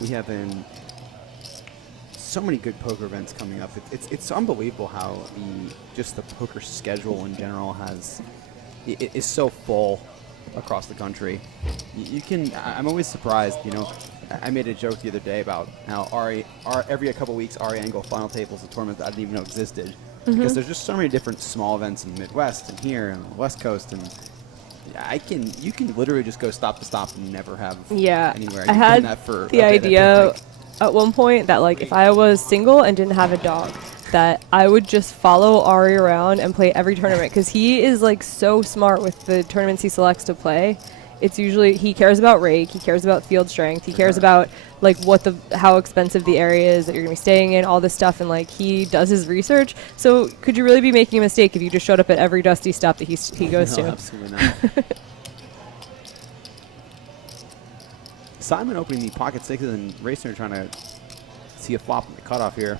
We have so many good poker events coming up. It's unbelievable how just the poker schedule in general is so full across the country. You can. I'm always surprised. I made a joke the other day about how every couple weeks Ari Angle Final Tables, a tournament that I didn't even know existed, because there's just so many different small events in the Midwest and here and on the West Coast, and you can literally just go stop to stop and never have anywhere. I had that for the idea at one point that like if I was single and didn't have a dog, that I would just follow Ari around and play every tournament, because he is like so smart with the tournaments he selects to play. It's usually he cares about rake, he cares about field strength, he cares about like how expensive the area is that you're gonna be staying in, all this stuff, and like he does his research. So could you really be making a mistake if you just showed up at every dusty stop that he goes to? Absolutely not. Simon opening the pocket sixes and Racing trying to see a flop in the cutoff here.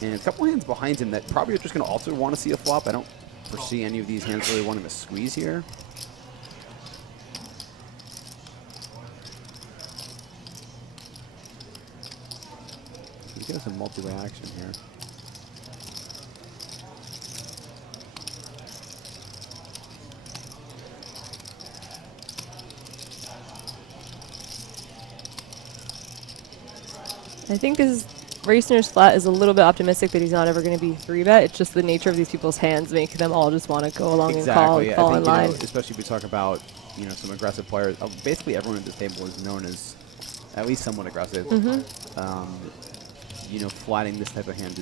And a couple hands behind him that probably are just going to also want to see a flop. I don't foresee any of these hands really wanting to squeeze here. He got some multi-way action here. I think Racner's flat is a little bit optimistic that he's not ever going to be 3-bet. It's just the nature of these people's hands make them all just want to go along and fall in line. Especially if we talk about some aggressive players. Basically, everyone at this table is known as at least somewhat aggressive. Flatting this type of hand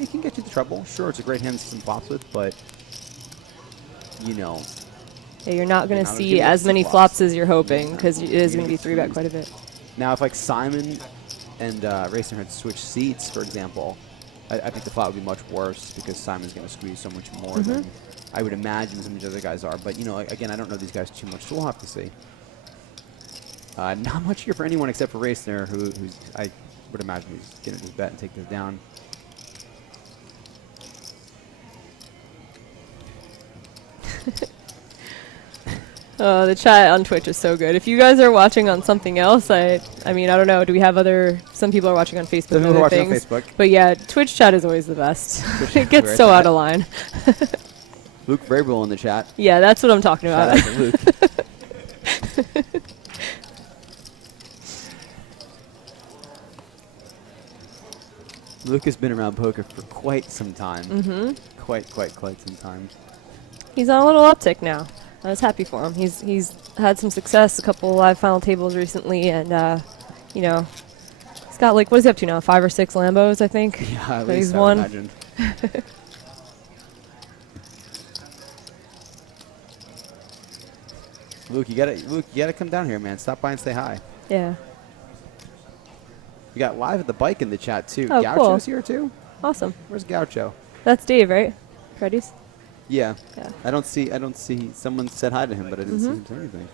it can get you to trouble. Sure, it's a great hand to see some flops with, but yeah, you're not going to see as many flops as you're hoping, because it is going to be 3-bet quite a bit. Now, if like Simon and Racner had switched seats, for example, I think the flop would be much worse, because Simon's going to squeeze so much more than I would imagine some of these other guys are. But, again, I don't know these guys too much, so we'll have to see. Not much here for anyone except for Racner, who's I would imagine he's going to just bet and take this down. Oh, the chat on Twitch is so good. If you guys are watching on something else, I mean, I don't know. Do we have some people are watching on Facebook and other things. But yeah, Twitch chat is always the best. It gets so out of line. Luke Vrabel in the chat. Yeah, that's what I'm talking about. Shout out to Luke. Luke has been around poker for quite some time. Quite some time. He's on a little uptick now. I was happy for him. He's had some success, a couple live final tables recently, and he's got like, what is he up to now? 5 or 6 Lambos, I think. Yeah, at least I would imagine. Luke, you gotta come down here, man. Stop by and say hi. Yeah. We got live at the bike in the chat too. Oh, Gaucho's cool. here too. Awesome. Where's Gaucho? That's Dave, right? Freddy's. Yeah. Yeah. I don't see. Someone said hi to him, but I didn't see him say anything.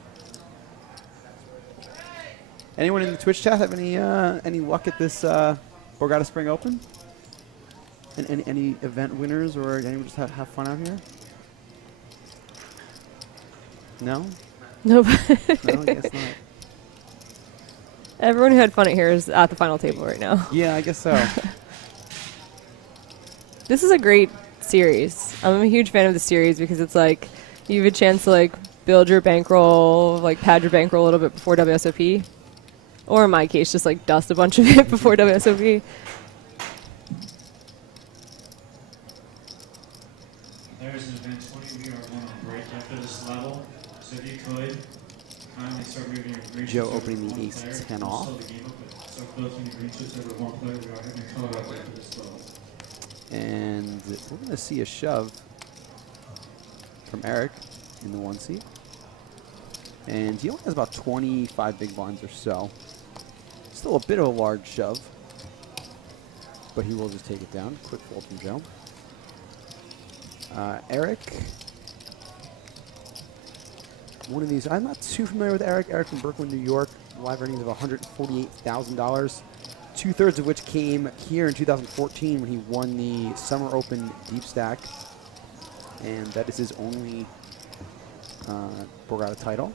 Anyone in the Twitch chat have any luck at this Borgata Spring Open? And any event winners, or anyone just have fun out here? No. Nope. No, I guess not. Everyone who had fun at here is at the final table right now. Yeah, I guess so. This is a great series. I'm a huge fan of the series because it's like you have a chance to like build your bankroll, like pad your bankroll a little bit before WSOP. Or in my case, just like dust a bunch of it before WSOP. There's an event 20. We are going on break after this level. So if you could, kindly start moving your green Joe chips over opening to the one ace player. 10 off. Start the game up, but start building your green chips over one player. We are having color up after this level. And we're going to see a shove from Eric in the 1 seat. And he only has about 25 big blinds or so. Still a bit of a large shove, but he will just take it down. Quick fold from Joe. Eric, one of these, I'm not too familiar with Eric. Eric from Brooklyn, New York, live earnings of $148,000, 2/3 of which came here in 2014 when he won the Summer Open Deep Stack. And that is his only Borgata title.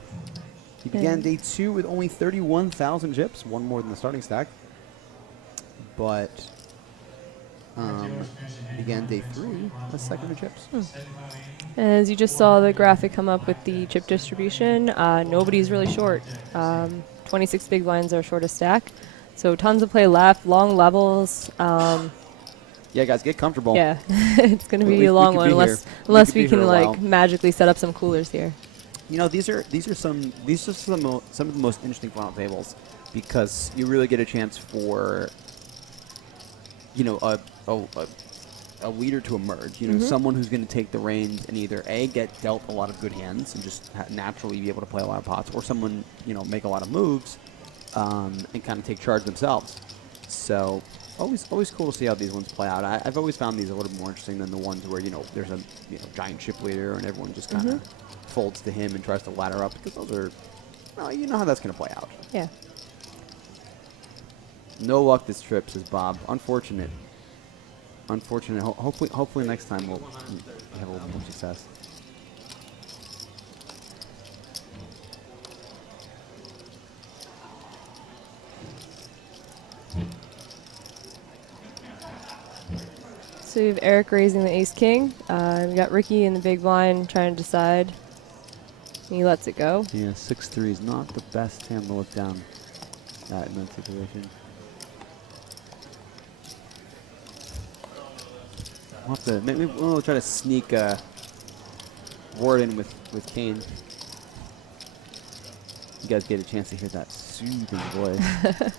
He began And- day 2 with only 31,000 chips, one more than the starting stack. But began day 3 with 2nd chips. As you just saw the graphic come up with the chip distribution, nobody's really short. 26 big blinds are shortest stack. So tons of play left, long levels. Yeah, guys, get comfortable. Yeah, it's going to be We a long could one be unless here. unless could be we here can a like while. magically set up some coolers here. You know, these are some of the most interesting final tables because you really get a chance for, you know, a leader to emerge. You know, someone who's going to take the reins and either A, get dealt a lot of good hands and just naturally be able to play a lot of pots, or someone, you know, make a lot of moves and kind of take charge themselves. So always cool to see how these ones play out. I've always found these a little more interesting than the ones where, you know, there's a giant chip leader and everyone just kind of folds to him and tries to ladder up, because those are, well, you know how that's going to play out. Yeah. No luck this trip, says Bob. Unfortunate. Hopefully next time we'll have a little more success. So we have Eric raising the ace king. We got Ricky in the big blind trying to decide. He lets it go. Yeah, 6-3 is not the best hand to look down at in that situation. We'll have to, maybe we'll try to sneak word in with Kane. You guys get a chance to hear that soothing voice.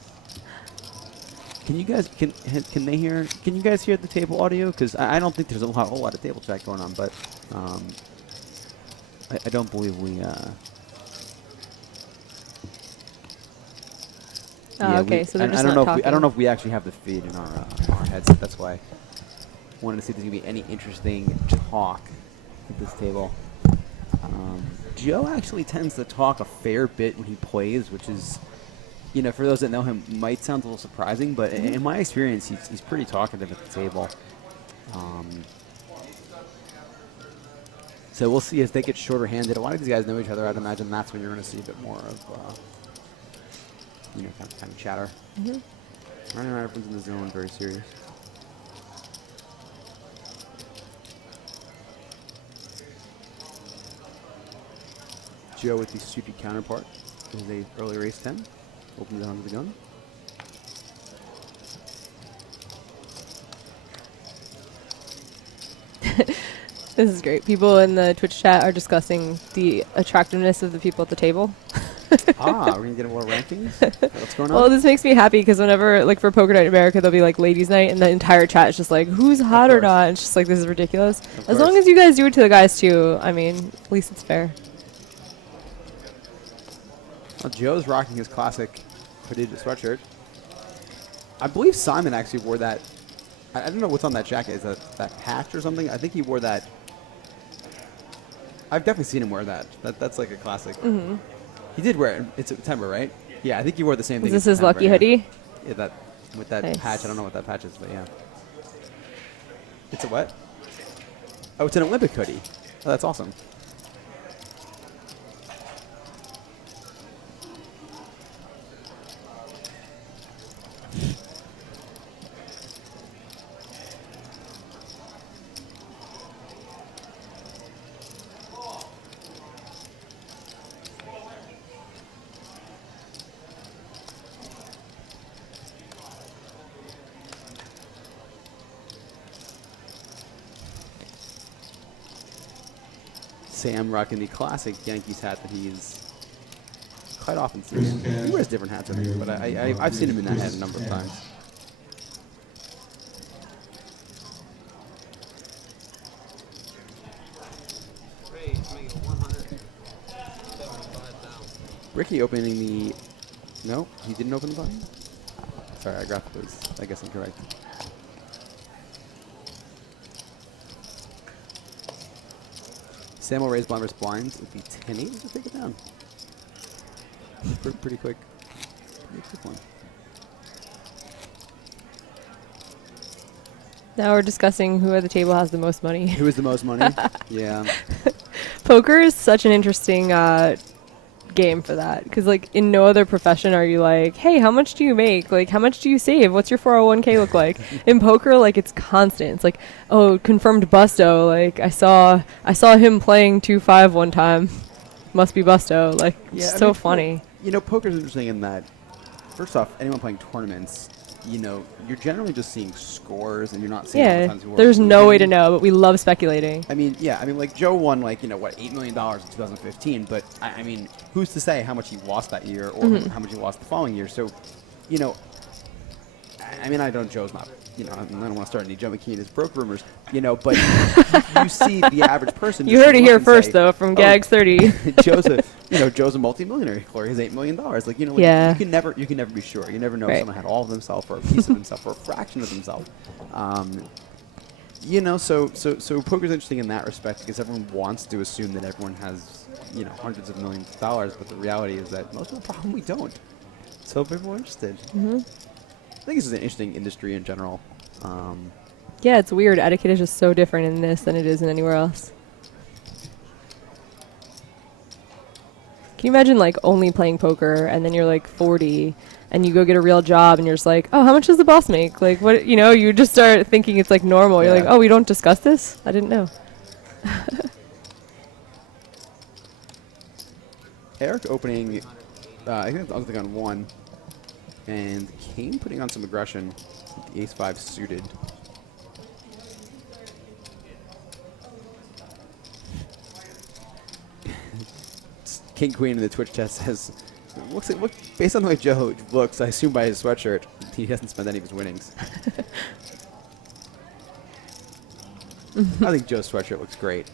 Can you guys can they hear? Can you guys hear the table audio? Because I don't think there's a whole lot of table chat going on, but I don't believe we. Okay, so they're just not talking. I don't know if we actually have the feed in our headset. That's why I wanted to see if there's gonna be any interesting talk at this table. Joe actually tends to talk a fair bit when he plays, which is, you know, for those that know him, might sound a little surprising, but in my experience, he's pretty talkative at the table. So we'll see as they get shorter-handed. A lot of these guys know each other. I'd imagine that's when you're going to see a bit more of, you know, kind of chatter. Running around, everyone's in the zone, very serious. Joe with the suited counterpart is a early race 10. Opens it onto the gun. This is great. People in the Twitch chat are discussing the attractiveness of the people at the table. We're going to get a little rankings. What's going on? Well, this makes me happy because whenever, like, for Poker Night in America, there'll be, like, ladies' night, and the entire chat is just like, who's hot or course. not? It's just like, this is ridiculous. Of As long course. as you guys do it to the guys, too, I mean, at least it's fair. Well, Joe's rocking his classic hooded sweatshirt. I believe Simon actually wore that. I don't know what's on that jacket. Is that patch or something? I think he wore that. I've definitely seen him wear that. That's like a classic. He did wear it in September, right? Yeah, I think he wore the same thing. Is this in his September, lucky yeah. hoodie? Yeah, that with that Nice. patch. I don't know what that patch is, but yeah. It's a what? Oh, it's an Olympic hoodie. Oh, that's awesome. Sam rocking the classic Yankees hat that he's quite often seen. He wears different hats, I think, but I've seen him in that hat a number of times. Ricky opening the... No, he didn't open the button? Sorry, I graphic was, I guess, incorrect. Sam will raise blind versus blinds with the 10-8 to take it down. Pretty quick. Pretty quick one. Now we're discussing who at the table has the most money. Who has the most money? Yeah. Poker is such an interesting game for that. Because, like, in no other profession are you like, hey, how much do you make? Like, how much do you save? What's your 401k look like? In poker, like, it's constant. It's like, oh, confirmed Busto. Like, I saw him playing 2-5 one time. Must be Busto. Like, Yeah, it's I so mean, funny. You know, poker's interesting in that, first off, anyone playing tournaments, you're generally just seeing scores, and you're not seeing all the Yeah, times people are there's no way to losing. know, but we love speculating. I mean, like Joe won like $8 million in 2015, but I mean, who's to say how much he lost that year or how much he lost the following year? So, you know, I mean, I don't. Joe's not. I don't want to start any Joe McKean broke rumors. But you see the average person. You just heard it look here and first, say, though, from "Oh, Gags 30. Joe's a multimillionaire. Corey has $8 million. Like Yeah. you can never be sure. You never know if Right. someone had all of themselves or a piece of himself or a fraction of himself. So poker's interesting in that respect because everyone wants to assume that everyone has hundreds of millions of dollars, but the reality is that most people probably don't. So people are interested. I think this is an interesting industry in general. Yeah, it's weird. Etiquette is just so different in this than it is in anywhere else. Can you imagine, like, only playing poker and then you're, like, 40 and you go get a real job and you're just like, oh, how much does the boss make? Like, what, you just start thinking it's, like, normal. You're Yeah. like, oh, we don't discuss this? I didn't know. Eric opening, I think on 1, and Kane putting on some aggression with the ace-5 suited. King Queen in the Twitch chat says, based on the way Joe looks, I assume by his sweatshirt, he hasn't spent any of his winnings. I think Joe's sweatshirt looks great.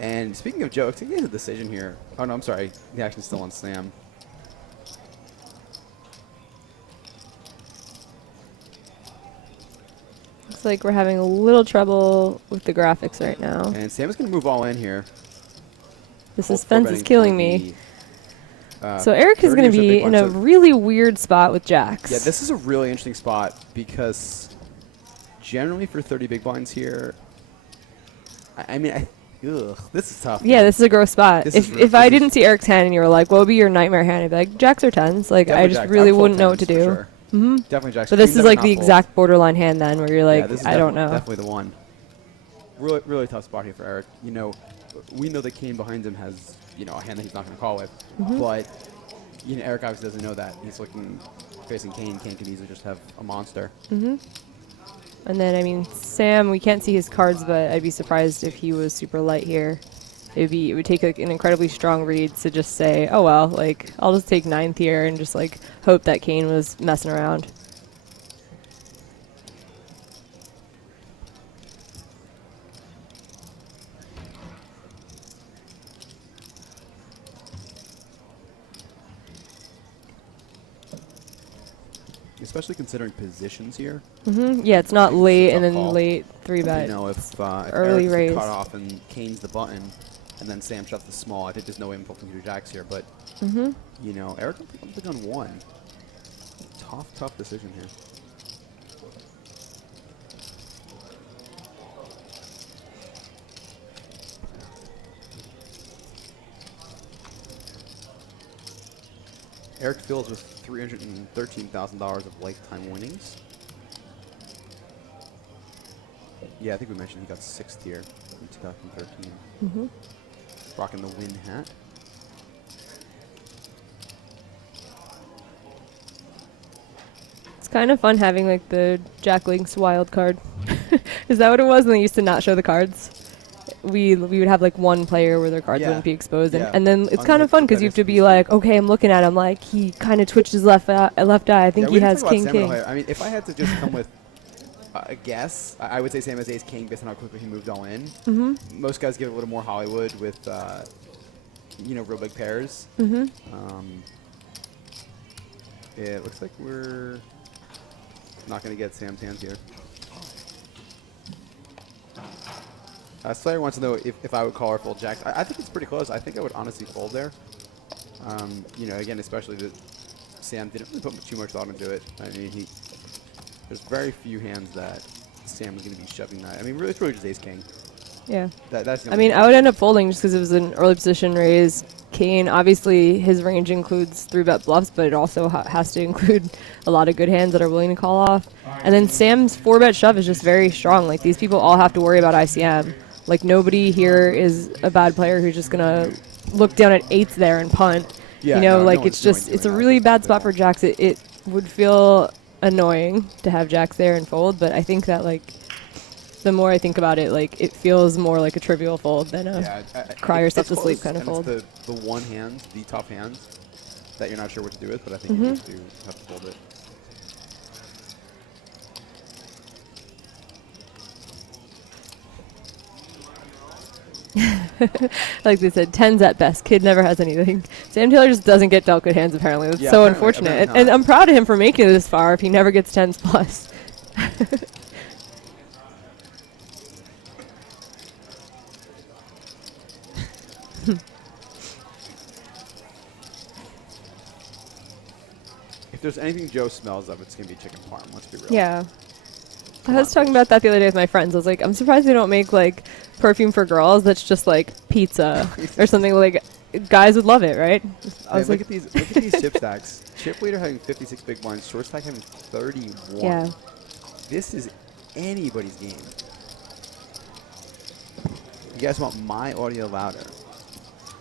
And speaking of Joe, I think he has a decision here. Oh, no, I'm sorry. The action's still on Sam. Looks like we're having a little trouble with the graphics right now. And Sam is going to move all in here. The Full suspense betting is killing for me. the, So Eric is 30 going or to so be big in blinds. a So really weird spot with jacks. yeah, this is a really interesting spot because generally for 30 big blinds here, this is tough. Yeah, man. this is a gross spot. This is If I didn't see Eric's hand and you were like, what would be your nightmare hand? I'd be like, jacks or tens. Like, Definitely I just jacks. really I'm full wouldn't know what to tens do. for sure. Mm-hmm. Definitely jacks. So this Queen's is never like not the fold. exact borderline hand then where you're like, Yeah, this is I don't know. Definitely the one. Really, really tough spot here for Eric. We know that Kane behind him has, a hand that he's not going to call with. But, Eric obviously doesn't know that. He's facing Kane. Kane can easily just have a monster. And then, I mean, Sam, we can't see his cards, but I'd be surprised if he was super light here. It would take like an incredibly strong read to just say, oh, well, like, I'll just take 9th here and just, like, hope that Kane was messing around. Especially considering positions here. Yeah, it's not It's a late tough and then call. late 3-bet. If early Eric's raise. the cutoff and Kane's the button, and then Sam shuts the small, I think there's no way I'm folding 2 jacks here. But, Eric will pick up the gun 1. Tough decision here. Eric fills with $313,000 of lifetime winnings. Yeah, I think we mentioned he got 6th here in 2013. Rocking the win hat. It's kind of fun having like the Jack Link's wild card. Is that what it was when they used to not show the cards? We would have like one player where their cards Yeah. wouldn't be exposed, Yeah. and then it's On kind the of fun because you have to better be like, okay, I'm looking at him like he kind of twitched his left eye. I think we he didn't has talk about king Sam king. at all here. I mean, if I had to just come with a guess, I would say Sam has ace king based on how quickly he moved all in. Most guys give it a little more Hollywood with, real big pairs. Yeah, it looks like we're not going to get Sam's hands here. Slayer wants to know if I would call or fold jacks. I think it's pretty close. I think I would honestly fold there. Again, especially that Sam didn't really put too much thought into it. I mean, there's very few hands that Sam was going to be shoving that. I mean, really, it's really just ace king. Yeah. That's the I only mean, I would end up folding just because it was an early position raise. Kane, obviously, his range includes 3-bet bluffs, but it also has to include a lot of good hands that are willing to call off. And then Sam's 4-bet shove is just very strong. Like, these people all have to worry about ICM. Like, nobody here is a bad player who's just going to look down at 8s there and punt. Yeah, you know, no like, one's- it's no one's just, it's a doing that. really It's bad spot fickle. for jacks. It would feel annoying to have jacks there and fold, but I think that, like, the more I think about it, like, it feels more like a trivial fold than a cry yourself to sleep kind of fold. It's the one hand, the tough hand, that you're not sure what to do with, but I think you just do have to fold it. Like they said, 10s at best. Kid never has anything. Sam Taylor just doesn't get dealt good hands, apparently. That's Yeah, so apparently- unfortunate. apparently And not. I'm proud of him for making it this far if he never gets 10s plus. If there's anything Joe smells of, it's going to be chicken parm, let's be real. Yeah. Come I was on, talking bitch. about that the other day with my friends. I was like, I'm surprised they don't make, like, perfume for girls that's just, like, pizza or something. Like, guys would love it, right? I Hey, was look like, at these chip stacks. Chip leader having 56 big blinds, short stack having 31. yeah. This is anybody's game. You guys want my audio louder?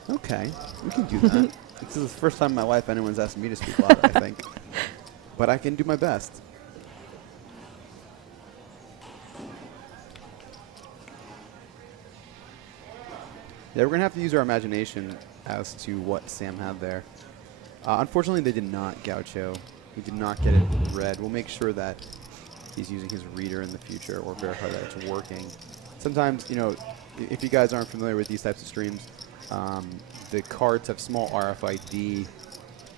Okay, we can do that. This is the first time in my life anyone's asked me to speak louder, I think. But I can do my best. Yeah, we're going to have to use our imagination as to what Sam had there. Unfortunately, they did not Gaucho. He did not get it red. We'll make sure that he's using his reader in the future or verify that it's working. Sometimes, you know, if you guys aren't familiar with these types of streams, the cards have small RFID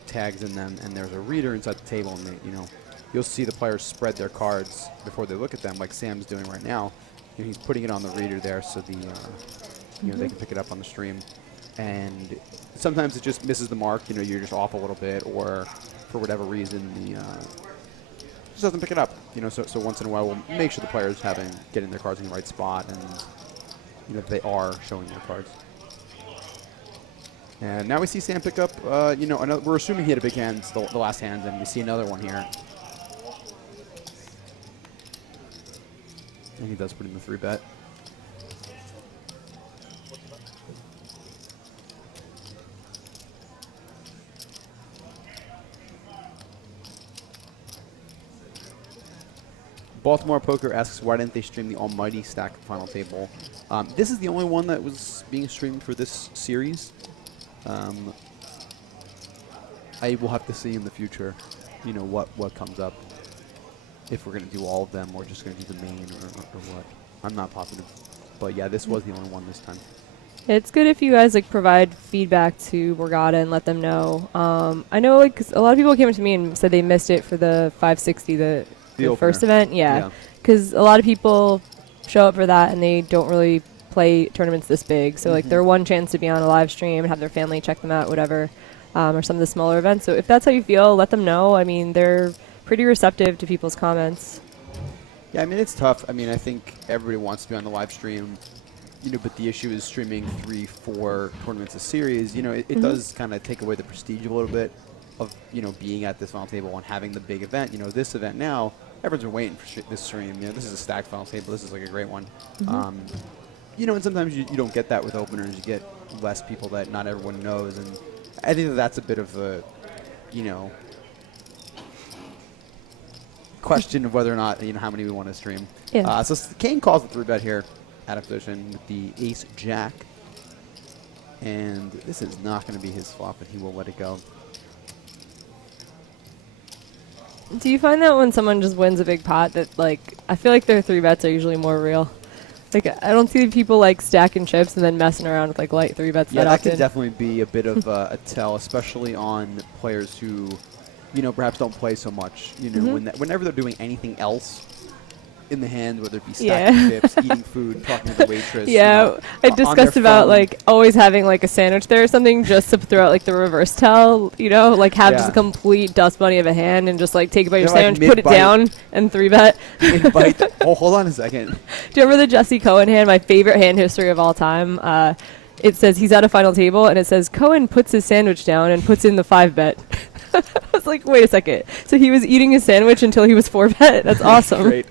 tags in them, and there's a reader inside the table, and they, you know, you'll see the players spread their cards before they look at them, like Sam's doing right now. And he's putting it on the reader there so the you know, they can pick it up on the stream. And sometimes it just misses the mark. You know, you're just off a little bit, or for whatever reason, the just doesn't pick it up. You know, so once in a while we'll make sure the players getting their cards in the right spot, and you know, if they are showing their cards. And now we see Sam pick up. You know, we're assuming he had a big hand the last hand, and we see another one here. And he does put in the 3-bet. Baltimore Poker asks, why didn't they stream the Almighty Stack final table? This is the only one that was being streamed for this series. I will have to see in the future, you know, what comes up. If we're going to do all of them or just going to do the main or what. I'm not positive. But yeah, this was the only one this time. It's good if you guys, like, provide feedback to Borgata and let them know. I know, like, 'cause a lot of people came to me and said they missed it for the 560, the first opener. event. Yeah. Because a lot of people show up for that and they don't really play tournaments this big. So, like, their one chance to be on a live stream and have their family check them out, whatever, or some of the smaller events. So if that's how you feel, let them know. I mean, they're pretty receptive to people's comments. Yeah, I mean, it's tough. I mean, I think everybody wants to be on the live stream, you know, but the issue is streaming 3-4 tournaments a series. You know, it does kind of take away the prestige a little bit of, you know, being at this final table and having the big event. You know, this event now, everyone's been waiting for this stream. You know, this is a stacked final table. This is like a great one. You know, and sometimes you don't get that with openers. You get less people that not everyone knows. And I think that's a bit of a, you know, question of whether or not, you know, how many we want to stream. Yeah. So Kane calls the 3-bet here out of position with the ace-jack. And this is not going to be his flop, and he will let it go. Do you find that when someone just wins a big pot that, like, I feel like their 3-bets are usually more real? Like, I don't see people, like, stacking chips and then messing around with, like, light 3-bets Yeah, that that often. could definitely be a bit of a tell, especially on players who, you know, perhaps don't play so much. You know, whenever they're doing anything else, in the hand, whether it be Yeah. stacking chips, eating food, talking to the waitress. Yeah, I on their discussed about phone. like always having like a sandwich there or something just to throw out like the reverse towel, you know, like have just Yeah. a complete dust bunny of a hand and just like take a bite of your They're, like, sandwich, put it mid-bite. down, and 3-bet. Invite. Oh, hold on a second. Do you remember the Jesse Cohen hand? My favorite hand history of all time. It says he's at a final table, and it says Cohen puts his sandwich down and puts in the 5-bet. I was like, wait a second. So he was eating his sandwich until he was 4-bet. That's awesome. Great.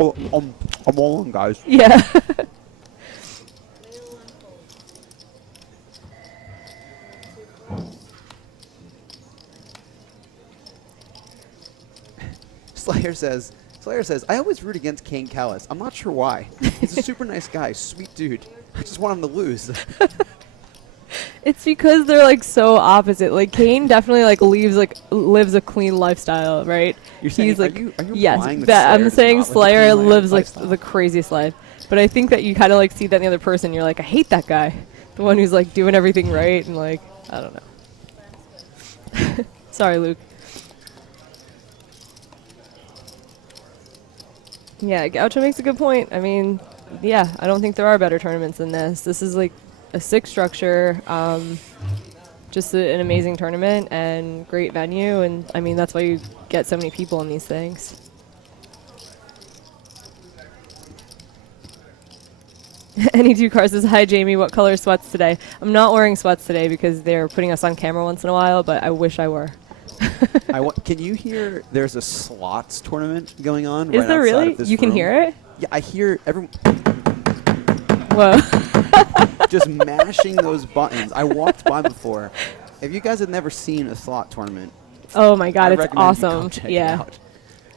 I'm all on, guys. Yeah. Slayer says, I always root against Kane Callis. I'm not sure why. He's a super nice guy, sweet dude. I just want him to lose. It's because they're like so opposite. Like Kane definitely like lives a clean lifestyle, right? You're saying, He's like are you yes, implying that that Slayer I'm does saying not live a Slayer clean lives like lifestyle? the craziest life. But I think that you kind of like see that in the other person. You're like, I hate that guy, the one who's like doing everything right and like I don't know. Sorry, Luke. Yeah, Gaucho makes a good point. I mean, yeah, I don't think there are better tournaments than this. This is like a sick structure, just an amazing tournament and great venue, and I mean that's why you get so many people in these things. Any two cars says, hi Jamie, what color sweats today? I'm not wearing sweats today because they're putting us on camera once in a while, but I wish I were. Can you hear there's a slots tournament going on Is right there outside really? of this You can room? hear it? Yeah, I hear everyone Whoa. just mashing those buttons. I walked by before. If you guys have never seen a slot tournament, Oh my god, I it's recommend you go awesome. check it Yeah. out.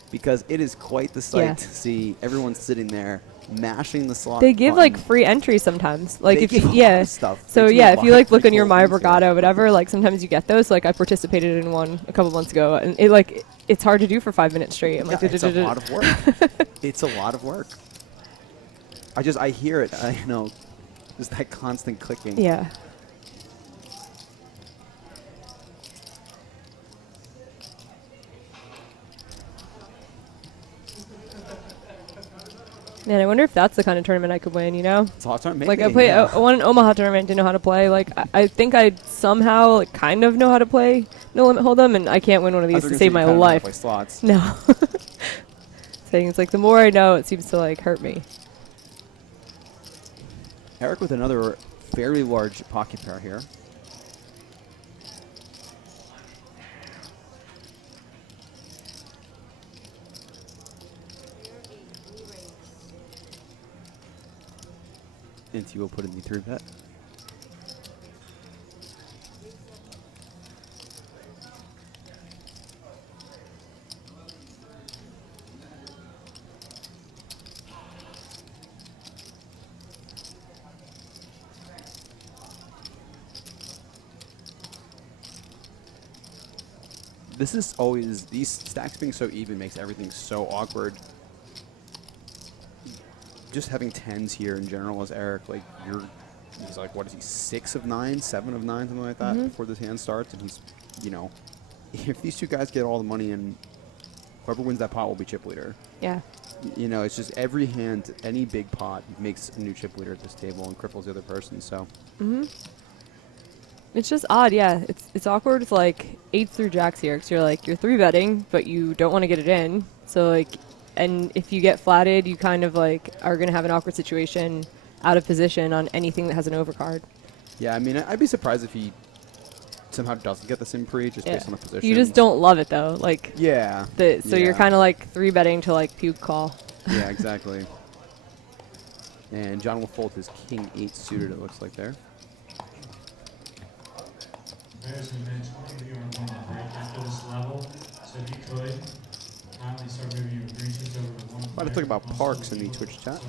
Because it is quite the sight Yeah. to see everyone sitting there mashing the slot They give like button. free entry sometimes. Like They if give you, a lot yeah. of stuff. So They do yeah, a if you lot of like look pretty in your cool My things here. Borgata or whatever, like sometimes you get those. Like I participated in one a couple months ago, and it like it's hard to do for 5 minutes straight. I'm Yeah, like, it's a lot of work. It's a lot of work. I hear it. I know. Just that constant clicking. yeah. Man, I wonder if that's the kind of tournament I could win. You know, It's a hot tournament. like I Maybe, play. yeah. I won an Omaha tournament, didn't know how to play. Like I think I somehow like, kind of know how to play No Limit Hold'em, and I can't win one of I was these gonna to say save you my kinda know how to life. play slots. No. Saying it's like the more I know, it seems to like hurt me. Eric with another fairly large pocket pair here. And he will put in the 3-bet. This is always, these stacks being so even makes everything so awkward. Just having 10s here in general as Eric, like he's like, what is he, 6 of 9, 7 of 9, something like that before this hand starts, and he's, you know, if these two guys get all the money in, whoever wins that pot will be chip leader. Yeah. You know, it's just every hand, any big pot makes a new chip leader at this table and cripples the other person, so. It's just odd, yeah. It's awkward with like 8s through jacks here, because you're like, you're 3-betting, but you don't want to get it in. So like, and if you get flatted, you kind of like are going to have an awkward situation out of position on anything that has an overcard. Yeah, I mean, I'd be surprised if he somehow doesn't get the sim pre just Yeah. based on the position. You just don't love it though. Like, Yeah. so you're Yeah. kind of like 3-betting to like puke call. Yeah, exactly. And John will fold his king 8 suited, it looks like there. There's an event 20 of you are going on break after this level, so if you could, kindly start moving your greases over to one. Might have talked about Parks in the Twitch chat.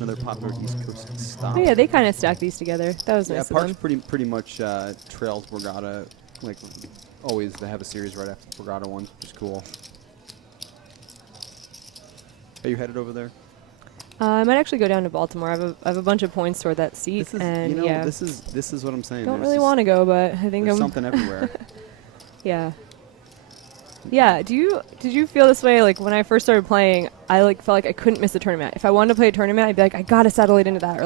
Another popular East Coast stop. Oh yeah, they kind of stack these together. That was Yeah, nice of Parks them. pretty much trails Borgata. Like, always they have a series right after the Borgata one, which is cool. Are you headed over there? I might actually go down to Baltimore. I have a bunch of points toward that seat, This is, and you know, yeah, this is what I'm saying. don't There's really just- want to go, but I think There's I'm. something everywhere. Yeah. Yeah. Did you feel this way? Like when I first started playing, I like felt like I couldn't miss a tournament. If I wanted to play a tournament, I'd be like, I gotta satellite into that,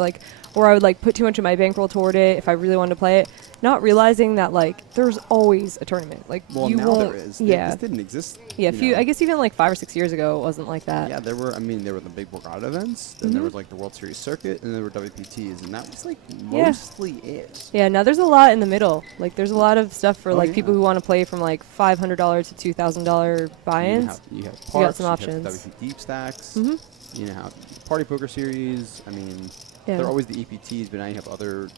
or I would like put too much of my bankroll toward it if I really wanted to play it, not realizing that like there's always a tournament. Like Well, you now won't. there is. Yeah. This didn't exist. Yeah. You know. I guess even like 5 or 6 years ago, it wasn't like that. Yeah, there were. I mean, there were the big Borgata events. Then there was like the World Series circuit, and there were WPTs, and that was like Yeah. mostly it. Yeah, now there's a lot in the middle. Like, there's a lot of stuff for Oh, like yeah. people who want to play from like $500 to $2,000 buy-ins. You have got parks, some you options. have WP deep stacks. Mhm. You know, party poker series. I mean, Yeah. they're always the EPTs, but now you have other,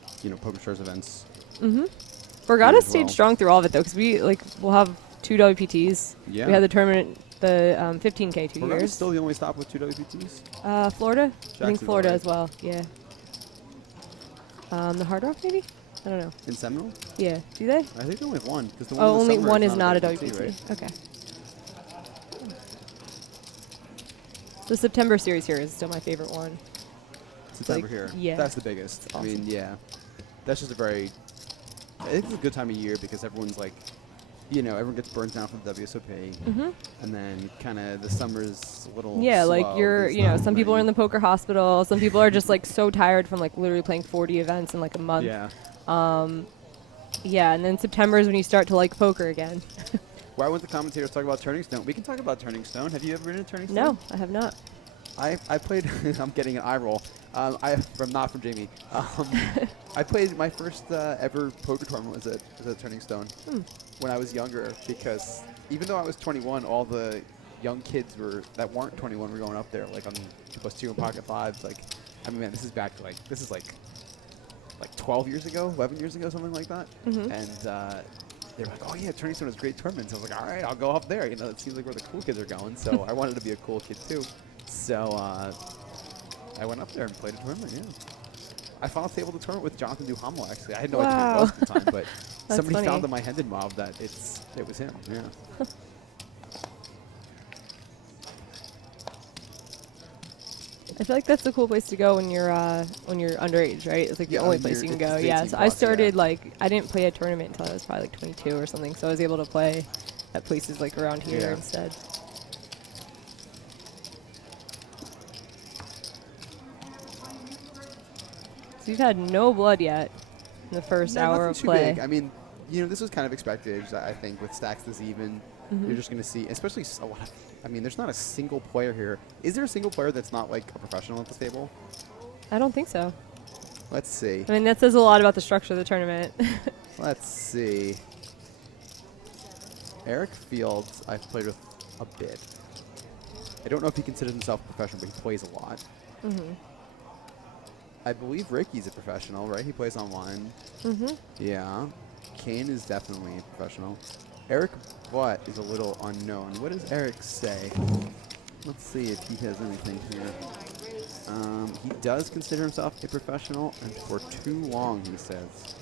Poker Stars events. Mhm. Here Borgata as stayed well. strong through all of it though, because we'll have 2 WPTs. Yeah. We had the tournament, the 15K 2 Borgata's years. still the only stop with 2 WPTs. Florida. I think Jacksonville, Florida right? as well. Yeah. The Hard Rock maybe. I don't know. In Seminole? Yeah. Do they? I think they only have one. Because the one Oh, in the only summer one is not a WPT, WPT. right? Okay. The September series here is still my favorite one. September like- here. yeah. That's the biggest. It's I mean, awesome. yeah. That's just a very. I think it's a good time of year because everyone's like, everyone gets burnt down from the WSOP, Mhm. and then kind of the summer's a little. Yeah, like slow. you're, There's not some people are many- in the poker hospital. Some people are just like so tired from like literally playing 40 events in like a month. Yeah. Yeah, and then September is when you start to like poker again. Why won't the commentators talk about Turning Stone? We can talk about Turning Stone. Have you ever been to Turning Stone? No, I have not. I played. I'm getting an eye roll. I'm not from Jamie. I played my first ever poker tournament was at Turning Stone when I was younger because even though I was 21, all the young kids that weren't 21 were going up there like on 2+2 and pocket fives. Like, I mean, man, this is back to like 12 years ago, 11 years ago, something like that. Mhm. And they were like, oh yeah, Turning Stone is great tournaments. I was like, all right, I'll go up there. It seems like where the cool kids are going. So I wanted to be a cool kid too. So I went up there and played a tournament. Yeah, I final tabled the tournament with Jonathan Duhamel. Actually, I had no idea who it was at the time, but somebody funny. found on my Hendon mob that it was him. Yeah. I feel like that's the cool place to go when you're underage, right? It's like Yeah, the only when place you you're- can go. it's Yeah. 18 So I plus, yeah. started I didn't play a tournament until I was probably like 22 or something. So I was able to play at places like around here Yeah. instead. So you've had no blood yet in the first No, hour nothing of too play. big. I mean, this was kind of expected. I think with stacks this even, Mhm. you're just going to see, especially a lot. I mean, there's not a single player here. Is there a single player that's not like a professional at this table? I don't think so. Let's see. I mean, that says a lot about the structure of the tournament. Let's see. Eric Fields, I've played with a bit. I don't know if he considers himself a professional, but he plays a lot. Mhm. I believe Ricky's a professional, right? He plays online. Mhm. Yeah. Kane is definitely a professional. Eric Butt is a little unknown. What does Eric say? Let's see if he has anything here. He does consider himself a professional, and for too long, he says.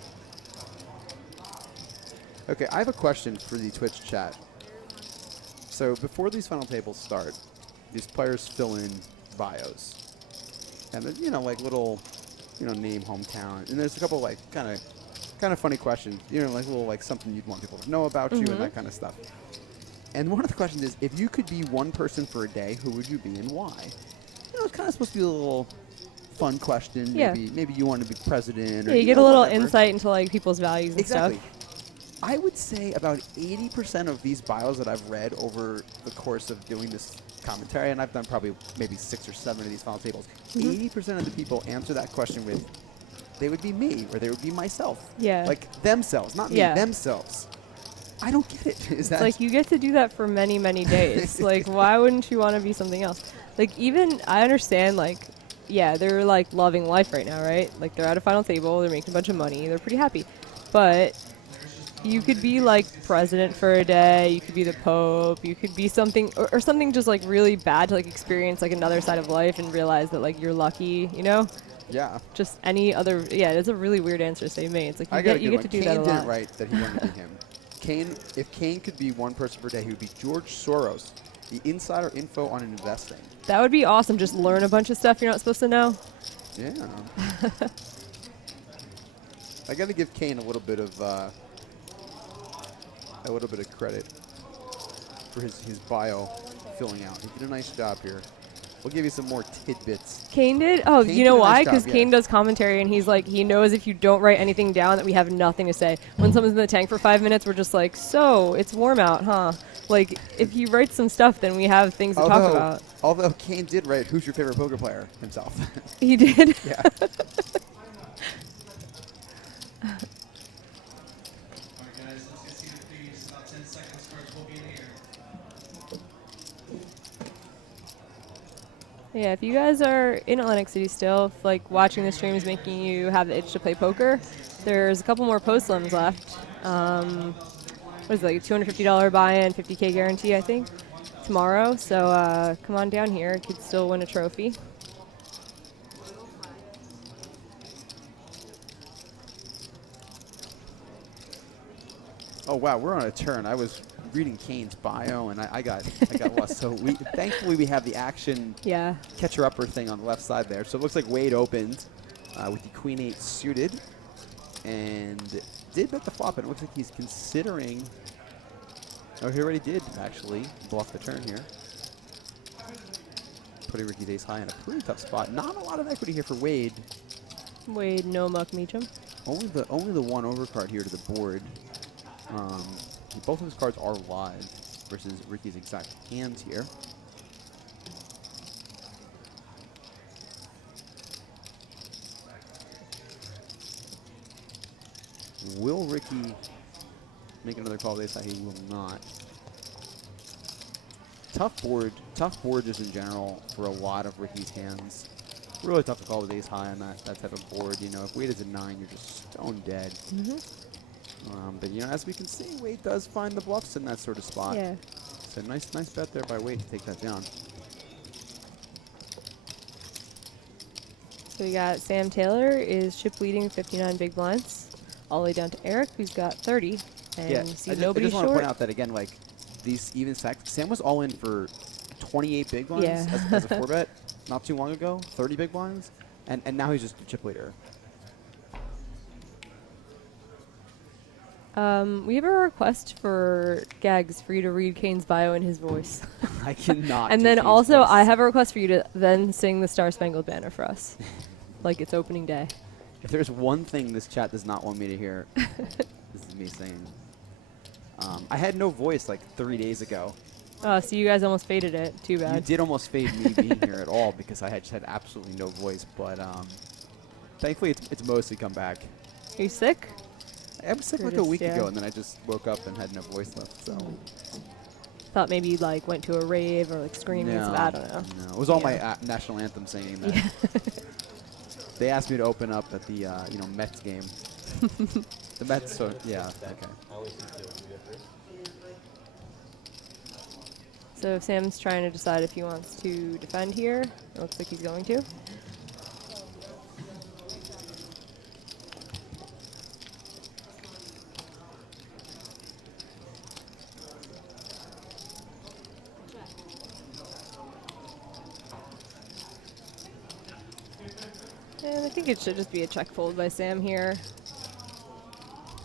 Okay, I have a question for the Twitch chat. So before these final tables start, these players fill in bios. And there's, like little, name, hometown. And there's a couple like kind of funny questions, like little like something you'd want people to know about you and that kind of stuff. And one of the questions is, if you could be one person for a day, who would you be and why? It's kind of supposed to be a little fun question. Yeah. Maybe you want to be president. Or, Yeah, you get a little whatever. insight into like people's values and Exactly. stuff. I would say about 80% of these bios that I've read over the course of doing this commentary, and I've done probably maybe 6 or 7 of these final tables, 80% of the people answer that question with, they would be me, or they would be myself. Yeah. Like themselves, not me, Yeah. themselves. I don't get it. Is that It's like you get to do that for many, many days. Like, why wouldn't you want to be something else? Like, even I understand, like, yeah, they're like loving life right now, right? Like, they're at a final table, they're making a bunch of money, they're pretty happy. But you could be like president for a day, you could be the Pope, you could be something, or something just like really bad to like experience like another side of life and realize that like you're lucky, Yeah. Just any other, yeah, it's a really weird answer to say me. It's like I got a you good get to one. do that a Kane lot. didn't write that he wanted to be him. If Kane could be one person per day, he would be George Soros, the insider info on investing. That would be awesome. Just learn a bunch of stuff you're not supposed to know. Yeah. I got to give Kane a little bit of credit. for his bio filling out. He did a nice job here. We'll give you some more tidbits. Kane did? Oh, Kane you know did a why? nice Because job, Kane yeah. does commentary, and he's like, he knows if you don't write anything down that we have nothing to say. When someone's in the tank for 5 minutes, we're just like, so, it's warm out, huh? Like, if he writes some stuff, then we have things to talk about. Although Kane did write, "Who's your favorite poker player?" himself. He did? Yeah. All right, guys, let's get seated, please. About 10 seconds first. We'll be in the air. Yeah, if you guys are in Atlantic City still, if, like, watching the stream is making you have the itch to play poker, there's a couple more post-elims left. What is it, like a $250 buy-in, 50K guarantee, I think, tomorrow. So come on down here. You could still win a trophy. Oh wow, we're on a turn. I was reading Kane's bio and I got lost. So thankfully we have the action Yeah. catcher-upper thing on the left side there. So it looks like Wade opened with the Queen 8 suited and did bet the flop, and it looks like he's considering. Oh, he already did actually bluff the turn here, putting Ricky's ace high in a pretty tough spot. Not a lot of equity here for Wade. Wade, no muck, Meacham. Only the one overcard here to the board. Both of his cards are live versus Ricky's exact hands here. Will Ricky make another call with ace high? He will not. Tough board just in general for a lot of Ricky's hands. Really tough to call with ace high on that type of board. You know, if Wade is a 9, you're just stone dead. But you know, as we can see, Wade does find the bluffs in that sort of spot. Yeah. So nice bet there by Wade to take that down. So we got Sam Taylor is chip leading 59 big blinds, all the way down to Eric, who's got 30, and Yeah, you see I nobody just want to short. point out that again, like these even stacks, Sam was all in for 28 big blinds Yeah. as a 4-bet not too long ago, 30 big blinds, and now he's just a chip leader. We have a request for Gags for you to read Kane's bio in his voice. I cannot. And do then Kane's also, voice. I have a request for you to then sing the Star Spangled Banner for us, like it's opening day. If there's one thing this chat does not want me to hear, this is me singing. I had no voice like 3 days ago. Oh, so you guys almost faded it. Too You bad. did almost fade me being here at all because I had just had absolutely no voice. But thankfully, it's mostly come back. Are you sick? I was sick You're like a just- week yeah. ago, and then I just woke up and had no voice left. So Thought maybe you like went to a rave or like screaming. no, So I don't know. no, it was all Yeah. my national anthem singing. That. Yeah. They asked me to open up at the Mets game. The Mets, so yeah, okay. So Sam's trying to decide if he wants to defend here. It looks like he's going to. And I think it should just be a check fold by Sam here.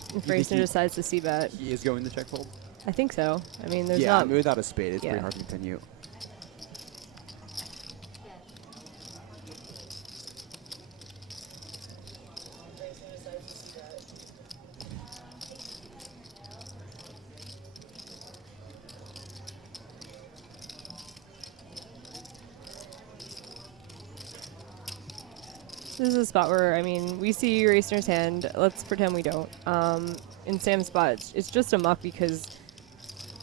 If think Racing he- decides to see bet. He is going to check fold. I think so. I mean, there's Yeah, I not. mean, without a spade, it's Yeah. pretty hard to continue. This is a spot where, I mean, we see Racing's hand. Let's pretend we don't. In Sam's spot, it's just a muck because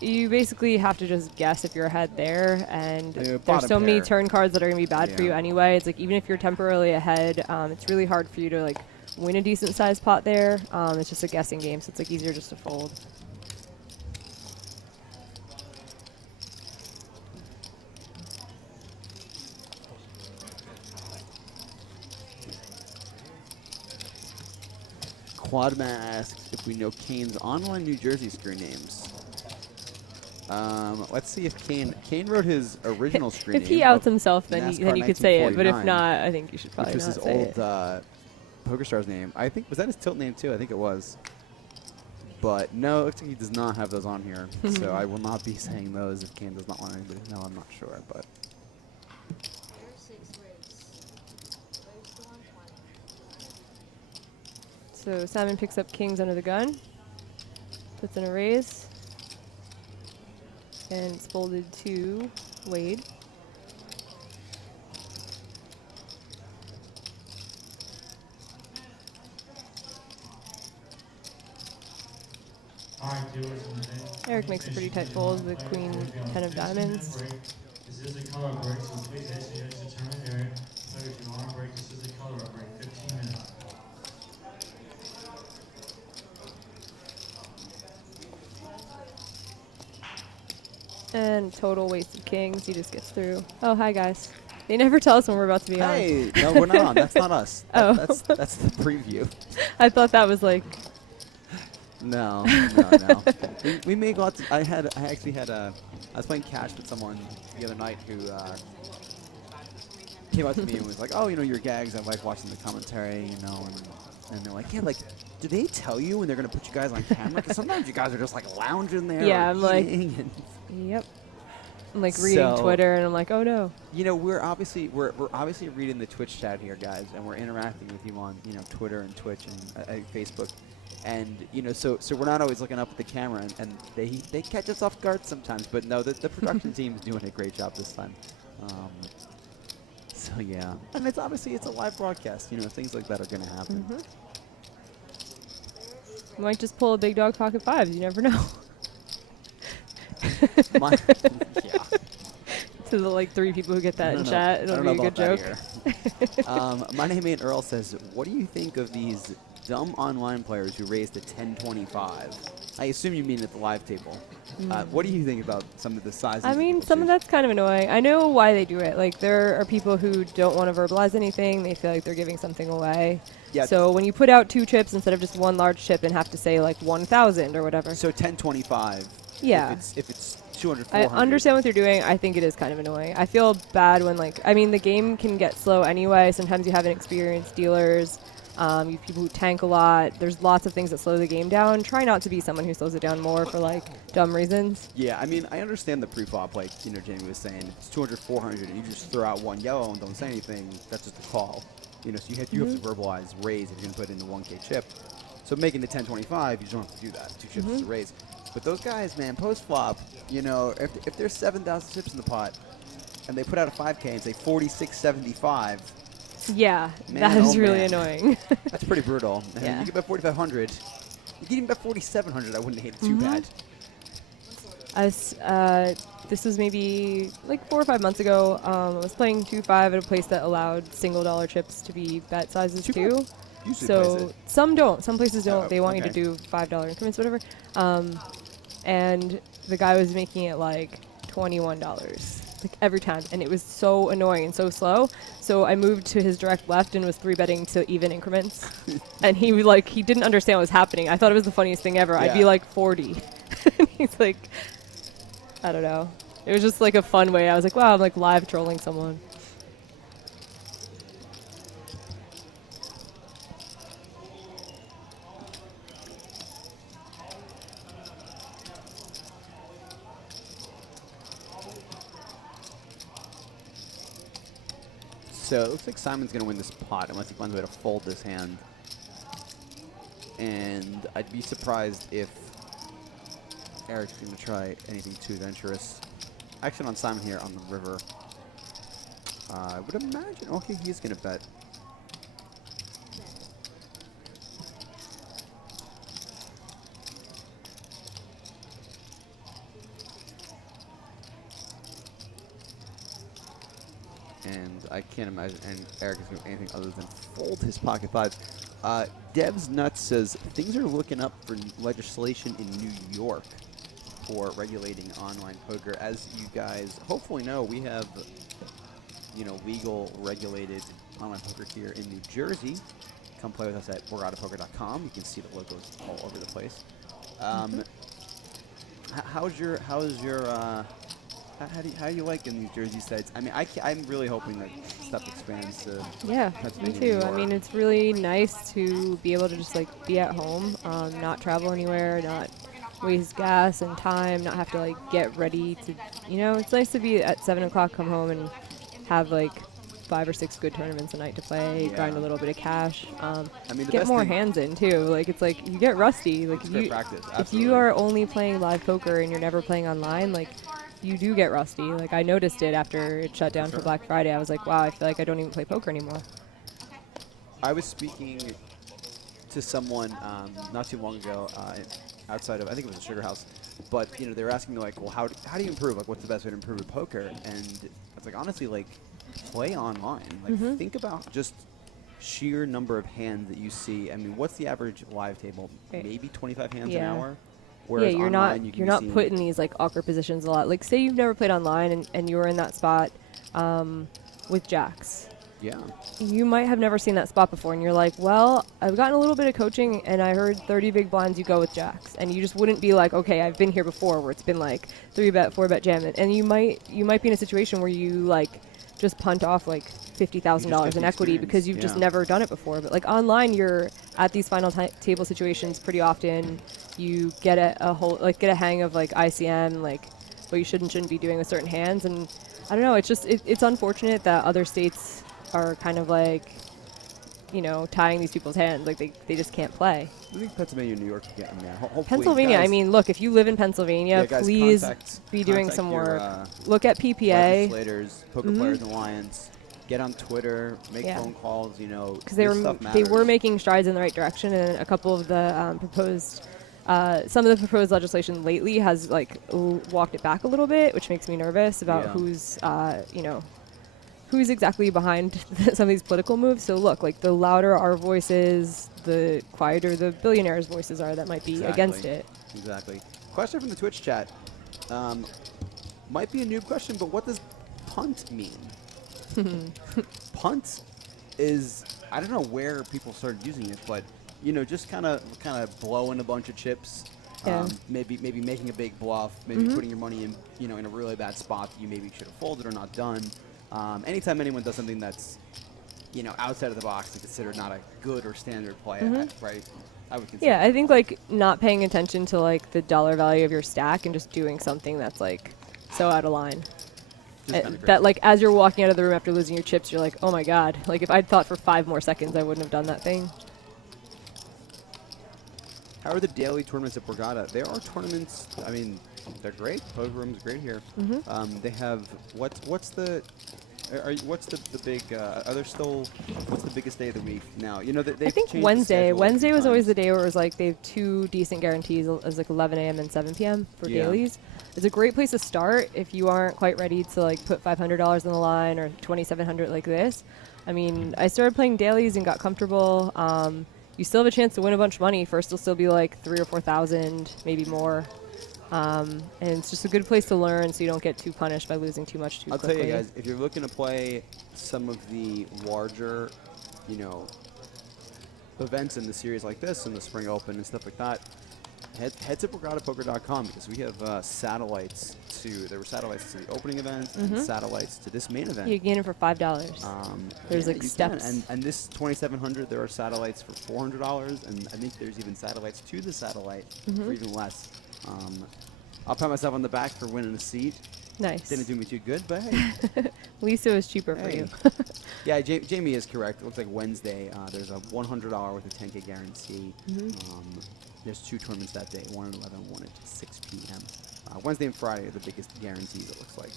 you basically have to just guess if you're ahead there, and Yeah, there's bottom so many pair. turn cards that are going to be bad for Yeah. you anyway. It's like even if you're temporarily ahead, it's really hard for you to like win a decent sized pot there. It's just a guessing game, so it's like easier just to fold. Quadma asks if we know Kane's online New Jersey screen names. Let's see if Kane wrote his original screen If he name outs of himself, then NASCAR you could say it. But if 1949, not, I think you should probably which was not his say old it. PokerStars name. I think, was that his tilt name too? I think it was. But no, it looks like he does not have those on here. So I will not be saying those if Cam does not want anybody to know. I'm not sure, but. So Simon picks up kings under the gun, puts in a raise, and it's folded to Wade. All right, viewers, and then Eric makes a pretty tight fold with queen 10 of diamonds. This is a color break, so please exit your determined area. Players, you are on break. This is a color break. 15 minutes. And total waste of kings. He just gets through. Oh, hi guys. They never tell us when we're about to be on. Hey, no, we're not on. That's not us. Oh. That's the preview. I thought that was like. No. We make lots. I was playing cash with someone the other night who came up to me and was like, "Oh, your gags. I like watching the commentary, and they're like, yeah, like, do they tell you when they're gonna put you guys on camera? Because sometimes you guys are just like lounging there. Yeah, or I'm like, eating yep. I'm like reading Twitter, and I'm like, oh no. we're obviously reading the Twitch chat here, guys, and we're interacting with you on Twitter and Twitch and Facebook. And so we're not always looking up at the camera, and they catch us off guard sometimes. But no, the production team is doing a great job this time. So yeah, and it's a live broadcast. Things like that are going to happen. You might just pull a big dog pocket fives. You never know. Yeah. To the like 3 people who get that in No, chat, I it'll don't be a know good about joke. that here. My name ain't Earl says, what do you think of these dumb online players who raised to 1025? I assume you mean at the live table. What do you think about some of the sizes? I mean, people some of choose? that's kind of annoying. I know why they do it. Like, there are people who don't want to verbalize anything. They feel like they're giving something away. Yeah. So when you put out 2 chips instead of just 1 large chip and have to say, like, 1,000 or whatever. So 1025. Yeah. If it's 200, I 400. understand what they're doing. I think it is kind of annoying. I feel bad when, like, I mean, the game can get slow anyway. Sometimes you have inexperienced dealers. You have people who tank a lot. There's lots of things that slow the game down. Try not to be someone who slows it down more for, like, dumb reasons. Yeah, I mean, I understand the pre-flop, like, Jamie was saying. It's 200, 400, and you just throw out 1 yellow and don't say anything. That's just a call. So you have to verbalize raise if you're going to put in the 1K chip. So making it 1025, you don't have to do that. 2 chips is a raise. But those guys, man, post-flop, if there's 7,000 chips in the pot, and they put out a 5K and say 46.75, Yeah, Man, that is oh really man. annoying. that's pretty brutal. And Yeah. you can bet 4,500. You can even bet 4,700. I wouldn't hate it too bad. This was maybe like 4 or 5 months ago. I was playing 2-5 at a place that allowed $1 chips to be bet sizes 2-5 too. Usually plays So it. some don't. Some places don't. Oh, They want you okay. to do $5 increments, whatever. And the guy was making it like $21. Like every time, and it was so annoying and so slow. So I moved to his direct left and was 3-betting to even increments. And he was like, he didn't understand what was happening. I thought it was the funniest thing ever. I'd be Yeah. like 40. And he's like, I don't know. It was just like a fun way. I was like, wow, I'm like live trolling someone. So it looks like Simon's going to win this pot unless he finds a way to fold this hand. And I'd be surprised if Eric's going to try anything too adventurous. Action on Simon here on the river. I would imagine, okay, he's going to bet. And I can't imagine Eric is going to do anything other than fold his pocket fives. Dev's Nuts says things are looking up for legislation in New York for regulating online poker. As you guys hopefully know, we have legal regulated online poker here in New Jersey. Come play with us at borgatapoker.com. You can see the logos all over the place. How's your how do you like in these Jersey sites? I mean, I'm really hoping that stuff expands to Yeah, me Pennsylvania, too. New I York. mean, it's really nice to be able to just like be at home, not travel anywhere, not waste gas and time, not have to like get ready to, it's nice to be at 7 o'clock, come home and have like 5 or 6 good tournaments a night to play, grind a Yeah. little bit of cash, I mean, the get best more thing. hands in too. Like it's like you get rusty. Like It's great practice. if you Absolutely. are only playing live poker and you're never playing online, like you do get rusty. Like I noticed it after it shut down for Sure. Black Friday. I was like, wow, I feel like I don't even play poker anymore. I was speaking to someone not too long ago outside of, I think it was a sugar house, but they were asking me like, well, how do you improve? Like, what's the best way to improve at poker? And I was like, honestly, like, play online. Like, think about just sheer number of hands that you see. I mean, what's the average live table? Right. Maybe 25 hands an Yeah. hour. Whereas Yeah, you're online, not you can you're be not seeing- put in these like awkward positions a lot. Like say you've never played online and you were in that spot with jacks. Yeah. You might have never seen that spot before, and you're like, well, I've gotten a little bit of coaching, and I heard 30 big blinds, you go with jacks. And you just wouldn't be like, okay, I've been here before, where it's been like 3-bet, 4-bet jam. And you might be in a situation where you like just punt off like $50,000 in equity because you've just never done it before. But like online, you're at these final table situations pretty often. You get get a hang of like ICM, like what you should and shouldn't be doing with certain hands. And I don't know, it's just it's unfortunate that other states are kind of like, tying these people's hands. Like they just can't play. I think Pennsylvania and New York are getting there. Hopefully, Pennsylvania, guys, I mean, look, if you live in Pennsylvania, yeah, guys, please be doing contact some your, work. Look at PPA. legislators, Poker Players Alliance. Get on Twitter, make phone calls. Because They were making strides in the right direction, and a couple of the some of the proposed legislation lately has like walked it back a little bit, which makes me nervous about who's exactly behind some of these political moves. So look, like the louder our voices, the quieter the billionaires' voices are that might be against it. Exactly. Question from the Twitch chat. Might be a noob question, but what does punt mean? Punt is, I don't know where people started using it, but just kind of blowing a bunch of chips. Yeah. Maybe making a big bluff, maybe putting your money in in a really bad spot that you maybe should have folded or not done. Anytime anyone does something that's outside of the box and considered not a good or standard play, right? I would consider. Yeah, I think like not paying attention to like the dollar value of your stack and just doing something that's like so out of line. That like as you're walking out of the room after losing your chips, you're like, oh my god! Like if I'd thought for 5 more seconds, I wouldn't have done that thing. How are the daily tournaments at Borgata? There are tournaments. I mean, they're great. Poker room's great here. They have what's the big? Are there still? What's the biggest day of the week now? I think Wednesday. Wednesday was always the day where it was like they have 2 decent guarantees. It was like 11 a.m. and 7 p.m. for dailies. It's a great place to start if you aren't quite ready to like put $500 on the line or $2,700 like this. I mean, I started playing dailies and got comfortable. You still have a chance to win a bunch of money. First, it'll still be like 3,000 or 4,000, maybe more. And it's just a good place to learn so you don't get too punished by losing too much too quickly. I'll tell you guys, if you're looking to play some of the larger, events in the series like this, and the Spring Open and stuff like that, head to BorgataPoker.com because we have satellites there were satellites to the opening event and satellites to this main event. You can get it for $5. There's like steps. And this 2,700, there are satellites for $400, and I think there's even satellites to the satellite for even less. I'll pat myself on the back for winning a seat. Nice. Didn't do me too good, but hey. At least it was cheaper for you. Yeah, Jamie is correct. It looks like Wednesday, there's a $100 with a 10K guarantee. There's 2 tournaments that day, one at 11, one at 6 p.m. Wednesday and Friday are the biggest guarantees, it looks like.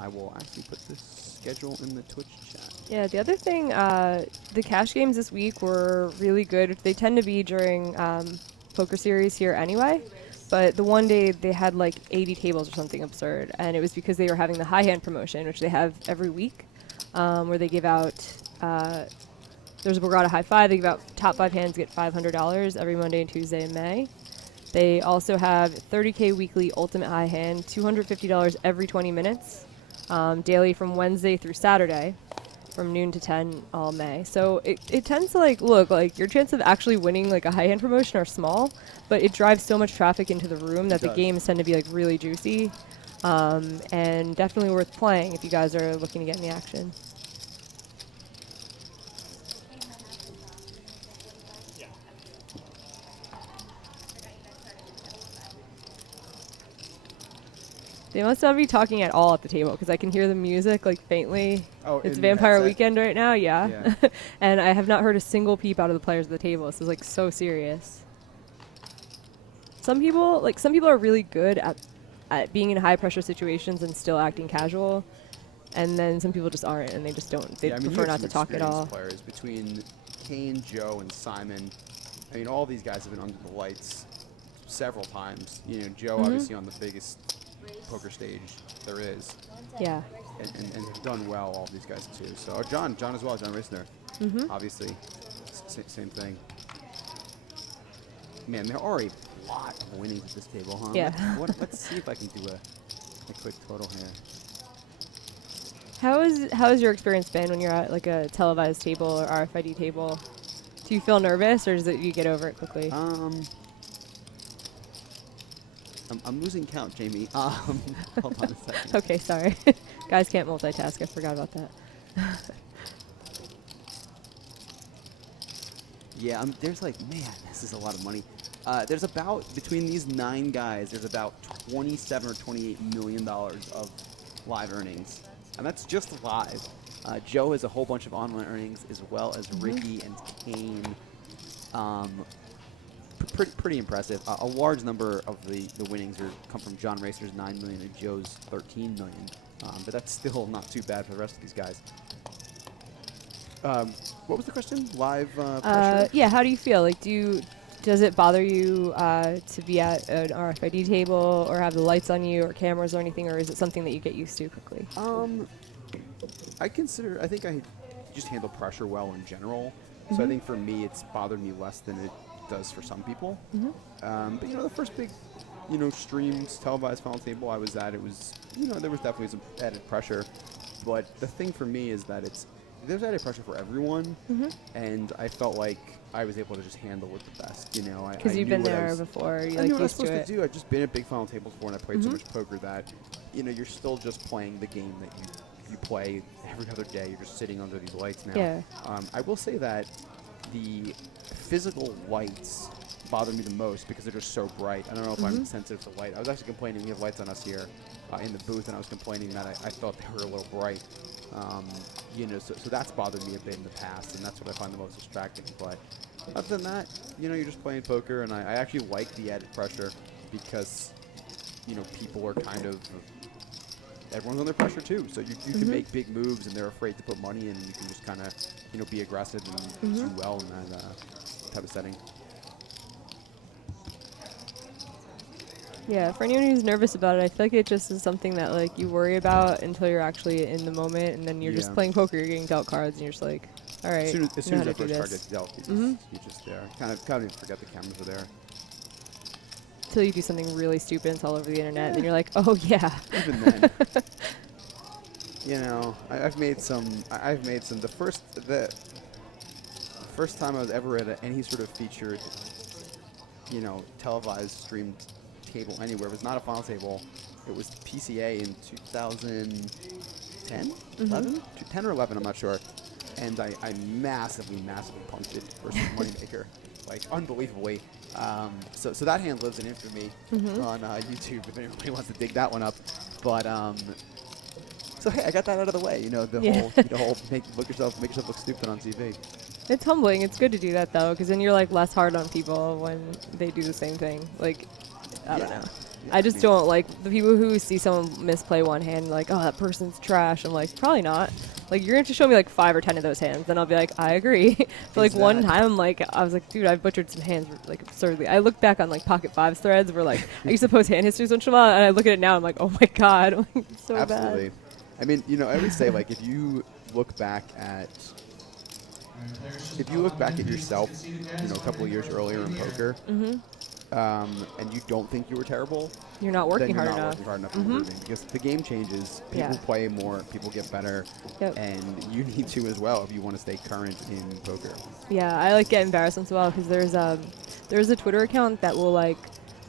I will actually put this schedule in the Twitch chat. Yeah, the other thing, the cash games this week were really good. They tend to be during poker series here anyway. But the one day they had like 80 tables or something absurd, and it was because they were having the high hand promotion, which they have every week, where they give out, there's a Borgata High 5, they give out top 5 hands get $500 every Monday and Tuesday in May. They also have 30K weekly ultimate high hand, $250 every 20 minutes, daily from Wednesday through Saturday, from noon to 10 all May. So it tends to look like your chance of actually winning like a high hand promotion are small, but it drives so much traffic into the room that the games tend to be like really juicy. and definitely worth playing if you guys are looking to get in the action. They must not be talking at all at the table because I can hear the music like faintly. Oh, It's in the Vampire headset? Weekend right now, yeah. Yeah. And I have not heard a single peep out of the players at the table. This is like so serious. Some people are really good at being in high pressure situations and still acting casual, and then some people just aren't, and they just don't. They Yeah, I mean, you prefer have not to some talk at all. experienced players between Kane, Joe, and Simon. I mean, all these guys have been under the lights several times. You know, Joe obviously on the biggest poker stage there is, Yeah. and have done well. All these guys too. So John as well, John Risner, obviously, same thing. Man, there are a lot of winnings at this table, huh? Yeah. Let's see if I can do a quick total here. How has your experience been when you're at like a televised table or RFID table? Do you feel nervous, or does it you get over it quickly? I'm losing count, Jamie. Hold on a second. Okay, sorry. Guys can't multitask. I forgot about that. Yeah, there's like, man, this is a lot of money. There's about, between these 9 guys, there's about $27 or $28 million of live earnings. And that's just live. Joe has a whole bunch of online earnings, as well as Ricky and Kane. Pretty impressive. A large number of the winnings come from John Racer's $9 million and Joe's $13 million. But that's still not too bad for the rest of these guys. What was the question? Live pressure? Yeah. How do you feel? Like, does it bother you to be at an RFID table or have the lights on you or cameras or anything, or is it something that you get used to quickly? I think I just handle pressure well in general. So I think for me, it's bothered me less than it does for some people. But you know, the first big, streamed televised final table I was at, it was, there was definitely some added pressure. But the thing for me is that there's added pressure for everyone, and I felt like I was able to just handle it the best, Because you've been there before, I knew what I was supposed to do. I've just been at big final tables before, and I played so much poker that, you're still just playing the game that you play every other day. You're just sitting under these lights now. Yeah. I will say that the physical lights bother me the most because they're just so bright. I don't know if I'm sensitive to light. I was actually complaining, we have lights on us here in the booth, and I was complaining that I thought they were a little bright. So that's bothered me a bit in the past, and that's what I find the most distracting. But other than that, you're just playing poker, and I actually like the added pressure because, people are kind of, everyone's under pressure too. So you can make big moves, and they're afraid to put money in, and you can just kind of, be aggressive and do well in that type of setting. Yeah, for anyone who's nervous about it, I feel like it just is something that like you worry about until you're actually in the moment, and then you're just playing poker. You're getting dealt cards, and you're just like, all right. As soon as know how that to do first card this. gets dealt, you just there. Kind of even forget the cameras are there. Until you do something really stupid and it's all over the internet, and you're like, oh yeah. Even then, I've made some. The first time I was ever at any sort of featured, televised streamed table anywhere. It was not a final table. It was PCA in 2010, 11, 10 or 11. I'm not sure. And I massively punked it versus Moneymaker, like unbelievably. So that hand lives in infamy on YouTube if anybody wants to dig that one up. But so hey, I got that out of the way. The whole make yourself look stupid on TV. It's humbling. It's good to do that though, because then you're like less hard on people when they do the same thing. Like, I don't know. Yeah, I just don't like the people who see someone misplay one hand, like, oh, that person's trash. I'm like, probably not. Like, you're going to show me like 5 or 10 of those hands, then I'll be like, I agree. But like one time, I was like, dude, I've butchered some hands like absurdly. I look back on like Pocket Fives threads where like I used to post hand histories once in a while, and I look at it now, I'm like, oh my god, I'm like, it's so Absolutely. bad. I mean, I always say like if you look back at yourself, a couple of years earlier in poker, and you don't think you were terrible, you're not working then you're hard not enough. working hard enough for improving, because the game changes, people play more, people get better, and you need to as well if you want to stay current in poker. Yeah, I like get embarrassed once in a while because there's a Twitter account that will like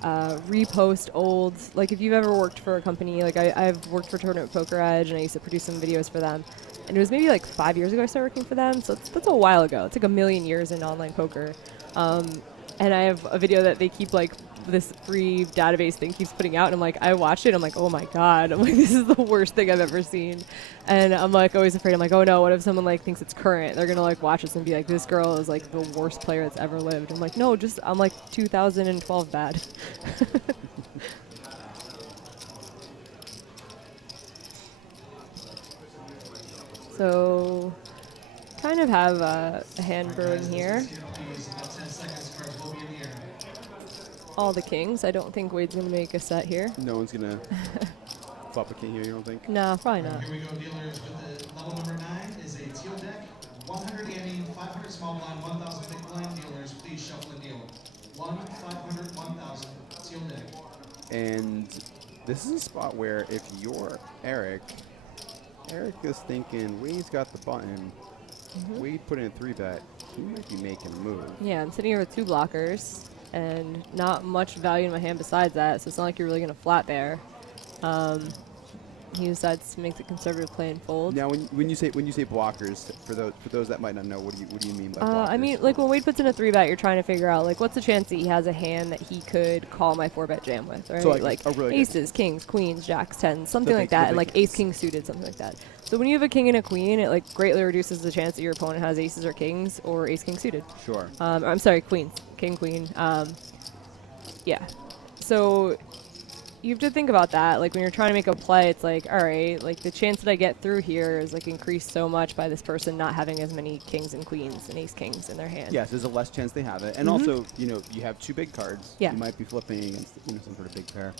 repost old, like if you've ever worked for a company, like I've worked for Tournament Poker Edge and I used to produce some videos for them. And it was maybe like 5 years ago I started working for them, so that's a while ago. It's like a million years in online poker. And I have a video that they keep like this free database thing keeps putting out, and I'm like, I watched it, I'm like, oh my god, I'm like, this is the worst thing I've ever seen. And I'm like always afraid, I'm like, oh no, what if someone like thinks it's current? They're gonna like watch this and be like, this girl is like the worst player that's ever lived. I'm like, no, just I'm like 2012 bad. So kind of have a hand brewing here. About 10 seconds, cards will be in the air. All the kings. I don't think Wade's gonna make a set here. No one's gonna flop a king here. You don't think? No, probably not. Here we go, dealers, with the level number 9 is a teal deck, 100 ante, 500 small blind, 1,000 big blind. Dealers, please shuffle and deal. 1, 500, 1,000, teal deck. And this is a spot where if you're Eric is thinking Wade's got the button. Wade put in a 3-bet. He might be making a move. Yeah, I'm sitting here with 2 blockers and not much value in my hand besides that, so it's not like you're really gonna flat there. He decides to make the conservative play and fold. Now, when you say blockers, for those that might not know, what do you mean by blockers? I mean, like when Wade puts in a 3-bet, you're trying to figure out like what's the chance that he has a hand that he could call my 4-bet jam with, right? So, like, a really good- aces, kings, queens, jacks, tens, something The like big- that, the and big like kings. ace king suited, something like that. So when you have a king and a queen, it like greatly reduces the chance that your opponent has aces or kings or ace king suited. Sure. Or I'm sorry, queens, king, queen. Yeah. So you have to think about that. Like when you're trying to make a play, it's like, all right, like the chance that I get through here is like increased so much by this person not having as many kings and queens and ace kings in their hand. Yes, there's a less chance they have it, and also, you have 2 big cards. Yeah. You might be flipping against some sort of big pair.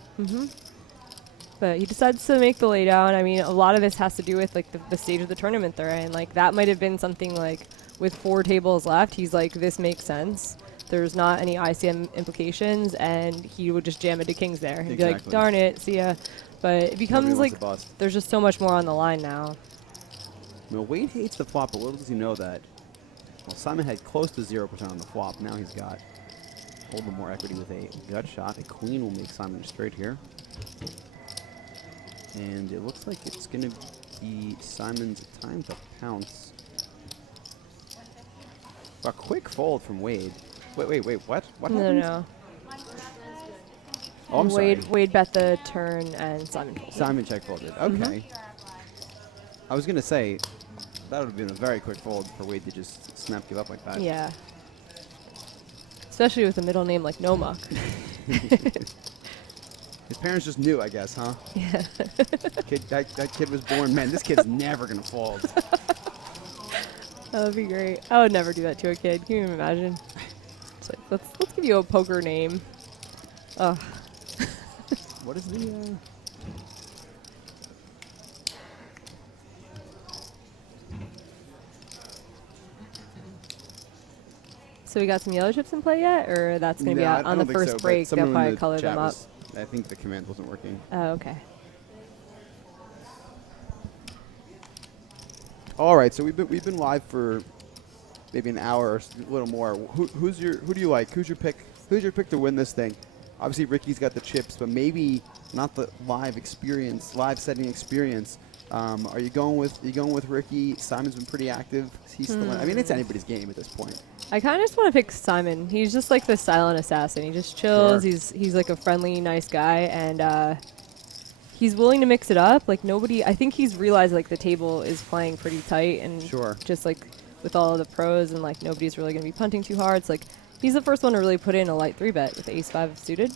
But he decides to make the laydown. I mean, a lot of this has to do with like the stage of the tournament they're in. Like that might have been something like with 4 tables left, he's like, this makes sense. There's not any ICM implications, and he would just jam into kings there. He'd be like, Exactly. darn it, see ya. But it becomes Nobody like wants to bust. there's just so much more on the line now. Well, Wade hates the flop, but little does he know that. Well, Simon had close to 0% on the flop. Now he's got a little more equity with a gut shot. A queen will make Simon straight here. And it looks like it's going to be Simon's time to pounce. A quick fold from Wade. Wait, what? What happened? No. Oh, I'm sorry. Wade bet the turn, and Simon folded. Simon check folded. Okay. I was going to say, that would have been a very quick fold for Wade to just snap give up like that. Yeah. Especially with a middle name like Nomuck. His parents just knew, I guess, huh? Yeah. That kid was born, man, this kid's never going to fold. That would be great. I would never do that to a kid. Can you even imagine? It's like, let's give you a poker name. Ugh. What is the... So we got some yellow chips in play yet, or that's going to be No, out I on don't the think first so, but break? They'll someone in probably the color chat them up. I think the command wasn't working. Oh, okay. All right, so we've been live for maybe an hour or a little more. Who do you like? Who's your pick? Who's your pick to win this thing? Obviously, Ricky's got the chips, but maybe not the live setting experience. Are you going with Ricky? Simon's been pretty active. He's still. I mean, it's anybody's game at this point. I kind of just want to pick Simon. He's just like the silent assassin. He just chills. Sure. He's like a friendly, nice guy, and he's willing to mix it up. Like nobody, I think he's realized like the table is playing pretty tight, and Sure. just like with all of the pros, and like nobody's really gonna be punting too hard. It's like he's the first one to really put in a light 3-bet with ace-5 suited.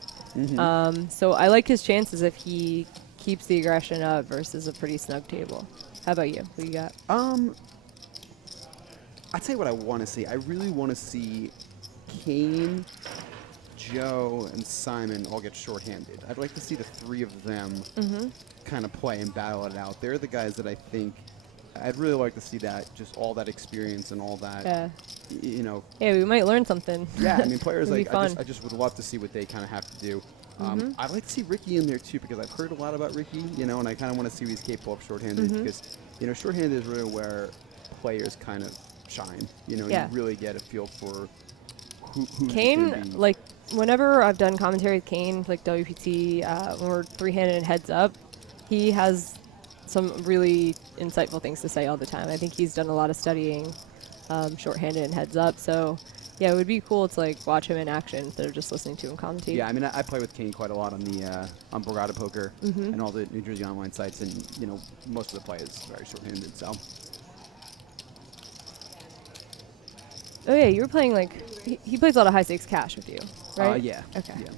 So I like his chances if he keeps the aggression up versus a pretty snug table. How about you? Who you got? I'll tell you what I want to see. I really want to see Kane, Joe, and Simon all get shorthanded. I'd like to see the 3 of them kind of play and battle it out. They're the guys that I think I'd really like to see that, just all that experience and all that, Yeah. Yeah, we might learn something. I mean, players It'd be like fun. I just would love to see what they kind of have to do. I'd like to see Ricky in there too, because I've heard a lot about Ricky, and I kind of want to see what he's capable of shorthanded, because shorthanded is really where players kind of shine. Yeah. You really get a feel for who's Kane, gonna be like, whenever I've done commentary with Kane, like WPT, when we're three-handed and heads up, he has some really insightful things to say all the time. I think he's done a lot of studying shorthanded and heads up. So, yeah, it would be cool to like watch him in action instead of just listening to him commentate. Yeah, I mean, I play with Kane quite a lot on the on Borgata Poker and all the New Jersey online sites, and you know, most of the play is very short-handed. So Oh yeah, you were playing like he plays a lot of high stakes cash with you, right? yeah, Okay. yeah.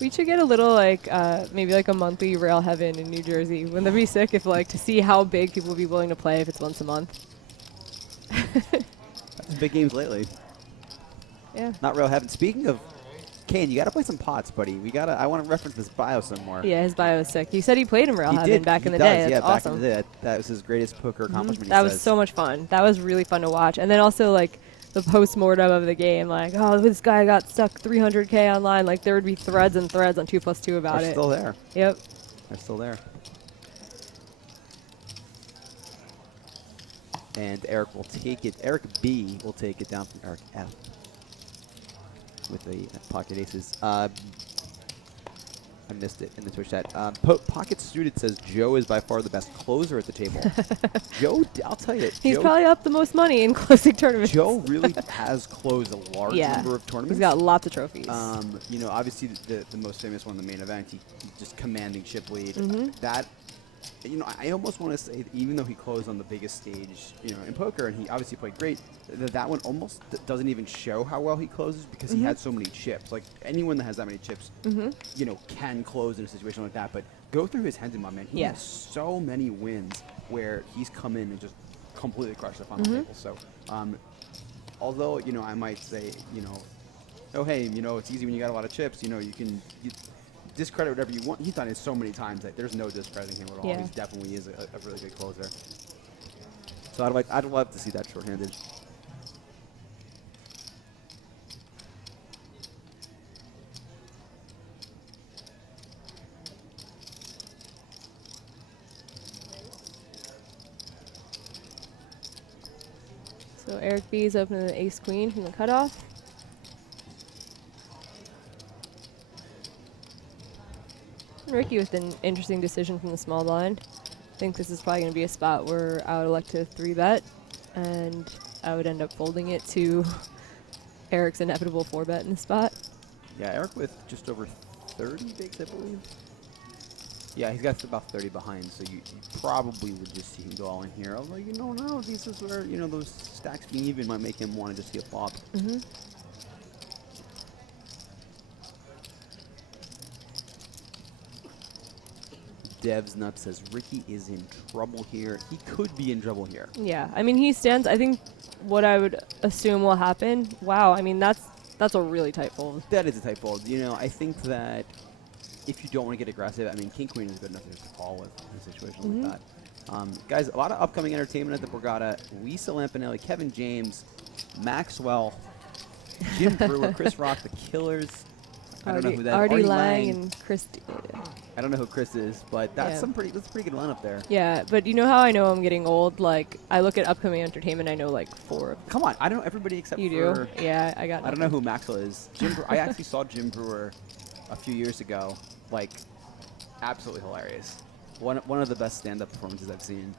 We should get a little like maybe like a monthly Rail Heaven in New Jersey. Wouldn't that be sick if like to see how big people would be willing to play if it's once a month? Big games lately. Yeah. Not real heaven. Speaking of Kane, you got to play some pots, buddy. I want to reference this bio some more. Yeah, his bio is sick. He said he played in Rail He Heaven did. back in He the does, day. That's yeah, awesome. back in the day. That was his greatest poker accomplishment. That he was says. so much fun. That was really fun to watch. And then also like the post-mortem of the game, like, oh, this guy got stuck 300K online. Like there would be threads and threads on 2+2 about They're it. still there. Yep. They're still there. And Eric will take it. Eric B will take it down from Eric F with the pocket aces. I missed it in the Twitch chat. Pocket Student says Joe is by far the best closer at the table. Joe, I'll tell you, He's Joe, probably up the most money in closing tournaments. Joe really has closed a large number of tournaments. He's got lots of trophies. You know, obviously the most famous one, the main event, he just commanding chip lead. That, you know, I almost want to say that even though he closed on the biggest stage, you know, in poker, and he obviously played great, that one almost doesn't even show how well he closes because he had so many chips. Like anyone that has that many chips, you know, can close in a situation like that. But go through his hands, my man. He has so many wins where he's come in and just completely crushed the final table. So, although, you know, I might say, you know, oh, hey, you know, it's easy when you got a lot of chips. You know, you can discredit whatever you want. He's done it so many times that there's no discrediting him at all. Yeah. He definitely is a really good closer. So I'd love to see that shorthanded. So Eric B is opening the ace queen from the cutoff. Ricky with an interesting decision from the small blind. I think this is probably going to be a spot where I would elect to 3-bet, and I would end up folding it to Eric's inevitable 4-bet in the spot. Yeah, Eric with just over 30 bigs, I believe. Yeah, he's got about 30 behind, so you probably would just see him go all in here. Although, you don't know, these is where, you know, those stacks being even might make him want to just see a flop. Dev's Nut says Ricky is in trouble here. He could be in trouble here. Yeah, I mean, he stands, I think what I would assume will happen, wow, I mean, that's a really tight fold. That is a tight fold. You know, I think that if you don't want to get aggressive, I mean, King Queen is good enough to call with in a situation like that. Guys, a lot of upcoming entertainment at the Borgata. Lisa Lampanelli, Kevin James, Maxwell, Jim Brewer, Chris Rock, the Killers. I don't know who that is. Artie Lang and Chris. I don't know who Chris is, but that's that's a pretty good lineup there. Yeah, but you know how I know I'm getting old? Like, I look at upcoming entertainment, I know like 4 of them. Come on, I don't know everybody except You for... do? Yeah, I got I don't know who Maxwell is. I actually saw Jim Brewer a few years ago. Like, absolutely hilarious. One of the best stand-up performances I've seen.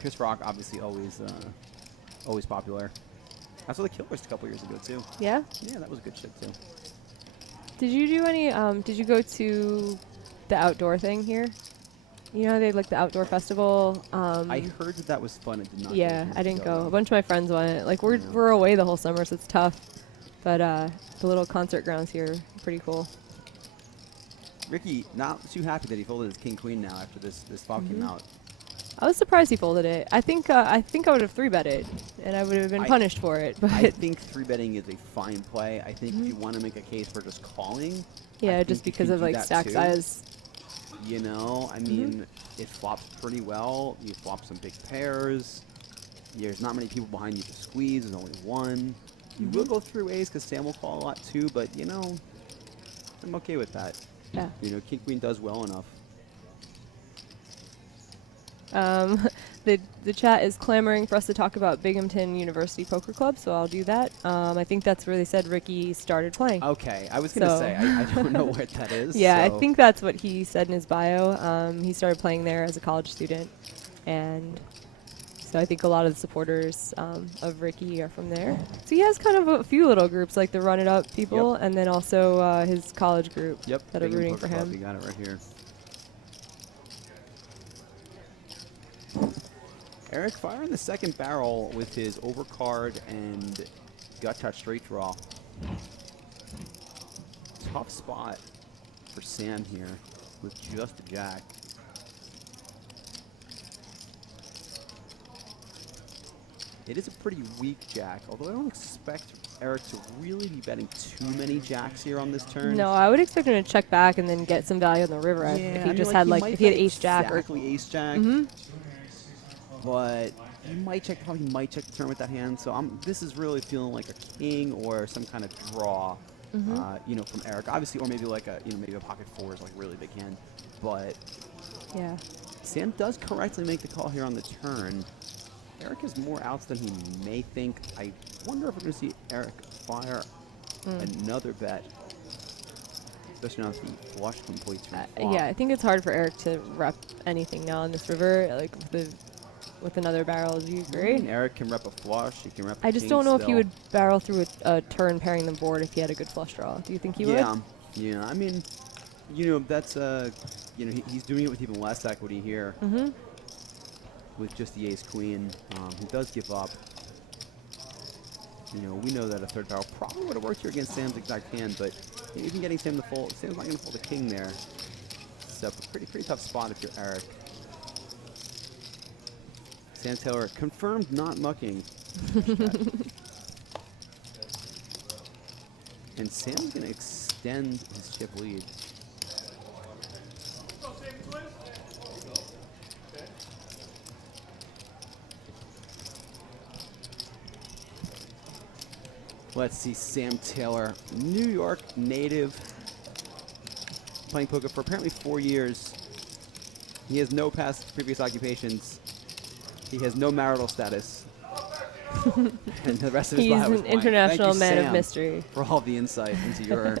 Chris Rock, obviously always popular. I saw the Killers a couple years ago too. Yeah? Yeah, that was good shit too. Did you do any, did you go to the outdoor thing here? You know, they had like the outdoor festival. I heard that was fun. It did not. Yeah, I didn't go. A bunch of my friends went. Like, we're away the whole summer, so it's tough. But the little concert grounds here are pretty cool. Ricky, not too happy that he folded his King Queen now after this flop came out. I was surprised he folded it. I think I would have 3-betted, and I would have been punished for it. But I think 3-betting is a fine play. I think if you want to make a case for just calling, yeah, just because of like stack size. You know, I mean, it flops pretty well. You flop some big pairs. There's not many people behind you to squeeze. There's only one. You will go through A's because Sam will call a lot too, but you know, I'm okay with that. Yeah. You know, King Queen does well enough. The chat is clamoring for us to talk about Binghamton University Poker Club, so I'll do that. I think that's where they said Ricky started playing. Okay, I was gonna So- say I don't know where that is. Yeah, I so- think that's what he said in his bio. He started playing there as a college student, and so I think a lot of the supporters of Ricky are from there. So he has kind of a few little groups, like the Run It Up people, and then also his college group Yep. that are Bingham rooting Poker for Club, him. You got it right here. Eric firing the second barrel with his overcard and gut touch straight draw. Tough spot for Sam here with just a jack. It is a pretty weak jack, although I don't expect Eric to really be betting too many jacks here on this turn. No, I would expect him to check back and then get some value on the river Yeah, if I he mean, just like, had might if he had bet ace jack or exactly ace jack. But you might check, probably might check the turn with that hand. So this is really feeling like a king or some kind of draw, you know, from Eric. Obviously, or maybe like maybe a pocket four is like a really big hand. But yeah. Sam does correctly make the call here on the turn. Eric has more outs than he may think. I wonder if we're going to see Eric fire another bet, especially now that the flush completes from flop. Yeah, I think it's hard for Eric to rep anything now on this river, like with another barrel. Do you agree? Eric can rep a flush. He can rep a I just king don't know if he still. would barrel through a turn pairing the board if he had a good flush draw. Do you think he would? Yeah. I mean, you know, that's you know, he's doing it with even less equity here. With just the ace queen, he does give up. You know, we know that a third barrel probably would have worked here against Sam's exact hand, but even getting Sam to fold, Sam's not going to fold a king there. So pretty tough spot if you're Eric. Sam Taylor confirmed not mucking. And Sam's going to extend his chip lead. Let's see, Sam Taylor, New York native, playing poker for apparently 4 years. He has no past previous occupations. He has no marital status. And the rest of his He's bio is an blank. international Thank you, man of Sam, mystery. for all the insight into your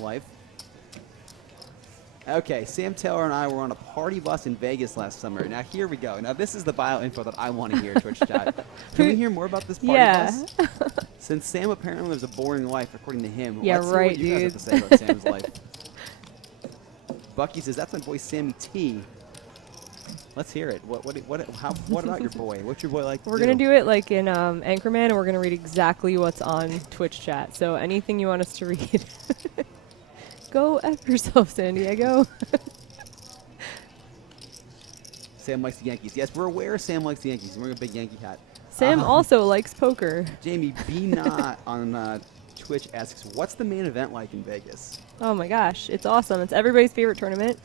life. Okay, Sam Taylor and I were on a party bus in Vegas last summer. Now here we go. Now this is the bio info that I want to hear, Twitch chat. Can we hear more about this party bus? Since Sam apparently lives a boring life, according to him. Yeah, let's right, see what you guys have to dude. say about Sam's life. Bucky says, that's my boy Sammy T. Let's hear it. What about your boy? What's your boy like? We're gonna do it like in Anchorman, and we're gonna read exactly what's on Twitch chat. So anything you want us to read, go F yourself, San Diego. Sam likes the Yankees. Yes, we're aware Sam likes the Yankees. He's wearing a big Yankee hat. Sam also likes poker. Jamie B. Not on Twitch asks, what's the main event like in Vegas? Oh my gosh, it's awesome. It's everybody's favorite tournament.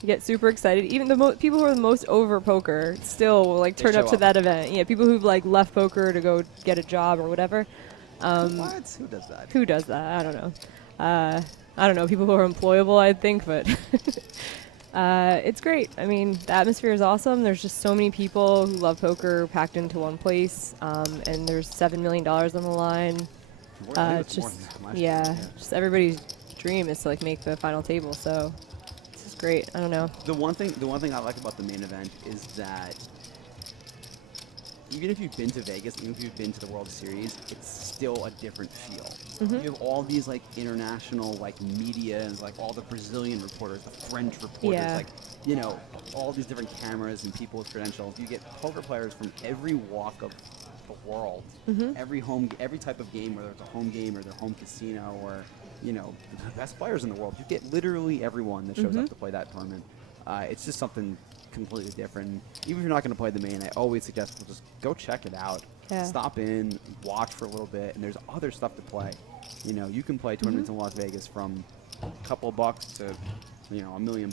You get super excited. Even the people who are the most over poker still will like They turn up show to up. that event. Yeah, people who've like left poker to go get a job or whatever. What? Who does that? Who does that? I don't know. I don't know. People who are employable, I'd think, but it's great. I mean, the atmosphere is awesome. There's just so many people who love poker packed into one place, and there's $7 million on the line. I think It's it's more just than that last year, just everybody's dream is to like make the final table. So this is great. I don't know. The one thing I like about the main event is that even if you've been to Vegas, even if you've been to the World Series, it's still a different feel. You have all these like international like media and like all the Brazilian reporters, the French reporters, Yeah. like, you know, all these different cameras and people with credentials. You get poker players from every walk of the world, every type of game, whether it's a home game or their home casino or, you know, the best players in the world. You get literally everyone that shows up to play that tournament. It's just something completely different. Even if you're not going to play the main, I always suggest people just go check it out. Yeah. Stop in, watch for a little bit, and there's other stuff to play. You know, you can play tournaments in Las Vegas from a couple of bucks to, $1 million,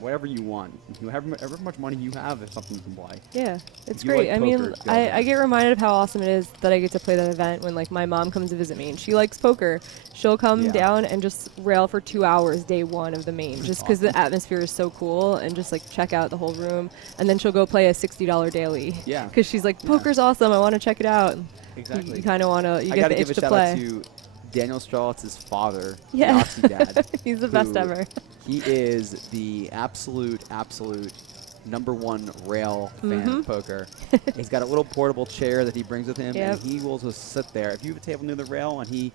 whatever you want. However much money you have, if something you can play. Yeah, it's If you great. like I mean, poker, go I ahead. get reminded of how awesome it is that I get to play that event when like my mom comes to visit me and she likes poker. She'll come Yeah. down and just rail for 2 hours day one of the main, That's just because the awesome. atmosphere is so cool and just like check out the whole room. And then she'll go play a $60 daily. Yeah. Because she's like, Yeah. poker's awesome. I want to check it out. And Exactly. You kind of want to. You I get got to the give itch a to shout play. out to Daniel Strelitz's father, Yeah. the Aussie dad. He's the best who- ever. He is the absolute #1 rail fan of poker. He's got a little portable chair that he brings with him, Yep. and he will just sit there. If you have a table near the rail and he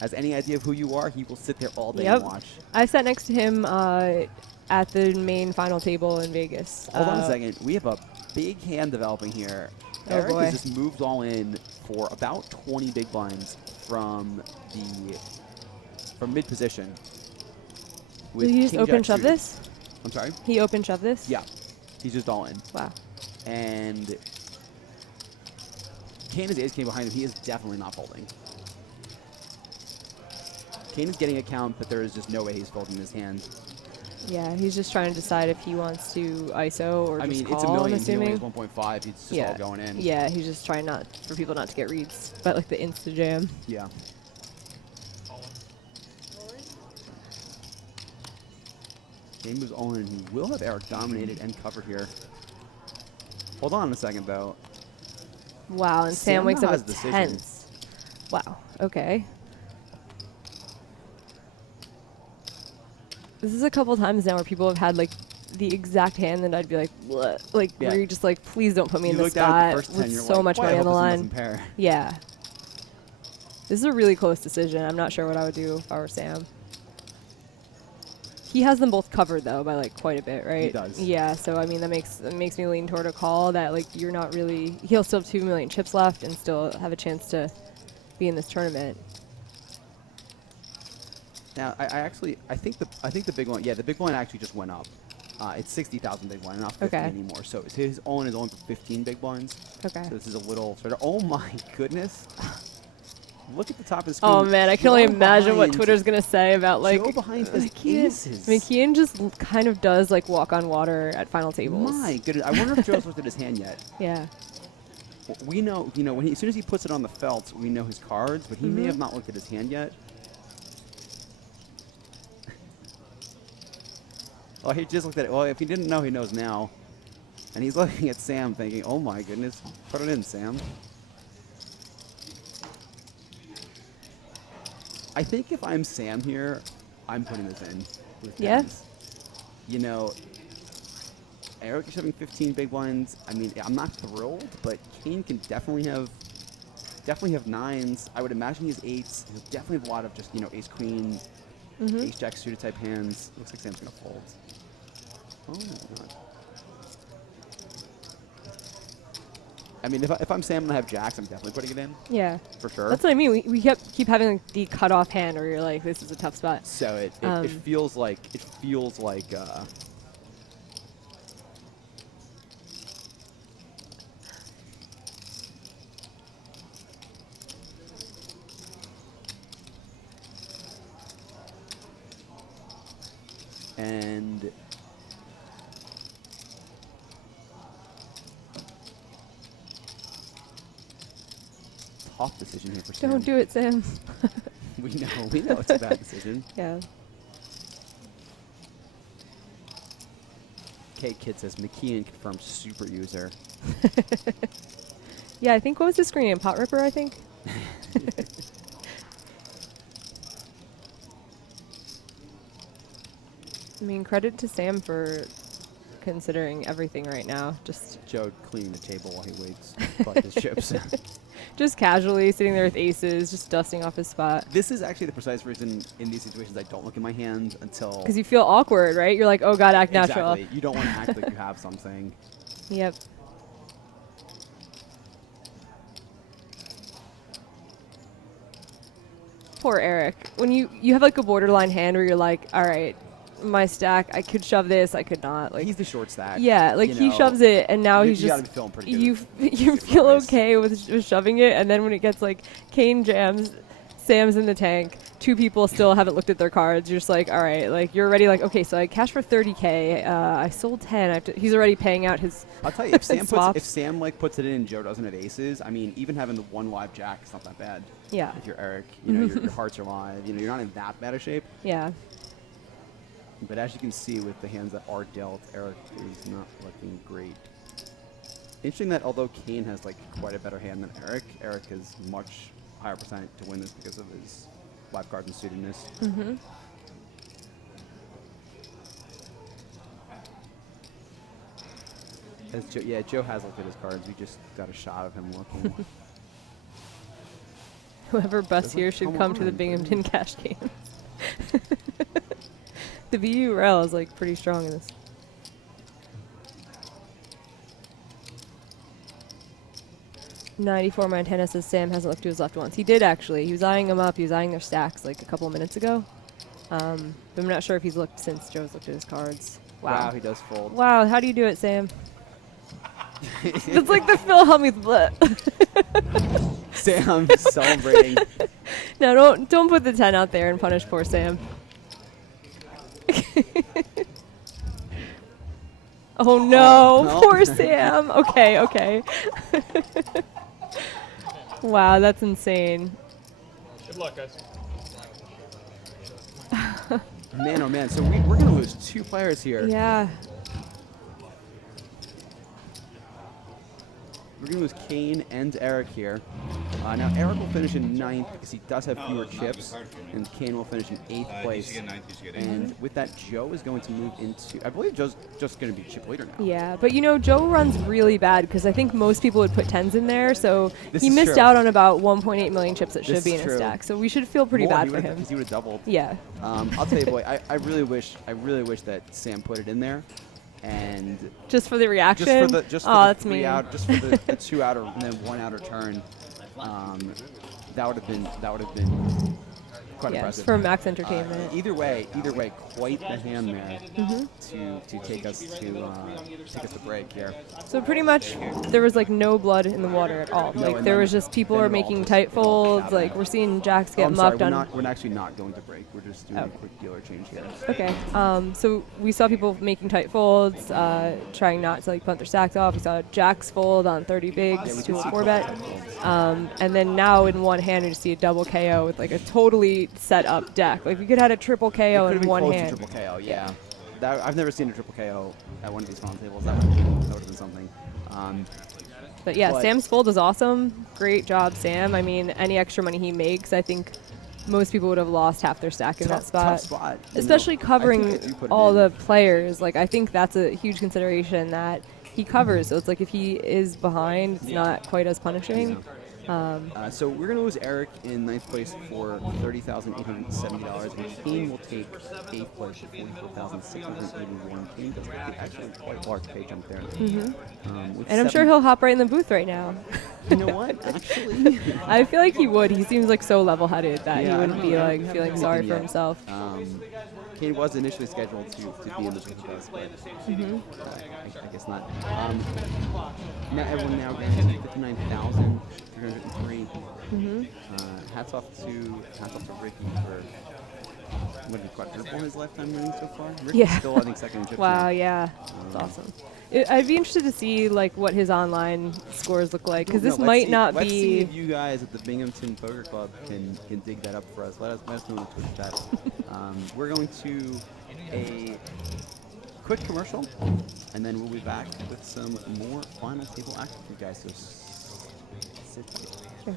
has any idea of who you are, he will sit there all day Yep. and watch. I sat next to him at the main final table in Vegas. Hold on a second. We have a big hand developing here. Oh, Eric boy. has just moved all in for about 20 big blinds from mid position. Did he just King open Jack shove suited. this? I'm sorry? He open shove this? Yeah. He's just all in. Wow. And Kane is ace king behind him. He is definitely not folding. Kane is getting a count, but there is just no way he's folding his hand. Yeah, he's just trying to decide if he wants to ISO or I just mean, call, it's a million. I'm He assuming. only has 1.5. He's just yeah. all going in. Yeah, he's just trying for people not to get reads, but like the insta jam. Yeah. Kane moves all in, and he will have Eric dominated and covered here. Hold on a second, though. Wow, and Sam Sam wakes up has with decision. tense. Wow. Okay. This is a couple times now where people have had like the exact hand that I'd be like, what? Like Yeah. where you're just like, please don't put me in You this look down at the spot first 10, with you're so like, much "Boy, I money on hope the this one line. doesn't pair." Yeah. This is a really close decision. I'm not sure what I would do if I were Sam. He has them both covered though by like quite a bit, right? He does. Yeah, so I mean that makes me lean toward a call that like you're not really. He'll still have 2 million chips left and still have a chance to be in this tournament. Now, I think the big one, the big one actually just went up. It's 60,000 big blind, not 50 Okay. anymore. So his all-in is only for 15 big blinds. Okay. So this is a little sort of, oh my goodness. Look at the top of the screen. Oh man, I can only Joe imagine what behind- Twitter's gonna say about like Joe behind has McKeon. aces. McKeon just kind of does like walk on water at final tables. My goodness. I wonder if Joe's looked at his hand yet. Yeah. We know, when as soon as he puts it on the felt, we know his cards, but he may have not looked at his hand yet. Oh, he just looked at it. Well, if he didn't know, he knows now. And he's looking at Sam thinking, oh my goodness, put it in, Sam. I think if I'm Sam here, I'm putting this in with Yeah? tens. Eric is having 15 big blinds. I mean, I'm not thrilled, but Kane can definitely have nines. I would imagine he has eights. He'll definitely have a lot of just, ace queen, ace jack suited type hands. Looks like Sam's gonna fold. Oh my god. I mean, if I'm Sam and I have jacks, I'm definitely putting it in Yeah. for sure. That's what I mean. We keep having like, the cutoff hand where you're like, this is a tough spot. So it feels like and tough decision here for Sam. Don't do it, Sam. We know it's a bad decision. Yeah. Kate Kid says McKeon confirmed super user. Yeah, I think what was his screen name? Pot Ripper, I think. I mean, credit to Sam for considering everything right now. Joe cleaning the table while he waits, collect his chips. Just casually sitting there with aces, just dusting off his spot. This is actually the precise reason in these situations I don't look at my hand until. Because you feel awkward, right? You're like, oh god, act natural. Exactly. You don't want to act like you have something. Yep. Poor Eric. When you have like a borderline hand where you're like, all right, my stack, I could shove this, I could not. Like He's the short stack. yeah, like you he know. shoves it, and now he's You just gotta be feeling pretty good. you feel okay with shoving it, and then when it gets like Kane jams, Sam's in the tank, two people still haven't looked at their cards. You're just like, all right, like you're already like, okay, so I cashed for 30K. I sold 10. He's already paying out his. I'll tell you, if swaps. Sam like puts it in and Joe doesn't have aces, I mean, even having the one live jack is not that bad. Yeah. If you're Eric, you know, your hearts are live. You know, you're not in that bad a shape. Yeah. But as you can see with the hands that are dealt, Eric is not looking great. Interesting that although Kane has like quite a better hand than Eric has much higher percent to win this because of his live cards and suitedness. Mm-hmm. Joe has looked at his cards. We just got a shot of him looking. Whoever busts Doesn't here should come to the on, Binghamton cash game. The BURL is like pretty strong in this. $94 Montana says Sam hasn't looked to his left once. He did actually. He was eyeing them up. He was eyeing their stacks like a couple of minutes ago. But I'm not sure if he's looked since Joe's looked at his cards. Wow, he does fold. Wow, how do you do it, Sam? It's like the Phil help me split. Sam celebrating. No, don't put the 10 out there and punish poor Sam. Oh no, no. poor Sam. Okay. Wow, that's insane. Good luck, guys. Man, oh man. So we're going to lose two players here. Yeah. We're going to lose Kane and Eric here. Now, Eric will finish in 9th because he does have fewer chips, and Kane will finish in 8th place. And with that, Joe is going to move into... I believe Joe's just going to be chip leader now. Yeah, but you know, Joe runs really bad because I think most people would put 10s in there, so This he is missed true. out on about 1.8 million chips that should This be is in his true. stack. So we should feel pretty bad for him. Because he would have doubled. Yeah. I'll tell you, boy, I really wish that Sam put it in there. And Just for the reaction? just for oh, the that's three mean. out, just for the 2 outer and then 1 outer turn, that would have been quite Yes, impressive. for Max Entertainment. Either way, quite the hand there to take us to break here. So pretty much there was like no blood in the water at all. No, Like and there then- was just people then are it all making just- tight it all folds. just Like happened. we're seeing jacks Oh, get I'm sorry, mucked on. we're actually not going to break. We're just doing a quick dealer change here. Okay. So we saw people making tight folds, trying not to like punt their stacks off. We saw jacks fold on 30 bigs to a 4-bet. And then now in one hand, you just see a double KO with like a totally set up deck. Like we could have had a triple It KO could've in been one close to hand. triple KO, yeah. I've never seen a triple KO at one of these final tables. That would have been something. But yeah, But- Sam's fold is awesome. Great job, Sam. I mean, any extra money he makes, I think most people would have lost half their stack in that spot. Tough spot. you know. Especially I think covering if you put it all in- the players. Like, I think that's a huge consideration that he covers. So it's like if he is behind, it's not quite as punishing. So we're going to lose Eric in 9th place for $30,870, and Kane will take 8th place for $44,681. Kane does actually quite a large pay jump there. And I'm sure he'll hop right in the booth right now. You know what? Actually, I feel like he would. He seems like so level-headed that Yeah, he I wouldn't don't be know. I like haven't feeling seen sorry anything for yet. himself. Kane was initially scheduled to be in this with us, but I guess not. Now everyone now getting 59,303. Hats off to Ricky for what did he quadruple his lifetime winnings so far. Ricky's Yeah. still I think second in chips. Wow, now. yeah, that's awesome. I'd be interested to see like what his online scores look like because this No, might not let's see be. if you guys at the Binghamton Poker Club can dig that up for us. Let us know in the Twitch chat. We're going to a quick commercial, and then we'll be back with some more final table action for you guys. So sit tight. Sure.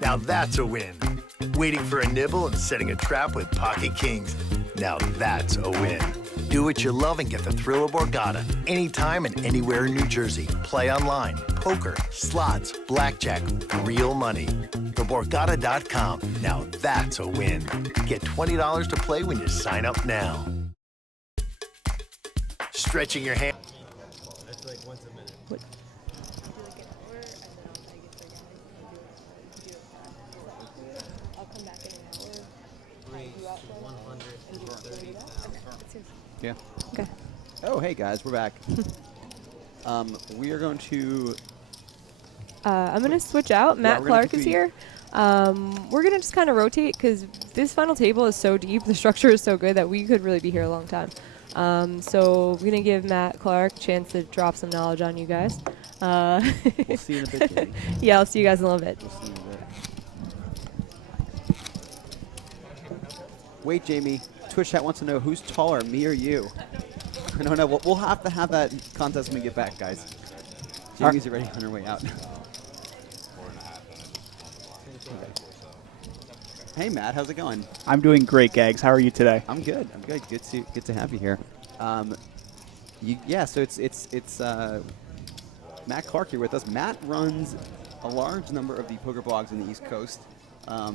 Now that's a win. Waiting for a nibble and setting a trap with Pocket Kings. Now that's a win. Do what you love and get the thrill of Borgata anytime and anywhere in New Jersey. Play online, poker, slots, blackjack, real money. TheBorgata.com. Now that's a win. Get $20 to play when you sign up now. Stretching your hand. Yeah. Okay. Oh, hey guys, we're back. We are going to. I'm going to switch out. Yeah, Matt we're gonna Clark is quickly- here. We're going to just kind of rotate because this final table is so deep. The structure is so good that we could really be here a long time. So we're going to give Matt Clark a chance to drop some knowledge on you guys. We'll see you in a bit, Jamie. Yeah, I'll see you guys in a little bit. We'll see you in a bit. Wait, Jamie. Twitch chat wants to know who's taller, me or you? No, we'll have to have that contest when we get back, guys. Jamie's already on her way out. Hey, Matt, how's it going? I'm doing great, Gags. How are you today? I'm good. I'm good. Good to have you here. So it's Matt Clark here with us. Matt runs a large number of the poker blogs on the East Coast.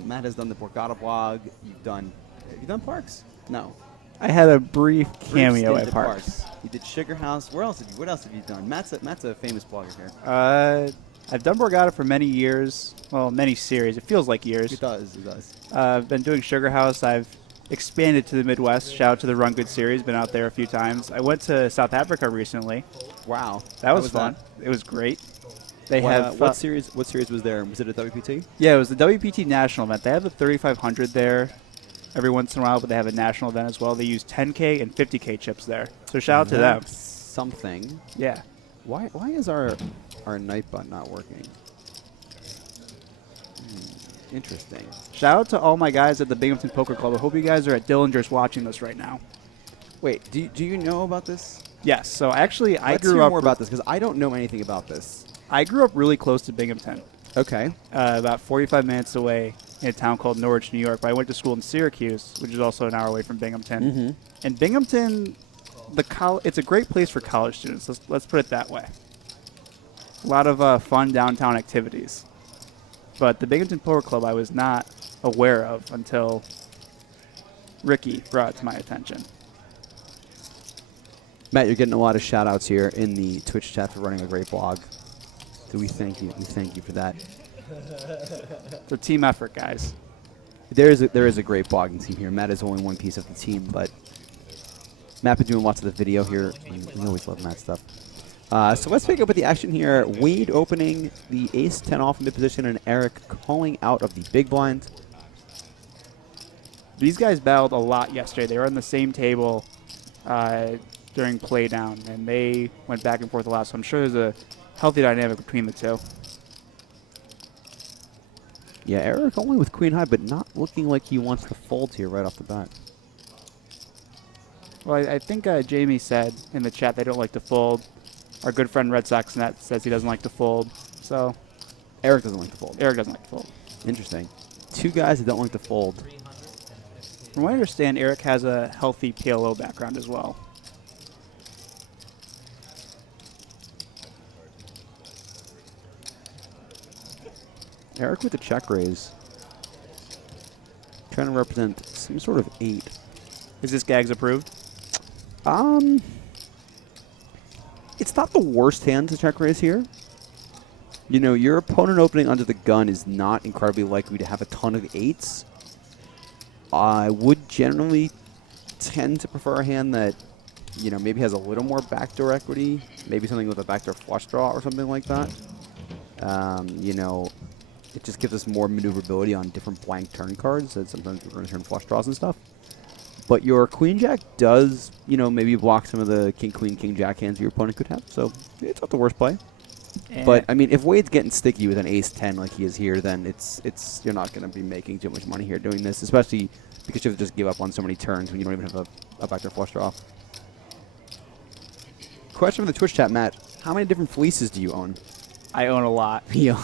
Matt has done the Borgata blog. Have you done Parks? No. I had a brief cameo stint at Parks. You did Sugar House. What else have you done? Matt's a famous blogger here. I've done Borgata for many years. Well, many series. It feels like years. It does. I've been doing Sugar House. I've expanded to the Midwest. Shout out to the Run Good series. Been out there a few times. I went to South Africa recently. Wow. That was fun. It was great. They had what series was there? Was it a WPT? Yeah, it was the WPT National event. They have the 3500 there every once in a while, but they have a national event as well. They use 10K and 50K chips there. So shout out to them. Something. Yeah. Why is our night button not working? Interesting. Shout out to all my guys at the Binghamton Poker Club. I hope you guys are at Dillinger's watching this right now. Wait, do you know about this? Yes. So actually, I Let's grew hear up more about this because I don't know anything about this. I grew up really close to Binghamton, Okay. about 45 minutes away in a town called Norwich, New York. But I went to school in Syracuse, which is also an hour away from Binghamton. Mm-hmm. And Binghamton, it's a great place for college students. Let's put it that way. A lot of fun downtown activities. But the Binghamton Poker Club I was not aware of until Ricky brought it to my attention. Matt, you're getting a lot of shout outs here in the Twitch chat for running a great blog. So we thank you. We thank you for that. It's a team effort, guys. There is a great blogging team here. Matt is only one piece of the team, but Matt been doing lots of the video here. We always love Matt's stuff. So let's pick up with the action here. Wade opening the ace-10 off in mid position and Eric calling out of the big blind. These guys battled a lot yesterday. They were on the same table during playdown, and they went back and forth a lot. So I'm sure there's a healthy dynamic between the two. Yeah, Eric only with queen high, but not looking like he wants to fold here right off the bat. Well, I think Jamie said in the chat they don't like to fold. Our good friend Red Sox Net says he doesn't like to fold. So Eric doesn't like to fold. Eric doesn't like to fold. Interesting. Two guys that don't like to fold. From what I understand, Eric has a healthy PLO background as well. Eric with the check raise. Trying to represent some sort of 8. Is this Gags approved? It's not the worst hand to check raise here. You know, your opponent opening under the gun is not incredibly likely to have a ton of 8s. I would generally tend to prefer a hand that, you know, maybe has a little more backdoor equity. Maybe something with a backdoor flush draw or something like that. You know, it just gives us more maneuverability on different blank turn cards. That sometimes we're going to turn flush draws and stuff. But your queen jack does, you know, maybe block some of the king queen king jack hands your opponent could have. So it's not the worst play. But I mean, if Wade's getting sticky with an ace-10 like he is here, then it's you're not going to be making too much money here doing this, especially because you have to just give up on so many turns when you don't even have a backdoor flush draw. Question from the Twitch chat, Matt: how many different fleeces do you own? I own a lot. Yeah.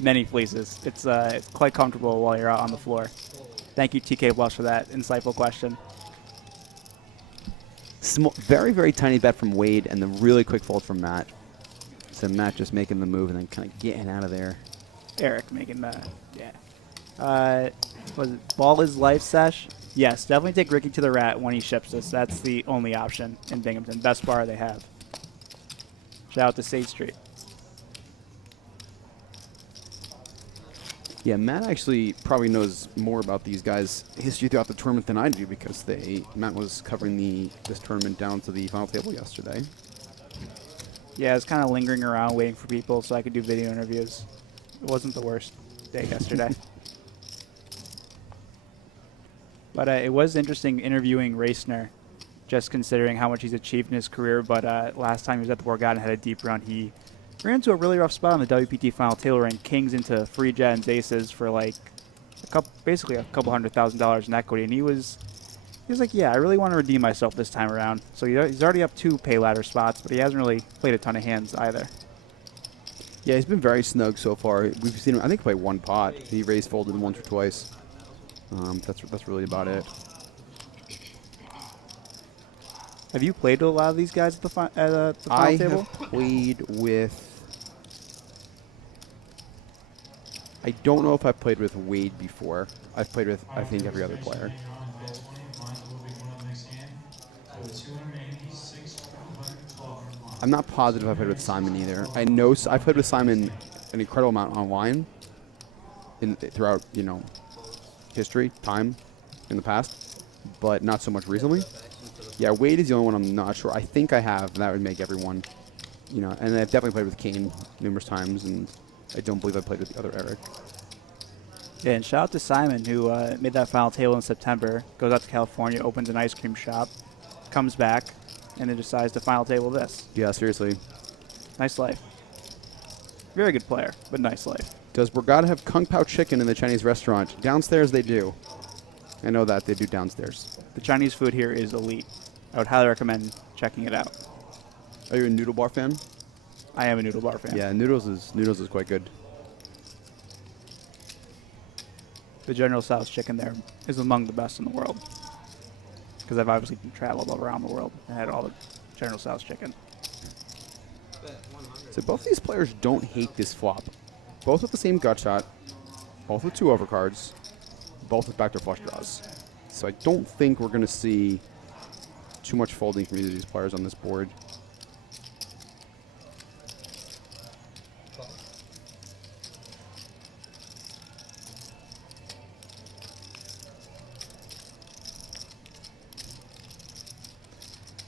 Many fleeces. It's quite comfortable while you're out on the floor. Thank you, TK Welsh, for that insightful question. Very, very tiny bet from Wade and the really quick fold from Matt. So Matt just making the move and then kind of getting out of there. Eric making the, yeah. Was it Ball is Life Sesh? Yes, definitely take Ricky to the rat when he ships us. That's the only option in Binghamton. Best bar they have. Shout out to State Street. Yeah, Matt actually probably knows more about these guys' history throughout the tournament than I do because Matt was covering this tournament down to the final table yesterday. Yeah, I was kind of lingering around waiting for people so I could do video interviews. It wasn't the worst day yesterday. But it was interesting interviewing Racner, just considering how much he's achieved in his career. But last time he was at the Borgata and had a deep run, he ran into a really rough spot on the WPT final table, ran kings into free jets and aces for like basically a couple $100,000 in equity, and he was like, yeah, I really want to redeem myself this time around. So he's already up 2 pay ladder spots, but he hasn't really played a ton of hands either. Yeah, he's been very snug so far. We've seen him, I think, play 1 pot. He raised folded once or twice. That's really about it. Have you played with a lot of these guys at the final I table? have played with. I don't know if I've played with Wade before. I've played with, I think, every other player. I'm not positive I played with Simon either. I know I played with Simon an incredible amount online throughout, history, time, in the past, but not so much recently. Yeah, Wade is the only one I'm not sure. I think I have, and that would make everyone, and I've definitely played with Kane numerous times, and I don't believe I played with the other Eric. Yeah, and shout out to Simon, who made that final table in September, goes out to California, opens an ice cream shop, comes back, and then decides to final table this. Yeah, seriously. Nice life. Very good player, but nice life. Does Borgata have Kung Pao chicken in the Chinese restaurant? Downstairs they do. I know that. They do downstairs. The Chinese food here is elite. I would highly recommend checking it out. Are you a noodle bar fan? I am a noodle bar fan. Yeah, noodles is quite good. The General Tso's chicken there is among the best in the world. Because I've obviously traveled all around the world and had all the General Tso's chicken. So both these players don't hate this flop. Both with the same gut shot, both with 2 overcards, both with backdoor flush draws. So I don't think we're going to see too much folding from either of these players on this board.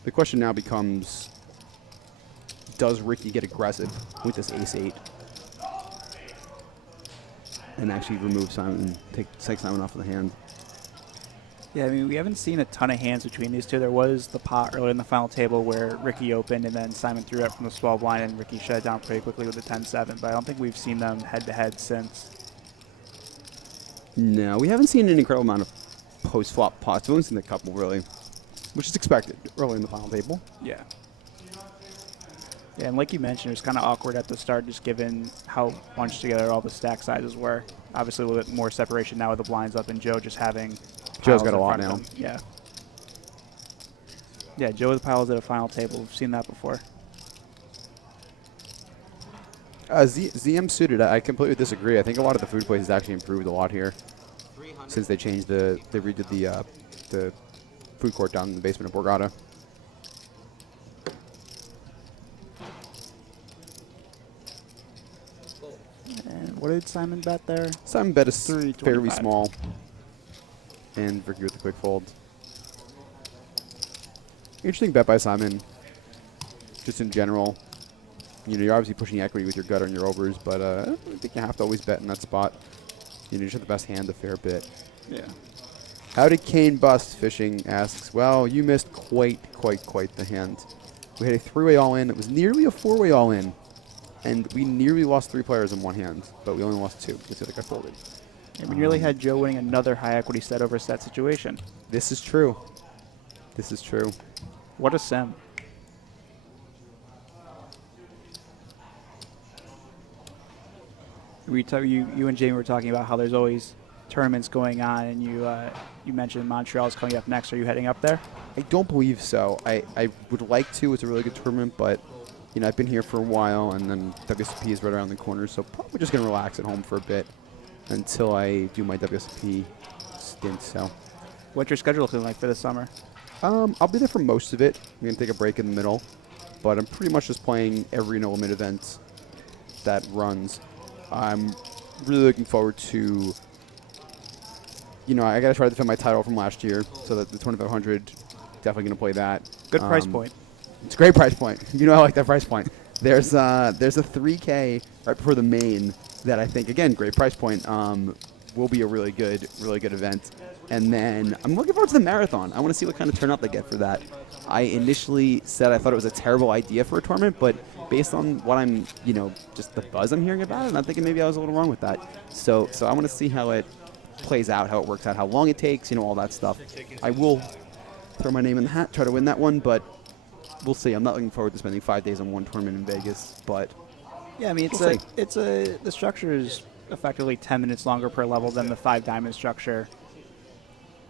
The question now becomes, does Ricky get aggressive with this ace-8 and actually remove Simon, take Simon off of the hand? Yeah, I mean, we haven't seen a ton of hands between these two. There was the pot early in the final table where Ricky opened and then Simon threw up from the small blind and Ricky shut it down pretty quickly with the 10-7, but I don't think we've seen them head-to-head since. No, we haven't seen an incredible amount of post-flop pots. We've only seen a couple, really, which is expected early in the final table. Yeah. Yeah, and like you mentioned, it was kind of awkward at the start just given how bunched together all the stack sizes were. Obviously a little bit more separation now with the blinds up and Joe just having Joe's piles got a in lot front of now. him. Yeah. Yeah, Joe with piles at a final table. We've seen that before. ZM suited, I completely disagree. I think a lot of the food places actually improved a lot here since they changed they redid the food court down in the basement of Borgata. And what did Simon bet there? Simon bet is fairly 325. small, and Ricky with the quick fold. Interesting bet by Simon, just in general. You're obviously pushing equity with your gutter and your overs, but I don't think you have to always bet in that spot. You just have the best hand a fair bit. Yeah. How did Kane bust? Fishing asks. Well, you missed quite the hand. We had a 3-way all-in. It was nearly a 4-way all-in. And we nearly lost 3 players in one hand, but we only lost 2 because the other guy folded. And we nearly had Joe winning another high equity set over set situation. This is true. This is true. What a sim. You and Jamie were talking about how there's always tournaments going on, and you mentioned Montreal's coming up next. Are you heading up there? I don't believe so. I would like to. It's a really good tournament, but I've been here for a while, and then WSOP is right around the corner, so probably just going to relax at home for a bit until I do my WSOP stint. So What's your schedule looking like for this summer? I'll be there for most of it. I'm gonna take a break in the middle, but I'm pretty much just playing every no limit event that runs. I'm really looking forward to. I gotta try to defend my title from last year, so that the 2500, definitely gonna play that. Good price point. It's a great price point. I like that price point. There's a 3K right before the main that I think, again, great price point. Will be a really good event. And then I'm looking forward to the marathon. I want to see what kind of turnout they get for that. I initially said I thought it was a terrible idea for a tournament, but based on what I'm, just the buzz I'm hearing about it, and I'm thinking maybe I was a little wrong with that. So I want to see how it plays out, how it works out, how long it takes, all that stuff. I will throw my name in the hat, try to win that one, but we'll see. I'm not looking forward to spending 5 days on one tournament in Vegas, but Yeah, I mean, the structure is effectively 10 minutes longer per level than the 5 diamond structure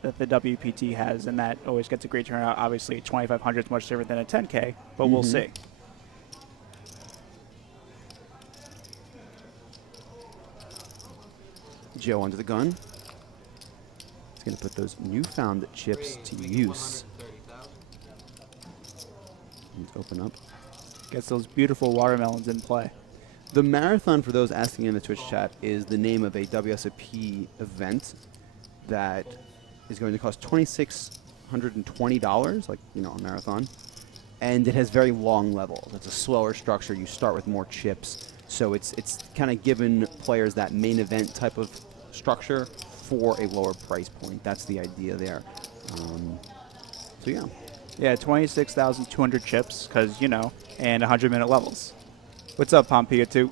that the WPT has, and that always gets a great turnout. Obviously, 2500 is much different than a 10K, but we'll see. Joe under the gun. He's going to put those newfound chips to use. Let's open up. Gets those beautiful watermelons in play. The marathon, for those asking in the Twitch chat, is the name of a WSOP event that is going to cost $2,620, like, a marathon. And it has very long levels. It's a slower structure. You start with more chips. So it's kind of given players that main event type of structure for a lower price point. That's the idea there. So, yeah. Yeah, 26,200 chips, because, and 100-minute levels. What's up, Pompeo 2?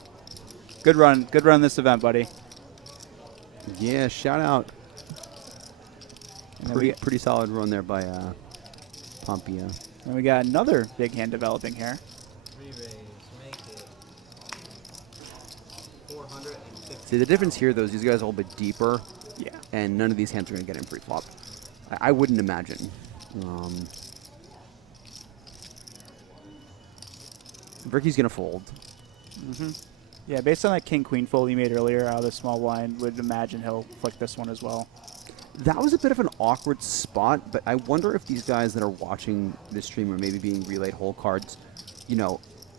Good run this event, buddy. Yeah, shout out. And Pretty solid run there by Pompeo. And we got another big hand developing here. See, the difference here, though, is these guys are a little bit deeper. Yeah. And none of these hands are going to get in pre-flop. I wouldn't imagine. Ricky's going to fold. Yeah, based on that king-queen fold he made earlier out of the small blind, would imagine he'll flick this one as well. That was a bit of an awkward spot, but I wonder if these guys that are watching this stream are maybe being relayed hole cards.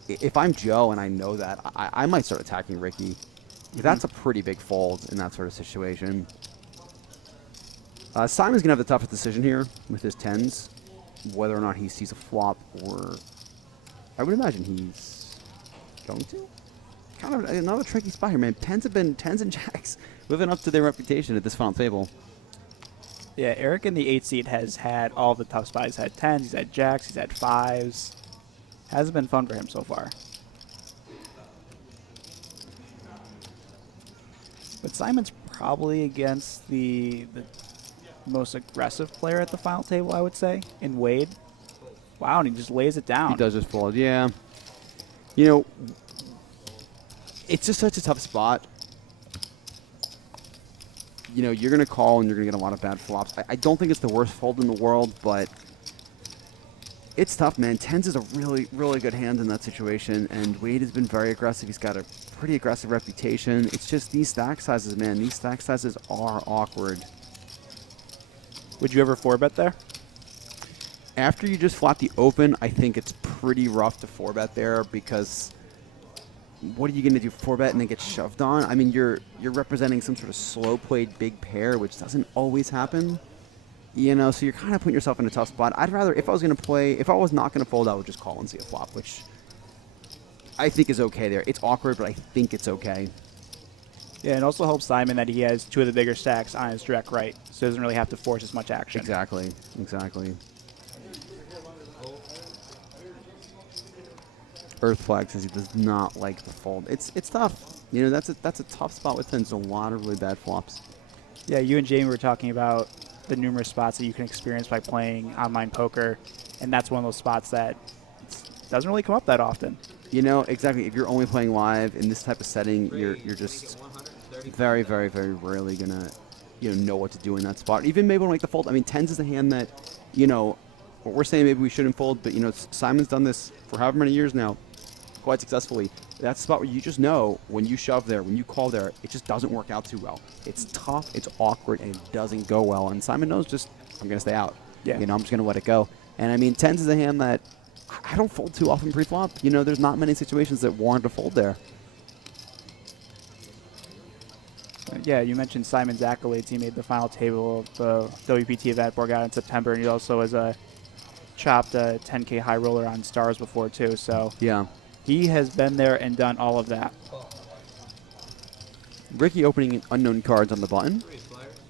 If I'm Joe and I know that, I might start attacking Ricky. That's a pretty big fold in that sort of situation. Simon's going to have the toughest decision here with his 10s, whether or not he sees a flop, or I would imagine he's going to. Kind of another tricky spot here, man. 10s and jacks living up to their reputation at this final table. Yeah, Eric in the 8 seat has had all the tough spots. He's had 10s, he's had jacks, he's had 5s. Hasn't been fun for him so far. But Simon's probably against the most aggressive player at the final table, I would say, in Wade. Wow, and he just lays it down. He does just fold, yeah. It's just such a tough spot. You're going to call and you're going to get a lot of bad flops. I don't think it's the worst fold in the world, but it's tough, man. 10s is a really, really good hand in that situation, and Wade has been very aggressive. He's got a pretty aggressive reputation. It's just these stack sizes, man. These stack sizes are awkward. Would you ever 4-bet there? After you just flop the open, I think it's pretty rough to 4-bet there, because what are you going to do, 4-bet and then get shoved on? I mean, you're representing some sort of slow-played big pair, which doesn't always happen. So you're kind of putting yourself in a tough spot. I'd rather, if I was not going to fold, I would just call and see a flop, which I think is okay there. It's awkward, but I think it's okay. Yeah, and it also helps Simon that he has 2 of the bigger stacks on his direct right, so he doesn't really have to force as much action. Exactly. Earth Flag says he does not like the fold. It's tough. That's a tough spot with 10s. A lot of really bad flops. Yeah, you and Jamie were talking about the numerous spots that you can experience by playing online poker, and that's one of those spots that doesn't really come up that often. Exactly. If you're only playing live in this type of setting, you're just very, very, very rarely gonna know what to do in that spot. Even maybe make the fold. I mean, 10s is a hand that what we're saying maybe we shouldn't fold, but Simon's done this for however many years now, quite successfully. That's a spot where you just know when you shove there, when you call there, it just doesn't work out too well. It's tough, it's awkward, and it doesn't go well. And Simon knows just I'm going to stay out. Yeah. You know, I'm just going to let it go. And I mean, tens is a hand that I don't fold too often pre-flop. You know, there's not many situations that warrant a fold there. Yeah, you mentioned Simon's accolades. He made the final table of the WPT event Borgata in September, and he also has chopped a 10K high roller on Stars before, too. So Yeah. he has been there and done all of that. Ricky opening unknown cards on the button.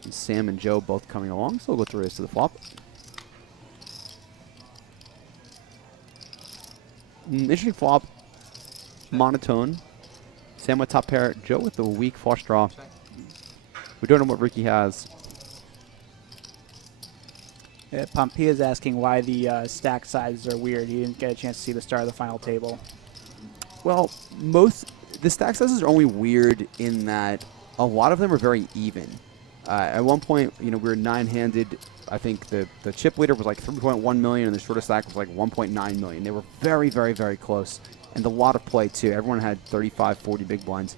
And Sam and Joe both coming along, so we'll go to raise to the flop. Interesting flop. Monotone. Sam with top pair. Joe with the weak flush draw. We don't know what Ricky has. Pompea's asking why the stack sizes are weird. He didn't get a chance to see the start of the final table. Well, the stack sizes are only weird in that a lot of them are very even. At one point, you know, we were 9-handed. I think the chip leader was like 3.1 million, and the shortest stack was like 1.9 million. They were very, very, very close, and a lot of play too. Everyone had 35, 40 big blinds.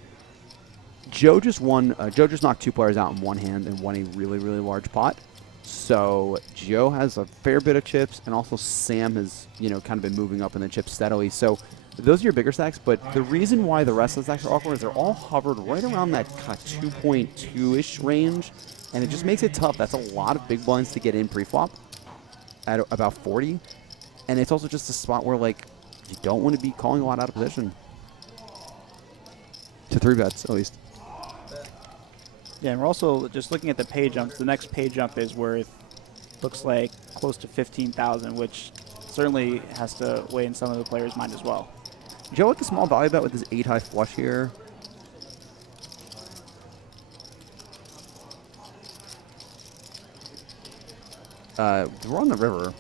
Joe just won. Joe just knocked 2 players out in one hand and won a really, really large pot. So Joe has a fair bit of chips, and also Sam has, you know, kind of been moving up in the chips steadily. So those are your bigger stacks, but the reason why the rest of the stacks are awkward is they're all hovered right around that kind of 2.2-ish range, and it just makes it tough. That's a lot of big blinds to get in pre-flop at about 40, and it's also just a spot where, like, you don't want to be calling a lot out of position. To 3-bets, at least. Yeah, and we're also just looking at the pay jumps. The next pay jump is worth, looks like, close to 15,000, which certainly has to weigh in some of the players' mind as well. Joe with the small value bet with his 8-high flush here. We're on the river.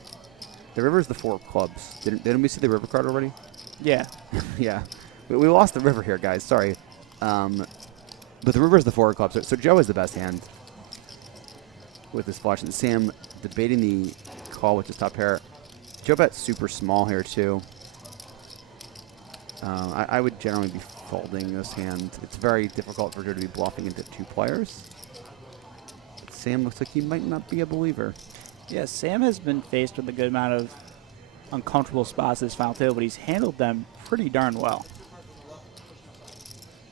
The river is the 4 of clubs. Didn't we see the river card already? Yeah. Yeah. We lost the river here, guys. Sorry. But the river is the 4 of clubs. So Joe is the best hand with this flush. And Sam debating the call with his top pair. Joe bet super small here, too. I would generally be folding this hand. It's very difficult for Joe to be bluffing into 2 players. Sam looks like he might not be a believer. Yeah, Sam has been faced with a good amount of uncomfortable spots this final table, but he's handled them pretty darn well.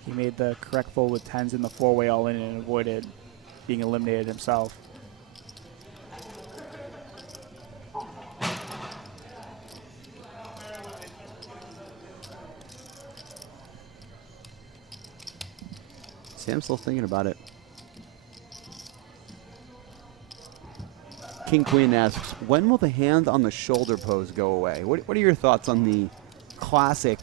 He made the correct fold with 10s in the 4-way all-in and avoided being eliminated himself. Sam's still thinking about it. King Queen asks, when will the hand on the shoulder pose go away? What are your thoughts on the classic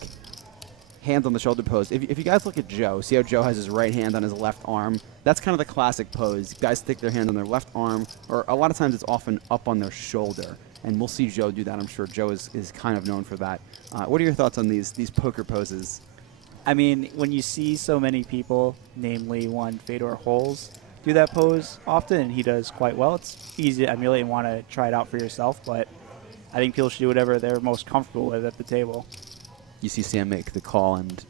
hand on the shoulder pose? If you guys look at Joe, see how Joe has his right hand on his left arm? That's kind of the classic pose. Guys stick their hand on their left arm, or a lot of times it's often up on their shoulder. And we'll see Joe do that. I'm sure Joe is kind of known for that. What are your thoughts on these poker poses? I mean, when you see so many people, namely one Fedor Holes, do that pose often, and he does quite well, it's easy to emulate and want to try it out for yourself, but I think people should do whatever they're most comfortable with at the table. You see Sam make the call, and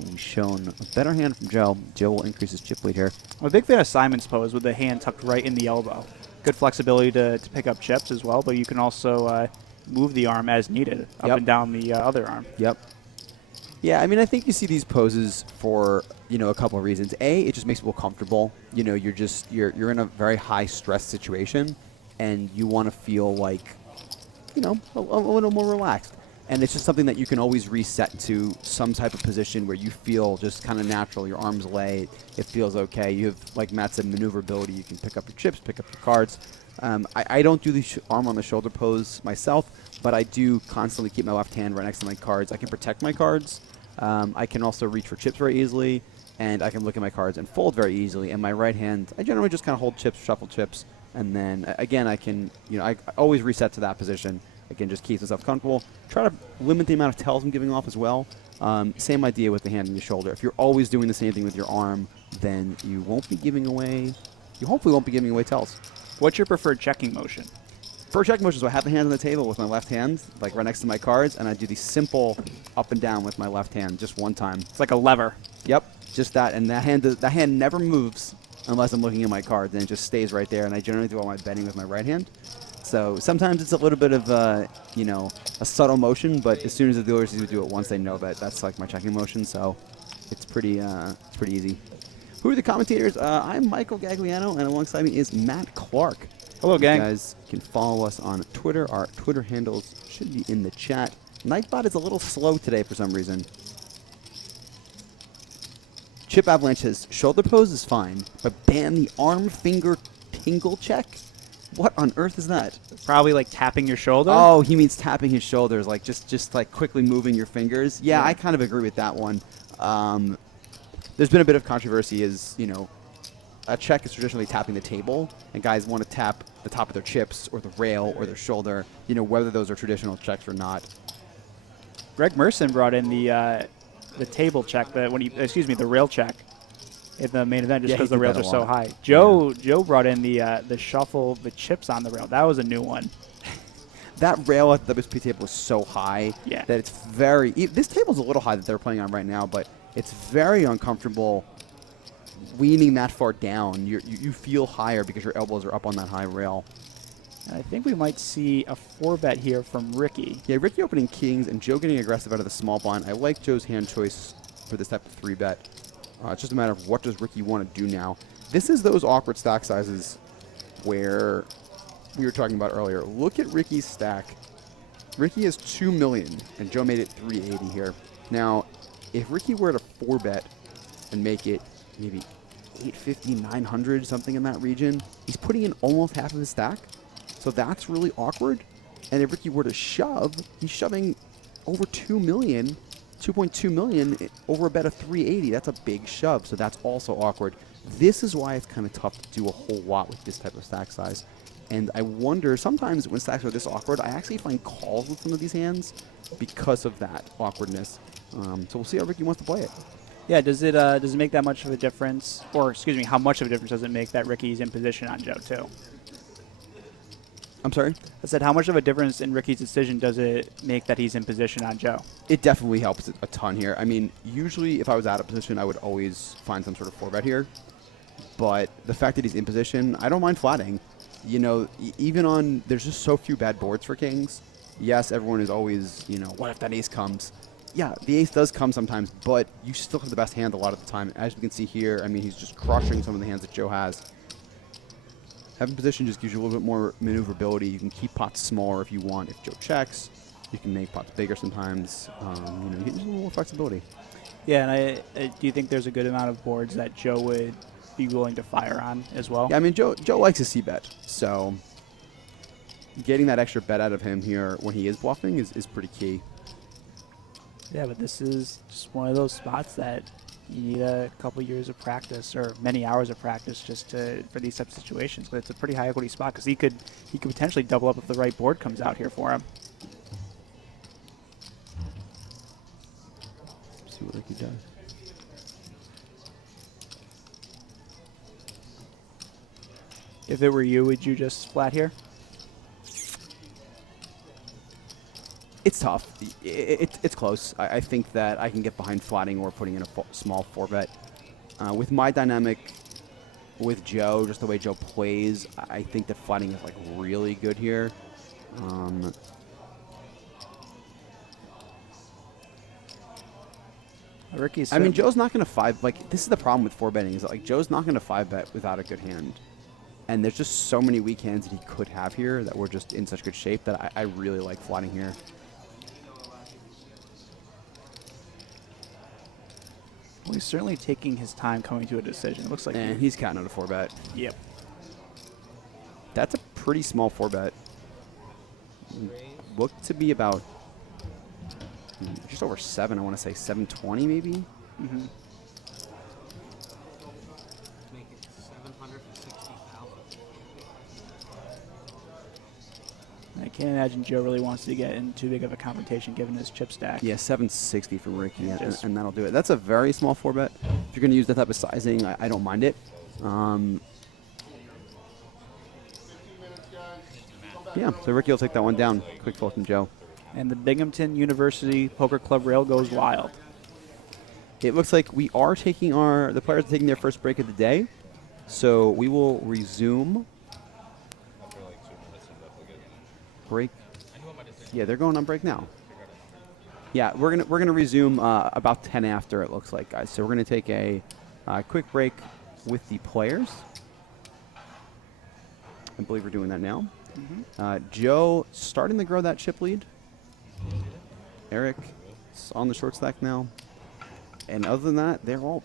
we've shown a better hand from Joe. Joe will increase his chip lead here. I'm a big fan of Simon's pose with the hand tucked right in the elbow. Good flexibility to pick up chips as well, but you can also move the arm as needed, up and down the other arm. Yep. Yeah, I mean, I think you see these poses for, you know, a couple of reasons. A, it just makes people comfortable. You know, you're in a very high stress situation, and you want to feel like, you know, a little more relaxed. And it's just something that you can always reset to some type of position where you feel just kind of natural. Your arms lay, it feels okay. You have, like Matt said, maneuverability. You can pick up your chips, pick up your cards. I don't do the arm on the shoulder pose myself, but I do constantly keep my left hand right next to my cards. I can protect my cards. I can also reach for chips very easily, and I can look at my cards and fold very easily. And my right hand, I generally just kind of hold chips, shuffle chips, and then again I can, you know, I always reset to that position. Again, just keep myself comfortable. Try to limit the amount of tells I'm giving off as well. Same idea with the hand on your shoulder. If you're always doing the same thing with your arm, then you won't be giving away. You hopefully won't be giving away tells. What's your preferred checking motion? For check motion, so I have the hand on the table with my left hand, like right next to my cards, and I do the simple up and down with my left hand just one time. It's like a lever. Yep, just that, and that hand never moves. unless I'm looking at my cards, and it just stays right there. And I generally do all my betting with my right hand. So sometimes it's a little bit of a subtle motion, but as soon as the dealers do it once, they know that that's like my checking motion. So it's pretty easy. Who are the commentators? I'm Michael Gagliano, and alongside me is Matt Clark. Hello, gang. You guys can follow us on Twitter. Our Twitter handles should be in the chat. Nightbot is a little slow today for some reason. Chip Avalanche says, shoulder pose is fine, but ban the arm finger tingle check? What on earth is that? Probably like tapping your shoulder. Oh, he means tapping his shoulders, like just like quickly moving your fingers. Yeah, I kind of agree with that one. There's been a bit of controversy as, a check is traditionally tapping the table, and guys want to tap the top of their chips or the rail or their shoulder, whether those are traditional checks or not. Greg Merson brought in the table check, the rail check in the main event just Yeah, because he the did rails that are a so lot. high. Joe brought in the shuffle, the chips on the rail. That was a new one. That rail at the WSP table is so high Yeah. that it's very... This table's a little high that they're playing on right now, but it's very uncomfortable leaning that far down. You feel higher because your elbows are up on that high rail. And I think we might see a 4-bet here from Ricky. Yeah, Ricky opening kings and Joe getting aggressive out of the small blind. I like Joe's hand choice for this type of 3-bet. It's just a matter of what does Ricky want to do now. This is those awkward stack sizes where we were talking about earlier. Look at Ricky's stack. Ricky has 2 million, and Joe made it 380 here. Now, if Ricky were to 4-bet and make it maybe 850, 900, something in that region, he's putting in almost half of his stack. So that's really awkward. And if Ricky were to shove, he's shoving over 2 million, 2.2 million over a bet of 380. That's a big shove, so that's also awkward. This is why it's kind of tough to do a whole lot with this type of stack size. And I wonder, sometimes when stacks are this awkward, I actually find calls with some of these hands because of that awkwardness. So we'll see how Ricky wants to play it. Yeah, does it make that much of a difference? Or, excuse me, how much of a difference does it make that Ricky's in position on Joe, too? I'm sorry? I said, how much of a difference in Ricky's decision does it make that he's in position on Joe? It definitely helps a ton here. I mean, usually if I was out of position, I would always find some sort of 4-bet here. But the fact that he's in position, I don't mind flatting. Even on, there's just so few bad boards for kings. Yes, everyone is always, what if that ace comes? Yeah, the ace does come sometimes, but you still have the best hand a lot of the time. As we can see here, I mean, he's just crushing some of the hands that Joe has. Having position just gives you a little bit more maneuverability. You can keep pots smaller if you want. If Joe checks, you can make pots bigger sometimes. You get just a little more flexibility. Yeah, and I do you think there's a good amount of boards that Joe would be willing to fire on as well? Yeah, I mean, Joe likes a c-bet, so getting that extra bet out of him here when he is bluffing is pretty key. Yeah, but this is just one of those spots that you need a couple years of practice or many hours of practice just for these types of situations. But it's a pretty high equity spot because he could potentially double up if the right board comes out here for him. See what Ricky does. If it were you, would you just flat here? It's tough. It's close. I think that I can get behind flatting or putting in a small 4-bet. With my dynamic with Joe, just the way Joe plays, I think that flatting is like really good here. Ricky's. I mean, Joe's not going to this is the problem with 4-betting is that like Joe's not going to 5-bet without a good hand. And there's just so many weak hands that he could have here that we're just in such good shape that I really like flatting here. Well, he's certainly taking his time coming to a decision. It looks like. And he's counting out a 4-bet. Yep. That's a pretty small 4-bet. Looked to be about just over 7. I want to say 720 maybe. Mm-hmm. Make it 760,000. I can't imagine Joe really wants to get in too big of a confrontation given his chip stack. Yeah, 760 for Ricky, Yeah, and that'll do it. That's a very small 4-bet. If you're going to use that type of sizing, I don't mind it. Yeah, so Ricky will take that one down. Quick fold from Joe. And the Binghamton University Poker Club rail goes wild. It looks like we are taking the players are taking their first break of the day. So we will resume. Break. Yeah, they're going on break now. Yeah, we're gonna resume about 10 after, it looks like, guys. So we're gonna take a quick break with the players. I believe we're doing that now. Joe starting to grow that chip lead. Eric is on the short stack now. And other than that, they're all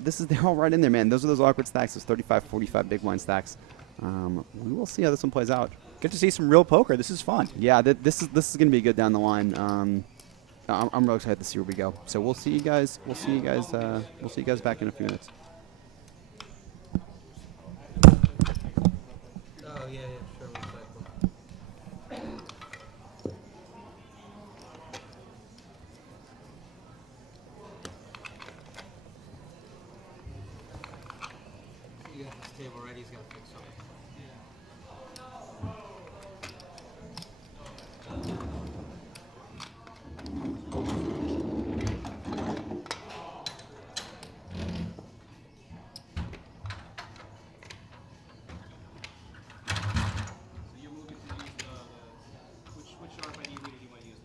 right in there, man. Those are those awkward stacks, those 35, 45 big blind stacks. We will see how this one plays out. Good to see some real poker. This is fun. Yeah, this is going to be good down the line. I'm real excited to see where we go. So we'll see you guys. We'll see you guys back in a few minutes. Oh, yeah, sure. You got this table ready, he's got to fix something. So you're moving to use which RFID reader do you want to use?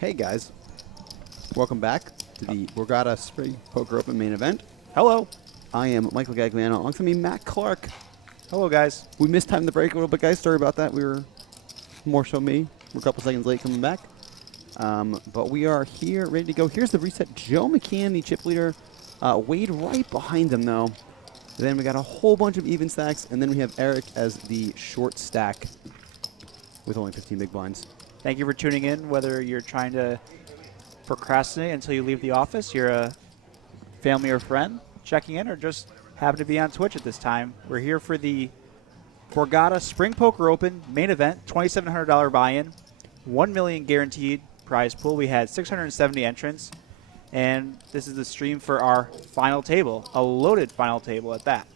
Hey guys, welcome back to the Borgata Spring Poker Open main event. Hello. I am Michael Gagliano. Alongside me, Matt Clark. Hello, guys. We mistimed the break a little bit, guys. Sorry about that. We were more so me. We're a couple seconds late coming back. But we are here, ready to go. Here's the reset. Joe McKeon, the chip leader. Wade right behind him, though. Then we got a whole bunch of even stacks, and then we have Eric as the short stack with only 15 big blinds. Thank you for tuning in. Whether you're trying to procrastinate until you leave the office, you're a family or friend checking in, or just happen to be on Twitch at this time, we're here for the Borgata Spring Poker Open main event, $2,700 buy-in, $1 million guaranteed prize pool. We had 670 entrants, and this is the stream for our final table, a loaded final table at that.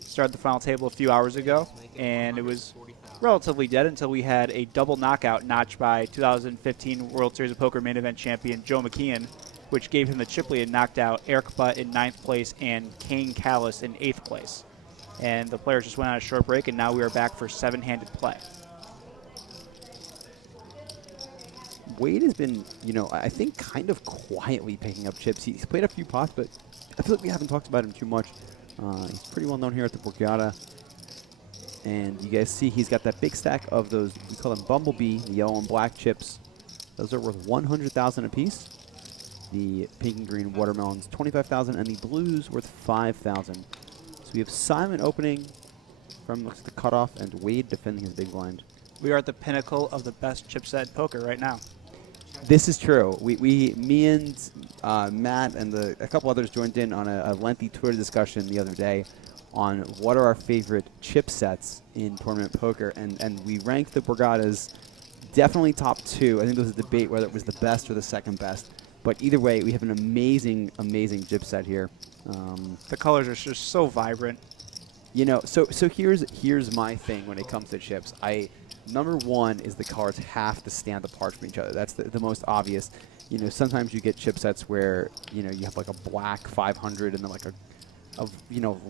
Started the final table a few hours ago, and it was relatively dead until we had a double knockout notched by 2015 World Series of Poker main event champion Joe McKeon, which gave him the chip lead and knocked out Eric Butt in 9th place and Kane Callis in 8th place. And the players just went on a short break, and now we are back for 7-handed play. Wade has been, I think kind of quietly picking up chips. He's played a few pots, but I feel like we haven't talked about him too much. He's pretty well known here at the Borgata. And you guys see he's got that big stack of those, we call them Bumblebee, the yellow and black chips. Those are worth $100,000 a piece. The pink and green watermelons, $25,000, and the blues worth $5,000. So we have Simon opening from looks like the cutoff, and Wade defending his big blind. We are at the pinnacle of the best chip set poker right now. This is true. Me and Matt and a couple others joined in on a lengthy Twitter discussion the other day on what are our favorite chip sets in tournament poker, and we ranked the Borgatas definitely top 2. I think there was a debate whether it was the best or the second best, but either way, we have an amazing, amazing chip set here. The colors are just so vibrant. So here's my thing when it comes to chips. Number one is the colors have to stand apart from each other. That's the most obvious. Sometimes you get chip sets where you have like a black 500 and then like a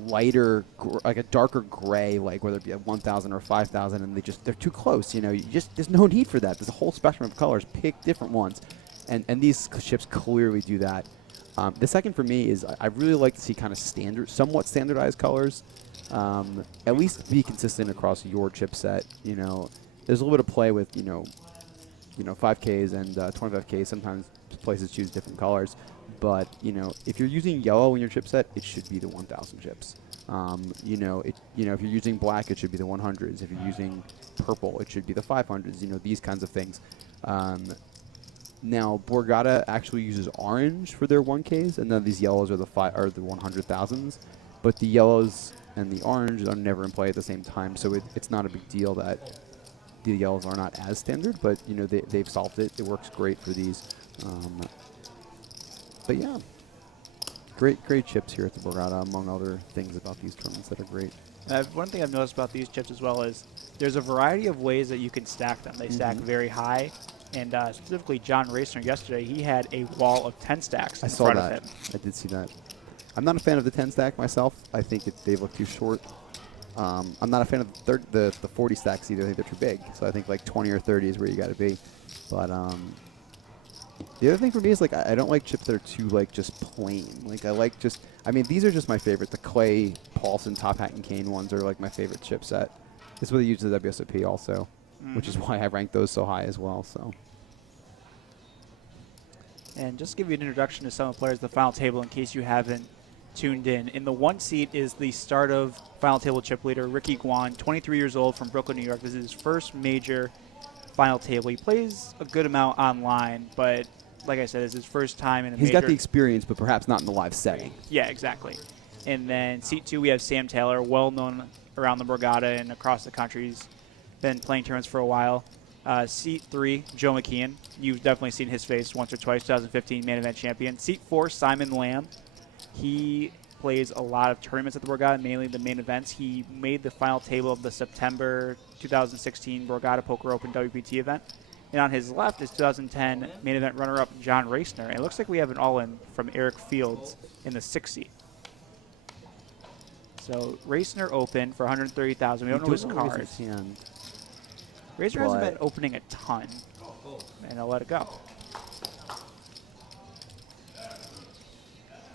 lighter, like a darker gray, like whether it be a 1,000 or 5,000, and they're too close. There's no need for that. There's a whole spectrum of colors. Pick different ones, and these chips clearly do that. The second for me is I really like to see kind of somewhat standardized colors. At least be consistent across your chip set. There's a little bit of play with 5Ks and 25Ks. Sometimes places choose different colors. But, if you're using yellow in your chip set, it should be the 1,000 chips. If you're using black, it should be the 100s. If you're using purple, it should be the 500s. These kinds of things. Now, Borgata actually uses orange for their 1Ks, and then these yellows are the 100,000s. But the yellows and the orange are never in play at the same time, so it's not a big deal that the yellows are not as standard. But they've solved it. It works great for these. But yeah, great chips here at the Borgata, among other things about these tournaments that are great. One thing I've noticed about these chips as well is there's a variety of ways that you can stack them. They stack very high, and specifically John Racner yesterday, he had a wall of 10 stacks in front of him. I did see that. I'm not a fan of the 10 stack myself. I think they look too short. I'm not a fan of the 40 stacks either. I think they're too big. So I think like 20 or 30 is where you got to be. But the other thing for me is I don't like chips that are too just plain. These are just my favorite. The Clay, Paulson, Top Hat, and Kane ones are my favorite chip set. This is what they use the WSOP also, which is why I rank those so high as well. So. And just to give you an introduction to some of the players of the final table in case you haven't tuned in. In the 1 seat is the start of final table chip leader, Ricky Guan, 23 years old from Brooklyn, New York. This is his first major final table. He plays a good amount online, but like I said, it's his first time in a major. He's got the experience, but perhaps not in the live setting. Yeah, exactly. And then seat 2, we have Sam Taylor, well known around the Borgata and across the country. He's been playing tournaments for a while. Seat 3, Joe McKeon. You've definitely seen his face once or twice, 2015 main event champion. Seat 4, Simon Lamb. He plays a lot of tournaments at the Borgata, mainly the main events. He made the final table of the September 2016 Borgata Poker Open WPT event. And on his left is 2010 main event runner-up John Racner. And it looks like we have an all-in from Eric Fields in the 6th seat. So Racner opened for 130,000. We don't know his cards. Hand. Razor hasn't but- been opening a ton, and I'll let it go.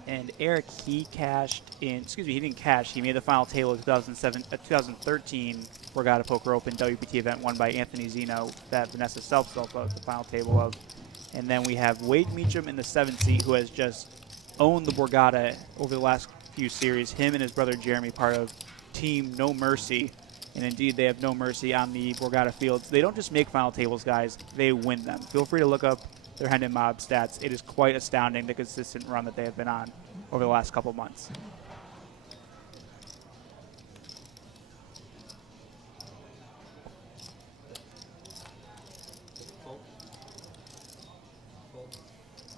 And Eric, he cashed in, excuse me, he didn't cash. He made the final table of 2013 Borgata Poker Open WPT event won by Anthony Zeno that Vanessa Selps also at the final table of. And then we have Wade Meacham in the 7th seat, who has just owned the Borgata over the last few series. Him and his brother Jeremy, part of Team No Mercy. And indeed, they have no mercy on the Borgata fields. They don't just make final tables, guys. They win them. Feel free to look up their Hendon Mob stats. It is quite astounding, the consistent run that they have been on over the last couple months.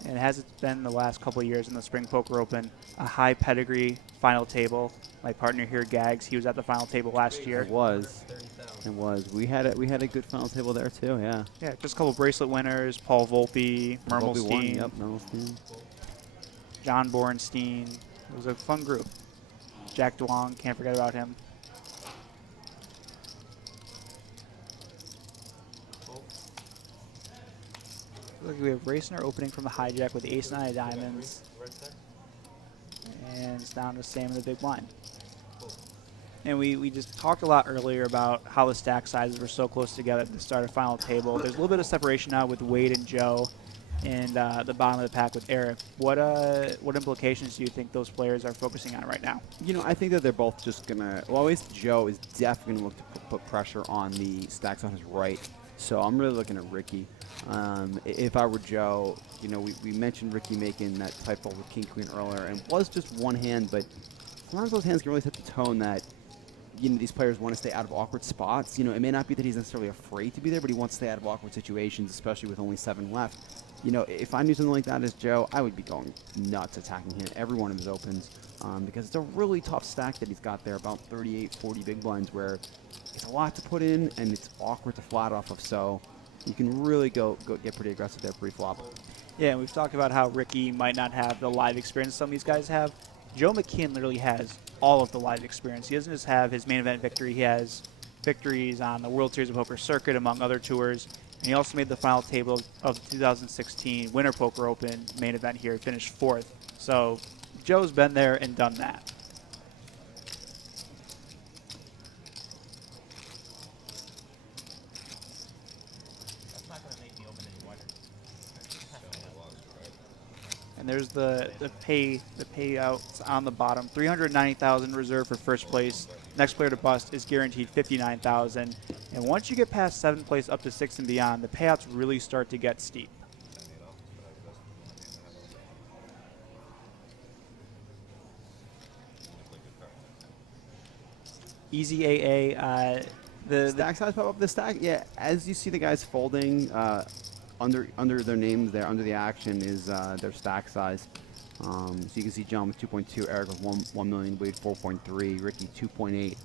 And has it been the last couple of years in the Spring Poker Open, a high pedigree final table. My partner here, Gags, he was at the final table last year. It was. It was. We had a good final table there too. Yeah. Yeah, just a couple bracelet winners: Paul Volpe, Volpe won, Mermelstein, Yep. Mermelstein. John Borenstein. It was a fun group. Jack Duong, can't forget about him. Look, we have Racner opening from the hijack with the ace-9 of diamonds. And it's down to Sam in the big blind. And we just talked a lot earlier about how the stack sizes were so close together at the start of final table. There's a little bit of separation now with Wade and Joe, and the bottom of the pack with Eric. What implications do you think those players are focusing on right now? You know, I think that they're both just gonna. Well, at least Joe is definitely gonna look to put pressure on the stacks on his right. So I'm really looking at Ricky. If I were Joe, you know, we mentioned Ricky making that type of with King Queen earlier, and it was just one hand, but sometimes those hands can really set the tone that, you know, these players want to stay out of awkward spots. You know, it may not be that he's necessarily afraid to be there, but he wants to stay out of awkward situations, especially with only 7 left. You know, if I knew something like that as Joe, I would be going nuts attacking him every one of his opens, because it's a really tough stack that he's got there, about 38, 40 big blinds, where it's a lot to put in and it's awkward to flat off of. So you can really go get pretty aggressive there pre-flop. Yeah, and we've talked about how Ricky might not have the live experience some of these guys have. Joe McKeon literally has all of the live experience. He doesn't just have his main event victory. He has victories on the World Series of Poker circuit, among other tours. And he also made the final table of the 2016 Winter Poker Open main event here. He finished 4th. So Joe's been there and done that. And there's the payouts on the bottom. 390,000 reserved for first place. Next player to bust is guaranteed 59,000. And once you get past 7th place up to 6th and beyond, the payouts really start to get steep. Easy AA. The Stack size pop up the stack. Yeah, as you see the guys folding, under their names there, under the action is their stack size. So you can see John with 2.2, Eric with 1 million, Wade 4.3, Ricky 2.8.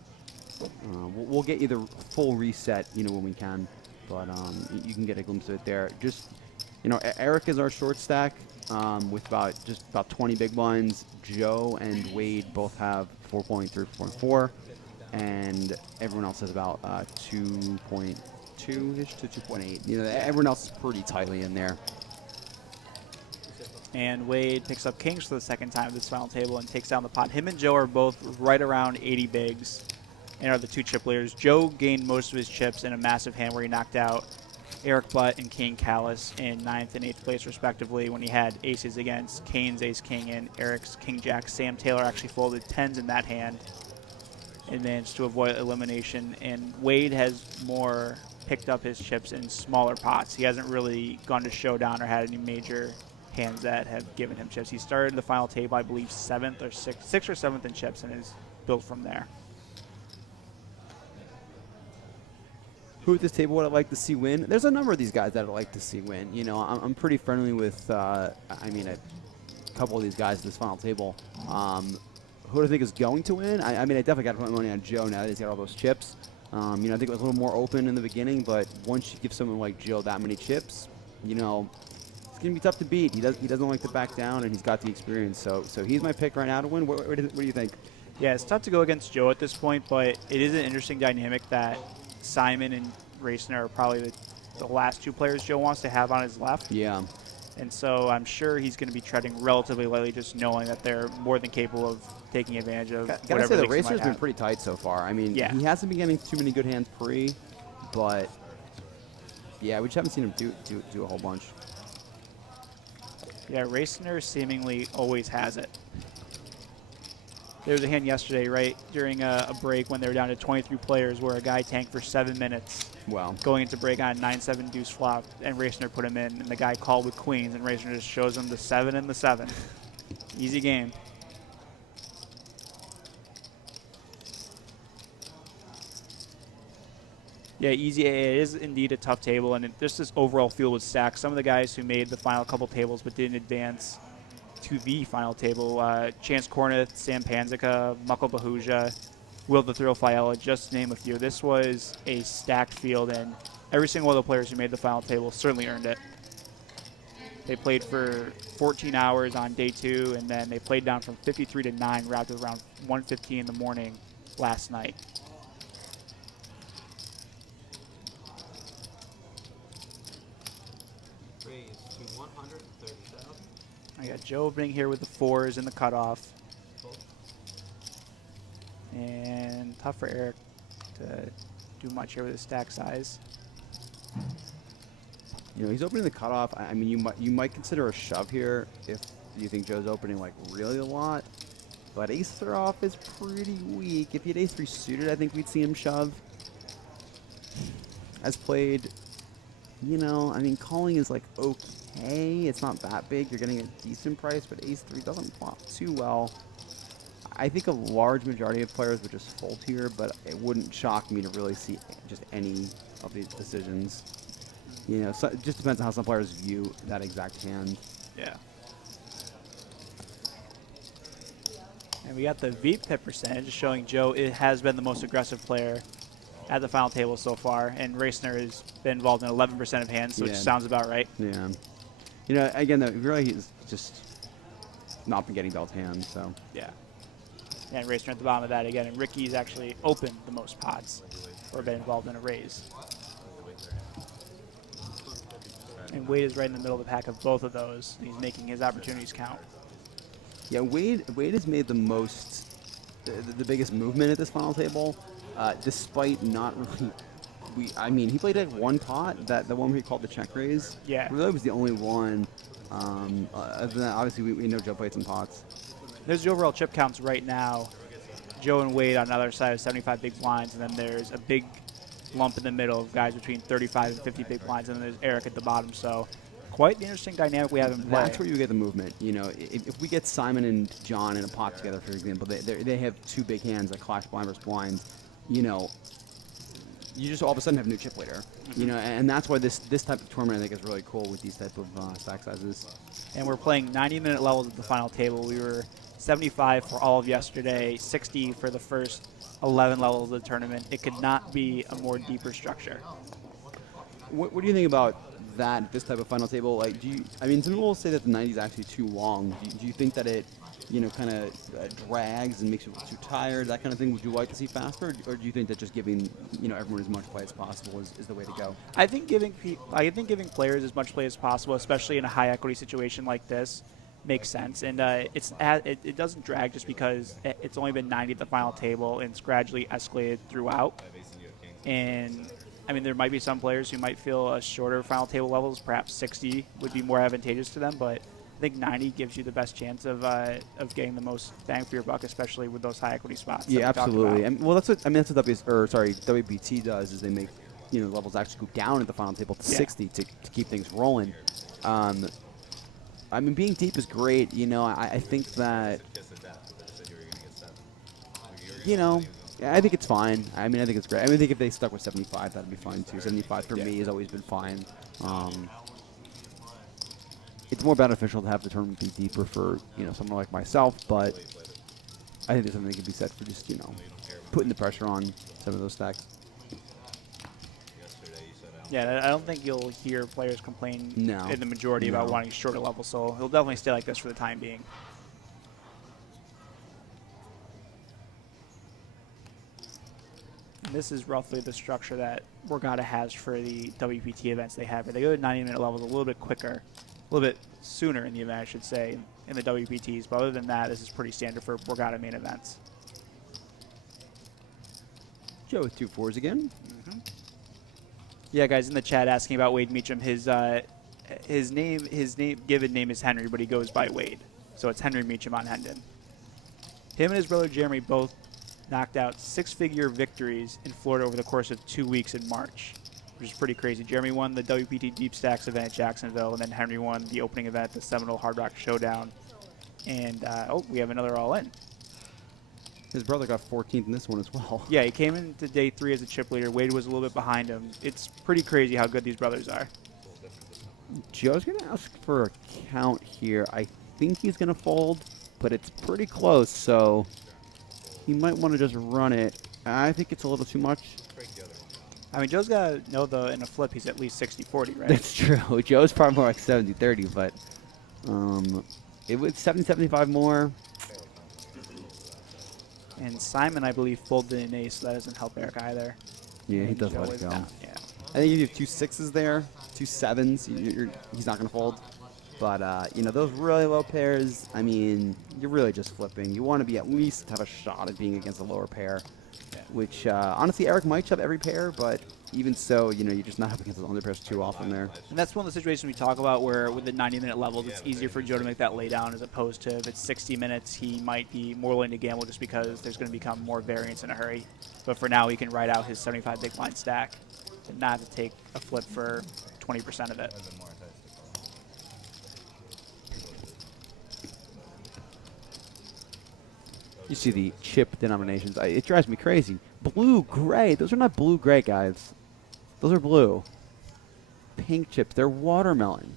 We'll get you the full reset, you know, when we can, but you can get a glimpse of it there. Just, you know, Eric is our short stack with about 20 big blinds. Joe and Wade both have 4.3, 4.4, and everyone else has about 2.2-ish to 2.8. You know, everyone else is pretty tightly in there. And Wade picks up kings for the second time at this final table and takes down the pot. Him and Joe are both right around 80 bigs and are the 2 chip leaders. Joe gained most of his chips in a massive hand where he knocked out Eric Butt and Kane Callis in 9th and 8th place respectively when he had aces against Kane's ace-king and Eric's king-jack. Sam Taylor actually folded 10s in that hand and managed to avoid elimination. And Wade has more picked up his chips in smaller pots. He hasn't really gone to showdown or had any major hands that have given him chips. He started the final table, I believe, 7th or 6th or 7th in chips, and is built from there. Who at this table would I like to see win? There's a number of these guys that I'd like to see win. You know, I'm pretty friendly with, a couple of these guys at this final table. Who do I think is going to win? I mean, I definitely got to put money on Joe now that he's got all those chips. You know, I think it was a little more open in the beginning, but once you give someone like Joe that many chips, you know, it's going to be tough to beat. He doesn't like to back down, and he's got the experience. So he's my pick right now to win. What do you think? Yeah, it's tough to go against Joe at this point, but it is an interesting dynamic that Simon and Racing are probably the last two players Joe wants to have on his left. Yeah. And so I'm sure he's going to be treading relatively lightly, just knowing that they're more than capable of taking advantage of Gotta whatever say, the leaks he Racer's might been have. pretty tight so far. I mean, Yeah. he hasn't been getting too many good hands pre, but yeah, we just haven't seen him do a whole bunch. Yeah, Raciner seemingly always has it. There was a hand yesterday, right, during a break when they were down to 23 players where a guy tanked for 7 minutes Wow. going into break on a 9-7 deuce flop, and Raciner put him in, and the guy called with queens, and Raciner just shows him the 7 and the 7. Easy game. Yeah, easy AA is indeed a tough table, and just this overall field was stacked. Some of the guys who made the final couple tables but didn't advance to the final table, Chance Corneth, Sam Panzica, Muckle Bahuja, Will the Thrill Fiala, just to name a few. This was a stacked field, and every single one of the players who made the final table certainly earned it. They played for 14 hours on day 2, and then they played down from 53 to 9, wrapped at around 1:15 in the morning last night. Raised to 130,000. I got Joe opening here with the 4s in the cutoff. And tough for Eric to do much here with his stack size. You know, he's opening the cutoff. I mean, you might consider a shove here if you think Joe's opening like really a lot. But ace 3 off is pretty weak. If he had ace 3 suited, I think we'd see him shove. As played, you know, I mean, calling is like okay. It's not that big. You're getting a decent price, but ace 3 doesn't flop too well. I think a large majority of players would just fold here, but it wouldn't shock me to really see just any of these decisions. You know, so it just depends on how some players view that exact hand. Yeah. And we got the VP pip percentage showing Joe has been the most aggressive player at the final table so far, and Raciner has been involved in 11% of hands, which Yeah. sounds about right. Yeah. You know, again, though, really he's just not been getting dealt hands, so. Yeah. And Raciner at the bottom of that again, and Ricky's actually opened the most pots or been involved in a raise. And Wade is right in the middle of the pack of both of those. He's making his opportunities count. Yeah, Wade has made the most, the biggest movement at this final table, despite not really. I mean, he played like one pot, the one where he called the check raise. Yeah. Really was the only one. Other than that, obviously, we know Joe played some pots. There's the overall chip counts right now. Joe and Wade on the other side of 75 big blinds, and then there's a big lump in the middle of guys between 35 and 50 big blinds, and then there's Eric at the bottom. So quite the interesting dynamic we have in play. That's where you get the movement. You know, if we get Simon and John in a pot together, for example, they have 2 big hands that clash blind versus blind. You know, you just all of a sudden have a new chip leader. You know, and that's why this type of tournament I think is really cool with these type of stack sizes. And we're playing 90-minute levels at the final table. We were 75 for all of yesterday, 60 for the first 11 levels of the tournament. It could not be a more deeper structure. What do you think about that, this type of final table? Like, I mean, some people will say that the 90 is actually too long. Do you think that it, you know, kind of drags and makes you too tired, that kind of thing? Would you like to see faster, or do you think that just giving, you know, everyone as much play as possible is the way to go? I think giving players as much play as possible, especially in a high equity situation like this, makes sense. And it doesn't drag just because it's only been 90 at the final table, and it's gradually escalated throughout. And I mean, there might be some players who might feel a shorter final table levels, perhaps 60 would be more advantageous to them, but I think 90 gives you the best chance of getting the most bang for your buck, especially with those high equity spots. Yeah, absolutely. Well, that's what WBT does, is they make, you know, levels actually go down at the final table to 60 to keep things rolling. I mean, being deep is great. You know, I think that, you know, I think it's fine. I mean, I think it's great. I mean, I think if they stuck with 75, that'd be fine too. 75 for me has always been fine. It's more beneficial to have the tournament be deeper for, you know, someone like myself, but I think there's something that can be said for just, you know, putting the pressure on some of those stacks. Yeah, I don't think you'll hear players complain No. in the majority about No. wanting shorter levels, so he'll definitely stay like this for the time being. This is roughly the structure that Borgata has for the WPT events they have. They go to 90-minute levels a little bit quicker, a little bit sooner in the event, I should say, in the WPTs. But other than that, this is pretty standard for Borgata main events. Joe with 2-4s again. Yeah, guys in the chat asking about Wade Meacham. His given name is Henry, but he goes by Wade. So it's Henry Meacham on Hendon. Him and his brother Jeremy both knocked out 6-figure victories in Florida over the course of 2 weeks in March, which is pretty crazy. Jeremy won the WPT Deep Stacks event at Jacksonville, and then Henry won the opening event at the Seminole Hard Rock Showdown. And, we have another all-in. His brother got 14th in this one as well. Yeah, he came into day 3 as a chip leader. Wade was a little bit behind him. It's pretty crazy how good these brothers are. Joe's going to ask for a count here. I think he's going to fold, but it's pretty close, so he might want to just run it. I think it's a little too much. I mean, Joe's got to know, though, in a flip, he's at least 60-40, right? That's true. Joe's probably more like 70-30, but it was 70-75 more. And Simon, I believe, folded an ace, so that doesn't help Eric either. Yeah, he And does Joe let it is go. down, yeah. I think if you have 2 6s there, 2 7s, he's not going to fold. But, those really low pairs, I mean, you're really just flipping. You want to be at least have a shot at being against a lower pair, which, honestly, Eric might shove every pair, but even so, you're just not up against the under pairs too often there. And that's one of the situations we talk about where with the 90-minute levels, it's easier for Joe to make that laydown as opposed to if it's 60 minutes, he might be more willing to gamble just because there's going to become more variance in a hurry. But for now, he can ride out his 75 big blind stack and not have to take a flip for 20% of it. You see the chip denominations. It drives me crazy. Blue, gray. Those are not blue, gray, guys. Those are blue. Pink chips. They're watermelon.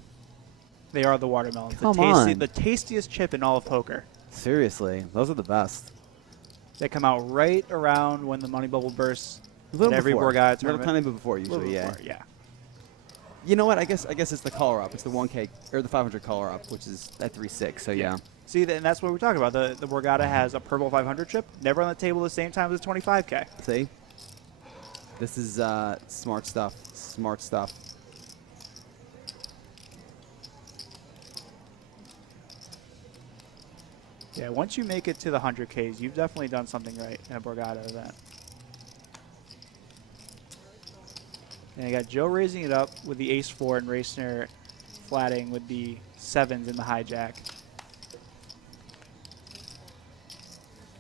They are the watermelons. Come on. The tastiest chip in all of poker. Seriously. Those are the best. They come out right around when the money bubble bursts. A little at every before. Borgata A little tournament. tiny bit before, A little usually, yeah. before, yeah. You know what? I guess it's the color up. It's the 1K, or the 500 color up, which is at 3.6, so yeah. See, and that's what we're talking about. The Borgata has a purple 500 chip, never on the table at the same time as the 25K. See? This is smart stuff. Smart stuff. Yeah, once you make it to the 100Ks, you've definitely done something right in a Borgata event. And I got Joe raising it up with the ace-4 and Racner flatting with the 7s in the hijack.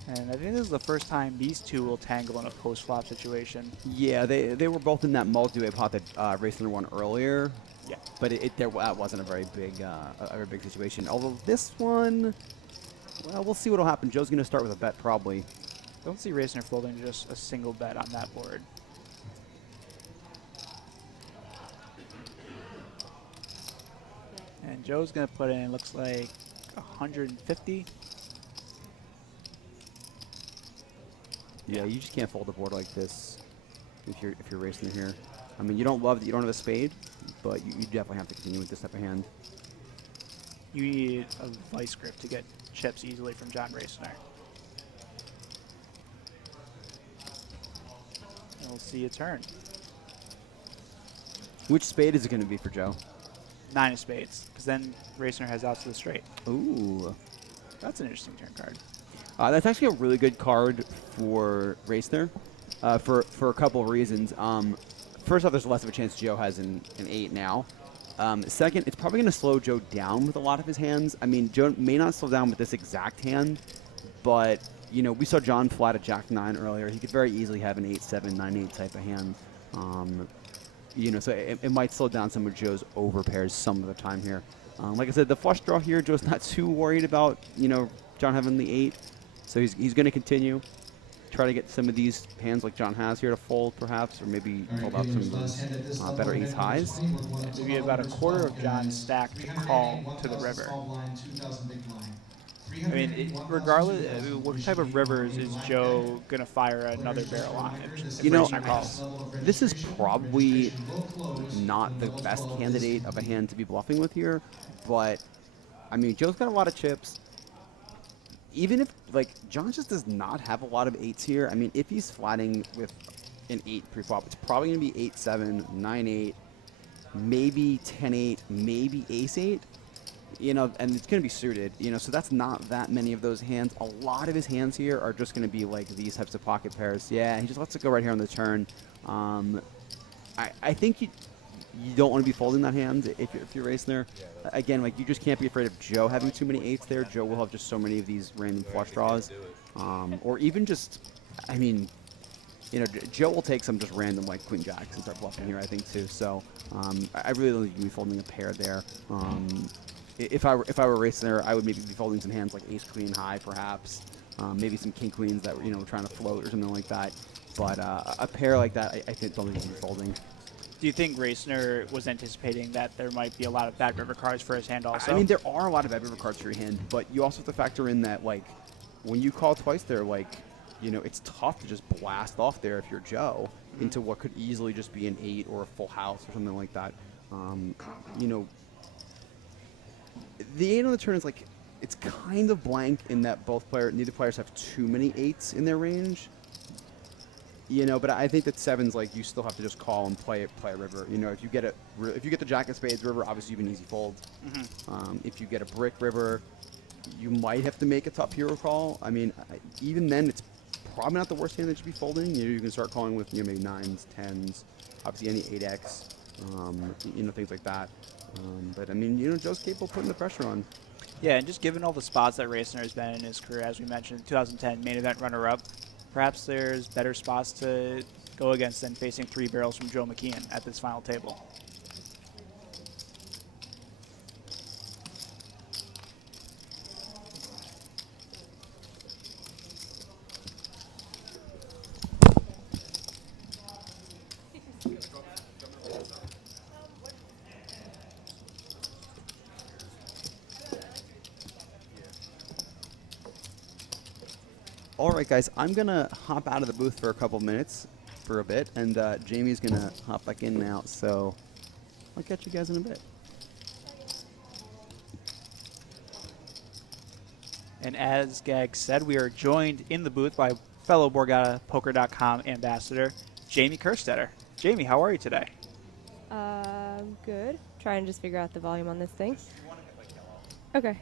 And I think this is the first time these two will tangle in a post-flop situation. Yeah, they were both in that multi-way pot that Racner won earlier. Yeah. But that wasn't a very big situation. Although this one, well, we'll see what will happen. Joe's going to start with a bet probably. Don't see Racner folding just a single bet on that board. And Joe's going to put in, looks like, 150. Yeah, you just can't fold a board like this if you're racing here. I mean, you don't love that you don't have a spade, but you definitely have to continue with this type of hand. You need a vice grip to get chips easily from John Racner. And we'll see a turn. Which spade is it going to be for Joe? 9 of spades, because then Racner has outs to the straight. Ooh. That's an interesting turn card. That's actually a really good card for Racner for a couple of reasons. First off, there's less of a chance Joe has an 8 now. Second, it's probably going to slow Joe down with a lot of his hands. I mean, Joe may not slow down with this exact hand, but, we saw John flat at Jack-9 earlier. He could very easily have an 8-7, 9-8 type of hand. So it might slow down some of Joe's overpairs some of the time here. Like I said, the flush draw here, Joe's not too worried about, John having the 8. So he's going to continue, try to get some of these hands like John has here to fold, perhaps, or maybe hold up some of those better ace highs. Maybe about a quarter of John's stack to call to the river. I mean, regardless, what type of rivers is Joe going to fire another barrel on if Racner calls? This is probably not the best candidate of a hand to be bluffing with here, but, I mean, Joe's got a lot of chips. Even if, John just does not have a lot of 8s here. I mean, if he's flatting with, an 8 pre-flop. It's probably going to be 8-7, 9-8, maybe 10-8, maybe ace-8. You know, and it's going to be suited, you know, so that's not that many of those hands. A lot of his hands here are just going to be like these types of pocket pairs. Yeah, he just lets it go right here on the turn. I think you don't want to be folding that hand if you're racing there. Again, like, you just can't be afraid of Joe having too many 8s there. Joe will have just so many of these random flush draws. Or even just, I mean, you know, Joe will take some just random, like, queen jacks and start bluffing here, I think, too. So I really don't think you'd be folding a pair there. If I were racing there, I would maybe be folding some hands like ace queen high, perhaps. Maybe some king queens that were, you know, trying to float or something like that. But a pair like that, I think don't think you'd be folding. Do you think Racner was anticipating that there might be a lot of bad river cards for his hand also? I mean, there are a lot of bad river cards for your hand, but you also have to factor in that, like, when you call twice there, like, you know, it's tough to just blast off there if you're Joe into what could easily just be an 8 or a full house or something like that. You know, the 8 on the turn is like, it's kind of blank in that neither players have too many 8s in their range. You know, but I think that 7's like, you still have to just call and play a river. You know, if you get the jack of spades river, obviously you have an easy fold. If you get a brick river, you might have to make a tough hero call. I mean, even then, it's probably not the worst hand that you should be folding. You know, you can start calling with, you know, maybe 9s, 10s, obviously any 8x, you know, things like that. But I mean, you know, Joe's capable of putting the pressure on. Yeah, and just given all the spots that Racner has been in his career, as we mentioned, 2010 main event runner-up, perhaps there's better spots to go against than facing 3 barrels from Joe McKeon at this final table. All right, guys, I'm going to hop out of the booth for a couple minutes for a bit, and Jamie's going to hop back in now, so I'll catch you guys in a bit. And as Gag said, we are joined in the booth by fellow Borgata Poker.com ambassador, Jamie Kerstetter. Jamie, how are you today? Good. Trying to just figure out the volume on this thing. Okay.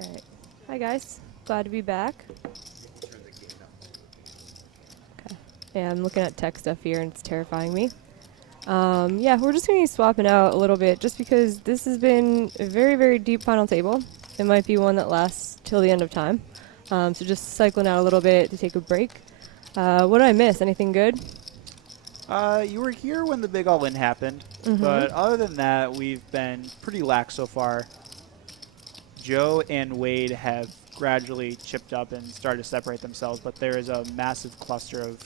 All right. Hi, guys. Glad to be back. Okay. Yeah, I'm looking at tech stuff here, and it's terrifying me. Yeah, we're just going to be swapping out a little bit just because this has been a very, very deep final table. It might be one that lasts till the end of time. So just cycling out a little bit to take a break. What did I miss? Anything good? You were here when the big all-in happened, but other than that, we've been pretty lax so far. Joe and Wade have gradually chipped up and started to separate themselves, but there is a massive cluster of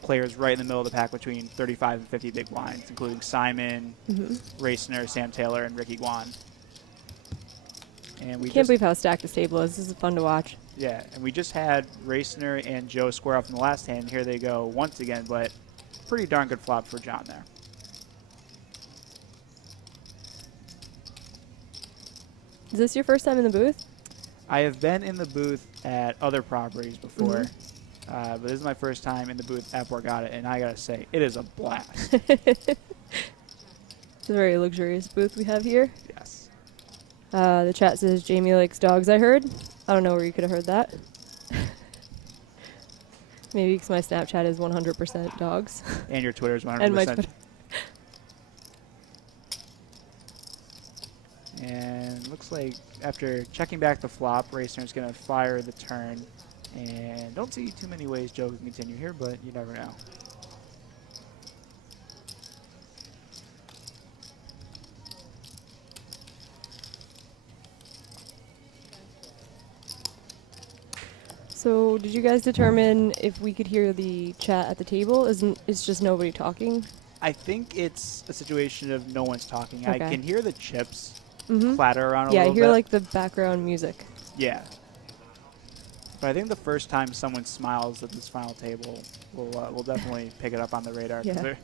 players right in the middle of the pack between 35 and 50 big blinds, including Simon, Racner, Sam Taylor, and Ricky Guan. And we Can't believe how stacked this table is. This is fun to watch. Yeah, and we just had Racner and Joe square off in the last hand. Here they go once again, but pretty darn good flop for John there. Is this your first time in the booth? I have been in the booth at other properties before, but this is my first time in the booth at Borgata, and I gotta say, it is a blast. It's a very luxurious booth we have here. Yes. The chat says Jamie likes dogs, I heard. I don't know where you could have heard that. Maybe because my Snapchat is 100% dogs. And your Twitter is 100%. And my Twitter. And looks like after checking back the flop, Racner's going to fire the turn. And don't see too many ways Joe can continue here, but you never know. So did you guys determine if we could hear the chat at the table? It's just nobody talking? I think it's a situation of no one's talking. Okay. I can hear the chips clatter around a Yeah, I little hear bit. like the background music. Yeah. But I think the first time someone smiles at this final table, we'll definitely pick it up on the radar. 'Cause Yeah. they're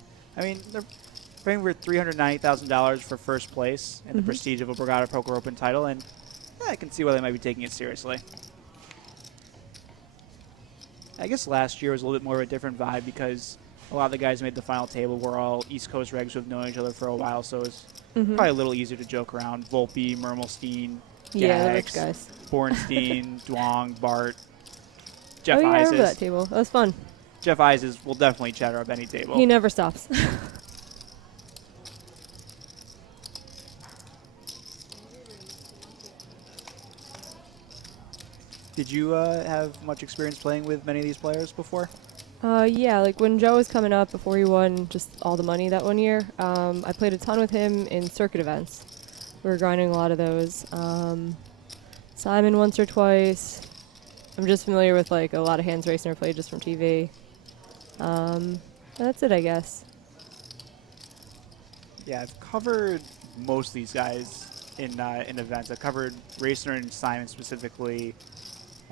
paying for $390,000 for first place and the prestige of a Borgata Poker Open title, and I can see why they might be taking it seriously. I guess last year was a little bit more of a different vibe because a lot of the guys who made the final table were all East Coast regs who have known each other for a while, so it's probably a little easier to joke around. Volpe, Mermelstein, Yeah, the rich Gags, guys. Bornstein, Duong, Bart, Jeff Oh yeah, I remember Ises. that table. That was fun. Jeff Ises will definitely chatter up any table. He never stops. Did you have much experience playing with many of these players before? Yeah, like when Joe was coming up before he won just all the money that one year, I played a ton with him in circuit events. We were grinding a lot of those. Simon once or twice. I'm just familiar with like a lot of hands Racing played just from TV. That's it, I guess. Yeah, I've covered most of these guys in events. I've covered Racing and Simon specifically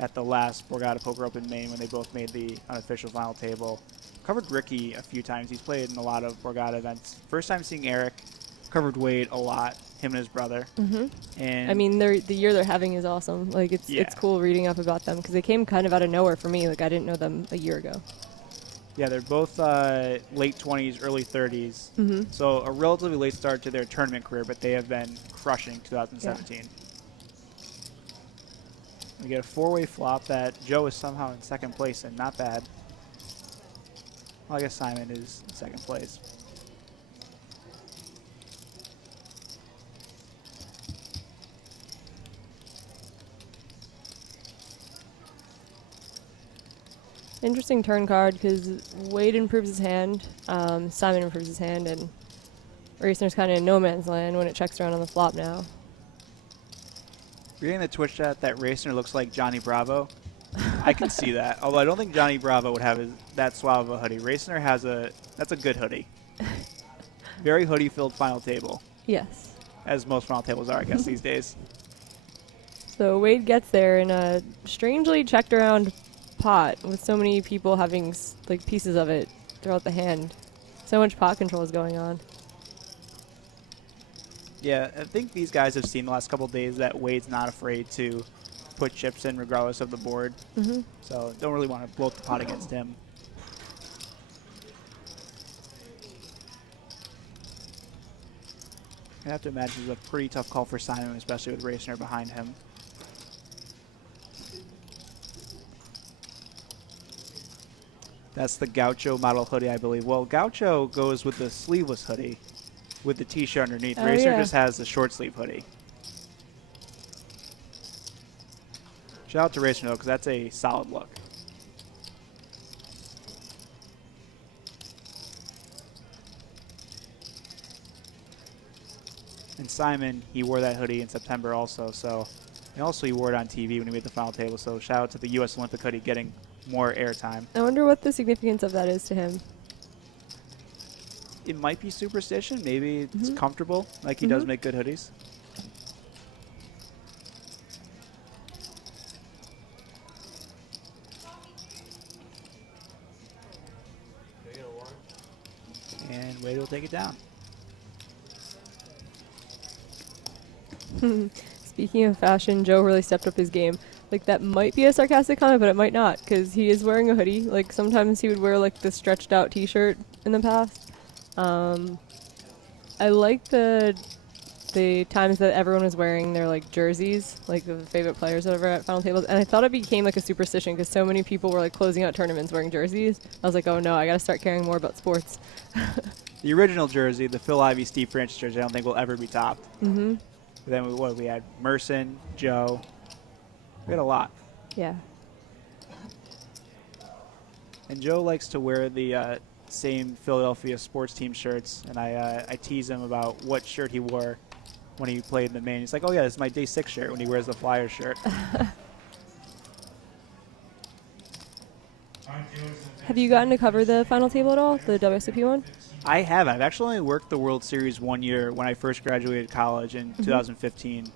at the last Borgata Poker Open Main when they both made the unofficial final table. Covered Ricky a few times. He's played in a lot of Borgata events. First time seeing Eric. Covered Wade a lot. Him and his brother. And I mean, the year they're having is awesome. Like it's cool reading up about them because they came kind of out of nowhere for me. Like I didn't know them a year ago. yeah, they're both late 20s, early 30s. So a relatively late start to their tournament career, but they have been crushing 2017. We get a four-way flop that Joe is somehow in second place and not bad. Well, I guess Simon is in second place. Interesting turn card because Wade improves his hand, Simon improves his hand, and Racing's kind of in no man's land when it checks around on the flop now. You're getting the Twitch chat that Racing looks like Johnny Bravo. I can see that. Although I don't think Johnny Bravo would have that suave of a hoodie. Racing that's a good hoodie. Very hoodie-filled final table, Yes. as most final tables are, I guess, these days. So Wade gets there in a strangely checked around pot with so many people having like pieces of it throughout the hand. So much pot control is going on. Yeah, I think these guys have seen the last couple of days that Wade's not afraid to put chips in regardless of the board. So don't really want to bloat the pot against him. I have to imagine it's a pretty tough call for Simon, especially with Raciner behind him. That's the Gaucho model hoodie, I believe. Well, Gaucho goes with the sleeveless hoodie with the t-shirt underneath. Oh, Racer yeah. just has the short sleeve hoodie. Shout out to Racer, though, because that's a solid look. And Simon, he wore that hoodie in September also, so and also he wore it on TV when he made the final table, so shout out to the U.S. Olympic hoodie getting more airtime. I wonder what the significance of that is to him. It might be superstition, maybe it's comfortable, like he does make good hoodies. And Wade will take it down. Speaking of fashion, Joe really stepped up his game. Like, that might be a sarcastic comment, but it might not, because he is wearing a hoodie. Like, sometimes he would wear, like, the stretched-out t-shirt in the past. I like the times that everyone was wearing their, like, jerseys, like, the favorite players over at Final Tables, and I thought it became, like, a superstition, because so many people were, like, closing out tournaments wearing jerseys. I was like, oh, no, I gotta start caring more about sports. The original jersey, the Phil Ivey, Steve Francis jersey, I don't think will ever be topped. But then we had Merson, Joe. We had a lot. Yeah. And Joe likes to wear the same Philadelphia sports team shirts, and I tease him about what shirt he wore when he played in the main. He's like, oh yeah, this is my day 6 shirt when he wears the Flyers shirt. Have you gotten to cover the final table at all, the WSOP one? I have. I've actually only worked the World Series 1 year when I first graduated college in 2015,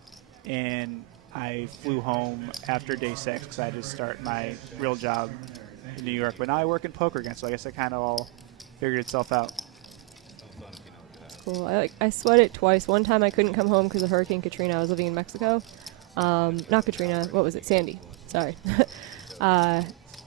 and I flew home after day 6 because I had to start my real job in New York. But now I work in poker again, so I guess it kind of all figured itself out. Cool. I sweat it twice. One time I couldn't come home because of Hurricane Katrina. I was living in Mexico. Not Katrina. What was it? Sandy. Sorry.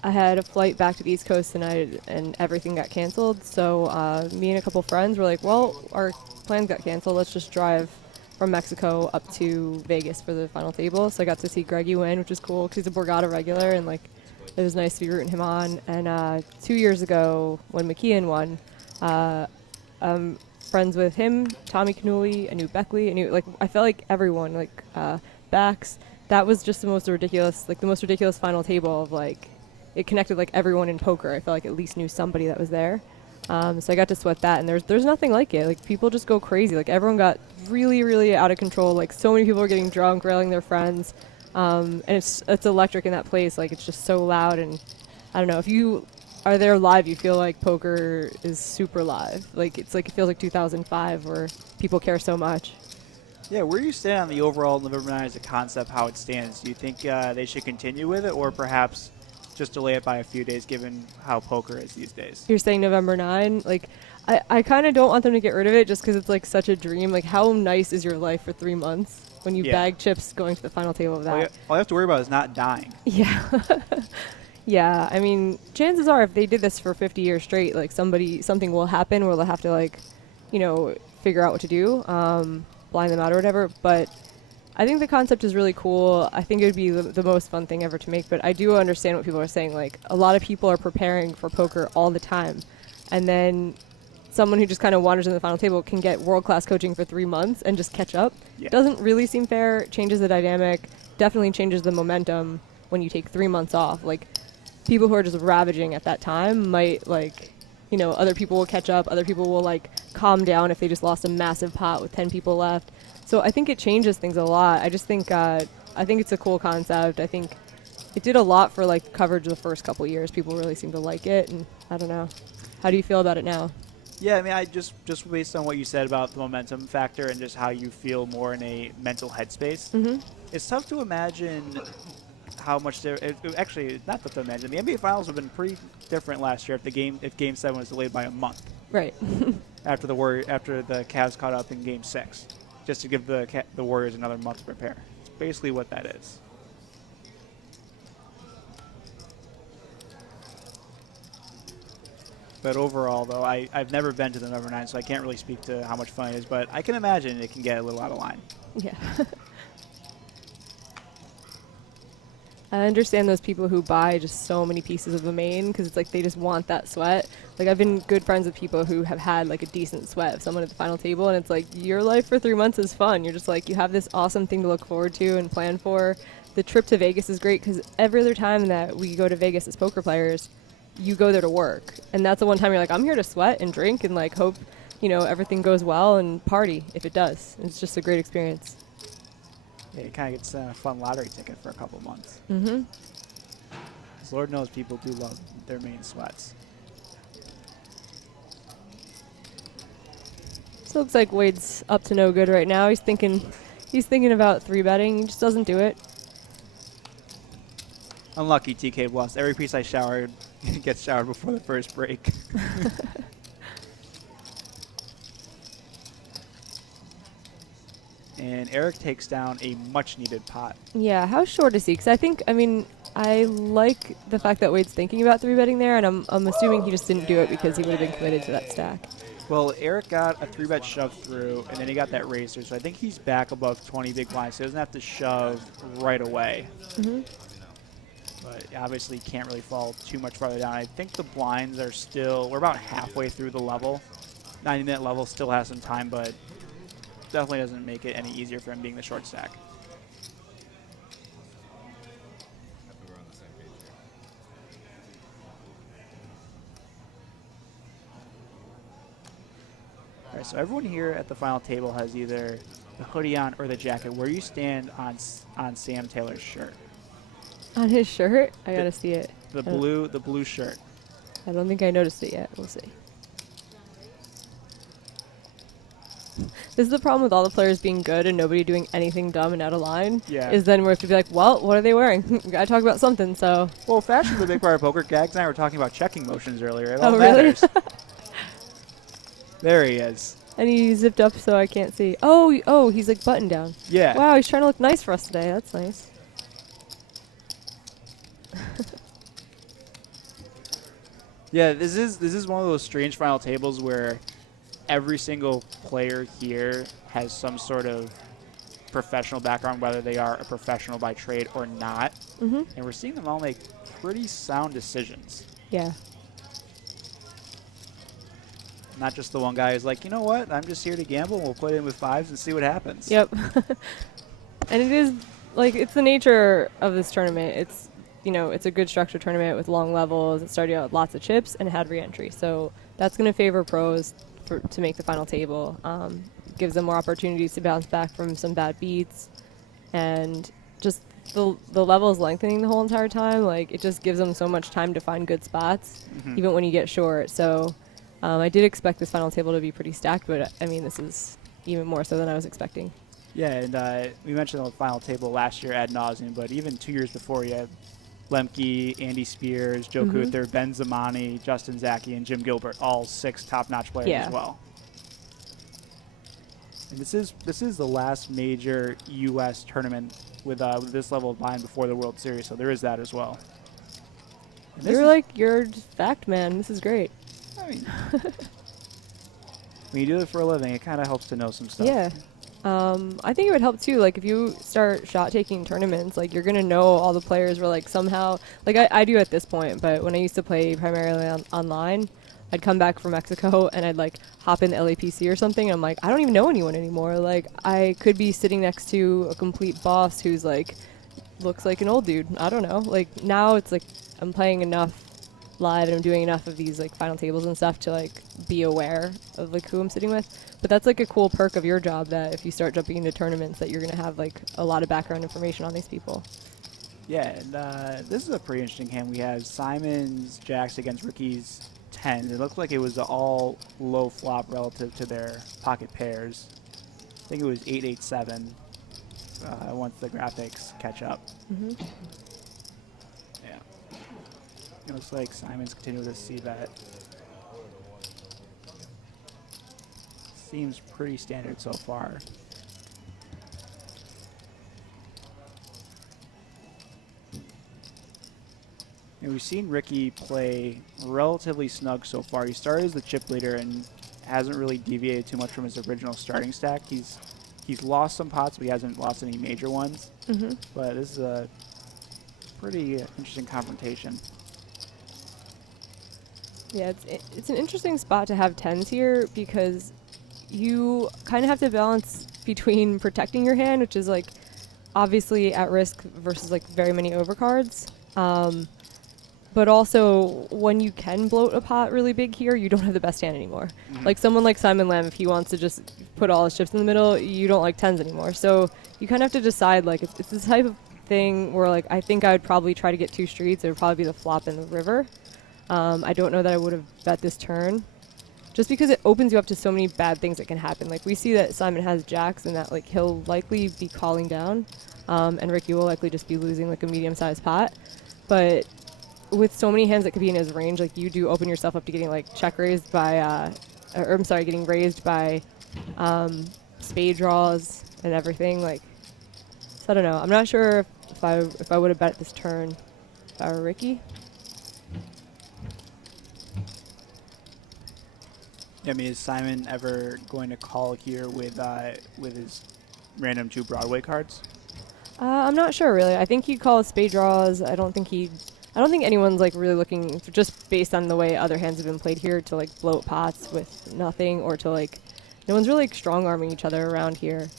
I had a flight back to the East Coast and everything got canceled. So me and a couple friends were like, well, our plans got canceled. Let's just drive from Mexico up to Vegas for the final table. So I got to see Greggy win, which was cool because he's a Borgata regular, and like it was nice to be rooting him on. And 2 years ago when McKeon won, friends with him, Tommy Canuli, I knew Beckley, I knew like I felt like everyone, like Bax. That was just the most ridiculous final table of like it connected like everyone in poker. I felt like at least knew somebody that was there. So I got to sweat that, and there's nothing like it. Like people just go crazy. Like everyone got really, really out of control. Like so many people were getting drunk, railing their friends, and it's electric in that place. Like it's just so loud, and I don't know if you are there live, you feel like poker is super live. Like it's like it feels like 2005 where people care so much. Yeah, where do you stand on the overall November 9 as a concept, how it stands? Do you think they should continue with it, or perhaps just delay it by a few days given how poker is these days? You're saying November 9? Like, I kind of don't want them to get rid of it just because it's like such a dream. Like, how nice is your life for 3 months when you bag chips going to the final table of that? All you have to worry about is not dying. Yeah. Yeah, I mean, chances are if they did this for 50 years straight, like something will happen where they'll have to like, figure out what to do, blind them out or whatever. But I think the concept is really cool. I think it would be the most fun thing ever to make. But I do understand what people are saying. Like a lot of people are preparing for poker all the time, and then someone who just kind of wanders in the final table can get world-class coaching for 3 months and just catch up. Yeah. Doesn't really seem fair. Changes the dynamic. Definitely changes the momentum when you take 3 months off. Like people who are just ravaging at that time might other people will catch up. Other people will like calm down if they just lost a massive pot with 10 people left. So I think it changes things a lot. I just think it's a cool concept. I think it did a lot for like coverage the first couple years. People really seem to like it, and I don't know. How do you feel about it now? Yeah, I mean, I just based on what you said about the momentum factor and just how you feel more in a mental headspace, it's tough to imagine how much actually not tough to imagine. The NBA Finals have been pretty different last year if Game 7 was delayed by a month. Right. after the Cavs caught up in Game 6, just to give the Warriors another month to prepare. It's basically what that is. But overall, though, I've never been to the number 9, so I can't really speak to how much fun it is. But I can imagine it can get a little out of line. Yeah. I understand those people who buy just so many pieces of the main because it's like they just want that sweat. Like I've been good friends with people who have had like a decent sweat of someone at the final table, and it's like your life for 3 months is fun. You're just like you have this awesome thing to look forward to and plan for. The trip to Vegas is great because every other time that we go to Vegas as poker players, you go there to work, and that's the one time you're like, I'm here to sweat and drink and like hope everything goes well and party if it does. It's just a great experience. Yeah, it kind of gets a fun lottery ticket for a couple months. Mm-hmm. 'Cause Lord knows people do love their main sweats. So it looks like Wade's up to no good right now. He's thinking about 3-betting. He just doesn't do it. Unlucky TK Blust. Every piece I showered gets showered before the first break. And Eric takes down a much-needed pot. Yeah, how short is he? Because I like the fact that Wade's thinking about 3-betting there, and I'm assuming he just didn't do it because he would have been committed to that stack. Well, Eric got a 3-bet shove through, and then he got that raise through, so I think he's back above 20 big blinds, so he doesn't have to shove right away. Mm-hmm. But obviously can't really fall too much farther down. I think the blinds are still, we're about halfway through the level. 90-minute level still has some time, but definitely doesn't make it any easier for him being the short stack. All right, so everyone here at the final table has either the hoodie on or the jacket. Where do you stand on Sam Taylor's shirt? On his shirt? I gotta see it. The blue shirt. I don't think I noticed it yet. We'll see. This is the problem with all the players being good and nobody doing anything dumb and out of line. Yeah. Is then we have to be like, well, what are they wearing? We gotta talk about something. So. Well, fashion's a big part of poker. Gags and I were talking about checking motions earlier. It all Oh, really? matters. There he is. And he zipped up so I can't see. Oh, he's like button down. Yeah. Wow, he's trying to look nice for us today. That's nice. Yeah, this is one of those strange final tables where every single player here has some sort of professional background, whether they are a professional by trade or not. Mm-hmm. And we're seeing them all make pretty sound decisions. Yeah. Not just the one guy who's like, you know what, I'm just here to gamble, and we'll put in with fives and see what happens. Yep. And it is, like, it's the nature of this tournament. It's, you know, it's a good structured tournament with long levels. It started out with lots of chips and had re-entry. So that's going to favor pros to make the final table. Gives them more opportunities to bounce back from some bad beats. And just the level is lengthening the whole entire time. Like, it just gives them so much time to find good spots, even when you get short. So I did expect this final table to be pretty stacked, but, I mean, this is even more so than I was expecting. Yeah, and we mentioned the final table last year ad nauseum, but even 2 years before, you had Lemke, Andy Spears, Joe Kuether, Ben Zamani, Justin Zaki, and Jim Gilbert, all 6 top-notch players Yeah. as well. And this is the last major U.S. tournament with this level of buy-in before the World Series, so there is that as well. And this You're just fact man. This is great. I mean, when you do it for a living, it kind of helps to know some stuff. Yeah. I think it would help too. Like, if you start shot taking tournaments, like, you're gonna know all the players were like somehow. Like, I do at this point, but when I used to play primarily online, I'd come back from Mexico and I'd like hop in the LAPC or something. And I'm like, I don't even know anyone anymore. Like, I could be sitting next to a complete boss who's like looks like an old dude. I don't know. Like, now it's like I'm playing enough live and I'm doing enough of these like final tables and stuff to like be aware of like who I'm sitting with. But that's like a cool perk of your job, that if you start jumping into tournaments, that you're gonna have like a lot of background information on these people. Yeah, and this is a pretty interesting hand. We have Simon's jacks against Ricky's 10. It looked like it was all low flop relative to their pocket pairs. I think it was 8-8-7 once the graphics catch up. Yeah. It looks like Simon's continuing to see that. Seems pretty standard so far. And we've seen Ricky play relatively snug so far. He started as the chip leader and hasn't really deviated too much from his original starting stack. He's lost some pots, but he hasn't lost any major ones. But this is a pretty interesting confrontation. Yeah, it's an interesting spot to have 10s here, because you kind of have to balance between protecting your hand, which is like obviously at risk, versus like very many overcards. But also, when you can bloat a pot really big here, you don't have the best hand anymore. Like someone like Simon Lamb, if he wants to just put all his chips in the middle, you don't like 10s anymore. So you kind of have to decide, like, it's this type of thing where, like, I think I would probably try to get 2 streets. It would probably be the flop and the river. I don't know that I would have bet this turn, just because it opens you up to so many bad things that can happen. Like, we see that Simon has jacks and that, like, he'll likely be calling down, and Ricky will likely just be losing, like, a medium-sized pot. But with so many hands that could be in his range, like, you do open yourself up to getting, like, check raised by, or I'm sorry, getting raised by spade draws and everything. Like, so I don't know. I'm not sure if I would have bet this turn if I were Ricky. I mean, is Simon ever going to call here with his random 2 Broadway cards? I'm not sure, really. I think he'd call spade draws. I don't think anyone's like really looking for, just based on the way other hands have been played here, to like bloat pots with nothing, or to like, no one's really like strong arming each other around here.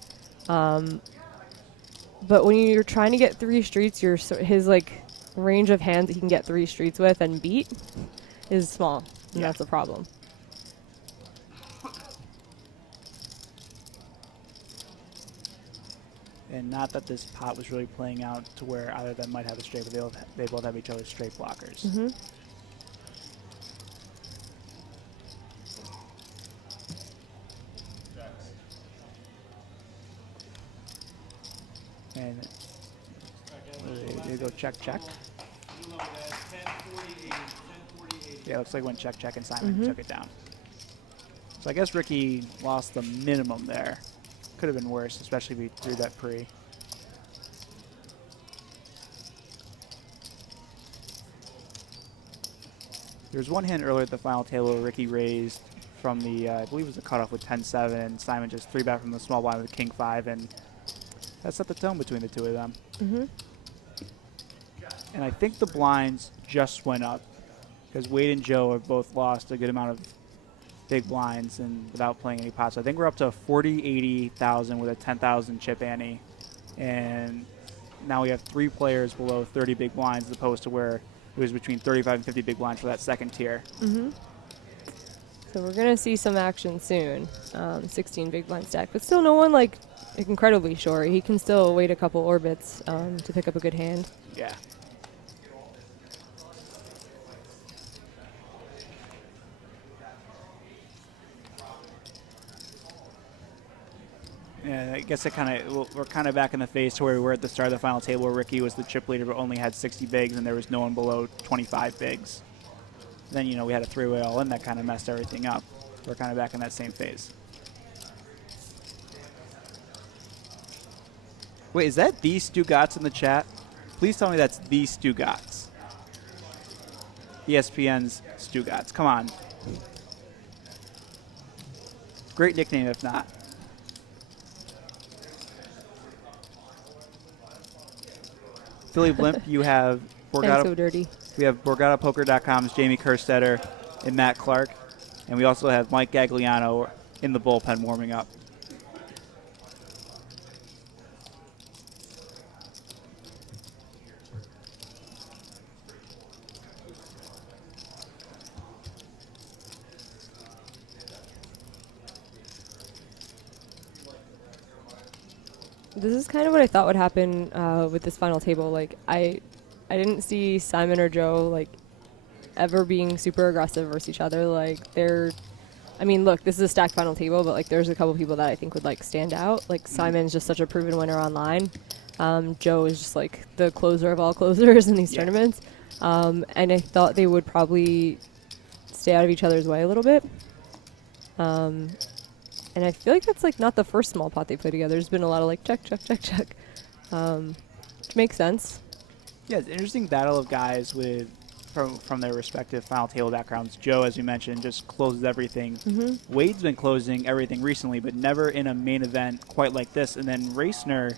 But when you're trying to get 3 streets, his like range of hands that he can get 3 streets with and beat is small, and that's a problem. And not that this pot was really playing out to where either of them might have a straight, but they both have each other's straight blockers. And they go check, check. Yeah, looks like when check, check, and Simon took it down. So I guess Ricky lost the minimum there. Could have been worse, especially if he threw that pre. There was one hand earlier at the final table where Ricky raised from the, I believe it was the cutoff with 10-7, and Simon just 3-bet from the small blind with King 5, and that set the tone between the two of them. Mm-hmm. And I think the blinds just went up because Wade and Joe have both lost a good amount of big blinds and without playing any pots. So I think we're up to 40, 80,000 with a 10,000 chip ante, and now we have 3 players below 30 big blinds as opposed to where it was between 35 and 50 big blinds for that second tier. Mm-hmm. So we're going to see some action soon. 16 big blind stack. But still no one, like, incredibly short. He can still wait a couple orbits to pick up a good hand. Yeah. Yeah, I guess it we're kind of back in the phase to where we were at the start of the final table where Ricky was the chip leader but only had 60 bigs and there was no one below 25 bigs. Then, you know, we had a 3-way all-in that kind of messed everything up. We're kind of back in that same phase. Wait, is that the Stugotz in the chat? Please tell me that's the Stugotz. ESPN's Stugotz. Come on. Great nickname if not. Philly Blimp, you have And Borgata. so dirty. We have BorgataPoker.com's Jamie Kerstetter and Matt Clark. And we also have Mike Gagliano in the bullpen warming up. This is kind of what I thought would happen with this final table. Like, I didn't see Simon or Joe, like, ever being super aggressive versus each other. Like, I mean, look, this is a stacked final table, but, like, there's a couple people that I think would, like, stand out. Like, Simon's just such a proven winner online. Joe is just, like, the closer of all closers in these tournaments. And I thought they would probably stay out of each other's way a little bit. And I feel like that's, like, not the first small pot they play together. There's been a lot of, like, check, check, check, check. Which makes sense. Yeah, it's an interesting battle of guys with from their respective final table backgrounds. Joe, as you mentioned, just closes everything. Mm-hmm. Wade's been closing everything recently, but never in a main event quite like this. And then Racner,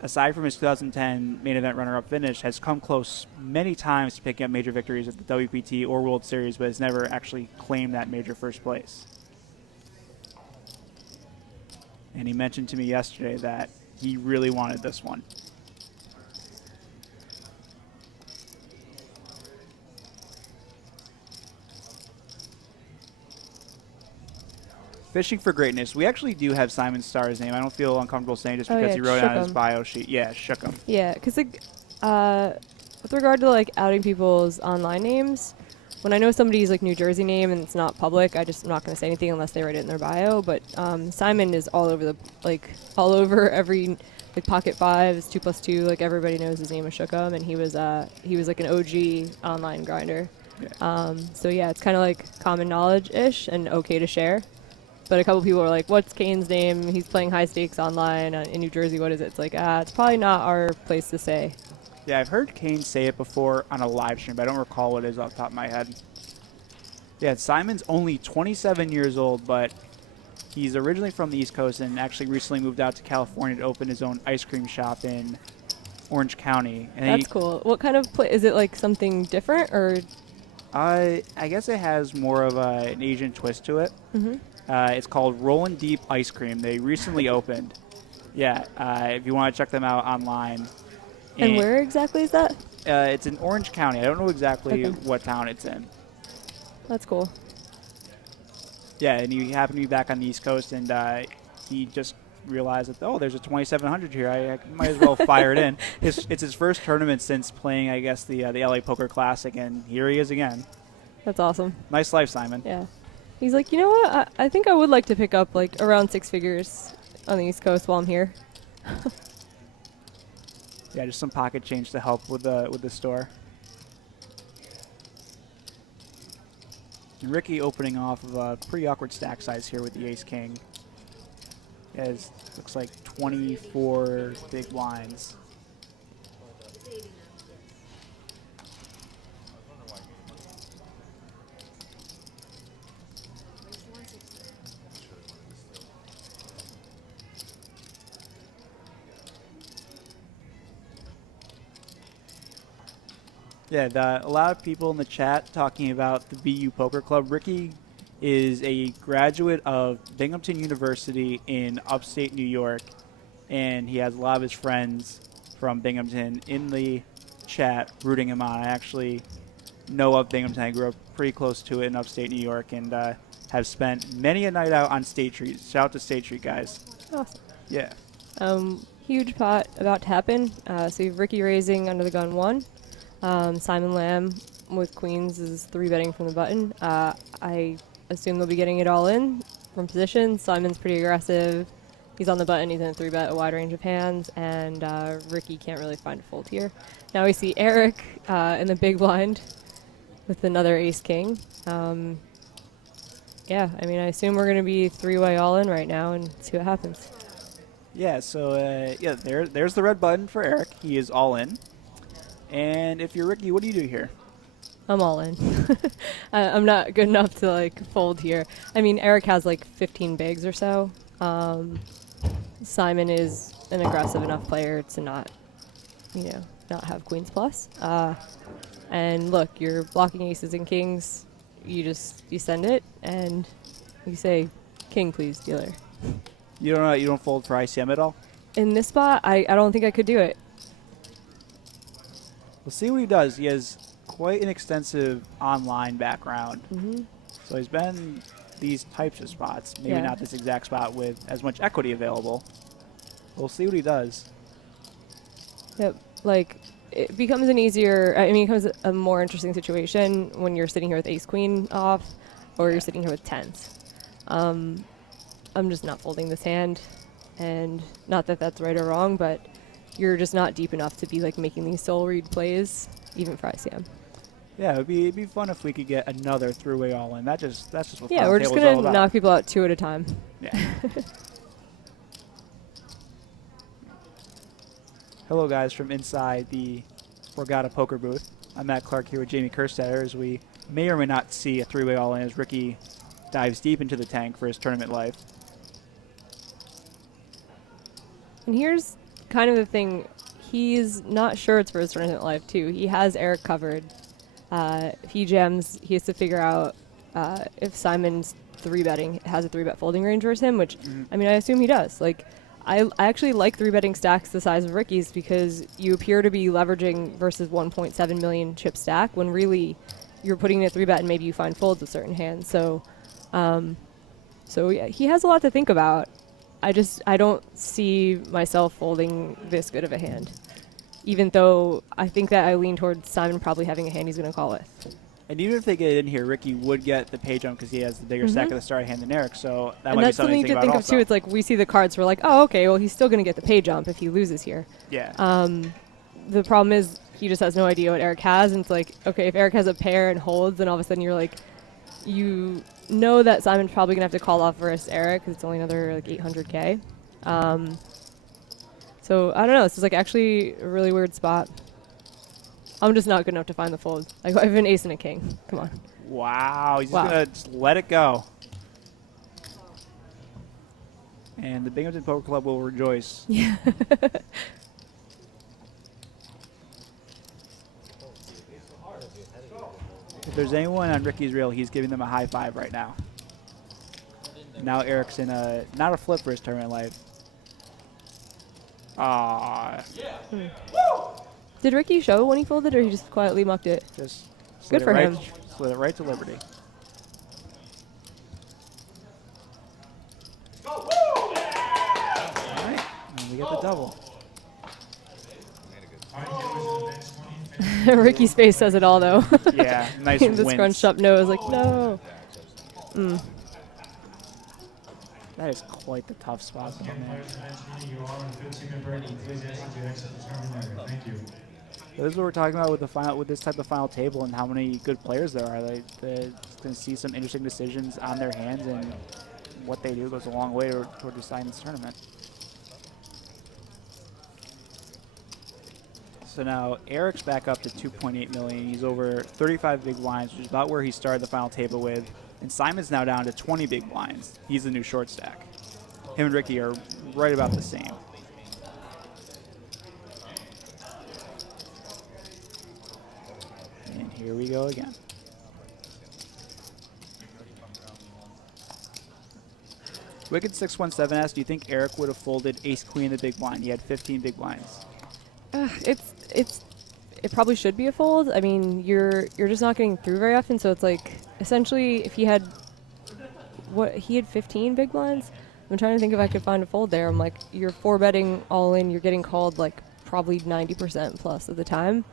aside from his 2010 main event runner-up finish, has come close many times to picking up major victories at the WPT or World Series, but has never actually claimed that major first place. And he mentioned to me yesterday that he really wanted this one. Fishing for Greatness. We actually do have Simon Starr's name. I don't feel uncomfortable saying just because yeah, he wrote it on his Shookem. bio sheet. Yeah, Shookem. Yeah, because, like, with regard to, like, outing people's online names, when I know somebody's, like, New Jersey name and it's not public, I'm not going to say anything unless they write it in their bio. But Simon is all over all over every, like, Pocket 5s, 2+2. Like, everybody knows his name is Shookem, and he was like an OG online grinder. Yeah. So yeah, it's kind of like common knowledge-ish and okay to share. But a couple people are like, what's Kane's name? He's playing high stakes online in New Jersey. What is it? It's like, it's probably not our place to say. Yeah, I've heard Kane say it before on a live stream, but I don't recall what it is off the top of my head. Yeah, Simon's only 27 years old, but he's originally from the East Coast and actually recently moved out to California to open his own ice cream shop in Orange County. And That's cool. What kind of play? Is it like something different or? I guess it has more of an Asian twist to it. Mm-hmm. It's called Rollin' Deep Ice Cream. They recently opened. Yeah, if you want to check them out online. And where exactly is that? It's in Orange County. I don't know exactly what town it's in. That's cool. Yeah, and he happened to be back on the East Coast, and he just realized that, oh, there's a 2700 here. I might as well fire it in. It's his first tournament since playing, I guess, the LA Poker Classic, and here he is again. That's awesome. Nice life, Simon. Yeah. He's like, you know what? I think I would like to pick up like around 6 figures on the East Coast while I'm here. Yeah, just some pocket change to help with the store. And Ricky opening off of a pretty awkward stack size here with the Ace King. As looks like 24 big blinds. Yeah, a lot of people in the chat talking about the BU Poker Club. Ricky is a graduate of Binghamton University in upstate New York, and he has a lot of his friends from Binghamton in the chat rooting him on. I actually know of Binghamton. I grew up pretty close to it in upstate New York, and have spent many a night out on State Street. Shout out to State Street, guys. Awesome. Yeah. Huge pot about to happen. So you have Ricky raising under the gun 1. Simon Lamb with queens is 3-betting from the button. I assume they'll be getting it all in from position. Simon's pretty aggressive. He's on the button. He's in a 3-bet a wide range of hands, and Ricky can't really find a fold here. Now we see Eric in the big blind with another ace-king. Yeah, I mean, I assume we're going to be 3-way all in right now and see what happens. Yeah, so there's the red button for Eric. He is all in. And if you're Ricky, what do you do here? I'm all in. I'm not good enough to like fold here. I mean, Eric has like 15 bigs or so. Simon is an aggressive enough player to not have queens plus. And look, you're blocking aces and kings. You send it and you say, king, please, dealer. You don't fold for ICM at all? In this spot, I don't think I could do it. We'll see what he does. He has quite an extensive online background. So he's been these types of spots. Maybe not this exact spot with as much equity available. We'll see what he does. Yep. Like, it becomes it becomes a more interesting situation when you're sitting here with ace-queen off or you're sitting here with tens. I'm just not folding this hand. And not that that's right or wrong, but you're just not deep enough to be like making these soul read plays, even for ICM. Yeah, it'd be fun if we could get another three-way all-in. That's just what Yeah, Final we're just Table's all gonna about. knock people out 2 at a time. Yeah. Hello, guys, from inside the Borgata poker booth. I'm Matt Clark here with Jamie Kerstetter as we may or may not see a three-way all-in as Ricky dives deep into the tank for his tournament life. And here's kind of the thing. He's not sure it's for his tournament life, too. He has Eric covered. If he jams, he has to figure out if Simon's 3-betting has a 3-bet folding range versus him, which, I mean, I assume he does. Like, I actually like 3-betting stacks the size of Ricky's because you appear to be leveraging versus 1.7 million chip stack when really you're putting in a 3-bet and maybe you find folds with certain hands. So yeah, he has a lot to think about. I don't see myself folding this good of a hand, even though I think that I lean towards Simon probably having a hand he's going to call with. And even if they get it in here, Ricky would get the pay jump because he has the bigger stack of the starting hand than Eric, so that might be something to think about also. Too. It's like we see the cards, we're like, oh, okay, well, he's still going to get the pay jump if he loses here. Yeah. The problem is he just has no idea what Eric has, and it's like, okay, if Eric has a pair and holds, then all of a sudden you're like, you know that Simon's probably going to have to call off versus Eric because it's only another like 800K. So I don't know. This is like actually a really weird spot. I'm just not good enough to find the fold. Like I have an ace and a king. Come on. Wow. He's just going to just let it go. And the Binghamton Poker Club will rejoice. Yeah. If there's anyone on Ricky's reel, he's giving them a high five right now. Now Eric's in not a flip for his tournament life. Did Ricky show when he folded, or he just quietly mucked it? Just Good for him. Slid it right to Liberty. All right, and we get the double. Ricky's face says it all, though. Yeah, nice The wince. scrunched up nose, like, no. That is quite the tough spot, though, man. This is what we're talking about with this type of final table and how many good players there are. They're going to see some interesting decisions on their hands, and what they do goes a long way toward deciding this tournament. So now Eric's back up to 2.8 million. He's over 35 big blinds, which is about where he started the final table with. And Simon's now down to 20 big blinds. He's the new short stack. Him and Ricky are right about the same. Here we go again. Wicked 617 asks, do you think Eric would have folded ace queen in the big blind? He had 15 big blinds. It probably should be a fold. I mean, you're just not getting through very often, so it's like essentially if he had 15 big blinds. I'm trying to think if I could find a fold there. I'm like, you're 4-betting all in, you're getting called like probably 90% plus of the time.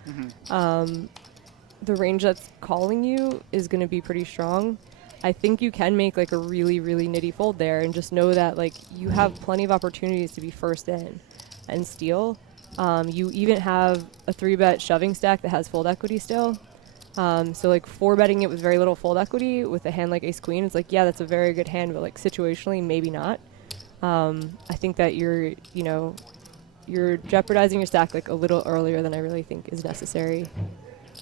The range that's calling you is going to be pretty strong. I think you can make like a really, really nitty fold there and just know that like you have plenty of opportunities to be first in and steal. You even have a 3-bet shoving stack that has fold equity still. So like 4-betting it with very little fold equity with a hand like ace queen, it's like, yeah, that's a very good hand, but like situationally, maybe not. I think that you're jeopardizing your stack like a little earlier than I really think is necessary.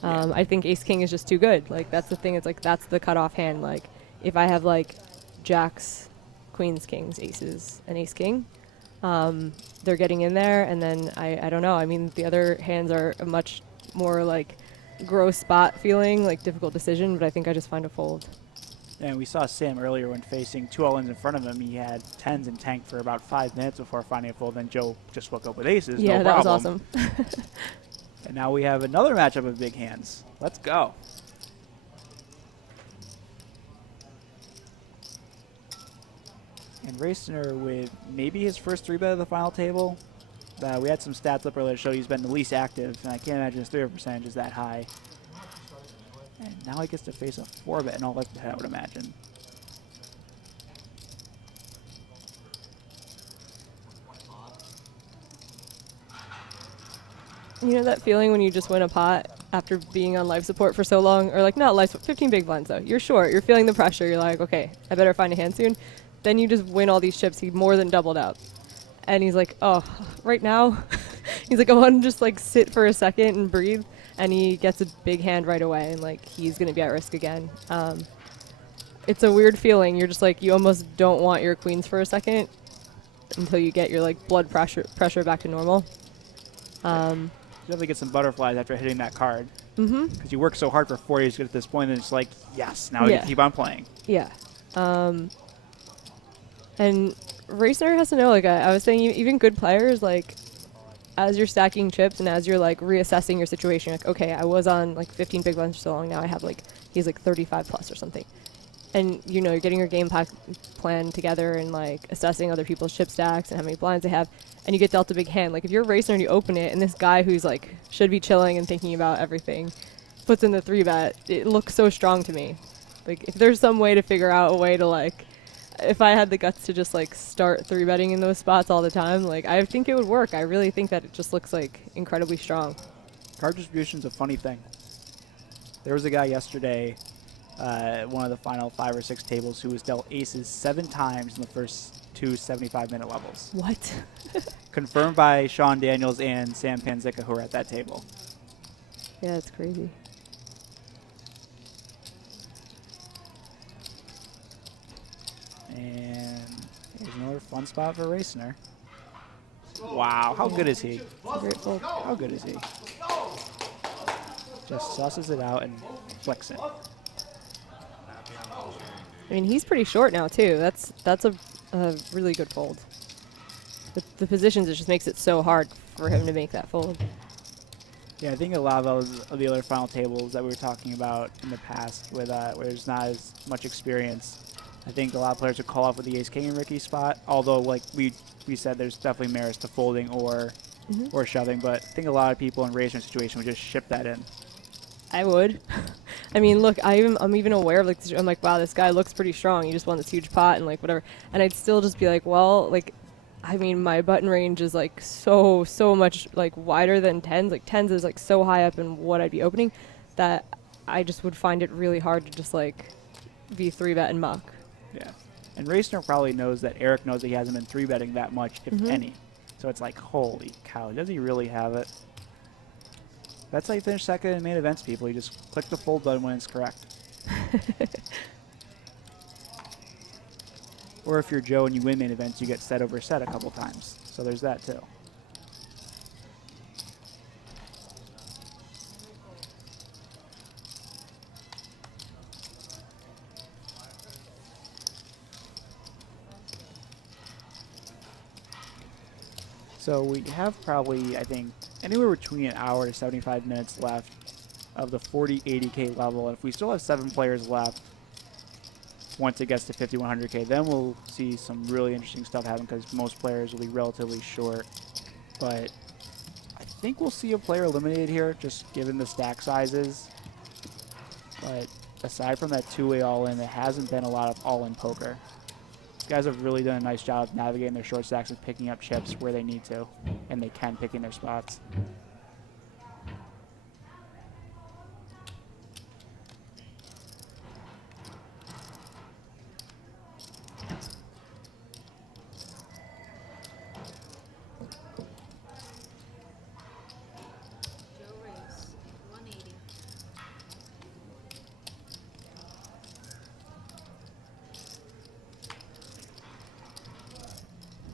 I think ace king is just too good. Like that's the thing. It's like that's the cutoff hand. Like if I have like jacks, queens, kings, aces, and ace king, they're getting in there. And then I don't know. I mean, the other hands are a much more like gross spot feeling, like difficult decision. But I think I just find a fold. And we saw Sam earlier when facing 2 all-ins in front of him. He had 10s and tanked for about 5 minutes before finding a fold. Then Joe just woke up with aces. Yeah, no that was problem. awesome. And now we have another matchup of big hands. Let's go. And Raciner with maybe his first 3-bet of the final table. We had some stats up earlier to show he's been the least active, and I can't imagine his 3-bet percentage is that high. And now he gets to face a 4-bet in all likelihood, I would imagine. You know that feeling when you just win a pot after being on life support for so long? Or like, not life support, 15 big blinds though. You're short, you're feeling the pressure, you're like, okay, I better find a hand soon. Then you just win all these chips, he more than doubled up. And he's like, oh, right now? He's like, I want to just like sit for a second and breathe. And he gets a big hand right away and like he's going to be at risk again. It's a weird feeling. You're just like, you almost don't want your queens for a second until you get your like blood pressure back to normal. You definitely get some butterflies after hitting that card. Because you work so hard for 4 years to get to this point, and it's like, yes, now we can keep on playing. Yeah. And Raciner has to know, like I was saying, even good players, like as you're stacking chips and as you're like reassessing your situation, like, okay, I was on like 15 big blinds for so long, now I have like, he's like 35 plus or something. And you know, you're getting your game plan together and like assessing other people's chip stacks and how many blinds they have, and you get dealt a big hand. Like if you're a racer and you open it, and this guy who's like should be chilling and thinking about everything puts in the 3-bet, it looks so strong to me. Like if there's some way to figure out a way to like, if I had the guts to just like start 3-betting in those spots all the time, like I think it would work. I really think that it just looks like incredibly strong. Card distribution's a funny thing. There was a guy yesterday, one of the final 5 or 6 tables, who was dealt aces 7 times in the first 2 75-minute levels. What? Confirmed by Sean Daniels and Sam Panzica, who were at that table. Yeah, that's crazy. And here's another fun spot for Raciner. Wow, how good is he? It's a great fold. How good is he? Just susses it out and flicks it. I mean, he's pretty short now too. That's a really good fold. The positions, it just makes it so hard for him to make that fold. Yeah, I think a lot of those of the other final tables that we were talking about in the past, with where there's not as much experience, I think a lot of players would call off with the ace king and Ricky spot. Although, like we said, there's definitely merits to folding or shoving. But I think a lot of people in Razor's situation would just ship that in. I would. I mean, look, I'm even aware of like I'm like, wow, this guy looks pretty strong. He just won this huge pot and like whatever. And I'd still just be like, well, like, I mean, my button range is like so much like wider than 10s. Like 10s is like so high up in what I'd be opening that I just would find it really hard to just like be 3-bet and muck. Yeah. And Raciner probably knows that Eric knows that he hasn't been 3-betting that much, if any. So it's like, holy cow, does he really have it? That's how you finish second in main events, people. You just click the fold button when it's correct. Or if you're Joe and you win main events, you get set over set a couple times. So there's that too. So we have probably, I think, anywhere between an hour to 75 minutes left of the 40-80K level. If we still have 7 players left, once it gets to 5100K, then we'll see some really interesting stuff happen because most players will be relatively short. But I think we'll see a player eliminated here, just given the stack sizes. But aside from that two-way all-in, there hasn't been a lot of all-in poker. These guys have really done a nice job of navigating their short stacks and picking up chips where they need to, and they can pick in their spots.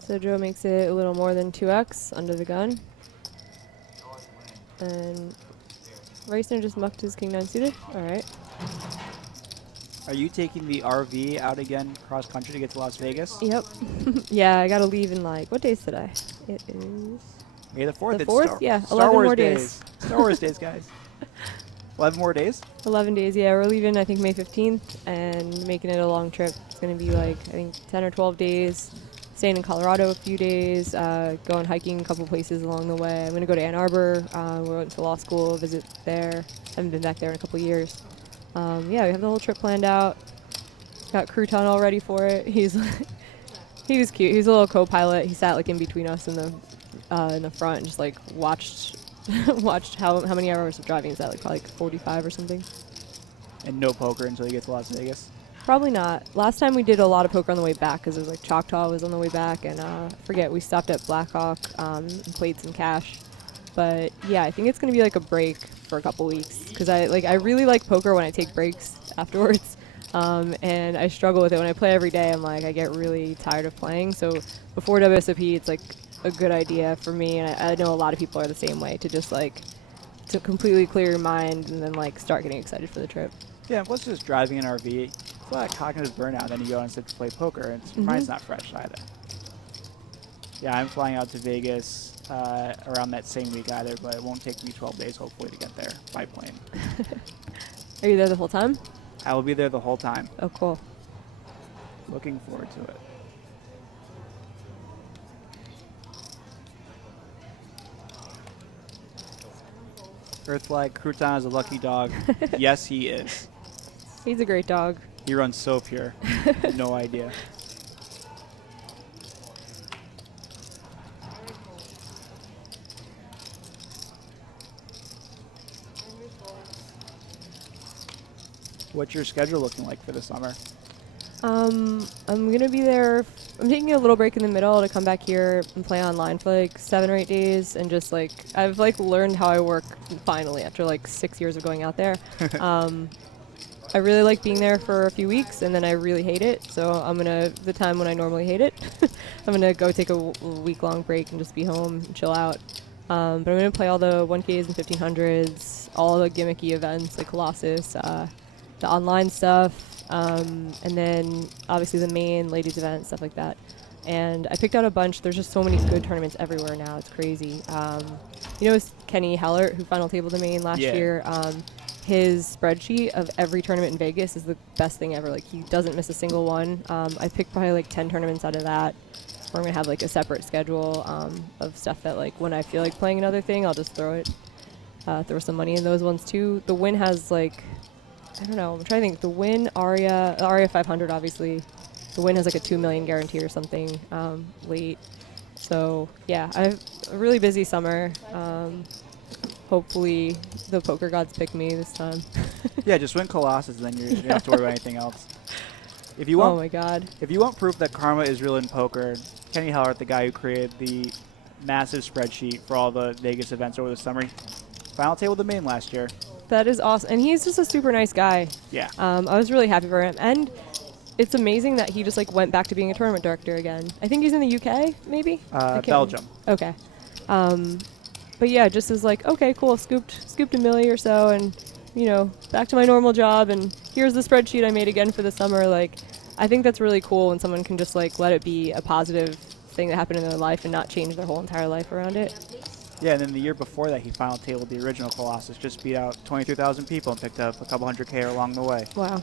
So Joe makes it a little more than 2x under the gun. And Reisner just mucked his king 9 suited. All right. Are you taking the RV out again cross country to get to Las Vegas? Yep. Yeah, I gotta leave in like, what day is today? It is May the 4th. the It's 4th? Yeah, Star 11 Wars more days. Star Wars days, guys. 11 more days? 11 days, yeah. We're leaving, I think, May 15th and making it a long trip. It's gonna be like, I think, 10 or 12 days. Staying in Colorado a few days, going hiking a couple places along the way. I'm going to go to Ann Arbor. We went to law school, visit there. Haven't been back there in a couple years. Yeah, we have the whole trip planned out. Got Crouton all ready for it. He was cute. He's a little co-pilot. He sat like in between us in the front and just like watched watched how many hours of driving is that, like probably like 45 or something. And no poker until you get to Las Vegas? Probably not. Last time we did a lot of poker on the way back because it was like Choctaw was on the way back, and I forget, we stopped at Blackhawk and played some cash. But yeah, I think it's gonna be like a break for a couple weeks because I really like poker when I take breaks afterwards, and I struggle with it when I play every day. I'm like, I get really tired of playing. So before WSOP, it's like a good idea for me, and I know a lot of people are the same way, to just like to completely clear your mind and then like start getting excited for the trip. Yeah, plus just driving an RV, it's a lot of cognitive burnout. Then you go and sit to play poker, and your mind's not fresh either. Yeah, I'm flying out to Vegas around that same week either, but it won't take me 12 days, hopefully, to get there by plane. Are you there the whole time? I will be there the whole time. Oh, cool. Looking forward to it. Earthflag, Crouton is a lucky dog. Yes, he is. He's a great dog. He runs so pure. No idea. What's your schedule looking like for the summer? I'm gonna be there. I'm taking a little break in the middle to come back here and play online for like 7 or 8 days, and just like I've like learned how I work finally after like 6 years of going out there. I really like being there for a few weeks, and then I really hate it. So I'm gonna, the time when I normally hate it, I'm gonna go take a week-long break and just be home and chill out. But I'm gonna play all the 1Ks and 1500s, all the gimmicky events like Colossus, the online stuff, and then obviously the main ladies event, stuff like that. And I picked out a bunch. There's just so many good tournaments everywhere now. It's crazy. You know, it's Kenny Hellert, who final tabled the main last year. His spreadsheet of every tournament in Vegas is the best thing ever. Like, he doesn't miss a single one. I picked probably like 10 tournaments out of that. We're going to have like a separate schedule of stuff that, like, when I feel like playing another thing, I'll just throw some money in those ones too. The Win has like, I don't know, I'm trying to think. The Win, Aria 500, obviously. The Win has like a 2 million guarantee or something late. So yeah, I have a really busy summer. Hopefully the poker gods pick me this time. Yeah, just win Colossus, and then you don't have to worry about anything else. If you want, oh my god. If you want proof that karma is real in poker, Kenny Hellert, the guy who created the massive spreadsheet for all the Vegas events over the summer, final table the main last year. That is awesome. And he's just a super nice guy. Yeah. I was really happy for him. And it's amazing that he just like went back to being a tournament director again. I think he's in the UK, maybe? Belgium. Okay. But yeah, just as like, okay, cool, scooped a milli or so, and, you know, back to my normal job, and here's the spreadsheet I made again for the summer. Like, I think that's really cool when someone can just like let it be a positive thing that happened in their life and not change their whole entire life around it. Yeah, and then the year before that, he final tabled the original Colossus, just beat out 23,000 people and picked up a couple $100K along the way. Wow.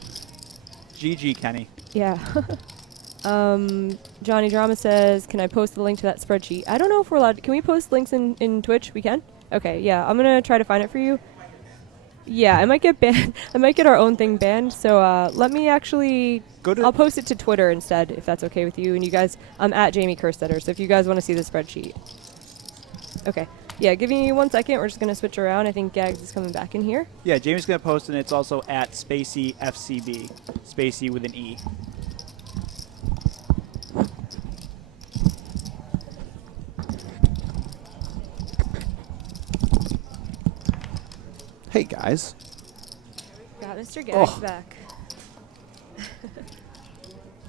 GG, Kenny. Yeah. Johnny Drama says, can I post the link to that spreadsheet? I don't know if we're allowed. Can we post links in Twitch? We can? Okay, yeah. I'm going to try to find it for you. Yeah, I might get banned. I might get our own thing banned. So let me actually... I'll post it to Twitter instead, if that's okay with you. And you guys, I'm at Jamie Kerstetter, so if you guys want to see the spreadsheet. Okay. Yeah, give me 1 second. We're just going to switch around. I think Gags is coming back in here. Yeah, Jamie's going to post, and it's also at Spacey FCB. Spacey with an E. Hey guys. Got Mr. Gags Oh. back.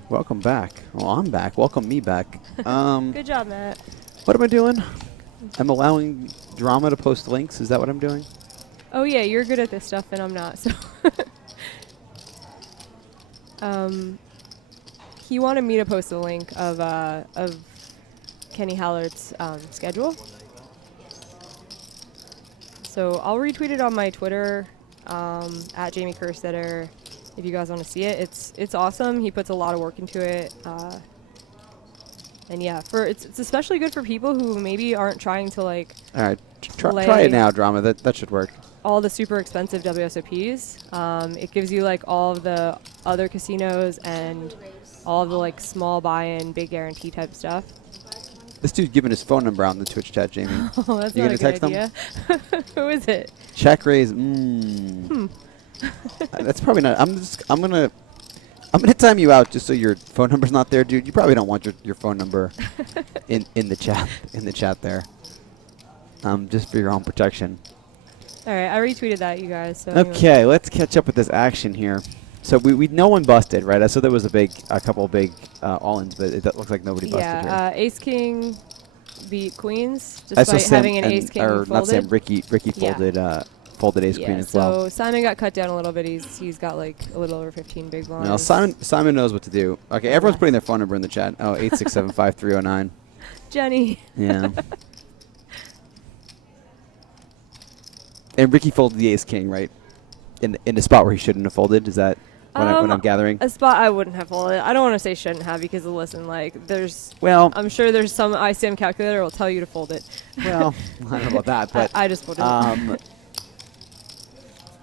Welcome back. Well, I'm back. Welcome me back. Good job, Matt. What am I doing? I'm allowing Drama to post links. Is that what I'm doing? Oh yeah, you're good at this stuff, and I'm not. So, he wanted me to post a link of Kenny Hallard's schedule. So I'll retweet it on my Twitter at Jamie Kerstetter if you guys want to see it. It's awesome. He puts a lot of work into it. And yeah, it's especially good for people who maybe aren't trying to like. All right, try it now, Drama. That should work. All the super expensive WSOPs. It gives you like all of the other casinos and all of the like small buy-in, big guarantee type stuff. This dude's giving his phone number out in the Twitch chat, Jamie. Oh, that's You not gonna a good text him? idea. Who is it? Check raise. That's probably not. I'm gonna time you out just so your phone number's not there, dude. You probably don't want your phone number in the chat there. Just for your own protection. All right, I retweeted that, you guys. So Okay, let's catch up with this action here. So we no one busted, right? I saw there was a couple of big all-ins, but it looks like nobody busted here. yeah, Ace King beat Queens I saw despite Sam having an Ace King or folded. not Sam, Ricky Yeah. folded Ace Queen as well. So Simon got cut down a little bit. He's got like a little over 15 big blinds. Well, Simon knows what to do. Okay, everyone's putting their phone number in the chat. Oh, 8675309. Jenny. Yeah. And Ricky folded the Ace King, right? In the spot where he shouldn't have folded. Is that what I'm gathering? A spot I wouldn't have folded. I don't want to say shouldn't have because listen, like there's. Well, I'm sure there's some ICM calculator will tell you to fold it. well, I don't know about that, but I just folded it.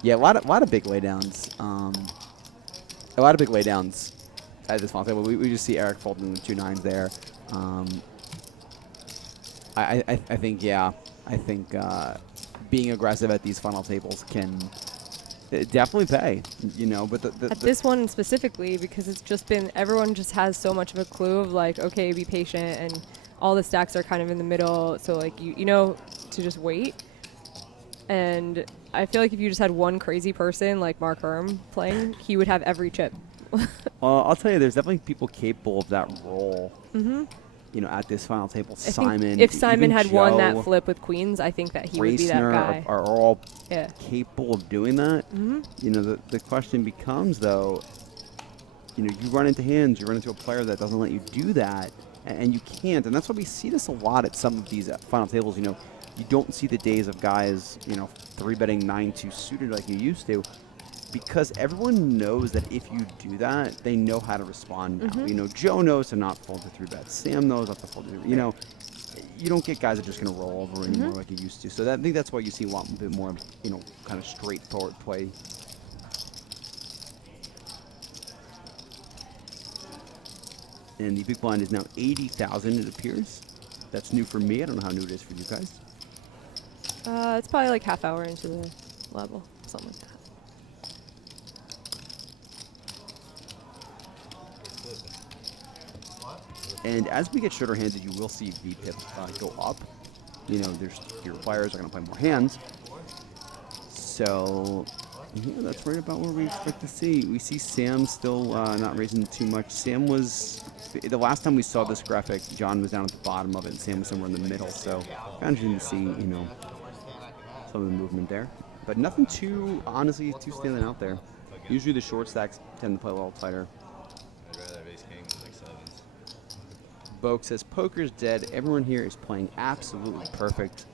yeah, a lot of big laydowns. A lot of big laydowns at this final table. We just see Eric folding the 2 9s there. I think being aggressive at these final tables can definitely pay, you know. But at this one specifically, because it's just been everyone just has so much of a clue of like, okay, be patient, and all the stacks are kind of in the middle, so like you know to just wait. And I feel like if you just had one crazy person like Mark Herm playing, he would have every chip. I'll tell you, there's definitely people capable of that role. Mm-hmm. You know, at this final table, I think Simon. if Simon even had won that Joe, flip with queens, I think that he would be that Reisner guy. are all Yeah. capable of doing that. Mm-hmm. You know, the question becomes though, you know, you run into hands, you run into a player that doesn't let you do that, and you can't. And that's why we see this a lot at some of these final tables. You know, you don't see the days of guys, you know, 3-betting 9-2 suited like you used to, because everyone knows that if you do that, they know how to respond now. Mm-hmm. You know, Joe knows to not fold to 3-bet. Sam knows not to fold to 3. You know, you don't get guys that are just going to roll over anymore like you used to. So I think that's why you see a lot bit more, you know, kind of straightforward play. And the big blind is now 80,000, it appears. That's new for me. I don't know how new it is for you guys. It's probably like half hour into the level, something like that. And as we get shorter handed, you will see VPIP go up. You know, there's fewer players are going to play more hands. So yeah, that's right about where we expect to see. We see Sam still not raising too much. Sam was, the last time we saw this graphic, John was down at the bottom of it, and Sam was somewhere in the middle. So kind of interesting to see, you know, some of the movement there. But nothing too, honestly, too standing out there. Usually the short stacks tend to play a little tighter. Boke says, poker's dead. Everyone here is playing absolutely perfect.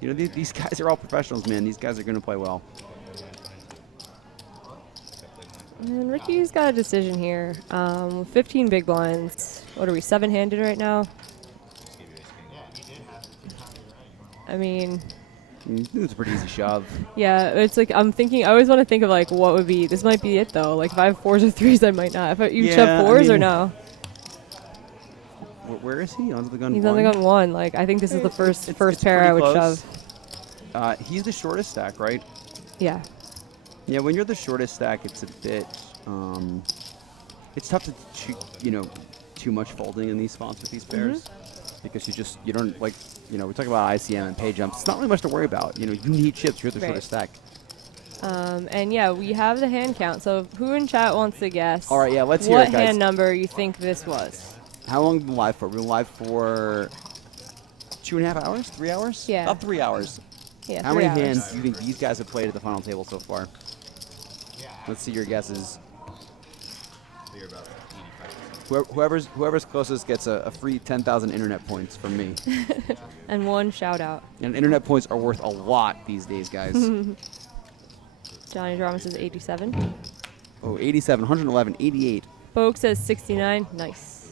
You know, these guys are all professionals, man. These guys are going to play well. And Ricky's got a decision here. 15 big blinds. What are we, 7-handed right now? I mean, It's a pretty easy shove. yeah, it's like I'm thinking. I always want to think of like what would be. This might be it though. Like if I have 4s or 3s, I might not. You Yeah, shove I 4s or mean, no? Where is he? On the gun He's one? on the gun 1. Like I think this is the first It's pair pretty I would close. shove. He's the shortest stack, right? Yeah. Yeah, when you're the shortest stack, it's a bit, it's tough to too much folding in these spots with these pairs because you don't like, we talk about ICM and pay jumps. It's not really much to worry about. You need chips. You're the Right. shortest stack. And yeah, we have the hand count. So who in chat wants to guess? All right, yeah, let's hear what it, guys. hand number you think this was? How long have we been live for? We've been live for 2.5 hours? 3 hours? Yeah. About 3 hours. Yeah. How 3 many hours. hands do you think these guys have played at the final table so far? Let's see your guesses. Whoever's closest gets a free 10,000 internet points from me. And 1 shout out. And internet points are worth a lot these days, guys. Johnny Drama says 87. Oh, 87, 111, 88. Boke says 69. Nice.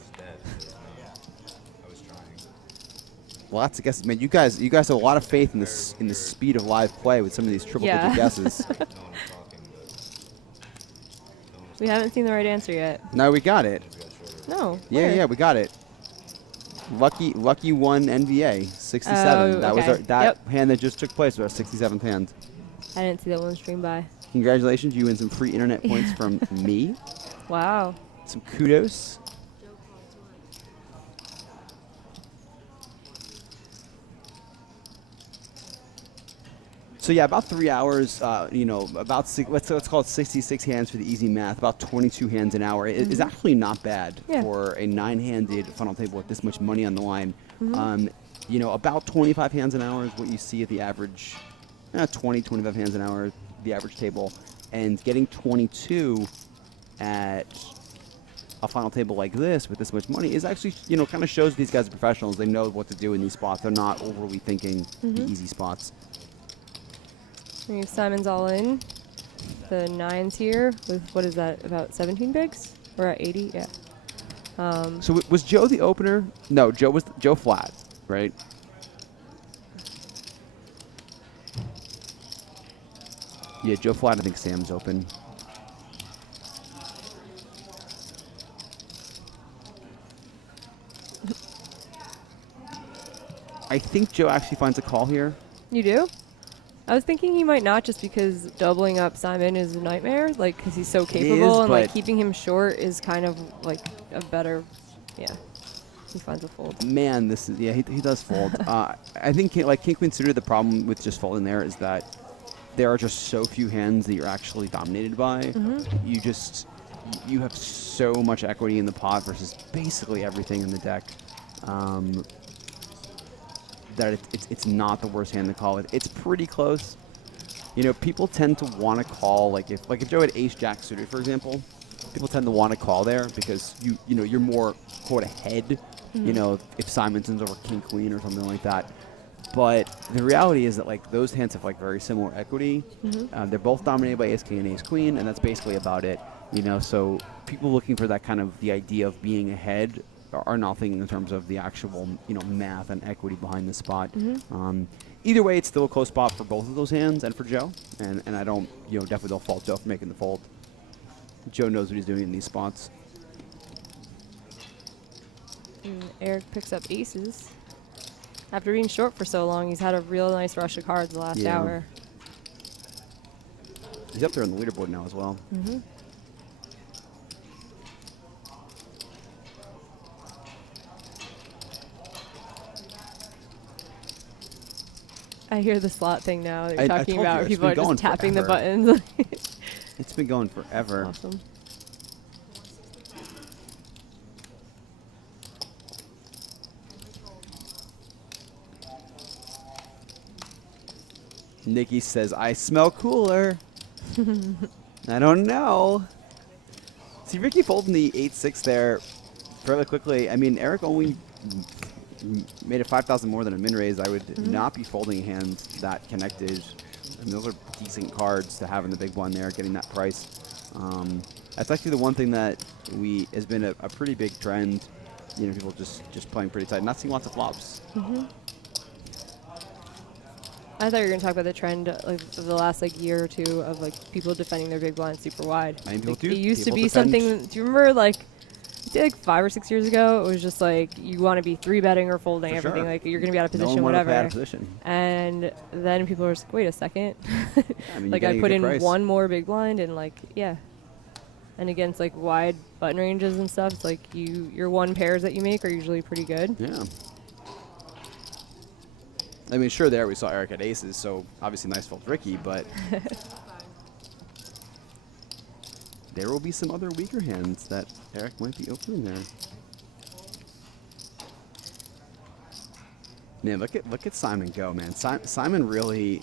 Lots of guesses, man. You guys have a lot of faith in the speed of live play with some of these triple digit guesses. We haven't seen the right answer yet. No, we got it. No. Yeah, where? yeah, we got it. Lucky one NVA, 67. Oh, That was okay. that hand that just took place was our 67th hand. I didn't see that one stream by. Congratulations, you win some free internet points from me. Wow. Some kudos. So yeah, about 3 hours. About let's call it 66 hands for the easy math. About 22 hands an hour is actually not bad for a 9-handed funnel table with this much money on the line. About 25 hands an hour is what you see at the average. 25 hands an hour, the average table, and getting 22 at a final table like this with this much money is actually, kind of shows these guys are professionals. They know what to do in these spots. They're not overly thinking the easy spots. We have Simon's all in. The 9s here with, what is that, about 17 bigs? We're at 80? Yeah. So was Joe the opener? No, Joe flat, right? Yeah, Joe flat. I think Sam's open. I think Joe actually finds a call here. You do? I was thinking he might not, just because doubling up Simon is a nightmare, like, because he's so capable, and like but- keeping him short is kind of like a better, yeah. He finds a fold. Man, he does fold. I think King Queen suited, the problem with just folding there is that there are just so few hands that you're actually dominated by. You have so much equity in the pot versus basically everything in the deck. That it's not the worst hand to call. It's pretty close. People tend to want to call, like if Joe had Ace Jack suited, for example, people tend to want to call there because you're more quote ahead. If Simonson's over King Queen or something like that. But the reality is that those hands have very similar equity. They're both dominated by Ace King and Ace Queen, and that's basically about it. So people looking for that kind of the idea of being ahead are nothing in terms of the actual math and equity behind the spot. Either way, it's still a close spot for both of those hands and for Joe. And I don't definitely don't fault Joe for making the fold. Joe knows what he's doing in these spots. And Eric picks up aces. After being short for so long, he's had a real nice rush of cards the last hour. He's up there on the leaderboard now as well. I hear the slot thing now that I you're talking told about, you, where it's people been are going just tapping the forever. buttons. It's been going forever. Awesome. Nikki says, I smell cooler. I don't know. See, Ricky folding the 8-6 there fairly quickly, I mean, Eric only made it 5,000 more than a min raise. I would not be folding hands that connected. I mean, those are decent cards to have in the big one there, getting that price. That's actually the one thing that has been a pretty big trend. You know, people just playing pretty tight, not seeing lots of flops. I thought you were going to talk about the trend like of the last like year or two of like people defending their big blinds super wide. I mean, people Like, do. it used to People be defend- something. Do you remember like? I'd say like 5 or 6 years ago, it was just like you want to be 3-betting or folding For everything. sure. Like you're going to be out of No position, one wanted to play whatever. out of position. And then people were just like, wait a second. I mean, like you're I getting a put good in price. one more big blind and like yeah. And against like wide button ranges and stuff, it's like your one pairs that you make are usually pretty good. Yeah. I mean, sure, there we saw Eric at aces, so obviously nice fold Ricky, but there will be some other weaker hands that Eric might be opening there. Man, look at Simon go, man. Simon really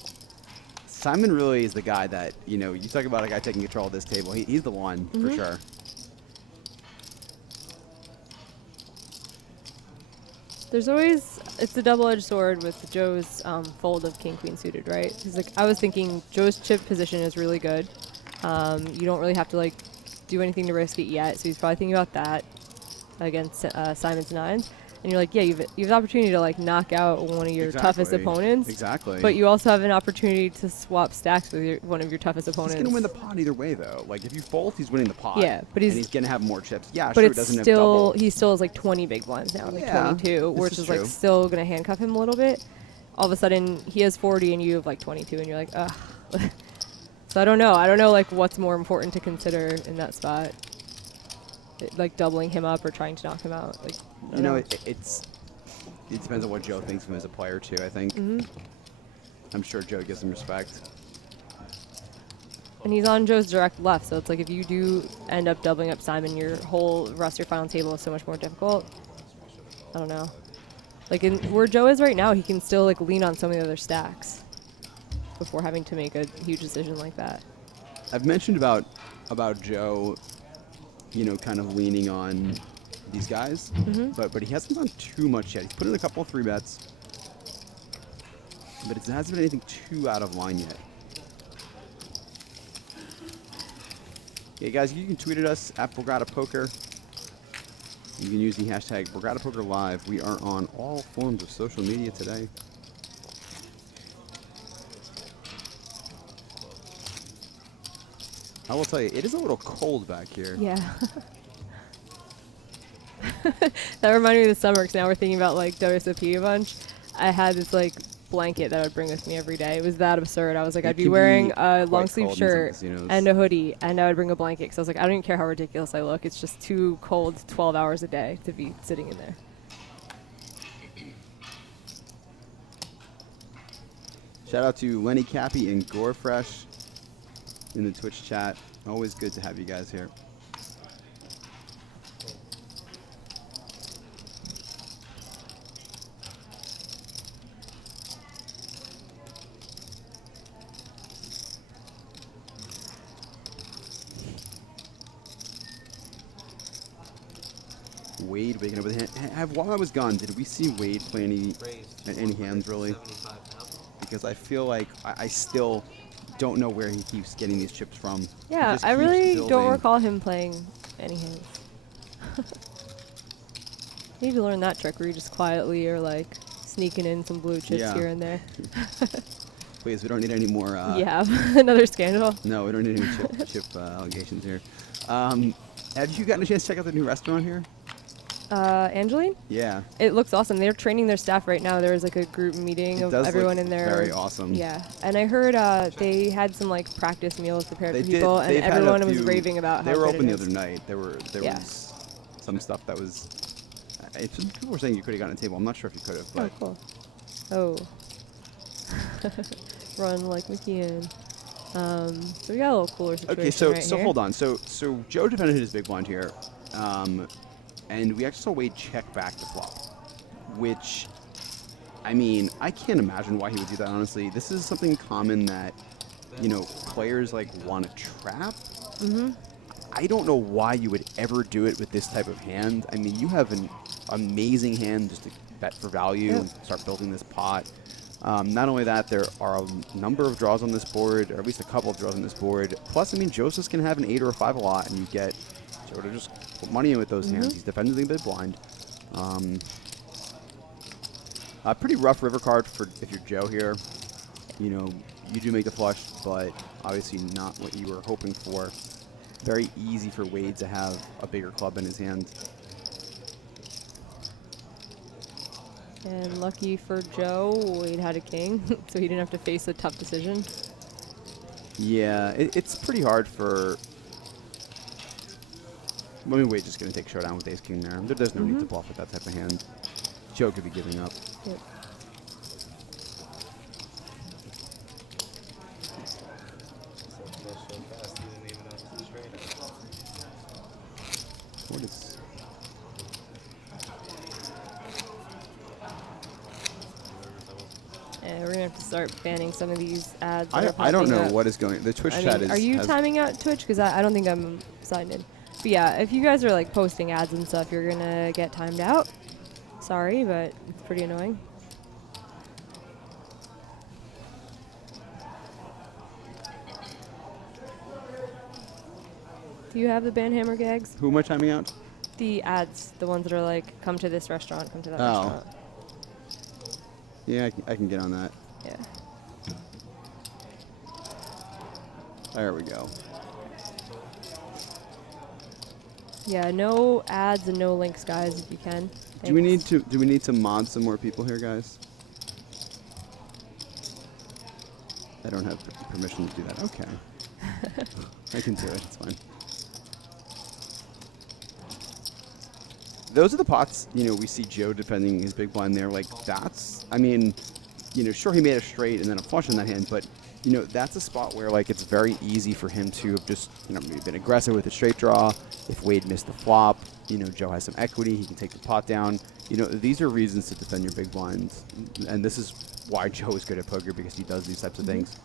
is the guy that, you know, you talk about a guy taking control of this table. He's the one for sure. There's always, it's a double-edged sword with Joe's fold of king-queen suited, right? Because like I was thinking Joe's chip position is really good. You don't really have to like do anything to risk it yet, so he's probably thinking about that against Simon's nines. And you're like, yeah, you have the opportunity to like knock out one of your toughest Exactly. opponents. Exactly. But you also have an opportunity to swap stacks with one of your toughest opponents. He's gonna win the pot either way, though. Like if you fold, he's winning the pot. Yeah, but and he's gonna have more chips. Yeah, But sure, it it's doesn't still, have double. he still has like 20 big blinds now, like Yeah, 22, this which is is like true. still gonna handcuff him a little bit. All of a sudden, he has 40 and you have like 22, and you're like, ugh. So I don't know. I don't know like what's more important to consider in that spot, like doubling him up or trying to knock him out. Like, I You know, don't it depends on what Joe thinks of him as a player too. I think. I'm sure Joe gives him respect. And he's on Joe's direct left, so it's like if you do end up doubling up Simon, your whole rest of your final table is so much more difficult. I don't know. Like in where Joe is right now, he can still like lean on some of the other stacks before having to make a huge decision like that. I've mentioned about Joe, you know, kind of leaning on these guys, but he hasn't done too much yet. He's put in a couple of 3-bets, but it hasn't been anything too out of line yet. Yeah, guys, you can tweet at us at Borgata Poker. You can use the hashtag Borgata Poker Live. We are on all forms of social media today. I will tell you, it is a little cold back here. Yeah. That reminded me of the summer, because now we're thinking about like WSOP a bunch. I had this like blanket that I would bring with me every day. It was that absurd. I was like, It I'd be can wearing be a quite long sleeve cold in some shirt casinos. and a hoodie, and I would bring a blanket because I was like, I don't even care how ridiculous I look. It's just too cold 12 hours a day to be sitting in there. Shout out to Lenny Cappy and Gorefresh in the Twitch chat. Always good to have you guys here. Wade waking up with a hand. While I was gone, did we see Wade play any hands really? Because I feel like I still don't know where he keeps getting these chips from. He Yeah, just I keeps really don't building. recall him playing any hands. Need to learn that trick where you just quietly are like sneaking in some blue chips Yeah. here and there. Please, we don't need any more. Yeah, another scandal. No, we don't need any chip allegations here. Have you gotten a chance to check out the new restaurant here? Angeline? Yeah. It looks awesome. They're training their staff right now. There was like a group meeting It of does everyone look in there. very awesome. Yeah, and I heard they had some like practice meals prepared They for did. people, and They've had a everyone was few- raving about how They were good open it the is. other night. There Yeah. was some stuff that was. People were saying you could have gotten a table. I'm not sure if you could have, Oh, but cool. Oh. Run like McKeon. So we got a little cooler situation okay. So right so here. hold on. So Joe defended his big blind here, and we actually saw Wade check back the flop, which, I mean, I can't imagine why he would do that. Honestly, this is something common that, you know, players like want to trap. I don't know why you would ever do it with this type of hand. I mean, you have an amazing hand just to bet for value and start building this pot. Not only that, there are a number of draws on this board, or at least a couple of draws on this board. Plus, I mean, Joseph's can have an 8 or a 5 a lot, and you get Joe to just put money in with those hands. He's defensively big blind. A pretty rough river card for if you're Joe here. You know, you do make the flush, but obviously not what you were hoping for. Very easy for Wade to have a bigger club in his hand. And lucky for Joe, Wade had a king, so he didn't have to face a tough decision. Yeah, it's pretty hard for... I mean, Wade's just going to take showdown with ace-king there. There's no need to bluff with that type of hand. Joe could be giving up. Yep. What is... And we're going to have to start banning some of these ads. I don't know what is going... The Twitch chat is... Are you has- timing out Twitch? Because I don't think I'm signed in. But yeah, if you guys are like posting ads and stuff, you're going to get timed out. Sorry, but it's pretty annoying. Do you have the ban hammer gags? Who am I timing out? The ads, the ones that are like, come to this restaurant, come to that Oh. restaurant. Yeah, I can get on that. Yeah. There we go. Yeah, no ads and no links, guys, if you can. Do we need Thanks. to mod some more people here, guys? I don't have permission to do that. Okay. I can do it. It's fine. Those are the pots, you know, we see Joe defending his big blind there. Like, that's, I mean, you know, sure, he made a straight and then a flush in that hand, but, you know, that's a spot where, like, it's very easy for him to have just, you know, maybe been aggressive with a straight draw. If Wade missed the flop, you know, Joe has some equity. He can take the pot down. You know, these are reasons to defend your big blinds. And this is why Joe is good at poker, because he does these types of things.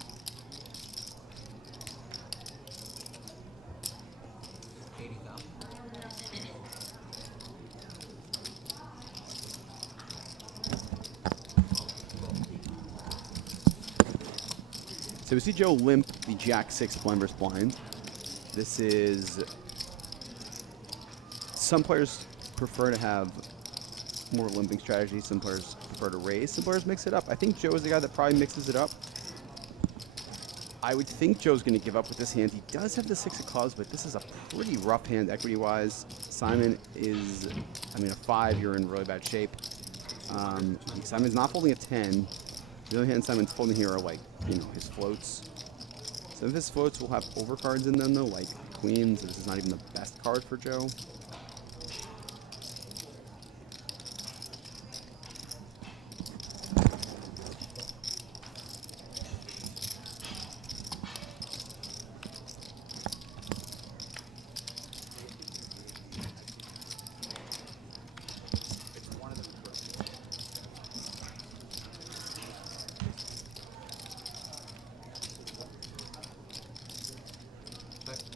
So we see Joe limp the Jack-6 blind versus blind. This is... Some players prefer to have more limping strategies. Some players prefer to raise. Some players mix it up. I think Joe is the guy that probably mixes it up. I would think Joe's going to give up with this hand. He does have the 6 of clubs, but this is a pretty rough hand equity-wise. Simon is, I mean, a 5, you're in really bad shape. Simon's not folding a 10. The other hand Simon's folding here are, like, you know, his floats. Some of his floats will have overcards in them, though, like queens. This is not even the best card for Joe.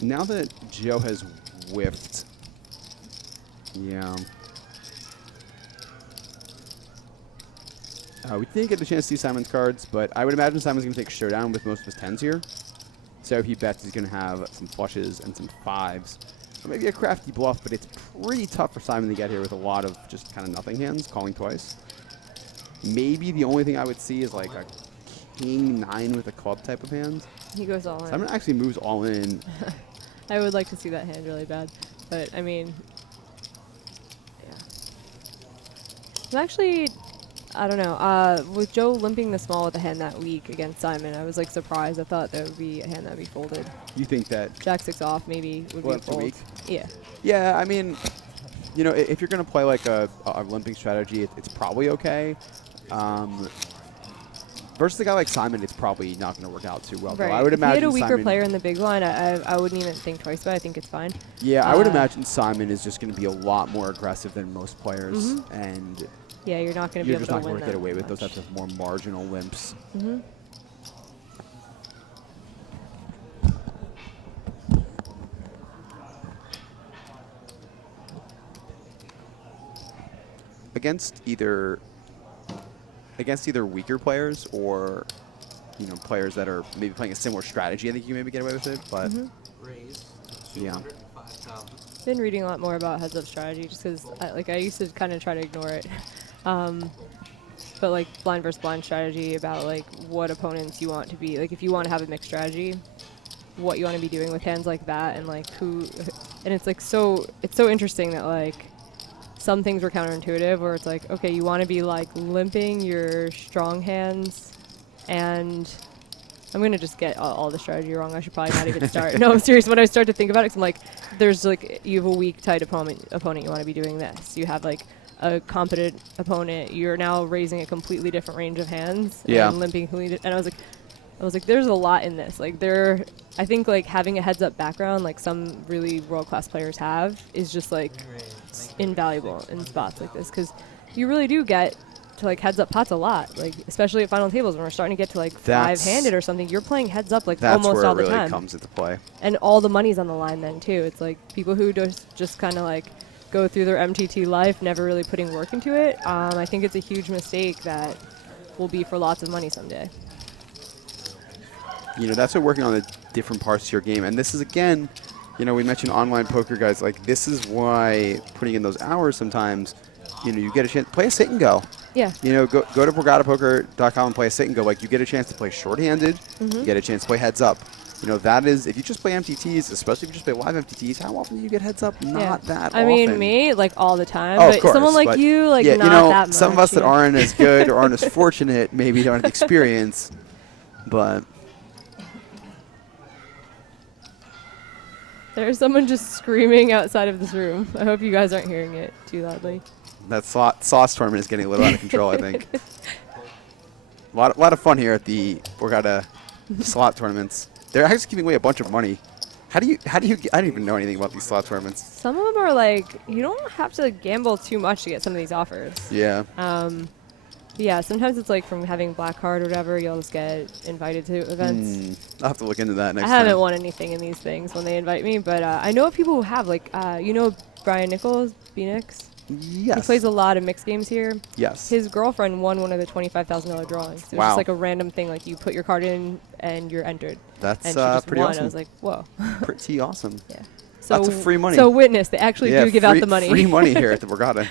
Now that Joe has whiffed, yeah. We didn't get the chance to see Simon's cards, but I would imagine Simon's going to take showdown with most of his 10s here. So he bets he's going to have some flushes and some 5s. Or maybe a crafty bluff, but it's pretty tough for Simon to get here with a lot of just kind of nothing hands, calling twice. Maybe the only thing I would see is like a king 9 with a club type of hand. He goes all in. Simon actually moves all in. I would like to see that hand really bad, but I mean, yeah. I'm actually, I don't know. With Joe limping the small with a hand that weak against Simon, I was like surprised. I thought that would be a hand that would be folded. You think that Jack-6 off maybe would be a fold. weak? Yeah. Yeah, I mean, you know, if you're going to play like a limping strategy, it's probably okay. Versus a guy like Simon, it's probably not going to work out too well. Right. Though. I would if imagine he had a weaker Simon, player in the big line, I wouldn't even think twice, but I think it's fine. Yeah, I would imagine Simon is just going to be a lot more aggressive than most players, and Yeah, you're not going to be you're able just to not win going to get that away with those much. types of more marginal limps. against either weaker players or players that are maybe playing a similar strategy, I think you maybe get away with it. But Raise yeah. 205,000. Been reading a lot more about heads up strategy just because I used to kind of try to ignore it. But like blind versus blind strategy about like what opponents you want to be, like if you want to have a mixed strategy, what you want to be doing with hands like that, and like who, and it's like it's so interesting that like some things were counterintuitive where it's like, okay, you want to be like limping your strong hands, and I'm going to just get all the strategy wrong. I should probably not even start. No, I'm serious. When I start to think about it, 'cause I'm like, there's like, you have a weak, tight opponent, you want to be doing this. You have like a competent opponent. You're now raising a completely different range of hands. Yeah. And limping completely. And I was like, there's a lot in this. Like I think like having a heads up background, like some really world-class players have, is just like invaluable in spots like this. 'Cause you really do get to like heads up pots a lot, like especially at final tables when we're starting to get to like five-handed or something. You're playing heads up like that's almost where all it the really time, comes into play. and all the money's on the line then too. It's like people who just kind of like go through their MTT life, never really putting work into it. I think it's a huge mistake that will be for lots of money someday. That's what working on the different parts of your game, and this is again, we mentioned online poker guys. Like this is why putting in those hours sometimes. You get a chance to play a sit and go. Yeah. Go to borgatapoker.com and play a sit and go. Like you get a chance to play short-handed. You get a chance to play heads up. That is, if you just play MTTs, especially if you just play live MTTs, how often do you get heads up? Not that often. I mean, me, like all the time. Oh, but of course, someone like you, like not that much. Some of us that aren't as good or aren't as fortunate maybe don't have the experience, but There's someone just screaming outside of this room. I hope you guys aren't hearing it too loudly. that sauce tournament is getting a little out of control, I think. A lot of fun here at the Borgata slot tournaments. They're actually giving away a bunch of money. How do you I don't even know anything about these slot tournaments. Some of them are like, you don't have to gamble too much to get some of these offers. Yeah. Yeah, sometimes it's like from having black card or whatever, you'll just get invited to events. I'll have to look into that next I time. haven't won anything in these things when they invite me, but I know of people who have, like, Brian Nichols, B-Nix? Yes. He plays a lot of mixed games here. Yes. His girlfriend won one of the $25,000 drawings. It was Wow. just like a random thing, like you put your card in and you're entered. That's and she just pretty won. awesome. I was like, whoa. Pretty awesome. Yeah. Lots of free money. So witness, they actually do give out the money. Free money here at the Borgata.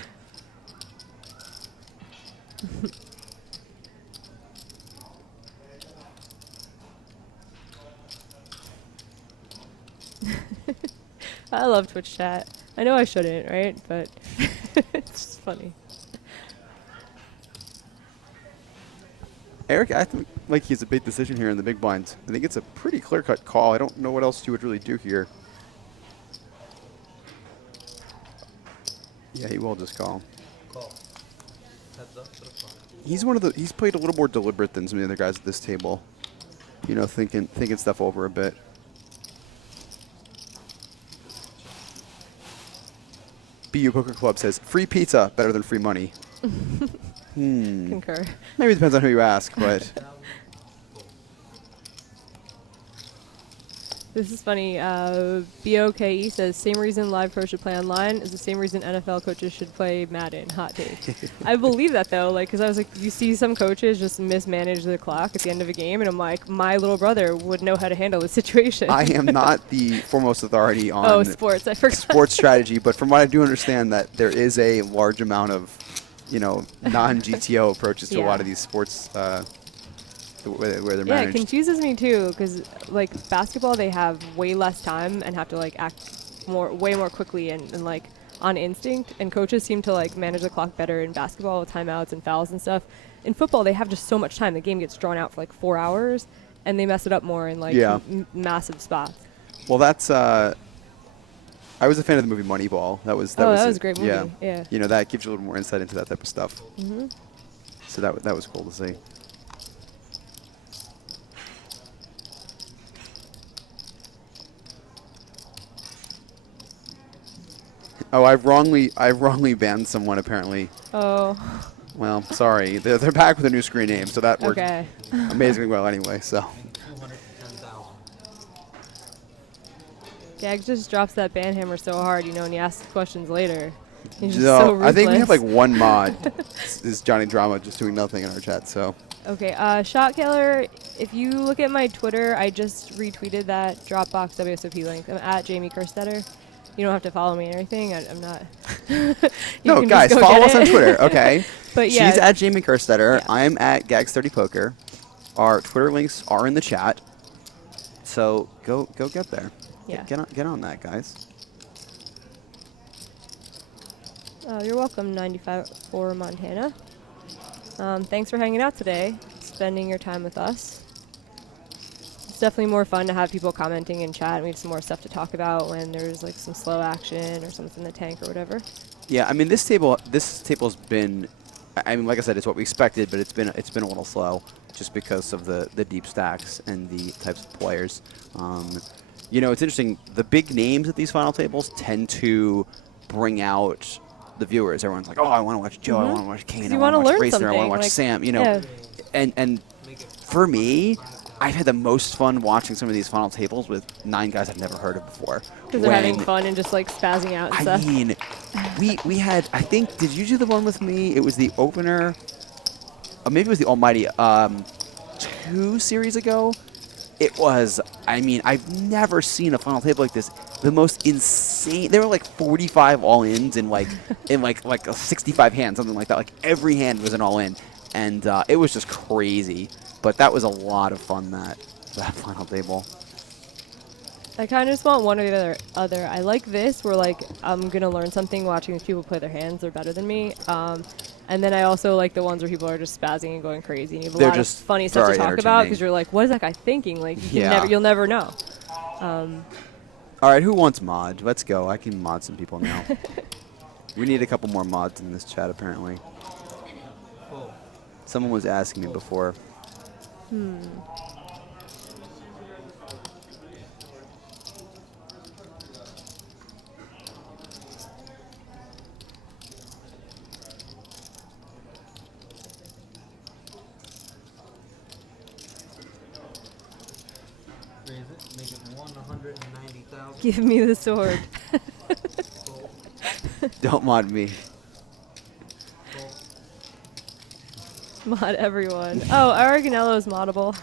I love Twitch chat. I know I shouldn't, right? But it's just funny. Eric, I think like he's a big decision here in the big blinds. I think it's a pretty clear-cut call. I don't know what else you would really do here. Yeah, he will just call. Call. Heads up to the front. He's played a little more deliberate than some of the other guys at this table. Thinking stuff over a bit. BU Poker Club says, free pizza, better than free money. Concur. Maybe it depends on who you ask, but This is funny. BOKE says, same reason live pros should play online is the same reason NFL coaches should play Madden. Hot take. I believe that, though, because I was like, you see some coaches just mismanage the clock at the end of a game, and I'm like, my little brother would know how to handle the situation. I am not the foremost authority on sports. I forgot. sports strategy, but from what I do understand that there is a large amount of, non-GTO approaches to a lot of these sports where they're Yeah, it managed. confuses me too, because like basketball, they have way less time and have to like act way more quickly and like on instinct. And coaches seem to like manage the clock better in basketball with timeouts and fouls and stuff. In football, they have just so much time. The game gets drawn out for like 4 hours, and they mess it up more in like massive spots. Well, that's. I was a fan of the movie Moneyball. That was a great movie. Yeah. That gives you a little more insight into that type of stuff. So that was cool to see. Oh, I've wrongly banned someone apparently. Oh. Well, sorry. They're back with a new screen name, so that worked Okay. amazingly well anyway. So. 210,000. Gag just drops that ban hammer so hard, and he asks questions later. He's just so No, I think we have like ruthless. one mod. Is Johnny Drama just doing nothing in our chat? So Okay, Shot Killer, if you look at my Twitter, I just retweeted that Dropbox WSOP link. I'm at Jamie Kerstetter. You don't have to follow me or anything. I'm not. You no, can just guys, go follow get us on it. Twitter. Okay. But yeah. She's at Jamie Kerstetter. Yeah. I'm at Gags30Poker. Our Twitter links are in the chat. So go get there. Yeah. Get on that, guys. Oh, you're welcome, 95 for Montana. Thanks for hanging out today, spending your time with us. It's definitely more fun to have people commenting in chat. We have some more stuff to talk about when there's like some slow action or something in the tank or whatever. Yeah, I mean this table's been, I mean, like I said, it's what we expected, but it's been a little slow just because of the deep stacks and the types of players. You know, it's interesting. The big names at these final tables tend to bring out the viewers. Everyone's like, oh, I want to watch Joe, I want to watch Kane, I You want to wanna watch learn Racer, I want to something, watch like, Sam. You know, yeah. and for me, I've had the most fun watching some of these final tables with 9 guys I've never heard of before. Because they're having When- fun and just like spazzing out and I stuff. mean, we had, I think, did you do the one with me? It was the opener, or maybe it was the Almighty, 2 series ago. It was, I mean, I've never seen a final table like this. The most insane, there were like 45 all-ins in like, like a 65 hands, something like that. Like every hand was an all-in. And it was just crazy. But that was a lot of fun, that final table. I kind of just want one or the other. I like this where like I'm gonna learn something watching these people play their hands. They're better than me. And then I also like the ones where people are just spazzing and going crazy. And you have a They're lot of just funny stuff to very talk about entertaining. because you're like, what is that guy thinking? Like you can Yeah. you'll never know. All right, who wants mod? Let's go. I can mod some people now. We need a couple more mods in this chat, apparently. Someone was asking me before. Raise it, make it 190,000. Give me the sword. Don't mod me. Mod everyone. Oh, Aragonello is moddable.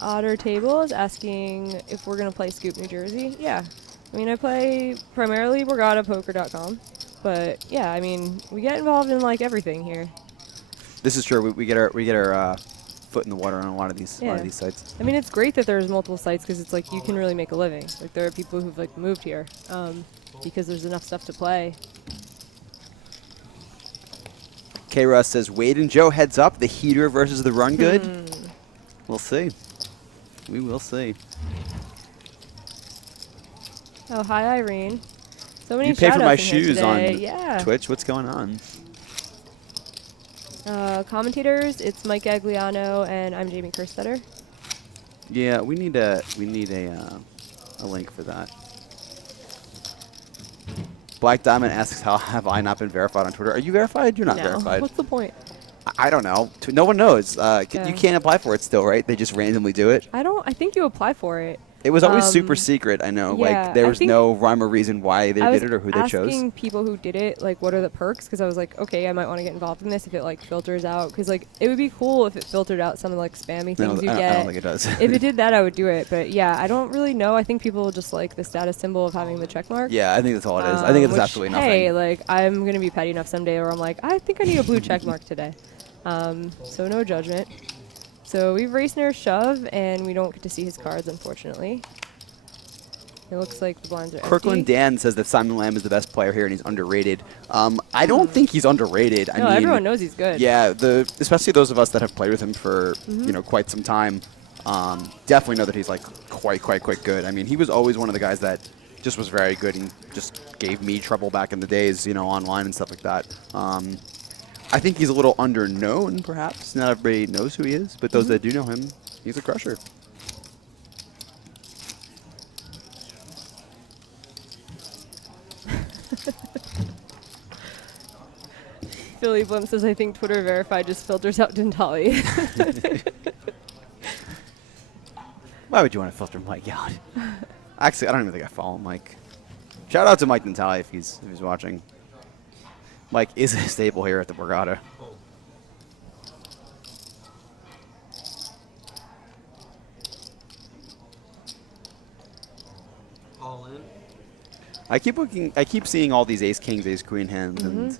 Otter Table is asking if we're going to play Scoop New Jersey. Yeah. I mean, I play primarily BorgataPoker.com. But, yeah, I mean, we get involved in, like, everything here. This is true. We get our foot in the water on a lot of these sites. I mean, it's great that there's multiple sites because it's like you can really make a living. Like, there are people who've, like, moved here because there's enough stuff to play. K. Russ says, Wade and Joe heads up. The heater versus the run good. We'll see. We will see. Oh, hi, Irene. So many You pay for my shout-outs in here shoes on today. Yeah. Twitch. What's going on? Commentators, it's Mike Gagliano, and I'm Jamie Kerstetter. Yeah, we need a link for that. Black Diamond asks, how have I not been verified on Twitter? Are you verified? You're not No. verified. What's the point? I don't know. No one knows. Yeah. You can't apply for it still, right? They just randomly do it. I think you apply for it. It was always super secret, I know. yeah, Like, there I was think no rhyme or reason why they I was did it or who they chose. asking people who did it, like, what are the perks? Because I was like, okay, I might want to get involved in this if it, like, filters out. Because, like, it would be cool if it filtered out some of, like, spammy things you I get. don't think it does. If it did that, I would do it. But, yeah, I don't really know. I think people just like the status symbol of having the check mark. Yeah, I think that's all it is. I think it's which, absolutely nothing. Hey, like, I'm going to be petty enough someday where I'm like, I think I need a blue check mark today. So no judgment. So we've raced near shove, and we don't get to see his cards, unfortunately. It looks like the blinds are Kirkland empty. Dan says that Simon Lamb is the best player here and he's underrated. I don't think he's underrated. I No, mean, everyone knows he's good. Yeah, especially those of us that have played with him for quite some time, definitely know that he's like quite good. I mean, he was always one of the guys that just was very good and just gave me trouble back in the days, online and stuff like that. I think he's a little underknown, perhaps. Not everybody knows who he is, but those that do know him, he's a crusher. Philly Blimp says, I think Twitter verified just filters out Dentali. Why would you want to filter Mike out? Actually, I don't even think I follow Mike. Shout out to Mike Natali if he's watching. Mike is a staple here at the Borgata. All in. I keep seeing all these ace kings, ace queen hands, and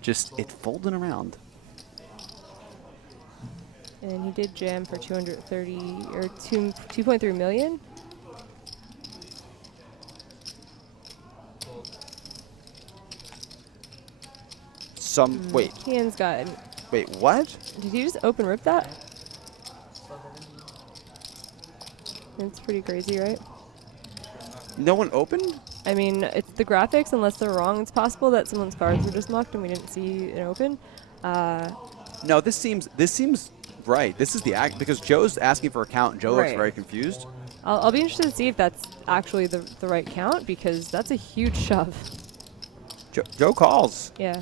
just it folding around. And he did jam for 230 or 2.3 million. Wait, Ian's got. wait, what? Did he just open rip that? It's pretty crazy, right? No one opened? I mean, it's the graphics. Unless they're wrong, it's possible that someone's cards were just mucked and we didn't see it open. No, this seems right. This is the act because Joe's asking for a count. And Joe looks Right. very confused. I'll be interested to see if that's actually the right count because that's a huge shove. Joe calls. Yeah.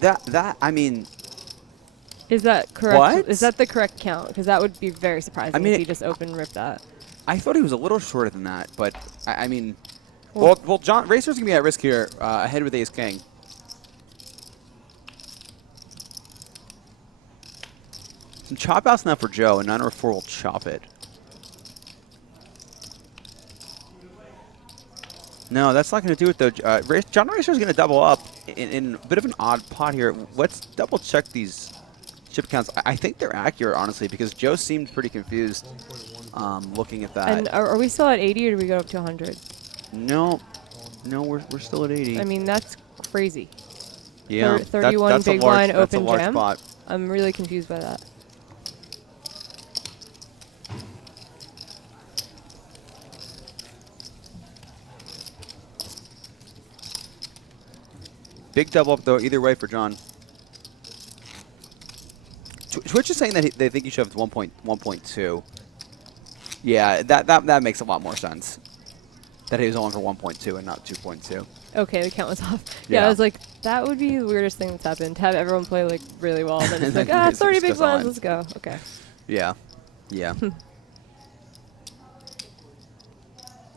That I mean, Is that correct? What? Is that the correct count? Because that would be very surprising I mean, if he just open ripped that. I thought he was a little shorter than that, but I mean, well, John Racer's gonna be at risk here, ahead with ace king. Some chop outs now for Joe, and 9 or 4 will chop it. No, that's not going to do it, though. John Racer's going to double up in a bit of an odd pot here. Let's double check these chip counts. I think they're accurate, honestly, because Joe seemed pretty confused looking at that. And are we still at 80 or do we go up to 100? No, we're still at 80. I mean, that's crazy. Yeah, 31 that's big a large, blind that's a open large jam. spot. I'm really confused by that. Big double up, though, either way for John. Twitch is saying that they think he shoved 1.2. Yeah, that makes a lot more sense. That he was on for 1.2 and not 2.2. Okay, the count was off. Yeah, Yeah. I was like, that would be the weirdest thing that's happened. To have everyone play like really well, and then it's And like, then it's 30 just big goes blinds, on. let's go. Okay. Yeah. Yeah.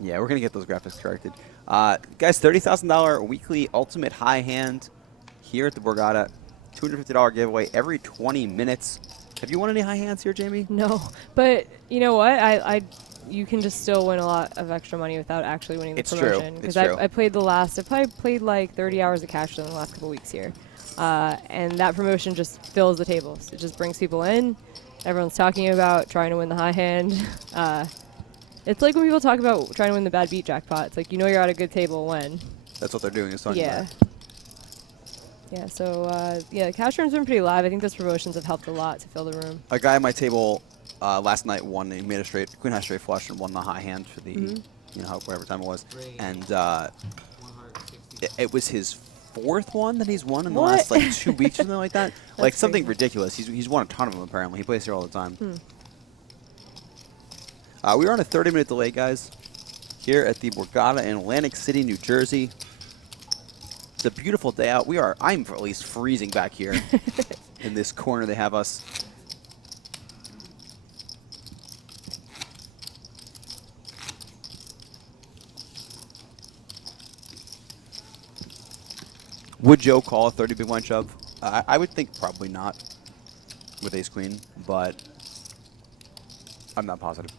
Yeah, we're going to get those graphics corrected. Guys, $30,000 weekly ultimate high hand here at the Borgata. $250 giveaway every 20 minutes. Have you won any high hands here, Jamie? No, but you know what? You can just still win a lot of extra money without actually winning the It's true. promotion. It's Because true. I played I probably played like 30 hours of cash in the last couple weeks here. And that promotion just fills the tables. It just brings people in. Everyone's talking about trying to win the high hand. It's like when people talk about trying to win the bad beat jackpot. It's like, you know you're at a good table when. That's what they're doing. Is talking Yeah. about. Yeah, so, the cash room's been pretty live. I think those promotions have helped a lot to fill the room. A guy at my table last night won. He made a queen high straight flush and won the high hand for the, whatever time it was. And it was his 4th one that he's won in the last like 2 weeks or something like that. Like something crazy. ridiculous. He's won a ton of them apparently. He plays here all the time. We are on a 30-minute delay, guys, here at the Borgata in Atlantic City, New Jersey. It's a beautiful day out. I'm at least freezing back here in this corner they have us. Would Joe call a 30 big blind shove? I would think probably not with ace queen, but I'm not positive.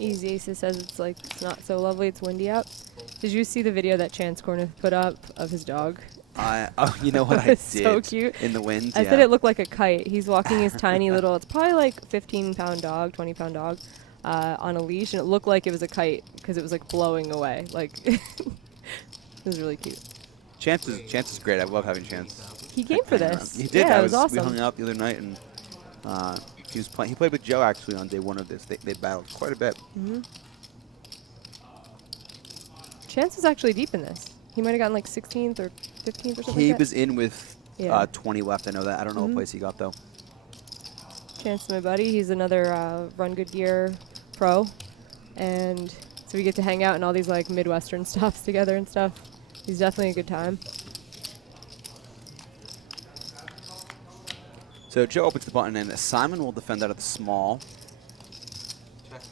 Easy Aces says it's not so lovely, it's windy out. Did you see the video that Chance Corniff put up of his dog? You know what I did? It's so cute. In the wind. I yeah. said it looked like a kite. He's walking his tiny little, it's probably like 15-pound dog, 20-pound dog, on a leash, and it looked like it was a kite because it was like blowing away. Like, it was really cute. Chance is great. I love having Chance. He came for hanging this. around. He did. Yeah, it was We awesome. hung out the other night, and he was playing. He played with Joe actually on day 1 of this. They battled quite a bit. Chance was actually deep in this. He might have gotten like 16th or 15th or something He like that. was in with Yeah. 20 left. I know that. I don't know what place he got though. Chance to my buddy. He's another Run Good Gear pro, and so we get to hang out in all these like Midwestern stops together and stuff. He's definitely a good time. So Joe opens the button, and Simon will defend out of the small. Check.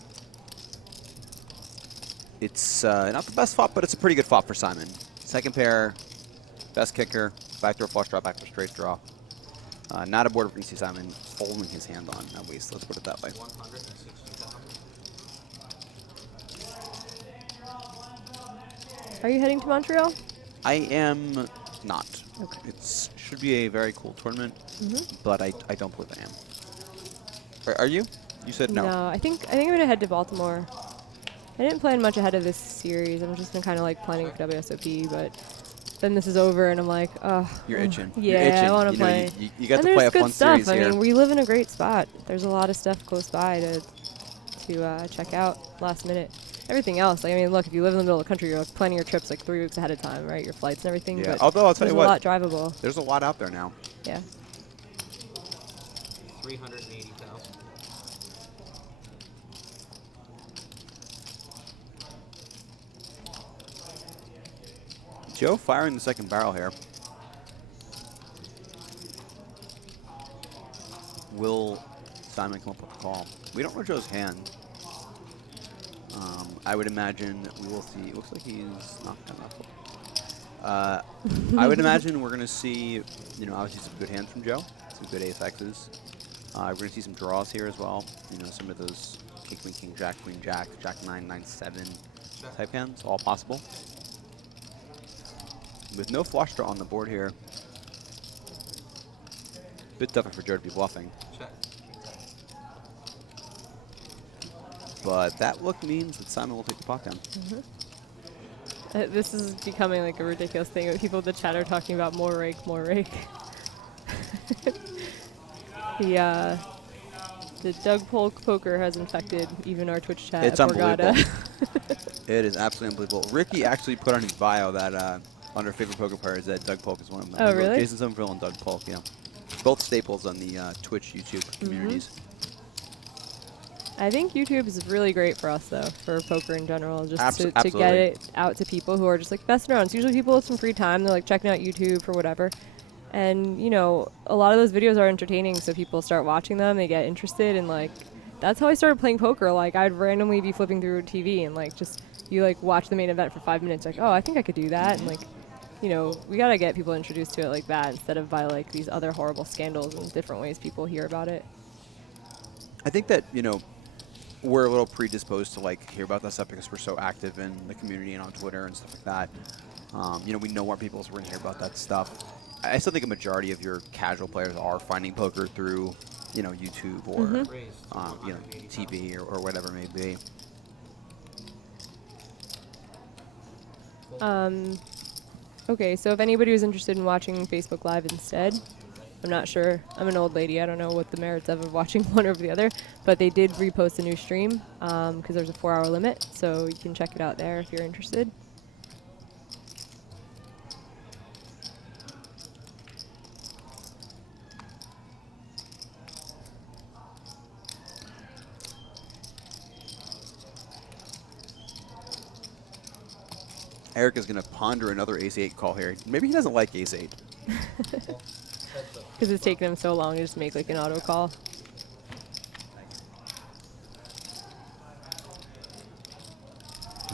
It's not the best flop, but it's a pretty good flop for Simon. Second pair, best kicker, backdoor flush draw, backdoor straight draw. Not a board we're going to see Simon holding his hand on, at least. Let's put it that way. 160,000. Are you heading to Montreal? I am not. Okay. It should be a very cool tournament, but I don't believe I am. Are you? You said no. No, I think I'm gonna head to Baltimore. I didn't plan much ahead of this series. I've just been kind of like planning for WSOP, but then this is over, and I'm like, oh. You're itching. Yeah, You're itching. I want to You know, play. you got and to play a there's good fun stuff. series I here. mean, we live in a great spot. There's a lot of stuff close by to check out last minute. Everything else, like, I mean, look, if you live in the middle of the country, you're like planning your trips like 3 weeks ahead of time, right? Your flights and everything. Yeah. But Although I'll tell you there's what, a lot drivable. there's a lot out there now. Yeah. 380,000. Joe firing the second barrel here. Will Simon come up with a call? We don't know Joe's hand. I would imagine we will see. It looks like he's knocked down that. I would imagine we're going to see, obviously some good hands from Joe, some good ace X's. We're going to see some draws here as well. Some of those king, queen, jack, jack 9, 9, 7 type hands, all possible. With no flush draw on the board here, a bit tougher for Joe to be bluffing. Check. But that look means that Simon will take the pot down. This is becoming like a ridiculous thing. People in the chat are talking about more rake, more rake. The Doug Polk poker has infected even our Twitch chat. It's at Borgata. unbelievable. It is absolutely unbelievable. Ricky actually put on his bio that under favorite poker players that Doug Polk is one of them. Oh, really? Jason Somerville and Doug Polk, yeah. Both staples on the Twitch, YouTube communities. I think YouTube is really great for us, though, for poker in general, just to get Absolutely. it out to people who are just like messing around. It's usually people with some free time. They're like checking out YouTube for whatever. And, a lot of those videos are entertaining, so people start watching them, they get interested, and, like, that's how I started playing poker. Like, I'd randomly be flipping through TV and, like, you watch the main event for 5 minutes, like, oh, I think I could do that, and, like, we gotta get people introduced to it like that instead of by, like, these other horrible scandals and different ways people hear about it. I think that, we're a little predisposed to, like, hear about that stuff because we're so active in the community and on Twitter and stuff like that. We know more people, so we're going to hear about that stuff. I still think a majority of your casual players are finding poker through, YouTube or, TV or whatever it may be. Okay, so if anybody was interested in watching Facebook Live instead, I'm not sure. I'm an old lady. I don't know what the merits of watching one over the other, but they did repost a new stream because there's a 4-hour limit, so you can check it out there if you're interested. Eric is going to ponder another ace-8 call here. Maybe he doesn't like ace-8. Because it's taken him so long to just make like an auto call.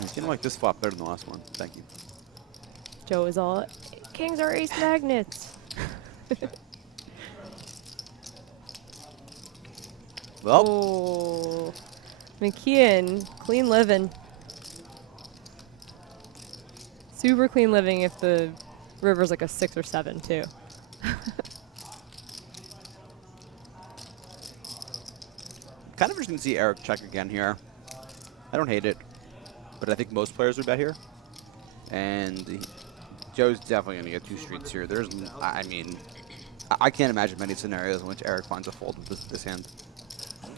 He's going to like this flop better than the last one. Thank you. Joe is all, kings are ace magnets. Well, Oh, McKeon, clean living. Super clean living if the river's like a 6 or 7 too. kind of interesting to see Eric check again here. I don't hate it, but I think most players would bet here. And Joe's definitely going to get 2 streets here. I can't imagine many scenarios in which Eric finds a fold with this hand.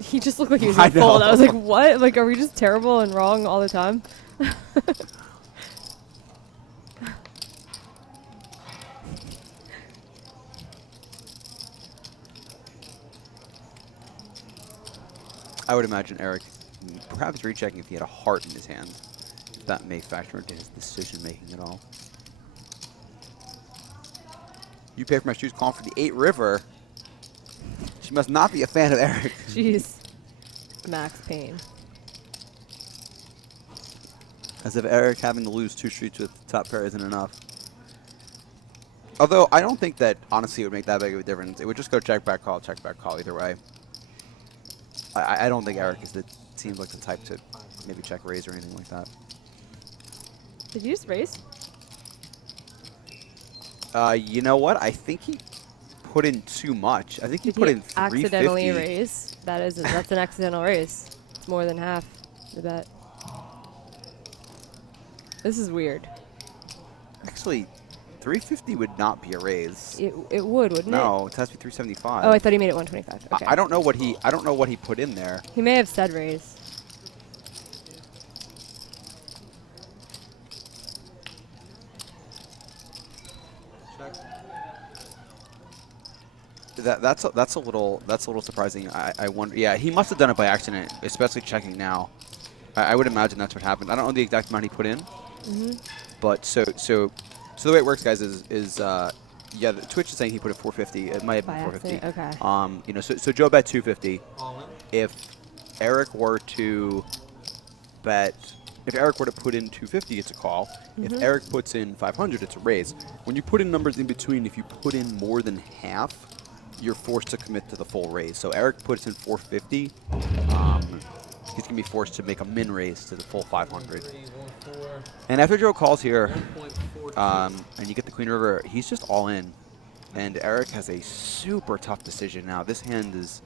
He just looked like he was I gonna fold. know. I was like, what? Like, are we just terrible and wrong all the time? I would imagine Eric perhaps rechecking if he had a heart in his hand. That may factor into his decision making at all. You pay for my shoes, calling for the 8 river. She must not be a fan of Eric. Jeez. Max Payne. As if Eric having to lose 2 streets with top pair isn't enough. Although I don't think that honestly it would make that big of a difference. It would just go check back call either way. I don't think Eric seems like the type to maybe check raise or anything like that. Did you just raise? You know what? I think he put in too much. I think he Did put he in 350. accidentally raise? That's an accidental raise. It's more than half the bet. This is weird. Actually, 350 would not be a raise. It would, wouldn't it? No, it has to be 375. Oh, I thought he made it 125. Okay. I don't know what he put in there. He may have said raise. Check. That's a little surprising. I wonder. Yeah, he must have done it by accident, especially checking now. I would imagine that's what happened. I don't know the exact amount he put in, but so the way it works, guys, is yeah, the Twitch is saying he put it 450. It might have been By 450. accident, okay. You know, so Joe bet 250. All in. If Eric were to put in 250, it's a call. If Eric puts in 500, it's a raise. When you put in numbers in between, if you put in more than half, you're forced to commit to the full raise. So Eric puts in 450. He's going to be forced to make a min raise to the full 500. 314. And after Joe calls here, 1.42. and you get the Queen River, he's just all in. And Eric has a super tough decision now. This hand is,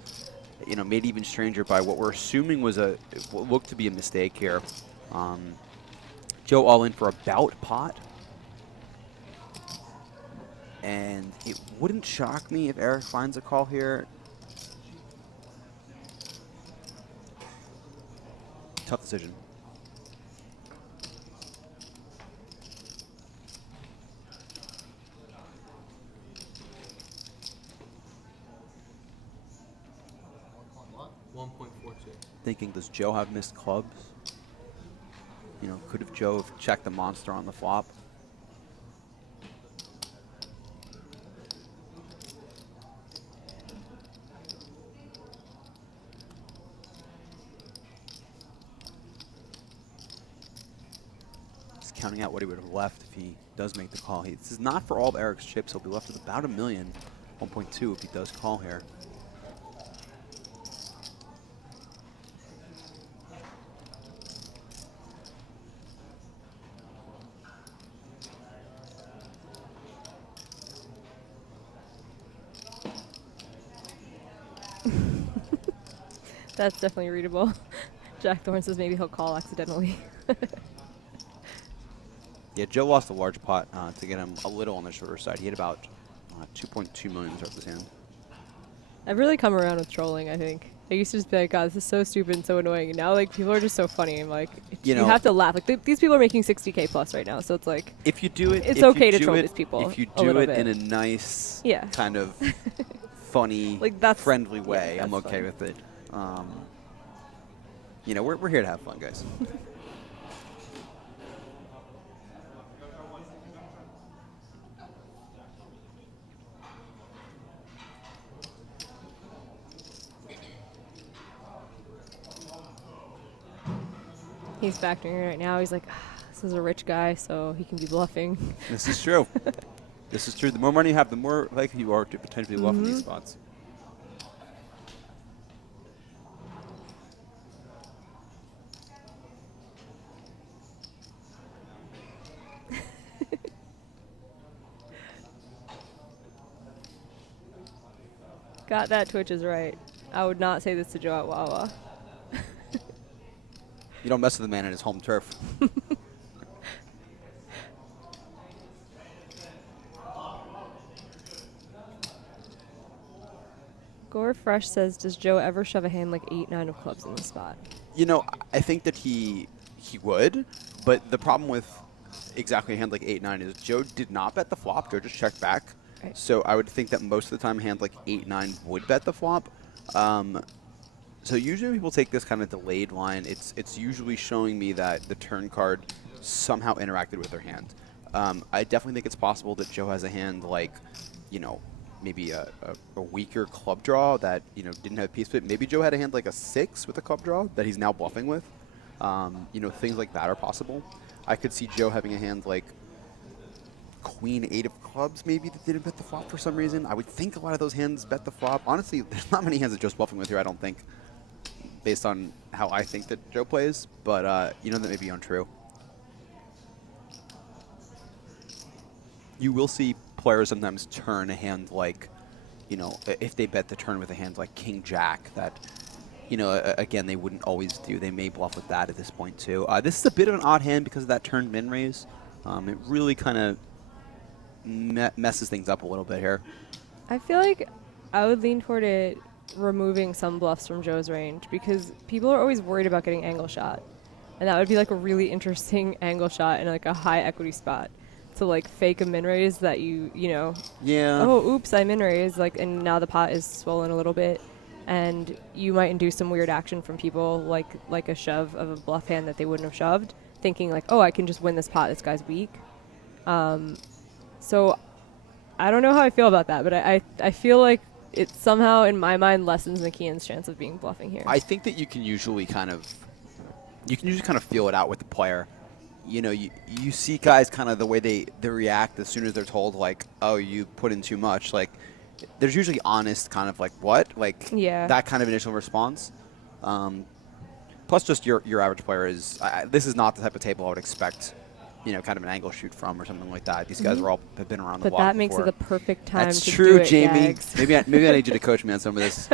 you know, made even stranger by what we're assuming was what looked to be a mistake here. Joe all in for about pot. And it wouldn't shock me if Eric finds a call here. Tough decision. What? 1.42. Thinking, does Joe have missed clubs? You know, could have Joe have checked the monster on the flop? Just counting out what he would have left if he does make the call. This is not for all of Eric's chips. He'll be left with about $1 million, 1.2 if he does call here. That's definitely readable. Jack Thorne says maybe he'll call accidentally. Yeah, Joe lost a large pot to get him a little on the shorter side. He had about 2.2 million to start this hand. I've really come around with trolling, I think. I used to just be like, God, this is so stupid and so annoying. And now, like, people are just so funny. I'm like, You you know- have to laugh. Like, these people are making 60K plus right now, so it's like, If you do it, It's if you okay to do troll it- these people If you a do little it bit. in a nice, Yeah. kind of funny, Like, that's- friendly yeah, way, I'm that's okay fine. with it. You know, we're here to have fun, guys. he's factoring right now. He's like, this is a rich guy, so he can be bluffing. This is true. This is true. The more money you have, the more likely you are to potentially bluff in these spots. Got that Twitch is right. I would not say this to Joe at Wawa. You don't mess with the man in his home turf. Gore Fresh says, does Joe ever shove a hand like 8-9 of clubs in the spot? You know, I think that he would, but the problem with exactly a hand like 8-9 is Joe did not bet the flop. Joe just checked back. Right. So I would think that most of the time a hand like 8-9 would bet the flop. So usually people take this kind of delayed line. It's usually showing me that the turn card somehow interacted with their hand. I definitely think it's possible that Joe has a hand like, you know, maybe a weaker club draw that, you know, didn't have a piece of it. Maybe Joe had a hand like a 6 with a club draw that he's now bluffing with. You know, things like that are possible. I could see Joe having a hand like Queen 8 of clubs maybe that didn't bet the flop for some reason. I would think a lot of those hands bet the flop. Honestly, there's not many hands that Joe's bluffing with here, I don't think, based on how I think that Joe plays. But, you know, that may be untrue. You will see players sometimes turn a hand like, you know, if they bet the turn with a hand like King Jack that, you know, again, they wouldn't always do. They may bluff with that at this point too. This is a bit of an odd hand because of that turn min raise. It really kind of messes things up a little bit here. I feel like I would lean toward it removing some bluffs from Joe's range because people are always worried about getting angle shot. And that would be like a really interesting angle shot in like a high equity spot. To like fake a min raise that you know, Yeah. oh, oops, I min raised, like, and now the pot is swollen a little bit. And you might induce some weird action from people like a shove of a bluff hand that they wouldn't have shoved, thinking like, oh, I can just win this pot, this guy's weak. So I don't know how I feel about that, but I feel like it somehow, in my mind, lessens McKeon's chance of being bluffing here. I think that you can usually kind of feel it out with the player. You know, you see guys kind of the way they react as soon as they're told like, oh, you put in too much. Like, there's usually honest kind of like, what? Like, Yeah. that kind of initial response. Plus just your average player is, this is not the type of table I would expect, you know, kind of an angle shoot from or something like that. These guys have been around the but block that makes before. it the perfect time That's to true, do it, Jamie. Gags. Maybe I need you to coach me on some of this.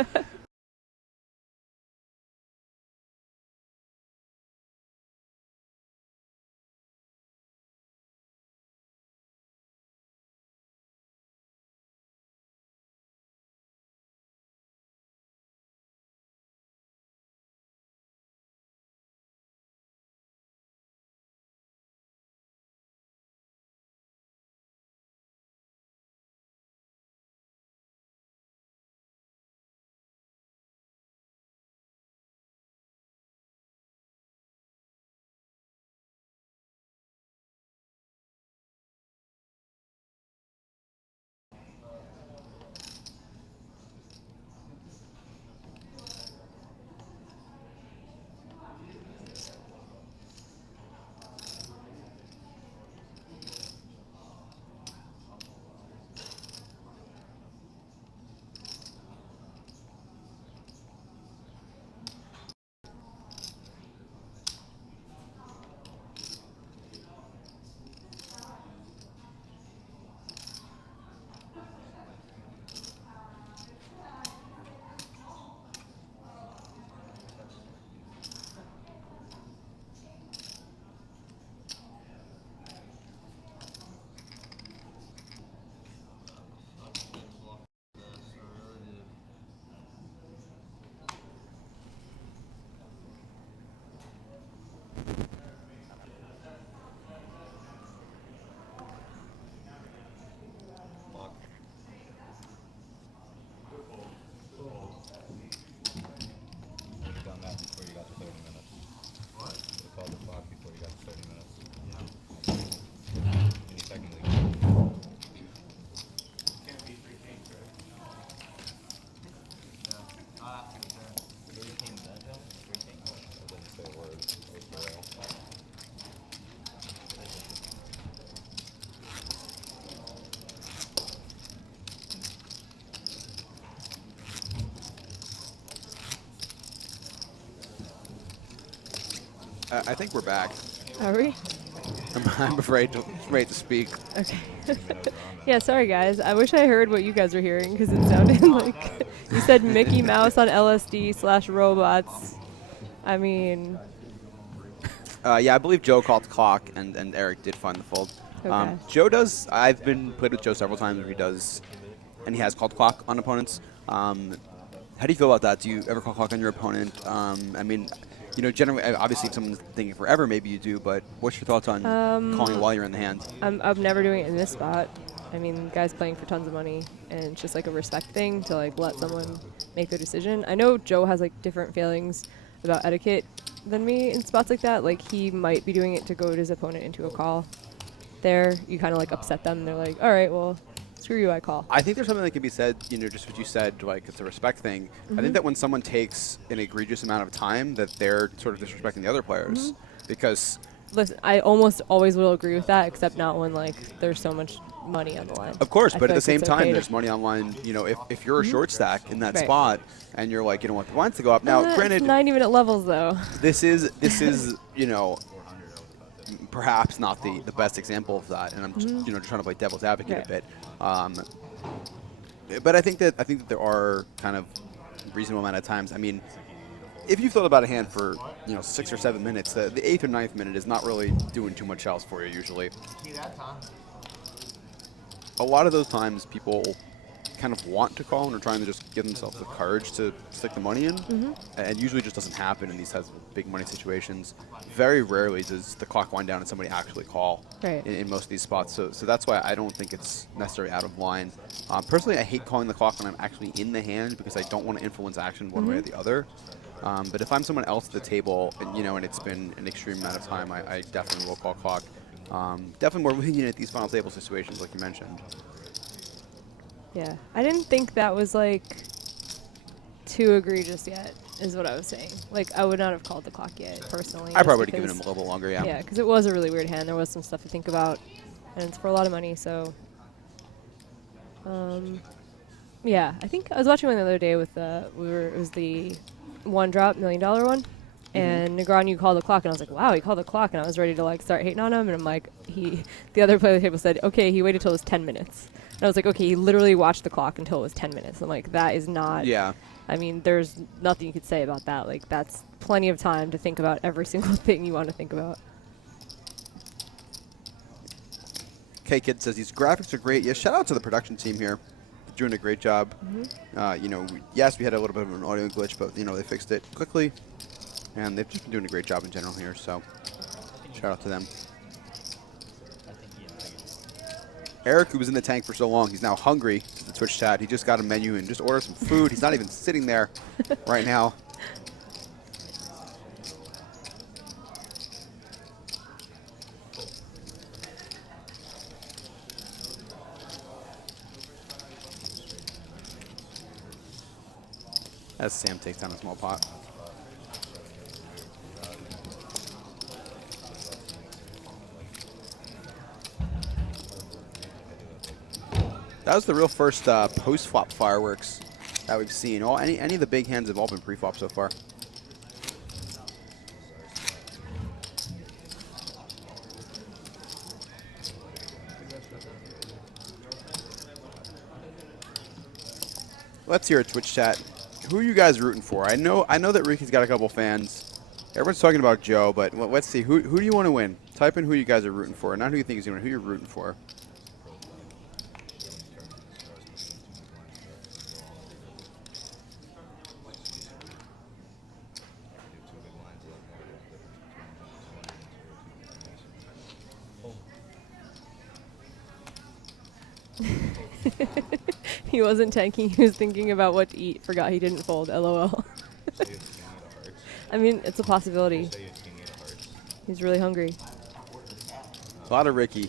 Done that before you got to 30 minutes. What? We called the clock before you got to 30 minutes. Yeah. And you technically Can't be 3 kings, right? Yeah. I'll have to go there. 3 kings that hill? 3 kings. I didn't say a word. It was the rail. I think we're back. Are we? I'm afraid to speak. Okay. Yeah, sorry guys. I wish I heard what you guys were hearing because it sounded like you said Mickey Mouse on LSD/robots. I mean, Yeah, I believe Joe called the clock, and Eric did find the fold. Okay. Joe does. I've been played with Joe several times where he does, and he has called clock on opponents. How do you feel about that? Do you ever call clock on your opponent? I mean, you know, generally, obviously, if someone's thinking forever, maybe you do. But what's your thoughts on calling it while you're in the hand? I'm never doing it in this spot. I mean, guys playing for tons of money, and it's just like a respect thing to like let someone make their decision. I know Joe has like different feelings about etiquette than me in spots like that. Like he might be doing it to goad his opponent into a call. There, you kind of like upset them. And they're like, all right, well, screw you, I call. I think there's something that can be said, just what you said, like it's a respect thing. I think that when someone takes an egregious amount of time, that they're sort of disrespecting the other players because. Listen, I almost always will agree with that, except not when like there's so much money on the line. Of course, I but feel at the like same it's time, okay to- there's money online. If you're a short stack in that Right. spot and you're like, you don't want the lines to go up. Now, It's granted, 90-minute levels though. this is perhaps not the best example of that, and I'm just just trying to play devil's advocate a bit. But I think that there are kind of reasonable amount of times. I mean, if you've thought about a hand for 6 or 7 minutes, the 8th or 9th minute is not really doing too much else for you usually. A lot of those times people kind of want to call and are trying to just give themselves the courage to stick the money in, and usually just doesn't happen in these types of big money situations. Very rarely does the clock wind down and somebody actually call in most of these spots. So that's why I don't think it's necessarily out of line. Personally, I hate calling the clock when I'm actually in the hand because I don't want to influence action one way or the other. But if I'm someone else at the table and it's been an extreme amount of time, I definitely will call clock. Definitely more lenient at these final table situations, like you mentioned. Yeah, I didn't think that was like too egregious yet, is what I was saying. Like, I would not have called the clock yet, personally. I just probably would have given because- him a little bit longer, yeah. Yeah, because it was a really weird hand. There was some stuff to think about, and it's for a lot of money, so. Yeah, I think I was watching one the other day with it was the one drop $1 million one, and Negreanu called the clock, and I was like, wow, he called the clock, and I was ready to like start hating on him, and I'm like, the other player at the table said, okay, he waited till it was 10 minutes. And I was like, okay, he literally watched the clock until it was 10 minutes. I'm like, that is not. Yeah. I mean, there's nothing you could say about that. Like, that's plenty of time to think about every single thing you want to think about. K-Kid says these graphics are great. Yeah, shout out to the production team here. They're doing a great job. Yes, we had a little bit of an audio glitch, but they fixed it quickly. And they've just been doing a great job in general here, so shout out to them. Eric, who was in the tank for so long, he's now hungry to the Twitch chat. He just got a menu and just ordered some food. He's not even sitting there right now. As Sam takes down a small pot. That was the real first post-flop fireworks that we've seen. Any of the big hands have all been pre-flop so far. Let's hear a Twitch chat. Who are you guys rooting for? I know that Ricky's got a couple fans. Everyone's talking about Joe, but let's see. Who do you want to win? Type in who you guys are rooting for. Not who you think is going to win, who you're rooting for. He wasn't tanking. He was thinking about what to eat. Forgot he didn't fold. LOL. I mean, it's a possibility. He's really hungry. A lot of Ricky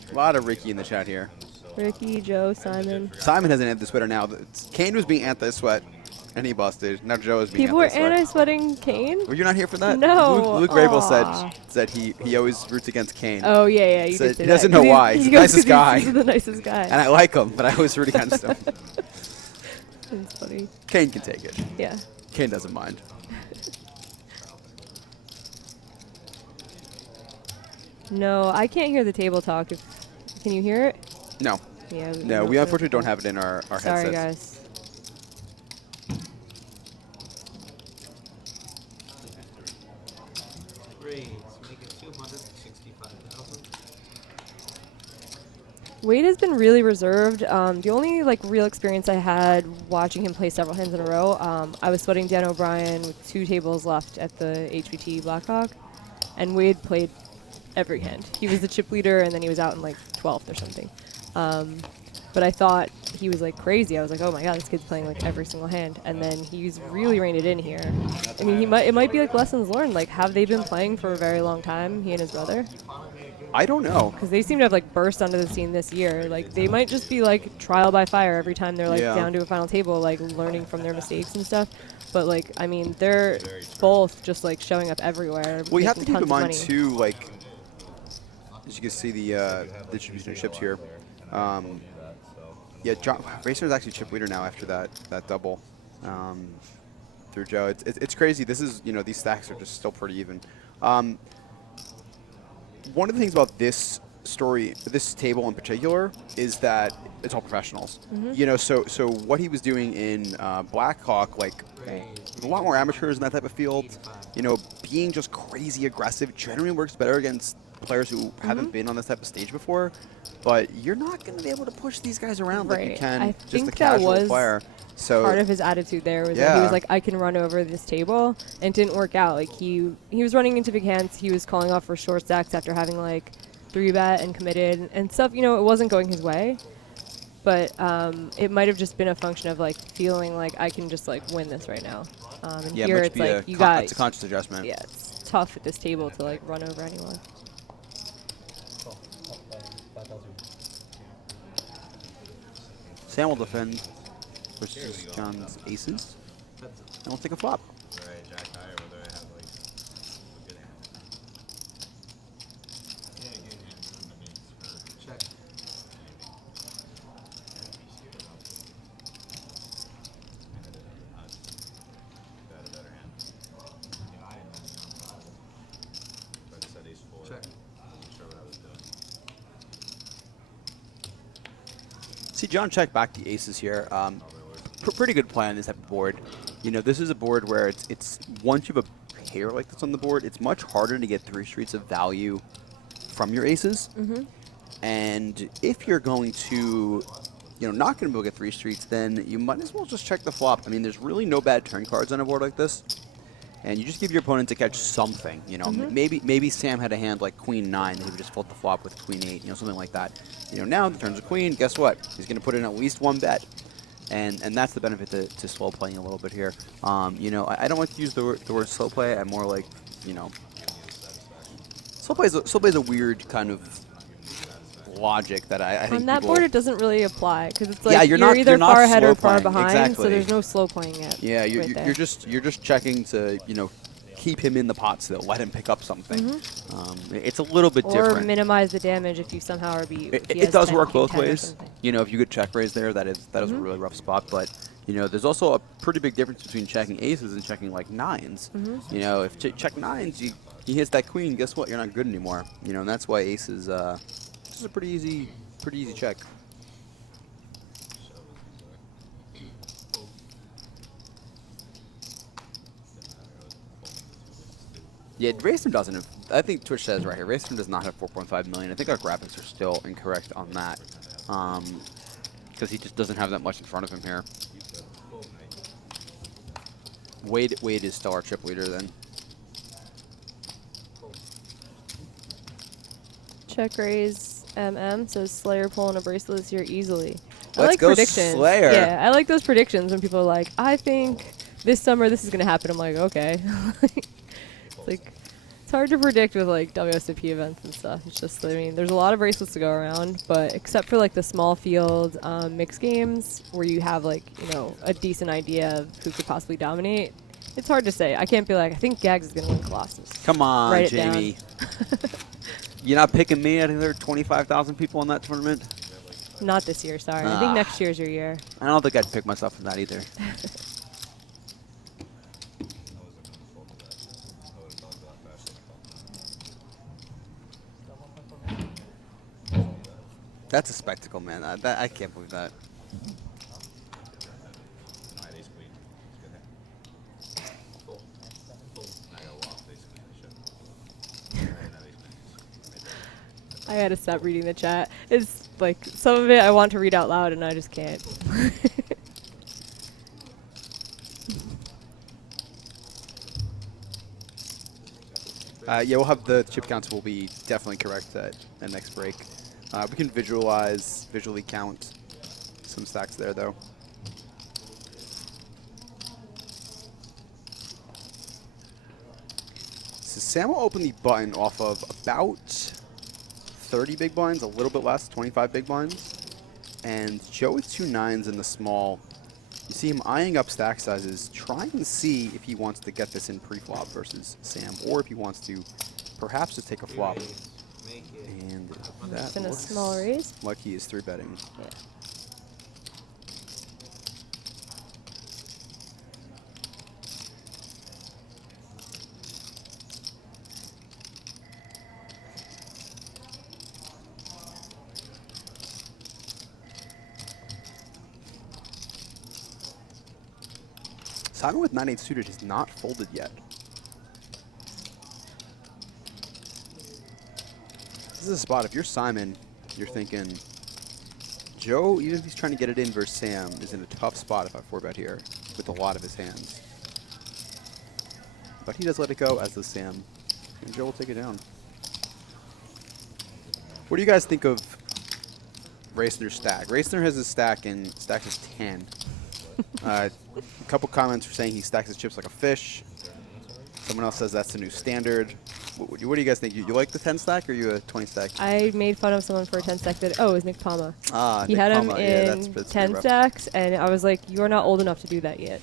in the chat here. Ricky, Joe, Simon. Simon has an anti-sweater now. Kane was being anti-sweat, and he busted. Now Joe is being People were anti-sweat. anti-sweating Kane? Were you not here for that? No. Luke Grable Aw. said he always roots against Kane. Oh, yeah, you Said did say he that. doesn't know 'Cause why. He's the goes, nicest 'cause guy. He's the nicest guy. And I like him, but I always root against him. It's funny. Kane can take it. Yeah. Kane doesn't mind. No, I can't hear the table talk. Can you hear it? No. Yeah. No, we unfortunately don't have it in our Sorry, headsets. guys. Raise, make it 265,000. Wade has been really reserved. The only real experience I had watching him play several hands in a row, I was sweating Dan O'Brien with 2 tables left at the HBT Blackhawk, and Wade played every hand. He was the chip leader, and then he was out in 12th or something. but I thought he was like crazy. I was like, oh my god, this kid's playing like every single hand, and then he's really reined it in here. I mean, it might be like lessons learned. Like, have they been playing for a very long time, he and his brother? I don't know. Because they seem to have like burst onto the scene this year. Like, they might just be like trial by fire every time they're like Yeah. down to a final table, like learning from their mistakes and stuff. But like, I mean, they're both just like showing up everywhere. Well, you have to making keep in tons of mind money. too, like, as you can see the distribution of chips here. Yeah, Racer's actually chip leader now after that double through Joe. It's crazy. This is, you know, these stacks are just still pretty even. One of the things about this story, this table in particular, is that it's all professionals. You know, so what he was doing in Blackhawk, like, a lot more amateurs in that type of field. You know, being just crazy aggressive generally works better against players who haven't been on this type of stage before. But you're not going to be able to push these guys around like you Right. can I just a think that casual was player. So part of his attitude there was that he Yeah. was like, I can run over this table, and it didn't work out. Like, he was running into big hands. He was calling off for short stacks after having like 3-bet and committed and stuff. You know, it wasn't going his way, but it might have just been a function of like feeling like I can just like win this right now. And yeah, here much it's be like you got it's a conscious adjustment. yeah, it's tough at this table to like run over anyone. Sam will defend versus John's aces, and we'll take a flop. Right, jack high, or whether I have like a good hand. Yeah, good hand. I mean, it's for check. Got a better hand. Yeah, I didn't know. But I said ace four. Check. I wasn't sure what I was doing. See, John checked back the aces here. Pretty good play on this type of board. You know, this is a board where it's once you have a pair like this on the board, it's much harder to get 3 streets of value from your aces. And if you're going to, you know, not going to be able to get 3 streets, then you might as well just check the flop. I mean, there's really no bad turn cards on a board like this. And you just give your opponent to catch something. You know, maybe Sam had a hand like Queen 9 and he would just fold the flop with Queen 8, you know, something like that. You know, now the turn's a Queen, guess what? He's going to put in at least 1 bet. And that's the benefit to slow playing a little bit here. You know, I don't like to use the word slow play. I'm more like, you know, slow play is a weird kind of logic that I think On that people, board, it doesn't really apply because it's like Yeah, you're you're either not far ahead or slow far playing, behind, exactly. so there's no slow playing it. Yeah, right there. you're just checking to, you know, keep him in the pot still, let him pick up something. It's a little bit or different. minimize the damage if you somehow are beat. It does work both ways. You know, if you get check raise there, that is a really rough spot. But you know, there's also a pretty big difference between checking aces and checking like 9s. You know, if check 9s, he hits that queen, guess what? You're not good anymore. You know, and that's why aces this is a pretty easy check. Yeah, Racing doesn't have, I think Twitch says right here, Racing does not have 4.5 million. I think our graphics are still incorrect on that. Because he just doesn't have that much in front of him here. Wade is still our chip leader then. Check raise says Slayer pulling a bracelet this year easily. I Let's like go predictions. Slayer. Yeah, I like those predictions when people are like, I think this summer this is gonna happen. I'm like, okay. It's like it's hard to predict with like WSOP events and stuff. It's just, I mean, there's a lot of bracelets to go around, but except for like the small field mixed games where you have like, you know, a decent idea of who could possibly dominate, it's hard to say. I can't be like, I think Gags is gonna win Colossus. Come on, Write it down. Jamie. You're not picking me out of there 25,000 people in that tournament? Not this year, sorry. I think next year's your year. I don't think I'd pick myself in that either. That's a spectacle, man. I can't believe that. I had ace queen. It's a good hand. Full. I got a loft, basically. I should. I had ace queen. I gotta stop reading the chat. It's like some of it I want to read out loud and I just can't. Yeah, we'll have the chip counts will be definitely correct at next break. We can visually count some stacks there, though. So Sam will open the button off of about 30 big blinds, a little bit less, 25 big blinds. And Joe with 2 9s in the small. You see him eyeing up stack sizes, trying to see if he wants to get this in pre-flop versus Sam, or if he wants to perhaps just take a flop. Make it. And I'm that just gonna looks small raise. like he is 3-betting. Yeah. Simon with 9-8 suited is not folded yet. This is a spot, if you're Simon, you're thinking, Joe, even if he's trying to get it in versus Sam, is in a tough spot if I 4-bet here with a lot of his hands. But he does let it go, as does Sam. And Joe will take it down. What do you guys think of Racner's stack? Racner has his stack, and stack is 10. A couple comments were saying he stacks his chips like a fish. Someone else says that's the new standard. What do you guys think? You like the 10 stack or you a 20 stack? I made fun of someone for a 10 stack that, oh, it was Nick Palma. Ah, He Nick had him Palma. Yeah, in that's 10 pretty rough. stacks, and I was like, you are not old enough to do that yet.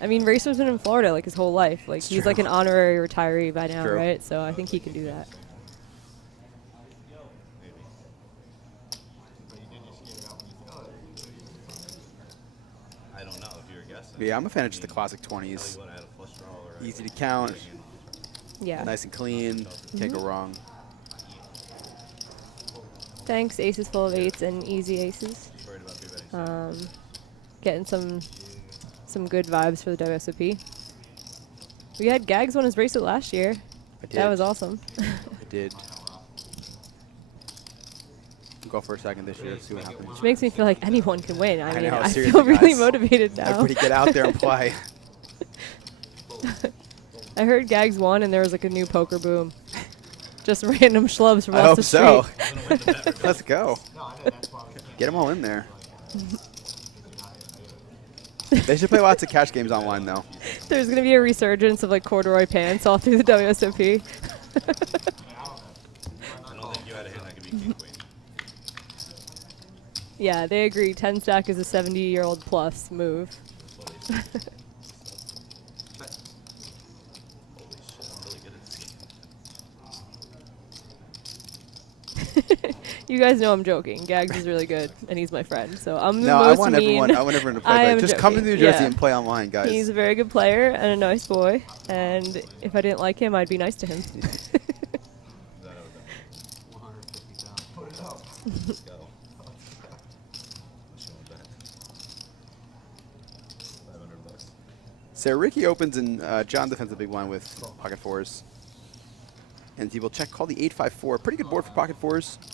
I mean, Racer's been in Florida like his whole life. Like, he's like an honorary retiree by now, True. right? So I think he can do that. I don't know if you're guessing. Yeah, I'm a fan of just the classic Tell 20s. you what, I had a flush draw already. Easy to count, Yeah. nice and clean, can't go wrong. Thanks, aces full of 8s and easy aces. Just worried about 3-betting. Getting some good vibes for the WSOP. We had Gags won his bracelet last year. I did. That was awesome. I did. Go for a second this year, see what happens. Which makes me feel like anyone can win. I mean, know, I seriously, feel really guys. motivated now. Everybody get out there and play. I heard Gags won and there was like a new poker boom. Just random schlubs from I off hope the so. street. Let's go. Get them all in there. They should play lots of cash games online, though. There's gonna be a resurgence of like corduroy pants all through the WSOP. I don't think you had a hand that could be king queen. Yeah, they agree. 10 stack is a 70-year-old plus move. That's what they said. Holy shit, I'm really good at this game. You guys know I'm joking. Gags is really good, and he's my friend. So I'm the No, most I want mean. everyone to I play. am Just come to joking, New Jersey yeah. and play online, guys. He's a very good player and a nice boy. And if I didn't like him, I'd be nice to him. Let's go. Let's show him that. $500. So Ricky opens and John defends a big line with pocket fours. And he will check call the 8-5-4. Pretty good board for pocket fours. Oh,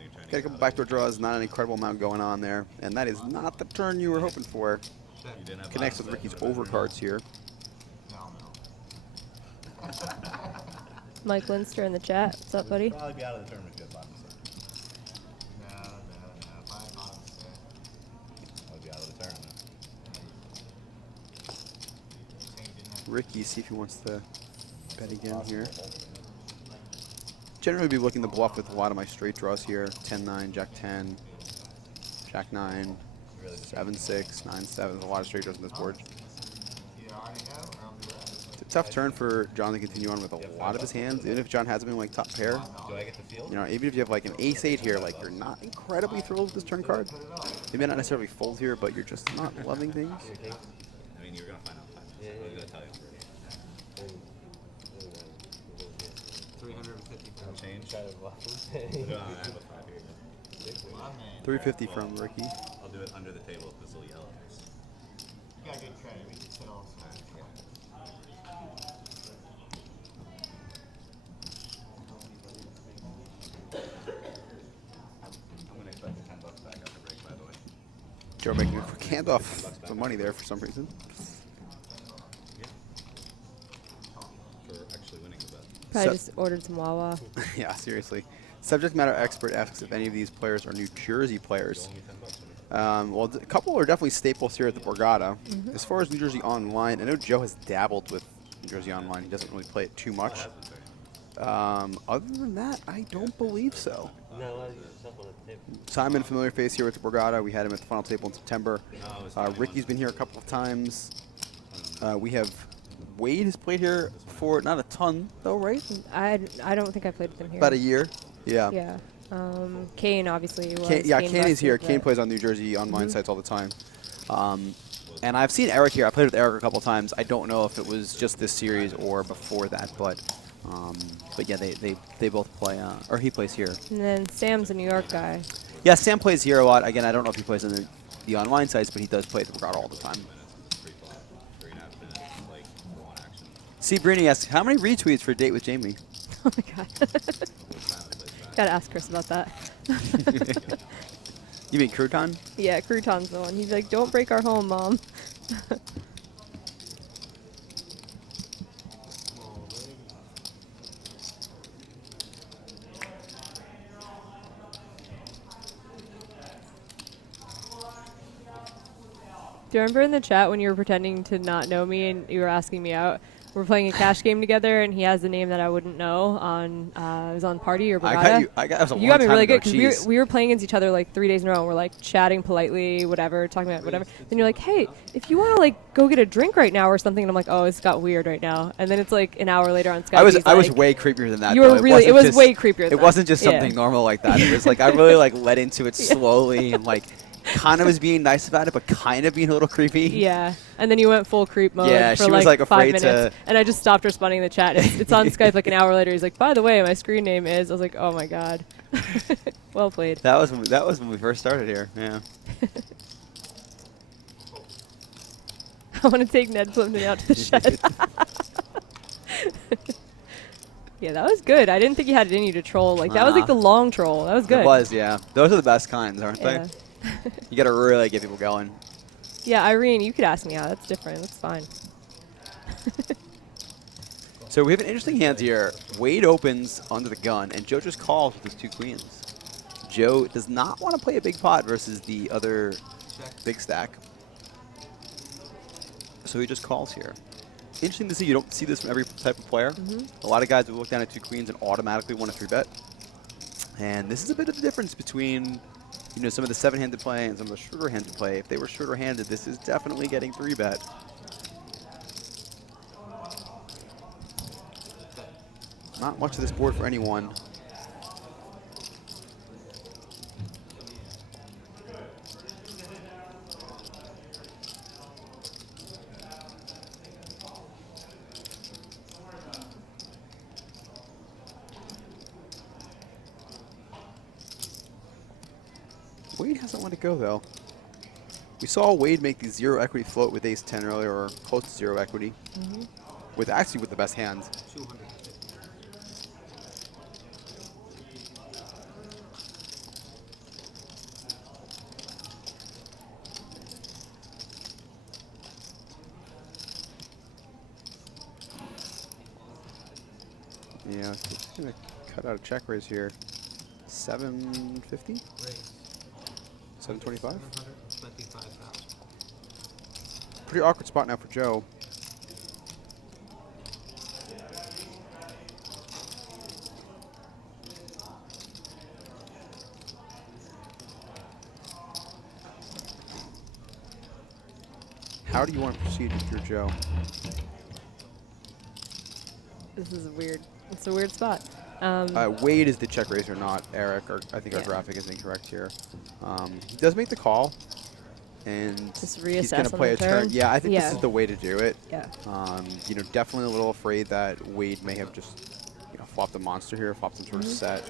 you're trying to Got a couple backdoor draws, not an incredible amount going on there. And that is not the turn you were hoping for. You didn't have Connects with bottom Ricky's set, you would've overcards here. Mike Linster in the chat. What's up, buddy? Probably be out of the tournament if you had bottom set. I would be out of the tournament. Ricky, see if he wants to bet again here. Generally be looking to bluff with a lot of my straight draws here. 10-9, Jack-10, Jack-9, 7-6, 9-7. There's a lot of straight draws on this board. It's a tough turn for John to continue on with a lot of his hands, even if John has been like top pair. Do I get the field? You know, even if you have like an ace-8 here, like you're not incredibly thrilled with this turn card. You may not necessarily fold here, but you're just not loving things. I mean, you're going to find out 5 minutes. I was going to tell you. 350 pounds. Change. I have a 5 here. 350 from Ricky. I'll do it under the table if this will yell. You got good credit. We can sit all I'm going to expect the $10 back after break, by the way. Joe making a quick handoff some money there for some reason. Yeah. For actually winning the bet. Probably So- just ordered some Wawa. Yeah, seriously. Subject matter expert asks if any of these players are New Jersey players. Well, a couple are definitely staples here at the Borgata. As far as New Jersey Online, I know Joe has dabbled with New Jersey Online. He doesn't really play it too much. Other than that, I don't believe so. Simon, familiar face here with the Borgata. We had him at the final table in September. Ricky's been here a couple of times. We have Wade has played here for not a ton, though, right? I don't think I played with him here. About a year. Yeah. Yeah. Kane obviously was. Kane is here. busted, Kane but- plays on New Jersey online sites all the time. And I've seen Eric here. I played with Eric a couple times. I don't know if it was just this series or before that, but yeah, they both play, or he plays here. And then Sam's a New York guy. Yeah, Sam plays here a lot. Again, I don't know if he plays on the online sites, but he does play at the Borgata all the time. See, Brini asks, how many retweets for a date with Jamie? Oh my god. Gotta ask Chris about that. You mean Crouton? Yeah, Crouton's the one. He's like, don't break our home, Mom. Do you remember in the chat when you were pretending to not know me and you were asking me out? We're playing a cash game together, and he has a name that I wouldn't know on. It was on Party or Borgata. That was a You long got me time really ago. good because Jeez. we were playing against each other like 3 days in a row. And we're like chatting politely, whatever, talking about whatever. Then you're like, "Hey, if you want to like go get a drink right now or something," and I'm like, "Oh, it's got weird right now." And then it's like an hour later on Skype. I was he's like, way creepier than that. You were though. really. It was just- way creepier. Than It wasn't just that. something Yeah. normal like that. It was like I really like led into it slowly and like kind of was being nice about it, but kind of being a little creepy. Yeah, and then you went full creep mode Yeah, for she was, like, 5 afraid minutes, to- and I just stopped responding in the chat. It's on Skype like an hour later. He's like, "By the way, my screen name is." I was like, "Oh my god." Well played. That was when we first started here. Yeah. I want to take Ned Plimpton out to the shed. Yeah, that was good. I didn't think you had it in you to troll. Like that was like the long troll. That was good. It was, yeah. Those are the best kinds, aren't Yeah. they? You gotta really get people going. Yeah, Irene, you could ask me out. That's different. That's fine. So we have an interesting hand here. Wade opens under the gun, and Joe just calls with his 2 queens. Joe does not want to play a big pot versus the other big stack. So he just calls here. Interesting to see. You don't see this from every type of player. A lot of guys will look down at 2 queens and automatically want to 3-bet. And this is a bit of a difference between some of the 7-handed play and some of the shorter-handed play. If they were shorter-handed, this is definitely getting 3-bet. Not much of this board for anyone. Wade hasn't let it go, though. We saw Wade make the 0 equity float with ace-10 earlier, or close to 0 equity, with the best hand. 200. Yeah, he's gonna cut out a check raise here. 750? Raise. 725? 725,000. Pretty awkward spot now for Joe. How do you want to proceed with your Joe? This is weird. It's a weird spot. Wade is the check raiser, not Eric. Or I think our Yeah. graphic is incorrect here. He does make the call, and Just he's going reassess to on play the a turn. turn? Yeah, I think Yeah. this is the way to do it. Yeah. Definitely a little afraid that Wade may have just flopped a monster here, flopped some sort of set.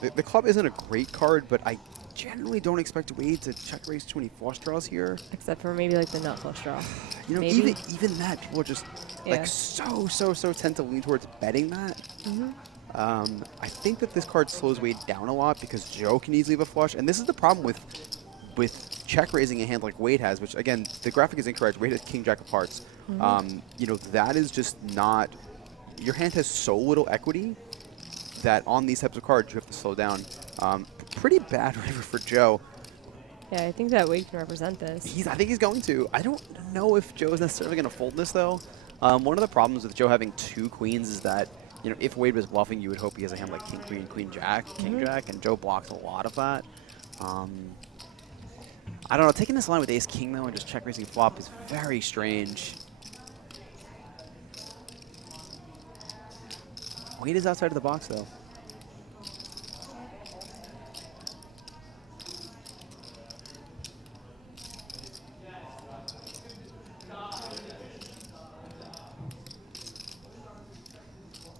The club isn't a great card, but I generally don't expect Wade to check raise too many flush draws here. Except for maybe like the nut flush draw. Maybe. Even that, people are just Yeah. like so tend to lean towards betting that. I think that this card slows Wade down a lot because Joe can easily have a flush, and this is the problem with check raising a hand like Wade has, which again the graphic is incorrect. Wade has King Jack of Hearts. That is just not your hand has so little equity that on these types of cards you have to slow down. Pretty bad river for Joe. Yeah, I think that Wade can represent this. I think he's going to. I don't know if Joe is necessarily going to fold this, though. One of the problems with Joe having 2 queens is that, you know, if Wade was bluffing, you would hope he has a hand like king, queen, queen, jack, king, jack, and Joe blocks a lot of that. I don't know. Taking this line with ace, king, though, and just check raising flop is very strange. Wade is outside of the box, though.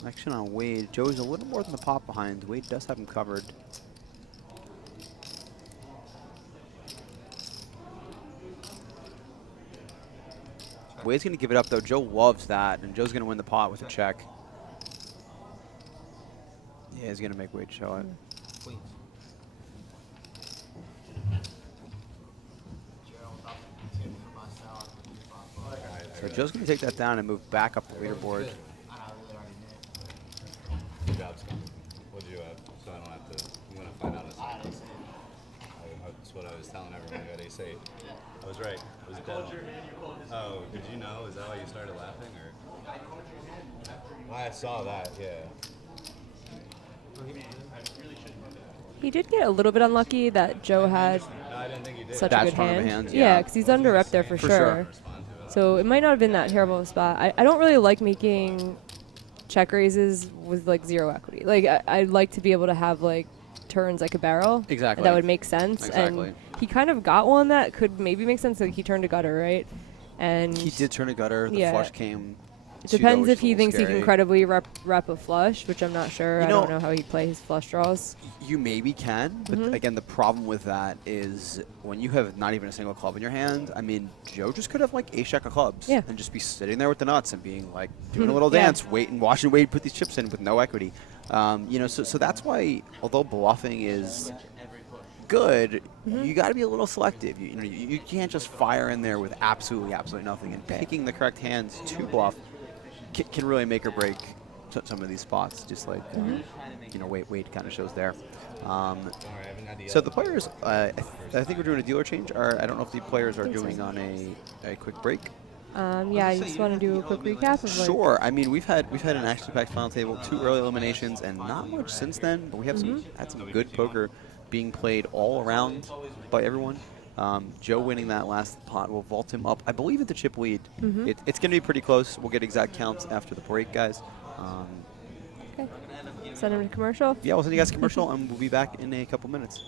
Action on Wade. Joe's a little more than the pot behind. Wade does have him covered. Wade's going to give it up, though. Joe loves that, and Joe's going to win the pot with a check. Yeah, he's going to make Wade show it. Queens. So Joe's going to take that down and move back up the leaderboard. Good job, Scott. What'd you have? So I don't have to. I'm gonna find out. That's what I was telling everyone. I got ace 8. I was right. It was dead. Oh, did you know? Is that why you started laughing, or? I saw that. Yeah. He did get a little bit unlucky that Joe had No, I didn't think you did. such That a good strong of a hand. hand, Yeah, yeah. because he's under rep there for For sure. sure. So it might not have been that terrible of a spot. I don't really like making check raises with like 0 equity. Like I'd like to be able to have like turns like a barrel. Exactly. That would make sense. Exactly. And he kind of got one that could maybe make sense. Like he turned a gutter, right? And He did turn a gutter. The Yeah. flush came. it to, though, depends which if is a he little thinks he scary. can credibly rep a flush, which I'm not sure. You I don't know- know how he'd play his flush draws. You maybe can, but again, the problem with that is when you have not even a single club in your hand. I mean, Joe just could have like ace jack of clubs Yeah. and just be sitting there with the nuts and being like doing a little Yeah. dance, waiting, watching Wade put these chips in with no equity. You know, so that's why although bluffing is good, you got to be a little selective. You know, you can't just fire in there with absolutely nothing. And picking the correct hands to bluff can really make or break some of these spots, just like you know, Wade kind of shows there. So the players, I think we're doing a dealer change. Or I don't know if the players are doing on a quick break. Yeah, I just want to do a quick recap of like, Sure. I mean, we've had an action-packed final table, 2 early eliminations, and not much since then. But we have had some good poker being played all around by everyone. Joe winning that last pot will vault him up, I believe, into chip lead. It's going to be pretty close. We'll get exact counts after the break, guys. Okay. Send him to commercial. Yeah, we'll send you guys a commercial, and we'll be back in a couple minutes.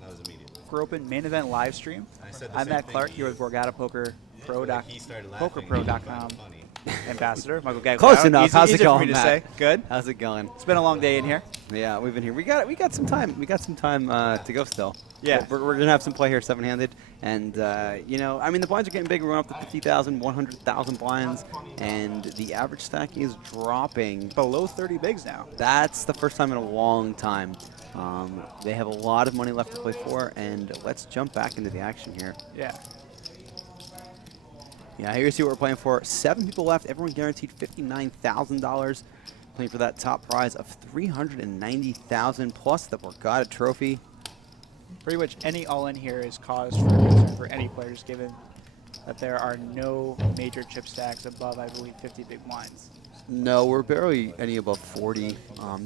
That was immediate. For open main event live stream. I said the I'm same Matt thing Clark to here you. with Borgata Poker Pro. He started laughing. PokerPro.com Funny. ambassador Michael Gagliano. Close enough. Easy, How's it easier for going, me to Matt? say. Good. How's it going? It's been a long day in here. Yeah, we've been here. We got some time. We got some time to go still. Yeah. We're going to have some play here, seven-handed. And, you know, I mean, the blinds are getting bigger. We're up to 50,000, 100,000 blinds. And the average stack is dropping. Below 30 bigs now. That's the first time in a long time. They have a lot of money left to play for. And let's jump back into the action here. Yeah. Yeah, here you see what we're playing for. 7 people left. Everyone guaranteed $59,000. Playing for that top prize of $390,000 plus the Borgata trophy. Pretty much any all-in here is cause for concern for any players, given that there are no major chip stacks above, I believe, 50 big blinds. No, we're barely any above 40.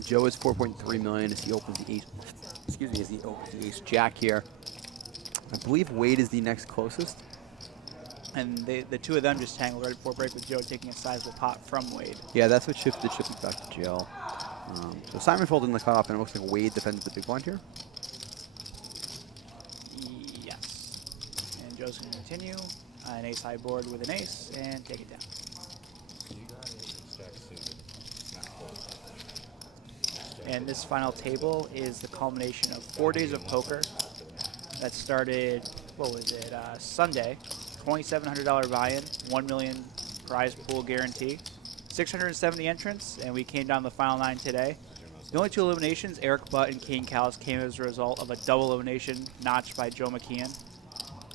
Joe is 4.3 million as he opens the ace. Excuse me, as he opens the ace jack here. I believe Wade is the next closest. And the two of them just tangled right before break with Joe taking a sizable pot from Wade. Yeah, that's what shifted Chippy back to jail. So Simon folded in the cutoff, and it looks like Wade defends the big blind here. Yes. And Joe's going to continue. An ace high board with an ace and take it down. And this final table is the culmination of 4 days of poker that started, what was it, Sunday. $2,700 buy-in, $1 million prize pool guarantee, 670 entrants, and we came down the final 9 today. The only 2 eliminations, Eric Butt and Kane Callis, came as a result of a double elimination notched by Joe McKeon,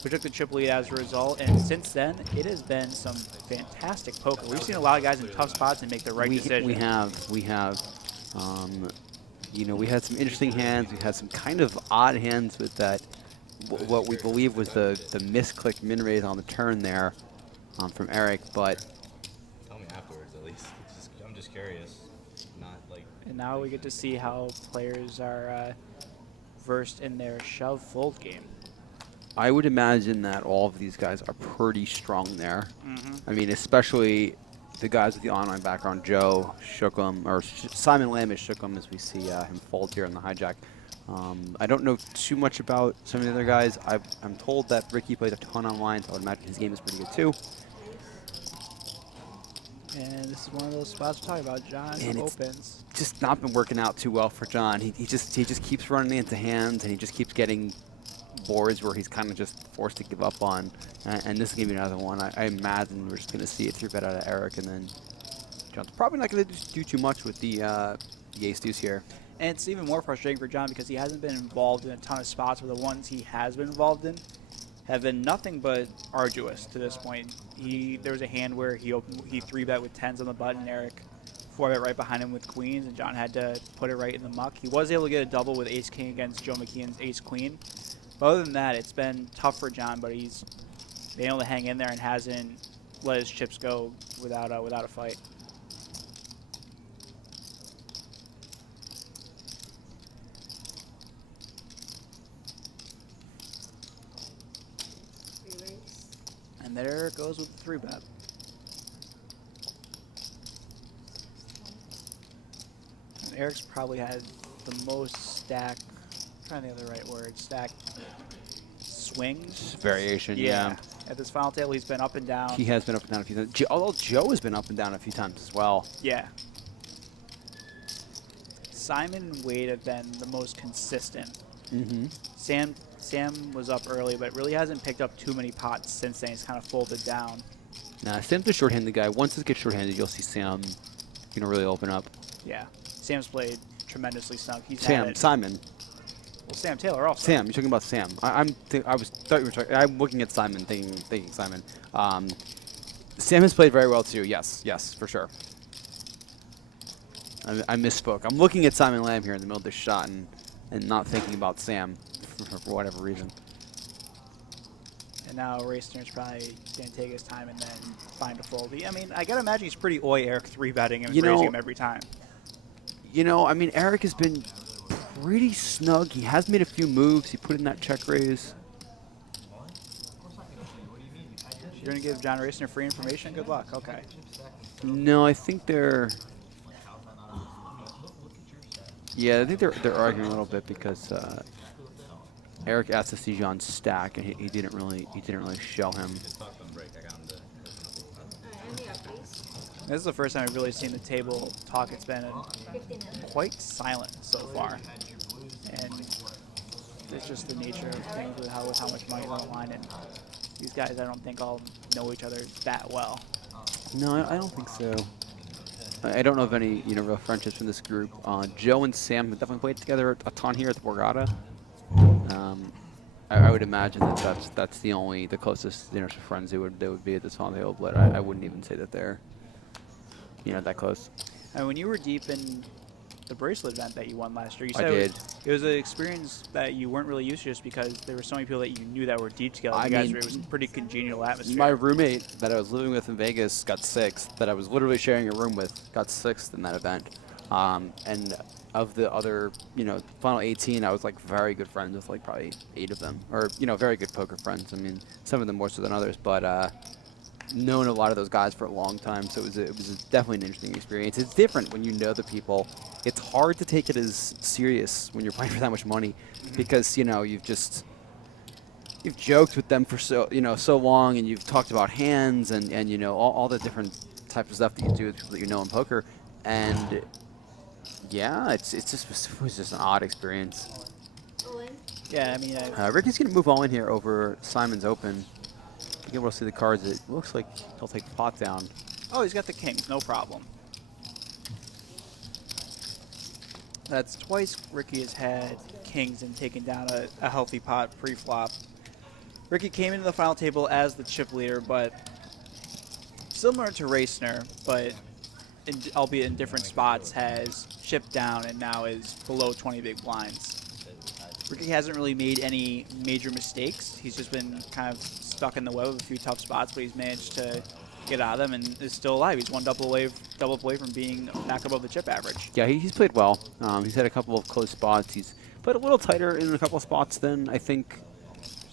who took the chip lead as a result. And since then, it has been some fantastic poker. We've seen a lot of guys in tough spots and make the right decision. We have. You know, we had some interesting hands. We had some kind of odd hands with that. What we believe was the misclick min raise on the turn there from Eric, but Tell me afterwards, at least. I'm just curious. Not like. And now we get to see how players are versed in their shove fold game. I would imagine that all of these guys are pretty strong there. I mean, especially the guys with the online background. Joe shook 'em, or Simon Lamb is shook 'em as we see him fold here in the hijack. I don't know too much about some of the other guys. I'm told that Ricky played a ton online, so I would imagine his game is pretty good too. And this is one of those spots we're talking about. John And it's opens. just not been working out too well for John. He just keeps running into hands, and he just keeps getting boards where he's kind of just forced to give up on. And this is going to be another one. I imagine we're just going to see a 3-bet out of Eric, and then John's probably not going to do too much with the ace deuce here. And it's even more frustrating for John because he hasn't been involved in a ton of spots, where the ones he has been involved in have been nothing but arduous to this point. There was a hand where he 3-bet with 10s on the button, Eric 4-bet right behind him with queens, and John had to put it right in the muck. He was able to get a double with ace-king against Joe McKeon's ace-queen. But other than that, it's been tough for John, but he's been able to hang in there and hasn't let his chips go without a fight. And there it goes with the 3-bet. And Eric's probably had the most stack, I'm trying to think of the right word, stack swings. Variation, yeah. At this final table, he's been up and down. He has been up and down a few times. Although Joe has been up and down a few times as well. Yeah. Simon and Wade have been the most consistent. Sam was up early, but really hasn't picked up too many pots since then. He's kind of folded down. Nah, Sam's the short-handed guy. Once this gets short-handed, you'll see Sam, really open up. Yeah. Sam's played tremendously snug. He's Simon. Well, Sam Taylor also. Sam, you're talking about Sam. Thought you were talking. I'm looking at Simon, thinking Simon. Sam has played very well too. Yes, for sure. I misspoke. I'm looking at Simon Lamb here in the middle of this shot and not thinking about Sam for whatever reason. And now Racner's probably going to take his time and then find a fold. I mean, I got to imagine he's pretty Eric 3-betting and raising him every time. I mean, Eric has been pretty snug. He has made a few moves. He put in that check raise. You're going to give John Racner free information? Good luck. Okay. No, I think they're... Yeah, I think they're arguing a little bit because Eric asked to see John's stack, and he didn't really show him. This is the first time I've really seen the table talk. It's been quite silent so far. And It's just the nature of things with how much money is on the line, and these guys I don't think all know each other that well. No, I don't think so. I don't know of any real friendships from this group. Joe and Sam have definitely played together a ton here at the Borgata. I would imagine that that's the closest friends they would be at this final table, but I wouldn't even say that they're that close. And when you were deep in the bracelet event that you won last year, you I said did. it was an experience that you weren't really used to just because there were so many people that you knew that were deep together. It was a pretty congenial atmosphere. My roommate that I was living with in Vegas got sixth, that I was literally sharing a room with, got sixth in that event. And of the other, final 18, I was like very good friends with like probably 8 of them, or very good poker friends. I mean, some of them more so than others, but known a lot of those guys for a long time, so it was definitely an interesting experience. It's different when you know the people. It's hard to take it as serious when you're playing for that much money, because you've joked with them for so long, and you've talked about hands and all the different types of stuff that you do with people that you know in poker, and yeah, it was just an odd experience. Yeah, I mean, Ricky's gonna move on here over Simon's Open. You can able to see the cards. It looks like he'll take the pot down. oh, he's got the kings, no problem. That's twice Ricky has had kings and taken down a healthy pot pre-flop. Ricky came into the final table as the chip leader, but similar to Racner, but albeit in different spots, has chipped down and now is below 20 big blinds. Ricky hasn't really made any major mistakes. He's just been kind of stuck in the web of a few tough spots, but he's managed to get out of them and is still alive. He's one double away from being back above the chip average. Yeah, he's played well. He's had a couple of close spots. He's played a little tighter in a couple of spots than I think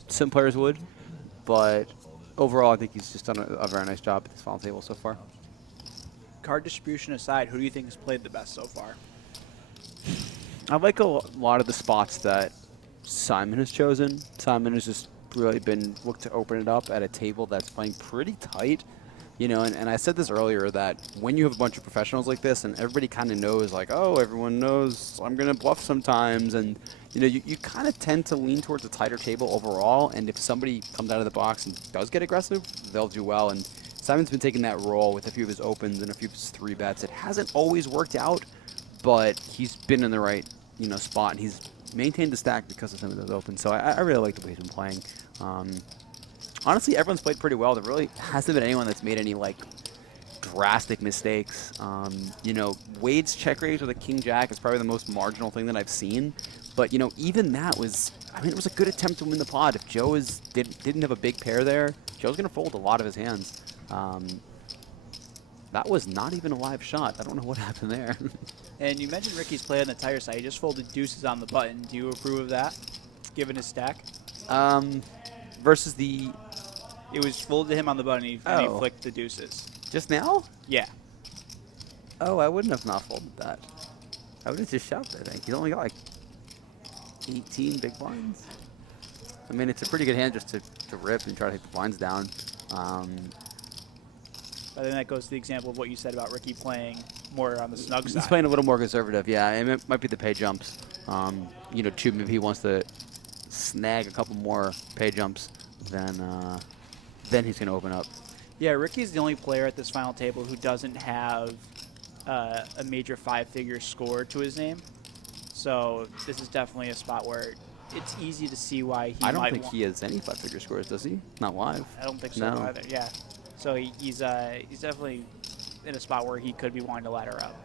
some players would, but overall, I think he's just done a very nice job at this final table so far. Card distribution aside, who do you think has played the best so far? I like a lot of the spots that Simon has chosen. Simon has just really been looked to open it up at a table that's playing pretty tight. And I said this earlier, that when you have a bunch of professionals like this and everybody kind of knows, like, oh, everyone knows I'm going to bluff sometimes, and you kind of tend to lean towards a tighter table overall, and if somebody comes out of the box and does get aggressive, they'll do well. And Simon's been taking that role with a few of his opens and a few of his 3-bets. It hasn't always worked out, but he's been in the right spot, and he's maintained the stack because of some of those opens. So I really like the way he's been playing. Honestly, everyone's played pretty well. There really hasn't been anyone that's made any like drastic mistakes. Wade's check raise with a king-jack is probably the most marginal thing that I've seen. But even that was, it was a good attempt to win the pot. If Joe didn't have a big pair there, Joe's gonna fold a lot of his hands. That was not even a live shot. I don't know what happened there. And you mentioned Ricky's play on the tighter side. He just folded deuces on the button. Do you approve of that, given his stack? Versus the... It was folded to him on the button, and he flicked the deuces. Just now? Yeah. Oh, I wouldn't have not folded that. I would have just shoved, I think. He's only got like 18 big blinds. It's a pretty good hand just to rip and try to take the blinds down. I think that goes to the example of what you said about Ricky playing more on the snug side. He's playing a little more conservative, yeah. It might be the pay jumps. Too, maybe he wants to snag a couple more pay jumps, then he's going to open up. Yeah, Ricky's the only player at this final table who doesn't have a major 5-figure score to his name. So this is definitely a spot where it's easy to see why he might. I don't think he has any 5-figure scores, does he? Not live. I don't think so either. Yeah. So he's definitely in a spot where he could be wanting to ladder up.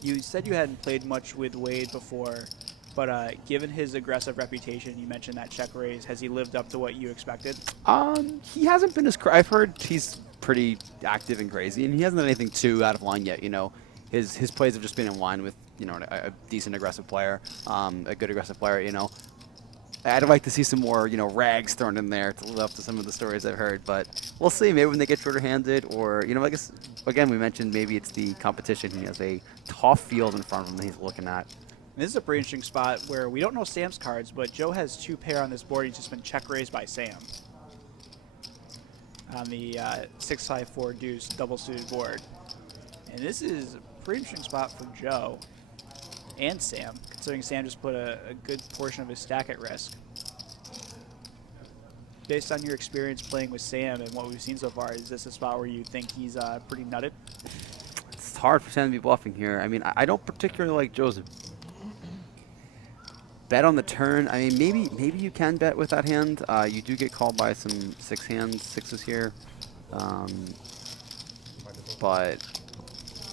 You said you hadn't played much with Wade before, but given his aggressive reputation, you mentioned that check raise. Has he lived up to what you expected? He hasn't been as I've heard he's pretty active and crazy, and he hasn't done anything too out of line yet. His plays have just been in line with a decent aggressive player, a good aggressive player. I'd like to see some more, rags thrown in there to live up to some of the stories I've heard, but we'll see. Maybe when they get shorter-handed, or, I guess, again, we mentioned maybe it's the competition. He has a tough field in front of him that he's looking at. This is a pretty interesting spot where we don't know Sam's cards, but Joe has 2 pair on this board. He's just been check-raised by Sam on the 6-5-4 deuce double-suited board. And this is a pretty interesting spot for Joe and Sam, considering Sam just put a good portion of his stack at risk. Based on your experience playing with Sam and what we've seen so far, is this a spot where you think he's pretty nutted? It's hard for Sam to be bluffing here. I mean, I don't particularly like Joe's bet on the turn. I mean, maybe you can bet with that hand. You do get called by some sixes here. But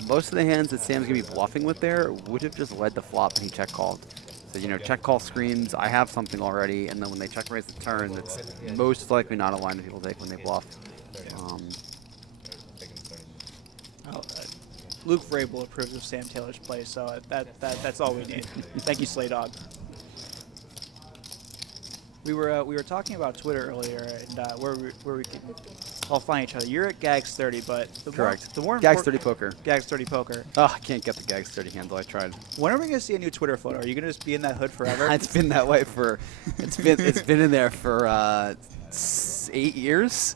most of the hands that Sam's going to be bluffing with there would have just led the flop and he check called. So, you know, check call screams, I have something already, and then when they check raise the turn, it's most likely not a line that people take when they bluff. Luke Vrabel approves of Sam Taylor's play, so that's all we need. Thank you, Slay Dog. We were talking about Twitter earlier and where we can all find each other. You're at Gags 30, but Correct. The more Gags 30 poker. Gags 30 poker. Oh, I can't get the Gags 30 handle. I tried. When are we gonna see a new Twitter photo? Are you gonna just be in that hood forever? It's been that way for it's been in there for 8 years.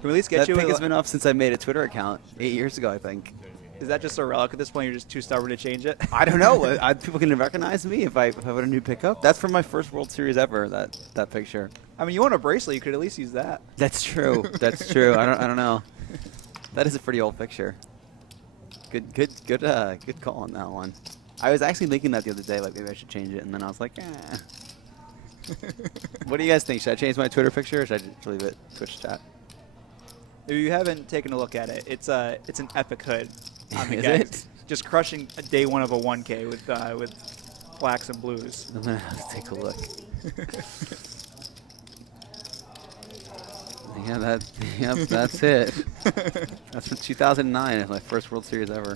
Can we at least get That you? pic has been up since I made a Twitter account 8 years ago, I think. Is that just a relic at this point? You're just too stubborn to change it? I don't know. People can recognize me if I put a new pick up. That's from my first World Series ever. That picture. I mean, you want a bracelet? You could at least use that. That's true. That's true. I don't know. That is a pretty old picture. Good call on that one. I was actually thinking that the other day, like maybe I should change it, and then I was like, eh. What do you guys think? Should I change my Twitter picture, or should I just leave it Twitch chat? If you haven't taken a look at it, it's an epic hood on the Is Gags. it? Just crushing a day one of a 1K with blacks and blues. I'm gonna have to take a look. Yeah, that's it. That's from 2009. It's my first World Series ever.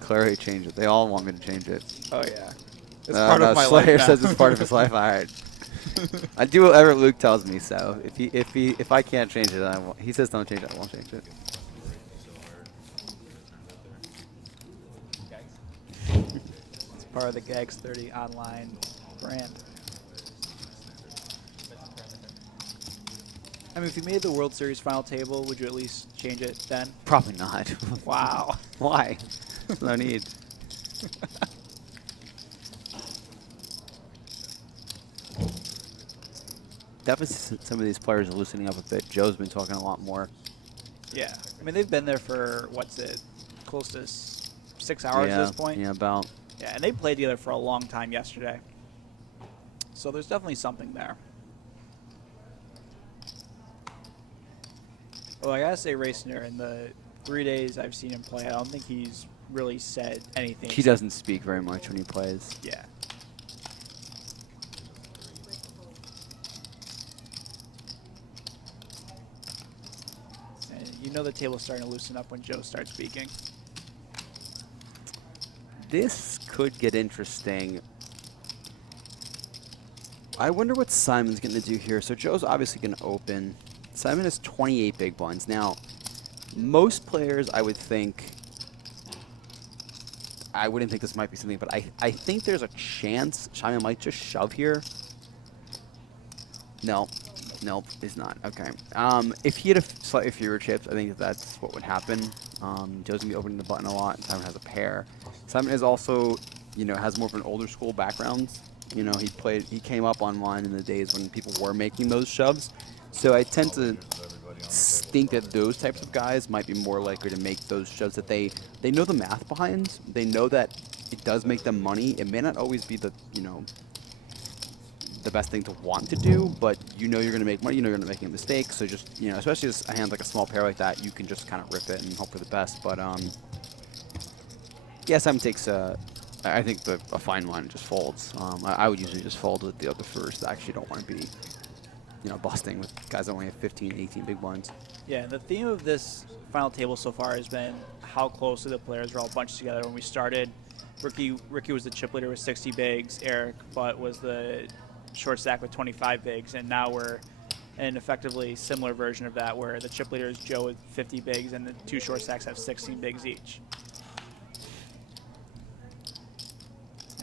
Clary changed it. They all want me to change it. Oh yeah, it's part of my Slayer life. says it's part of his life. All right. I do whatever Luke tells me. So if I can't change it, I won't. He says don't change it. I won't change it. It's part of the Gags 30 online brand. I mean, if you made the World Series final table, would you at least change it then? Probably not. Wow. Why? No need. Definitely some of these players are loosening up a bit. Joe's been talking a lot more. Yeah. I mean, they've been there for, what's it, close to 6 hours at this point? Yeah, about. Yeah, and they played together for a long time yesterday. So there's definitely something there. Well, I gotta say, Raciner, in the 3 days I've seen him play, I don't think he's really said anything. He doesn't speak very much when he plays. Yeah. And you know the table's starting to loosen up when Joe starts speaking. This could get interesting. I wonder what Simon's going to do here. So Joe's obviously going to open. Simon has 28 big blinds. Now, most players, I would think, I wouldn't think this might be something, but I think there's a chance Simon might just shove here. No. Nope, is not. Okay. If he had a slightly fewer chips, I think that's what would happen. Joe's gonna be opening the button a lot, and Simon has a pair. Simon is also, you know, has more of an older school background. You know, he came up online in the days when people were making those shoves. So I tend to think that those types of guys might be more likely to make those shoves that they know the math behind. They know that it does make them money. It may not always be the, you know, the best thing to want to do, but you know you're going to make money, you know you're not making a mistake, so just, you know, especially as a hand like a small pair like that, you can just kind of rip it and hope for the best. But yeah, Simon takes I think a fine line just folds. I would usually just fold with the other first. I actually don't want to be, you know, busting with guys that only have 15, 18 big blinds. Yeah, the theme of this final table so far has been how closely the players are all bunched together. When we started, Ricky was the chip leader with 60 bigs, Eric Butt was the short stack with 25 bigs, and now we're in effectively similar version of that where the chip leader is Joe with 50 bigs and the two short stacks have 16 bigs each.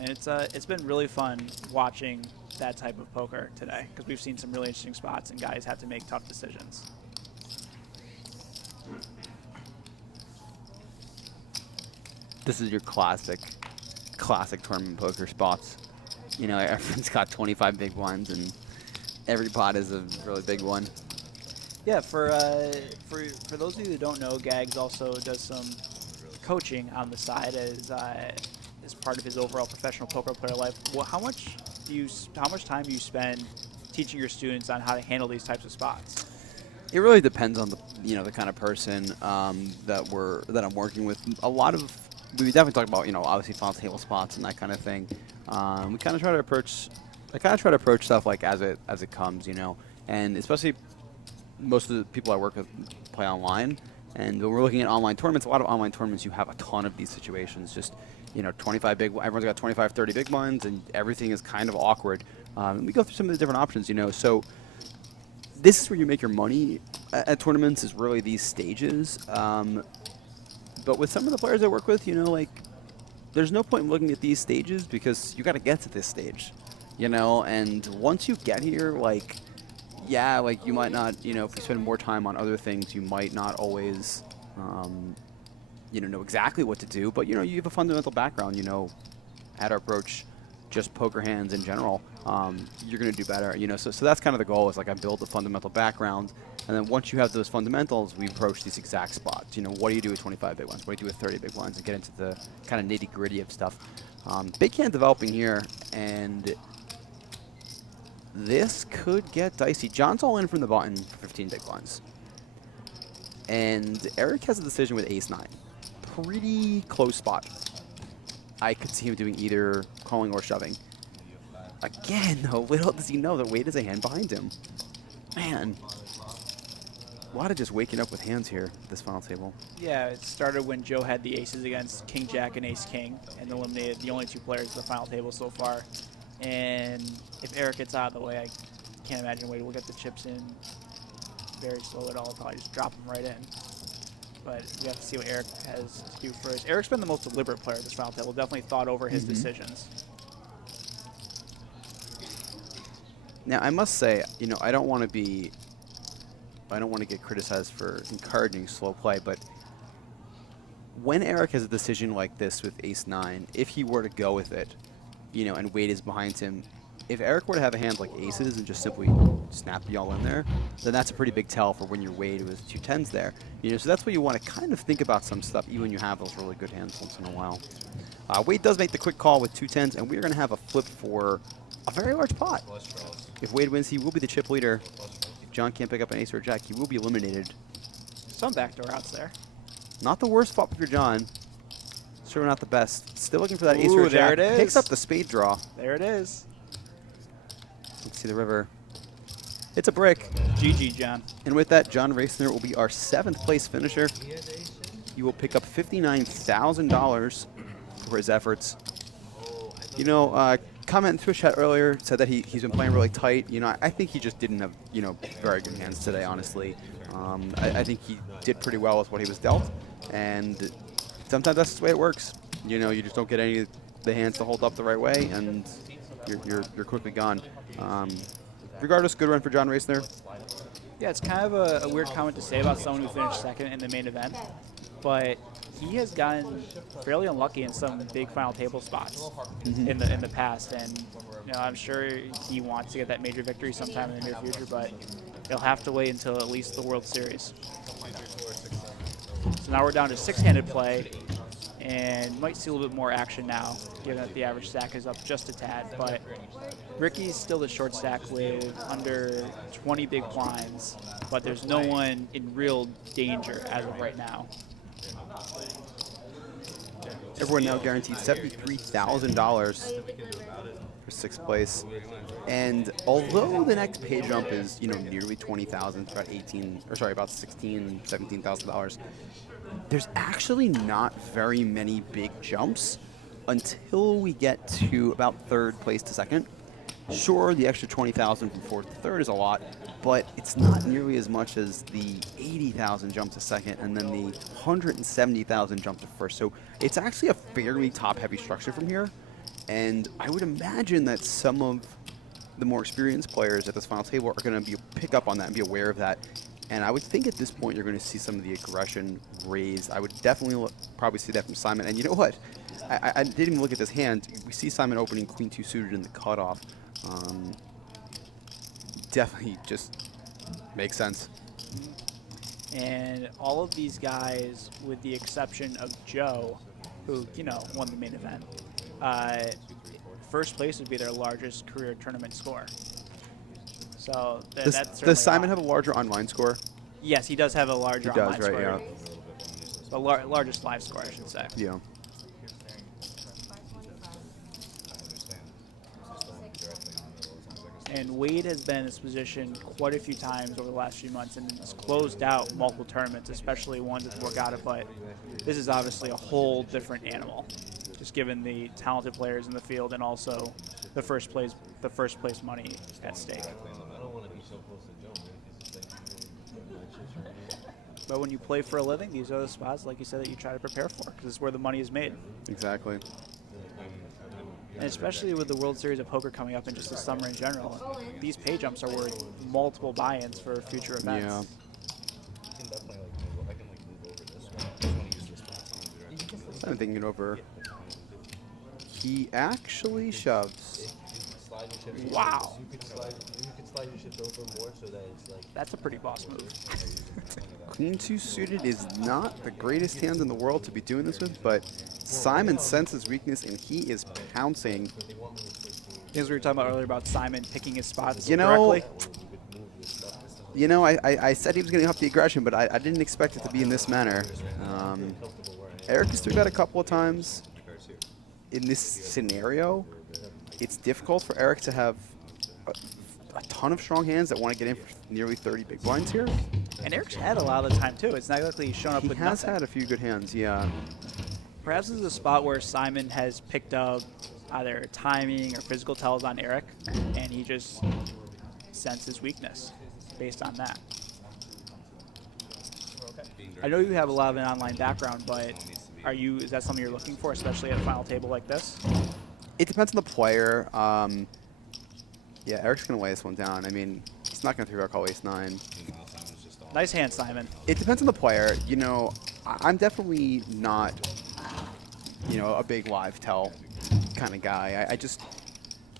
And it's been really fun watching that type of poker today because we've seen some really interesting spots and guys have to make tough decisions. This is your classic classic tournament poker spots. You know, everyone's got 25 big ones, and every pot is a really big one. Yeah, for those of you that don't know, Gags also does some coaching on the side as part of his overall professional poker player life. Well, how much time do you spend teaching your students on how to handle these types of spots? It really depends on the kind of person that I'm working with. A lot of we definitely talk about obviously final table spots and that kind of thing. We kind of try to approach. I kind of try to approach stuff like as it comes, and especially most of the people I work with play online. And when we're looking at online tournaments, a lot of online tournaments, you have a ton of these situations. Just 25 big. Everyone's got 25, 30 big ones, and everything is kind of awkward. And we go through some of the different options, So this is where you make your money at tournaments. Is really these stages. But with some of the players I work with, there's no point in looking at these stages because you got to get to this stage, And once you get here, you might not, if you spend more time on other things, you might not always, know exactly what to do. But, you have a fundamental background, how to approach just poker hands in general. You're going to do better, So that's kind of the goal is I build the fundamental background. And then once you have those fundamentals, we approach these exact spots. What do you do with 25 big ones? What do you do with 30 big ones? And get into the kind of nitty gritty of stuff. Big hand developing here, and this could get dicey. John's all in from the button for 15 big blinds. And Eric has a decision with ace-9. Pretty close spot. I could see him doing either calling or shoving. Again, though, little does he know that Wade is a hand behind him. Man. A lot of just waking up with hands here at this final table. Yeah, it started when Joe had the aces against King Jack and Ace King and eliminated the only two players at the final table so far. And if Eric gets out of the way, I can't imagine Wade will get the chips in very slow at all. Probably just drop them right in. But we have to see what Eric has to do first. Eric's been the most deliberate player at this final table. Definitely thought over his decisions. Now, I must say, I don't want to get criticized for encouraging slow play, but when Eric has a decision like this with ace-9, if he were to go with it, and Wade is behind him, if Eric were to have a hand like aces and just simply snap y'all in there, then that's a pretty big tell for when your Wade was 2 10s there. So that's what you want to kind of think about some stuff, even when you have those really good hands once in a while. Wade does make the quick call with 2 10s, and we're going to have a flip for a very large pot. If Wade wins, he will be the chip leader. If John can't pick up an ace or a jack, he will be eliminated. Some backdoor outs there. Not the worst spot for John. Sure not the best. Still looking for that ace or a jack. There it is. Picks up the spade draw. There it is. Let's see the river. It's a brick. GG, John. And with that, John Raciner will be our 7th place finisher. He will pick up $59,000 for his efforts. Comment in Twitch chat earlier said that he's been playing really tight. I think he just didn't have, very good hands today, honestly. I think he did pretty well with what he was dealt. And sometimes that's the way it works. You just don't get any of the hands to hold up the right way, and you're quickly gone. Regardless, good run for John Raciner. Yeah, it's kind of a weird comment to say about someone who finished second in the main event, but he has gotten fairly unlucky in some big final table spots in the past, and I'm sure he wants to get that major victory sometime in the near future, but he'll have to wait until at least the World Series. So now we're down to 6-handed play, and might see a little bit more action now, given that the average stack is up just a tad. But Ricky's still the short stack with under 20 big blinds, but there's no one in real danger as of right now. Everyone now guaranteed $73,000 for 6th place. And although the next pay jump is, nearly 20,000, about about $17,000, there's actually not very many big jumps until we get to about 3rd place to 2nd. Sure, the extra 20,000 from 4th to 3rd is a lot, but it's not nearly as much as the 80,000 jump to 2nd and then the 170,000 jump to 1st. So it's actually a fairly top-heavy structure from here, and I would imagine that some of the more experienced players at this final table are going to pick up on that and be aware of that. And I would think at this point you're going to see some of the aggression raised. I would definitely probably see that from Simon. And you know what? I didn't even look at this hand. We see Simon opening queen 2 suited in the cutoff. Definitely just makes sense. And all of these guys, with the exception of Joe, who, you know, won the main event, first place would be their largest career tournament score. So Does Simon have a larger online score? Yes, he does have a larger He does, online right, score. yeah. The largest live score, I should say. Yeah. And Wade has been in this position quite a few times over the last few months and has closed out multiple tournaments, especially ones with Borgata, but this is obviously a whole different animal, just given the talented players in the field and also the first place money at stake. But when you play for a living, these are the spots, like you said, that you try to prepare for, because it's where the money is made. Exactly. And especially with the World Series of Poker coming up in just the summer in general, these pay jumps are worth multiple buy-ins for future events. Yeah. I'm thinking over. He actually shoves. Wow. You could slide your chips over more so that it's like. That's a pretty boss move. Queen 2 suited is not the greatest hand in the world to be doing this with, but Simon senses weakness and he is pouncing. As we were talking about earlier about Simon picking his spots You know, correctly. I said he was going to up the aggression, but I didn't expect it to be in this manner. Eric has 3-bet a couple of times. In this scenario, it's difficult for Eric to have a ton of strong hands that want to get in for nearly 30 big blinds here. And Eric's had a lot of the time, too. It's not like he's shown up He with has nothing. had a few good hands, yeah. Perhaps this is a spot where Simon has picked up either timing or physical tells on Eric, and he just senses weakness based on that. I know you have a lot of an online background, but is that something you're looking for, especially at a final table like this? It depends on the player. Yeah, Eric's going to lay this one down. I mean, he's not going to 3-bet call ace-9. Nice hand, Simon. It depends on the player. You know, I'm definitely not, you know, a big live tell kind of guy. I just,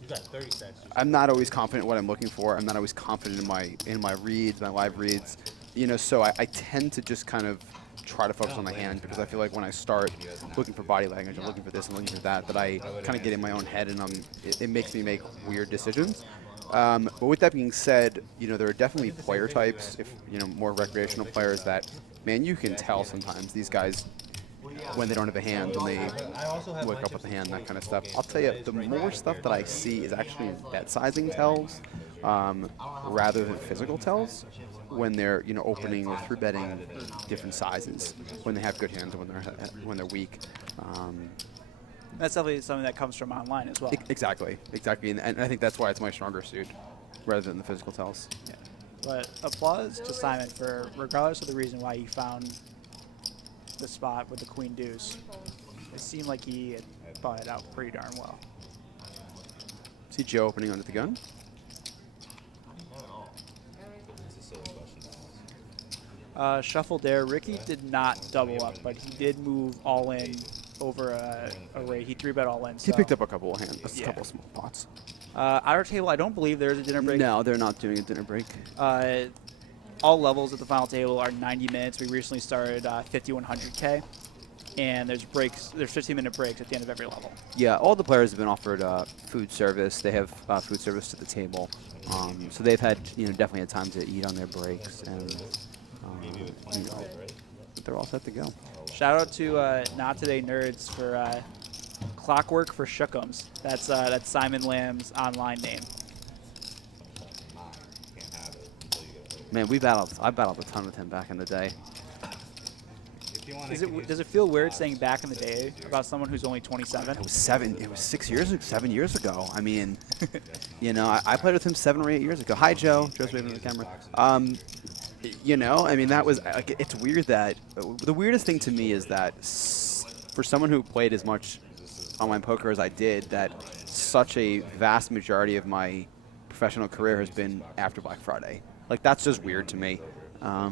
You got 30 seconds. I'm not always confident in what I'm looking for. I'm not always confident in my reads, my live reads. You know, so I tend to just kind of try to focus on the hand because I feel like when I start looking for body language and looking for this and looking for that, that I kind of get in my own head and it makes me make weird decisions. But with that being said, you know, there are definitely player types, if you know, more recreational players that, man, you can tell sometimes these guys when they don't have a hand, when they look up with the hand, that kind of stuff. I'll tell you, the more stuff that I see is actually bet sizing tells rather than physical tells when they're, you know, opening or 3-betting different sizes, when they have good hands and when they're weak. That's definitely something that comes from online as well. Exactly. And I think that's why it's my stronger suit rather than the physical tells. Yeah. But applause to Simon for, regardless of the reason why he found the spot with the queen deuce, it seemed like he had thought it out pretty darn well. See Joe opening under the gun. Shuffle there. Ricky did not double up, but he did move all in over a rate. He 3-bet all in. He So. picked up a couple of hands, a Yeah. couple of small pots. Our table, I don't believe there's a dinner break. No, they're not doing a dinner break. All levels at the final table are 90 minutes. We recently started 5100K, and there's breaks. There's 15-minute breaks at the end of every level. Yeah, all the players have been offered food service. They have food service to the table, so they've had, you know, definitely had time to eat on their breaks, and you know, they're all set to go. Shout out to Not Today Nerds for Clockwork for Shookums. That's Simon Lamb's online name. Man, I battled a ton with him back in the day. Does it feel weird saying back in the day about someone who's only 27? It was 7 years ago. I mean, you know, I played with him 7 or 8 years ago. Hi, Joe. Joe's waving at the camera. You know, I mean, that was, like, it's weird that, the weirdest thing to me is that for someone who played as much online poker as I did, that such a vast majority of my professional career has been after Black Friday. Like, that's just weird to me.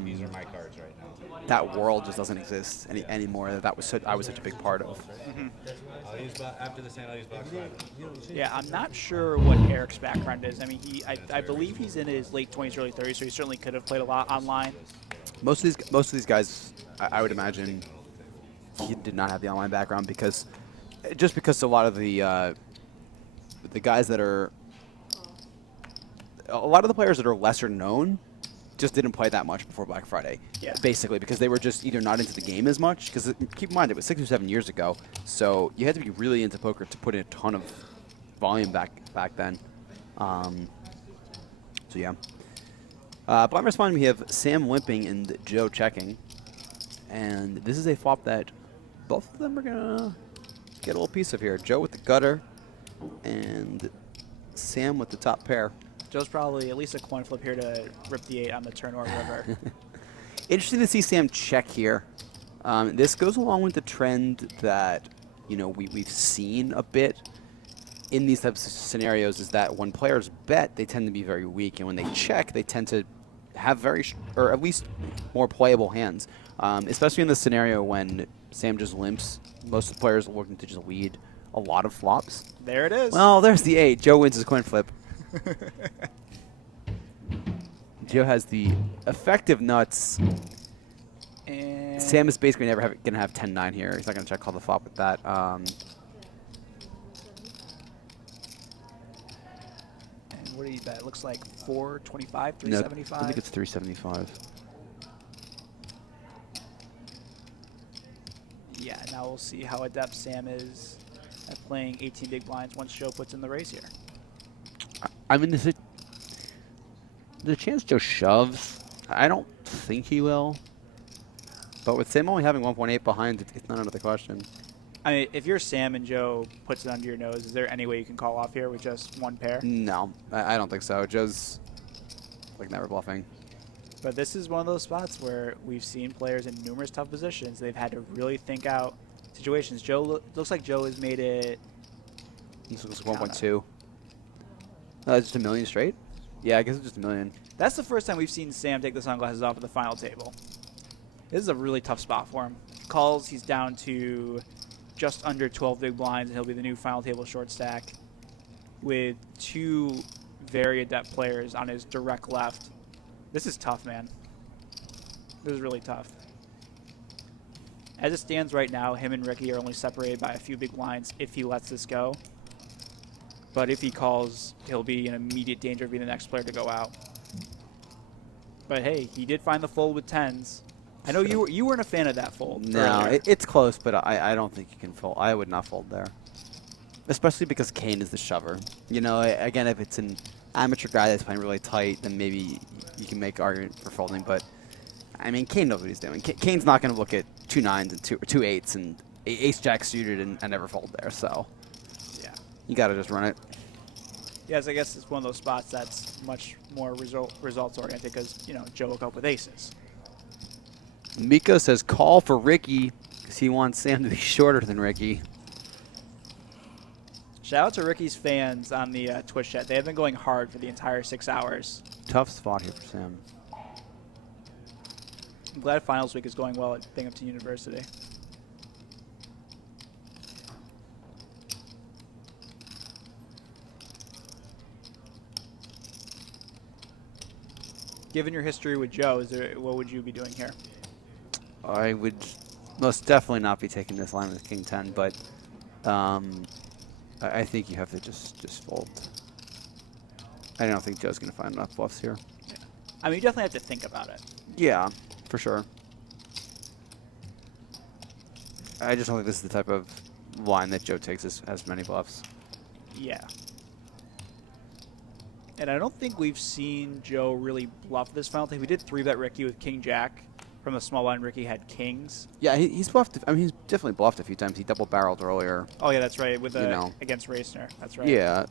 These are my cards right now. That world just doesn't exist anymore. I was such a big part of. I'll use after this hand. I'll use box 5. Yeah, I'm not sure what Eric's background is. I mean, I believe he's in his late 20s, early 30s, so he certainly could have played a lot online. Most of these guys, I would imagine, he did not have the online background because a lot of the guys that are a lot of the players that are lesser known just didn't play that much before Black Friday. Yeah. Basically, because they were just either not into the game as much. Because keep in mind, it was 6 or 7 years ago, so you had to be really into poker to put in a ton of volume back then. So yeah. Blind responding, we have Sam limping and Joe checking, and this is a flop that both of them are gonna get a little piece of here. Joe with the gutter, and Sam with the top pair. Joe's probably at least a coin flip here to rip the 8 on the turn or river. Interesting to see Sam check here. This goes along with the trend that we've seen a bit in these types of scenarios, is that when players bet, they tend to be very weak, and when they check, they tend to have or at least more playable hands. Especially in the scenario when Sam just limps, most of the players are looking to just lead a lot of flops. There it is. Well, there's the 8. Joe wins his coin flip. Joe has the effective nuts. And Sam is basically never going to have 10-9 here. He's not going to check call the flop with that. and what do you bet? It looks like 425, 375. I think it's 375. Yeah, now we'll see how adept Sam is at playing 18 big blinds once Joe puts in the raise here. I mean, the chance Joe shoves, I don't think he will. But with Sam only having 1.8 behind, it's not another question. I mean, if you're Sam and Joe puts it under your nose, is there any way you can call off here with just one pair? No, I don't think so. Joe's like never bluffing. But this is one of those spots where we've seen players in numerous tough positions. They've had to really think out situations. Joe looks like Joe has made it. This looks like 1.2. Just a million straight? Yeah, I guess it's just a million. That's the first time we've seen Sam take the sunglasses off at the final table. This is a really tough spot for him. Calls, he's down to just under 12 big blinds, and he'll be the new final table short stack with 2 very adept players on his direct left. This is tough, man. This is really tough. As it stands right now, him and Ricky are only separated by a few big blinds if he lets this go. But if he calls, he'll be in immediate danger of being the next player to go out. But hey, he did find the fold with 10s. I know you weren't a fan of that fold. No, it's close, but I don't think you can fold. I would not fold there. Especially because Kane is the shover. Again, if it's an amateur guy that's playing really tight, then maybe you can make argument for folding. But, I mean, Kane knows what he's doing. Kane's not going to look at 2 9s and 2 8s and ace-jack suited and never fold there. So, Yeah. you got to just run it. Yes, I guess it's one of those spots that's much more results-oriented because, Joe woke up with aces. Miko says call for Ricky because he wants Sam to be shorter than Ricky. Shout out to Ricky's fans on the Twitch chat. They have been going hard for the entire 6 hours. Tough spot here for Sam. I'm glad finals week is going well at Binghamton University. Given your history with Joe, what would you be doing here? I would most definitely not be taking this line with King 10, but I think you have to just fold. I don't think Joe's going to find enough bluffs here. Yeah. I mean, you definitely have to think about it. Yeah, for sure. I just don't think this is the type of line that Joe takes as many bluffs. Yeah. And I don't think we've seen Joe really bluff this final thing. We did 3-bet Ricky with King Jack. From the small line, Ricky had kings. Yeah, he's bluffed. I mean, he's definitely bluffed a few times. He double barreled earlier. Oh yeah, that's right. With against Racner. That's right. Yeah.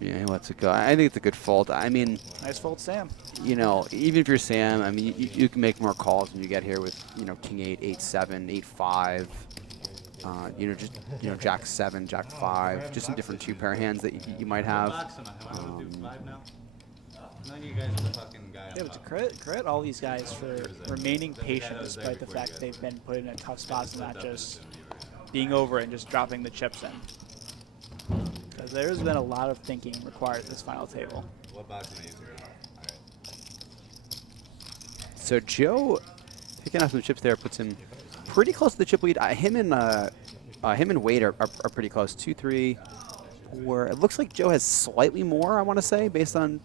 Yeah, he lets it go. I think it's a good fold. I mean, Nice fold, Sam. even if you're Sam, I mean, you can make more calls when you get here with, King 8, 8, 7, 8, 5. just Jack 7, Jack 5, just some different 2-pair hands that you might have. Boxing, am I gonna do 5 now? None of you guys are the fucking guy. Yeah, but to credit all these guys for remaining patient despite the fact that they've been put in a tough spot and not just being over it and just dropping the chips in. Because there's been a lot of thinking required at this final table. What box am I using now? Alright. So Joe picking up some chips there puts him pretty close to the chip lead. Him and Wade are pretty close. 2, 3, 4. It looks like Joe has slightly more, I want to say, based on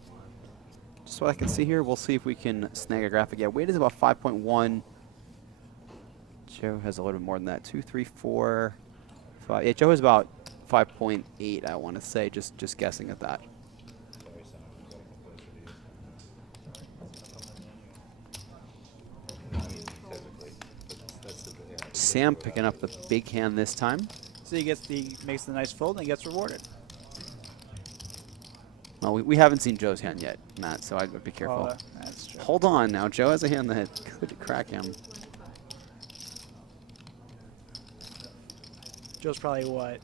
just what I can see here. We'll see if we can snag a graphic. Yeah, Wade is about 5.1. Joe has a little bit more than that. 2, 3, 4, 5. Yeah, Joe is about 5.8, I want to say, just guessing at that. Sam picking up the big hand this time. So he makes the nice fold and he gets rewarded. Well, we haven't seen Joe's hand yet, Matt, so I'd be careful. Oh, that's true. Hold on now. Joe has a hand that could crack him. Joe's probably, what,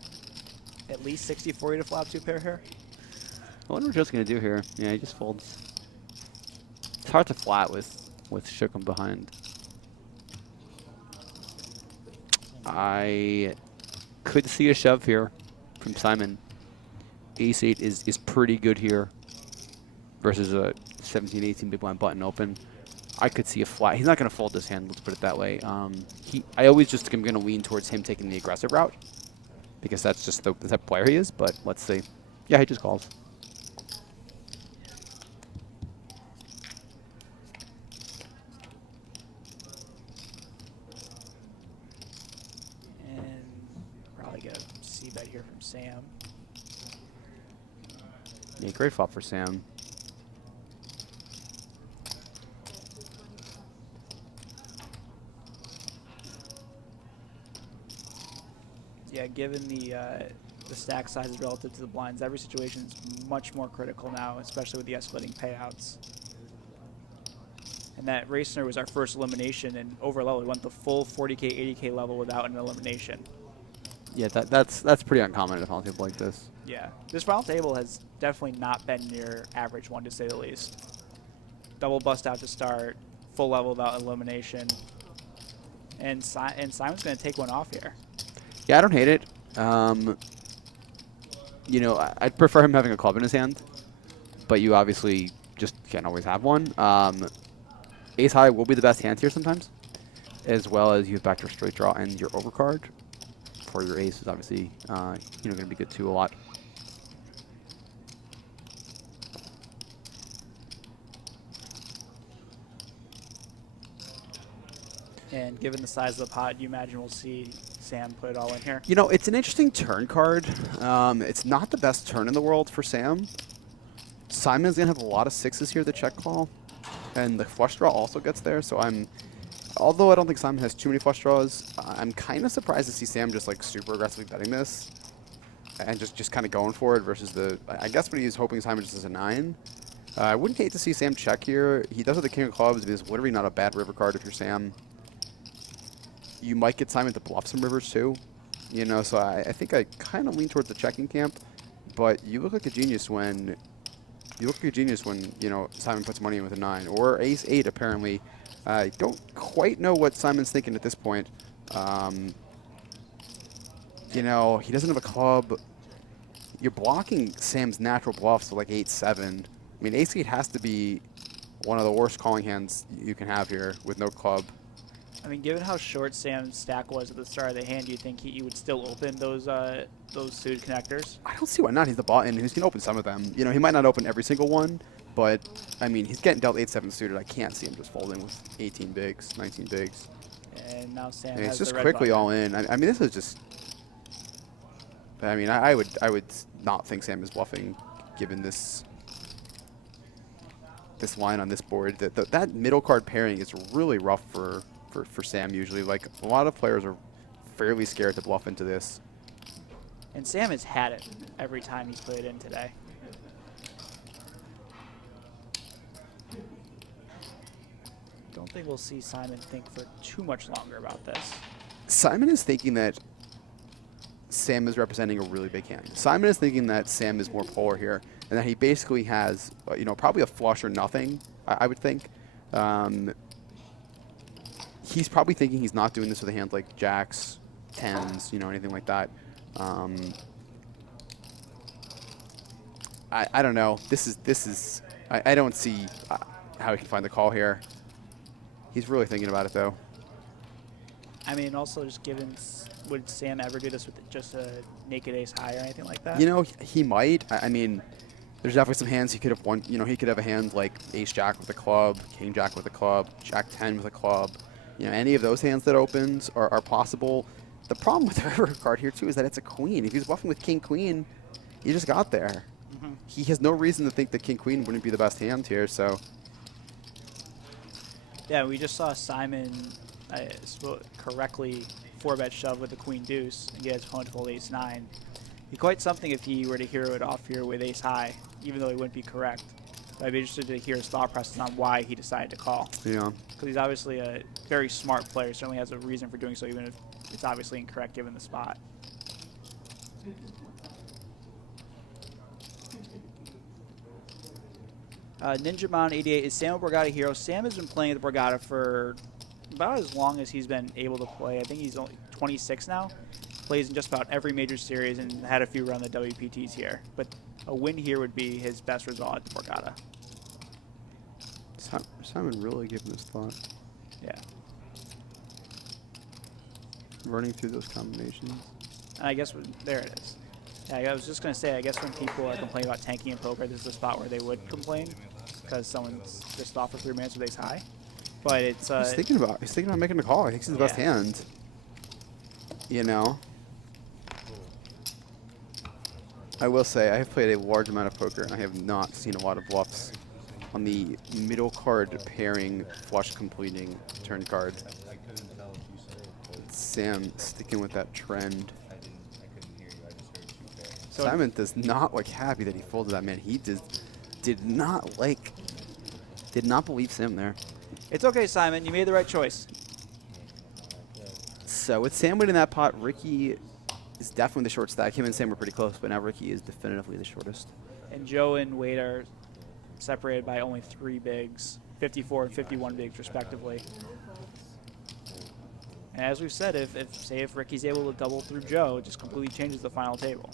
at least 60-40 to flop 2-pair here? I wonder what Joe's going to do here. Yeah, he just folds. It's hard to flat with Shookum behind. I could see a shove here from Simon. Ace-8 is pretty good here versus a 17-18 big blind button open. I could see a flat. He's not going to fold this hand, let's put it that way. I always just am going to lean towards him taking the aggressive route because that's just the type of player he is, but let's see. Yeah, he just calls. And probably get a C-bet here from Sam. Yeah, great flop for Sam. Yeah, given the stack sizes relative to the blinds, every situation is much more critical now, especially with the escalating payouts. And that Racner was our first elimination, and over level, we went the full 40K, 80K level without an elimination. Yeah, that's pretty uncommon at a final table like this. Yeah, this final table has definitely not been your average one, to say the least. Double bust out to start, full level without elimination, and Simon's going to take one off here. Yeah, I don't hate it. I'd prefer him having a club in his hand, but you obviously just can't always have one. Ace high will be the best hand here sometimes, as well as you have backdoor straight draw and your overcard. For your ace is obviously going to be good too a lot. And given the size of the pot, you imagine we'll see Sam put it all in here. You know, it's an interesting turn card. It's not the best turn in the world for Sam. Simon's going to have a lot of 6s here, the check call. And the flush draw also gets there, so although I don't think Simon has too many flush draws, I'm kind of surprised to see Sam just like super aggressively betting this. And just kind of going for it versus I guess what he's hoping Simon just is a 9. I wouldn't hate to see Sam check here. He does have the king of clubs, but it's literally not a bad river card if you're Sam. You might get Simon to bluff some rivers too, so I think I kind of lean towards the checking camp, but you look like a genius when, Simon puts money in with a 9, or ace-8 apparently. I don't quite know what Simon's thinking at this point. He doesn't have a club. You're blocking Sam's natural bluffs, so like 8-7. I mean, ace-8 has to be one of the worst calling hands you can have here with no club. I mean, given how short Sam's stack was at the start of the hand, do you think he would still open those suited connectors? I don't see why not. He's the bot, and he's going to open some of them. He might not open every single one, but, I mean, he's getting dealt 8-7 suited. I can't see him just folding with 18 bigs, 19 bigs. And now Sam And has it's just the red quickly button. all in. I mean, this is just... I mean, I would not think Sam is bluffing, given this line on this board. That middle card pairing is really rough for Sam usually. Like, a lot of players are fairly scared to bluff into this. And Sam has had it every time he's put it in today. Don't think we'll see Simon think for too much longer about this. Simon is thinking that Sam is representing a really big hand. Simon is thinking that Sam is more polar here, and that he basically has, probably a flush or nothing, I would think. He's probably thinking he's not doing this with a hand like jacks, tens, anything like that. I don't know. I don't see how he can find the call here. He's really thinking about it, though. I mean, also just given, would Sam ever do this with just a naked ace high or anything like that? He might. I mean, there's definitely some hands he could have won. He could have a hand like ace jack with a club, king jack with a club, jack 10 with a club. Any of those hands that opens are possible. The problem with the river card here, too, is that it's a queen. If he's bluffing with king queen, he just got there. He has no reason to think that king queen wouldn't be the best hand here, so. Yeah, we just saw Simon correctly 4-bet shove with the queen deuce and get his opponent to fold ace 9. Be quite something if he were to hero it off here with ace high, even though he wouldn't be correct. But I'd be interested to hear his thought process on why he decided to call. Yeah. Because he's obviously a very smart player, certainly has a reason for doing so, even if it's obviously incorrect given the spot. Ninjamon 88 is Sam a Borgata hero. Sam has been playing at the Borgata for about as long as he's been able to play. I think he's only 26 now. Plays in just about every major series and had a few run the WPTs here. But a win here would be his best result at the Borgata. Simon really giving this thought. Yeah. Running through those combinations. And I guess there it is. Yeah, I was just going to say, I guess when people are complaining about tanking in poker, this is the spot where they would complain because someone's just off for 3 minutes with ace high. But it's he's thinking about making a call. I think it's his best hand. I will say I have played a large amount of poker, and I have not seen a lot of bluffs on the middle card pairing flush completing turn card. Sam sticking with that trend. So Simon does not look happy that he folded that, man. He did not believe Sam there. it's okay, Simon. You made the right choice. So with Sam winning that pot, Ricky is definitely the short stack. Him and Sam were pretty close, but now Ricky is definitively the shortest. And Joe and Wade are separated by only 3 bigs, 54 and 51 bigs respectively. And as we've said, if Ricky's able to double through Joe, it just completely changes the final table.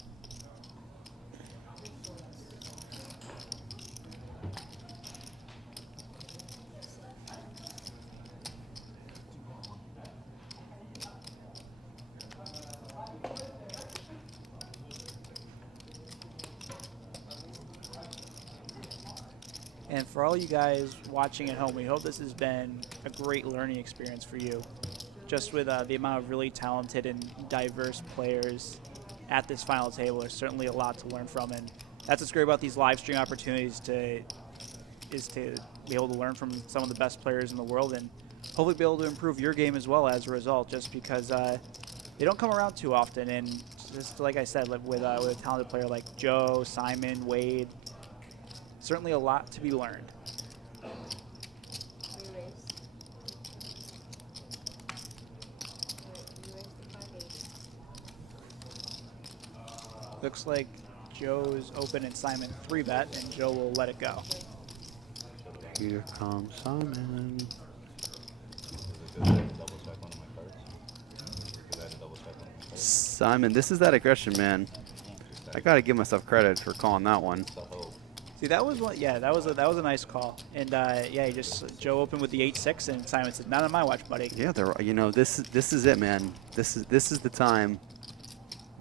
And for all you guys watching at home, we hope this has been a great learning experience for you. Just with the amount of really talented and diverse players at this final table, there's certainly a lot to learn from. And that's what's great about these live stream opportunities is to be able to learn from some of the best players in the world and hopefully be able to improve your game as well as a result, just because they don't come around too often. And just like I said, with a talented player like Joe, Simon, Wade, certainly a lot to be learned. Looks like Joe's open and Simon 3-bet, and Joe will let it go. Here comes Simon. Simon, this is that aggression, man. I gotta give myself credit for calling that one. See, that was one. Yeah, that was a nice call. And yeah, Joe opened with the 8-6, and Simon said, "Not on my watch, buddy." Yeah, this is it, man. This is the time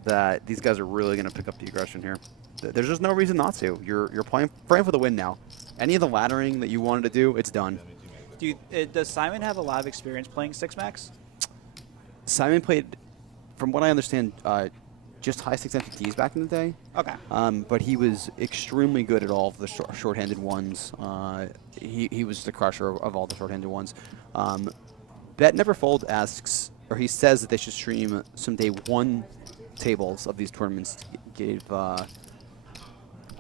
that these guys are really gonna pick up the aggression here. There's just no reason not to. You're praying for the win now. Any of the laddering that you wanted to do, it's done. Does Simon have a lot of experience playing 6-max? Simon played, from what I understand, just high 6-empty back in the day. Okay. But he was extremely good at all of the short-handed ones. He was the crusher of all the short-handed ones. Bet Never Fold asks, or he says that they should stream some day one tables of these tournaments. Gave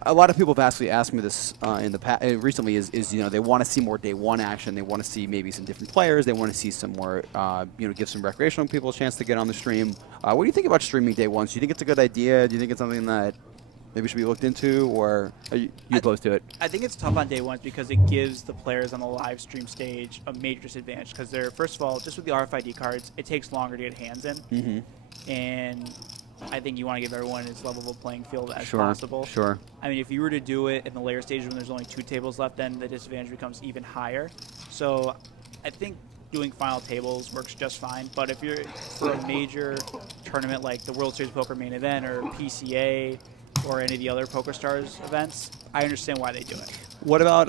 a lot of people have actually asked me this in the past recently. Is they want to see more day one action. They want to see maybe some different players. They want to see some more give some recreational people a chance to get on the stream. What do you think about streaming day ones? Do you think it's a good idea? Do you think it's something that maybe should be looked into, or are you opposed to it? I think it's tough on day ones because it gives the players on the live stream stage a major disadvantage because they're, first of all, just with the RFID cards, it takes longer to get hands in. Mm-hmm. And I think you want to give everyone as level of a playing field as Sure, possible. sure. I mean, if you were to do it in the later stages when there's only 2 tables left, then the disadvantage becomes even higher. So I think doing final tables works just fine. But if you're for a major tournament like the World Series Poker Main Event or PCA or any of the other PokerStars events, I understand why they do it. What about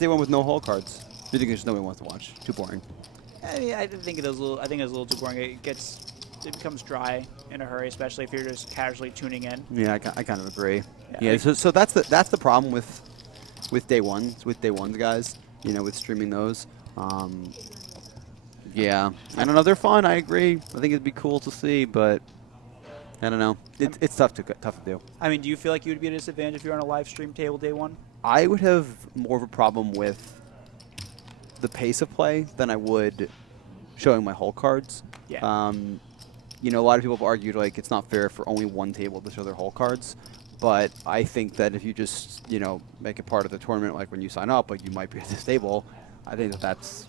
day one with no hole cards? Do you think there's nobody wants to watch? Too boring. I mean, I think it is a little. I think it's a little too boring. It becomes dry in a hurry, especially if you're just casually tuning in. Yeah, I kind of agree. Yeah, Yeah, so that's the problem with day ones guys. With streaming those. Yeah, I don't know. They're fun. I agree. I think it'd be cool to see, but I don't know. It's tough to do. I mean, do you feel like you would be at a disadvantage if you're on a live stream table day one? I would have more of a problem with the pace of play than I would showing my hole cards. Yeah. A lot of people have argued like it's not fair for only one table to show their hole cards, but I think that if you just make it part of the tournament, like when you sign up, like you might be at this table, I think that's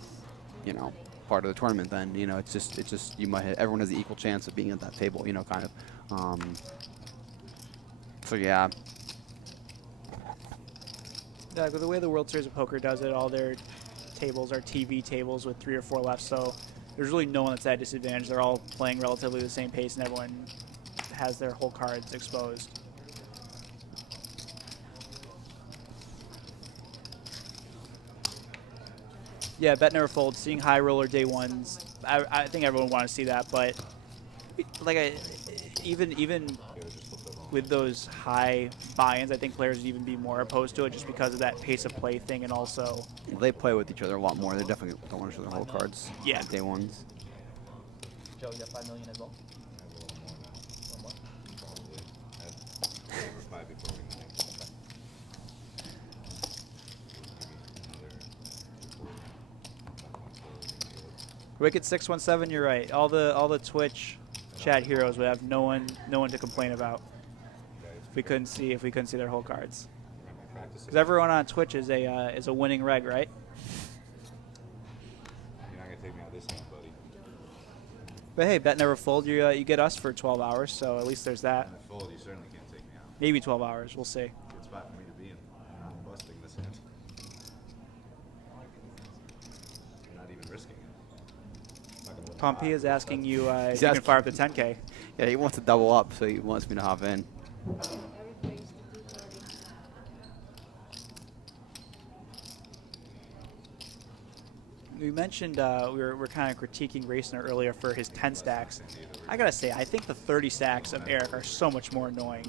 part of the tournament. Then it's just you might everyone has the equal chance of being at that table, kind of. So yeah. Yeah, with the way the World Series of Poker does it, all their tables are TV tables with 3 or 4 left, so there's really no one that's at a disadvantage. They're all playing relatively the same pace, and everyone has their whole cards exposed. Yeah, bet never folds. Seeing high roller day ones, I think everyone wants to see that, but like even with those high buy-ins, I think players would even be more opposed to it just because of that pace of play thing, and also They play with each other a lot more. They definitely don't want to show their whole cards. Yeah. Day ones. Joe, you got 5 million as well. Over 5 before we make. Wicked617, you're right. All the Twitch chat heroes would have no one to complain about if we couldn't see their whole cards. Because everyone on Twitch is a winning reg, right? You're not gonna take me out this hand, buddy. But hey, bet never fold. You get us for 12 hours, so at least there's that. In a fold, you certainly can't take me out. Maybe 12 hours. We'll see. Good spot for me to be in. I'm busting this hand. I'm not even risking it. Not gonna win. Pompey is asking you if He's you can asking- fire up the 10K. Yeah, he wants to double up, so he wants me to hop in. We mentioned we were kind of critiquing Raciner earlier for his 10 stacks. I gotta say, I think the 30 stacks of Eric are so much more annoying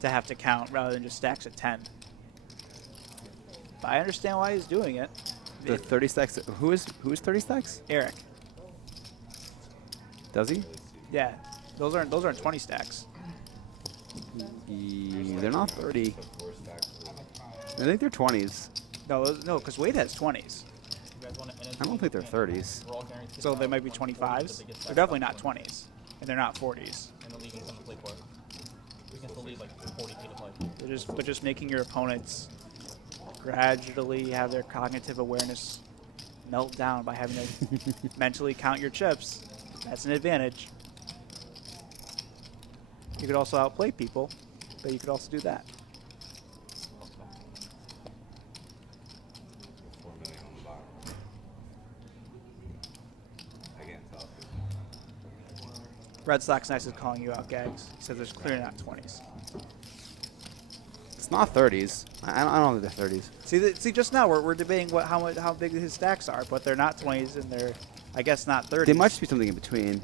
to have to count rather than just stacks at 10. But I understand why he's doing it. The 30 stacks. Who is 30 stacks? Eric, Does he? yeah, those aren't 20 stacks. They're not 30. I think they're 20s. No, because Wade has 20s, I don't think they're 30s. so they might be 25s. They're definitely not 20s, and they're not 40s. And the league is going to play for it. We can still leave like 40 feet to play. They're just making your opponents gradually have their cognitive awareness melt down by having to mentally count your chips. That's an advantage. You could also outplay people, but you could also do that. 4 million on the bottom. I can't tell. Red Sox Nice is calling you out, Gags. He says there's clearly not 20s. It's not 30s. I don't think they're 30s. See, just now we're debating how big his stacks are, but they're not 20s and they're, I guess, not 30s. They might just be something in between.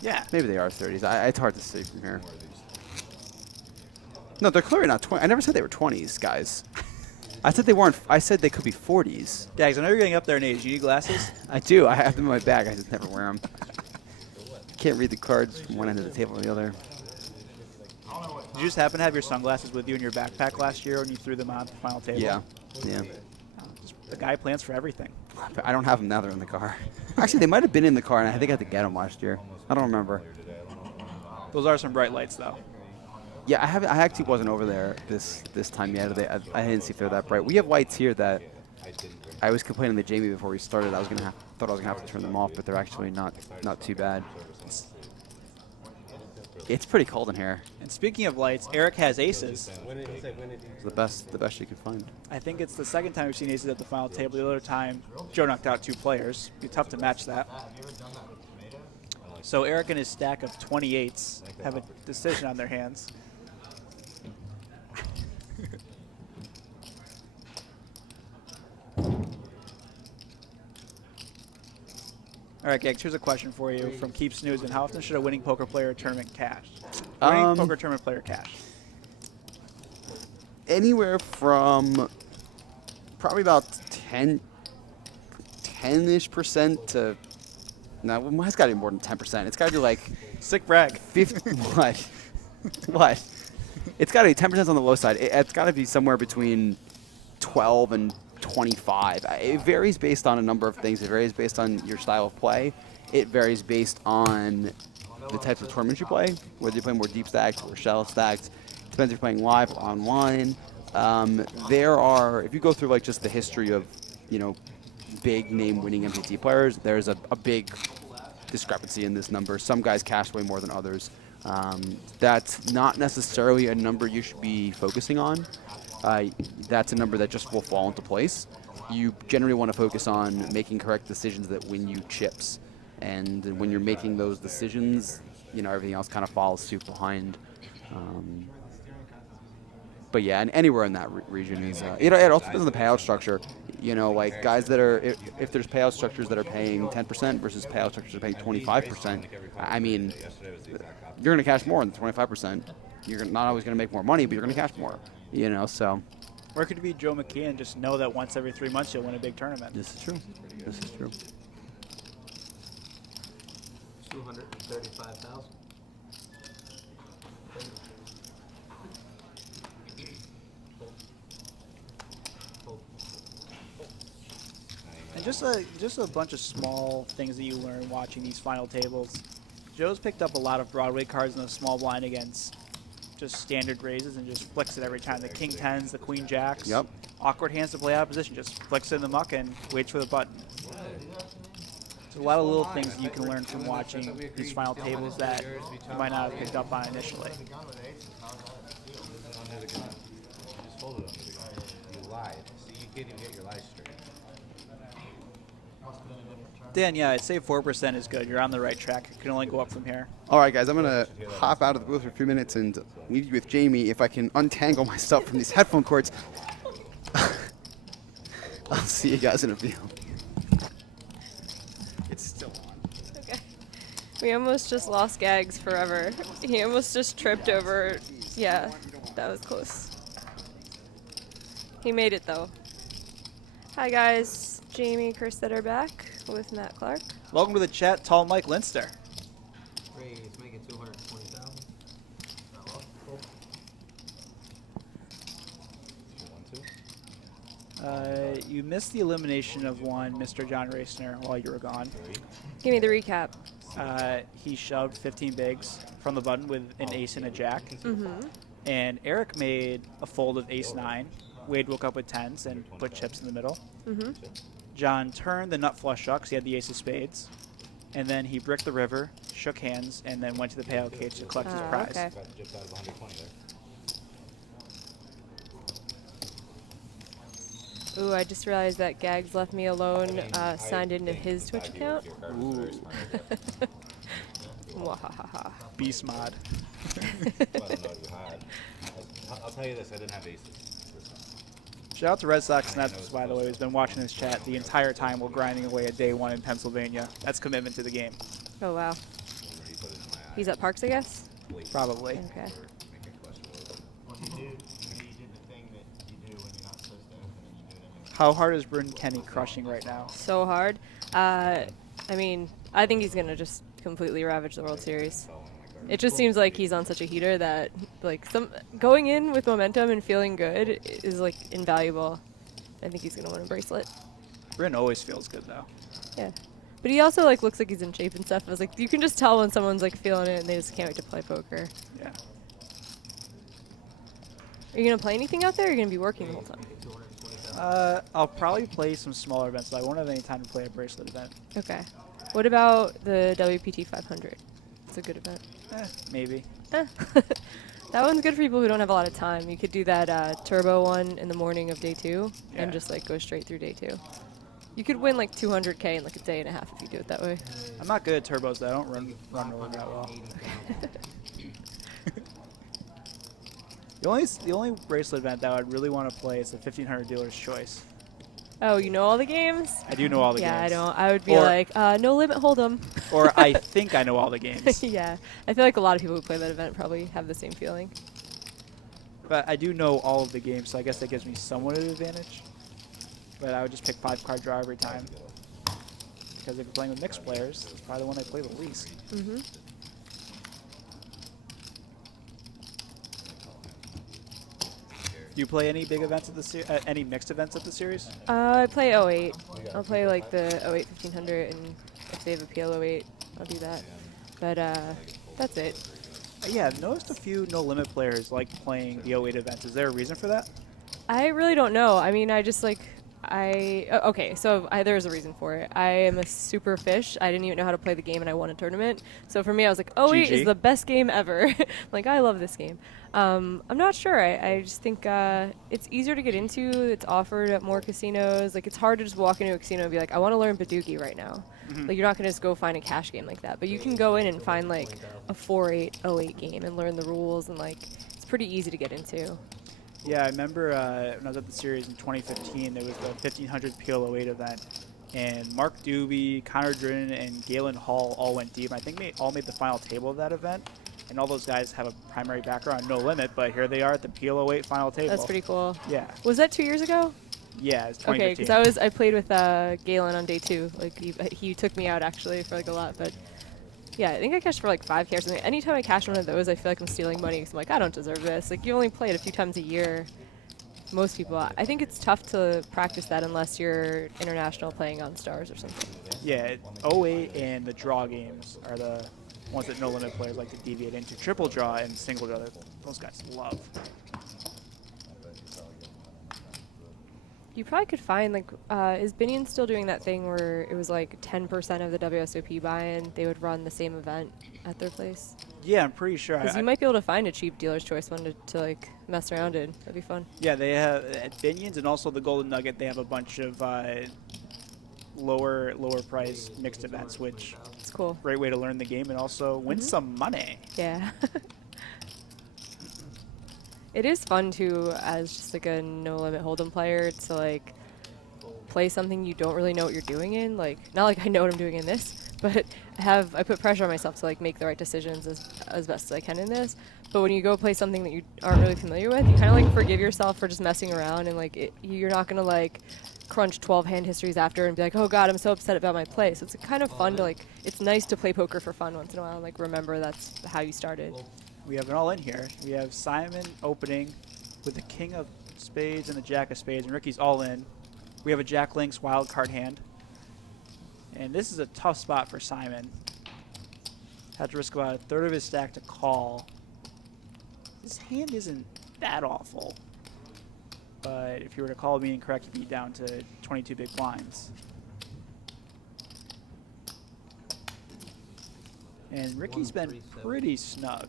Yeah. Maybe they are 30s. It's hard to see from here. No, they're clearly not 20. I never said they were 20s, guys. I said they weren't. I said they could be 40s. Gags, I know you're getting up there in age. You need glasses? I do. I have them in my bag. I just never wear them. Can't read the cards from one end of the table to the other. I don't know what Did you just happen to have your sunglasses with you in your backpack last year when you threw them on the final table? Yeah. The guy plans for everything. I don't have them now. They're in the car. Actually, they might have been in the car, and I think I had to get them last year. I don't remember. Those are some bright lights, though. Yeah, I actually wasn't over there this time yet. I didn't see if they're that bright. We have lights here that I was complaining to Jamie before we started. Thought I was gonna have to turn them off, but they're actually not too bad. It's pretty cold in here. And speaking of lights, Eric has aces. It's the best you could find. I think it's the second time we've seen aces at the final table. The other time, Joe knocked out 2 players. It'd be tough to match that. So Eric and his stack of 28s have a decision on their hands. All right, Gags, here's a question for you from Keep Snoozing. How often should a winning poker player tournament cash? Winning poker tournament player cash? Anywhere from probably about 10-ish% to, no, it's got to be more than 10%. It's got to be like Sick brag. 50. What? What? It's got to be 10% on the low side. It's got to be somewhere between 12 and 25. It varies based on a number of things. It varies based on your style of play. It varies based on the types of tournaments you play, whether you play more deep stacked or shallow stacked. Depends if you're playing live or online. There are, if you go through like just the history of, big name winning MPT players, there's a big discrepancy in this number. Some guys cash way more than others. That's not necessarily a number you should be focusing on. That's a number that just will fall into place. You generally want to focus on making correct decisions that win you chips. And when you're making those decisions, everything else kind of follows suit behind. But yeah, and anywhere in that region is, it also depends on the payout structure. Like guys that are, if there's payout structures that are paying 10% versus payout structures that are paying 25%, I mean, you're going to cash more than 25%. You're not always going to make more money, but you're going to cash more, so. Or it could be Joe McKee and just know that once every 3 months you'll win a big tournament. This is true. This is true. 235,000. And just a bunch of small things that you learn watching these final tables. Joe's picked up a lot of Broadway cards in the small blind against just standard raises and just flicks it every time. The king tens, the queen jacks. Yep. Awkward hands to play out of position. Just flicks it in the muck and waits for the button. There's a lot of little things you can learn from watching these final tables that you might not have picked up on initially. Just hold it under the gun. You lied. See, you can't even get your lies straight. Dan, yeah, I'd say 4% is good. You're on the right track. It can only go up from here. All right, guys, I'm going to hop out of the booth for a few minutes and leave you with Jamie if I can untangle myself from these headphone cords. I'll see you guys in a few. It's still on. Okay. We almost just lost Gags forever. He almost just tripped over. Yeah, that was close. He made it, though. Hi, guys. Jamie Kerstetter back with Matt Clark. Welcome to the chat, Tall Mike Linster. Raise, make it 220,000. You missed the elimination of one, Mr. John Racner, while you were gone. Give me the recap. He shoved 15 bigs from the button with an ace and a jack. Mm-hmm. And Eric made a fold of ace-9. Wade woke up with tens and put chips in the middle. Mm-hmm. John turned the nut flush up because he had the ace of spades. And then he bricked the river, shook hands, and then went to the payout cage to collect his prize. Okay. Just out of 120 there. Ooh, I just realized that Gags left me alone, signed into his Twitch account. Ooh. Wahahaha. Beast mod. I don't know if you had. I'll tell you this, I didn't have aces. Shout out to Red Sox Nets, by the way, who's been watching this chat the entire time while grinding away at day one in Pennsylvania. That's commitment to the game. Oh, wow. He's at Parks, I guess? Probably. Okay. How hard is Bryn Kenny crushing right now? So hard. I mean, I think he's going to just completely ravage the World Series. It just seems like he's on such a heater that like going in with momentum and feeling good is like invaluable. I think he's gonna win a bracelet. Bryn always feels good though. Yeah. But he also like looks like he's in shape and stuff. I was like, you can just tell when someone's like feeling it and they just can't wait to play poker. Yeah. Are you gonna play anything out there? Or are you gonna be working the whole time? I'll probably play some smaller events, so I won't have any time to play a bracelet event. Okay. What about the WPT 500? It's a good event. Maybe. That one's good for people who don't have a lot of time. You could do that turbo one in the morning of day 2 and just like go straight through day 2. You could win like 200K in like a day and a half if you do it that way. I'm not good at turbos though. I don't run really that well. The only bracelet event that I would really want to play is the 1500 Dealer's Choice. Oh, you know all the games? I do know all the games. Yeah, I don't. I would be Or- like, no limit hold'em. Or I think I know all the games. Yeah, I feel like a lot of people who play that event probably have the same feeling. But I do know all of the games, so I guess that gives me somewhat of an advantage. But I would just pick 5-card draw every time. Because if you're playing with mixed players, it's probably the one I play the least. Mm-hmm. Do you play any big events at the any mixed events at the series? I play 08. I'll play like the 08 1500, and if they have a PL 08, I'll do that. But that's it. Yeah, I've noticed a few no limit players like playing the 08 events. Is there a reason for that? I really don't know. I mean, I just like okay, so there's a reason for it. I am a super fish. I didn't even know how to play the game, and I won a tournament. So for me, I was like, 08 is GG. the best game ever. Like, I love this game. I'm not sure. I just think it's easier to get into. It's offered at more casinos. Like, it's hard to just walk into a casino and be like, I want to learn Badoogie right now. Like, you're not going to just go find a cash game like that. But you can go in and find, like, a 4-8, 08 game and learn the rules. And, like, it's pretty easy to get into. Yeah, I remember when I was at the series in 2015, there was the 1500 PL08 event, and Mark Doobie, Connor Drin, and Galen Hall all went deep. I think they all made the final table of that event, and all those guys have a primary background on No Limit, but here they are at the PL08 final table. That's pretty cool. Yeah. Was that 2 years ago? Yeah, it's Okay, 2015. because I played with Galen on day 2. Like he took me out actually for like a lot, but yeah, I think I cashed for like 5K or something. Anytime I cash one of those, I feel like I'm stealing money because I'm like, I don't deserve this. Like, you only play it a few times a year. Most people, I think it's tough to practice that unless you're international playing on stars or something. Yeah, 08 and the draw games are the ones that No Limit players like to deviate into. Triple draw and single draw, those guys love. You probably could find, like, is Binion still doing that thing where it was like 10% of the WSOP buy-in, they would run the same event at their place? Yeah, I'm pretty sure. Because you might be able to find a cheap dealer's choice one to like mess around in. That'd be fun. Yeah, they have at Binion's and also the Golden Nugget. They have a bunch of lower price mixed events, which It's cool. great way to learn the game and also win some money. Yeah. It is fun too, as just like a no limit hold'em player, to like play something you don't really know what you're doing in. Like, not like I know what I'm doing in this, but I put pressure on myself to like make the right decisions as best as I can in this. But when you go play something that you aren't really familiar with, you kind of like forgive yourself for just messing around, and like you're not gonna like crunch 12 hand histories after and be like, oh god, I'm so upset about my play. So it's kind of fun to like, it's nice to play poker for fun once in a while and like remember that's how you started. We have it all in here. We have Simon opening with the King of Spades and the Jack of Spades, and Ricky's all in. We have a Jack Links wild card hand. And this is a tough spot for Simon. Had to risk about a third of his stack to call. His hand isn't that awful. But if you were to call me incorrect, you'd be down to 22 big blinds. And Ricky's been pretty snug.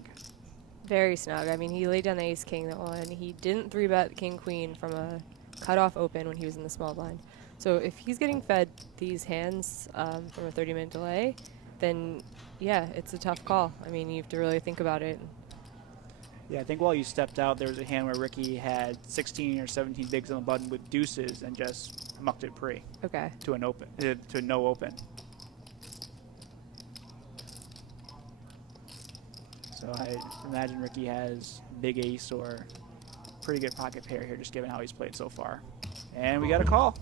Very snug. I mean, he laid down the ace king that one. He didn't 3-bet the king queen from a cutoff open when he was in the small blind. So if he's getting fed these hands from a 30-minute delay, then yeah, it's a tough call. I mean, you have to really think about it. Yeah, I think while you stepped out, there was a hand where Ricky had 16 or 17 bigs on the button with deuces and just mucked it pre. Okay. To an open, to a no open. So I imagine Ricky has big ace or pretty good pocket pair here, just given how he's played so far. And we got a call.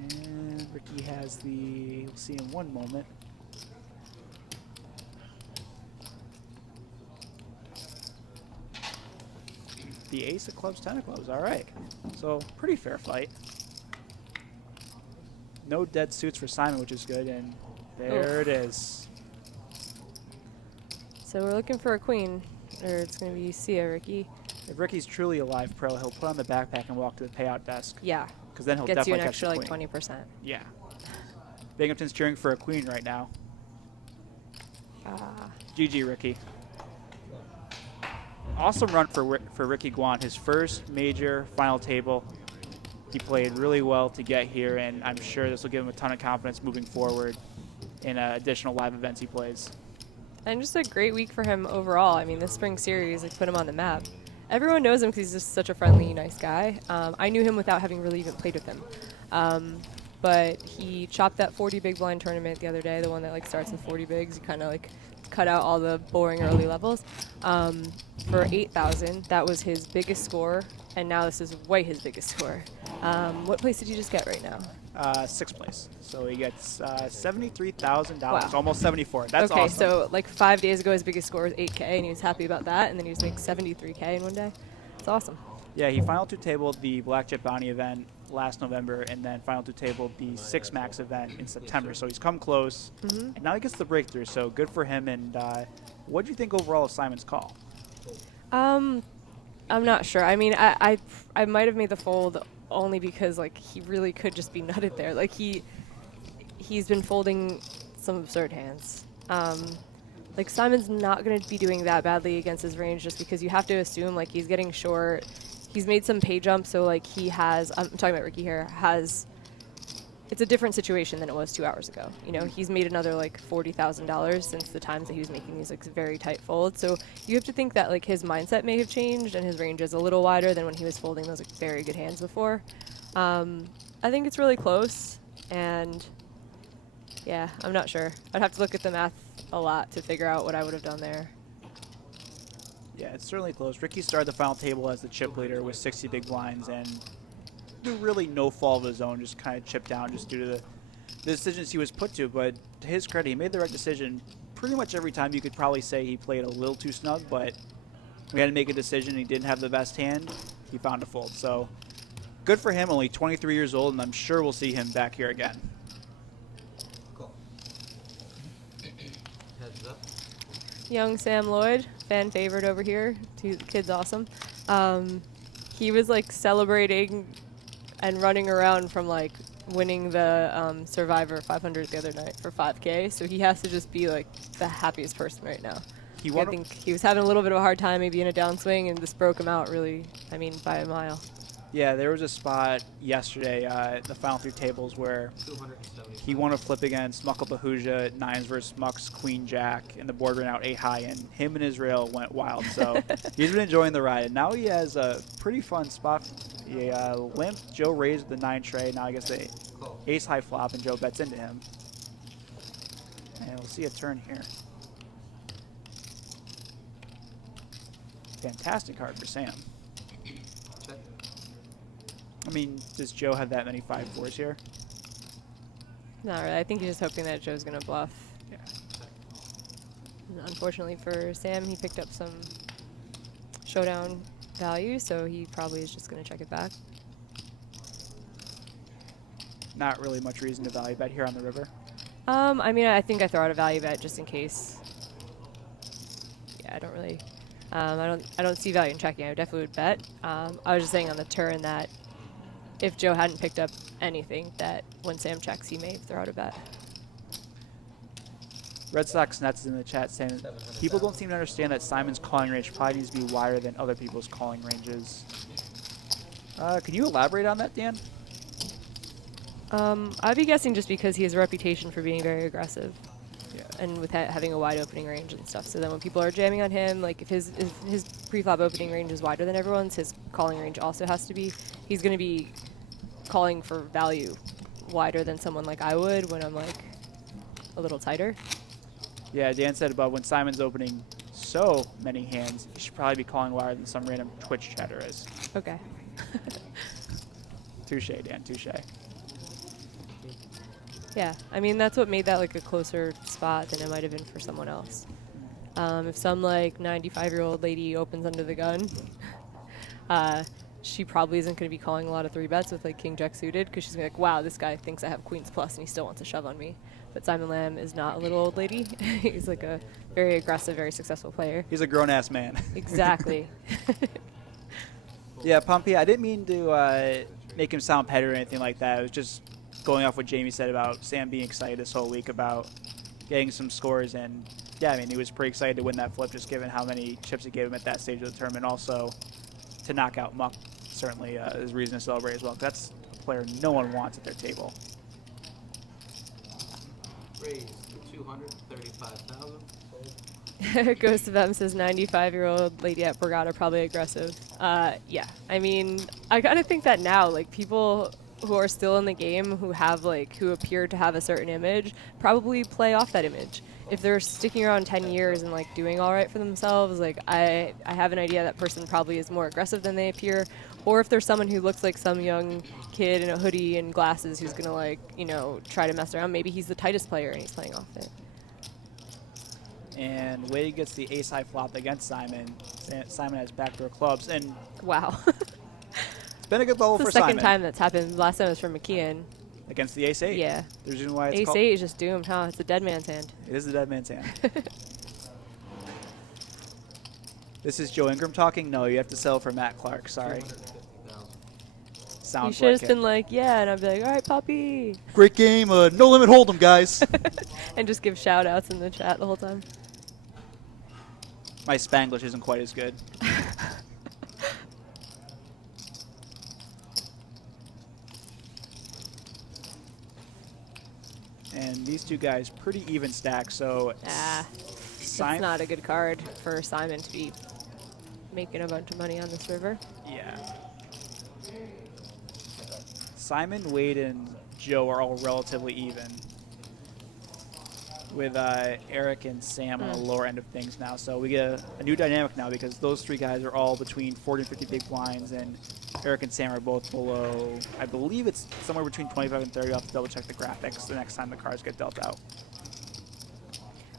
And Ricky has the, we'll see in one moment. the ace of clubs, 10 of clubs. All right. So pretty fair fight. No dead suits for Simon, which is good. And there it is. So we're looking for a queen, or it's going to be Sia, Ricky. If Ricky's truly a live pro, he'll put on the backpack and walk to the payout desk. Yeah. Because then he'll Gets you definitely an catch the extra queen. like 20%. Yeah. Binghamton's cheering for a queen right now. GG, Ricky. Awesome run for Ricky Guan. His first major final table. He played really well to get here, and I'm sure this will give him a ton of confidence moving forward in additional live events he plays. And just a great week for him overall. I mean, this spring series like put him on the map. Everyone knows him because he's just such a friendly, nice guy. I knew him without having really even played with him. But he chopped that 40 big blind tournament the other day, the one that like starts with 40 bigs. He kind of like cut out all the boring early levels. For 8,000, that was his biggest score, and now this is way his biggest score. What place did you just get right now? 6th place. So he gets $73,000, Wow. almost 74. That's okay, awesome. so like 5 days ago, his biggest score was 8K, and he was happy about that, and then he was making 73K in one day. It's awesome. Yeah, he final two tabled the Black Chip Bounty event last November, and then final two tabled the 6 Max event in September. So he's come close, and now he gets the breakthrough. So good for him. And what do you think overall of Simon's call? I'm not sure. I mean, I might have made the fold only because like he really could just be nutted there. Like he's been folding some absurd hands. Like Simon's not going to be doing that badly against his range just because you have to assume like he's getting short. He's made some pay jumps, so like he has, I'm talking about Ricky here, it's a different situation than it was 2 hours ago. You know, he's made another like $40,000 since the times that he was making these like very tight folds. So you have to think that like his mindset may have changed and his range is a little wider than when he was folding those like very good hands before. I think it's really close, and yeah, I'm not sure. I'd have to look at the math a lot to figure out what I would have done there. Yeah, it's certainly close. Ricky started the final table as the chip leader with 60 big blinds, and really no fault of his own, just kind of chipped down just due to the decisions he was put to. But to his credit, he made the right decision pretty much every time. You could probably say he played a little too snug, but we had to make a decision. He didn't have the best hand. He found a fold. So good for him, only 23 years old, and I'm sure we'll see him back here again. Cool. Heads up. Young Sam Lloyd, fan favorite over here. The kid's awesome. He was like celebrating and running around from like winning the Survivor 500 the other night for 5K. So he has to just be like the happiest person right now. I think he was having a little bit of a hard time maybe in a downswing, and this broke him out really, I mean, by a mile. Yeah, there was a spot yesterday, the final three tables, where he won a flip against Muckle Bahuja, nines versus Muck's Queen Jack, and the board ran out 8 high, and him and Israel went wild. So he's been enjoying the ride. And now he has a pretty fun spot. He limped. Joe raised the 9 tray. Now I guess the ace high flop, and Joe bets into him. And we'll see a turn here. Fantastic card for Sam. I mean, does Joe have that many 5-4s here? Not really. I think he's just hoping that Joe's going to bluff. Yeah. And unfortunately for Sam, he picked up some showdown value, so he probably is just going to check it back. Not really much reason to value bet here on the river. I mean, I think I throw out a value bet just in case. Yeah, I don't really. I don't see value in checking. I definitely would bet. I was just saying on the turn that if Joe hadn't picked up anything, that when Sam checks, he may throw out a bet. Red Sox Nets is in the chat saying people don't seem to understand that Simon's calling range probably needs to be wider than other people's calling ranges. Can you elaborate on that, Dan? I'd be guessing just because he has a reputation for being very aggressive. Yeah. And with having a wide opening range and stuff. So then when people are jamming on him, like if his pre-flop opening range is wider than everyone's, his calling range also has to be. He's going to be calling for value wider than someone like I would when I'm like a little tighter. Yeah, Dan said about when Simon's opening so many hands, he should probably be calling wider than some random Twitch chatter is. Okay. Touche, Dan, touche. Yeah, I mean, that's what made that like a closer spot than it might have been for someone else. If some like 95-year-old lady opens under the gun, She probably isn't going to be calling a lot of 3-bets with like king jack suited because she's gonna be like, wow, this guy thinks I have queens plus and he still wants to shove on me. But Simon Lamb is not a little old lady. He's like a very aggressive, very successful player. He's a grown-ass man. Exactly. Yeah, Pompey, I didn't mean to make him sound petty or anything like that. It was just going off what Jamie said about Sam being excited this whole week about getting some scores. And, yeah, I mean, he was pretty excited to win that flip just given how many chips it gave him at that stage of the tournament. Also, to knock out Muck certainly is reason to celebrate as well. That's a player no one wants at their table. Raise to 235,000. Ghost of M says 95-year-old lady at Borgata, probably aggressive. Yeah, I mean, I kind of think that now, like people who are still in the game who have like who appear to have a certain image probably play off that image. If they're sticking around 10 years and like doing all right for themselves, like I have an idea that person probably is more aggressive than they appear. Or if there's someone who looks like some young kid in a hoodie and glasses who's gonna like, you know, try to mess around, maybe he's the tightest player and he's playing off it. And Wade gets the ace-high flop against Simon. Simon has backdoor clubs. And wow. it's been a good level It's for the second Simon. time that's happened. Last time was from McKeon. Against the ace-8. Yeah. There's a reason why it's Ace called. 8 is just doomed, huh? It's a dead man's hand. It is the dead man's hand. This is Joe Ingram talking? No, you have to sell for Matt Clark. Sorry. 250,000. You Sounds should have like been it. like, yeah, and I'd be like, all right, Poppy. Great game. No limit hold'em, guys. And just give shout outs in the chat the whole time. My Spanglish isn't quite as good. And these two guys pretty even stack, so That's Simon, not a good card for Simon to be making a bunch of money on this river. yeah. Simon, Wade, and Joe are all relatively even, with Eric and Sam on the lower end of things now. So we get a new dynamic now because those three guys are all between 40 and 50 big blinds, and Eric and Sam are both below, I believe it's somewhere between 25 and 30. I'll have to double check the graphics the next time the cards get dealt out.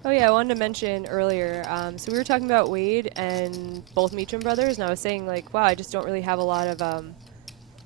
Oh yeah, I wanted to mention earlier, so we were talking about Wade and both Meacham brothers, and I was saying like, wow, I just don't really have a lot of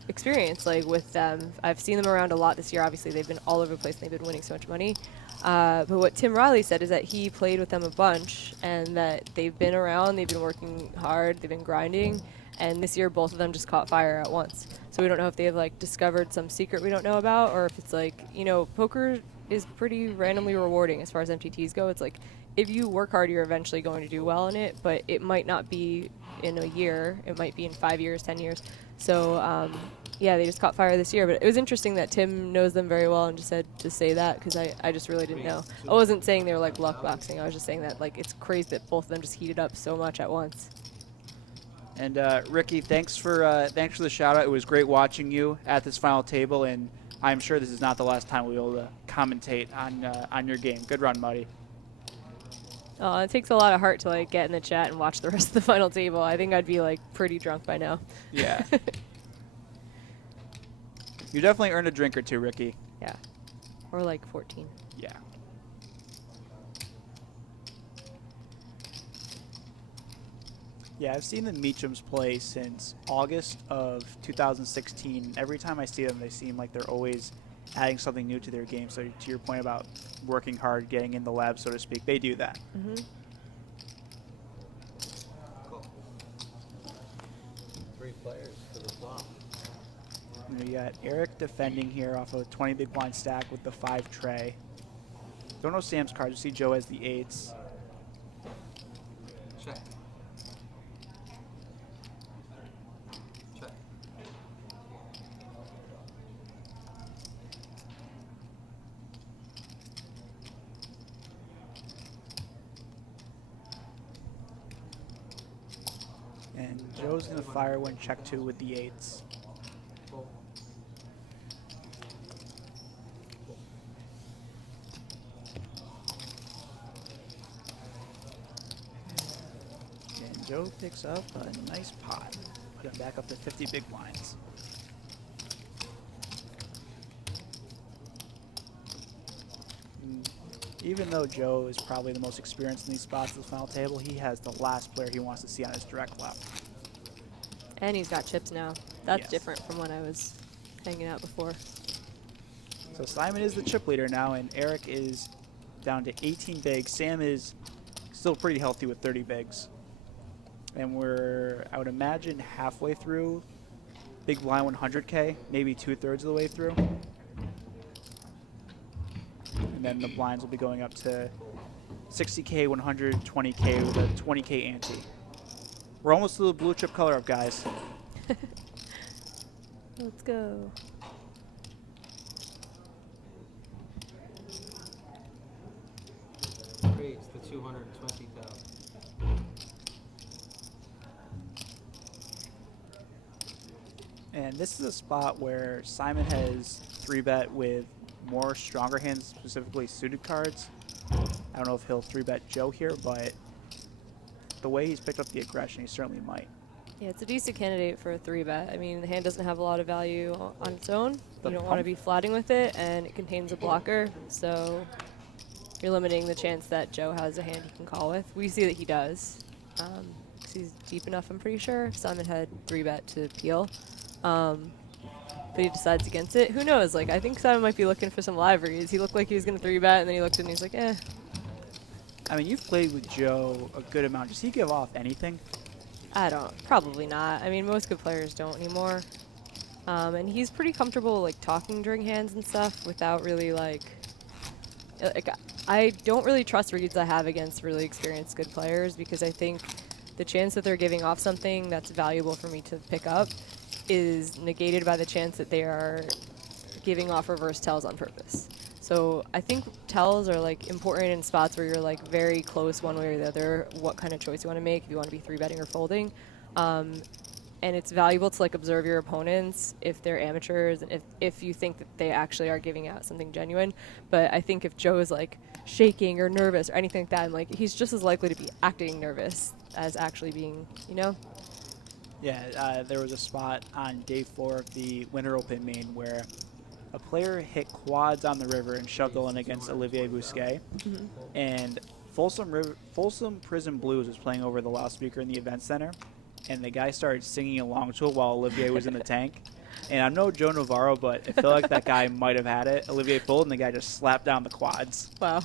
experience like with them. I've seen them around a lot this year. Obviously, they've been all over the place and they've been winning so much money. But what Tim Riley said is that he played with them a bunch and that they've been around, they've been working hard, they've been grinding, and this year both of them just caught fire at once. So we don't know if they've like discovered some secret we don't know about, or if it's like, you know, poker is pretty randomly rewarding as far as MTTs go. It's like if you work hard, you're eventually going to do well in it, but it might not be in a year. It might be in 5 years, 10 years. So yeah, they just caught fire this year. But it was interesting that Tim knows them very well and just said to say that because I just really didn't know. I wasn't saying they were like luck boxing. I was just saying that like it's crazy that both of them just heated up so much at once. And Ricky, thanks for the shout out. It was great watching you at this final table, and I'm sure this is not the last time we'll be able to commentate on your game. Good run, buddy. Oh, it takes a lot of heart to like get in the chat and watch the rest of the final table. I think I'd be like pretty drunk by now. Yeah. You definitely earned a drink or two, Ricky. Yeah, or like 14. Yeah. Yeah, I've seen the Meachams play since August of 2016. Every time I see them, they seem like they're always adding something new to their game. So to your point about working hard, getting in the lab, so to speak, they do that. Mm-hmm. Cool. 3 players for the flop. And we got Eric defending here off of a 20 big blind stack with the 5 tray. Don't know Sam's cards. You see Joe has the 8s. Check. Check. And Joe's going to fire when check 2 with the 8s. Cool. And Joe picks up a nice pot. Put him back up to 50 big blinds. Even though Joe is probably the most experienced in these spots at the final table, he has the last player he wants to see on his direct left. And he's got chips now. That's Yes. different from when I was hanging out before. So Simon is the chip leader now, and Eric is down to 18 bigs. Sam is still pretty healthy with 30 bigs. And we're, I would imagine, halfway through big blind 100K, maybe 2/3 of the way through. And then the blinds will be going up to 60K, 120K with a 20K ante. We're almost to the blue chip color up, guys. Let's go. Raise the 220,000. And this is a spot where Simon has 3-bet with more stronger hands, specifically suited cards. I don't know if he'll 3-bet Joe here, but the way he's picked up the aggression, he certainly might. Yeah, it's a decent candidate for a 3-bet. I mean, the hand doesn't have a lot of value on its own. The You don't want to pump? be flatting with it, and it contains a blocker, so you're limiting the chance that Joe has a hand he can call with. We see that he does. 'Cause he's deep enough, I'm pretty sure. Simon had 3-bet to peel. But he decides against it. Who knows? Like, I think Simon might be looking for some live reads. He looked like he was going to 3-bet, and then he looked and he's like, eh. I mean, you've played with Joe a good amount. Does he give off anything? I don't. Probably not. I mean, most good players don't anymore. And he's pretty comfortable, like, talking during hands and stuff without really, like, I don't really trust reads I have against really experienced good players because I think the chance that they're giving off something that's valuable for me to pick up is negated by the chance that they are giving off reverse tells on purpose. So I think tells are like important in spots where you're like very close one way or the other, what kind of choice you want to make, if you want to be 3-betting or folding. And it's valuable to like observe your opponents if they're amateurs and if you think that they actually are giving out something genuine. But I think if Joe is like shaking or nervous or anything like that, and like he's just as likely to be acting nervous as actually being, you know? Yeah, there was a spot on day 4 of the Winter Open main where a player hit quads on the river and shoved the one against Olivier Bousquet. And Folsom Prison Blues was playing over the loudspeaker in the event center, and the guy started singing along to it while Olivier was in the tank. And I'm no Joe Navarro, but I feel like that guy might have had it. Olivier folded, and the guy just slapped down the quads. Wow.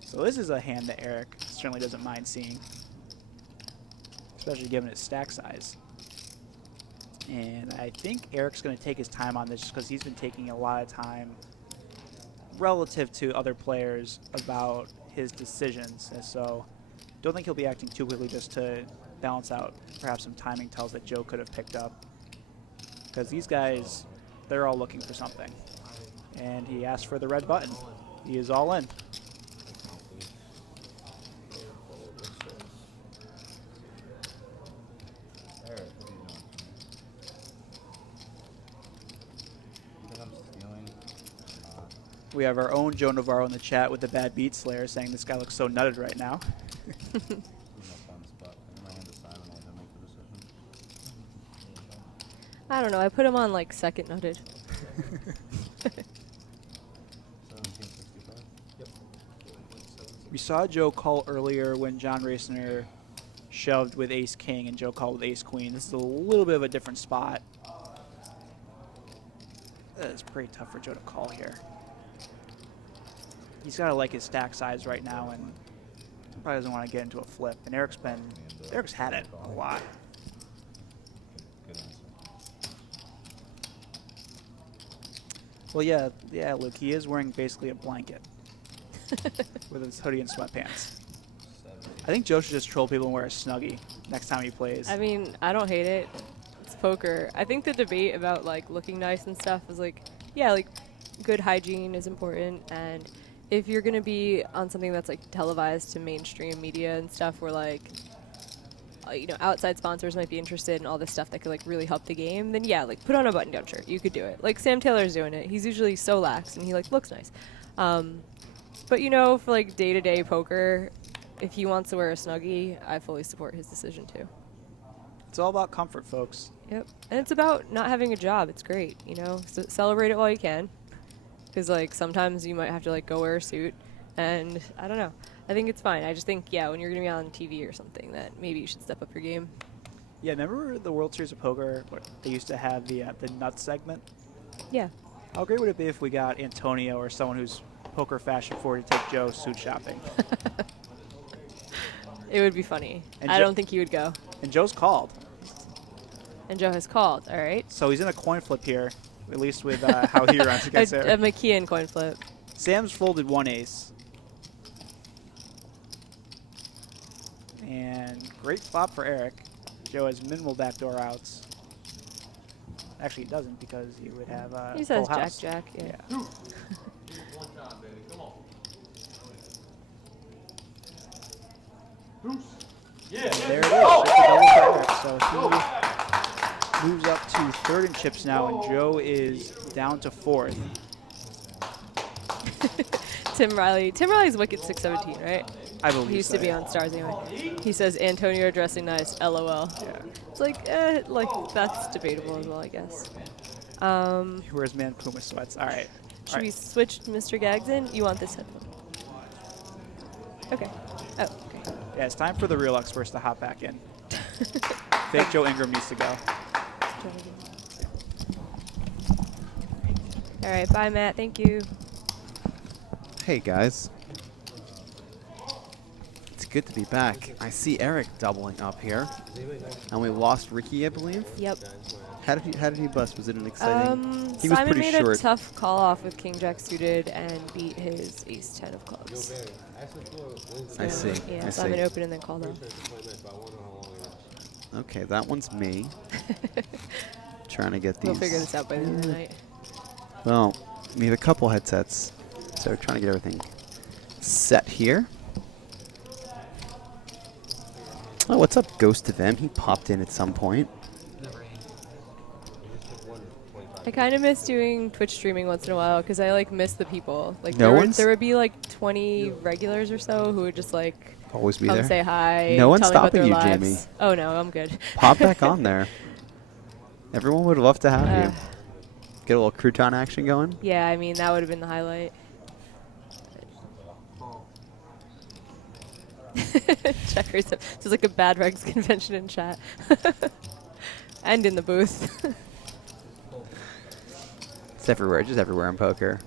So this is a hand that Eric certainly doesn't mind seeing, especially given its stack size. And I think Eric's going to take his time on this just because he's been taking a lot of time relative to other players about his decisions. And so don't think he'll be acting too quickly just to balance out perhaps some timing tells that Joe could have picked up. Because these guys, they're all looking for something. And he asked for the red button. He is all in. Eric, what are you doing? You think I'm stealing? We have our own Joe Navarro in the chat with the bad beat slayer saying this guy looks so nutted right now. This is no fun spot. I'm gonna hand to Simon and let him make the decision. I don't know. I put him on like second nutted. 1765. Yep. We saw Joe call earlier when John Raciner shoved with ace king and Joe called with ace queen. This is a little bit of a different spot. It's pretty tough for Joe to call here. He's got to like his stack size right now and probably doesn't want to get into a flip. And Eric's had it a lot. Good answer. Well, yeah, Luke, he is wearing basically a blanket with his hoodie and sweatpants. I think Joe should just troll people and wear a Snuggie next time he plays. I mean, I don't hate it. It's poker. I think the debate about like looking nice and stuff is like, yeah, like good hygiene is important, and if you're gonna be on something that's like televised to mainstream media and stuff, where like you know, outside sponsors might be interested in all this stuff that could like really help the game, then yeah, like put on a button-down shirt. You could do it. Like Sam Taylor's doing it. He's usually so lax and he like looks nice. But you know, for like day-to-day poker, if he wants to wear a Snuggie, I fully support his decision too. It's all about comfort, folks. Yep. And it's about not having a job. It's great, you know? So celebrate it while you can. Because, like, sometimes you might have to, like, go wear a suit. And I don't know. I think it's fine. I just think, yeah, when you're going to be on TV or something, that maybe you should step up your game. Yeah, remember the World Series of Poker? Where they used to have the nuts segment. Yeah. How great would it be if we got Antonio or someone who's poker fashion forward to take Joe suit shopping? It would be funny. And I Jo- don't think he would go. And Joe's called, And Joe has called. All right. so he's in a coin flip here, at least with how he runs A, against a Eric. McKeon coin flip. Sam's folded 1 ace. And great flop for Eric. Joe has minimal backdoor outs. Actually, he doesn't because he would have He full says Jack house. Jack. Yeah. There it is. Just a double for Eric. So he moves up to third in chips now, and Joe is down to fourth. Tim Riley. Tim Riley's wicked 617, right? I believe He used so, to be yeah. on Stars anyway. He says Antonio dressing nice. LOL. Yeah. It's like that's debatable as well, I guess. He wears man Puma sweats. All right. Should we switch Mr. Gagson? You want this headphone? Okay. Oh, okay. Yeah, it's time for the real experts to hop back in. Fake Joe Ingram needs to go. All right. Bye, Matt. Thank you. Hey guys. It's good to be back. I see Eric doubling up here. And we lost Ricky, I believe. Yep. How did he bust? Was it an exciting? He was Simon pretty made short. a tough call off with King Jack suited and beat his Ace 10 of clubs. I see. Yeah, I Simon see. opened and then called off. Okay, that one's me. Trying to get these. We'll figure this out by the end of the night. Well, we have a couple headsets, so trying to get everything set here. Oh, what's up, Ghost of M? He popped in at some point. I kind of miss doing Twitch streaming once in a while because I miss the people. Like No one's- there would be 20 regulars or so who would just Always be come there. say hi. No one's tell me about stopping their you, lives. Jamie. Oh no, I'm good. Pop back on there. Everyone would love to have you. Get a little crouton action going. Yeah, I mean that would have been the highlight. Checkers. This is like a bad regs convention in chat. And in the booth. It's everywhere, just everywhere in poker.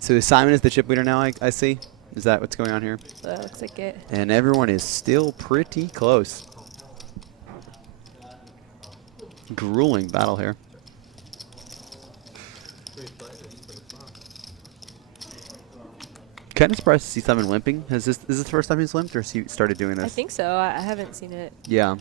So Simon is the chip leader now, I see. Is that what's going on here? That looks like it. And everyone is still pretty close. Grueling battle here. Kind of surprised to see Simon limping. Is this the first time he's limped, or has he started doing this? I think so. I haven't seen it. Yeah.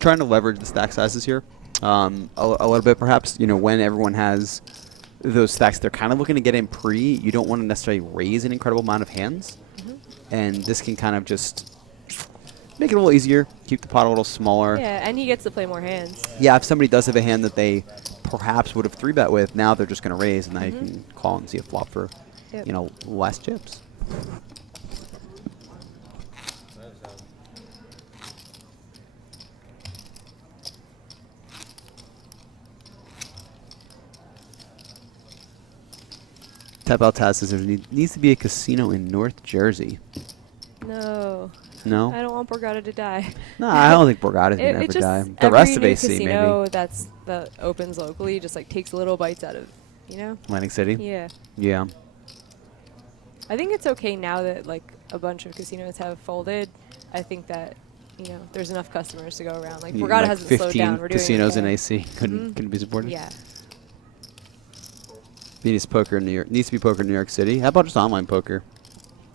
Trying to leverage the stack sizes here a little bit, perhaps. You know, when everyone has those stacks, they're kind of looking to get in pre. You don't want to necessarily raise an incredible amount of hands, and this can kind of just make it a little easier, keep the pot a little smaller. Yeah, and he gets to play more hands. Yeah, if somebody does have a hand that they perhaps would have 3-bet with, now they're just going to raise, and now you can call and see a flop for, Yep. you know, less chips. Tap out Taz says there needs to be a casino in North Jersey. No. No? I don't want Borgata to die. No, I don't think Borgata's going to ever just die. The every rest of new AC, casino maybe. that opens locally just takes little bites out of, Atlantic City? Yeah. Yeah. I think it's okay now that a bunch of casinos have folded. I think that there's enough customers to go around. Yeah, Borgata hasn't slowed 15 down. We're doing casinos in okay. AC couldn't be supported. Yeah. Needs poker in New York. Needs to be poker in New York City. How about just online poker?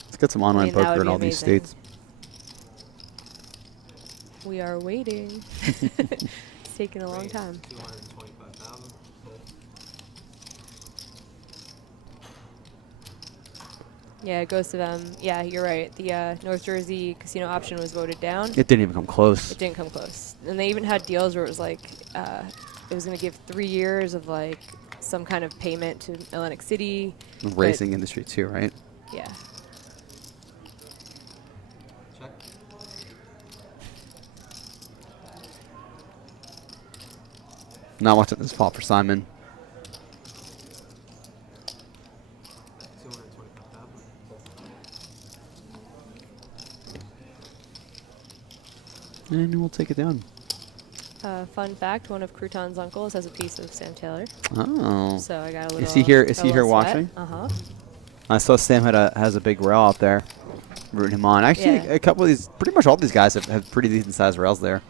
Let's get some online that would poker in be all these amazing. states. We are waiting. It's taking a long time. 225,000. Yeah, Ghost of M. Yeah, you're right. The North Jersey casino option was voted down. It didn't even come close. It didn't come close. And they even had deals where it was it was going to give 3 years of some kind of payment to Atlantic City. The racing industry too, right? Yeah. Check. Not much at this spot for Simon. 225,000. And we'll take it down. Fun fact: one of Crouton's uncles has a piece of Sam Taylor. Oh. So I got a little. Is he here? Is he here watching? Uh-huh. I saw Sam has a big rail out there, rooting him on. Actually, Yeah. a couple of these, pretty much all these guys have pretty decent sized rails there.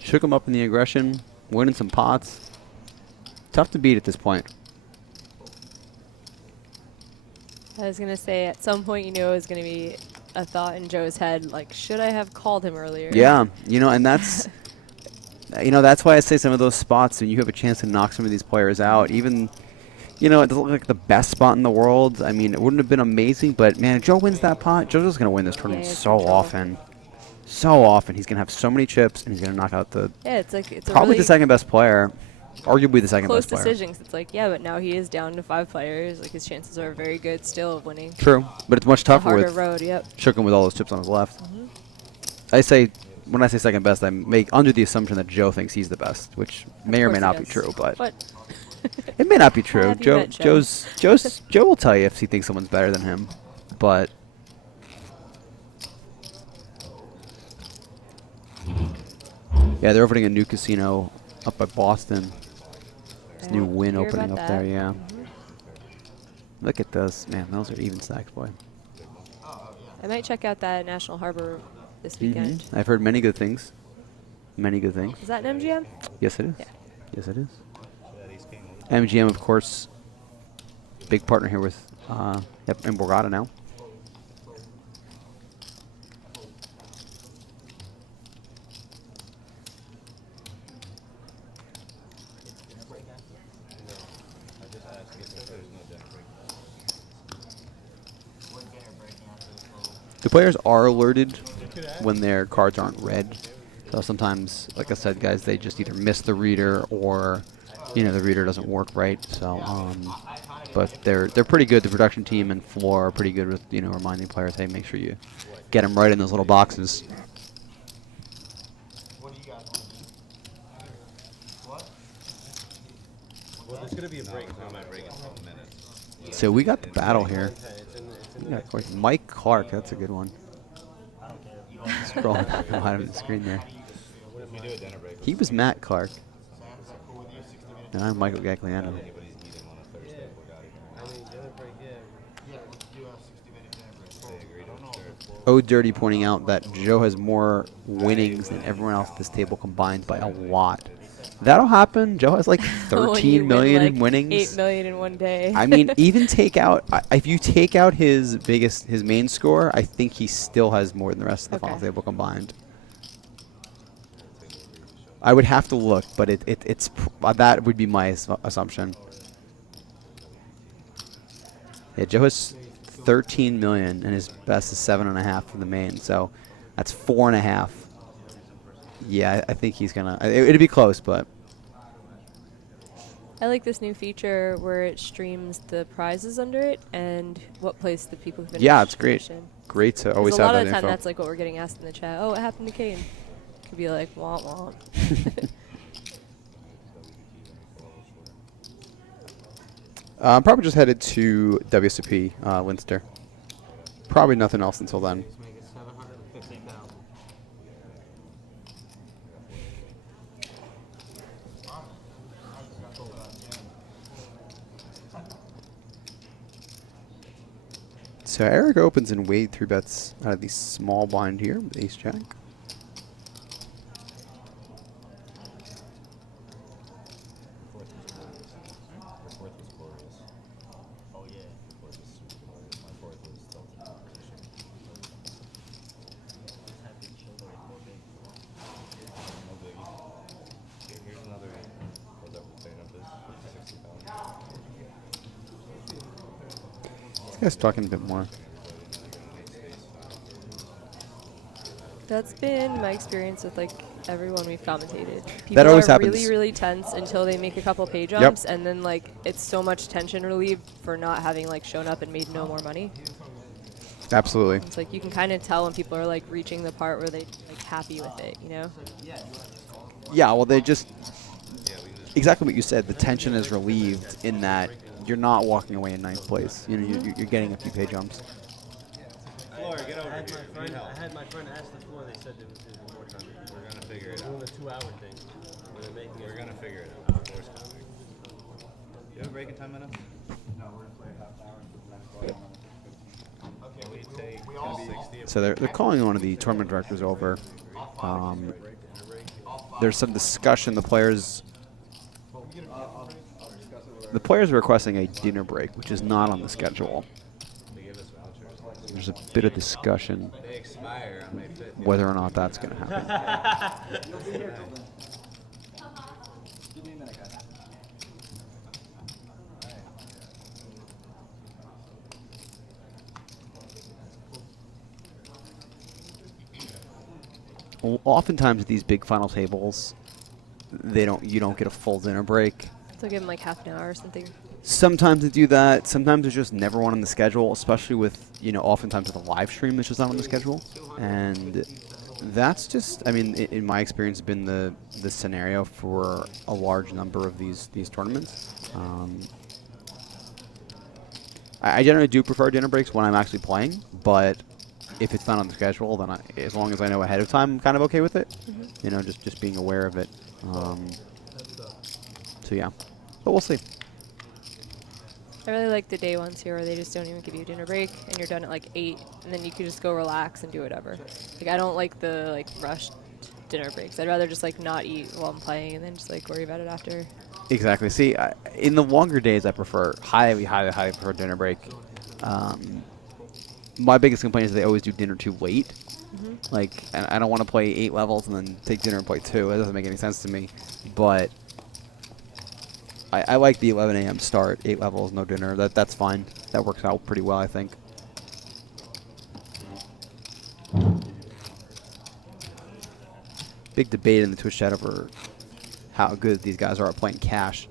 Shook him up in the aggression, winning some pots. Tough to beat at this point. I was gonna say at some point, you know, it was gonna be a thought in Joe's head, like, should I have called him earlier? Yeah, you know, and that's, you know, that's why I say some of those spots when you have a chance to knock some of these players out, even, you know, it doesn't look like the best spot in the world. I mean, it wouldn't have been amazing, but man, if Joe wins that pot, Joe's just gonna win this tournament he's so in trouble. often. So often. He's gonna have so many chips, and he's gonna knock out the Yeah, it's like it's a probably really the second best player, arguably the second close best player. decisions. It's like, yeah, but now he is down to 5 players. Like his chances are very good still of winning. True, but it's much It's a tougher harder with road. Yep. Shook him with all those chips on his left. I say, when I say second best, I make under the assumption that Joe thinks he's the best, which may or may course he not be does. true, but But it may not be true. Have you met Joe? Joe will tell you if he thinks someone's better than him, but yeah, they're opening a new casino up by Boston. This new win hear opening about up there, that. yeah. Look at those, man. Those are even stacks, boy. I might check out that National Harbor this Mhm. weekend. I've heard many good things. Many good things. Is that an MGM? Yes, it is. Yeah. Yes, it is. MGM, of course, big partner here with in Borgata now. The players are alerted when their cards aren't read. So sometimes, like I said, guys, they just either miss the reader or, you know, the reader doesn't work right. So, but they're pretty good. The production team and floor are pretty good with, you know, reminding players, hey, make sure you get them right in those little boxes. Well, there's gonna be a break. No, my break in 12 minutes. So we got the battle here. We got, of course, Mike Clark. That's a good one. Scrolling at the bottom of the screen there. We do a dinner break. He was Matt Clark. And I'm Michael Gagliano. Anybody's eating on a Thursday. Oh Dirty pointing out that Joe has more winnings than everyone else at this table combined by a lot. That'll happen. Joe has like When you 13 million win, in like, winnings. 8 million in one day. I mean, even take out if you take out his main score, I think he still has more than the rest of the final table combined. I would have to look, but it's that would be my assumption. Yeah, Joe has 13 million, and his best is 7.5 for the main, so that's 4.5. Yeah, I think he's gonna. It'd be close, but I like this new feature where it streams the prizes under it and what place the people finish. yeah, it's great. finish in. Great to 'Cause always a have lot that of the time info. that's like what we're getting asked in the chat. Oh, what happened to Kane? Could be like womp womp. I'm probably just headed to WSOP, Linster. Probably nothing else until then. Let's make it 750,000. So Eric opens and Wade 3-bets out of the small blind here with ace jack. Here's another. What's up? Setting up this 60,000. This guy's talking a bit more. That's been my experience with like everyone we've commentated. People That always are happens. really, really tense until they make a couple pay jumps, and then like it's so much tension relieved for not having like shown up and made no more money. Absolutely. It's like you can kind of tell when people are like reaching the part where they like happy with it, you know? Yeah, well, they just exactly what you said. The tension is relieved in that you're not walking away in ninth place. You know, you're getting a few pay jumps. Laura, get over I had here. my Need friend. help. I had my friend ask the floor. They said there was more time. We're gonna figure it We're doing out. the 2-hour thing. We're making We're it. gonna figure it out. Floor's coming. You have a break in 10 minutes? No, we're gonna play a half hour. Okay, we take 60. So they're calling one of the tournament directors over. There's some discussion. The players are requesting a dinner break, which is not on the schedule. They give us vouchers. There's a bit of discussion They expire on May 5th. whether or not that's going to happen. Well, oftentimes at these big final tables, you don't get a full dinner break. So give them like half an hour or something. Sometimes they do that. Sometimes there's just never one on the schedule, especially with, oftentimes with a live stream that's just not on the schedule. And that's just, I mean, in my experience, been the scenario for a large number of these tournaments. I generally do prefer dinner breaks when I'm actually playing, but if it's not on the schedule, then as long as I know ahead of time, I'm kind of okay with it. Just being aware of it. So yeah, but we'll see. I really like the day ones here where they just don't even give you a dinner break and you're done at like 8 and then you can just go relax and do whatever. Like I don't like the like rushed dinner breaks. I'd rather just like not eat while I'm playing and then just like worry about it after. Exactly. See, in the longer days, I prefer highly prefer dinner break. My biggest complaint is they always do dinner too late. Like, and I don't want to play 8 levels and then take dinner and play 2. It doesn't make any sense to me. But I like the 11 a.m. start, 8 levels, no dinner. That's fine. That works out pretty well, I think. Big debate in the Twitch chat over how good these guys are at playing cash.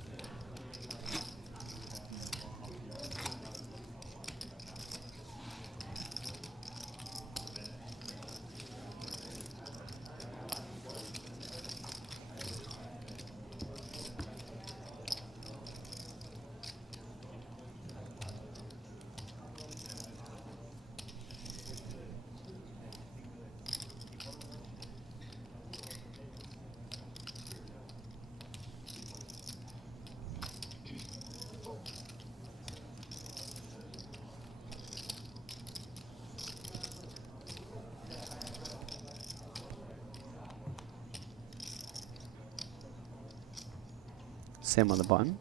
Same on the button.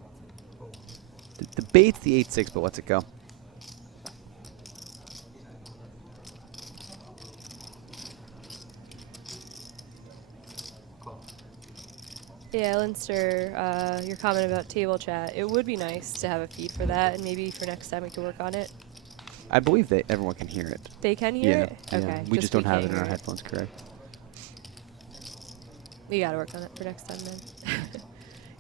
The bait's the 8-6, but lets it go. Yeah, Linster, your comment about table chat. It would be nice to have a feed for that, and maybe for next time we could work on it. I believe that everyone can hear it. They can hear it? Yeah. Okay. We just don't we have can't it in our hear headphones, correct? We gotta work on it for next time then.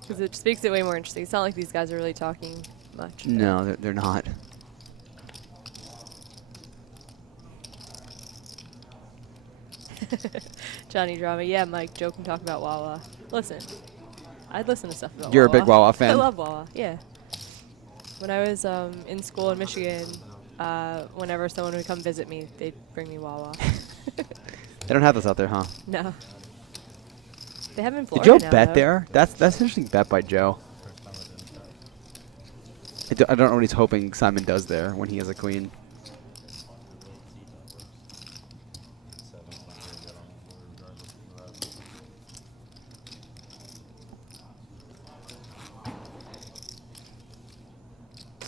Because it just makes it way more interesting. It's not like these guys are really talking much. No, they're not. Johnny Drama. Yeah, Mike, Joe can talk about Wawa. Listen, I'd listen to stuff about You're Wawa. a big Wawa fan? I love Wawa, yeah. When I was in school in Michigan, whenever someone would come visit me, they'd bring me Wawa. They don't have this out there, huh? No. They have in Did Florida Joe now, bet though. there? That's an interesting bet by Joe. I don't know what he's hoping Simon does there when he has a queen.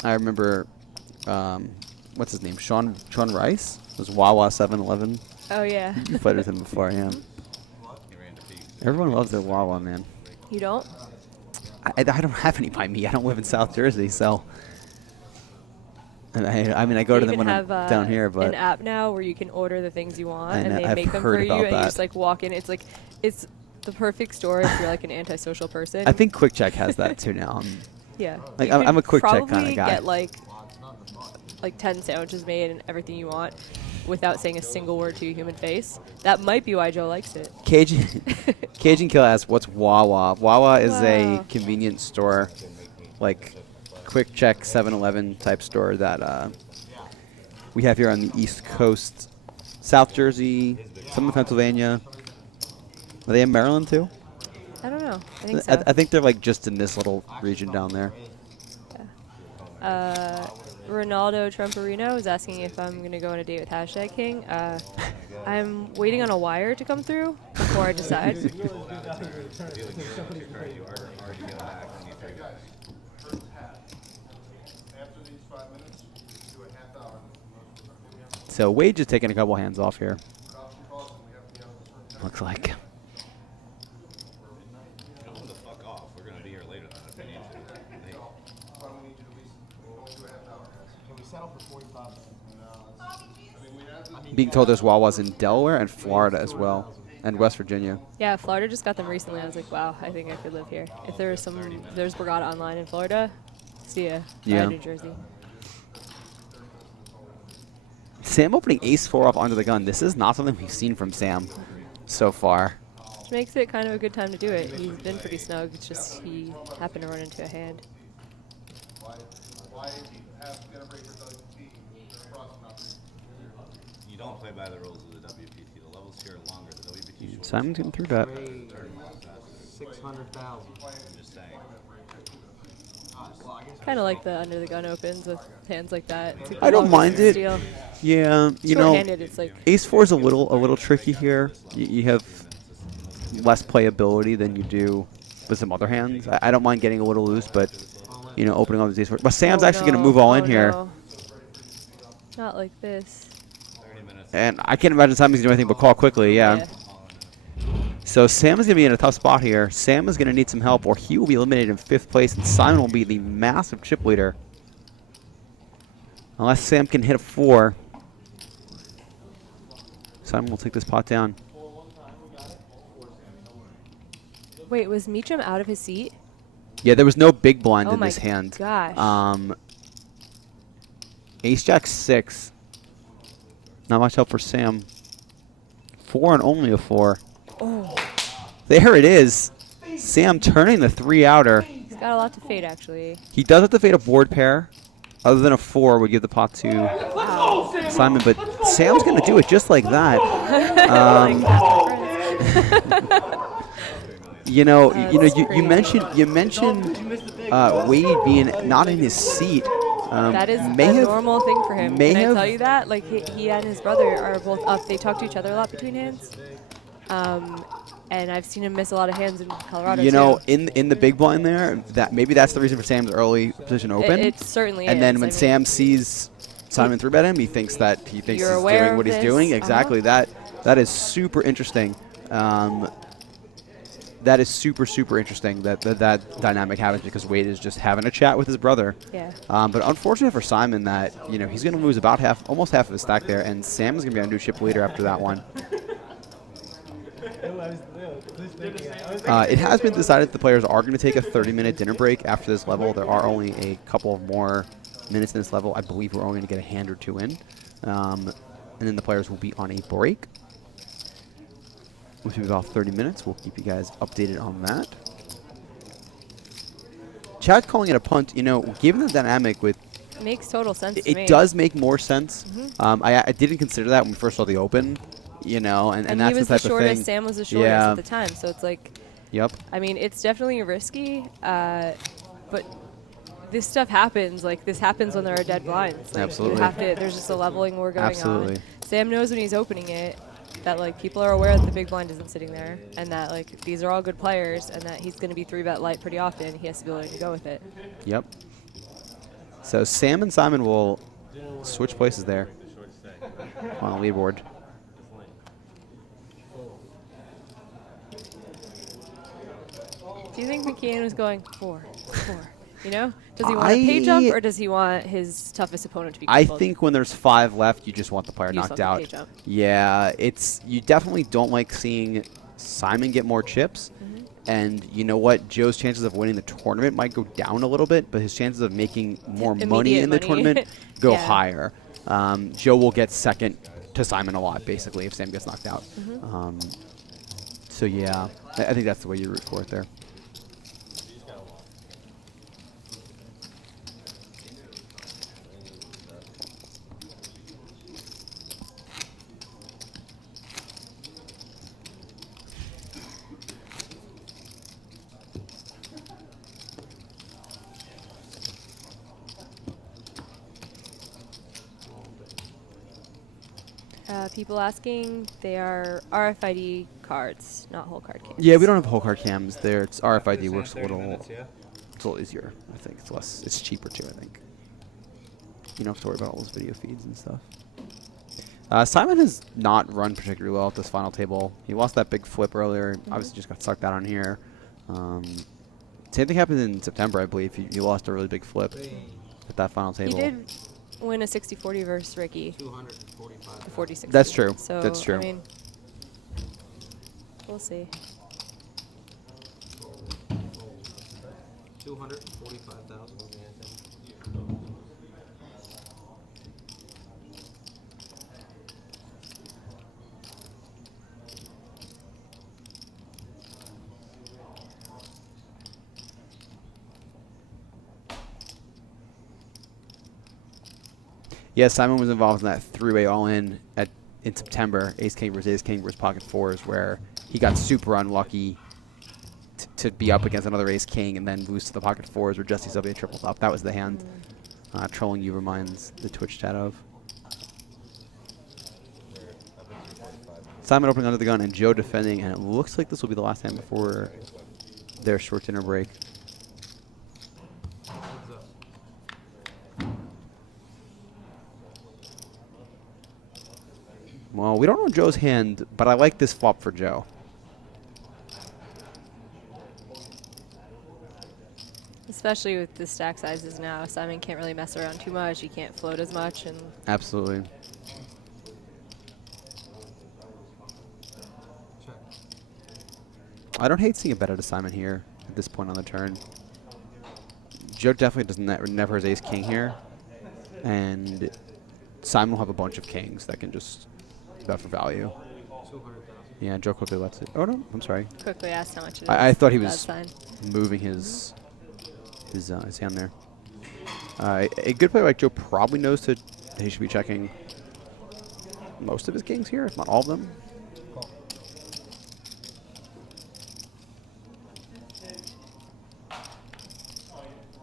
I remember, what's his name? Sean Rice? It was Wawa 7-Eleven. Oh, yeah. You played with him before, yeah. Everyone loves their Wawa, man. You don't? I don't have any by me. I don't live in South Jersey, so I mean, I go They to them even when have I'm down here, but an app now where you can order the things you want, and they I've make them heard for you, about and you that. just like walk in. It's like it's the perfect store if you're like an antisocial person. I think Quick Check has that too now. yeah. Like, You I'm could a Quick Check kinda probably guy. Get like 10 sandwiches made and everything you want without saying a single word to your human face. That might be why Joe likes it. Cajun Kill asks, what's Wawa? Wawa is a Wow. convenience store, like Quick Check 7-Eleven type store that we have here on the East Coast. South Jersey, some in Pennsylvania. Are they in Maryland too? I don't know. I think so. I think they're like just in this little region down there. Ronaldo Trumperino is asking if I'm going to go on a date with Hashtag King. I'm waiting on a wire to come through before I decide. So Wade just taking a couple hands off here. Looks like. Hold the fuck off. We're gonna be here later than if I need to. Being told there's Wawas in Delaware and Florida as well, and West Virginia. Yeah, Florida just got them recently. I was like, wow, I think I could live here. If there's Borgata online in Florida, see ya. Yeah. Bye, New Jersey. Sam opening ace-4 off under the gun. This is not something we've seen from Sam so far. Which makes it kind of a good time to do it. He's been pretty snug. It's just he happened to run into a hand. You don't play by the rules of the WPT. The levels here are longer. The WPT short. Simon's getting through that. 600,000. I'm just saying. Kind of like the under the gun opens with hands like that. It's like the I don't longest mind it. steal. Yeah, you know, Short-handed, it's like ace-4 is a little tricky here. You have less playability than you do with some other hands. I don't mind getting a little loose, but you know, opening up his ace-4. But Sam's oh, actually going to no. move all in Oh, here. no. Not like this. 30 minutes. And I can't imagine Simon's going to do anything but call quickly, yeah. So Sam is going to be in a tough spot here. Sam is going to need some help, or he will be eliminated in 5th place, and Simon will be the massive chip leader. Unless Sam can hit a 4. Simon will take this pot down. Wait, was Meacham out of his seat? Yeah, there was no big blind Oh in my this hand. gosh. Ace-Jack 6. Not much help for Sam. 4 and only a 4. Oh. There it is. Sam turning the 3-outer. He's got a lot to fade, actually. He does have to fade a board pair. Other than a 4 would give the pot to Simon, but Sam's going to do it just like that. You mentioned Wade being not in his seat. That is a normal thing for him. Can I tell you that? Like he and his brother are both up. They talk to each other a lot between hands. And I've seen him miss a lot of hands in Colorado. You know, too. in the big blind there, maybe that's the reason for Sam's early position open. It certainly and is. then when Sam sees Simon 3-bet him, he thinks he's You're aware doing of what he's this. doing. Exactly. That is super interesting. That is super interesting that dynamic happens because Wade is just having a chat with his brother. Yeah. But unfortunate for Simon that he's going to lose about almost half of his stack there, and Sam is going to be our new chip leader after that one. It has been decided that the players are going to take a 30-minute dinner break after this level. There are only a couple of more minutes in this level. I believe we're only going to get a hand or 2 in. And then the players will be on a break, which will be about 30 minutes. We'll keep you guys updated on that. Chad's calling it a punt. Given the dynamic with... It makes total sense to me. It does make more sense. Mm-hmm. I didn't consider that when we first saw the open. And that's he was the type the shortest. of thing. Sam was the shortest at the time, so it's like. Yep. I mean, it's definitely risky, but this stuff happens. Like this happens when there are dead blinds. Like, Absolutely. There's just a leveling war going Absolutely. on. Sam knows when he's opening it that like people are aware that the big blind isn't sitting there, and that like these are all good players, and that he's going to be 3-bet light pretty often. He has to be willing to go with it. Yep. So Sam and Simon will switch places there on the leaderboard. Do you think McKeon was going 4, 4? Does he want a pay jump, or does he want his toughest opponent to be I crippled? think when there's 5 left, you just want the player You just knocked want the out. pay jump. Yeah, you definitely don't like seeing Simon get more chips. And you know what? Joe's chances of winning the tournament might go down a little bit, but his chances of making more money Immediate in the money. tournament go Yeah. higher. Joe will get second to Simon a lot, basically, if Sam gets knocked out. So yeah, I think that's the way you root for it there. People asking, they are RFID cards, not whole card cams. Yeah, we don't have whole card cams there. It's RFID Saying works a 30 little. minutes, yeah? It's a little easier, I think. It's less. It's cheaper too, I think. You don't have to worry about all those video feeds and stuff. Simon has not run particularly well at this final table. He lost that big flip earlier. Obviously, just got sucked out on here. Same thing happened in September, I believe. He lost a really big flip at that final table. He did win a 60-40 versus Ricky. 245. The 40-60. That's true. So, That's true. I mean, we'll see. 245,000. Yeah, Simon was involved in that three-way all-in in September, Ace King versus Pocket Fours, where he got super unlucky to be up against another Ace King and then lose to the Pocket Fours where Jesse Sylvia tripled up. That was the hand trolling you reminds the Twitch chat of. Simon opening under the gun and Joe defending, and it looks like this will be the last hand before their short dinner break. Well, we don't know Joe's hand, but I like this flop for Joe. Especially with the stack sizes now. Simon can't really mess around too much. He can't float as much. And Absolutely. I don't hate seeing a bet out of Simon here at this point on the turn. Joe definitely doesn't never has ace king here, and Simon will have a bunch of kings that can just bet for value. 200,000. Yeah, Joe quickly lets it. Oh no, I'm sorry. quickly asked how much it is. I thought he Bad was sign. moving his hand there. A good player like Joe probably knows that he should be checking most of his kings here, if not all of them.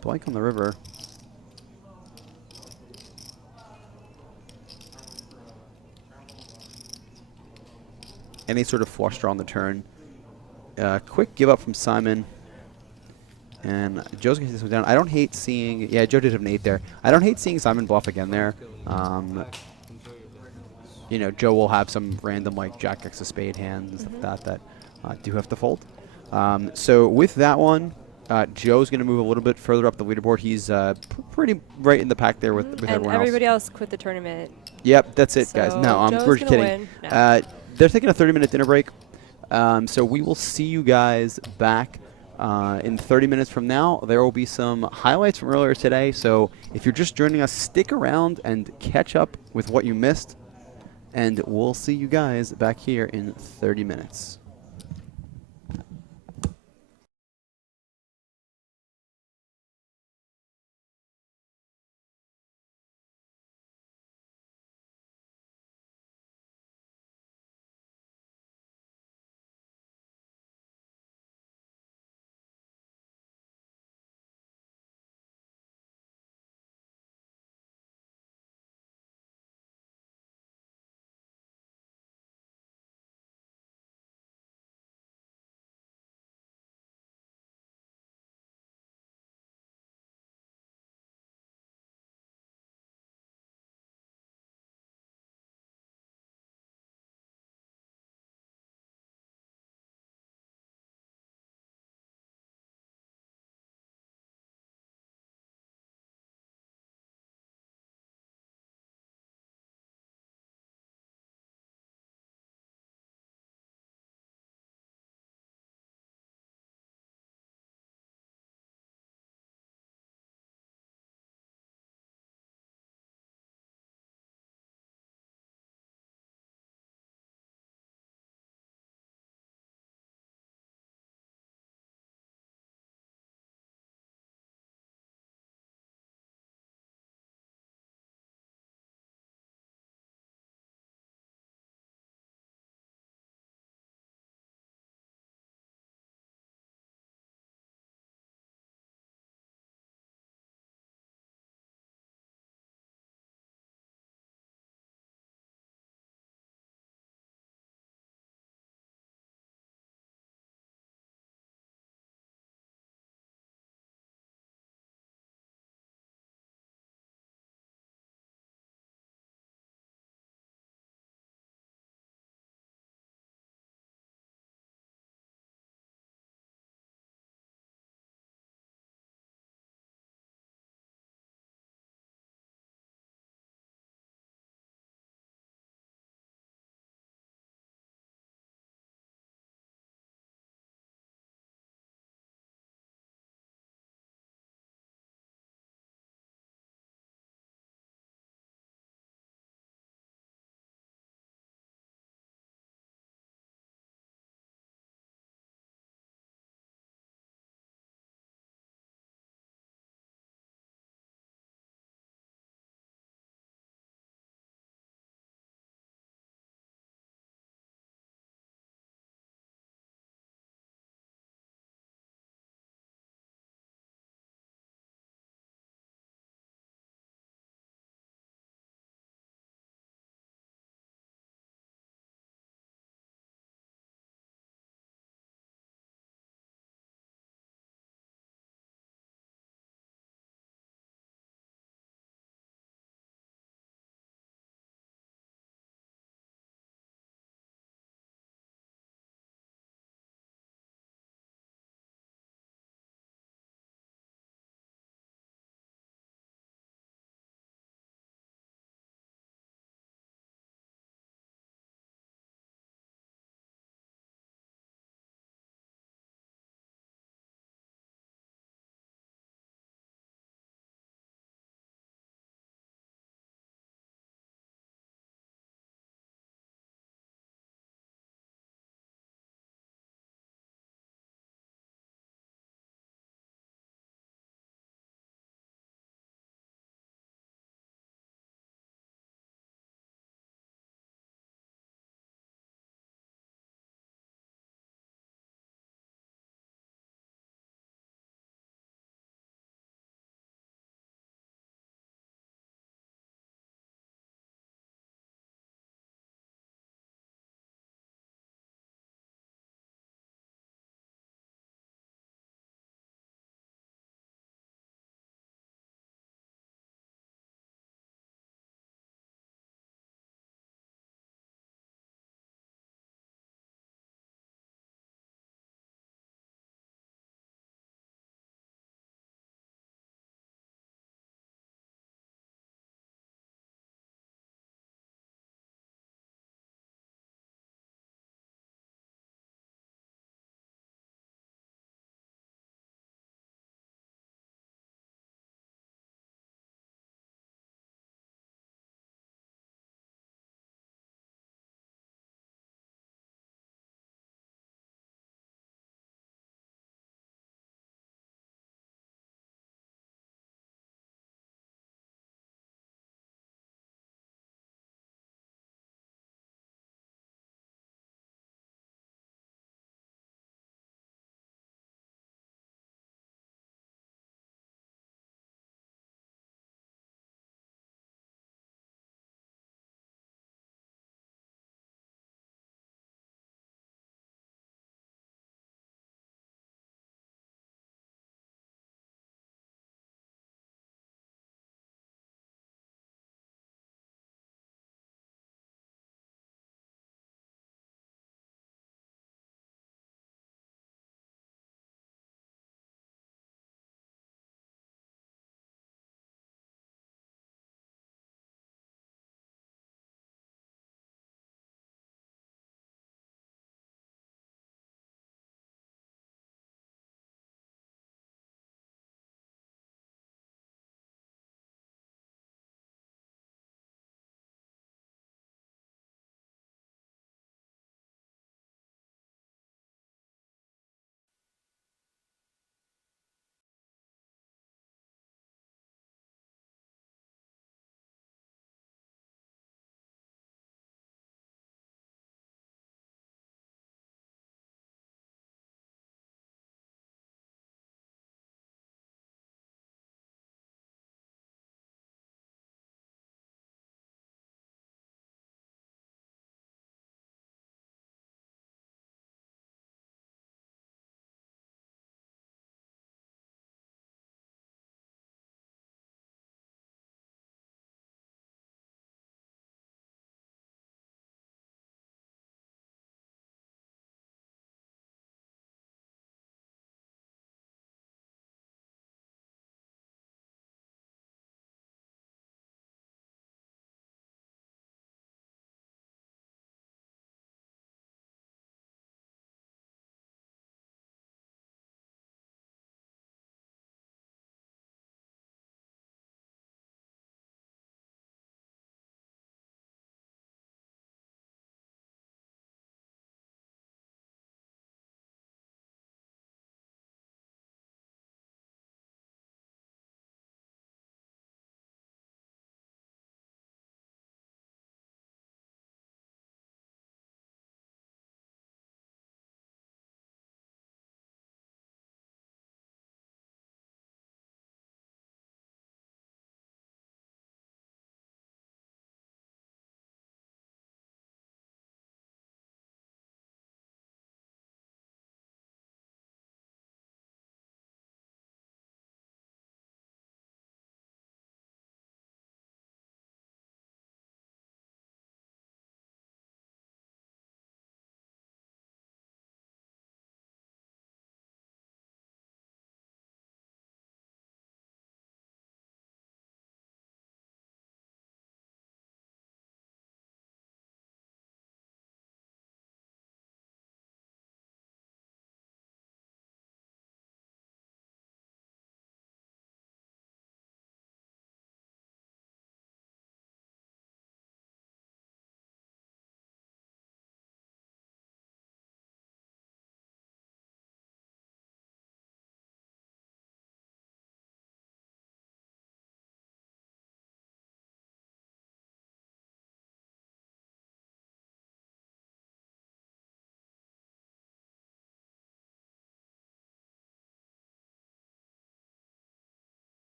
Blank on the river. Any sort of flush draw on the turn. Quick give up from Simon. And Joe's going to take this one down. I don't hate seeing... Yeah, Joe did have an 8 there. I don't hate seeing Simon bluff again there. You know, Joe will have some random, like, Jack X of spade hands and stuff like that do have to fold. So with that one, Joe's going to move a little bit further up the leaderboard. He's pretty right in the pack there with And everyone everybody else. else quit the tournament. Yep, that's it, guys. So No, Joe's we're just gonna kidding. win. No. They're taking a 30-minute dinner break. So we will see you guys back in 30 minutes from now. There will be some highlights from earlier today. So if you're just joining us, stick around and catch up with what you missed. And we'll see you guys back here in 30 minutes.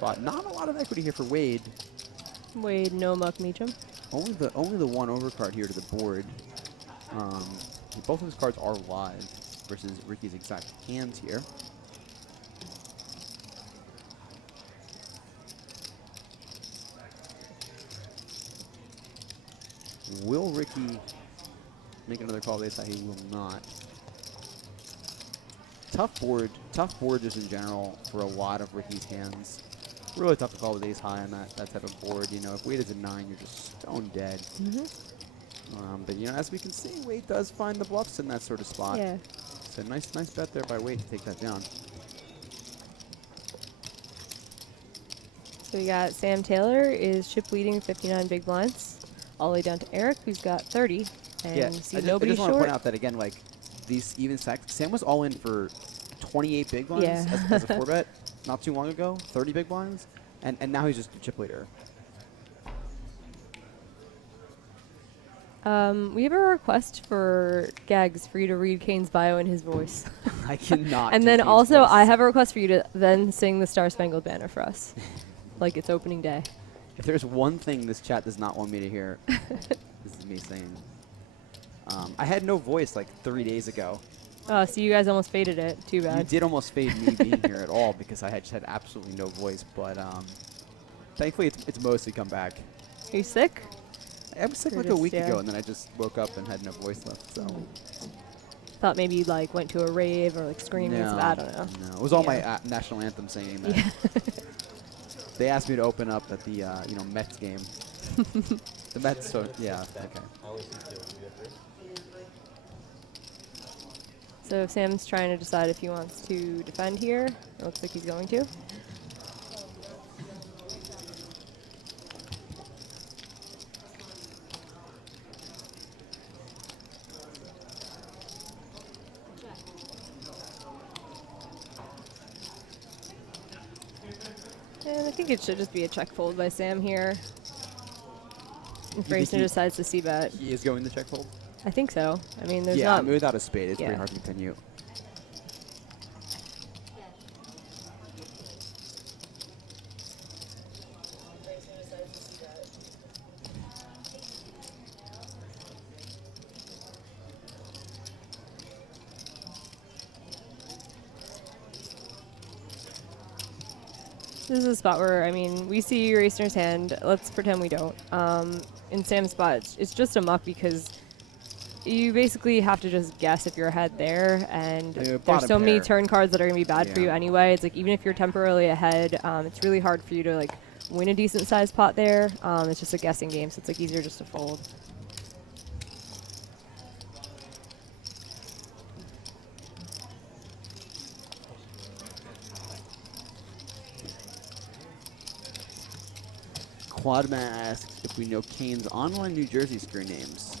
spot. Not a lot of equity here for Wade. Wade, no muck Meacham. Only the one overcard here to the board. Both of his cards are live versus Ricky's exact hands here. Will Ricky make another call base? He will not. Tough board just in general for a lot of Ricky's hands. Really tough to call with ace high on that type of board. You know, if Wade is a 9, you're just stone dead. But you know, as we can see, Wade does find the bluffs in that sort of spot. Yeah. So nice bet there by Wade to take that down. So we got Sam Taylor is chip leading 59 big blinds, all the way down to Eric, who's got 30, and Yeah, you see I nobody just want to short. point out that again, like these even stacks. Sam was all in for 28 big blinds Yeah. as a 4-bet not too long ago, 30 big blinds, and now he's just a chip leader. We have a request for Gags for you to read Kane's bio in his voice. I cannot. And do then Kane's also, voice. I have a request for you to then sing the Star Spangled Banner for us, like it's opening day. If there's one thing this chat does not want me to hear, this is me saying. I had no voice like 3 days ago. Oh, so you guys almost faded it. Too You bad. did almost fade me being here at all because I had just had absolutely no voice. But thankfully, it's mostly come back. Are you sick? I was sick Or like a just, week yeah. ago, and then I just woke up and had no voice left. So Thought maybe you like went to a rave or like screaming. no, I don't know. no, it was all my Yeah. national anthem singing. That. Yeah. They asked me to open up at the Mets game. The Mets, so yeah, okay. So Sam's trying to decide if he wants to defend here. It looks like he's going to. And I think it should just be a check fold by Sam here. If think Racner he- decides to c-bet. He is going to check fold. I think so. I mean, there's Yeah, not... I mean, without a spade, it's Yeah. pretty hard to continue. This is a spot where, I mean, we see Racner's hand. Let's pretend we don't. In Sam's spot, it's just a muck because you basically have to just guess if you're ahead there, and Yeah, there's bottom so many pair. turn cards that are going to be bad for you Yeah. anyway. It's like even if you're temporarily ahead, it's really hard for you to like win a decent sized pot there. It's just a guessing game, so it's like easier just to fold. Quadma asks if we know Kane's online New Jersey screen names.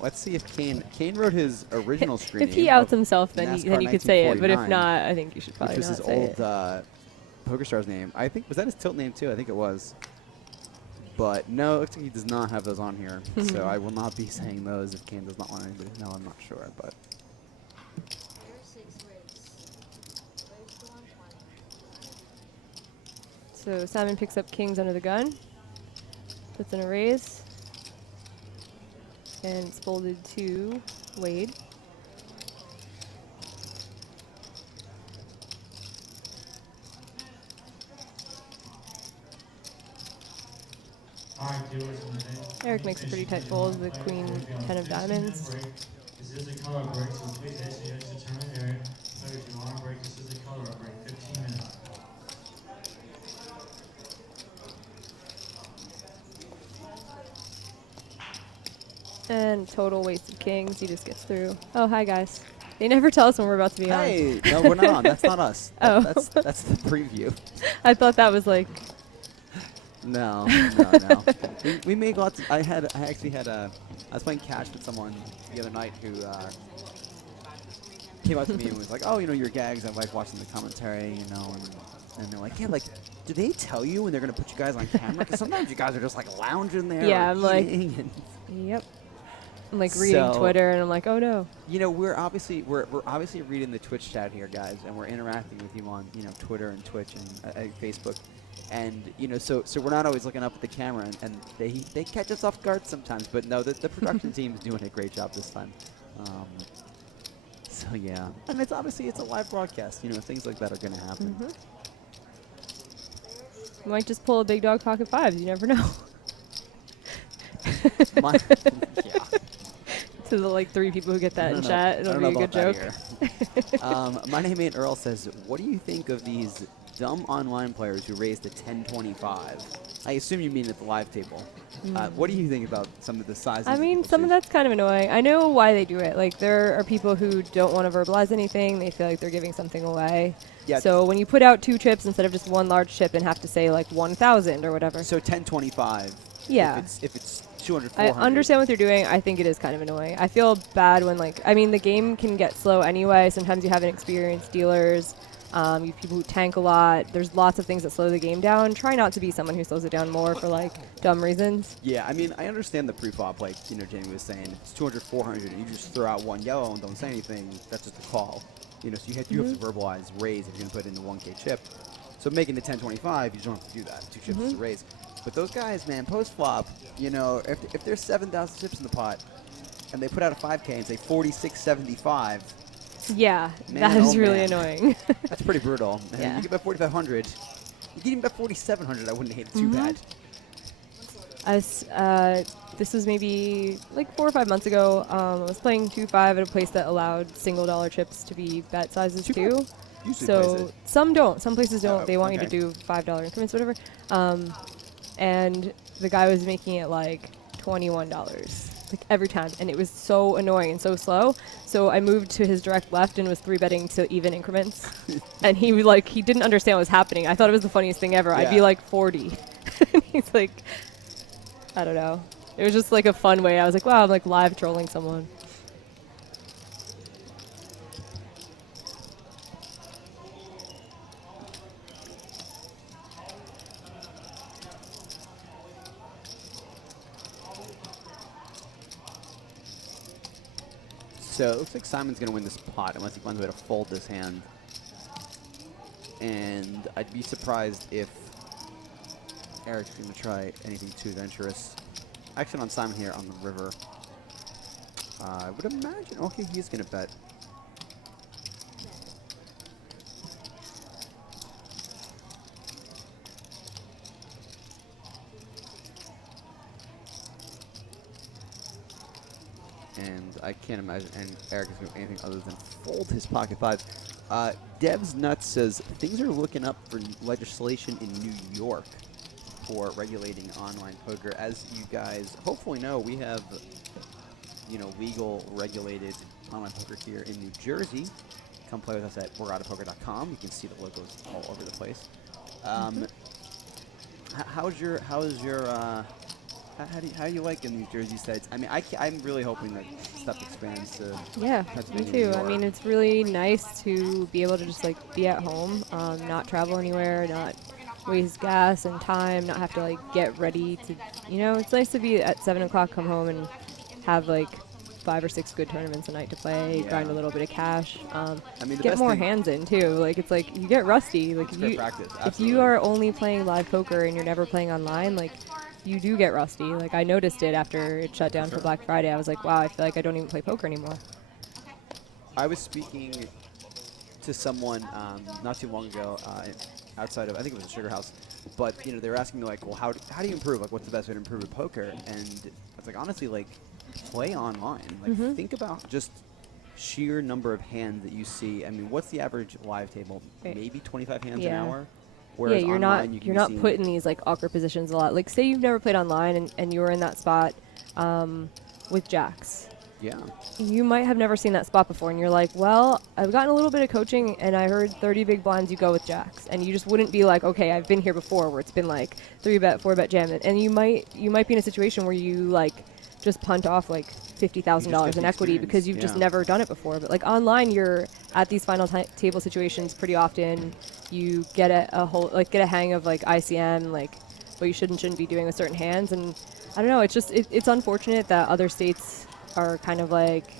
Let's see if Kane wrote his original screen If he name outs of himself, then NASCAR you could say it. But if 1949, not, I think you should probably which was not his say old it. PokerStars name. I think, was that his tilt name too? I think it was. But no, it looks like he does not have those on here. So I will not be saying those if Kane does not want anybody to know. I'm not sure, but. So Simon picks up kings under the gun, puts in a raise, and it's folded to Wade. Eric makes a pretty tight fold with queen 10 of diamonds. This is a color break, so please exit your determined area. So if you want to break, this is a color break, 15 minutes. And total waste of kings, he just gets through. Oh, hi guys. They never tell us when we're about to be Hey, no, we're not on. That's not us. Oh. That's the preview. on. I thought that was like, No. We made lots. I was playing cash with someone the other night who came up to me and was like, "Oh, you know, your gags. I like watching the commentary, you know." And they're like, "Yeah, like, do they tell you when they're gonna put you guys on camera? Because sometimes you guys are just like lounging there. Yeah, or I'm like- eating and yep. I'm like reading So- Twitter, and I'm like, oh no. You know, we're obviously reading the Twitch chat here, guys, and we're interacting with you on Twitter and Twitch and Facebook, and so we're not always looking up at the camera, and they catch us off guard sometimes. But no, the production team is doing a great job this time. So yeah, and it's obviously a live broadcast. Things like that are going to happen. You might just pull a big dog pocket fives. You never know. Yeah. To the like 3 people who get that I in don't know- chat, I it'll don't be a know good about joke. that here. My name ain't Earl says, what do you think of these dumb online players who raised to 1025? I assume you mean at the live table. What do you think about some of the sizes? I that mean, people some of choose? that's kind of annoying. I know why they do it. Like, there are people who don't want to verbalize anything. They feel like they're giving something away. Yeah. So when you put out 2 chips instead of just 1 large chip and have to say, like, 1,000 or whatever. So 1025. Yeah. If it's 200, I 400. understand what they're doing. I think it is kind of annoying. I feel bad when, like, I mean, the game can get slow anyway. Sometimes you have inexperienced dealers. You have people who tank a lot. There's lots of things that slow the game down. Try not to be someone who slows it down more for, like, dumb reasons. Yeah, I mean, I understand the pre-flop, like, Jamie was saying. If it's 200, 400, and you just throw out 1 yellow and don't say anything, that's just a call. So you have to verbalize raise if you're going to put in the 1K chip. So making the 1025, you don't have to do that. 2 chips is a raise. But those guys, man, post-flop, if there's 7,000 chips in the pot, and they put out a 5K and say 46.75, Yeah, Man, that is oh really man. annoying. that's pretty brutal. And Yeah. you get about 4,500. You get even about 4,700, I wouldn't hate it too bad. This was maybe like 4 or 5 months ago. I was playing 2-5 at a place that allowed $1 chips to be bet sizes too. Usually plays So it. some don't. Some places don't. Oh, They want you okay. to do $5 increments, whatever. And the guy was making it like $21, like every time, and it was so annoying and so slow. So I moved to his direct left and was 3-betting to even increments. And he was like, he didn't understand what was happening. I thought it was the funniest thing ever. I'd be Yeah. like 40. And he's like, I don't know. It was just like a fun way. I was like, wow, I'm like live trolling someone. So it looks like Simon's going to win this pot unless he finds a way to fold this hand. And I'd be surprised if Eric's going to try anything too adventurous. Action on Simon here on the river. I would imagine, okay, he's going to bet. And I can't imagine Eric is going to do anything other than fold his pocket 5. Dev's Nuts says things are looking up for legislation in New York for regulating online poker. As you guys hopefully know, we have legal regulated online poker here in New Jersey. Come play with us at borgatapoker.com. You can see the logos all over the place. How do you like in New Jersey sites? I mean, I'm really hoping that stuff expands to Yeah, me Pennsylvania, too. New I York. mean, it's really nice to be able to just like be at home, not travel anywhere, not waste gas and time, not have to like get ready to, it's nice to be at 7 o'clock, come home and have like 5 or 6 good tournaments a night to play, Yeah. grind a little bit of cash, I mean, the get best more thing- hands in too. Like it's like you get rusty. Like It's if great you practice, if absolutely. you are only playing live poker and you're never playing online, like you do get rusty. Like I noticed it after it shut down for Black Friday. I was like, wow, I feel like I don't even play poker anymore. I was speaking to someone not too long ago outside of, I think it was a Sugar House, but they were asking me like, well, how do you improve? Like, what's the best way to improve at poker? And I was like, honestly, like, play online. Like, think about just sheer number of hands that you see. I mean, what's the average live table? Right. Maybe 25 hands Yeah. an hour. Whereas Yeah, you're online, not you can you're be not seeing- put in these like awkward positions a lot. Like say you've never played online and you were in that spot with jacks. Yeah. You might have never seen that spot before, and you're like, well, I've gotten a little bit of coaching, and I heard 30 big blinds, you go with jacks, and you just wouldn't be like, okay, I've been here before, where it's been like 3-bet, 4-bet jam, and you might be in a situation where you like just punt off like $50,000 in equity because you've just yeah. never done it before. But like online, you're at these final table situations pretty often. You get get a hang of like ICM, like what you should and shouldn't be doing with certain hands, and I don't know. It's just it's unfortunate that other states are kind of like,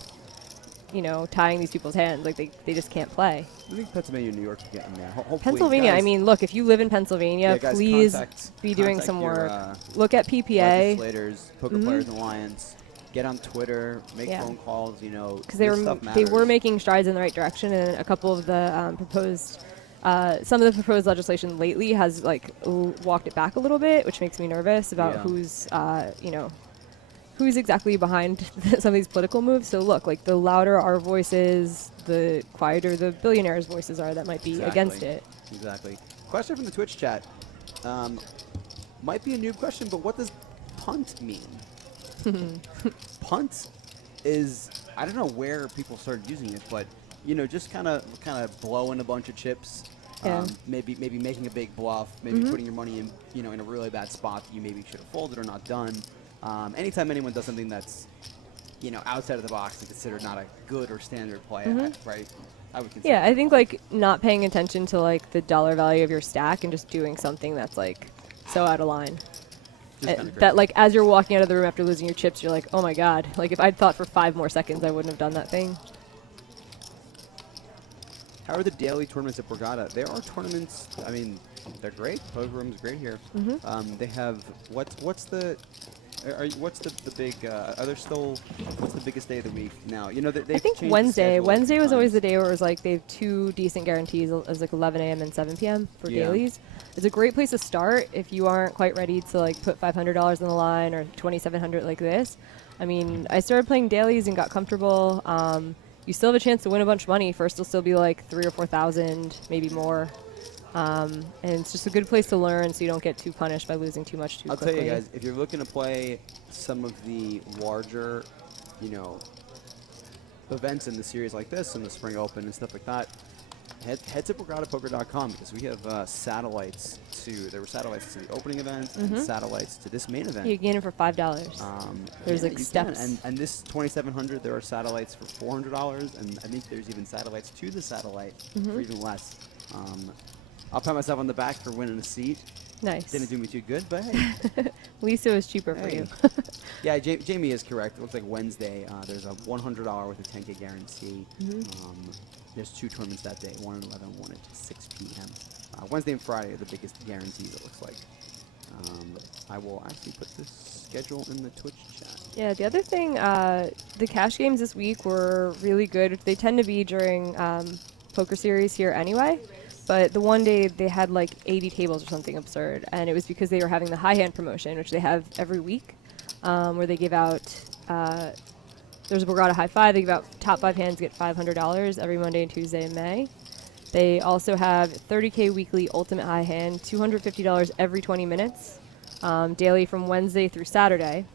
you know, tying these people's hands. Like they just can't play. I think Pennsylvania and New York are getting there. Hopefully, Pennsylvania, I guys- mean, look, if you live in Pennsylvania, yeah, guys, please contact- be doing contact some your, work. Look at PPA. legislators, Poker Players Alliance. Get on Twitter, make Yeah. phone calls. You know, Because this stuff they were matters. making strides in the right direction, and a couple of the some of the proposed legislation lately has like walked it back a little bit, which makes me nervous about Yeah. who's who's exactly behind some of these political moves. So look, like the louder our voices, the quieter the billionaires' voices are that might be against it. Exactly. Question from the Twitch chat. Might be a noob question, but what does punt mean? Punt is, I don't know where people started using it, but you know, just kind of blowing a bunch of chips. Yeah. Maybe making a big bluff, maybe putting your money in, you know, in a really bad spot that you maybe should have folded or not done. Anytime anyone does something that's, you know, outside of the box and considered not a good or standard play, right? I would consider. Yeah, I think like not paying attention to like the dollar value of your stack and just doing something that's like so out of line. Just kinda That crazy. like as you're walking out of the room after losing your chips, you're like, oh my god! Like if I'd thought for 5 more seconds, I wouldn't have done that thing. How are the daily tournaments at Borgata? There are tournaments. I mean, they're great. Poker Room's great here. They have what's the big? Are there still? What's the biggest day of the week now? You know that they. I think Wednesday. Wednesday was always the day where it was like they have 2 decent guarantees. It was like 11 a.m. and 7 p.m. for Yeah. dailies. It's a great place to start if you aren't quite ready to like put $500 on the line or $2,700 like this. I mean, I started playing dailies and got comfortable. You still have a chance to win a bunch of money. First, it'll still be like 3,000 or 4,000, maybe more. And it's just a good place to learn, so you don't get too punished by losing too much too I'll quickly. tell you guys, if you're looking to play some of the larger, you know, events in the series like this and the Spring Open and stuff like that, head to BorgataPoker.com because we have satellites to. There were satellites to the opening event and satellites to this main event. You can get it for $5. There's Yeah, like you steps. can. And this 2,700, there are satellites for $400, and I think there's even satellites to the satellite for even less. I'll pat myself on the back for winning a seat. Nice. Didn't do me too good, but hey. Lisa was cheaper for Hey. you. Yeah, Jamie is correct. It looks like Wednesday, there's a $100 with a 10K guarantee. There's 2 tournaments that day, one at 11, one at 6 p.m. Wednesday and Friday are the biggest guarantees, it looks like. I will actually put this schedule in the Twitch chat. Yeah, the other thing, the cash games this week were really good. They tend to be during poker series here anyway. But the one day they had like 80 tables or something absurd. And it was because they were having the high hand promotion, which they have every week, where they give out, there's a Borgata High 5. They give out top 5 hands get $500 every Monday and Tuesday in May. They also have 30K weekly ultimate high hand, $250 every 20 minutes, daily from Wednesday through Saturday,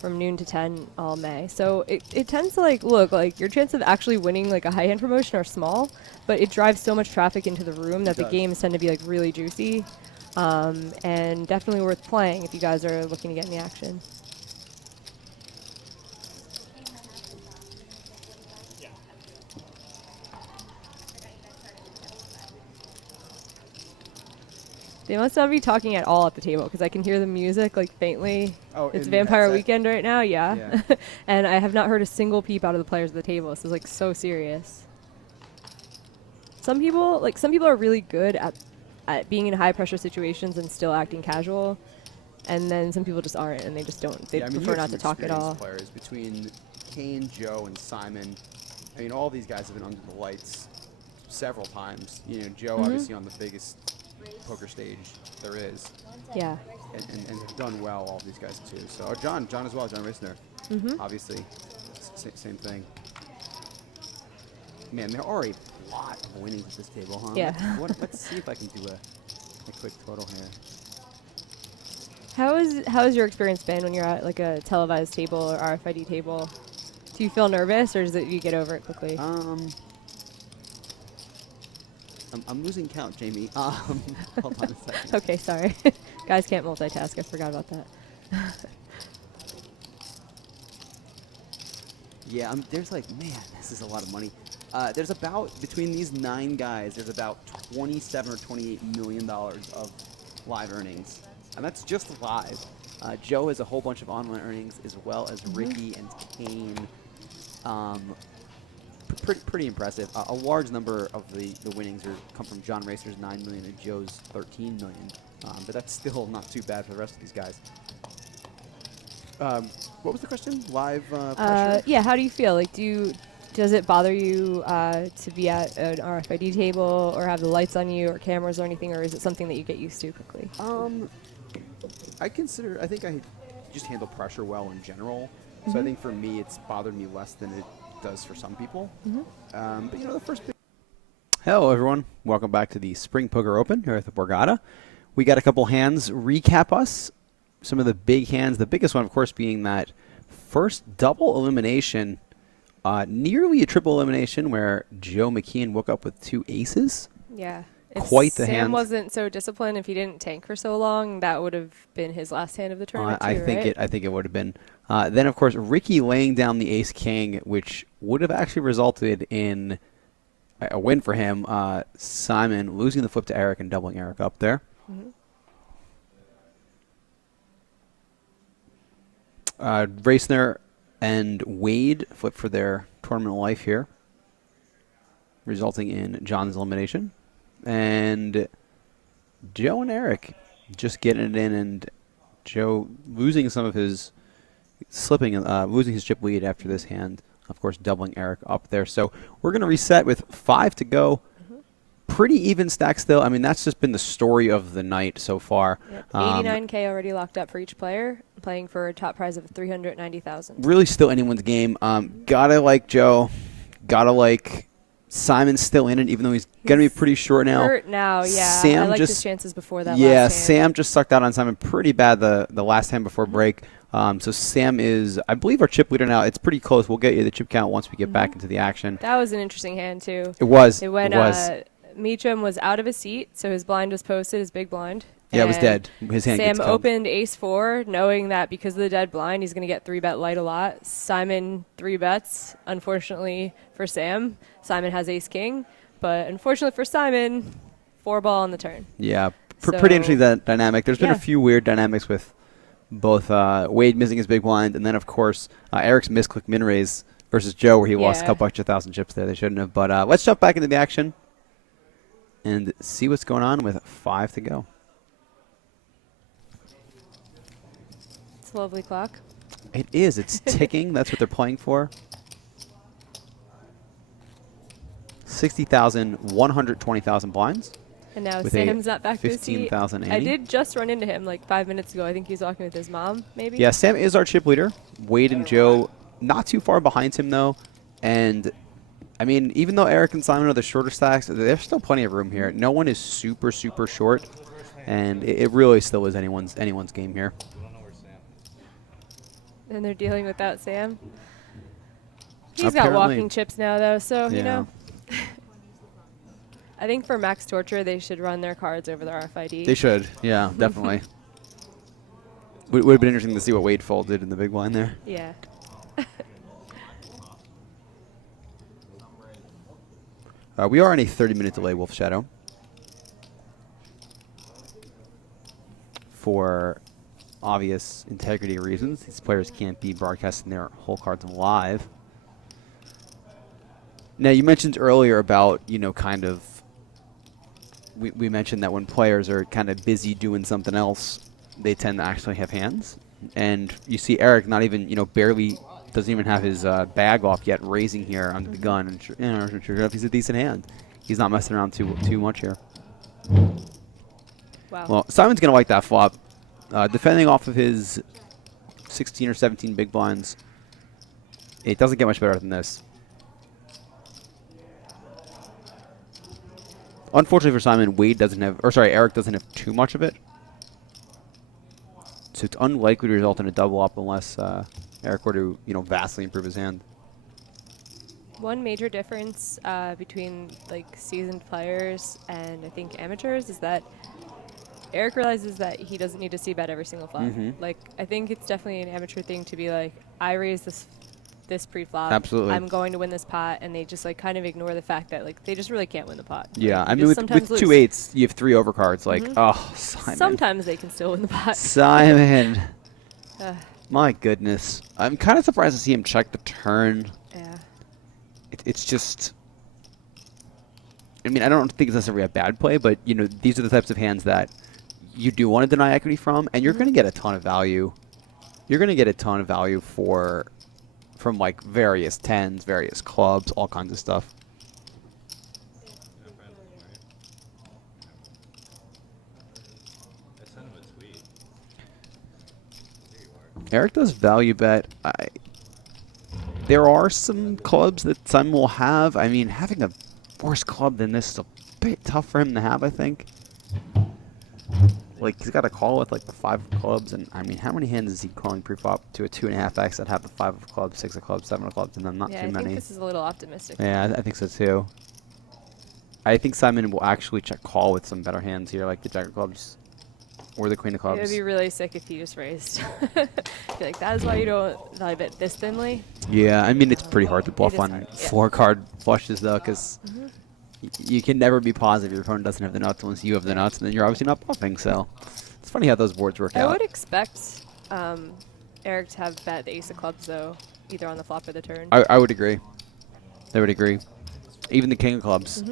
from noon to 10 all May. So it tends to like look like your chance of actually winning like a high hand promotion are small, but it drives so much traffic into the room that the games tend to be like really juicy, and definitely worth playing if you guys are looking to get in the action. They must not be talking at all at the table because I can hear the music like faintly. Oh, It's in the Vampire headset? Weekend right now, yeah. Yeah. And I have not heard a single peep out of the players at the table. This is like so serious. Some people are really good at being in high pressure situations and still acting casual, and then some people just aren't, and they just don't. They Yeah, I mean, you prefer have not to some talk at all. experienced players between Kane, Joe, and Simon. I mean, all these guys have been under the lights several times. You know, Joe obviously on the biggest poker stage there is, Yeah. and have done well. All these guys too. So John as well, John Risner, obviously, same thing. Man, there are a lot of winnings at this table, huh? Yeah. Let's see if I can do a quick total here. How has your experience been when you're at like a televised table or RFID table? Do you feel nervous, or does it you get over it quickly? I'm losing count, Jamie. Hold on a second. Okay, sorry. Guys can't multitask. I forgot about that. Yeah, there's like, man, this is a lot of money. There's about, between these 9 guys, there's about $27 or $28 million of live earnings. And that's just live. Joe has a whole bunch of online earnings, as well as Ricky and Kane. Pretty impressive. A large number of the winnings come from John Racer's 9 million and Joe's 13 million. But that's still not too bad for the rest of these guys. What was the question? Live pressure? Yeah, how do you feel? Like, does it bother you to be at an RFID table or have the lights on you or cameras or anything, or is it something that you get used to quickly? I think I just handle pressure well in general. So I think for me, it's bothered me less than it does for some people. But the first big... Hello, everyone. Welcome back to the Spring Poker Open here at the Borgata. We got a couple hands recap us. Some of the big hands, the biggest one, of course, being that first double elimination, nearly a triple elimination where Joe McKeon woke up with 2 aces. Yeah. If Quite the Sam hand. wasn't so disciplined, if he didn't tank for so long, that would have been his last hand of the tournament, I too, think right? I think it would have been. Then, of course, Ricky laying down the ace-king, which would have actually resulted in a win for him. Simon losing the flip to Eric and doubling Eric up there. Racner and Wade flip for their tournament life here, resulting in John's elimination. And Joe and Eric just getting it in, and Joe losing some of his losing his chip lead after this hand, of course, doubling Eric up there. So we're going to reset with 5 to go. Pretty even stack still. I mean, that's just been the story of the night so far. Yep. 89K already locked up for each player, playing for a top prize of 390,000. Really still anyone's game. Gotta like Joe. Gotta like Simon's still in it, even though he's going to be pretty short now. Hurt now, yeah. Sam I liked just, his chances before that yeah, last hand. Sam just sucked out on Simon pretty bad the last hand before break. So Sam is, I believe, our chip leader now. It's pretty close. We'll get you the chip count once we get back into the action. That was an interesting hand, too. It was. It went, it was. Meacham was out of his seat, so his blind was posted, his big blind. Yeah, it was dead. His hand Sam gets killed. opened ace-4, knowing that because of the dead blind, he's going to get 3-bet light a lot. Simon 3-bets, unfortunately for Sam. Simon has ace-king, but unfortunately for Simon, 4-ball on the turn. Yeah, pretty interesting that dynamic. There's been a few weird dynamics with both Wade missing his big blind, and then, of course, Eric's misclick min raise versus Joe, where he lost a couple extra thousand chips there. They shouldn't have. But let's jump back into the action and see what's going on with 5 to go. It's a lovely clock. It is. It's ticking. That's what they're playing for. 60,000, 120,000 blinds. And now with Sam's not back to his seat. 15,000 I did just run into him like 5 minutes ago. I think he was walking with his mom, maybe. Yeah, Sam is our chip leader. Wade and Joe not too far behind him, though. And, I mean, even though Eric and Simon are the shorter stacks, there's still plenty of room here. No one is super, super short. And it really still is anyone's game here. And they're dealing without Sam. He's Apparently. got walking chips now, though, so, you know. I think for max torture, they should run their cards over the RFID. They should, yeah, definitely. Would have been interesting to see what Wade folded in the big blind there. Yeah. We are on a 30-minute delay, Wolf Shadow. For obvious integrity reasons, these players can't be broadcasting their whole cards live. Now, you mentioned earlier about, you know, kind of, we mentioned that when players are kind of busy doing something else, they tend to actually have hands. And you see Eric not even, you know, barely, doesn't even have his bag off yet, raising here under the gun. And sure enough, he's a decent hand. He's not messing around too much here. Wow. Well, Simon's going to like that flop. Defending off of his 16 or 17 big blinds, it doesn't get much better than this. Unfortunately for Simon, Eric doesn't have too much of it. So it's unlikely to result in a double up unless Eric were to, you know, vastly improve his hand. One major difference between like seasoned players and I think amateurs is that Eric realizes that he doesn't need to see bet every single flop. Like, I think it's definitely an amateur thing to be like, I raise this pre-flop. Absolutely. I'm going to win this pot, and they just like kind of ignore the fact that like they just really can't win the pot. Yeah, Like, I you mean, just with sometimes 2 lose. 8s, you have 3 overcards. Like, oh, Simon. Sometimes they can still win the pot. Simon. My goodness. I'm kind of surprised to see him check the turn. Yeah. It's just... I mean, I don't think it's necessarily a bad play, but, you know, these are the types of hands that you do want to deny equity from, and you're going to get a ton of value. You're going to get a ton of value from, like, various tens, various clubs, all kinds of stuff. Eric does value bet. There are some clubs that Simon will have. I mean, having a worse club than this is a bit tough for him to have, I think. Like, he's got a call with, like, the 5 of clubs, and, I mean, how many hands is he calling pre-flop to a 2.5x that have the 5 of clubs, 6 of clubs, 7 of clubs, and then not Yeah, too I many? think this is a little optimistic. Yeah, I think so, too. I think Simon will actually check call with some better hands here, like the Jack of clubs or the Queen of It would clubs. be really sick if he just raised. Be like, that is why you don't value bet this thinly. Yeah, I mean, it's pretty hard to bluff is on hard, yeah. 4-card flushes, though, because you can never be positive your opponent doesn't have the nuts unless you have the nuts, and then you're obviously not bluffing, so it's funny how those boards work I out. would expect Eric to have bet the ace of clubs, though, either on the flop or the turn. I would agree. I would agree. Even the king of clubs.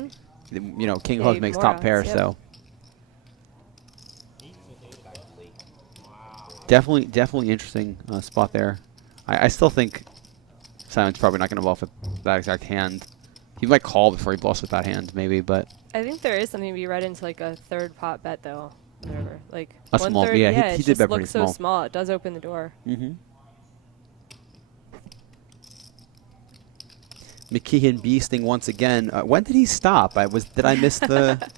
You know, king of Yeah, clubs even makes more top odds, pair, yep. so. Definitely interesting spot there. I still think Simon's probably not going to bluff with that exact hand. He might call before he bluffs with that hand, maybe, but I think there is something to be read into like a third pot bet, though. Whatever. Like a one small, third, yeah, it he did just bet pretty looks so small. It does open the door. McKeon beasting once again. When did he stop? Did I miss the?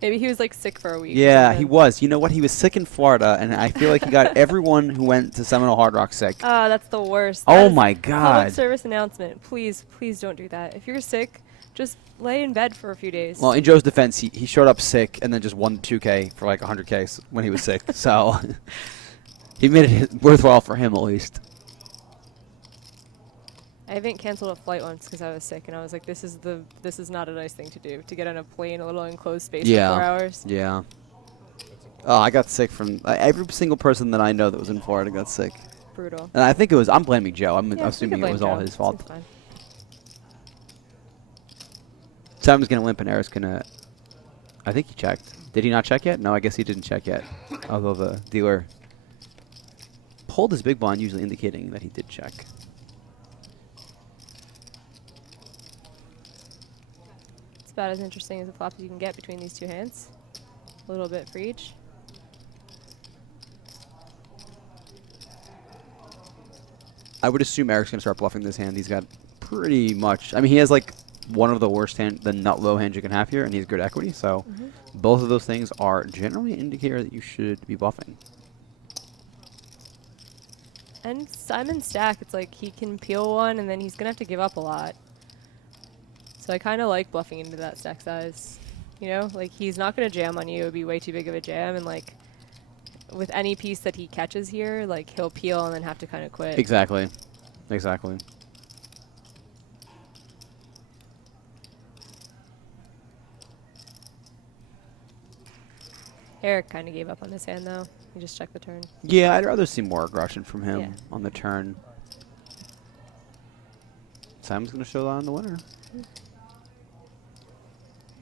Maybe he was like sick for a week. or Yeah, he something. was. You know what? He was sick in Florida, and I feel like he got everyone who went to Seminole Hard Rock sick. Oh, that's the worst. Oh That is my Public God. service announcement. Please, please don't do that. If you're sick, just lay in bed for a few days. Well, in Joe's defense, he showed up sick and then just won 2K for like 100K when he was sick. So he made it worthwhile for him at least. I haven't canceled a flight once because I was sick, and I was like, this is not a nice thing to do, to get on a plane, a little enclosed space for 4 hours. Yeah. Oh, I got sick from every single person that I know that was in Florida got sick. Brutal. And I think I'm blaming Joe. I'm Yeah, we assuming can it was blame all Joe. his fault. Seems fine. Simon's going to limp and Eric's going to... I think he checked. Did he not check yet? No, I guess he didn't check yet. Although the dealer pulled his big blind, usually indicating that he did check. It's about as interesting as a flop as you can get between these two hands. A little bit for each. I would assume Eric's going to start bluffing this hand. He's got pretty much... I mean, he has like one of the worst the nut low hands you can have here, and he has good equity. So both of those things are generally an indicator that you should be bluffing. And Simon's stack, it's like he can peel one, and then he's going to have to give up a lot. So I kind of like bluffing into that stack size. You know, like he's not going to jam on you. It would be way too big of a jam, and like with any piece that he catches here, like he'll peel and then have to kind of quit. Exactly. Exactly. Eric kind of gave up on this hand, though. He just checked the turn. Yeah, I'd rather see more aggression from him Yeah. on the turn. Simon's going to show on the winner.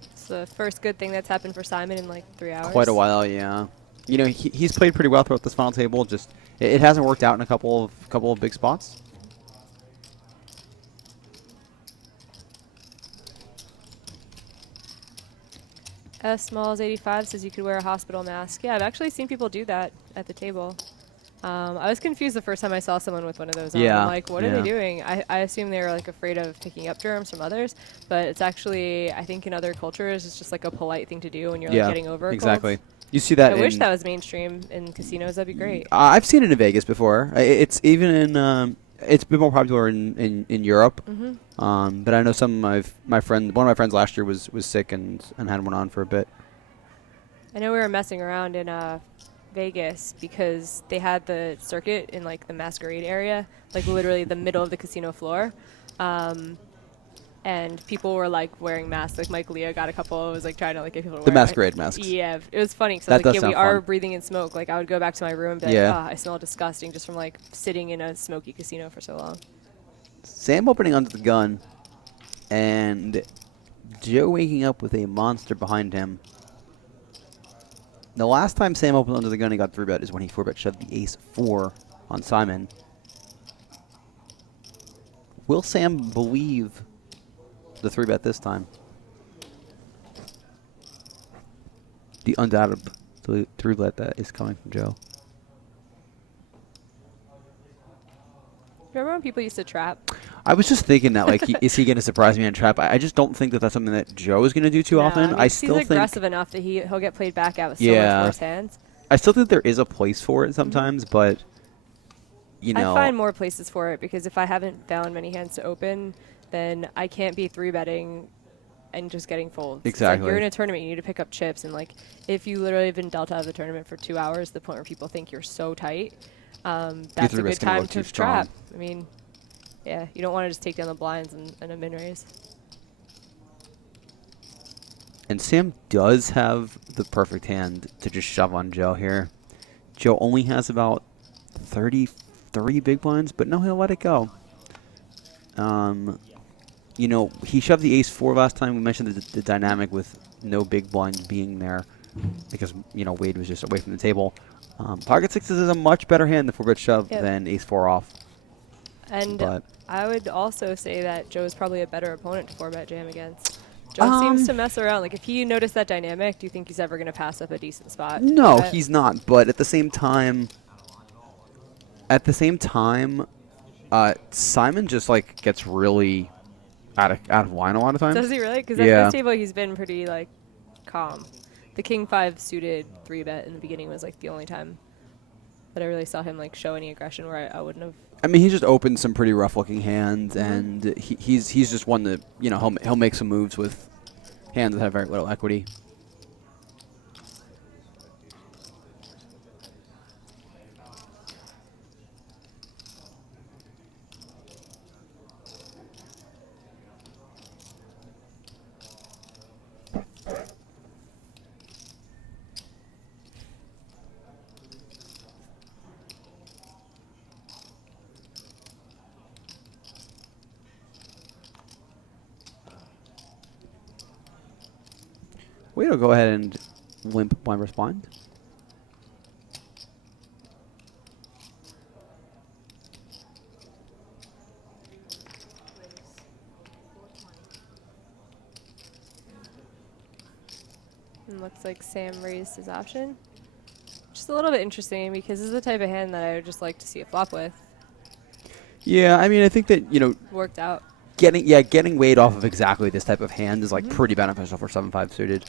It's the first good thing that's happened for Simon in like 3 hours. Quite a while, yeah. You know, he's played pretty well throughout this final table. Just it hasn't worked out in a couple of big spots. Smalls 85 says you could wear a hospital mask. Yeah, I've actually seen people do that at the table. I was confused the first time I saw someone with one of those on. Yeah, I'm like, what are yeah. they doing? I assume they were like afraid of picking up germs from others, but it's actually, I think in other cultures, it's just like a polite thing to do when you're like getting over a exactly. cold. You see that I in, wish that was mainstream in casinos. That'd be great. I've seen it in Vegas before. It's even in it's been more popular in Europe. But I know some of one of my friends last year was sick and had one on for a bit. I know we were messing around in Vegas because they had the circuit in like the masquerade area, like literally the middle of the casino floor. and people were like wearing masks. Like Mike Leah got a couple. Was like trying to like get people to The wear masquerade masks. Yeah, it was funny because That like, does yeah, we sound are fun. breathing in smoke. Like I would go back to my room and be like, Yeah. I smell disgusting just from like sitting in a smoky casino for so long. Sam opening under the gun, and Joe waking up with a monster behind him. The last time Sam opened under the gun, he got 3-bet is when he 4-bet shoved the ace-4 on Simon. Will Sam believe the 3-bet this time? The undoubted 3-bet that is coming from Joe. Remember when people used to trap? I was just thinking that, like, is he going to surprise me and trap? I just don't think that that's something that Joe is going to do too No, often. I mean, I he's still think aggressive enough that he'll get played back out with so Yeah. much worse hands. I still think there is a place for it sometimes, but you know, I find more places for it because if I haven't found many hands to open, then I can't be 3-betting and just getting folds. It's Exactly. like you're in a tournament, you need to pick up chips, and like if you literally have been dealt out of the tournament for 2 hours, to the point where people think you're so tight, that's a 3-bet's good gonna time look to too strong. trap. I mean, yeah, you don't want to just take down the blinds and a min raise. and Sam does have the perfect hand to just shove on Joe here. Joe only has about 33 big blinds, but no, he'll let it go. You know, he shoved the ace-4 last time. We mentioned the dynamic with no big blinds being there because, you know, Wade was just away from the table. Pocket sixes is a much better hand, the 4-bet shove, Yep. than ace-4 off. And But I would also say that Joe's probably a better opponent to 4-bet jam against. Joe seems to mess around. Like, if he noticed that dynamic, do you think he's ever going to pass up a decent spot? no, 4-bet? he's not. But at the same time, Simon just, like, gets really out of line a lot of times. Does he really? Because Yeah. at this table, he's been pretty, like, calm. The King 5 suited 3-bet in the beginning was, like, the only time that I really saw him, like, show any aggression where I wouldn't have. I mean, he's just opened some pretty rough-looking hands, and he's just one that, you know, he'll make some moves with hands that have very little equity. Wade will go ahead and limp blind versus blind. And looks like Sam raised his option. Just a little bit interesting because this is the type of hand that I would just like to see a flop with. Yeah, I mean, I think that, you know, Worked out. getting Wade off of exactly this type of hand is, like, pretty beneficial for 7-5 suited.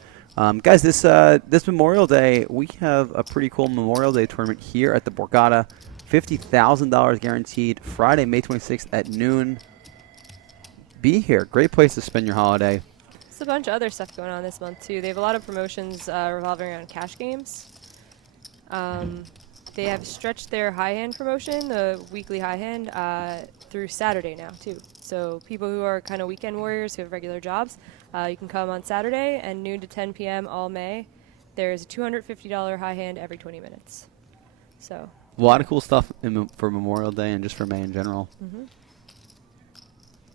Guys, this Memorial Day, we have a pretty cool Memorial Day tournament here at the Borgata. $50,000 guaranteed Friday, May 26th at noon. Be here. Great place to spend your holiday. There's a bunch of other stuff going on this month, too. They have a lot of promotions revolving around cash games. They have stretched their high hand promotion, the weekly high hand, through Saturday now, too. So people who are kind of weekend warriors who have regular jobs, you can come on Saturday and noon to 10 p.m. all May. There's a $250 high hand every 20 minutes. So A lot of cool stuff for Memorial Day and just for May in general.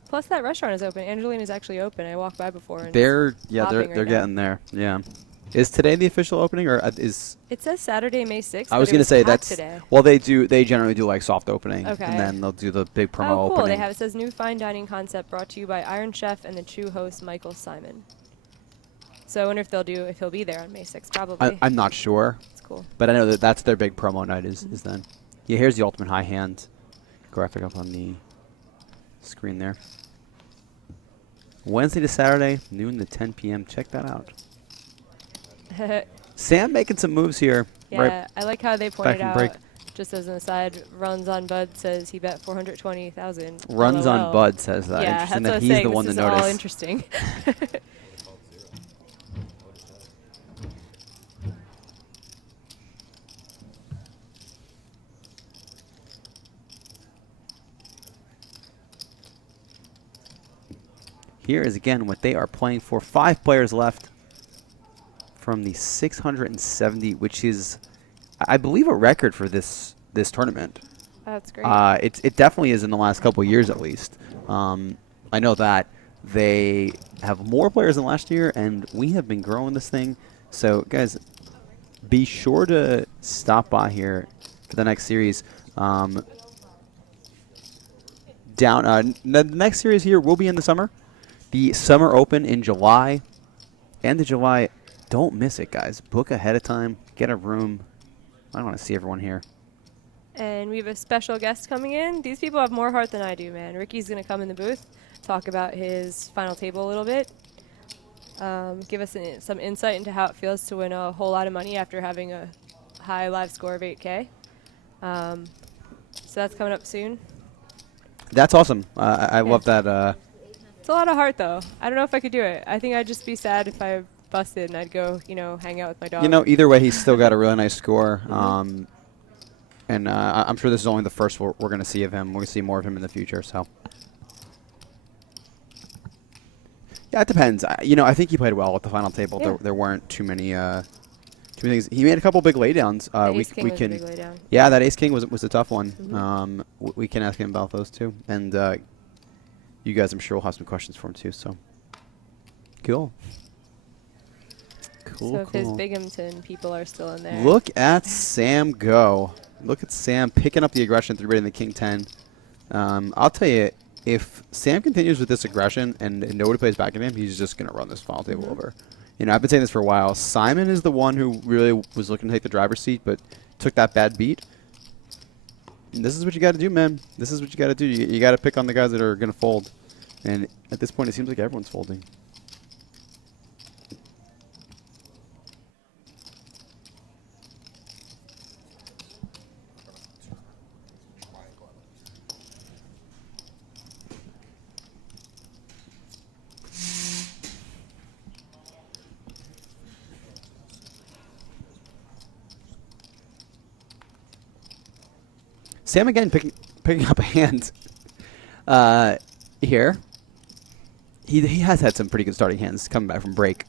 plus that restaurant is open. Angelina's actually open. I walked by before. And They're it's popping right now. getting there. Yeah. Is today the official opening, or is? It says Saturday, May 6th. I was but it gonna say packed that's. today. Well, they generally do like soft opening, Okay. and then they'll do the big promo Oh, cool. opening. They have it says new fine dining concept brought to you by Iron Chef and the Chew host Michael Simon. So I wonder if he'll be there on May 6th. Probably. I'm not sure, It's cool. but I know that that's their big promo night is then. Yeah, here's the ultimate high hand graphic up on the screen there. Wednesday to Saturday, noon to 10 p.m. Check that out. Sam making some moves here. Yeah, Right. I like how they pointed from out. break. Just as an aside, Runs on Bud says he bet 420,000. Runs LOL. on Bud says that. Yeah, Interesting that's what I that was he's saying. the This one to is all notice. interesting. Here is again what they are playing for. 5 players left from the 670, which is, I believe, a record for this tournament. That's great. It definitely is in the last couple of years at least. I know that they have more players than last year, and we have been growing this thing. So, guys, be sure to stop by here for the next series. The next series here will be in the summer. The Summer Open in July. End of July. Don't miss it, guys. Book ahead of time. Get a room. I want to see everyone here. And we have a special guest coming in. These people have more heart than I do, man. Ricky's going to come in the booth, talk about his final table a little bit, give us some insight into how it feels to win a whole lot of money after having a high live score of 8K. So that's coming up soon. That's awesome. I love that. It's a lot of heart, though. I don't know if I could do it. I think I'd just be sad if I busted and I'd go, hang out with my dog. Either way, he's still got a really nice score. And I'm sure this is only the first we're going to see of him. We're going to see more of him in the future. So, yeah, it depends. I think he played well at the final table. Yeah. There weren't too many things. He made a couple big laydowns. Ace King was a big laydown. Yeah, that Ace King was a tough one. We can ask him about those too. And you guys, I'm sure, will have some questions for him too. So, cool. So if his Binghamton people are still in there. Look at Sam go. Look at Sam picking up the aggression, 3-betting the King 10. I'll tell you, if Sam continues with this aggression and nobody plays back at him, he's just going to run this final table over. I've been saying this for a while. Simon is the one who really was looking to take the driver's seat, but took that bad beat. And this is what you got to do, man. This is what you got to do. You got to pick on the guys that are going to fold. And at this point, it seems like everyone's folding. Sam again picking up a hand here. He has had some pretty good starting hands coming back from break.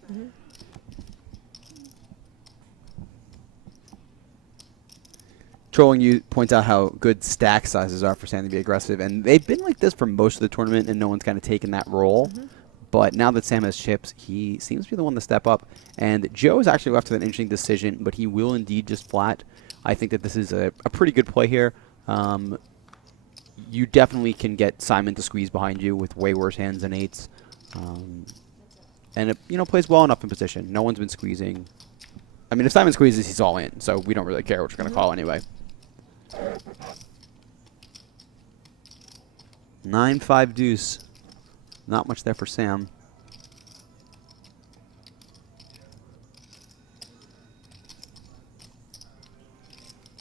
Trolling you points out how good stack sizes are for Sam to be aggressive, and they've been like this for most of the tournament, and no one's kind of taken that role. But now that Sam has chips, he seems to be the one to step up. And Joe is actually left with an interesting decision, but he will indeed just flat. I think that this is a pretty good play here. You definitely can get Simon to squeeze behind you with way worse hands than 8s. And it plays well enough in position. No one's been squeezing. I mean, if Simon squeezes, he's all in, so we don't really care what you're going to call anyway. 9-5 deuce. Not much there for Sam.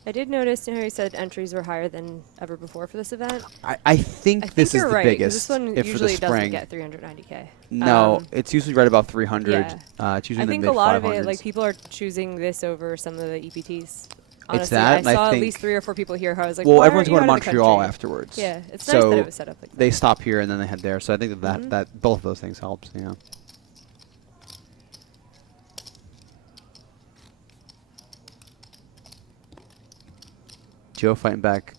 I did notice how you said entries were higher than ever before for this event. I think this is you're the right, biggest. This one if usually for the spring. doesn't get 390K. No, it's usually right about 300. Yeah. It's usually I think in the a lot of mid-500s. it, like people are choosing this over some of the EPTs. It's Honestly, that, I and I saw at think- least 3 or 4 people here who I was like, Well, why everyone's aren't you going to out of the Montreal country? afterwards. Yeah, it's so nice that it was set up like that. they stop here and then they head there. So I think that both of those things helps. Yeah. Joe fighting back.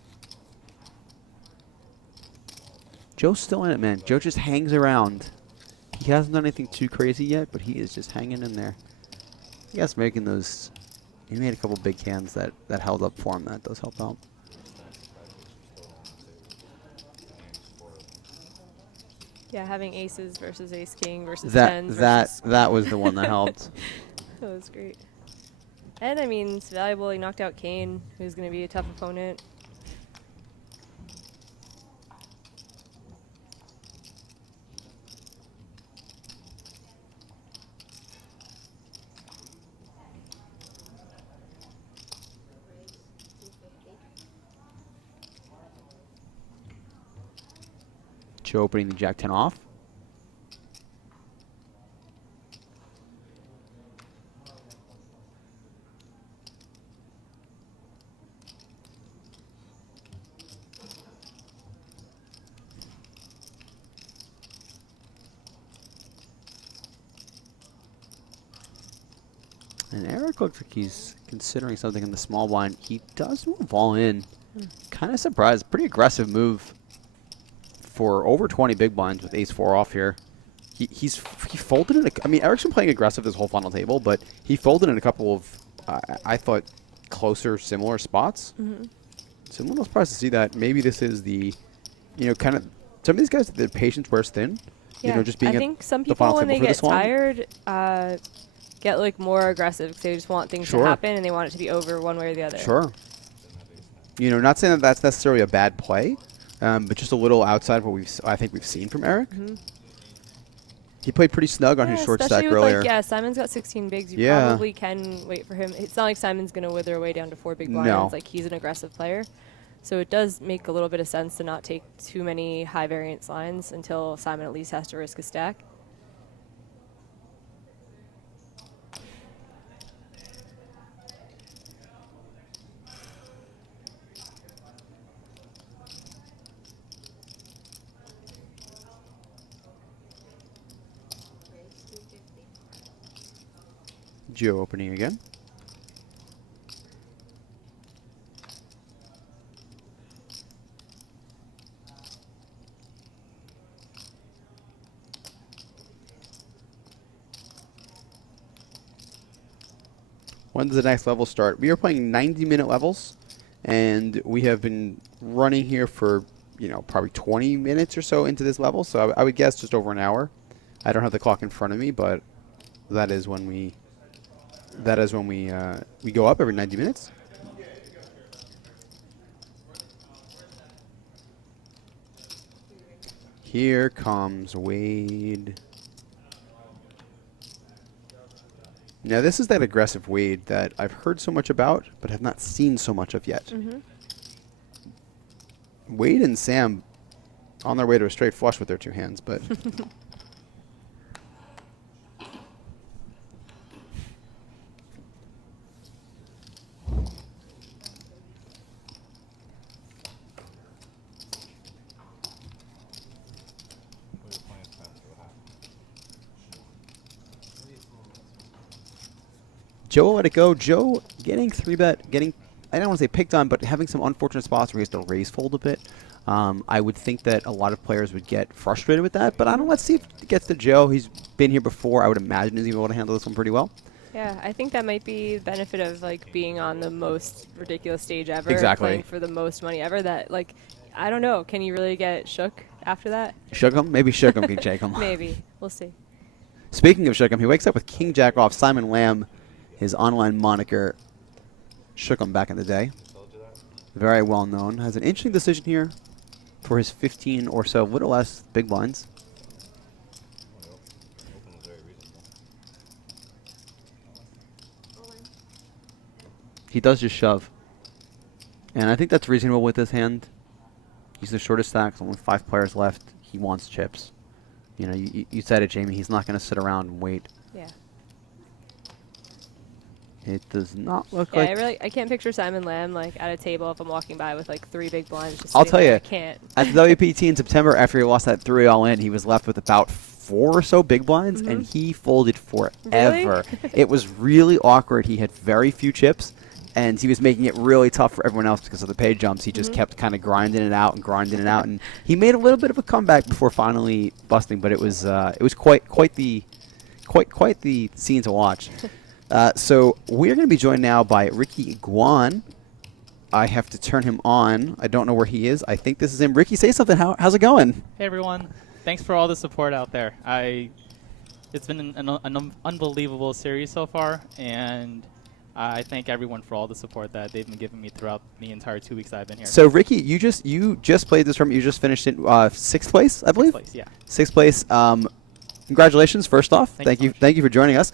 Joe's still in it, man. Joe just hangs around. He hasn't done anything too crazy yet, but he is just hanging in there. I guess making those. He made a couple big hands that held up for him. That does help out. Yeah, having aces versus ace king versus That tens. that was the one that helped. That was great. And I mean, it's valuable. He knocked out Kane, who's going to be a tough opponent. Joe opening the Jack 10 off. And Eric looks like he's considering something in the small blind. He does move all in. Kind of surprised. Pretty aggressive move for over 20 big blinds with ace-4 off here. He folded it. I mean, Eric's been playing aggressive this whole final table, but he folded in a couple of, I thought, closer, similar spots. So I'm a little surprised to see that. Maybe this is the, kind of, some of these guys, their patience wears thin. Yeah, Just being I at think some the people, final when table they for get this long. tired, get like more aggressive because they just want things to happen and they want it to be over one way or the other. Sure. Not saying that that's necessarily a bad play, but just a little outside of what I think we've seen from Eric. He played pretty snug on his short stack especially with earlier. like, Simon's got 16 bigs. You Yeah. probably can wait for him. It's not like Simon's going to wither away down to 4 big blinds. No. Like, he's an aggressive player. So it does make a little bit of sense to not take too many high variance lines until Simon at least has to risk a stack. Joe opening again. When does the next level start? We are playing 90-minute levels, and we have been running here for, probably 20 minutes or so into this level. So I would guess just over an hour. I don't have the clock in front of me, but that is when we go up every 90 minutes. Here comes Wade. Now this is that aggressive Wade that I've heard so much about, but have not seen so much of yet. Wade and Sam on their way to a straight flush with their two hands, but Joe let it go. Joe getting 3-bet, I don't want to say picked on, but having some unfortunate spots where he has to raise fold a bit. I would think that a lot of players would get frustrated with that, but I don't know. Let's see if it gets to Joe. He's been here before. I would imagine he's able to handle this one pretty well. Yeah, I think that might be the benefit of like being on the most ridiculous stage ever. Exactly. Playing for the most money ever. That like, I don't know. Can you really get shook after that? Shook him? Maybe shook him can shake him. Maybe. We'll see. Speaking of shook him, he wakes up with King Jack off. Simon Lamb, his online moniker, shook him back in the day. Very well known. Has an interesting decision here for his 15 or so, little less big blinds. He does just shove. And I think that's reasonable with this hand. He's the shortest stack, only 5 players left. He wants chips. You said it, Jamie. He's not going to sit around and wait. Yeah. It does not look Yeah, like... I can't picture Simon Lamb like at a table if I'm walking by with like 3 big blinds. Just I'll sitting tell there. you, I can't. at the WPT in September, after he lost that 3 all in, he was left with about 4 or so big blinds, and he folded forever. It was really awkward. He had very few chips, and he was making it really tough for everyone else because of the pay jumps. He just kept kind of grinding it out, and he made a little bit of a comeback before finally busting. But it was quite the scene to watch. So we're going to be joined now by Ricky Guan. I have to turn him on. I don't know where he is. I think this is him. Ricky, say something. How's it going? Hey everyone, thanks for all the support out there. It's been an unbelievable series so far, and I thank everyone for all the support that they've been giving me throughout the entire 2 weeks I've been here. So Ricky, you just played this tournament. You just finished in 6th place, I believe. 6th place, yeah. 6th place. Congratulations, first off. Thank you for joining us.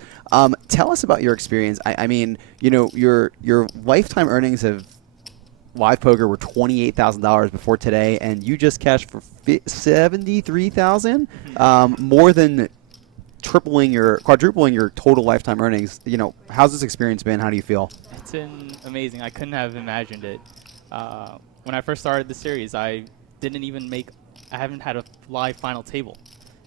Tell us about your experience. I mean, your lifetime earnings of live poker were $28,000 before today, and you just cashed for $73,000, more than quadrupling your total lifetime earnings. How's this experience been? How do you feel? It's been amazing. I couldn't have imagined it. When I first started the series, I haven't had a live final table,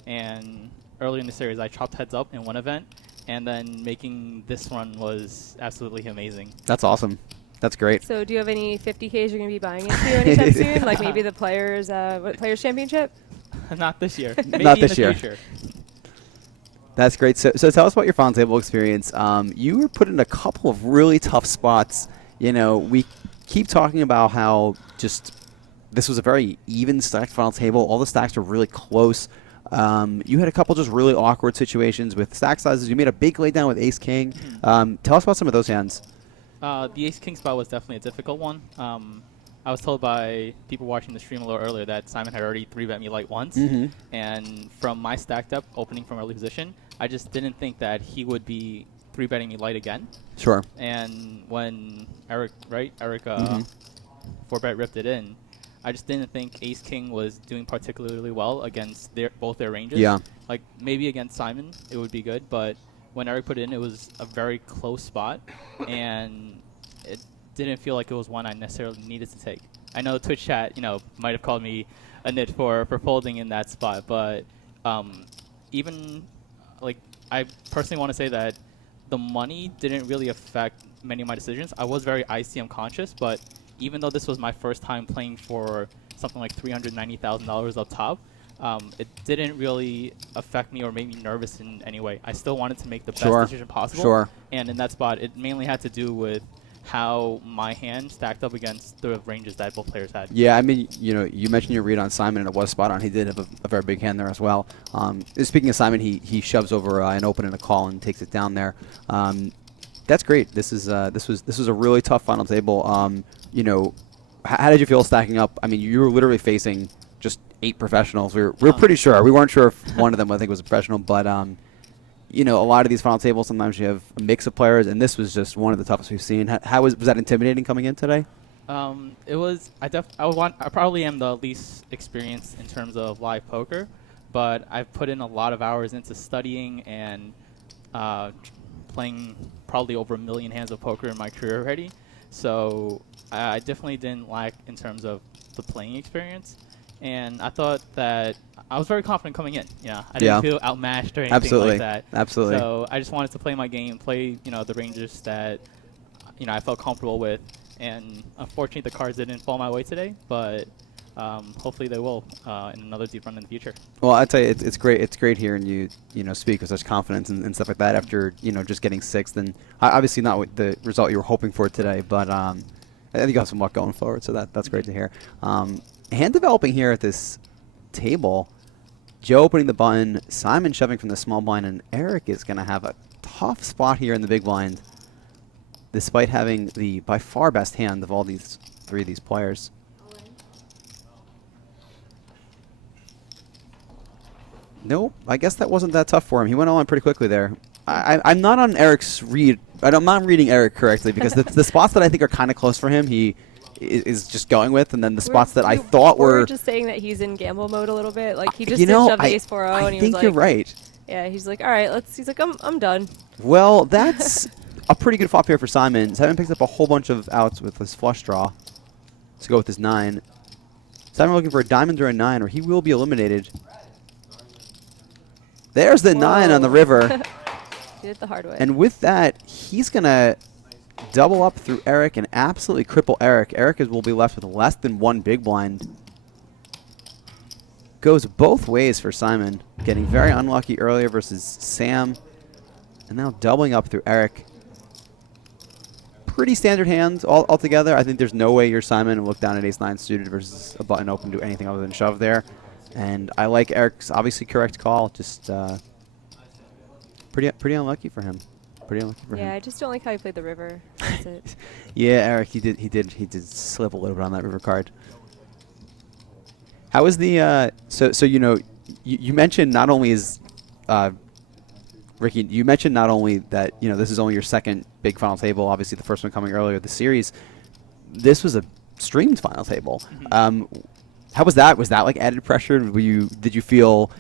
and early in the series, I chopped heads up in one event, and then making this run was absolutely amazing. That's awesome. That's great. So do you have any 50Ks you're going to be buying into anytime soon? Like maybe the Players Championship? Not this year. Maybe Not in this the year. future. That's great. So tell us about your final table experience. You were put in a couple of really tough spots. You know, we keep talking about how just this was a very even stacked final table. All the stacks were really close. You had a couple just really awkward situations with stack sizes. You made a big laydown with Ace King. Tell us about some of those hands. The Ace King spot was definitely a difficult one. I was told by people watching the stream a little earlier that Simon had already 3-bet me light once. And from my stacked up opening from early position, I just didn't think that he would be 3-betting me light again. Sure. And when Eric 4-bet ripped it in, I just didn't think Ace King was doing particularly well against both their ranges. Yeah. Like maybe against Simon it would be good, but when Eric put it in, it was a very close spot, and it didn't feel like it was one I necessarily needed to take. I know Twitch chat, might have called me a nit for folding in that spot, but even like I personally want to say that the money didn't really affect many of my decisions. I was very ICM conscious, but even though this was my first time playing for something like $390,000 up top, it didn't really affect me or make me nervous in any way. I still wanted to make the best decision possible. Sure. And in that spot, it mainly had to do with how my hand stacked up against the ranges that both players had. Yeah, I mean, you mentioned your read on Simon, and it was spot on. He did have a very big hand there as well. Speaking of Simon, he shoves over an open and a call and takes it down there. That's great. This was a really tough final table. How did you feel stacking up? I mean, you were literally facing just 8 professionals. We were pretty sure. We weren't sure if one of them, I think, was a professional, but a lot of these final tables, sometimes you have a mix of players, and this was just one of the toughest we've seen. How was that intimidating coming in today? It was. I probably am the least experienced in terms of live poker, but I've put in a lot of hours into studying and playing probably over 1 million hands of poker in my career already. So I definitely didn't lack in terms of the playing experience. And I thought that I was very confident coming in. I didn't feel outmatched or anything like that. Absolutely. So I just wanted to play my game, play the ranges that I felt comfortable with. And unfortunately, the cards didn't fall my way today, but hopefully they will in another deep run in the future. Well, I tell you, it's great. It's great hearing you speak with such confidence and stuff like that after just getting 6th, and obviously not with the result you were hoping for today, but I think you have some luck going forward, so that's great to hear. Hand developing here at this table. Joe opening the button, Simon shoving from the small blind, and Eric is going to have a tough spot here in the big blind, despite having the by far best hand of all these 3 of these players. Nope, I guess that wasn't that tough for him. He went on pretty quickly there. I'm not on Eric's read. I'm not reading Eric correctly because the spots that I think are kind of close for him, he is just going with, and then the spots that I thought were... We're just saying that he's in gamble mode a little bit. Like, he just shoved ace 4-0, and he was like... I think you're right. Yeah, he's like, all right, he's like, I'm done. Well, that's a pretty good flop here for Simon. Simon picks up a whole bunch of outs with his flush draw to go with his 9. Simon looking for a diamond or a 9, or he will be eliminated. There's the 9 on the river. Did it the hard way. And with that, he's going to double up through Eric and absolutely cripple Eric. Eric will be left with less than 1 big blind. Goes both ways for Simon. Getting very unlucky earlier versus Sam. And now doubling up through Eric. Pretty standard hands altogether. I think there's no way you're Simon and look down at ace-9 suited versus a button open to do anything other than shove there. And I like Eric's obviously correct call. Just pretty unlucky for him. Pretty unlucky for him. Yeah, I just don't like how he played the river. That's it. Yeah, Eric, he did slip a little bit on that river card. How is the you mentioned not only is Ricky, you mentioned not only that this is only your 2nd big final table, obviously the first one coming earlier this series. This was a streamed final table. How was that? Was that like added pressure? Did you feel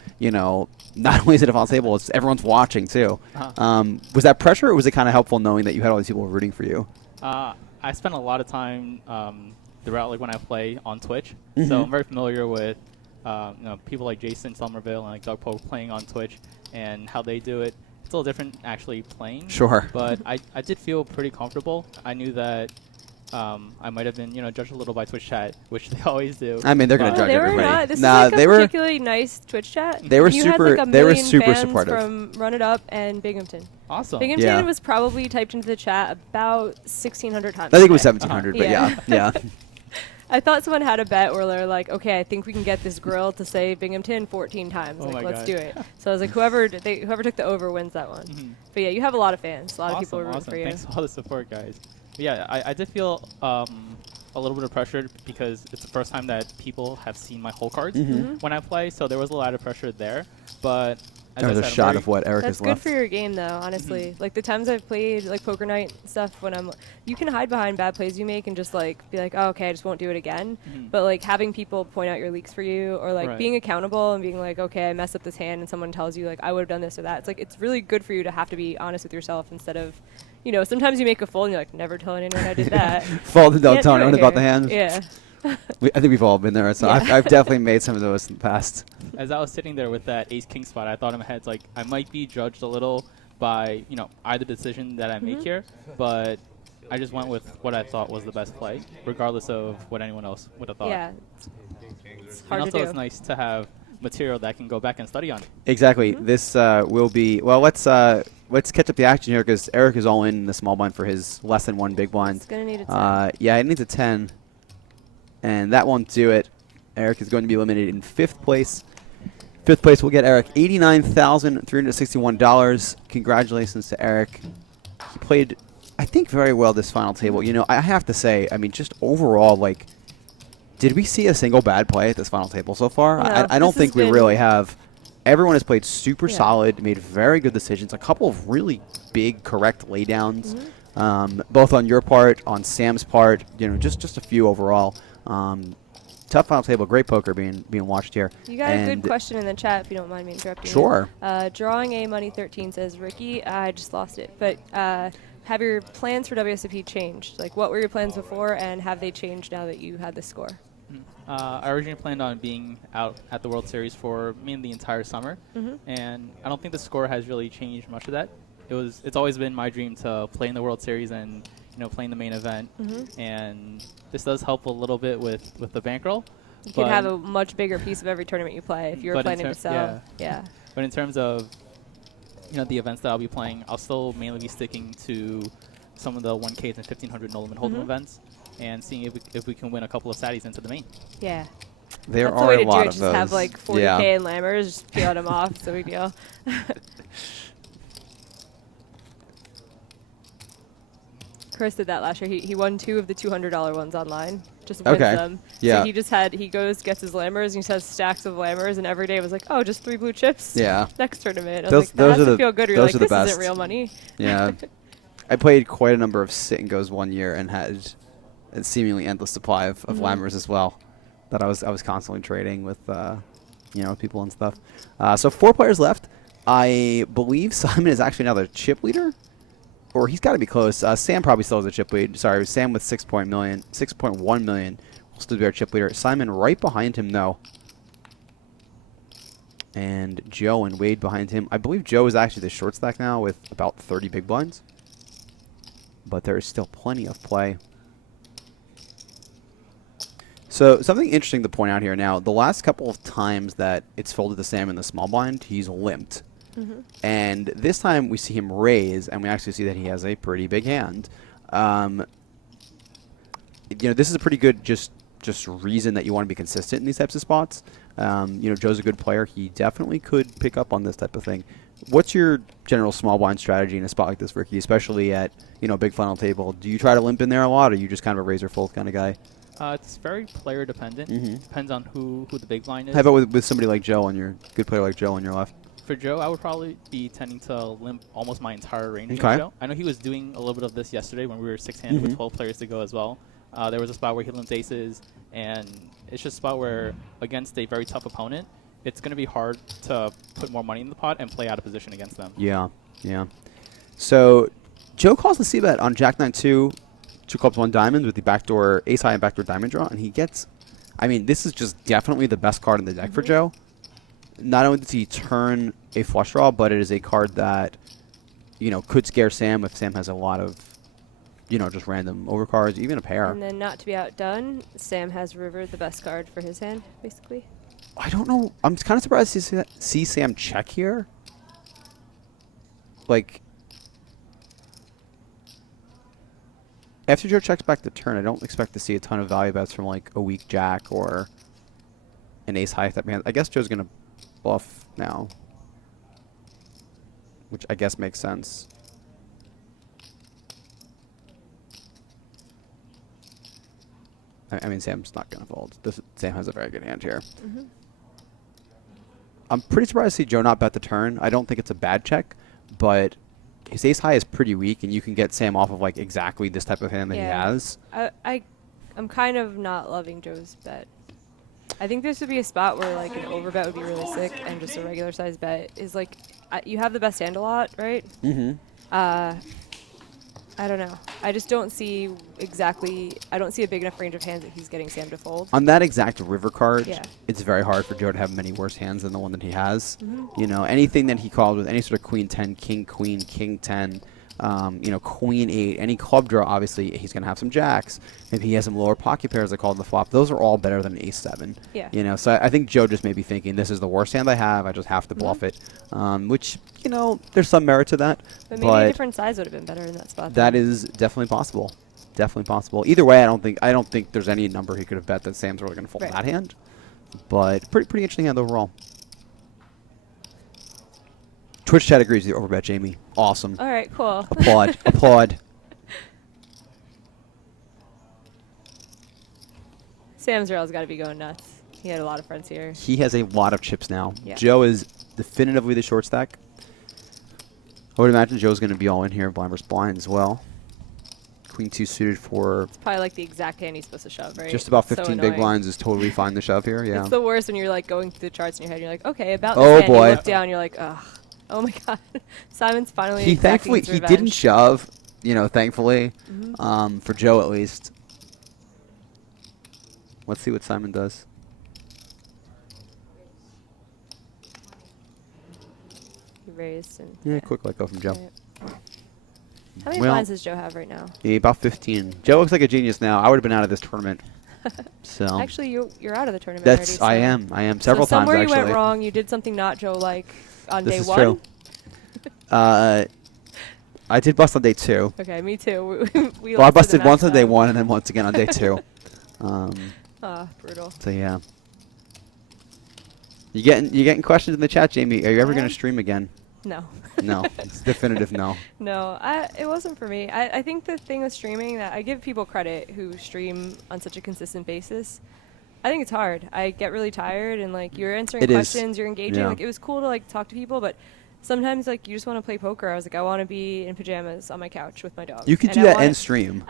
not only is it a final table, it's everyone's watching too. Was that pressure, or was it kind of helpful knowing that you had all these people rooting for you? I spent a lot of time throughout when I play on Twitch, so I'm very familiar with people like Jason Somerville and like Doug Pope playing on Twitch and how they do it. it's a little different actually playing. Sure. But I did feel pretty comfortable. I knew that I might have been, judged a little by Twitch chat, which they always do. I mean, they're gonna But- judge they were everybody. not. This Nah, is like they a were. particularly nice Twitch chat. They were you super- Had like a they were million super fans supportive. from Run It Up and Binghamton. Awesome. Binghamton Yeah. was probably typed into the chat about 1,600 times. I think it was today. 1,700, but Yeah. yeah. I thought someone had a bet where they're like, okay, I think we can get this girl to say Binghamton 14 times. Oh Like, my let's God. do it. So I was like, whoever took the over wins that one. Mhm. But yeah, you have a lot of fans. A lot of Awesome, people are rooting awesome. for you. Thanks for all the support, guys. But yeah, I did feel a little bit of pressure because it's the first time that people have seen my whole cards Mhm. when I play, so there was a lot of pressure there. But as There's I a said, I'm shot very- of what Eric That's has good left. for your game, though. Honestly, like the times I've played like poker night stuff, when you can hide behind bad plays you make and just like be like, oh, okay, I just won't do it again. Mhm. But like having people point out your leaks for you, or like Right. being accountable and being like, okay, I messed up this hand, and someone tells you like I would have done this or that. It's like it's really good for you to have to be honest with yourself instead of, sometimes you make a fold and you're like, never tell anyone I did that. Fold, don't Can't tell do it anyone about the here. hand. Yeah. I think we've all been there. So Yeah. I've definitely made some of those in the past. As I was sitting there with that ace king spot, I thought in my head, like, I might be judged a little by, either decision that I make here, but I just went with what I thought was the best play, regardless of what anyone else would have thought. Yeah. It's hard And to also, do. it's nice to have material that I can go back and study on. Exactly. This will be let's catch up the action here because Eric is all in the small blind for his less than one big blind. It's gonna need a 10. Yeah, it needs a 10, and that won't do it. Eric is going to be eliminated in 5th place. 5th place will get Eric $89,361. Congratulations to Eric. He played, I think, very well this final table. I have to say, I mean, just overall, like, did we see a single bad play at this final table so far? No, I don't this has think we been- really have. Everyone has played super Yeah. solid, made very good decisions, a couple of really big, correct laydowns, Mm-hmm. both on your part, on Sam's part, just a few overall. Tough final table, great poker being watched here. You got a And good question in the chat, if you don't mind me interrupting. you. Sure. Drawing a Money 13 says, Ricky, I just lost it. But have your plans for WSOP changed? Like, what were your plans before, and have they changed now that you had the score? I originally planned on being out at the World Series for mainly the entire summer, Mhm. and I don't think the score has really changed much of that. It's always been my dream to play in the World Series and play in the main event, and this does help a little bit with the bankroll. You could but- have a much bigger piece of every tournament you play if you were But in planning to ter- sell. Yeah. But in terms of the events that I'll be playing, I'll still mainly be sticking to some of the 1Ks and 1500 no limit hold'em events, and seeing if we can win a couple of Saddies into the main. Yeah. There That's the are way a to do lot it. of Just those. have like 40K Yeah. in Lammers, just peel them off. It's no big deal. Chris did that last year. He won 2 of the $200 ones online. Just wins Okay. them. Yeah. So he goes, gets his Lammers, and he says stacks of Lammers, and every day was like, oh, just 3 blue chips. Yeah. Next tournament. I Those- was like, that those has are to the- feel good. You're those like, are the this best. isn't real money. Yeah. I played quite a number of sit and goes one year and had a seemingly endless supply of Lammers as well that I was constantly trading with people and stuff. So 4 players left. I believe Simon is actually now the chip leader, or he's got to be close. Sam probably still has a chip lead. Sorry, Sam with 6.1 million will still be our chip leader. Simon right behind him though, and Joe and Wade behind him. I believe Joe is actually the short stack now with about 30 big blinds, but there is still plenty of play. So something interesting to point out here now, the last couple of times that it's folded to Sam in the small blind, he's limped. And this time we see him raise, and we actually see that he has a pretty big hand. This is a pretty good just reason that you want to be consistent in these types of spots. Joe's a good player. He definitely could pick up on this type of thing. What's your general small blind strategy in a spot like this, Ricky, especially at big final table? Do you try to limp in there a lot, or are you just kind of a razor fold kind of guy? It's very player dependent. Depends on who the big blind is. How about with somebody like Joe on your good player like Joe on your left? For Joe, I would probably be tending to limp almost my entire range. Okay. With Joe. I know he was doing a little bit of this yesterday when we were 6-handed with 12 players to go as well. There was a spot where he limped aces, and it's just a spot where against a very tough opponent, it's going to be hard to put more money in the pot and play out of position against them. Yeah. So Joe calls the c-bet on Jack 9-2, 2 clubs, 1 diamond with the backdoor ace high and backdoor diamond draw, and he gets, this is just definitely the best card in the deck for Joe. not only does he turn a flush draw, but it is a card that, could scare Sam if Sam has a lot of, just random overcards, even a pair. And then not to be outdone, Sam has River, the best card for his hand, basically. I don't know. I'm kind of surprised to see Sam check here. Like, after Joe checks back the turn, I don't expect to see a ton of value bets from like a weak jack or an ace high type hand. I guess Joe's gonna bluff now, which I guess makes sense. I mean, Sam's not gonna fold. Sam has a very good hand here. I'm pretty surprised to see Joe not bet the turn. I don't think it's a bad check, but his ace high is pretty weak, and you can get Sam off of like exactly this type of hand that he has. I'm kind of not loving Joe's bet. I think this would be a spot where like an overbet would be really sick, and just a regular size bet is like you have the best hand a lot, right? I don't know. I just don't see I don't see a big enough range of hands that he's getting Sam to fold. On that exact river card, Yeah. it's very hard for Joe to have many worse hands than the one that he has. Anything that he called with any sort of queen 10, king queen, king 10, queen 8, any club draw, obviously he's going to have some jacks. If he has some lower pocket pairs that called the flop, those are all better than ace 7. Yeah. So I think Joe just may be thinking, this is the worst hand I have, I just have to bluff it. Which, there's some merit to that. But maybe a different size would have been better in that spot. That is definitely possible. Definitely possible. Either way, I don't think there's any number he could have bet that Sam's really going to fold that hand. But pretty interesting hand overall. Twitch chat agrees with you, overbet, Jamie. Awesome. All right, cool. Applaud. Applaud. Sam's rail's got to be going nuts. He had a lot of friends here. He has a lot of chips now. Yeah. Joe is definitively the short stack. I would imagine Joe's going to be all in here, blind versus blind as well. Queen 2 suited for It's probably like the exact hand he's supposed to shove, right? just about So 15 big annoying. blinds is totally fine to shove here. Yeah. It's the worst when you're like going through the charts in your head. And you're like, okay, about Oh, this hand. boy. You look down, you're like, ugh. Oh my god. Simon's finally He exacting thankfully his he revenge. didn't shove, thankfully, for Joe at least. Let's see what Simon does. He raised and Yeah, quick let go from Joe. Right. How many Well- blinds does Joe have right now? Yeah, about 15. Joe looks like a genius now. I would have been out of this tournament. So Actually, you're out of the tournament that's already. I am several so times somewhere actually. you went wrong. You did something not Joe like on This day is one. true. I did bust on day 2. Okay, me too. We Well, I lost to the busted once max on day round. 1 and then once again on day 2. Brutal. So yeah. You getting questions in the chat, Jamie? Are you ever going Yeah. to stream again? No. No, it's definitive no. No, it wasn't for me. I think the thing with streaming that I give people credit who stream on such a consistent basis. I think it's hard. I get really tired and like you're answering It is. questions, you're engaging. Yeah. Like it was cool to like talk to people, but sometimes like you just want to play poker. I was like, I want to be in pajamas on my couch with my dog. You could do that and stream.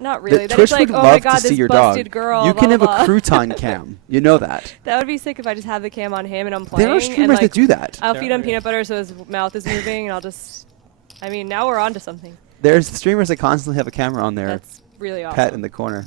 Not really. The Then Twitch it's like, would oh love my god, to see this your busted dog. girl. You blah, can blah, have a blah. crouton cam. You know that. That would be sick if I just have the cam on him and I'm playing. There are and, streamers like, that do that. I'll feed him peanut butter so his mouth is moving, and I'll just. I mean, now we're on to something. There's streamers that constantly have a camera on their That's really awesome. pet in the corner.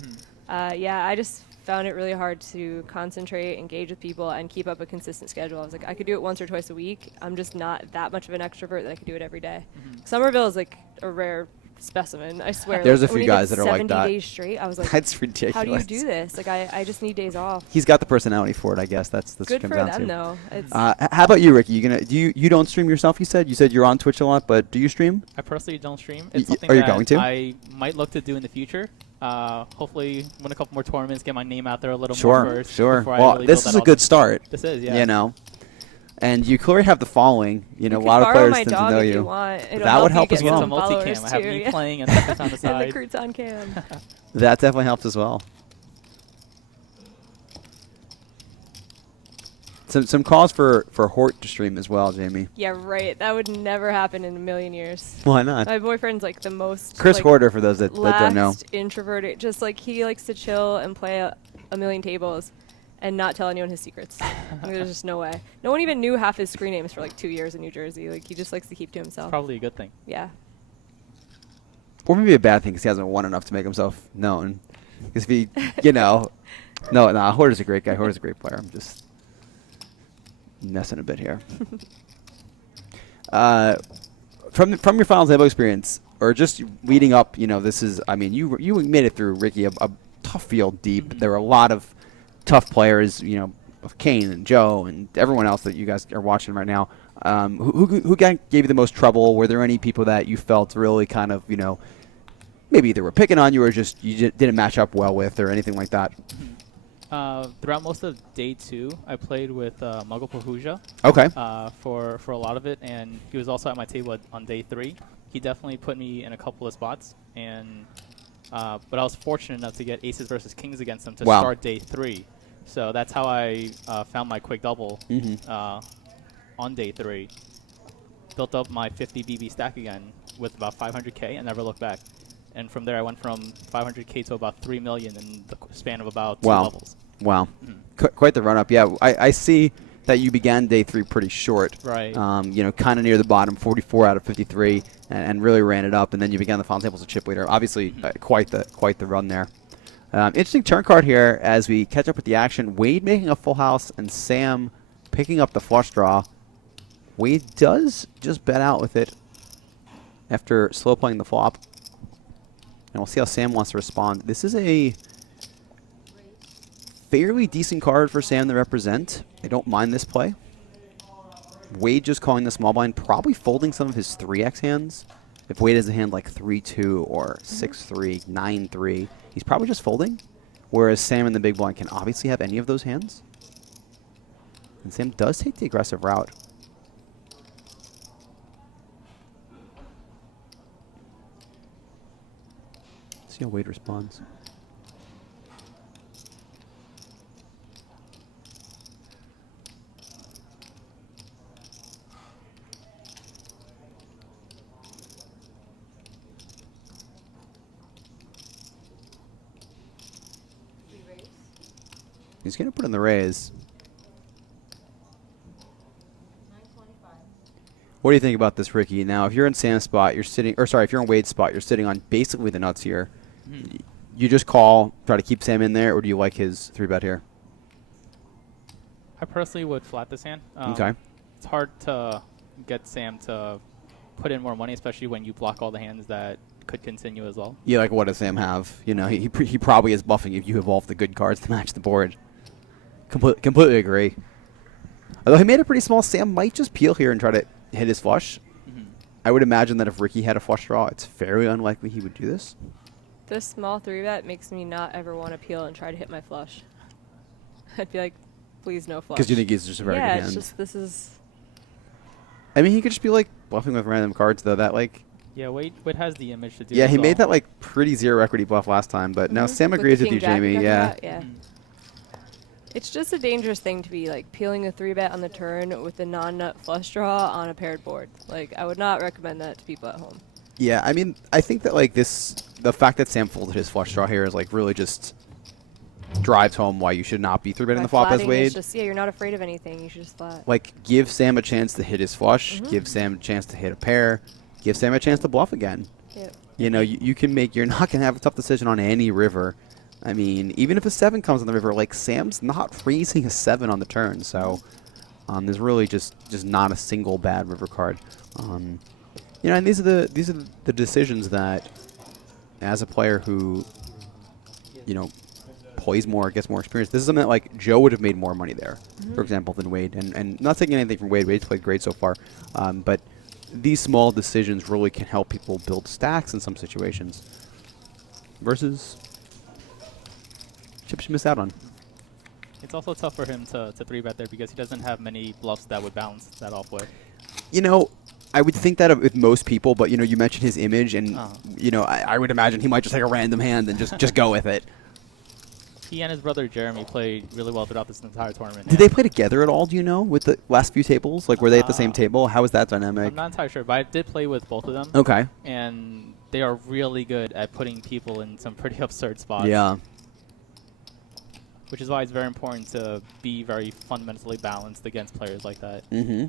Yeah, I just found it really hard to concentrate, engage with people, and keep up a consistent schedule. I was like, I could do it once or twice a week. I'm just not that much of an extrovert that I could do it every day. Somerville is like a rare specimen, I swear. There's like, a when few he guys did that are like 70 that. days straight, I was like, That's ridiculous. how do you do this? Like, I just need days off. He's got the personality for it, I guess. That's what Good it for comes down them, to. though. It's How about you, Ricky? You don't stream yourself? You said you're on Twitch a lot, but do you stream? I personally don't stream. Y- It's something are you that going to? I might look to do in the future. Hopefully, win a couple more tournaments, get my name out there a little more Sure, first. sure. before I Well, really this build is that a all good up. start. This is, yeah. And you clearly have the following. A you lot of could borrow players my tend to dog know if you. you want. It'll That would you help get as It's well. a some multi-cam. followers I have too, me yeah. playing and Tempest on the And side. the crouton cam. That definitely helps as well. Some calls for Hort to stream as well, Jamie. Yeah, right. That would never happen in a million years. Why not? My boyfriend's like the most Chris like, Horder, for those that don't know. last introverted. Just like he likes to chill and play a million tables and not tell anyone his secrets. Like, there's just no way. No one even knew half his screen names for like 2 years in New Jersey. Like he just likes to keep to himself. Probably a good thing. Yeah. Or maybe a bad thing because he hasn't won enough to make himself known. Because if he, no, Horder's a great guy. Horder's a great player. I'm just. messing a bit here. From your final table experience, or just leading up, this is. I mean, you made it through, Ricky, a tough field deep. There were a lot of tough players, of Kane and Joe and everyone else that you guys are watching right now. Who gave you the most trouble? Were there any people that you felt really kind of, maybe they were picking on you or just didn't match up well with or anything like that? Throughout most of day 2, I played with Muggle Pahuja. Okay. For a lot of it, and he was also at my table on day 3. He definitely put me in a couple of spots, and but I was fortunate enough to get aces versus kings against him to start day 3. So that's how I found my quick double on day 3. Built up my 50 BB stack again with about 500k and never looked back. And from there, I went from 500k to about 3 million in the span of about 2 levels. Wow. Quite the run-up. Yeah, I see that you began day 3 pretty short. Right. Kind of near the bottom, 44 out of 53, and really ran it up. And then you began the final tables as a chip leader. Obviously, quite the run there. Interesting turn card here as we catch up with the action. Wade making a full house and Sam picking up the flush draw. Wade does just bet out with it after slow playing the flop. And we'll see how Sam wants to respond. This is a fairly decent card for Sam to represent. I don't mind this play. Wade just calling the small blind, probably folding some of his 3x hands. If Wade has a hand like 3-2 or 6-3, 9-3, he's probably just folding. Whereas Sam in the big blind can obviously have any of those hands. And Sam does take the aggressive route. See how Wade responds. He's going to put in the raise. What do you think about this, Ricky? Now, if you're in Sam's spot, you're sitting, or sorry, if you're in Wade's spot, you're sitting on basically the nuts here. You just call, try to keep Sam in there, or do you like his 3-bet here? I personally would flat this hand. Okay. It's hard to get Sam to put in more money, especially when you block all the hands that could continue as well. Yeah, like what does Sam have? He probably is buffing if you evolve the good cards to match the board. Completely agree. Although he made it pretty small, Sam might just peel here and try to hit his flush. I would imagine that if Ricky had a flush draw, it's very unlikely he would do this. This small 3-bet makes me not ever want to peel and try to hit my flush. I'd be like, please no flush. Because you think he's just a very good hand. Yeah, it's just, this is... I mean, he could just be like bluffing with random cards, though. That like... Yeah, Wade has the image to do Yeah, as he well. made that like pretty zero equity bluff last time, but now Sam With agrees the with you, king jack Jamie. you're Yeah. talking about? Yeah. It's just a dangerous thing to be like peeling a 3-bet on the turn with a non-nut flush draw on a paired board. Like, I would not recommend that to people at home. Yeah, I mean, I think that like the fact that Sam folded his flush draw here is like really just drives home why you should not be 3-betting the flop as Flatting Wade. is just, yeah, you're not afraid of anything. You should just flat. Like, give Sam a chance to hit his flush. Give Sam a chance to hit a pair. Give Sam a chance to bluff again. Yep. You can make, you're not going to have a tough decision on any river. I mean, even if a 7 comes on the river, like, Sam's not raising a 7 on the turn. So, there's really just not a single bad river card. And these are the decisions that, as a player who, plays more, gets more experience. This is something that like Joe would have made more money there, for example, than Wade. And not taking anything from Wade. Wade's played great so far, but these small decisions really can help people build stacks in some situations. Versus chips you miss out on. It's also tough for him to 3-bet there because he doesn't have many bluffs that would bounce that off with. I would think that with most people, but you mentioned his image, and I would imagine he might just take a random hand and just go with it. He and his brother Jeremy played really well throughout this entire tournament. Did they play together at all? Do you know with the last few tables? Like, were they at the same table? How was that dynamic? I'm not entirely sure, but I did play with both of them. Okay. And they are really good at putting people in some pretty absurd spots. Yeah. Which is why it's very important to be very fundamentally balanced against players like that. Mm-hmm.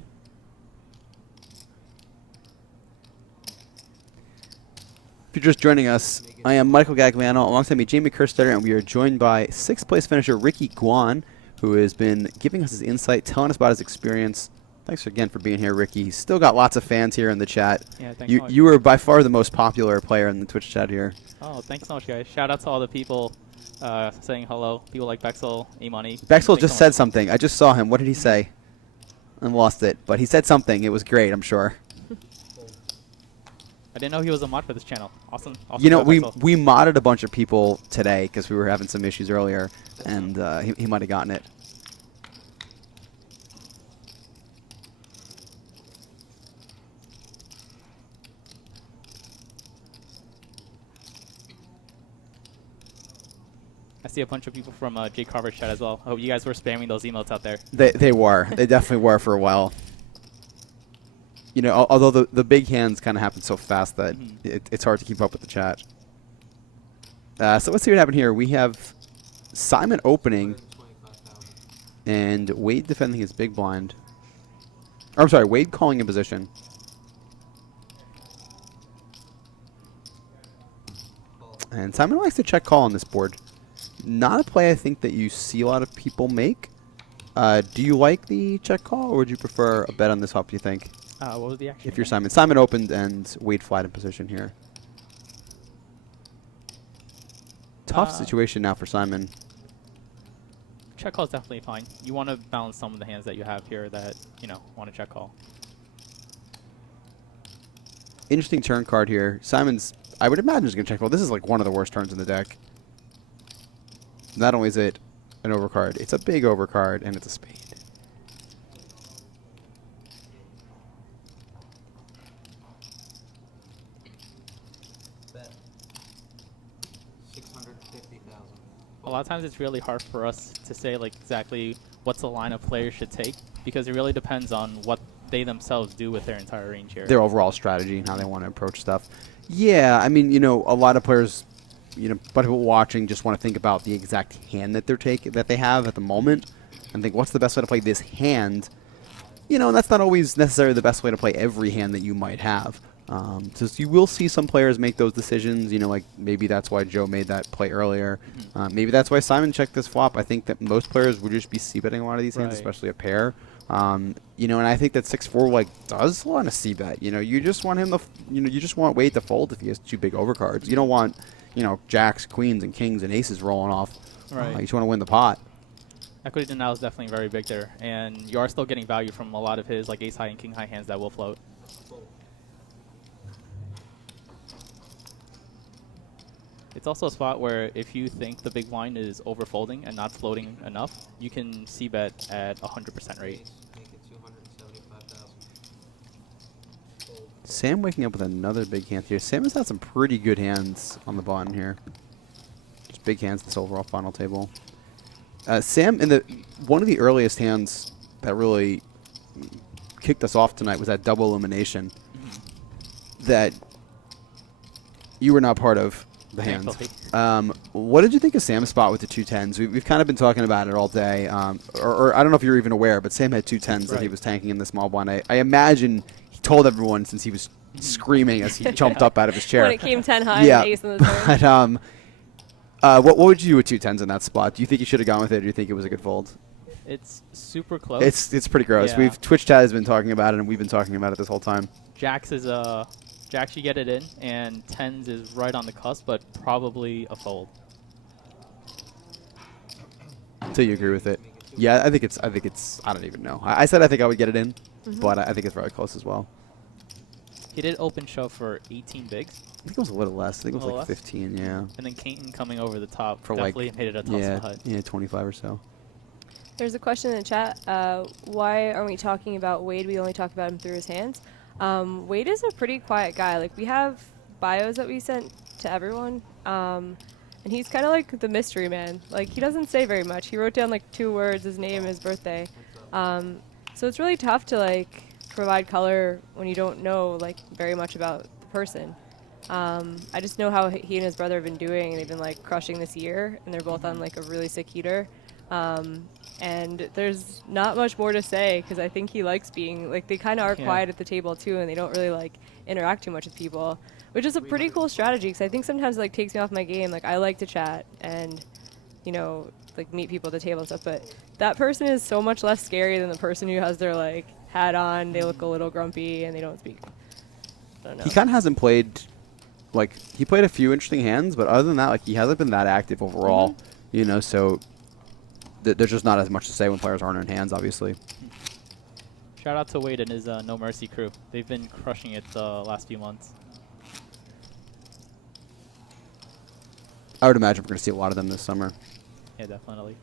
If you're just joining us, I am Michael Gagliano, alongside me Jamie Kerstetter, and we are joined by 6th place finisher Ricky Guan, who has been giving us his insight, telling us about his experience. Thanks again for being here, Ricky. He's still got lots of fans here in the chat. Yeah, thanks so much. You were by far the most popular player in the Twitch chat here. Oh, thanks so much, guys. Shout out to all the people saying hello. People like Bexel, E-Money. Bexel just said something. I just saw him. What did he say? I lost it. But he said something. It was great, I'm sure. I didn't know he was a mod for this channel. Awesome. You know, job, we Bexel. modded a bunch of people today because we were having some issues earlier, and he might have gotten it. I see a bunch of people from Jake Carver's chat as well. I hope you guys were spamming those emotes out there. They were. They definitely were for a while. You know, although the big hands kind of happen so fast that it's hard to keep up with the chat. So let's see what happened here. We have Simon opening and Wade defending his big blind. Or, I'm sorry, Wade calling in position. And Simon likes to check call on this board. Not a play I think that you see a lot of people make. Do you like the check call, or would you prefer a bet on this hop, do you think? What was the action? If you're Simon. Simon opened and Wade flat in position here. Tough situation now for Simon. Check call is definitely fine. You want to balance some of the hands that you have here that, you know, want to check call. Interesting turn card here. Simon's, I would imagine, is going to check call. This is like one of the worst turns in the deck. Not only is it an overcard, it's a big overcard, and it's a spade. Bet. 650,000. A lot of times it's really hard for us to say like exactly what's the line of players should take because it really depends on what they themselves do with their entire range here. Their overall strategy and how they want to approach stuff. Yeah, I mean, you know, a lot of players, you know, but people watching just want to think about the exact hand that they have at the moment, and think, what's the best way to play this hand? You know, and that's not always necessarily the best way to play every hand that you might have. So you will see some players make those decisions. You know, like maybe that's why Joe made that play earlier. Maybe that's why Simon checked this flop. I think that most players would just be c-betting a lot of these hands, especially a pair. You know, and I think that 6-4 like does want to c-bet. You know, you just want him to, you just want Wade to fold if he has two big overcards. You don't want, you know, jacks, queens, and kings and aces rolling off. Right. You just want to win the pot. Equity denial is definitely very big there, and you are still getting value from a lot of his like ace high and king high hands that will float. It's also a spot where if you think the big blind is overfolding and not floating enough, you can c-bet at 100% rate. Make it 275,000. Sam waking up with another big hand here. Sam has had some pretty good hands on the button here. Just big hands this overall final table. Sam, in one of the earliest hands that really kicked us off tonight was that double elimination that you were not part of. The hands. What did you think of Sam's spot with the 2-10s? We've kind of been talking about it all day. Or I don't know if you're even aware, but Sam had 2-10s that he was tanking in the small blind. I imagine he told everyone since he was screaming as he jumped up out of his chair. When it came 10 high yeah. and ace in the turn. But what would you do with 2-10s in that spot? Do you think you should have gone with it, or do you think it was a good fold? It's super close. It's pretty gross. Yeah. Twitch chat has been talking about it, and we've been talking about it this whole time. Jacks is Jacks you get it in, and 10s is right on the cusp, but probably a fold. So you agree with it? Yeah, I think it's. I don't even know. I said I think I would get it in, but I think it's very close as well. He did open shove for 18 bigs. I think it was a little less. I think it was like less? 15. Yeah. And then Caton coming over the top For definitely like made it a tough spot. yeah, 25 or so. There's a question in the chat. Why aren't we talking about Wade? We only talk about him through his hands. Wade is a pretty quiet guy. Like, we have bios that we sent to everyone, and he's kind of like the mystery man. Like, he doesn't say very much. He wrote down like 2 words, his name, his birthday. So it's really tough to like provide color when you don't know like very much about the person. I just know how he and his brother have been doing, and they've been like crushing this year, and they're both on like a really sick heater. And there's not much more to say because I think he likes being like, they kind of are quiet at the table too, and they don't really like interact too much with people, which is a pretty cool strategy because I think sometimes it like takes me off my game. Like, I like to chat, and you know, like meet people at the table and stuff. But that person is so much less scary than the person who has their like hat on. They look a little grumpy and they don't speak. I don't know. He kind of hasn't played, like, he played a few interesting hands, but other than that, like, he hasn't been that active overall, you know, so there's just not as much to say when players aren't in hands, obviously. Shout out to Wade and his No Mercy crew. They've been crushing it the last few months. I would imagine we're going to see a lot of them this summer. Yeah, definitely.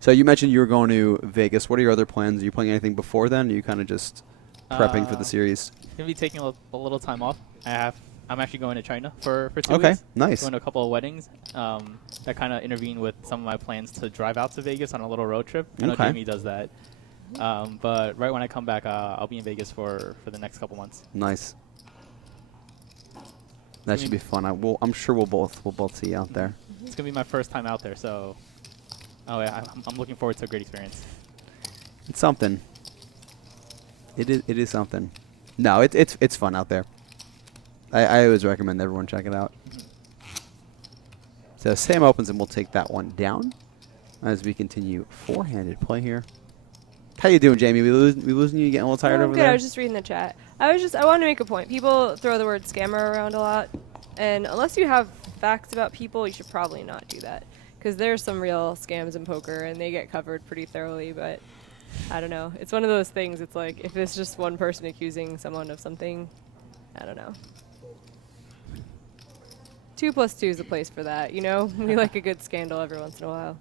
So you mentioned you were going to Vegas. What are your other plans? Are you playing anything before then? Or are you kind of just prepping for the series? Gonna be taking a little time off. I'm actually going to China for 2 Okay, weeks. nice. Going to a couple of weddings. That kind of intervened with some of my plans to drive out to Vegas on a little road trip. I know Okay. Jamie does that. But right when I come back, I'll be in Vegas for the next couple months. Nice. That should be fun. I'm sure we'll both see you out there. It's gonna be my first time out there, so I'm looking forward to a great experience. It's something. It is something. No, it's fun out there. I always recommend everyone check it out. So Sam opens and we'll take that one down as we continue four-handed play here. How you doing, Jamie? We losing you? Getting a little tired I'm over good. there? I was just reading the chat. I wanted to make a point. People throw the word scammer around a lot, and unless you have facts about people, you should probably not do that, because there's some real scams in poker, and they get covered pretty thoroughly. But I don't know. It's one of those things. It's like if it's just one person accusing someone of something, I don't know. 2 + 2 is a place for that, you know? We like a good scandal every once in a while.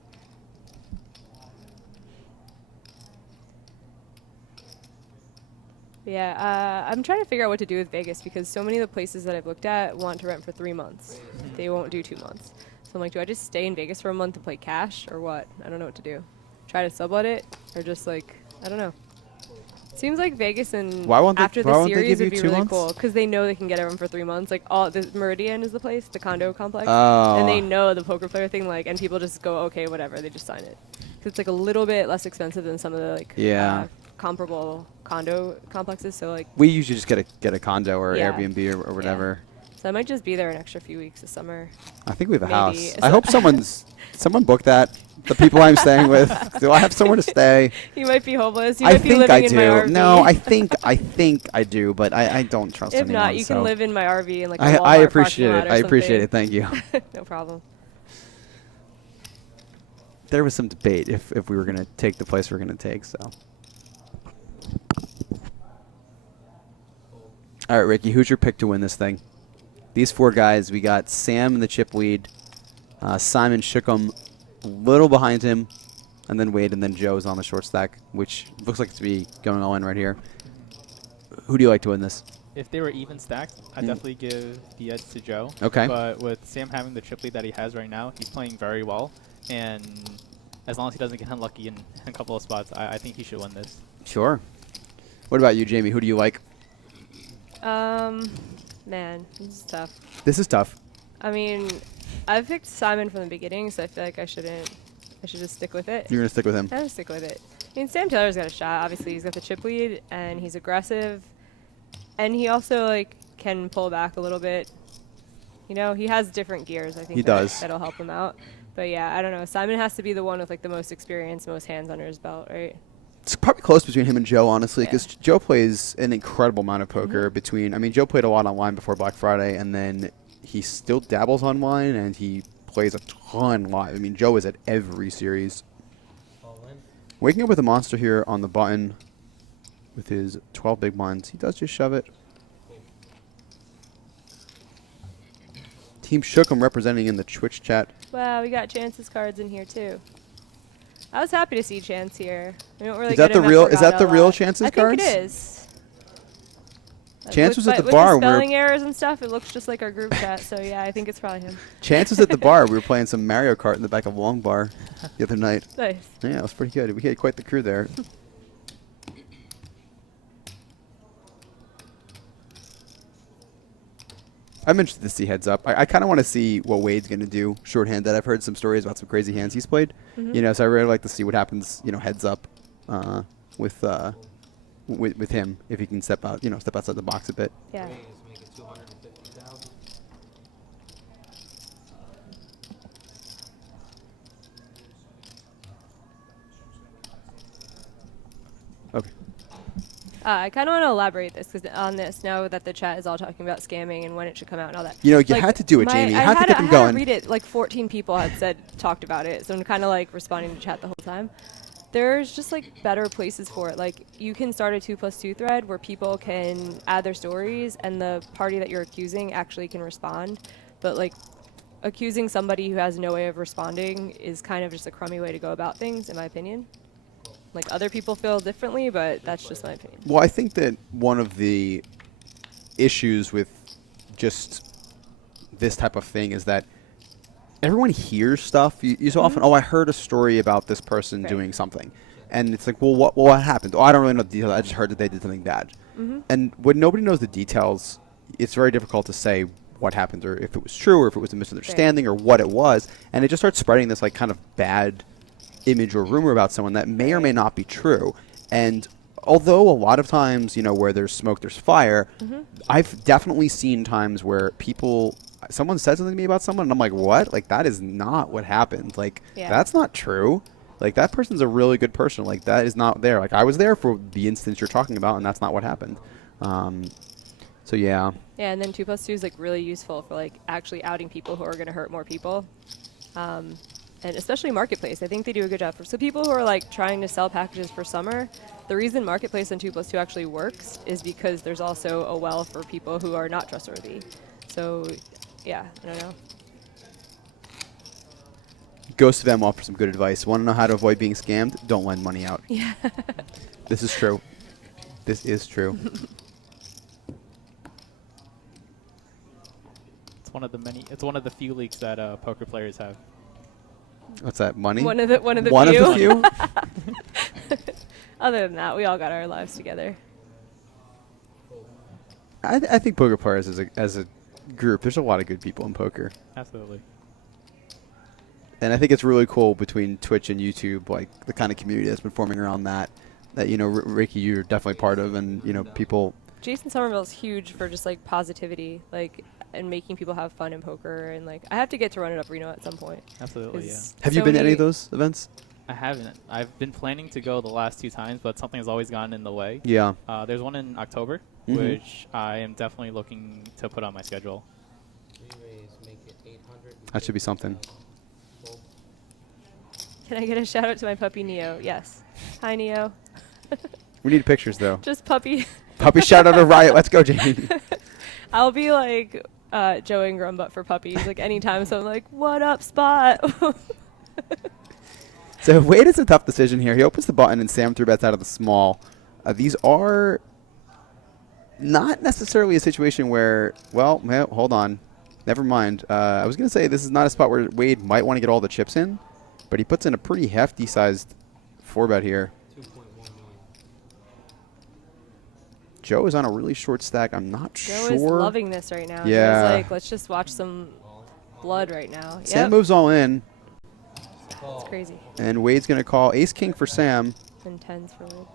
Yeah, I'm trying to figure out what to do with Vegas, because so many of the places that I've looked at want to rent for 3 months. They won't do 2 months. So I'm like, do I just stay in Vegas for a month and play cash, or what? I don't know what to do. Try to sublet it, or just like, I don't know. Seems like Vegas and Why won't after they the give series you would be 2 really months? cool, because they know they can get everyone for 3 months. Like, all the Meridian is the place, the condo complex, Oh. and they know the poker player thing. Like, and people just go, okay, whatever. They just sign it. 'Cause it's like a little bit less expensive than some of the like comparable condo complexes. So like, We usually just get a condo or Yeah. Airbnb or whatever. so I might just be there an extra few weeks this summer. I think we have a Maybe. house. So I hope someone booked that. The people I'm staying with. Do I have somewhere to stay? You might be homeless. You I might be think living I in my do. RV. No, I think I do, but I don't trust If anyone. not, you so. can live in my RV in like a I Walmart appreciate parking lot it. or I appreciate something. it. Thank you. No problem. There was some debate if we were going to take the place we're going to take. So. All right, Ricky, who's your pick to win this thing? These 4 guys, we got Sam in the chip lead, Simon Shookum a little behind him, and then Wade, and then Joe's on the short stack, which looks like to be going all in right here. Who do you like to win this? If they were even stacked, I'd definitely give the edge to Joe. Okay. But with Sam having the chip lead that he has right now, he's playing very well. And as long as he doesn't get unlucky in a couple of spots, I think he should win this. Sure. What about you, Jamie? Who do you like? Man, this is tough. This is tough. I mean, I've picked Simon from the beginning, so I feel like I should just stick with it. You're going to stick with him. I'm gonna stick with it. I mean, Sam Taylor's got a shot. Obviously, he's got the chip lead, and he's aggressive, and he also like can pull back a little bit. You know, he has different gears. I think He does. That'll help him out. But yeah, I don't know. Simon has to be the one with like the most experience, most hands under his belt, right? It's probably close between him and Joe, honestly, Yeah. because Joe plays an incredible amount of poker between. I mean, Joe played a lot online before Black Friday, and then he still dabbles online, and he plays a ton live. I mean, Joe is at every series. All in. Waking up with a monster here on the button with his 12 big blinds. He does just shove it. Team Shookum representing in the Twitch chat. Wow, we got Chance's cards in here too. I was happy to see Chance here. We don't really Is that get the him at real- is that Borgata the a real lot. Chance's I think cards? it is. Chance was at the with bar. the spelling errors and stuff, it looks just like our group chat. So yeah, I think it's probably him. Chance was at the bar. We were playing some Mario Kart in the back of Long Bar the other night. Nice. Yeah, it was pretty good. We had quite the crew there. I'm interested to see heads up. I kind of want to see what Wade's going to do shorthanded. I've heard some stories about some crazy hands he's played. You know, so I really like to see what happens, you know, heads up with him if he can step out, step outside the box a bit. Yeah. Raise, make it 250,000. Okay. I kind of want to elaborate on this now that the chat is all talking about scamming and when it should come out and all that. You know, you had to do it, Jamie. You had to get them I going. had to read it. Like 14 people had talked about it, so I'm kind of like responding to chat the whole time. There's just like better places for it. Like you can start a 2+2 thread where people can add their stories and the party that you're accusing actually can respond. But like accusing somebody who has no way of responding is kind of just a crummy way to go about things, in my opinion. Like other people feel differently, but that's just my opinion. Well, I think that one of the issues with just this type of thing is that everyone hears stuff. You so often, oh, I heard a story about this person doing something. And it's like, well, what happened? Oh, I don't really know the details. I just heard that they did something bad. And when nobody knows the details, it's very difficult to say what happened or if it was true or if it was a misunderstanding or what it was. And it just starts spreading this like kind of bad image or rumor about someone that may or may not be true. And although a lot of times, you know, where there's smoke, there's fire, I've definitely seen times where someone said something to me about someone and I'm like, what? Like, that is not what happened. Like, that's not true. Like, that person's a really good person. Like, that is not there. Like, I was there for the instance you're talking about and that's not what happened. So, yeah. Yeah, and then 2+2 is like really useful for like actually outing people who are going to hurt more people. And especially Marketplace, I think they do a good job. So people who are like trying to sell packages for summer, the reason Marketplace and 2+2 actually works is because there's also a well for people who are not trustworthy. So, yeah, I don't know. Ghost of M offers some good advice. Want to know how to avoid being scammed? Don't lend money out. Yeah. This is true. This is true. It's one of the few leaks that poker players have. What's that? Money? One of the One few. of the few? Other than that, we all got our lives together. I think poker players as a group, there's a lot of good people in poker. Absolutely. And I think it's really cool between Twitch and YouTube, like the kind of community that's been forming around that you know, Ricky, you're definitely part of, and you know, people. Jason Somerville's huge for just like positivity, like, and making people have fun in poker, and like I have to get to run it up Reno at some point. Absolutely, yeah. Have you been to any of those events? I haven't. I've been planning to go the last 2 times, but something has always gotten in the way. Yeah. There's one in October, which I am definitely looking to put on my schedule. That should be something. Can I get a shout out to my puppy Neo? Yes. Hi Neo. We need pictures though. Just puppy. Puppy shout out to Riot. Let's go, Jamie. I'll be like Joe Ingram, but for puppies. Like anytime someone like, what up, Spot? So Wade is a tough decision here. He opens the button and Sam 3-bets out of the small. These are not necessarily a situation where, well, hold on. Never mind. I was going to say this is not a spot where Wade might want to get all the chips in, but he puts in a pretty hefty sized 4-bet here. Joe is on a really short stack. I'm not Joe sure. is loving this right now. Yeah. Joe's like, let's just watch some blood right now. Sam moves all in. It's crazy. And Wade's going to call ace-king for Sam. And tens for Wade.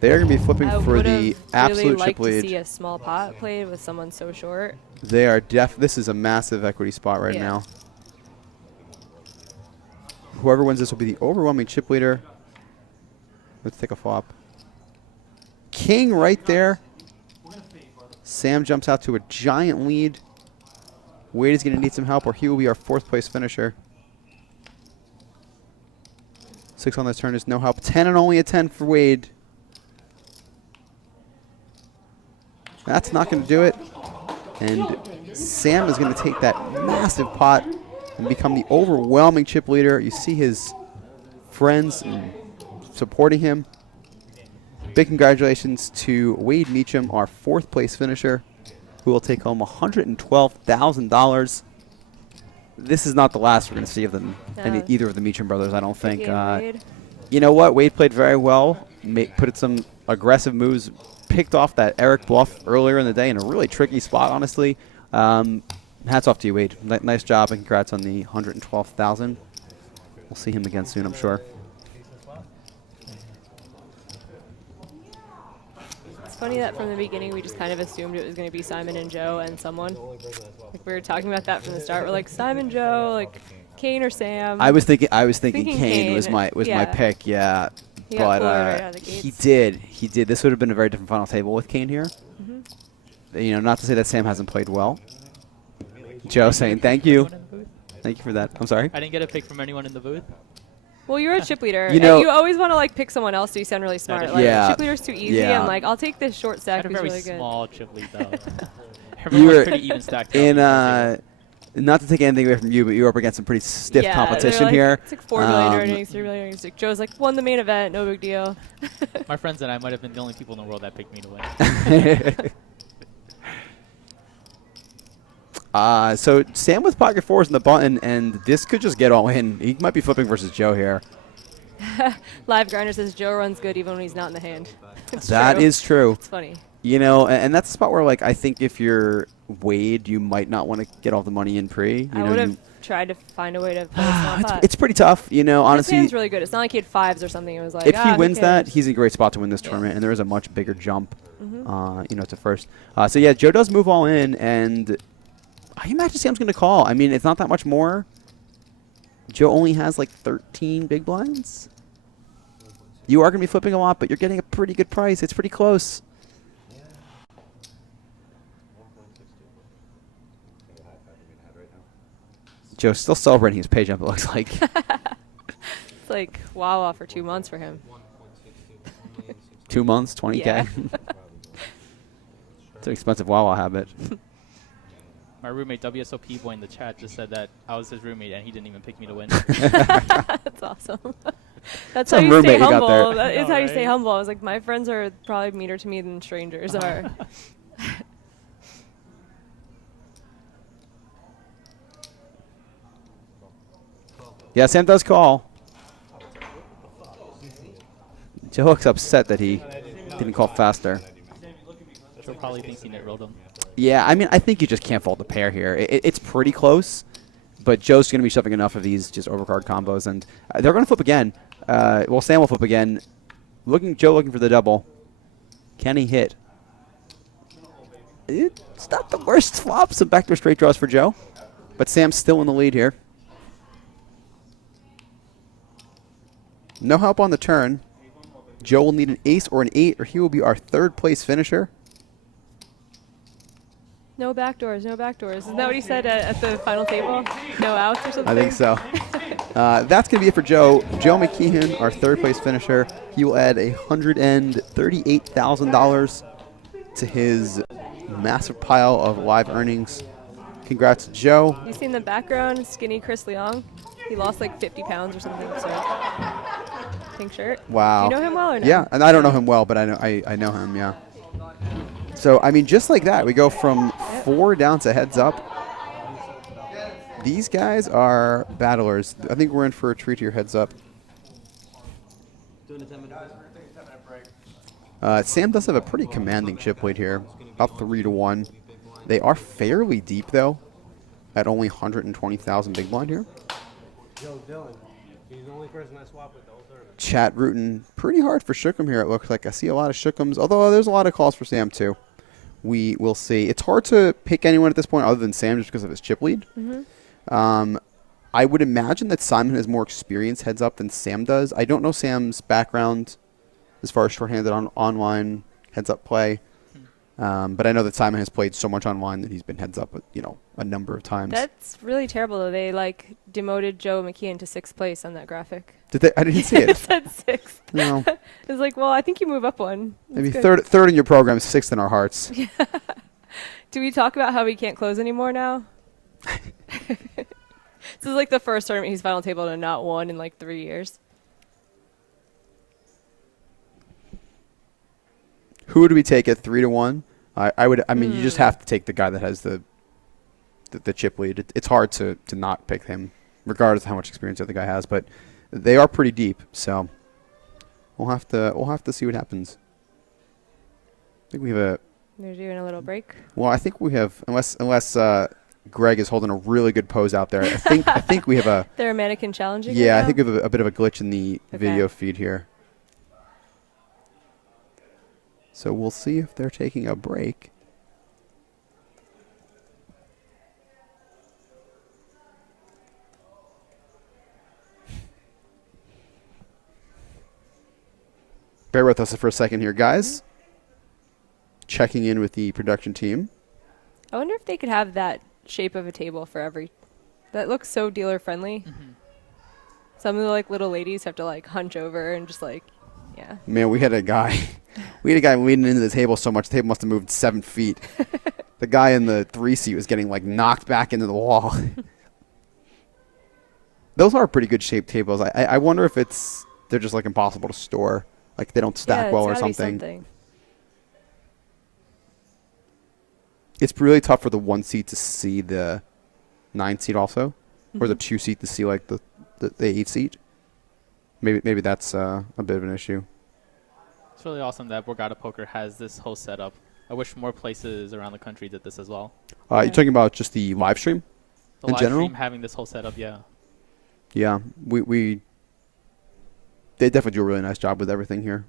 They're going to be flipping I for the absolute really chip like lead. to see a small pot played with someone so short. They are this is a massive equity spot right now. Whoever wins this will be the overwhelming chip leader. Let's take a flop. King right there. Sam jumps out to a giant lead. Wade is going to need some help or he will be our 4th place finisher. 6 on this turn is no help. 10 and only a 10 for Wade. That's not going to do it. And Sam is going to take that massive pot and become the overwhelming chip leader. You see his friends supporting him. Big congratulations to Wade Meacham, our 4th place finisher, who will take home $112,000. This is not the last we're going to see of them, either of the Meacham brothers, I don't think. You know what? Wade played very well, put in some aggressive moves, picked off that Eric bluff earlier in the day in a really tricky spot, honestly. Hats off to you, Wade. Nice job, and congrats on the $112,000. We'll see him again soon, I'm sure. It's funny that from the beginning we just kind of assumed it was going to be Simon and Joe and someone. Like we were talking about that from the start. We're like Simon, Joe, like Kane or Sam. I was thinking Kane was my pick. Yeah. He got but pulled right out of the he gates. did. He did. This would have been a very different final table with Kane here. You know, not to say that Sam hasn't played well. Joe saying thank you. Anyone in the booth? Thank you for that. I'm sorry. I didn't get a pick from anyone in the booth. Well, you're a chip leader. You know- and you always want to like pick someone else so you sound really smart. is Like Yeah. chip leader's too easy. Yeah. I'm like, I'll take this short I stack had a who's very really good. small chip lead though. You Everyone were was pretty even stacked. in out. not to take anything away from you, but you were up against some pretty stiff Yeah, competition they're like, here. It's like 4 million earnings, 3 million earnings. Like, Joe's like, won the main event, no big deal. My friends and I might have been the only people in the world that picked me to win. So Sam with pocket fours in the button, and this could just get all in. He might be flipping versus Joe here. Live Grinder says Joe runs good even when he's not in the hand. It's That true. is true. It's funny. You know, and that's a spot where, like, I think if you're Wade, you might not want to get all the money in pre. You I know, would you- have tried to find a way to play a small pot. it's pretty tough, you know, His honestly. hand's really good. It's not like he had fives or something. It was like, If he who wins that, cares? he's in a great spot to win this Yeah. tournament, and there is a much bigger jump, you know, to first. So, yeah, Joe does move all in, and I imagine Sam's going to call. I mean, it's not that much more. Joe only has, like, 13 big blinds. You are going to be flipping a lot, but you're getting a pretty good price. It's pretty close. Joe's still celebrating his pay jump, it looks like. It's like Wawa for 2 months for him. 2 months, 20K. Yeah. It's an expensive Wawa habit. My roommate WSOP boy in the chat just said that I was his roommate and he didn't even pick me to win. That's awesome. That's Some how you stay roommate you got humble. there. That is know, how you stay right? humble. I was like, my friends are probably meaner to me than strangers are. Yeah, Sam does call. Joe looks upset that he didn't call faster. Joe probably thinks he net rolled him. Yeah, I mean, I think you just can't fold the pair here. It's pretty close, but Joe's going to be shoving enough of these just overcard combos, and they're going to flip again. Well, Sam will flip again. Joe looking for the double. Can he hit? It's not the worst flop. Some backdoor straight draws for Joe, but Sam's still in the lead here. No help on the turn. Joe will need an ace or an 8, or he will be our third place finisher. No backdoors, no backdoors. Isn't that what he said at the final table? No outs or something? I think so. That's going to be it for Joe. Joe McKeon, our third place finisher. He will add $138,000 to his massive pile of live earnings. Congrats, Joe. You seen the background, skinny Chris Leong? He lost like 50 pounds or something absurd. Pink shirt. Wow. You know him well or no? Yeah, and I don't know him well, but I know him, yeah. So, I mean, just like that, we go from 4 down to heads up. These guys are battlers. I think we're in for a treat here, heads up. Sam does have a pretty commanding chip lead here, about 3-1. They are fairly deep, though, at only 120,000 big blind here. Joe Dillon. He's the only person I swap with the whole tournament. Chat rooting pretty hard for Shookum here, it looks like. I see a lot of Shookums, although there's a lot of calls for Sam, too. We will see. It's hard to pick anyone at this point other than Sam just because of his chip lead. I would imagine that Simon has more experience heads up than Sam does. I don't know Sam's background as far as shorthanded online heads up play. But I know that Simon has played so much online that he's been heads up, a number of times. That's really terrible, though. They, like, demoted Joe McKeon to 6th place on that graphic. Did they? I didn't see It it. said 6th. No. It's like, well, I think you move up one. Maybe That's good. third in your program, 6th in our hearts. Do we talk about how we can't close anymore now? This is like the first tournament he's final table to not won in like 3 years. Who would we take at 3-1? I would. I mean, you just have to take the guy that has the chip lead. It's hard to not pick him, regardless of how much experience the other guy has. But they are pretty deep, so we'll have to see what happens. I think we have a. They're doing a little break. Well, I think we have, unless Greg is holding a really good pose out there. I think we have a. They're a mannequin challenging. Yeah, right I now? think we have a bit of a glitch in the video feed here. So we'll see if they're taking a break. Bear with us for a second here, guys. Checking in with the production team. I wonder if they could have that shape of a table for every. That looks so dealer friendly. Some of the like little ladies have to like hunch over and just like, yeah. Man, we had a guy leaning into the table so much the table must have moved 7 feet. The guy in the 3 seat was getting like knocked back into the wall. Those are pretty good shaped tables. I wonder if they're just like impossible to store, like they don't stack Yeah, well it's or gotta be something. It's really tough for the 1 seat to see the 9 seat also, or the 2 seat to see like the 8 seat. Maybe that's a bit of an issue. It's really awesome that Borgata Poker has this whole setup. I wish more places around the country did this as well. You're talking about just the live stream The in live general? stream having this whole setup, yeah. Yeah, they definitely do a really nice job with everything here.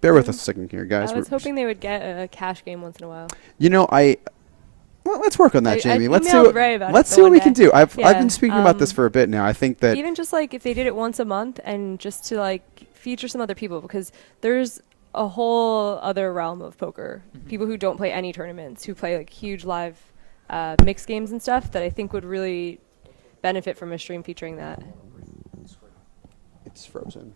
Bear with us a second here, guys. I was hoping they would get a cash game once in a while. You know, well, let's work on that, I Jamie. Let's see emailed what, Ray about let's it see what one we can day. do. I've Yeah, been speaking about this for a bit now. I think that even just like if they did it once a month and just to like feature some other people, because there's a whole other realm of poker. People who don't play any tournaments, who play like huge live mixed games and stuff that I think would really benefit from a stream featuring that. it's frozen.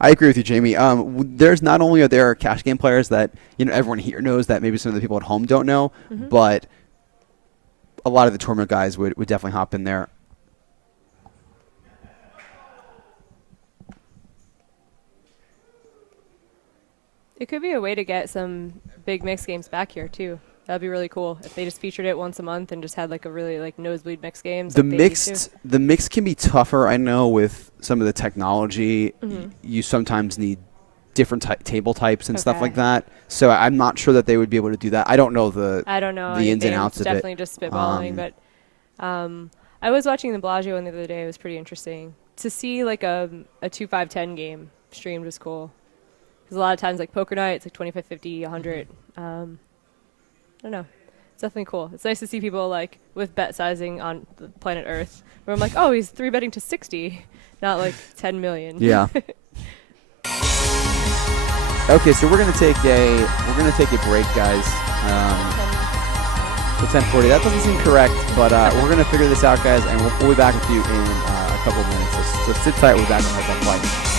I agree with you, Jamie. There's not only are there cash game players that everyone here knows that maybe some of the people at home don't know, but a lot of the tournament guys would definitely hop in there. It could be a way to get some big mixed games back here too. That'd be really cool if they just featured it once a month and just had like a really like nosebleed mixed games. The like they used to. the mix can be tougher. I know with some of the technology, you sometimes need different table types and stuff Okay. like that. So I'm not sure that they would be able to do that. I don't know the I don't know ins and anything. outs It's of it. definitely just spitballing, but I was watching the Bellagio one the other day. It was pretty interesting to see like a 2-5-10 game streamed was cool. Because a lot of times like poker night, it's like 25, 50, 100. I don't know. It's definitely cool. It's nice to see people like with bet sizing on the planet Earth, where I'm like, oh, he's 3-betting to 60, not like 10 million. Yeah. Okay, so we're gonna take a break, guys. For 10:40. That doesn't seem correct, but we're gonna figure this out, guys, and we'll be back with you in a couple of minutes. So sit tight. We'll be back on Heads Up Flight.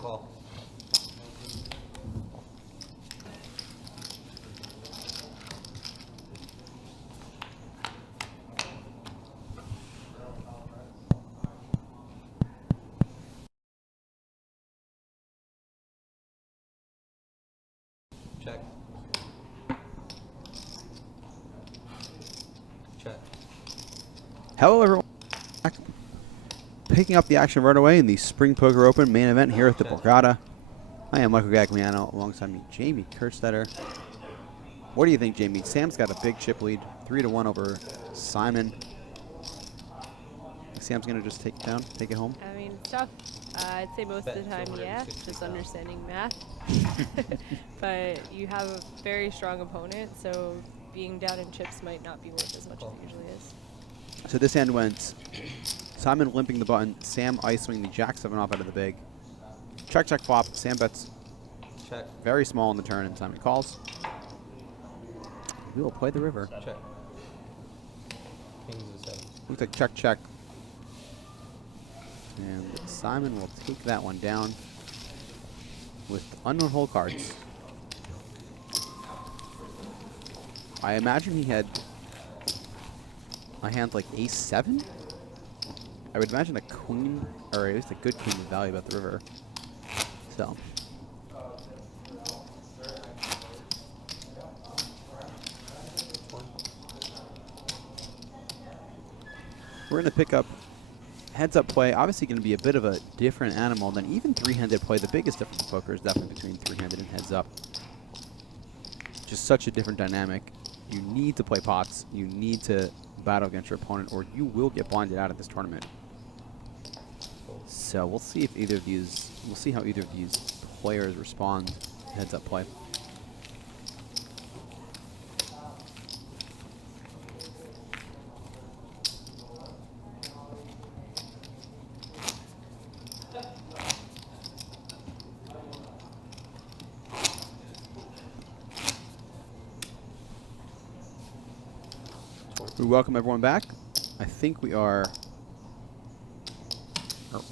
Call. Check. Check. Hello, everyone. Picking up the action right away in the Spring Poker Open main event here at the Borgata. I am Michael Gagliano, alongside me, Jamie Kerstetter. What do you think, Jamie? Sam's got a big chip lead, 3-1 over Simon. Sam's gonna just take it down, take it home. I mean, it's tough. I'd say most of the time, yeah, just understanding math. But you have a very strong opponent, so being down in chips might not be worth as much as it usually is. So this hand went Simon limping the button, Sam ice-swing the jack-7 off out of the big. Check, check, flop. Sam bets Check. very small on the turn, and Simon calls. We will play the river. Check. Kings and 7. Looks like check, check. And Simon will take that one down with unknown hole cards. I imagine he had a hand like ace-7. I would imagine a queen, or at least a good queen with value about the river. So. We're going to pick up heads-up play. Obviously going to be a bit of a different animal than even three-handed play. The biggest difference in poker is definitely between three-handed and heads-up. Just such a different dynamic. You need to play pots. You need to battle against your opponent, or you will get blinded out of this tournament. So we'll see if either of these, we'll see how either of these players respond to heads-up play. We welcome everyone back. I think we are.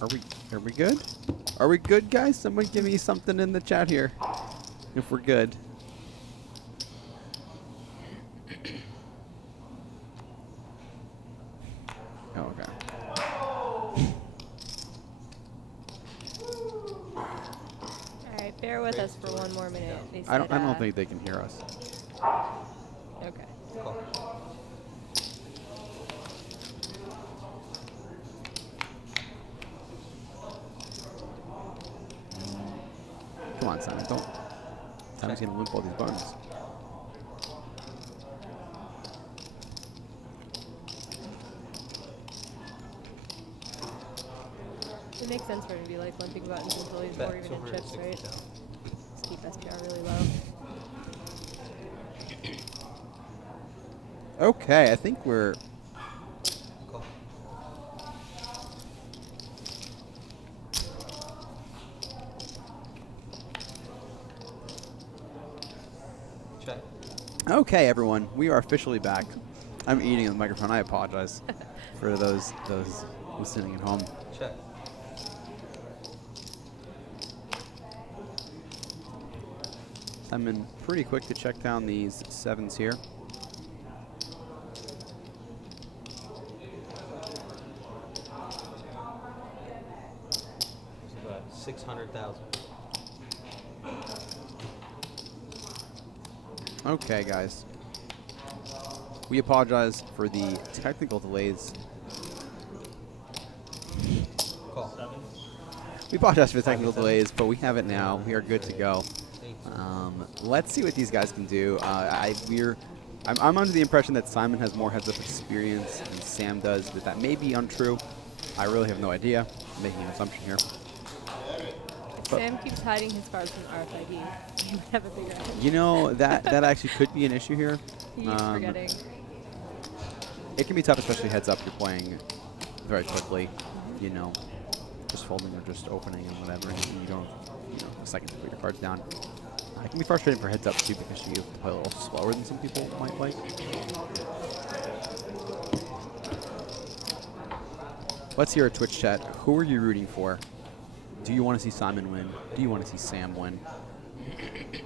Are we good? Are we good, guys? Someone give me something in the chat here. If we're good. Oh, okay. Alright, bear with us for one more minute. They I said, don't think they can hear us. Okay. Come on, Simon. Don't. Simon's gonna limp all these buttons. It makes sense for him to be like limping buttons until he's more even in chips, right? Just keep SPR really low. Okay, I think we're. Check. Okay, everyone, we are officially back. I'm eating on the microphone. I apologize for those listening at home. Check. Simon, pretty quick to check down these 7s here. It's about 600,000. Okay, guys. We apologize for the technical delays. Call. We apologize for the technical delays, but we have it now. We are good to go. Let's see what these guys can do. I'm under the impression that Simon has more heads-up experience than Sam does, but that may be untrue. I really have no idea. I'm making an assumption here. Sam keeps hiding his cards from RFID. He might have a bigger edge. You know, that actually could be an issue here. He's forgetting. It can be tough, especially heads up. You're playing very quickly, you know, just folding or just opening and whatever. And you don't, a second to put your cards down. It can be frustrating for heads up too because you have to play a little slower than some people might like. Let's hear a Twitch chat. Who are you rooting for do you want to see Simon win? Do you want to see Sam win?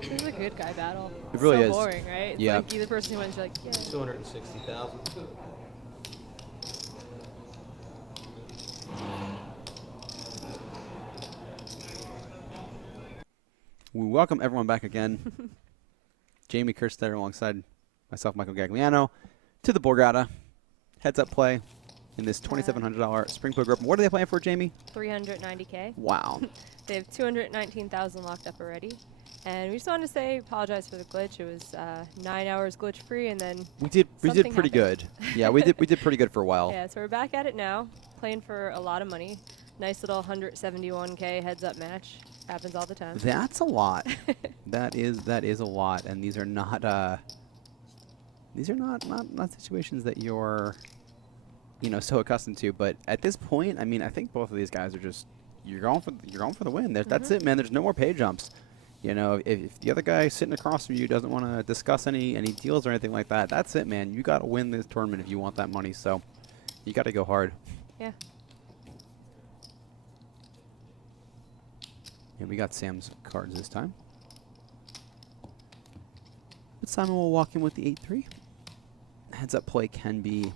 This is a good guy battle. It really so is. boring, right? It's Yeah. like either person who wins, you're like, yeah. 260,000. We welcome everyone back again. Jamie Kerstetter alongside myself, Michael Gagliano, to the Borgata heads-up play in this $2,700 Spring Poker Open. What are they playing for, Jamie? 390K. Wow. They have 219,000 locked up already. And we just wanted to say, apologize for the glitch. It was 9 hours glitch-free, and then We did something pretty happened. good. Yeah, we did pretty good for a while. Yeah, so we're back at it now, playing for a lot of money. Nice little 171K heads-up match. Happens all the time. That's a lot. that is a lot, and these are not situations that you're so accustomed to. But at this point, I mean, I think both of these guys are just you're going for the win. That's it, man. There's no more pay jumps. You know, if the other guy sitting across from you doesn't want to discuss any deals or anything like that, that's it, man. You got to win this tournament if you want that money. So you got to go hard. Yeah. Yeah, we got Sam's cards this time. But Simon will walk in with the 8-3. Heads-up play can be,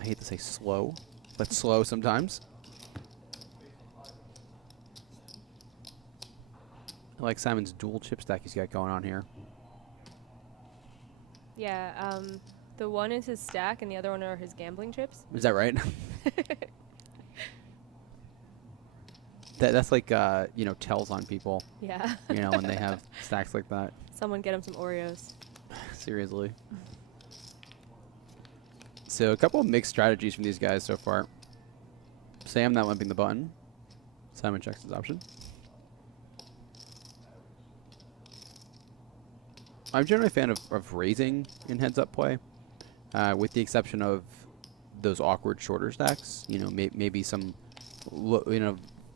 I hate to say slow, but slow sometimes. I like Simon's dual chip stack he's got going on here. Yeah, the one is his stack, and the other one are his gambling chips. Is that right? That's like, tells on people, Yeah. when they have stacks like that. Someone get him some Oreos. Seriously. So a couple of mixed strategies from these guys so far. Sam not limping the button. Simon checks his option. I'm generally a fan of raising in heads-up play, with the exception of those awkward shorter stacks. Maybe some,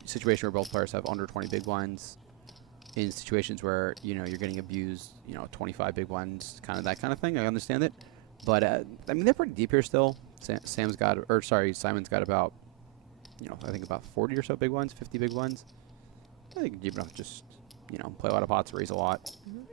situation where both players have under 20 big blinds. In situations where you're getting abused, 25 big blinds, that kind of thing. I understand it, but I mean they're pretty deep here still. Simon's got about, I think about 40 or so big blinds, 50 big blinds. I think deep enough to just play a lot of pots, raise a lot. Mm-hmm.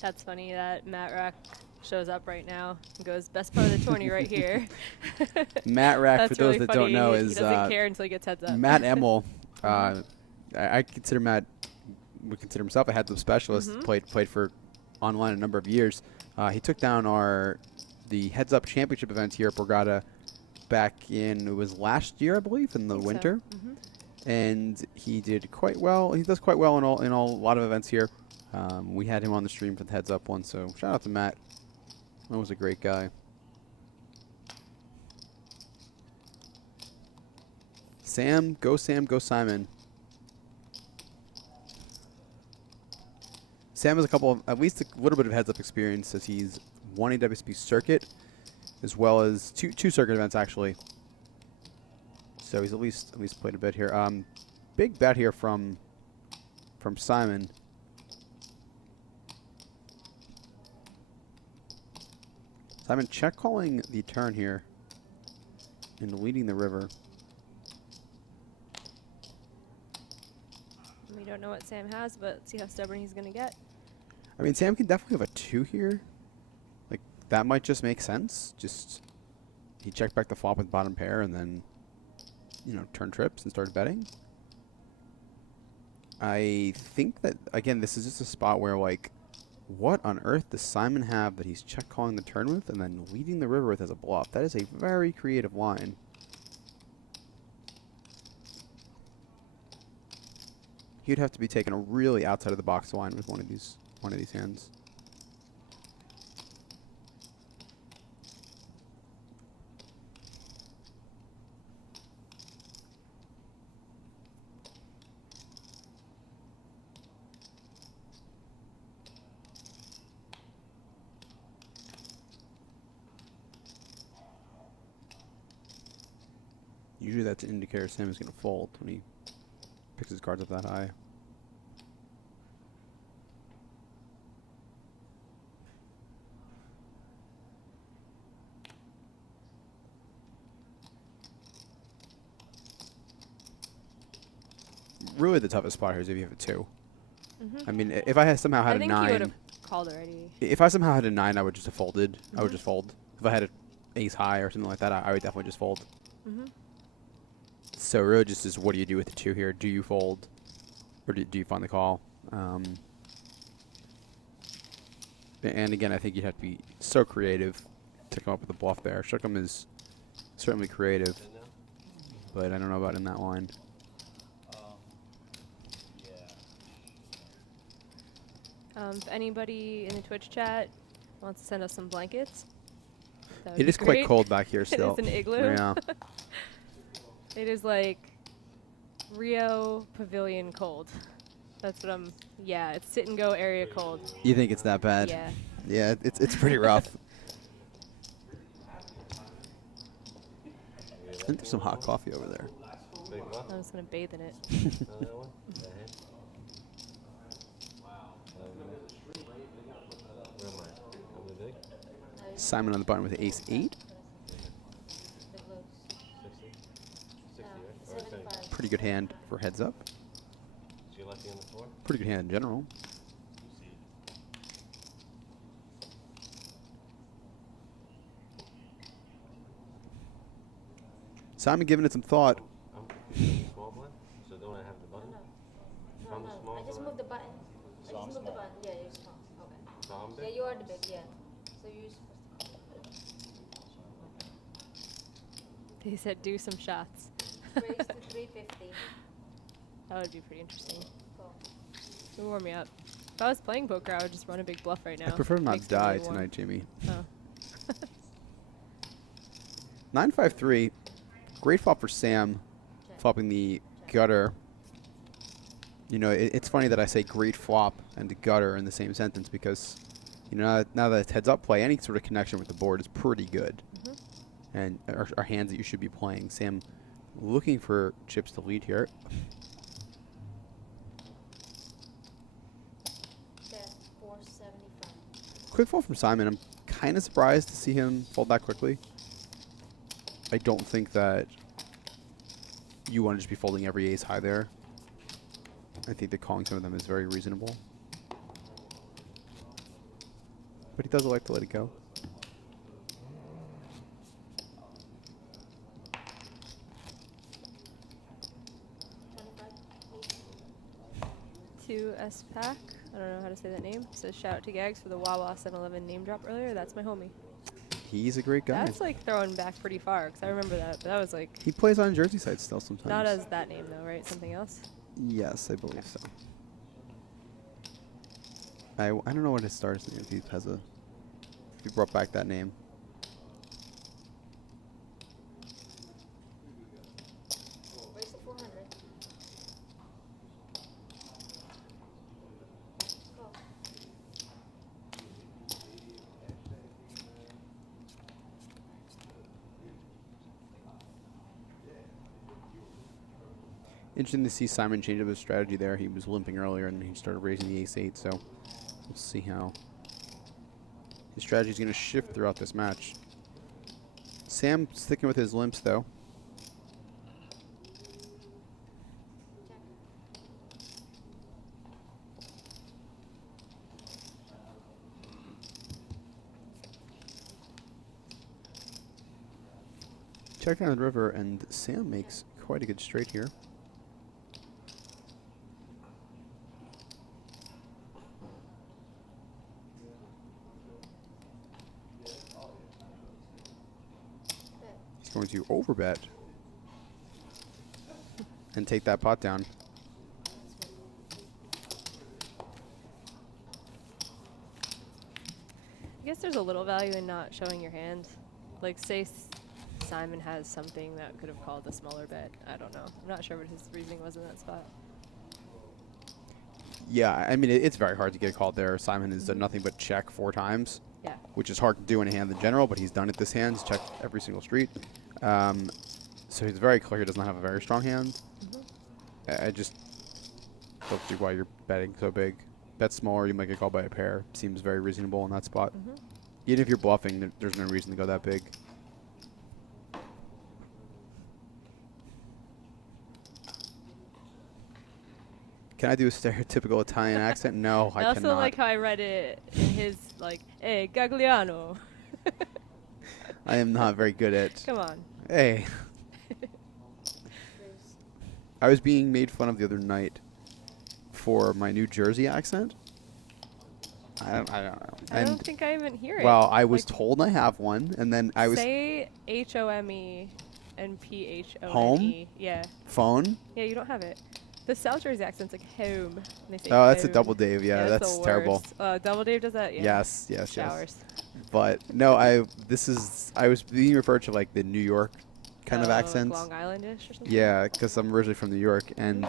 That's funny that Matt Rack shows up right now and goes, best part of the tourney right here. Matt Rack, for those really that don't funny. know, He is doesn't care until he gets heads up. Matt Emmel. I consider Matt would consider himself a heads-up specialist. Played for online a number of years. He took down the heads-up championship event here at Borgata back in, it was last year, I believe, in the winter. And he did quite well. He does quite well in a lot of events here. We had him on the stream for the heads-up one, so shout out to Matt. That was a great guy. Sam, go Simon. Sam has at least a little bit of heads-up experience, as he's won a WSB circuit, as well as two circuit events actually. So he's at least played a bit here. Big bet here from Simon. Simon check calling the turn here and leading the river. We don't know what Sam has, but let's see how stubborn he's going to get. I mean, Sam can definitely have a 2 here. Like, that might just make sense. Just, he checked back the flop with bottom pair and then, turn trips and started betting. I think that, again, this is just a spot where, like, what on earth does Simon have that he's check calling the turn with and then leading the river with as a bluff? That is a very creative line. He'd have to be taking a really outside of the box line with one of these hands. Usually that's an indicator Sam is going to fold when he picks his cards up that high. Really, the toughest spot here is if you have a 2. I mean, if I had somehow had I a think he would 9, have called already. if I somehow had a 9, I would just have folded. I would just fold. If I had an ace high or something like that, I would definitely just fold. So really, just is what do you do with the 2 here? Do you fold, or do you find the call? And again, I think you'd have to be so creative to come up with a bluff there. Shookum is certainly creative, but I don't know about in that line. If anybody in the Twitch chat wants to send us some blankets, that would It be is quite great. cold back here still. It is an igloo. Yeah. It is like Rio Pavilion cold. That's what I'm. Yeah, it's sit and go area cold. You think it's that bad? Yeah. Yeah, it's pretty rough. I think there's some hot coffee over there. I'm just gonna bathe in it. Simon on the button with ace 8. Pretty good hand for heads up. Pretty good hand in general. Simon giving it some thought. Small blind? So don't I have the button? No, I just moved the button. I just moved the button. Yeah, you're small. Okay. So I'm big? Yeah, you are the big, yeah. So you're supposed to They said do some shots. raise to 350. That would be pretty interesting. Cool. It would warm me up. If I was playing poker, I would just run a big bluff right now. I prefer not Makes to me die really warm. tonight, Jimmy. Oh. 9-5-3. Great flop for Sam, flopping the gutter. You know, it's funny that I say great flop and the gutter in the same sentence because, you know, now that it's heads up play, any sort of connection with the board is pretty good. And are hands that you should be playing. Sam looking for chips to lead here. Bet 475. Quick fold from Simon. I'm kind of surprised to see him fold that quickly. I don't think that you want to just be folding every ace high there. I think that calling some of them is very reasonable. But he does like to let it go. To S-Pack. I don't know how to say that name. Says shout out to Gags for the Wawa 7-Eleven name drop earlier. That's my homie. He's a great guy. That's like throwing back pretty far because I remember that. But that was like He plays on Jersey side still sometimes. not as that name though, right? Something else. Yes, I believe so. I don't know what his star's name. If he has a, if he brought back that name. Raise to 400. Go. Interesting to see Simon change up his strategy there. He was limping earlier and he started raising the ace-8, so we'll see how his strategy is going to shift throughout this match. Sam sticking with his limps, though. Check down the river, and Sam makes quite a good straight here. He's going to overbet and take that pot down. I guess there's a little value in not showing your hand. Like say Simon has something that could have called a smaller bet. I don't know. I'm not sure what his reasoning was in that spot. Yeah, I mean, it's very hard to get called there. Simon has done nothing but check 4 times. Yeah. Which is hard to do in a hand in general, but he's done it this hand. He's checked every single street. So he's very clear he does not have a very strong hand. I just don't see why you're betting so big. Bet smaller, you might get called by a pair. Seems very reasonable in that spot. Even if you're bluffing, there's no reason to go that big. Can I do a stereotypical Italian accent? No, I I also cannot. like how I read it in his, like, hey, Gagliano. I am not very good at... Come on. Hey. I was being made fun of the other night for my New Jersey accent. I don't know. I don't think I even hear it. Well, I was Like, told I have one, and then I was... Say H-O-M-E and P-H-O-N-E. Home? Yeah. Phone? Yeah, you don't have it. The South Jersey accent's like home. And they say Oh, that's a home. double Dave. Yeah, that's the terrible. worst. Double Dave does that? Yeah. Yes, yes, Showers. yes. But no, I was being referred to like the New York kind of accent. Long Islandish or something? Yeah, because I'm originally from New York, and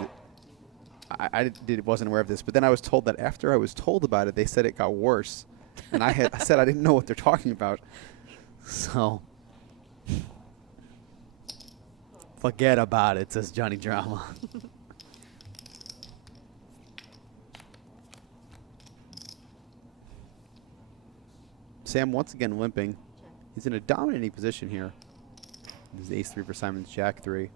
wasn't aware of this. But then I was told that after I was told about it, they said it got worse, and I said I didn't know what they're talking about. So forget about it, says Johnny Drama. Sam once again limping. He's in a dominating position here. This is ace-3 for Simon's jack-3.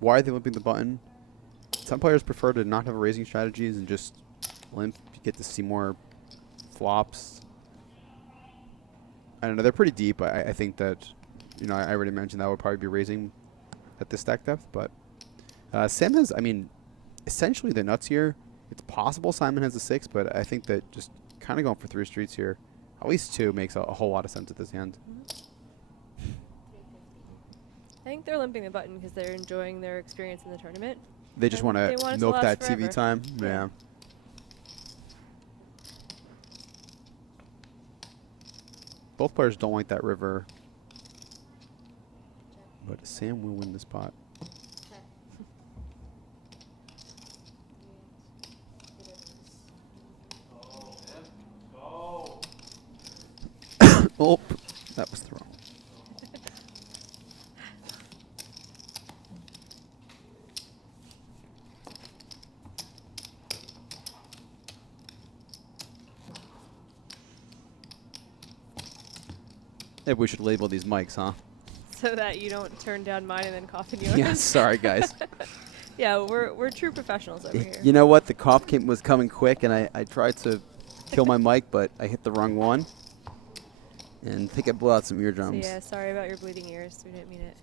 Why are they limping the button? Some players prefer to not have raising strategies and just limp. You get to see more flops. I don't know. They're pretty deep. I think that, I already mentioned that would probably be raising at this stack depth, but Sam has, essentially the nuts here. It's possible Simon has a 6, but I think that just kind of going for 3 streets here, at least 2, makes a whole lot of sense at this hand. I think they're limping the button because they're enjoying their experience in the tournament. They just want to milk that TV time. Yeah. Both players don't like that river, but Sam will win this pot. Oh, that was the wrong. Maybe we should label these mics, huh? So that you don't turn down mine and then cough in yours. Yeah, sorry guys. Yeah, we're true professionals over here. You know what? The cough was coming quick, and I tried to kill my mic, but I hit the wrong one. And I think I blew out some eardrums. So yeah, sorry about your bleeding ears. We didn't mean it.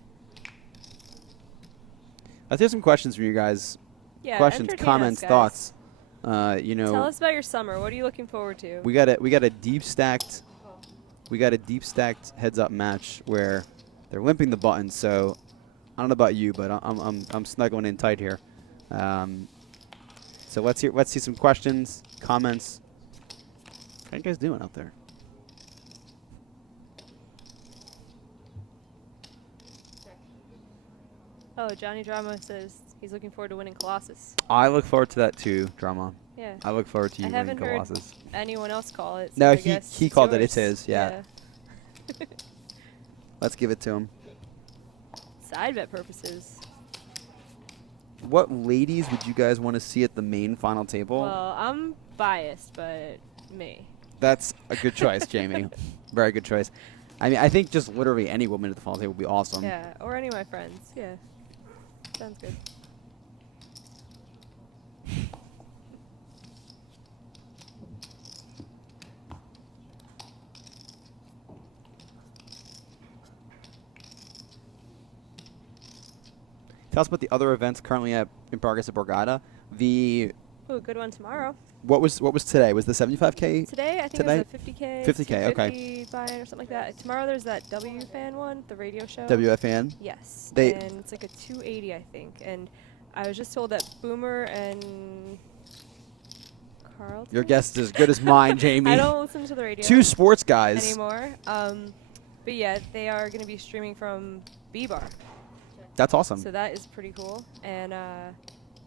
Let's hear some questions from you guys. Yeah, questions, entertain comments, us, guys. thoughts. Tell us about your summer. What are you looking forward to? We got a deep stacked heads up match where they're limping the button. So I don't know about you, but I'm snuggling in tight here. So let's see some questions, comments. How you guys doing out there? Oh, Johnny Drama says he's looking forward to winning Colossus. I look forward to that too, Drama. Yeah. I look forward to you winning haven't heard Colossus. anyone else call it. So No, I guess he it's called it. yours. It's his. Yeah. Let's give it to him. Side bet purposes. What ladies would you guys want to see at the main final table? Well, I'm biased, but me. That's a good choice, Jamie. Very good choice. I think just literally any woman at the final table would be awesome. Yeah, or any of my friends. Yeah. Sounds good. Tell us about the other events currently in progress at Borgata. Ooh, good one tomorrow. What was today? Was the 75K? Today, I think today? it's a 50K. 50K, okay. buy-in or something like that. Tomorrow there's that WFAN one, the radio show. WFAN? Yes. They and it's like a 280, I think. And I was just told that Boomer and Carlton. Your guess is as good as mine, Jamie. I don't listen to the radio. 2 sports guys. Anymore. But yeah, they are going to be streaming from B-Bar. That's awesome. So that is pretty cool. And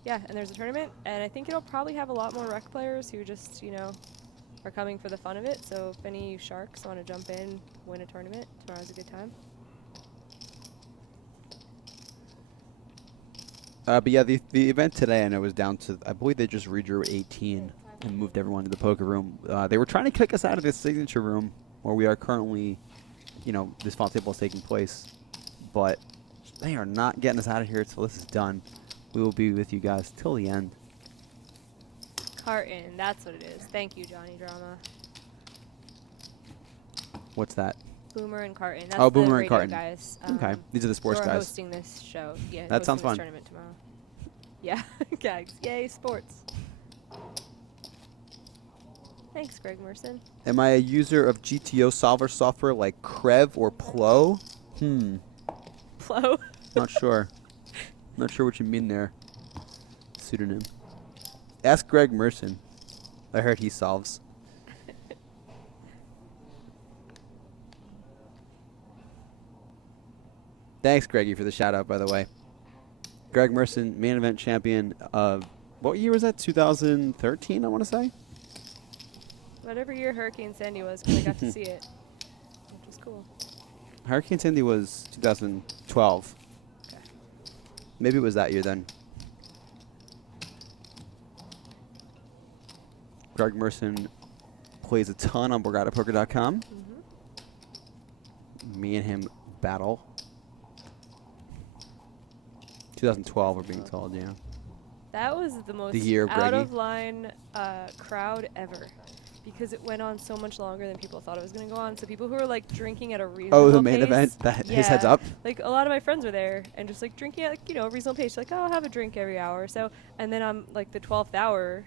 yeah, and there's a tournament, and I think it'll probably have a lot more rec players who just, are coming for the fun of it. So if any of you sharks want to jump in, win a tournament, tomorrow's a good time. But yeah, the event today, I know, was down to, I believe they just redrew 18 and moved everyone to the poker room. They were trying to kick us out of this signature room where we are currently, this final table is taking place. But they are not getting us out of here until this is done. We will be with you guys till the end. Carton, that's what it is. Thank you, Johnny Drama. What's that? Boomer and Carton. That's Oh, the Boomer and radio Carton. guys. Okay, these are the sports who are guys. hosting this show. Yeah, That sounds hosting fun. this tournament tomorrow. Yeah, gags. Yay, sports. Thanks, Greg Merson. Am I a user of GTO solver software like Crev or Plo? Plo? Not sure. Not sure what you mean there. Pseudonym. Ask Greg Merson. I heard he solves. Thanks, Greggy, for the shout out, by the way. Greg Merson, main event champion of, what year was that? 2013, I want to say? Whatever year Hurricane Sandy was, because I got to see it, which was cool. Hurricane Sandy was 2012. Okay. Maybe it was that year then. Greg Merson plays a ton on BorgataPoker.com. Me and him battle. 2012, we're being told, yeah. That was the most year of out Greggy. of line crowd ever, because it went on so much longer than people thought it was going to go on. So people who were like drinking at a reasonable Oh, the main pace, event? That his yeah, heads up? Like a lot of my friends were there and just like drinking at like, a reasonable pace. Like, oh, I'll have a drink every hour or so. And then on like the 12th hour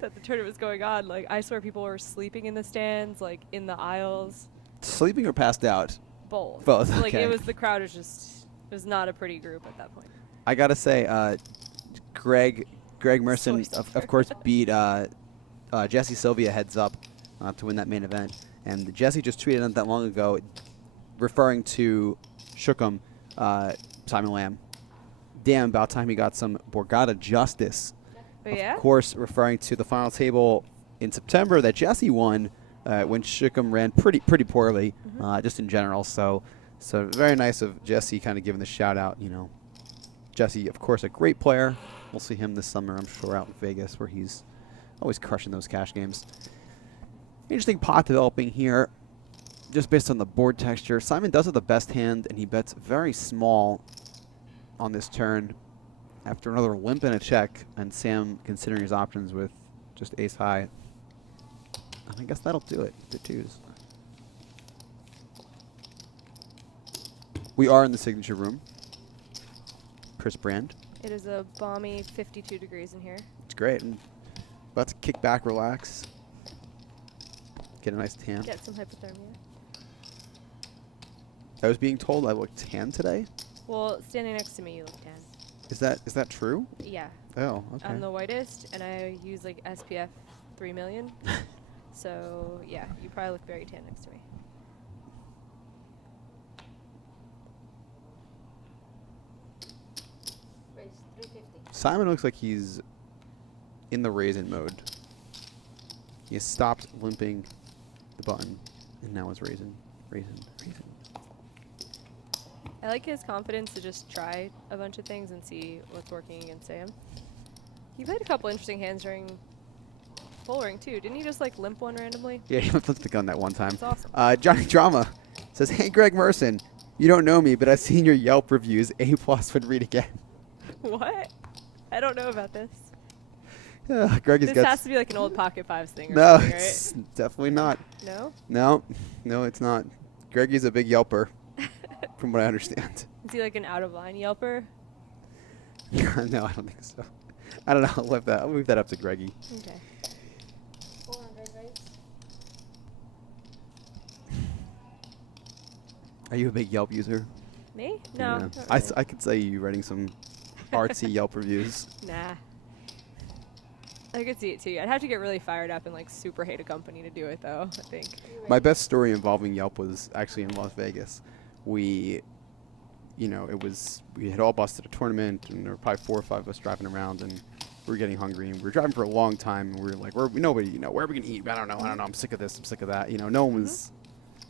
that the tournament was going on, like I swear people were sleeping in the stands, like in the aisles. Sleeping or passed out? Both. Both, Like okay. it was, the crowd was just, it was not a pretty group at that point. I gotta say, Greg Merson, of course, beat Jesse Sylvia heads up to win that main event. And Jesse just tweeted not that long ago, referring to Shookem, Simon Lamb. Damn, about time he got some Borgata justice. Oh, yeah? Of course, referring to the final table in September that Jesse won when Shookem ran pretty poorly, just in general. So very nice of Jesse kind of giving the shout out, Jesse, of course, a great player. We'll see him this summer, I'm sure, out in Vegas, where he's always crushing those cash games. Interesting pot developing here, just based on the board texture. Simon does have the best hand, and he bets very small on this turn after another limp and a check, and Sam considering his options with just ace high. And I guess that'll do it, the twos. We are in the signature room. Chris Brand. It is a balmy 52 degrees in here. It's great. And about to kick back, relax, get a nice tan. Get some hypothermia. I was being told I looked tan today. Well, standing next to me, you look tan. Is that true? Yeah. Oh, okay. I'm the whitest, and I use like SPF 3 million. So yeah, you probably look very tan next to me. Raise 350. Simon looks like he's in the raisin mode. He has stopped limping the button, and now is raisin. I like his confidence to just try a bunch of things and see what's working against Sam. He played a couple interesting hands during bowling too. Didn't he just like limp one randomly? Yeah, he flipped the gun that one time. That's awesome. Johnny Drama says, "Hey, Greg Merson, you don't know me, but I've seen your Yelp reviews. A+ would read again." What? I don't know about this. Greg has This got. has to be like an old Pocket Fives thing or No, something, right? it's definitely not. No? No, it's not. Greggy's a big Yelper, from what I understand. Is he like an out of line Yelper? No, I don't think so. I don't know. I'll leave that up to Greggy. Okay. 400, right? Are you a big Yelp user? Me? Yeah. No. not I really. could say you writing some artsy Yelp reviews. Nah. I could see it too. I'd have to get really fired up and like super hate a company to do it though, I think. My best story involving Yelp was actually in Las Vegas. We had all busted a tournament, and there were probably 4 or 5 of us driving around, and we were getting hungry, and we were driving for a long time, and we were like, nobody, where are we gonna eat? I don't know. I'm sick of this. I'm sick of that. No one was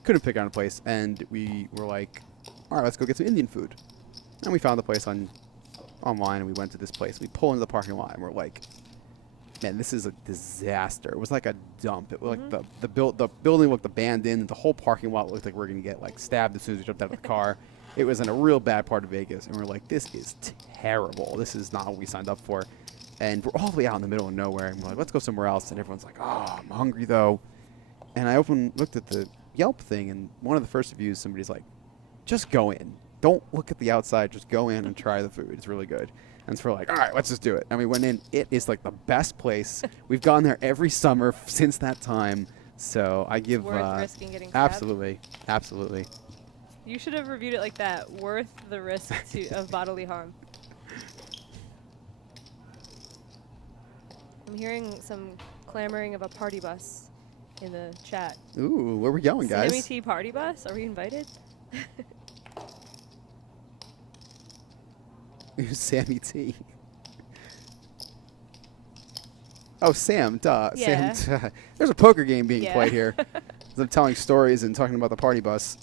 couldn't pick out a place, and we were like, all right, let's go get some Indian food. And we found the place online, and we went to this place. We pull into the parking lot, and we're like, man, this is a disaster. It was like a dump. It was like the building looked abandoned. The whole parking lot looked like we were gonna get like stabbed as soon as we jumped out of the car. It was in a real bad part of Vegas, and we're like, this is terrible. This is not what we signed up for. And we're all the way out in the middle of nowhere, and we're like, let's go somewhere else. And everyone's like, oh, I'm hungry though. And I looked at the Yelp thing, and one of the first reviews, somebody's like, just go in. Don't look at the outside. Just go in and try the food. It's really good. And so we're like, all right, let's just do it. And we went in. It is like the best place. We've gone there every summer since that time. So I give Worth risking getting stabbed? Absolutely. You should have reviewed it like that. Worth the risk of bodily harm. I'm hearing some clamoring of a party bus in the chat. Ooh, where we going, guys? Sammy T party bus? Are we invited? Sammy T. Oh, Sam, duh. Yeah. Sam, there's a poker game being Yeah. played here. As I'm telling stories and talking about the party bus.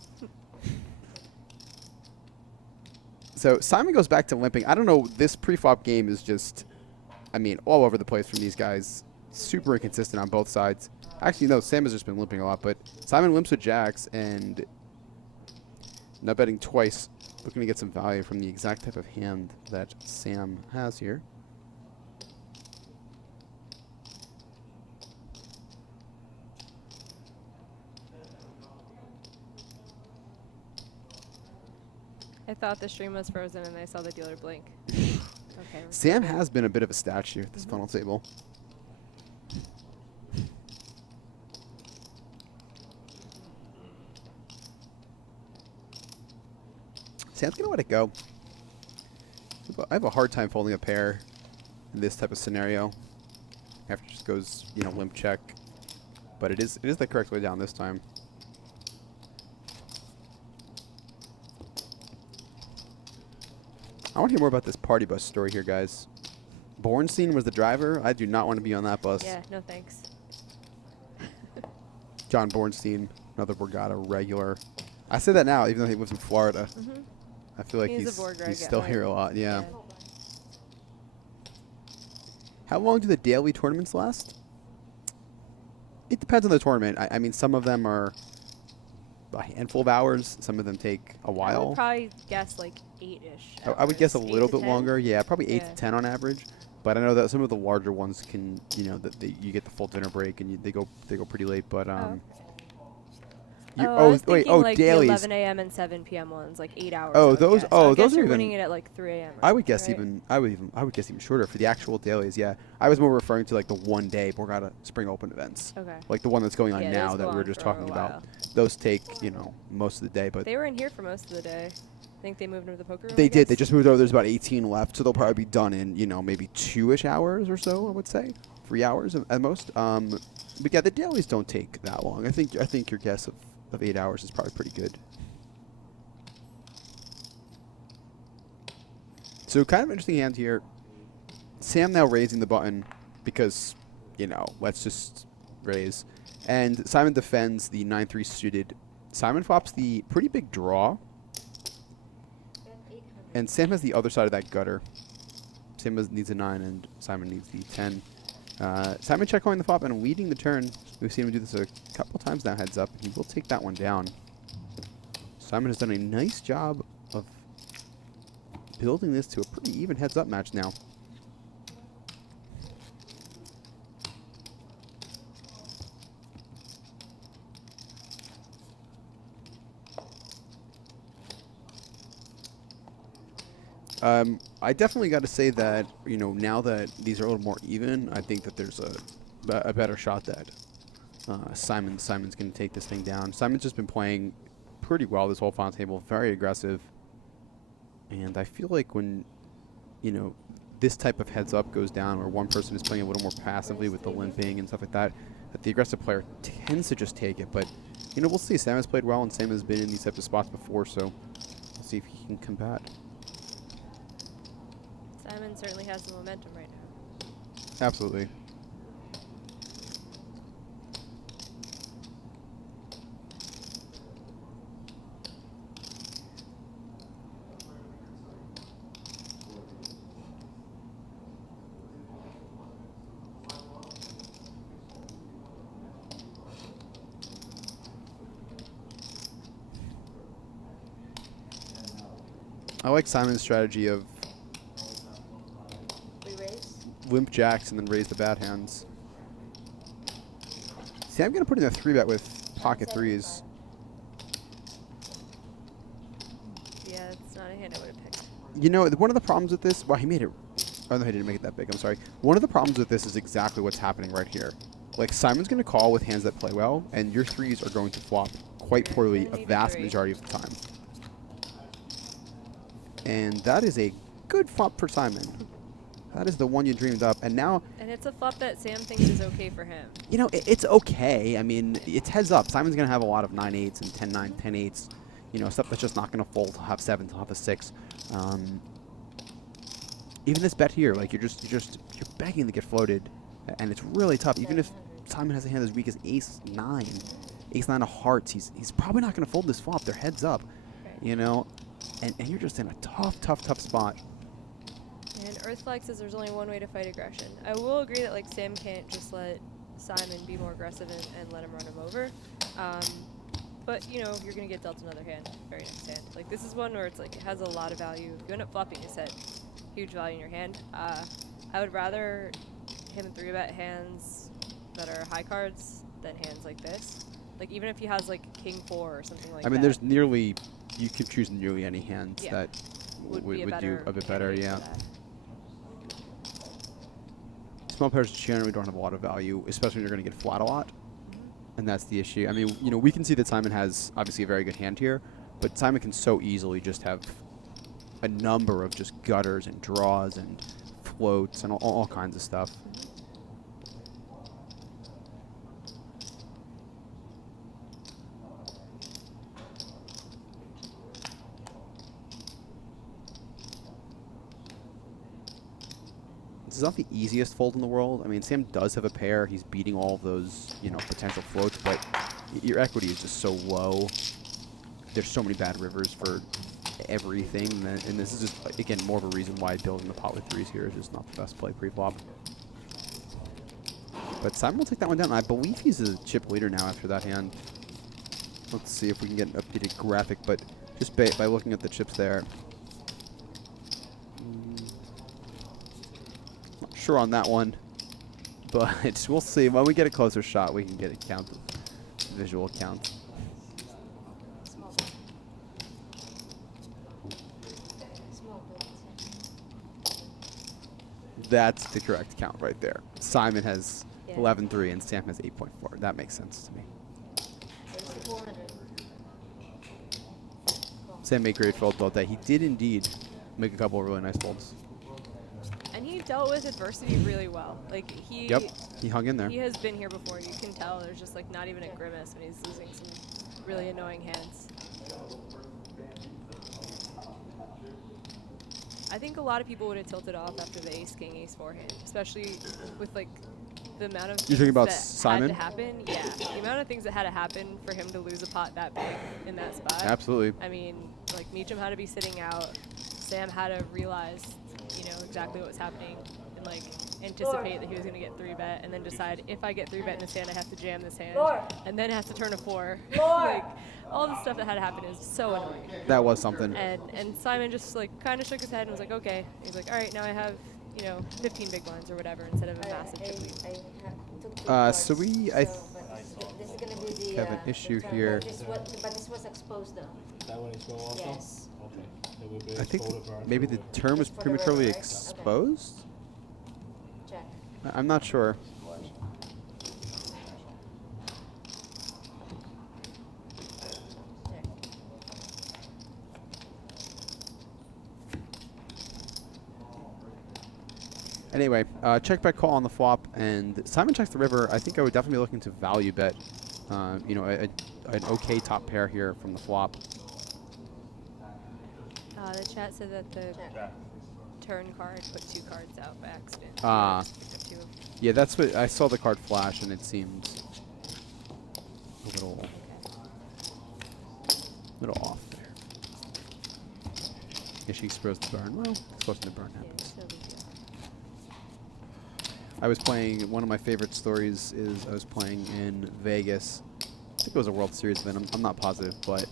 So Simon goes back to limping. I don't know. This pre-flop game is just, all over the place from these guys. Super inconsistent on both sides. Actually, no, Sam has just been limping a lot, but Simon limps with jacks and not betting twice. Looking to get some value from the exact type of hand that Sam has here. I thought the stream was frozen and I saw the dealer blink. Okay. Sam has been a bit of a statue at this funnel table. Sam's going to let it go. I have a hard time folding a pair in this type of scenario. After it just goes, limp check. But it is the correct way down this time. I want to hear more about this party bus story here, guys. Bornstein was the driver. I do not want to be on that bus. Yeah, no thanks. John Bornstein, another Borgata regular. I say that now, even though he lives in Florida. I feel like he's still here a lot. Yeah. How long do the daily tournaments last? It depends on the tournament. I mean, some of them are a handful of hours. Some of them take a while. I would probably guess like 8-ish. I would guess a little bit 10? longer. Yeah, probably 8 to 10 on average. But I know that some of the larger ones can, that you get the full dinner break and they go pretty late. But I was thinking like dailies. The 11 a.m. and 7 p.m. ones, like 8 hours. Oh, I would those. guess. Oh, So I those guess are you're even. winning it at like 3 a.m. I would guess right? I would guess even shorter for the actual dailies. Yeah, I was more referring to like the one day Borgata Spring Open events. Okay. Like the one that's going on Yeah, now those that go we were on just for talking a about. while. Those take most of the day, but They were in here for most of the day. I think they moved into the poker room. they I did. They guess. just moved over. There's about 18 left, so they'll probably be done in maybe 2-ish hours or so. I would say 3 hours at most. But yeah, the dailies don't take that long. I think your guess of 8 hours is probably pretty good. So kind of interesting hand here. Sam now raising the button because, let's just raise. And Simon defends the 9-3 suited. Simon flops the pretty big draw. And Sam has the other side of that gutter. Sam needs a 9 and Simon needs the 10. Simon check calling the flop and leading the turn. We've seen him do this a couple times now, heads up. He will take that one down. Simon has done a nice job of building this to a pretty even heads up match now. I definitely got to say that, now that these are a little more even, I think that there's a better shot that Simon's going to take this thing down. Simon's just been playing pretty well this whole final table, very aggressive. And I feel like when, this type of heads up goes down where one person is playing a little more passively with the limping and stuff like that, that the aggressive player tends to just take it. But, we'll see. Sam has played well and Sam has been in these types of spots before, so we'll see if he can combat. Simon certainly has the momentum right now. Absolutely. I like Simon's strategy of We raise. limp jacks and then raise the bad hands. See, I'm going to put in a 3-bet with pocket 3s. Yeah, it's not a hand I would have picked. You know, one of the problems with this, well, he made it, oh no, he didn't make it that big, I'm sorry. One of the problems with this is exactly what's happening right here. Like, Simon's going to call with hands that play well, and your 3s are going to flop quite poorly a vast majority of the time. And that is a good flop for Simon. That is the one you dreamed up, and now... And it's a flop that Sam thinks is okay for him. You know, it's okay. I mean, it's heads up. Simon's going to have a lot of 9-8s and 10-9, 10-8s. You know, stuff that's just not going to fold. He'll have 7s, he'll have a 6. Even this bet here, like, you're begging to get floated, and it's really tough. Even if Simon has a hand as weak as ace-9, ace-9 of hearts, he's probably not going to fold this flop. They're heads up, you know, and you're just in a tough spot. And Earth Flag says there's only one way to fight aggression. I will agree that like Sam can't just let Simon be more aggressive and let him run him over. But you know, you're gonna get dealt another hand, very next hand. Like this is one where it's like it has a lot of value. If you end up flopping his head, huge value in your hand. I would rather him 3-bet hands that are high cards than hands like this. Like even if he has like King 4 or something like that. I mean, there's nearly, you could choose nearly any hands that would do a bit better, yeah. Small pairs generally don't have a lot of value, especially when you're going to get flat a lot. And that's the issue. I mean, you know, we can see that Simon has obviously a very good hand here, but Simon can so easily just have a number of just gutters and draws and floats and all kinds of stuff. This is not the easiest fold in the world. I mean, Sam does have a pair. He's beating all of those, you know, potential floats, but your equity is just so low. There's so many bad rivers for everything, and this is just, again, more of a reason why building the pot with 3s here is just not the best play pre-flop. But Simon will take that one down. I believe he's a chip leader now after that hand. Let's see if we can get an updated graphic, but just by looking at the chips there. Not sure on that one, but we'll see. When we get a closer shot, we can get a count, visual count. That's the correct count right there. Simon has 11.3 and Sam has 8.4. That makes sense to me. Sam made great fold both that. He did indeed make a couple of really nice folds. And he dealt with adversity really well. Like he hung in there. He has been here before. You can tell there's just like not even a grimace when he's losing some really annoying hands. I think a lot of people would have tilted off after the ace king ace 4 hand, especially with like the amount of You're talking about that Simon? had to happen. Yeah, the amount of things that had to happen for him to lose a pot that big in that spot. Absolutely. I mean, like Meacham had to be sitting out. Sam had to realize, you know, exactly what was happening and like anticipate that he was going to get 3-bet and then decide if I get 3-bet in this hand, I have to jam this hand and then have to turn a 4. Like all the stuff that had to happen is so annoying. That was something. And Simon just like kind of shook his head and was like, okay. He's like, all right, now I have, you know, 15 big blinds or whatever instead of a massive chip lead. So we, I This is gonna be the, have an issue here. but this was exposed though. That one is also? Yes. Okay. I think maybe the term is prematurely exposed? Check. I'm not sure. Anyway, check back call on the flop, and Simon checks the river. I think I would definitely be looking to value bet, you know, an okay top pair here from the flop. The chat said that the turn card, put 2 cards out by accident. Ah. Picked up 2. Yeah, that's what I saw the card flash, and it seemed a little off there. Yeah, she exposed the burn. Well, exposing the burn happens. Yeah, no big deal. I was playing, one of my favorite stories is I was playing in Vegas. I think it was a World Series event. I'm not positive, but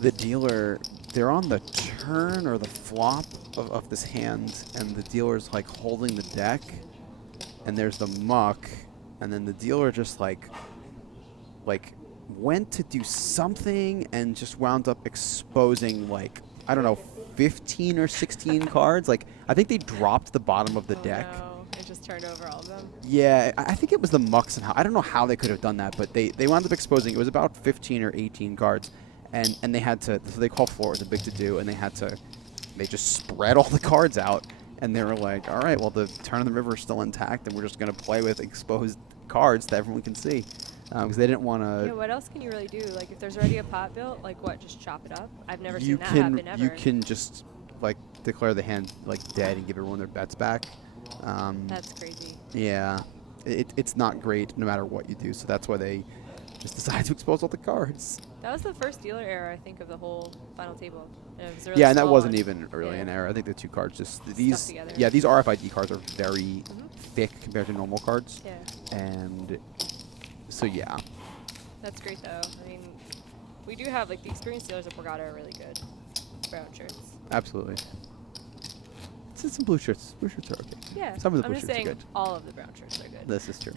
the dealer, they're on the turn or the flop of this hand, and the dealer's like holding the deck, and there's the muck, and then the dealer just like went to do something and just wound up exposing like, I don't know, 15 or 16 cards. Like, I think they dropped the bottom of the deck. No, it just turned over all of them. Yeah, I think it was the muck somehow. I don't know how they could have done that, but they wound up exposing, it was about 15 or 18 cards, and they had to, so they called for it, it was a big to-do, and they just spread all the cards out, and they were like, all right, well, the turn of the river is still intact, and we're just going to play with exposed cards that everyone can see. Because they didn't want to. Yeah, what else can you really do? Like, if there's already a pot built, like what, just chop it up? I've never seen that happen ever. You can just, like, declare the hand, like, dead and give everyone their bets back. That's crazy. Yeah. It's not great no matter what you do, so that's why they just decided to expose all the cards. That was the first dealer error, I think, of the whole final table. And it was a really Yeah, and that small wasn't one. even really Yeah. an error. I think the 2 cards just, Stuck these, together. yeah, these RFID cards are very thick compared to normal cards. Yeah. And so, yeah. That's great, though. I mean, we do have, like, the experienced dealers at Borgata are really good. Brown shirts. Absolutely. Some blue shirts. Blue shirts are okay. Yeah. Some of the I'm blue just shirts saying are good. all of the brown shirts are good. This is true.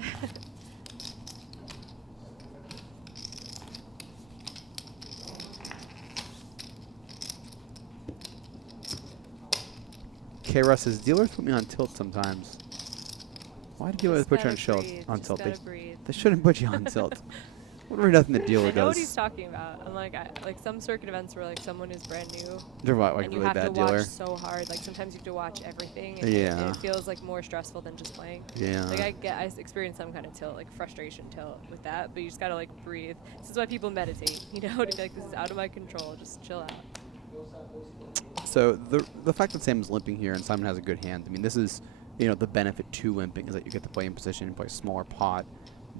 K. Russ says, dealers put me on tilt sometimes. Why do dealers Just put you gotta breathe, on just tilt? gotta breathe. They shouldn't put you on tilt. Literally nothing the dealer I know what does. he's talking about. I'm like, like some circuit events where like someone is brand new. They're what, like and really you have bad to dealer? watch so hard. Like sometimes you have to watch everything. And Yeah. it feels like more stressful than just playing. Yeah. Like I experience some kind of tilt, like frustration tilt with that. But you just gotta like breathe. This is why people meditate. You know, to be like, this is out of my control. Just chill out. So the fact that Sam is limping here and Simon has a good hand, I mean, this is, you know, the benefit to limping is that you get to play in position and play a smaller pot.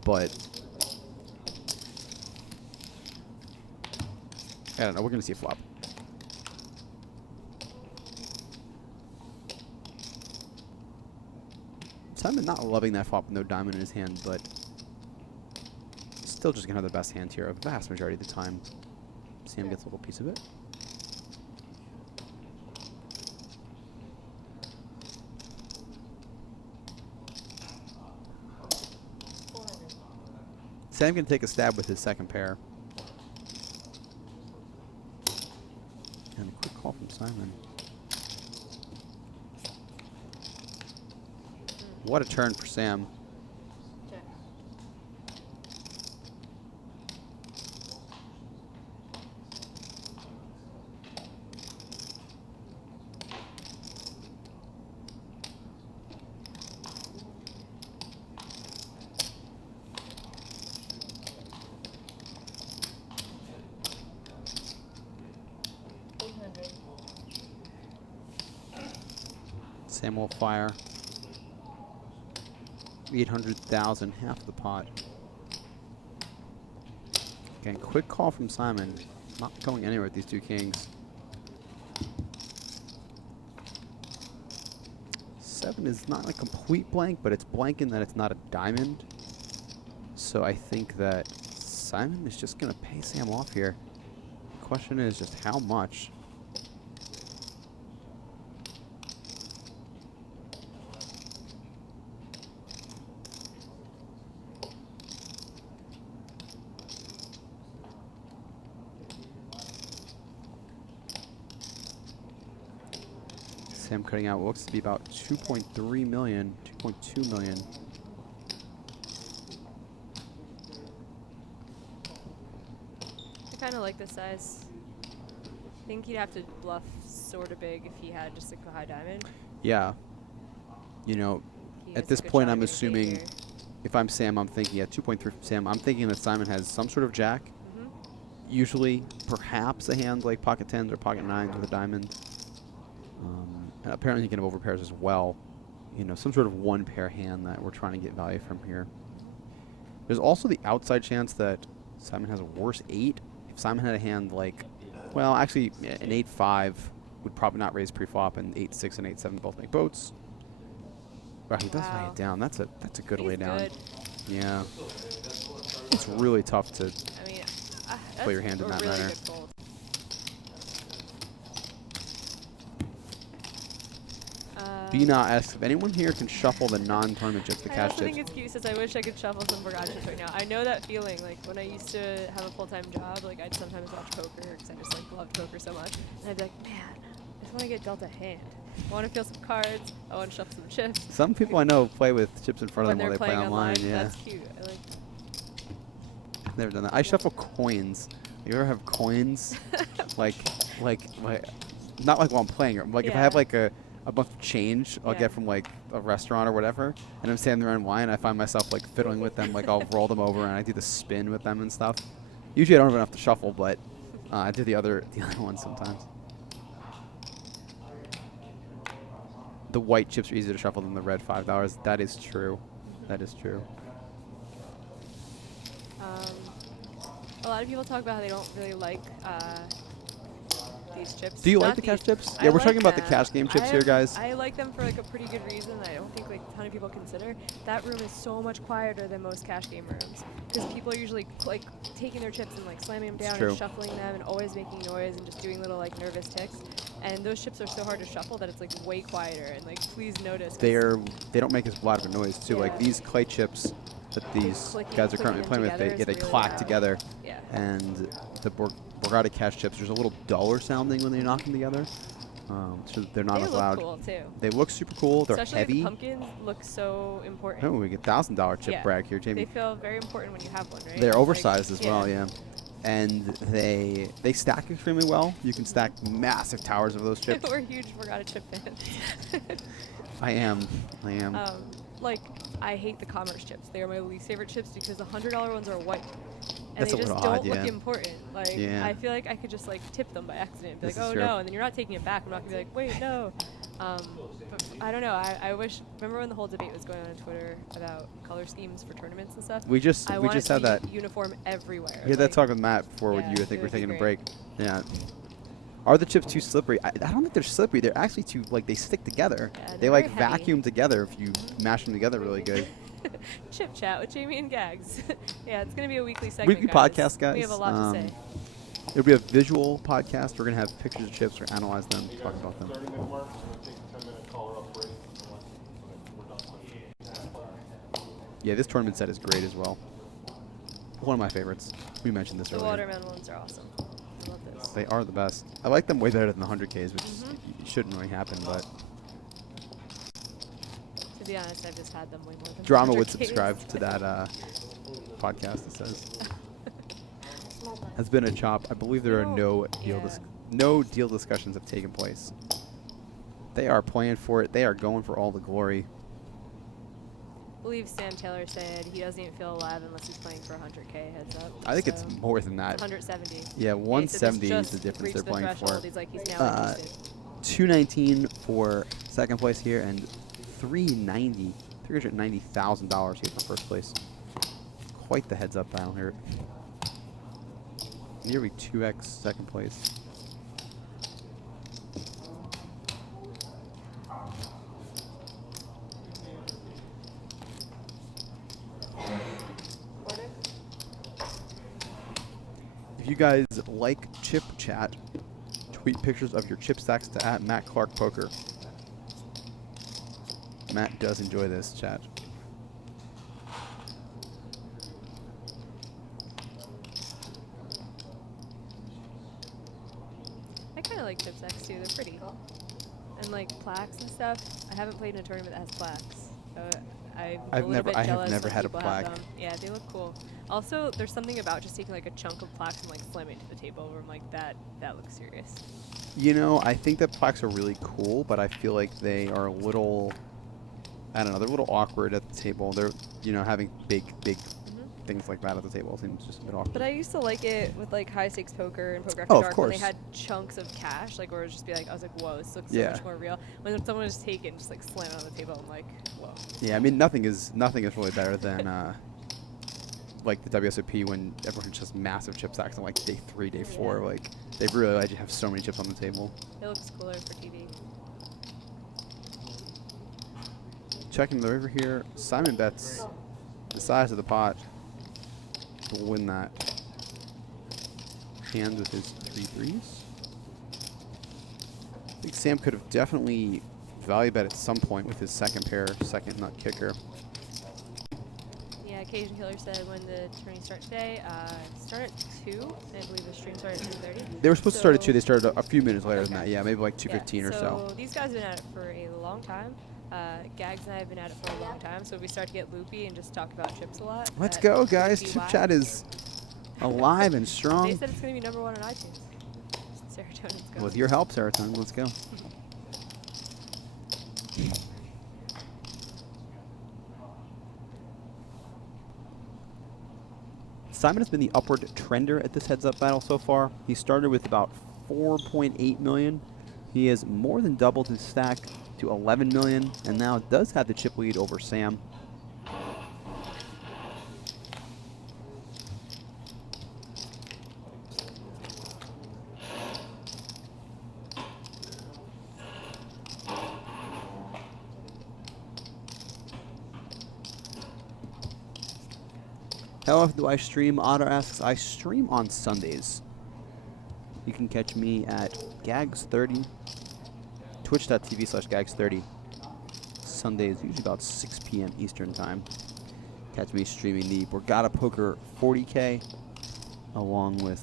But I don't know. We're going to see a flop. Simon not loving that flop with no diamond in his hand, but still just going to have the best hand here a vast majority of the time. Sam gets a little piece of it. Sam can take a stab with his second pair. And a quick call from Simon. What a turn for Sam. Check. Sam will fire 800,000, half the pot. Again, quick call from Simon. Not going anywhere with these 2 kings. 7 is not a complete blank, but it's blank in that it's not a diamond. So I think that Simon is just going to pay Sam off here. The question is just how much. Sam cutting out what looks to be about 2.3 million, 2.2 million. I kind of like this size. I think he'd have to bluff sort of big if he had just like a high diamond. Yeah. You know, He at has a this good point, shot I'm at getting paid assuming here. if I'm Sam, I'm thinking at 2.3 from Sam, I'm thinking that Simon has some sort of jack. Usually, perhaps a hand like pocket 10s or pocket 9s with a diamond. And apparently you can have overpairs as well. You know, some sort of one pair hand that we're trying to get value from here. There's also the outside chance that Simon has a worse 8. If Simon had a hand like, well, actually, an 8-5 would probably not raise pre-flop, and 8-6 and 8-7 both make boats. Wow, he does lay it down. That's a good lay down. Good. Yeah. It's really tough to I mean, play your hand in that manner. Bina asks if anyone here can shuffle the non-tournament chips, the I cash also think chips. excuses. I wish I could shuffle some Borgata chips right now. I know that feeling. Like when I used to have a full-time job, like I'd sometimes watch poker because I just like loved poker so much, and I'd be like, man, I just want to get dealt a hand. I want to feel some cards. I want to shuffle some chips. Some people I know play with chips in front of When them while they're they play playing online. Yeah. That's cute. I like. I've never done that. I shuffle coins. You ever have coins? like, not like while I'm playing. Like if I have like a bunch of change I'll get from like a restaurant or whatever, and I'm standing there in line, I find myself like fiddling with them. Like I'll roll them over and I do the spin with them and stuff. Usually I don't have enough to shuffle, but I do the other ones sometimes. The white chips are easier to shuffle than the red $5. That is true. That is true. A lot of people talk about how they don't really like these chips. Do you like Not the cash these- chips? I Yeah, we're like talking about the them. cash game chips here, guys. I like them for like a pretty good reason that I don't think like a ton of people consider. That room is so much quieter than most cash game rooms because people are usually like taking their chips and like slamming them down true. and shuffling them and always making noise and just doing little like nervous ticks. And those chips are so hard to shuffle that it's like way quieter. And like please notice. They don't make as loud of a noise too. Like these clay chips that these guys are currently playing with, they really clack loud. together. Yeah. And the Borgata cash chips, there's a little duller sounding when they knock them together. So they're not They as look loud. cool too. They look super cool. They're Especially heavy. the pumpkins look so important. Oh, we get $1,000 chip brag here, Jamie. They feel very important when you have one, right? They're Like, oversized as well, yeah. And they stack extremely well. You can stack massive towers of those chips. We're huge Borgata chip fans. I am. Like, I hate the commerce chips. They are my least favorite chips because the $100 ones are white. And That's they a just little don't odd, look yeah. important. Like, Yeah. I feel like I could just, like, tip them by accident. Be This like, is oh, true. no. And then you're not taking it back. I'm not going to be like, wait, no. But I don't know. I wish, remember when the whole debate was going on Twitter about color schemes for tournaments and stuff? We just I want it to had be that uniform everywhere. We had that talk with Matt before yeah, you. I think it we're would be taking a great. break. Yeah. Are the chips too slippery? I don't think they're slippery. They're actually too, like, they stick together. Yeah, they, they're like, very heavy. vacuum together if you mash them together really good. Chip chat with Jamie and Gags. Yeah, it's going to be a weekly segment, Weekly guys. podcast, guys. We have a lot to say. It'll be a visual podcast. We're going to have pictures of chips. We're going to analyze them, talk about them. 30-minute mark, we're going to take a 10-minute caller up break. We're done. Yeah, this tournament set is great as well. One of my favorites. We mentioned this The earlier. watermelon ones are awesome. I love this. They are the best. I like them way better than the 100Ks, which shouldn't really happen, but To be honest, I've just had them way more than Drama would 100Ks. subscribe to that podcast, it says. Has been a chop. I believe there are no deal discussions have taken place. They are playing for it. They are going for all the glory. I believe Sam Taylor said he doesn't even feel alive unless he's playing for 100K, heads up. I think So it's more than that. 170. Yeah, Okay, so 170 this is the just difference reached they're the playing threshold. for. He's like, he's now interested. 219 for second place here, and $390,000 here for first place. Quite the heads up battle here. Nearly 2x second place. If you guys like Chip Chat, tweet pictures of your chip stacks to @MattClarkPoker. Matt does enjoy this chat. I kind of like chip stacks too. They're pretty. And like plaques and stuff. I haven't played in a tournament that has plaques. So I'm a little bit I have jealous never when had a people have plaque. them. Yeah, they look cool. Also, there's something about just taking like a chunk of plaques and like slamming it to the table where I'm like, that looks serious. You know, I think that plaques are really cool, but I feel like they are a little, I don't know, they're a little awkward at the table. They're, you know, having big things like that at the table seems just a bit awkward. But I used to like it with like high stakes poker and poker Oh, after of dark when they course. had chunks of cash, like where it would just be like, I was like, whoa, this looks so Yeah. much more real. When someone was taken, just like slam it on the table, I'm like, whoa. Yeah, I mean nothing is really better than like the WSOP when everyone just massive chip stacks on like day 3, day 4. Yeah. Like they really let you have so many chips on the table. It looks cooler for TV. Checking the river here. Simon bets the size of the pot to win that hand with his 3 threes. I think Sam could have definitely value bet at some point with his second nut kicker. Yeah, Cajun Killer said when the tourney starts today, start at 2, and I believe the stream started at 2:30. They were supposed to start at 2. They started a few minutes later than that. Yeah, maybe like 2:15 yeah, or so. So these guys have been at it for a long time. Gags and I have been at it for a long time, so we start to get loopy and just talk about chips a lot. Let's go, guys. Chip chat is alive and They strong. said it's going to be #1 on iTunes. Serotonin's going. With your help, Serotonin, let's go. Simon has been the upward trender at this heads-up battle so far. He started with about 4.8 million. He has more than doubled his stack to 11 million, and now does have the chip lead over Sam. How often do I stream? Otter asks. I stream on Sundays. You can catch me at Gags30, twitch.tv/Gags30. Sundays, usually about 6 p.m. Eastern time. Catch me streaming the Borgata Poker 40K, along with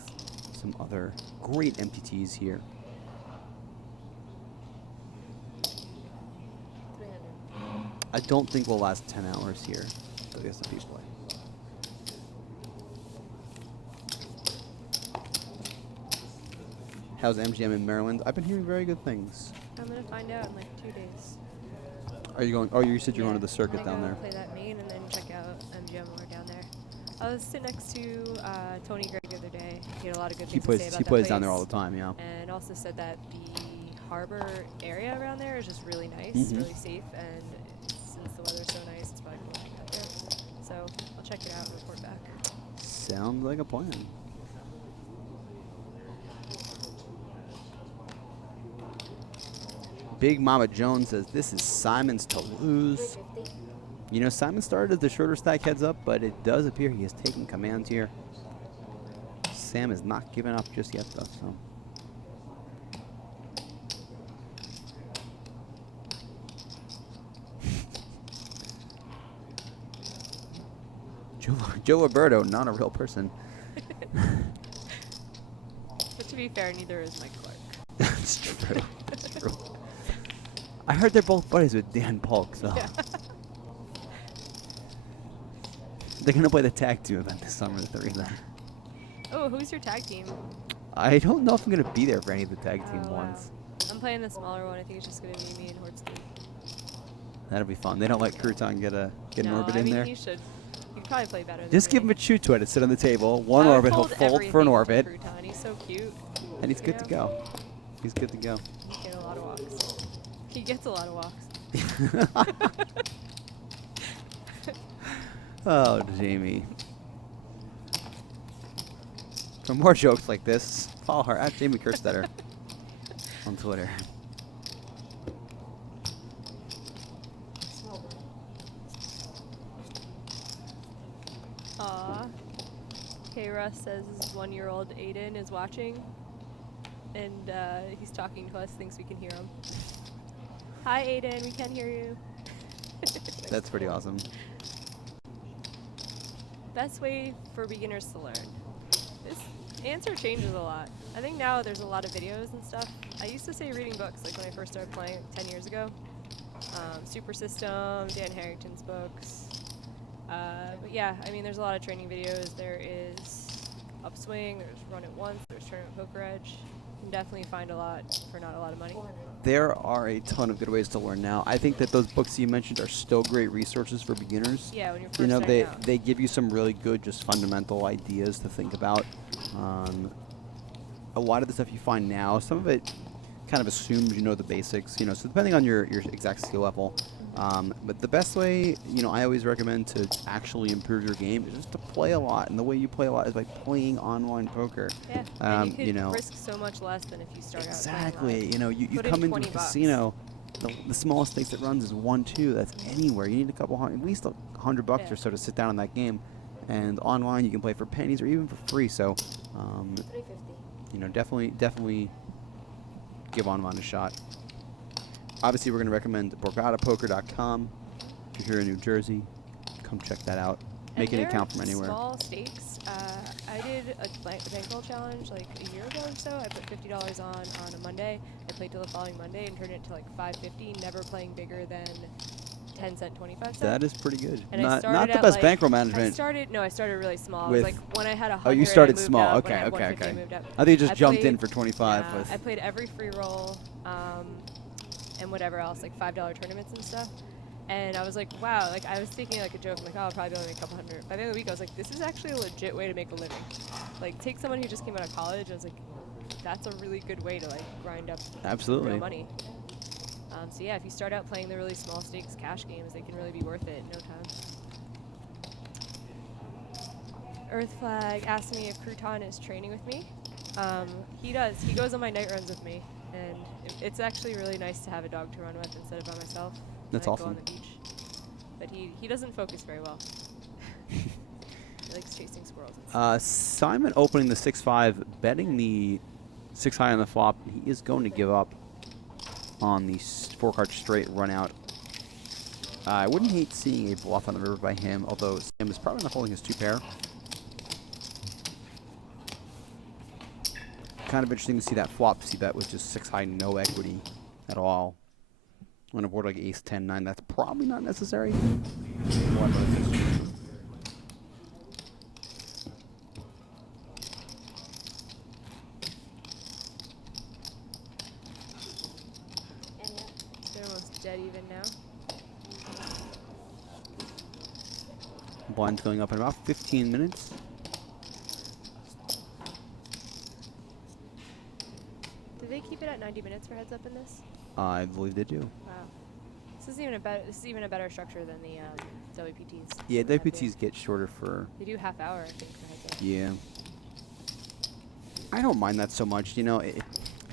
some other great MTTs here. 300. I don't think we'll last 10 hours here. So I guess the people play. How's MGM in Maryland? I've been hearing very good things. I'm going to find out in like 2 days. Are you going? Oh, you said you're going to the I'm circuit gonna down go there. play that main and then check out MGM while we're down there. I was sitting next to Tony Gregg the other day. He had a lot of good He things to say plays. about He that plays place. down there all the time. Yeah. And also said that the harbor area around there is just really nice, Mhm. really safe, and since the weather's so nice, it's probably cool to hang out there. So I'll check it out and report back. Sounds like a plan. Big Mama Jones says this is Simon's to lose. 350. You know, Simon started as the shorter stack heads up, but it does appear he is taking command here. Sam is not giving up just yet, though. So. Joe Roberto, not a real person. But to be fair, neither is Mike Clark. That's true. That's true. I heard they're both buddies with Dan Polk, so. Yeah. They're going to play the tag team event this summer, the 3 of them. Oh, who's your tag team? I don't know if I'm going to be there for any of the tag team Oh, wow. ones. I'm playing the smaller one. I think it's just going to be me and Hortsky. That'll be fun. They don't let Crouton get an orbit I in mean, there. he should. He'd probably play better than Just give him me. a chew toy to sit on the table. One I would orbit, he'll fold fold for an everything orbit. Crouton. He's so cute. And he's good to go. He's good to go. He get a lot of walks. He gets a lot of walks. Oh, Jamie. For more jokes like this, follow her at Jamie Kerstetter on Twitter. Small blind. Aw. K. Russ says his 1-year-old Aiden is watching, and he's talking to us, thinks we can hear him. Hi, Aiden, we can hear you. That's pretty awesome. Best way for beginners to learn. This answer changes a lot. I think now there's a lot of videos and stuff. I used to say reading books, like when I first started playing 10 years ago. Super System, Dan Harrington's books. But yeah, I mean, there's a lot of training videos. There is Upswing, there's Run It Once, there's Tournament Poker Edge. You can definitely find a lot for not a lot of money. There are a ton of good ways to learn now. I think that those books you mentioned are still great resources for beginners. Yeah, when you're first You know, starting out. they give you some really good, just fundamental ideas to think about. A lot of the stuff you find now, some of it kind of assumes you know the basics. You know, so depending on your exact skill level. But the best way, you know, I always recommend to actually improve your game is just to play a lot. And the way you play a lot is by playing online poker. Yeah, and you could you know, risk so much less than if you start out playing exactly. live. You know, you Put in come into 20 a bucks. casino, the smallest stakes it runs is 1-2. That's anywhere. You need a couple hundred, at least $100 Yeah. or so to sit down in that game. And online, you can play for pennies or even for free. So, 350. you know, definitely give online a shot. Obviously, we're going to recommend BorgataPoker.com. If you're here in New Jersey, come check that out. Make an And account from they're anywhere. Small stakes. I did a bankroll challenge like a year ago or so. I put $50 on a Monday. I played till the following Monday and turned it to like $550. Never playing bigger than 10 cent, 25 cent. That is pretty good. And I Not started the at, best like, bankroll I management. started really small. With- It was like when I had 100. Oh, you I started moved small. Up. When I Okay, had okay, 150, I okay. moved up. I think you just jumped in played- for 25 yeah, with- I played every free roll and whatever else, like $5 tournaments and stuff. And I was like, wow, like I was thinking like a joke, I'm like, oh, I'll probably be able to make a couple hundred. By the end of the week, I was like, this is actually a legit way to make a living. Like, take someone who just came out of college, and I was like, that's a really good way to like grind up Absolutely. real money. So yeah, if you start out playing the really small stakes cash games, they can really be worth it in no time. Earth Flag asked me if Crouton is training with me. He does. He goes on my night runs with me, and it's actually really nice to have a dog to run with instead of by myself. That's I awesome. Go on the beach. But he doesn't focus very well. He likes chasing squirrels. Simon opening the 6-5, betting the 6 high on the flop. He is going to give up on the 4-card straight run out. I wouldn't hate seeing a bluff on the river by him, although Sam is probably not holding his 2-pair. Kind of interesting to see that flop bet with just 6 high, no equity at all. On a board like ace 10-9, that's probably not necessary. They're almost dead even now. Blind filling up in about 15 minutes. Do they keep it at 90 minutes for heads up in this? I believe they do. Wow. This is even a better structure than the WPTs. Yeah, Than that WPTs get shorter for... They do half hour, I think, for heads up. Yeah. I don't mind that so much. You know, it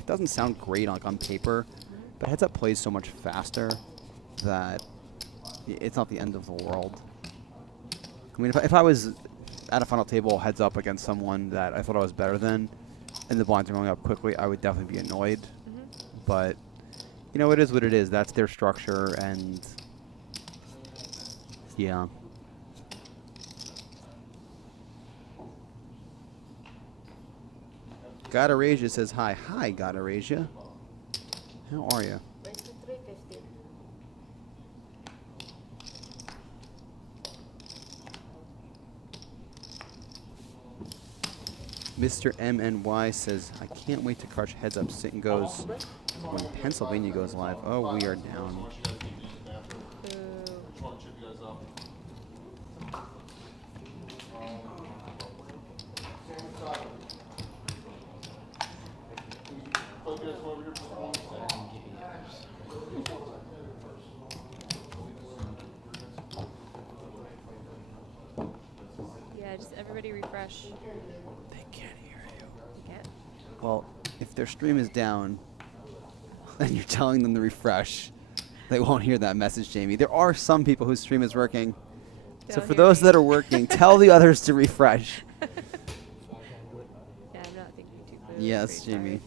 doesn't sound great on paper, but heads up plays so much faster that it's not the end of the world. I mean, if I was at a final table heads up against someone that I thought I was better than, and the blinds are going up quickly, I would definitely be annoyed. But, you know, it is what it is. That's their structure, and yeah. Godarasia says hi. Hi, Godarasia. How are you? Where's the 350? Mr. MNY says, I can't wait to crush heads up. Sit and goes when Pennsylvania goes live. Oh, we are down. Yeah, just everybody refresh. They can't hear you. They can't? Well, if their stream is down and you're telling them to refresh, they won't hear that message, Jamie. There are some people whose stream is working. So Don't for hear those me. that are working, tell the others to refresh. Yeah, I'm not thinking too clearly. Yes, Great, Jamie.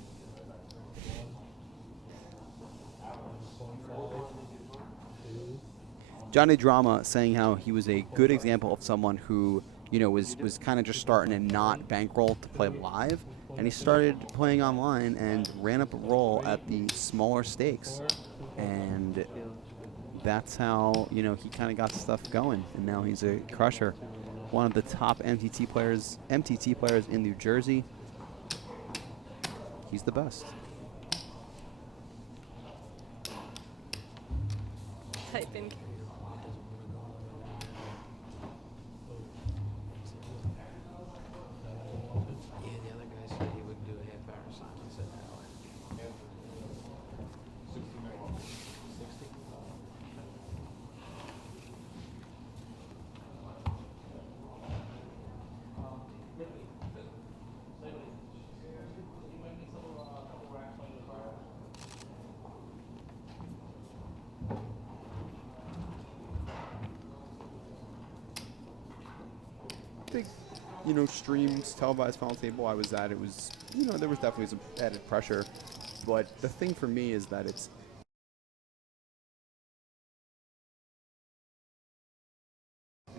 Johnny Drama saying how he was a good example of someone who, you know, was kind of just starting and not bankroll to play live. And he started playing online and ran up a roll at the smaller stakes. And that's how, you know, he kind of got stuff going. And now he's a crusher. One of the top MTT players in New Jersey. he's the best. Type in. Yeah, the other guy said he would do a half hour, so he said an hour. 60. Big, streams, televised final table I was at, it was, there was definitely some added pressure. But the thing for me is that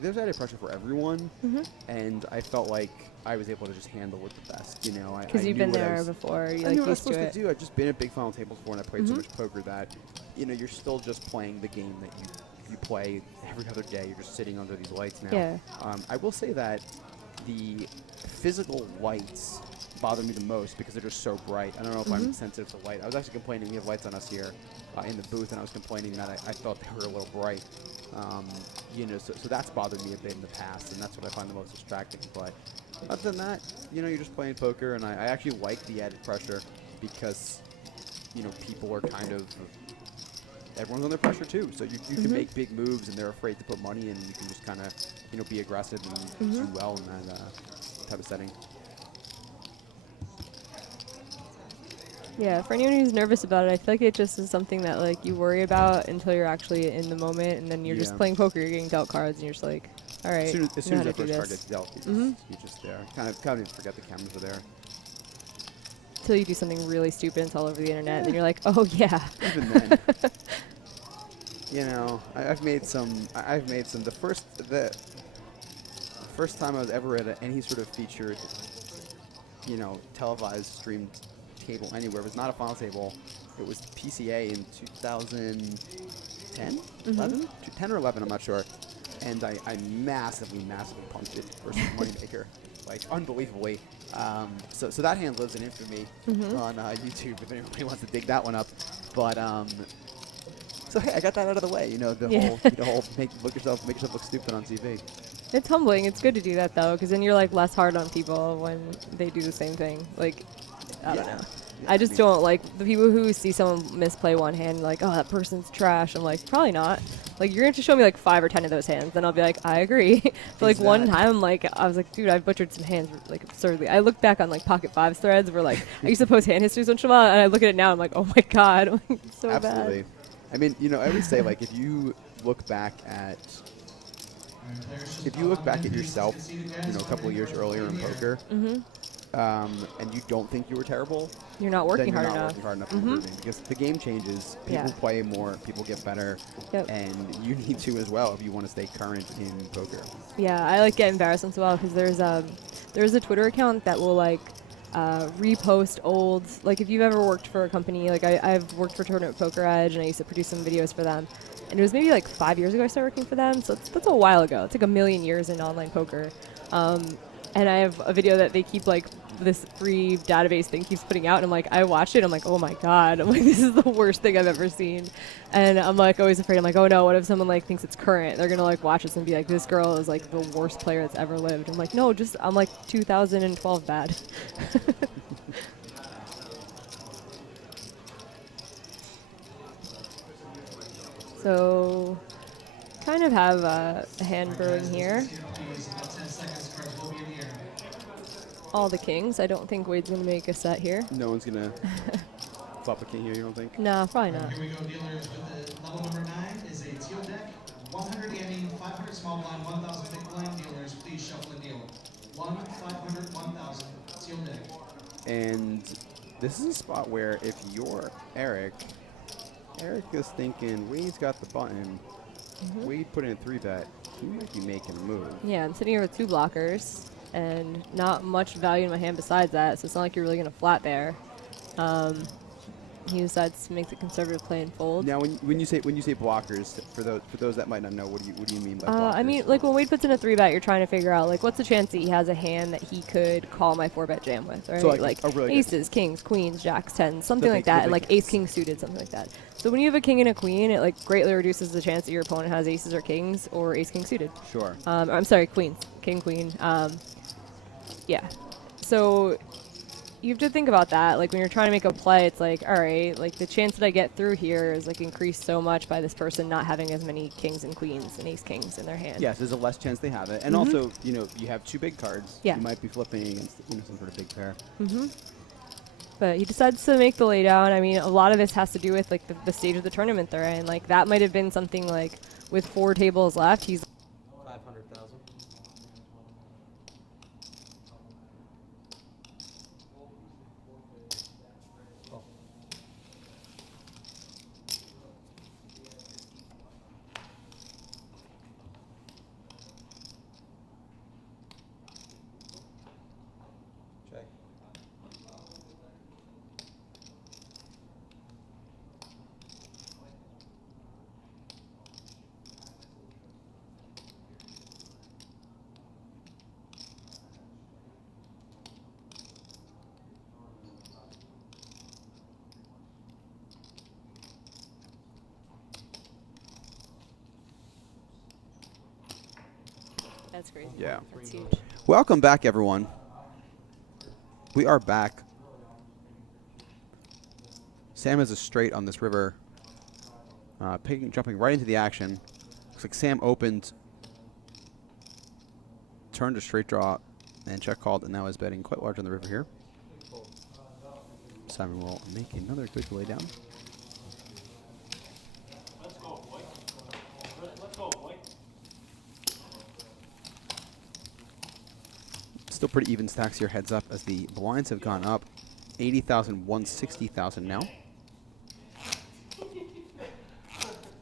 there's added pressure for everyone, and I felt like I was able to just handle it the best, Because you've been there before, I you're knew like what I was used to supposed to it. do. I've just been at big final tables before, and I played so much poker that, you're still just playing the game that you play every other day. You're just sitting under these lights now. Yeah. I will say that the physical lights bother me the most because they're just so bright. I don't know if I'm sensitive to light. I was actually complaining, we have lights on us here in the booth, and I was complaining that I thought they were a little bright. So that's bothered me a bit in the past, and that's what I find the most distracting. But other than that, you're just playing poker, and I actually like the added pressure because, people are kind of, everyone's under pressure too. So you can make big moves, and they're afraid to put money in, and you can just kind of, be aggressive and do well in that type of setting. Yeah, for anyone who's nervous about it, I feel like it just is something that like you worry about until you're actually in the moment, and then you're just playing poker. You're getting dealt cards, and you're just like, all right, As soon as the first card gets dealt, you're just there. Kind of even forget the cameras are there. Until you do something really stupid, it's all over the internet, and then you're like, oh yeah. Even then, I've made some. The first time I was ever at any sort of featured, televised streamed table anywhere. It was not a final table. It was PCA in 2010, 11, 10 or 11, I'm not sure. And I massively punched it versus Moneymaker, like unbelievably. So that hand lives in infamy on YouTube if anybody wants to dig that one up. But so hey, I got that out of the way. The whole make yourself look stupid on TV. It's humbling. It's good to do that though, because then you're like less hard on people when they do the same thing. Like, I don't know. Yeah, I just don't like the people who see someone misplay one hand, like, oh, that person's trash. I'm like, probably not. Like, you're going to show me like 5 or 10 of those hands, then I'll be like, I agree. But like one time, like, I was like, dude, I butchered some hands like absurdly. I look back on like Pocket Fives threads where like I used to post hand histories once in a while, and I look at it now, and I'm like, oh my god, I'm like, it's so Absolutely. bad. I mean, I always say like if you look back at yourself, a couple of years earlier in poker, and you don't think you were terrible, you're not working then hard you're not enough. working hard enough improving, because the game changes, people play more, people get better, and you need to as well if you want to stay current in poker. Yeah, I like get embarrassed once in a while because there's a Twitter account that will like repost old, like if you've ever worked for a company, like I've worked for Tournament Poker Edge, and I used to produce some videos for them, and it was maybe like 5 years ago I started working for them, so that's a while ago. It's like a million years in online poker. And I have a video that they keep like this free database thing keeps putting out, and I'm like, I watched it, I'm like, oh my god, I'm like, this is the worst thing I've ever seen. And I'm like always afraid, I'm like, oh no, what if someone like thinks it's current? They're gonna like watch this and be like, this girl is like the worst player that's ever lived. I'm like, no, I'm like 2012 bad. So kind of have a hand brewing here. All the kings. I don't think Wade's going to make a set here. No one's going to flop a king here, you don't think? No, probably not. Here we go, dealers, with the level number 9 is a teal deck. 100 ante, 500 small blind, 1,000 big blind. Dealers, please shuffle and deal. 1, 500, 1,000, teal deck. And this is a spot where if you're Eric is thinking, Wade's got the button. Wade put in a 3-bet. He might be making a move. Yeah, I'm sitting here with 2 blockers and not much value in my hand besides that, so it's not like you're really going to flat there. he decides to make the conservative play and fold. Now, when you say blockers, for those that might not know, what do you mean by blockers? I mean, like when Wade puts in a 3-bet, you're trying to figure out like what's the chance that he has a hand that he could call my 4-bet jam with, right? So, like, a really good- aces, kings, queens, jacks, tens, something The like big- that, the and big like ace, king suited, something like that. So when you have a king and a queen, it like greatly reduces the chance that your opponent has aces or kings or ace, king suited. Sure. I'm sorry, queens, king, queen. Yeah. So you have to think about that. Like when you're trying to make a play, it's like, all right, like the chance that I get through here is like increased so much by this person not having as many kings and queens and ace kings in their hand. Yes, there's a less chance they have it, and also, you have 2 big cards. Yeah. You might be flipping against some sort of big pair. But he decides to make the laydown. I mean, a lot of this has to do with like the stage of the tournament they're in. Like that might have been something like with 4 tables left, he's 500,000. Check. that's crazy. Yeah. That's huge. Welcome back, everyone. We are back. Sam has a straight on this river, jumping right into the action. Looks like Sam opened, turned a straight draw, and check called, and now is betting quite large on the river here. Simon will make another good lay down. Let's go, boy. Let's go, boy. Still pretty even stacks here, heads up, as the blinds have gone up. 80,000, 160,000 now.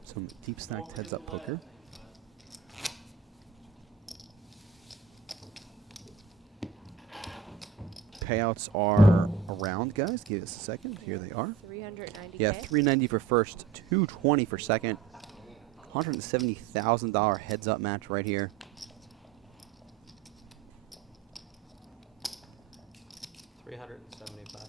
Some deep stacked heads up poker. Payouts are around, guys. Give us a second. Here they are. 390K. Yeah, 390 for first, 220 for second. $170,000 heads up match right here. $375,000.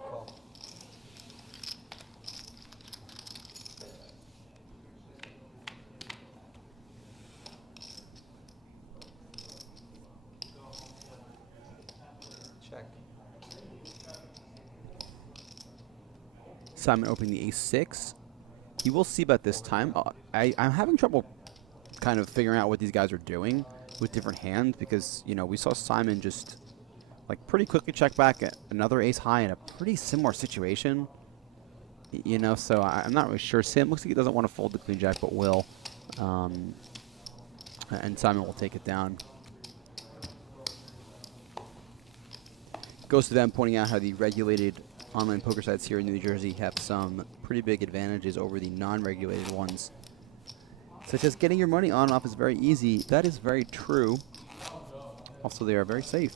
Call. Check. Simon opening the ace-6. He will see bet this time. I'm having trouble kind of figuring out what these guys are doing with different hands because, we saw Simon just like pretty quickly check back at another ace high in a pretty similar situation. So I'm not really sure. Sam looks like he doesn't want to fold the queen jack, but will. And Simon will take it down. Goes to them pointing out how the regulated online poker sites here in New Jersey have some pretty big advantages over the non-regulated ones. Such as getting your money on and off is very easy. That is very true. Also, they are very safe.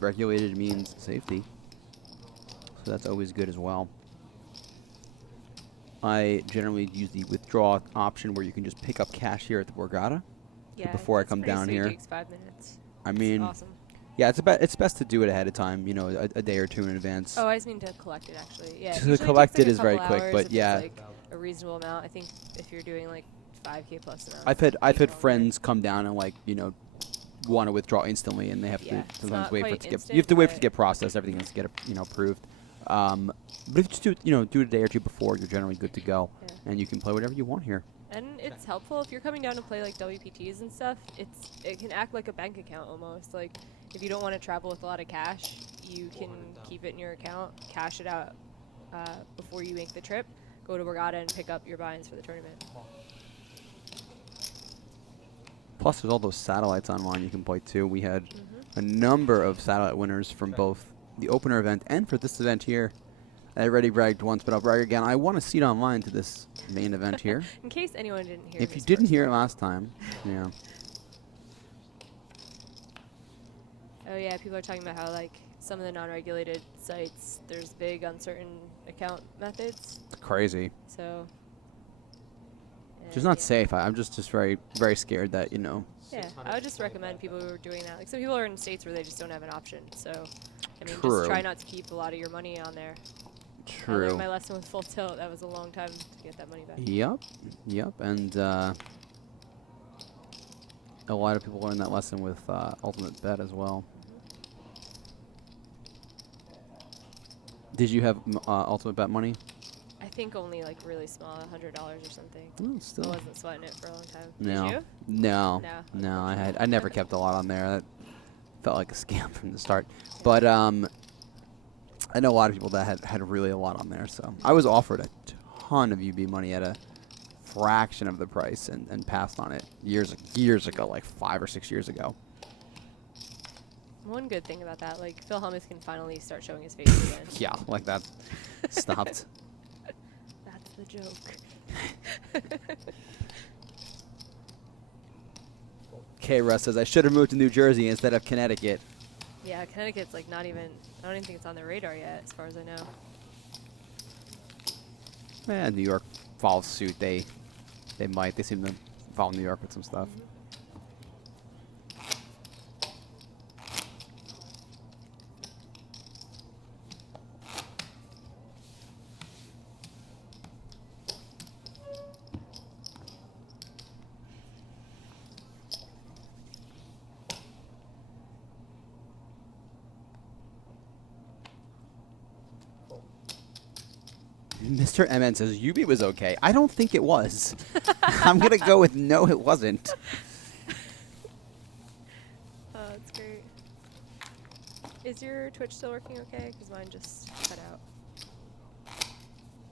Regulated means safety. So that's always good as well. I generally use the withdraw option where you can just pick up cash here at the Borgata before I come down here. It takes 5 minutes. I mean, awesome. Yeah, it's best to do it ahead of time, a day or two in advance. Oh, I just mean to collect it, actually. Yeah. To collect it is very quick, hours but if yeah. It's like a reasonable amount. I think if you're doing like 5K plus an hour. I've had friends come down and want to withdraw instantly, and they have to sometimes wait for it to get. You have to wait for it to get processed. Everything has to get approved. But if you just do do it a day or two before, you're generally good to go, and you can play whatever you want here. And it's helpful if you're coming down to play like WPTs and stuff. It can act like a bank account almost. Like if you don't want to travel with a lot of cash, you can keep it in your account, cash it out before you make the trip, go to Borgata and pick up your buy-ins for the tournament. Plus, there's all those satellites online you can play too. We had a number of satellite winners from both the opener event and for this event here. I already bragged once, but I'll brag again. I won a seat online to this main event here. In case anyone didn't hear. If you his didn't first hear it one. last time, yeah. Oh yeah, people are talking about how like some of the non-regulated sites, there's big uncertain account methods. It's crazy. So. Just not yeah. safe. I'm just very, very scared that, you know. Yeah, I would just recommend people who are doing that. Like some people are in states where they just don't have an option. So, I mean, True. just try not to keep a lot of your money on there. I True. learned my lesson with full tilt. That was a long time to get that money back. Yep. And a lot of people learn that lesson with ultimate bet as well. Did you have ultimate bet money? I think only like really small, $100 or something. Oh, still. I wasn't sweating it for a long time. No. Did you? No. No. I never kept a lot on there. That felt like a scam from the start. But I know a lot of people that had really a lot on there. So I was offered a ton of UB money at a fraction of the price and passed on it years ago, like 5 or 6 years ago. One good thing about that, like Phil Hellmuth can finally start showing his face again. Yeah, like that stopped. That's the joke. K. Russ says, I should have moved to New Jersey instead of Connecticut. Yeah, Connecticut's like not even, I don't even think it's on their radar yet, as far as I know. New York follows suit. They might. They seem to follow New York with some stuff. Mr. MN says UB was okay. I don't think it was. I'm gonna go with no, it wasn't. Oh, that's great. Is your Twitch still working okay? Because mine just cut out.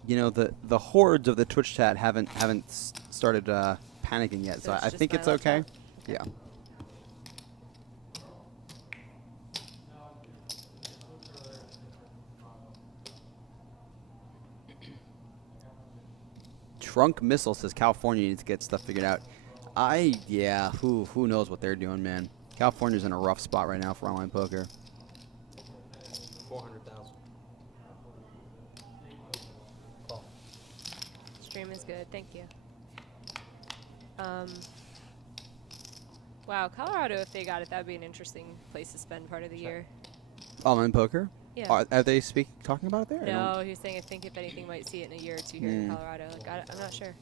You know, the hordes of the Twitch chat haven't started panicking yet, so it's I just think my it's okay. laptop? Yeah. Trunk Missile says California needs to get stuff figured out. Who knows what they're doing, man. California's in a rough spot right now for online poker. 400,000. Stream is good, thank you. Wow, Colorado, if they got it, that would be an interesting place to spend part of the year. Online poker? Yeah. Are they talking about it there? I No, don't- he was saying I think if anything might see it in a year or two here in Colorado. Like, I'm not sure.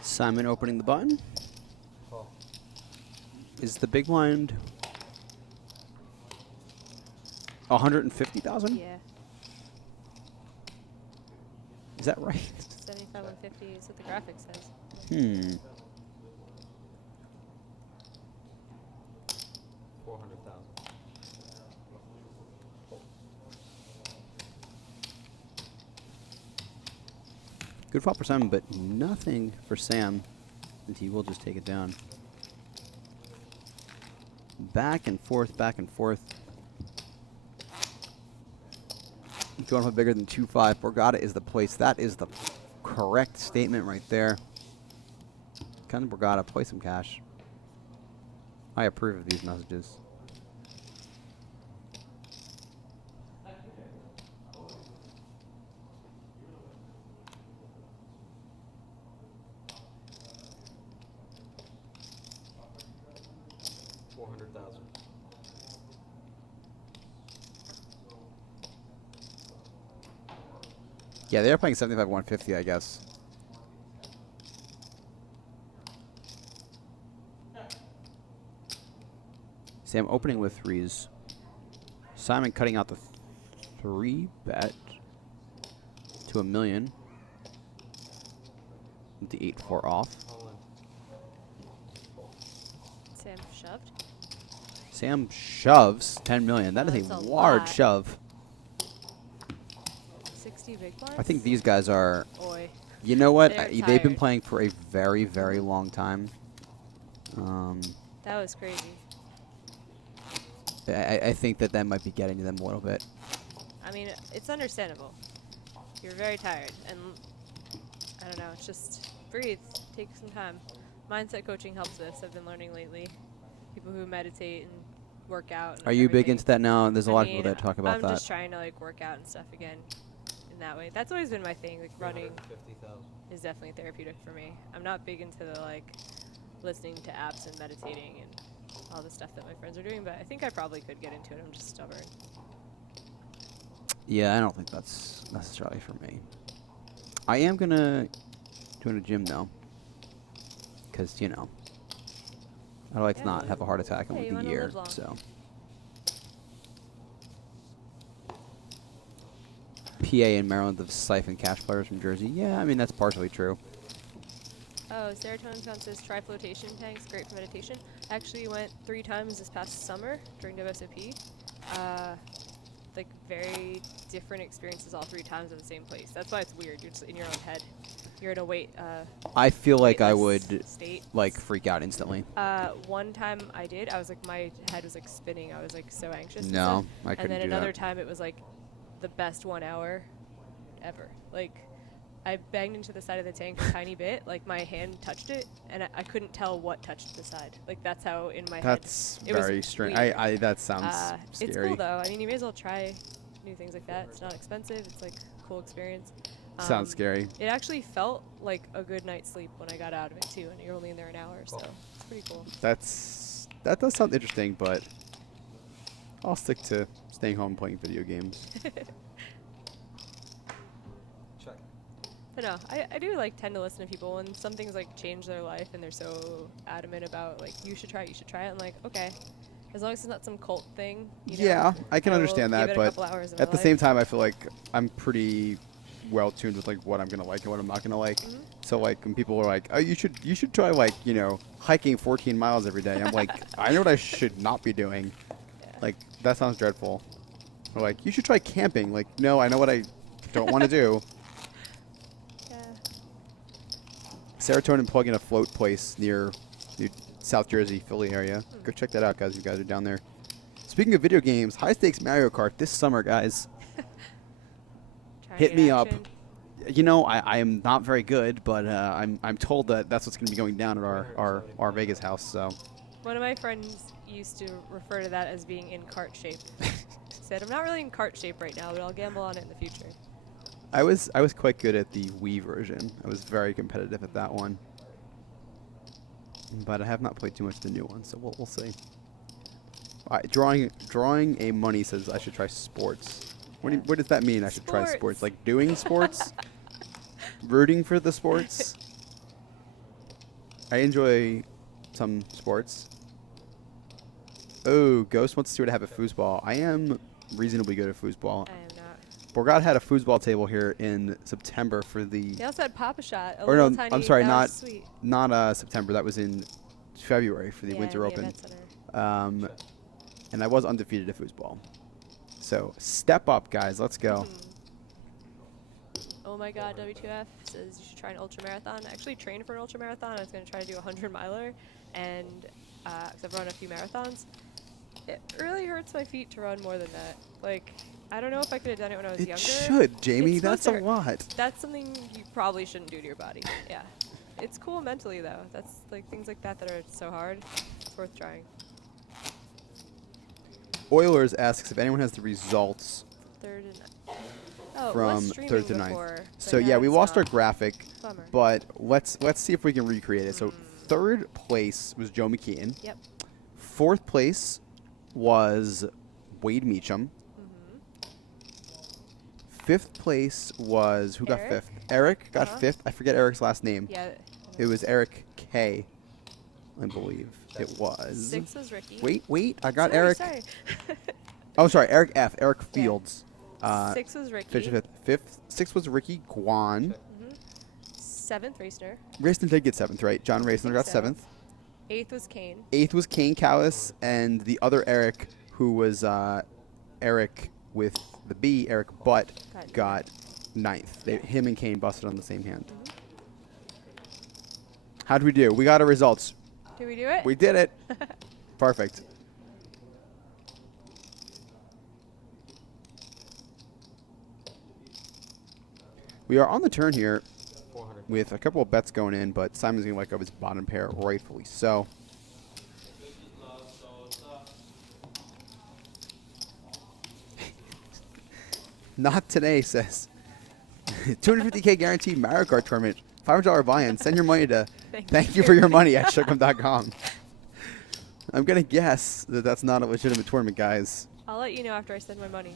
Simon opening the button. Oh. Is the big blind 150,000? Yeah. Is that right? 75, 150 is what the graphic says. 400,000. Good flop for Simon, but nothing for Sam. And he will just take it down. Back and forth, back and forth. Going up bigger than 2-5. Borgata is the place. That is the correct statement right there. Come to Borgata, play some cash. I approve of these messages. Yeah, they're playing 75 150, I guess. Sam opening with threes. Simon cutting out the 3-bet to $1 million. With the 8-4 off. Sam shoved. Sam shoves 10 million. That is That's a a large lot. shove. 60 big blinds? I think these guys are. Oy. You know what? They're They've been tired. playing for a very, very long time. That was crazy. I think that might be getting to them a little bit. I mean, it's understandable. You're very tired, and I don't know. It's just breathe. Take some time. Mindset coaching helps this. I've been learning lately. People who meditate and work out. And Are you big everything. into that now? There's a lot of mean, people that talk about I'm that. just trying to like work out and stuff again in that way. That's always been my thing. Like running is definitely therapeutic for me. I'm not big into the like listening to apps and meditating and all the stuff that my friends are doing, but I think I probably could get into it. I'm just stubborn. Yeah, I don't think that's necessarily for me. I am gonna join a gym though, because you know I'd like to not have a heart attack in Yeah, like you a wanna year. live long. So PA in Maryland have siphoned cash players from Jersey. Yeah, I mean that's partially true. Oh, Serotonin Count says try flotation tanks, great for meditation. Actually went 3 times this past summer during WSOP. Like very different experiences all 3 times in the same place. That's why it's weird. You're just in your own head. You're in a I feel like I weightless would state. like freak out instantly. One time I did. I was like, my head was like spinning. I was like so anxious. No, and stuff. I couldn't And then do another that. time it was like the best 1 hour ever. Like I banged into the side of the tank a tiny bit. Like my hand touched it, and I couldn't tell what touched the side. Like that's how in my That's head. It was very strange. weird. I that sounds It's scary. cool though. I mean, you may as well try new things like that. It's not expensive. It's like a cool experience. Sounds scary. It actually felt like a good night's sleep when I got out of it too, and you're only in there an hour, so it's pretty cool. That does sound interesting, but I'll stick to staying home and playing video games. But no, I do like tend to listen to people when some things like change their life and they're so adamant about like you should try it. I'm like, okay, as long as it's not some cult thing. You know, Yeah, I can will understand give that, it a but couple hours of at my the life. same time, I feel like I'm pretty well tuned with like what I'm gonna like and what I'm not gonna like. Mm-hmm. So like when people are like, oh, you should try like hiking 14 miles every day. I'm like, I know what I should not be doing. Yeah. Like that sounds dreadful. Or like you should try camping. Like no, I know what I don't want to do. Yeah. Serotonin plugging a float place near South Jersey, Philly area. Go check that out, guys. If you guys are down there. Speaking of video games, high stakes Mario Kart this summer, guys. Trying to Hit get me up. action. I am not very good, but I'm told that that's what's going to be going down at our Vegas house. So One of my friends used to refer to that as being in cart shape. Said, I'm not really in cart shape right now, but I'll gamble on it in the future. I was quite good at the Wii version. I was very competitive at that one, but I have not played too much of the new one, so we'll see. Drawing a money says I should try sports. What does that mean? I should try sports? Like doing sports? Rooting for the sports? I enjoy some sports. Oh, Ghost wants to see what I have at foosball. I am reasonably good at foosball. I am not. Borgata had a foosball table here in September for the. They also had Papa Shot. Or no, Tiny, I'm sorry, that not was sweet. September. That was in February for the Winter the Open. event center. And I was undefeated at foosball. So step up, guys. Let's go. Oh my God, W2F says you should try an ultra marathon. I actually trained for an ultra marathon. I was going to try to do a 100 miler, and because I've run a few marathons, it really hurts my feet to run more than that. Like, I don't know if I could have done it when I was It younger. should, Jamie. It's That's supposed a to lot. hurt. That's something you probably shouldn't do to your body. Yeah. It's cool mentally, though. That's like things like that are so hard. It's worth trying. Oilers asks if anyone has the results Third and oh, it was from streaming third to ninth. before, So but yeah, now we it's lost our not. graphic, Bummer. but let's see if we can recreate it. So third place was Joe McKeon. Yep. Fourth place was Wade Meacham. fifth place was who got Eric? fifth? Eric got Uh-huh. fifth. I forget Eric's last name. Yeah. It was Eric K. I believe it was. 6 was Ricky. Wait. I got Sorry, Eric. Sorry. Oh, sorry. Eric F. Eric Fields. 6 was Ricky. Fifth. 6 was Ricky Guan. 7th, Racner. Racner did get 7th, right? John Racner got so. 7th. 8th was Kane. 8th was Kane Callis, and the other Eric, who was Eric with the B, Eric Butt, got 9th. Him and Kane busted on the same hand. How'd we do? We got our results. Did we do it? We did it. Perfect. We are on the turn here with a couple of bets going in, but Simon's going to let go of his bottom pair, rightfully so. Not today, says. 250K guaranteed Mario Kart tournament, $500 buy-in. Send your money to thank you for your money at shookem.com. I'm going to guess that that's not a legitimate tournament, guys. I'll let you know after I send my money.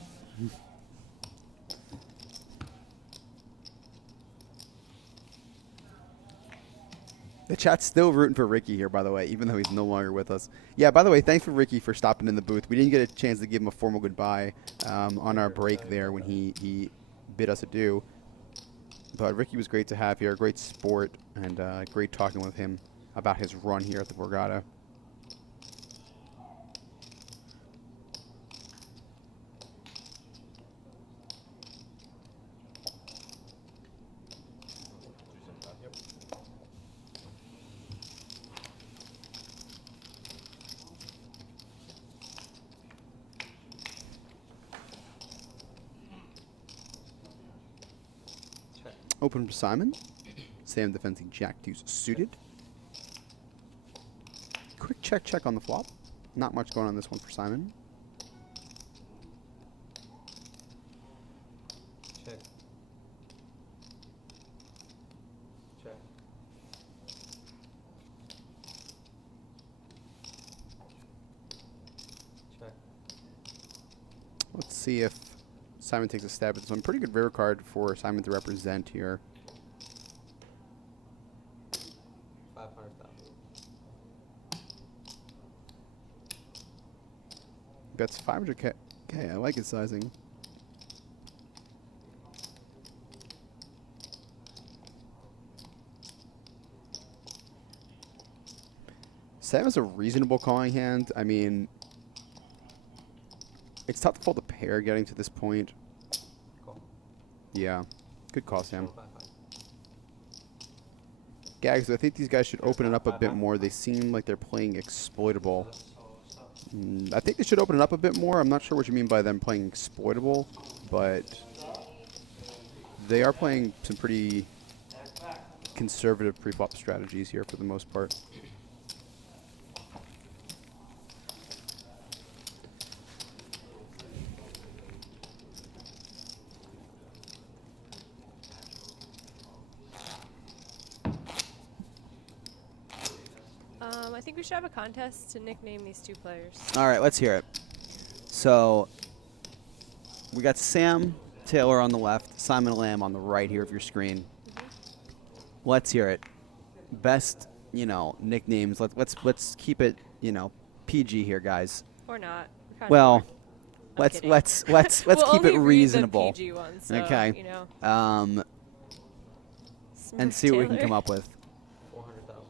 The chat's still rooting for Ricky here, by the way, even though he's no longer with us. Yeah, by the way, thanks for Ricky for stopping in the booth. We didn't get a chance to give him a formal goodbye on our break there when he bid us adieu. But Ricky was great to have here, great sport, and great talking with him about his run here at the Borgata. Open for Simon. Sam defending Jack deuce suited. Quick check on the flop. Not much going on this one for Simon. Check. Check. Check. Let's see if Simon takes a stab at this one. Pretty good river card for Simon to represent here. 500,000. Bets 500K. Okay, I like his sizing. Sam is a reasonable calling hand. I mean, it's tough to fold a pair getting to this point. Call. Yeah. Good call, Sam. Gags, I think these guys should open it up a bit more. They seem like they're playing exploitable. I think they should open it up a bit more. I'm not sure what you mean by them playing exploitable, but they are playing some pretty conservative pre-flop strategies here for the most part. I think we should have a contest to nickname these two players. All right, let's hear it. So we got Sam Taylor on the left, Simon Lamb on the right here of your screen. Let's hear it. Best, nicknames. Let's keep it, PG here, guys. Or not. Well, let's kidding. let's We'll keep it only read the reasonable. PG ones, so, okay. And Smurf see what we can Taylor. come up with. 400,000.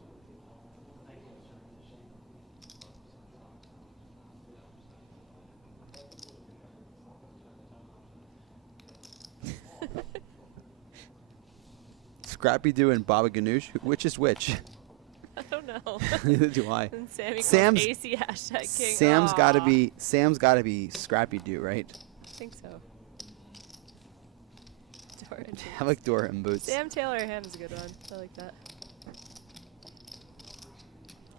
Scrappy Doo and Baba Ganoush. Which is which? I don't know. Neither do I. And Sammy Sam's AC hashtag king. Sam's got to Aw. be Scrappy Doo, right? I think so. Dora and I like Dora and Boots. Sam Taylor Ham's a good one. I like that.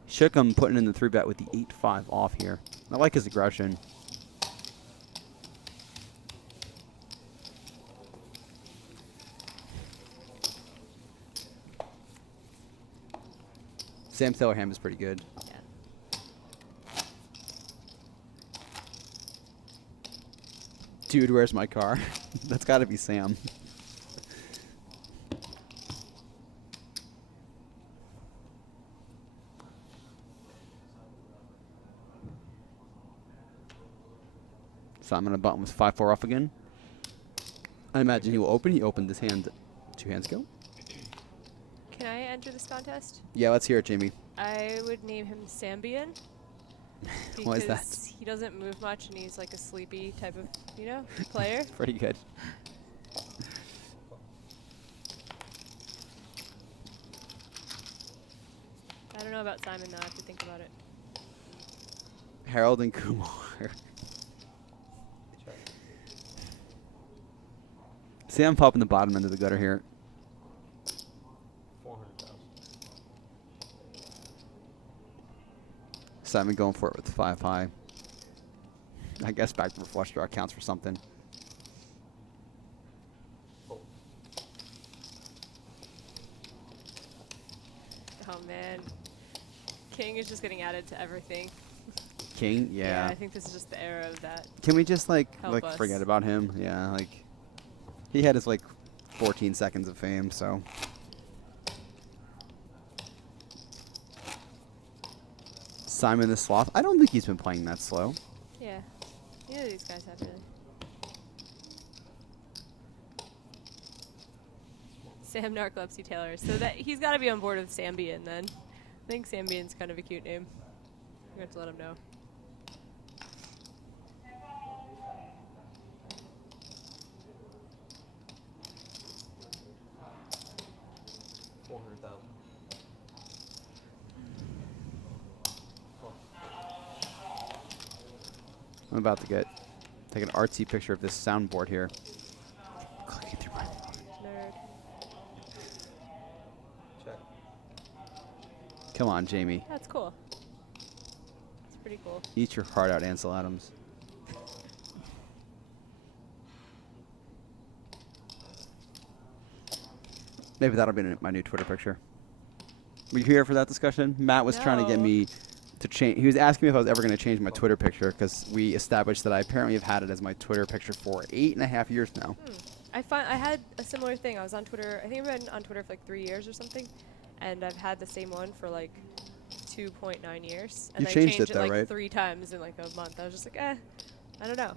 Shookem putting in the 3-bet with the 8-5 off here. I like his aggression. Sam Taylor Ham is pretty good. Yeah. Dude, where's my car? That's got to be Sam. Simon on button with 5-4 off again. I imagine he will open. He opened his hand 2 hands ago. Can I enter this contest? Yeah, let's hear it, Jamie. I would name him Sambian. Why is that? Because he doesn't move much and he's like a sleepy type of, player. Pretty good. I don't know about Simon though. I have to think about it. Harold and Kumar. Sam popping the bottom end of the gutter here. 400,000. Simon going for it with 5 high. I guess backdoor flush draw counts for something. Oh man, King is just getting added to everything. King, yeah. I think this is just the era of that. Can we just Help us. forget about him? Yeah, he had his 14 seconds of fame, so. Simon the Sloth. I don't think he's been playing that slow. Yeah, neither of these guys have really. Sam Narcolepsy Taylor. So that he's got to be on board with Sambian then. I think Sambian's kind of a cute name. We have to let him know. I'm about to take an artsy picture of this soundboard here. Clicking through my Nerd. Check. Come on, Jamie. That's cool. It's pretty cool. Eat your heart out, Ansel Adams. Maybe that'll be my new Twitter picture. Were you here for that discussion? Matt was trying to get No. me to change. He was asking me if I was ever going to change my Twitter picture because we established that I apparently have had it as my Twitter picture for 8.5 years now. I had a similar thing. I was on Twitter. I think I've been on Twitter for 3 years or something, and I've had the same one for 2.9 years. And You I changed it it though, right? 3 times in a month. I was just I don't know.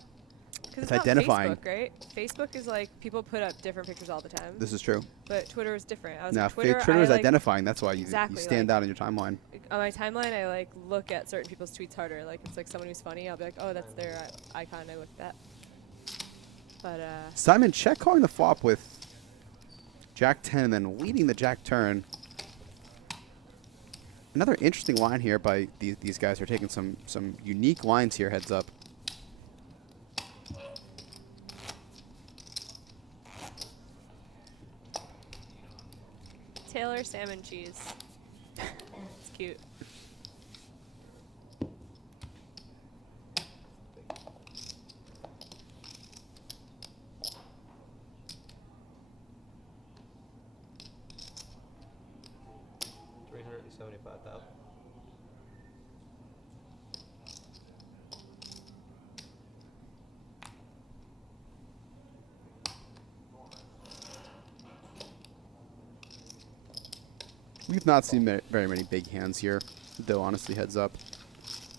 Because It's not identifying. Facebook, right? Facebook is people put up different pictures all the time. This is true. But Twitter is different. I was Now, on Twitter. Twitter is I, identifying. That's why you Exactly, stand out in your timeline. on my timeline, I look at certain people's tweets harder. It's someone who's funny. I'll be like, oh, that's their icon. I looked at. But Simon check calling the flop with Jack 10 and then leading the Jack turn. Another interesting line here by these guys who are taking some unique lines here. Heads up. Taylor salmon cheese. It's cute. $375,000. We've not seen very many big hands here, though. Honestly, heads up.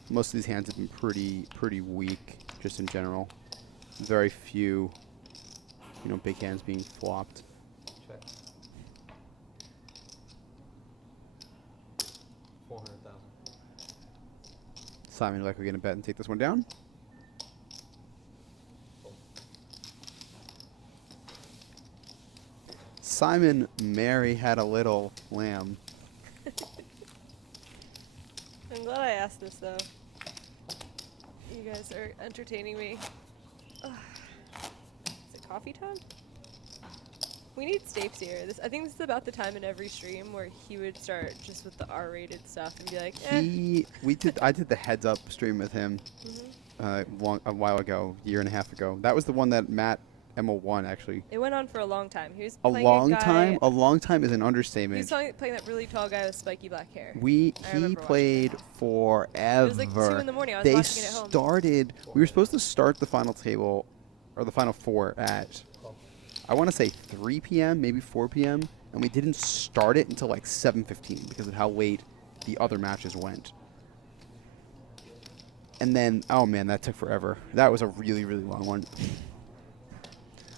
Most of these hands have been pretty weak, just in general. Very few, big hands being flopped. Check. 400,000. Simon, like we're gonna bet and take this one down. Simon, Mary had a little lamb. I'm glad I asked this though. You guys are entertaining me. Ugh. Is it coffee time? We need Stapes here. I think this is about the time in every stream where he would start just with the R-rated stuff and be like, I did the heads up stream with him a while ago, year and a half ago. That was the one that Matt Emma won, actually. It went on for a long time. He was A playing long guy, time? A long time is an He understatement. was playing that really tall guy with spiky black hair. He remember played forever. It was 2 in the morning. I was They watching it at home. started. We were supposed to start the final table or the final 4 at, I want to say 3 p.m., maybe 4 p.m., and we didn't start it until like 7:15 because of how late the other matches went. And then, oh man, that took forever. That was a really, really long one.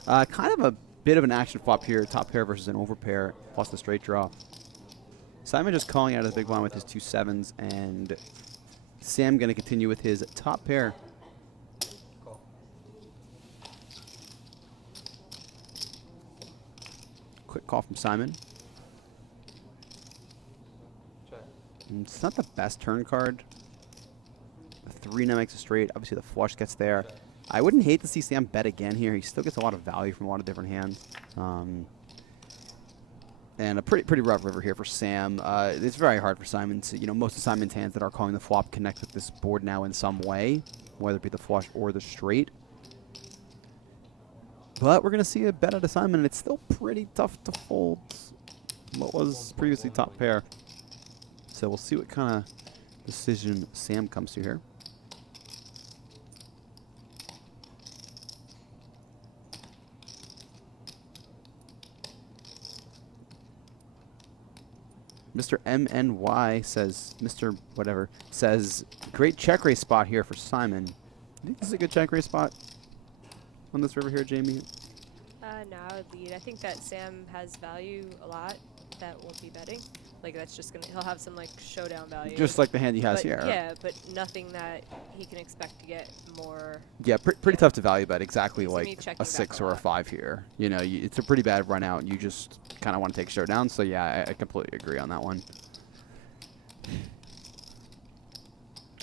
Kind of a bit of an action flop here. Top pair versus an over pair, plus the straight draw. Simon just calling out of the big blind with his 2 7s, and Sam going to continue with his top pair. Quick call from Simon. And it's not the best turn card. The 3 now makes a straight. Obviously, the flush gets there. I wouldn't hate to see Sam bet again here. He still gets a lot of value from a lot of different hands. And a pretty rough river here for Sam. It's very hard for Simon to, most of Simon's hands that are calling the flop connect with this board now in some way, whether it be the flush or the straight. But we're going to see a bet out of Simon, and it's still pretty tough to fold what was previously top pair. So we'll see what kind of decision Sam comes to here. Mr. MNY says, Mr. whatever, says, great check raise spot here for Simon. Do you think this is a good check raise spot on this river here, Jamie? No, I would lead. I think that Sam has value a lot that won't be betting. Like, that's just he'll have some, like, showdown value. Just like the hand he has but, here. Yeah, but nothing that he can expect to get more. Yeah, pretty tough to value bet exactly So like a 6 or a 5 here. It's a pretty bad run out, and you just kind of want to take showdown. So, yeah, I completely agree on that one.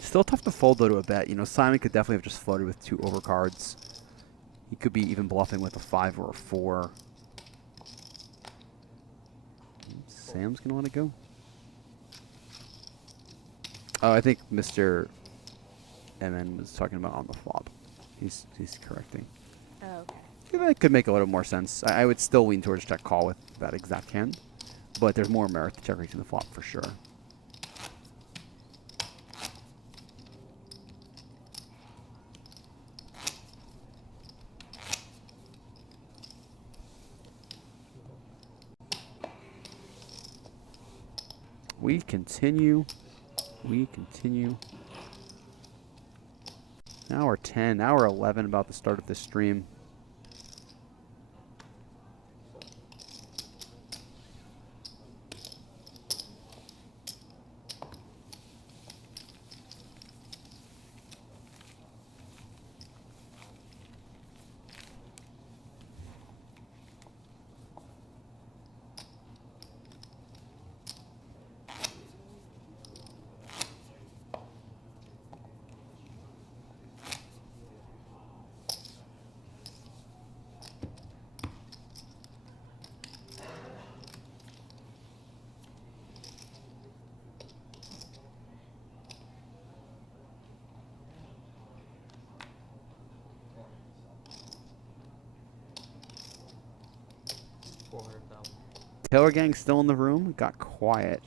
Still tough to fold, though, to a bet. Simon could definitely have just floated with 2 overcards. He could be even bluffing with a 5 or a 4. Sam's going to want to go. Oh, I think Mr. MN was talking about on the flop. He's correcting. Oh, okay. Yeah, that could make a little more sense. I would still lean towards check call with that exact hand, but there's more merit to check raising the flop for sure. We continue. Hour 10, hour 11 about the start of this stream. Taylor Gang still in the room. Got quiet.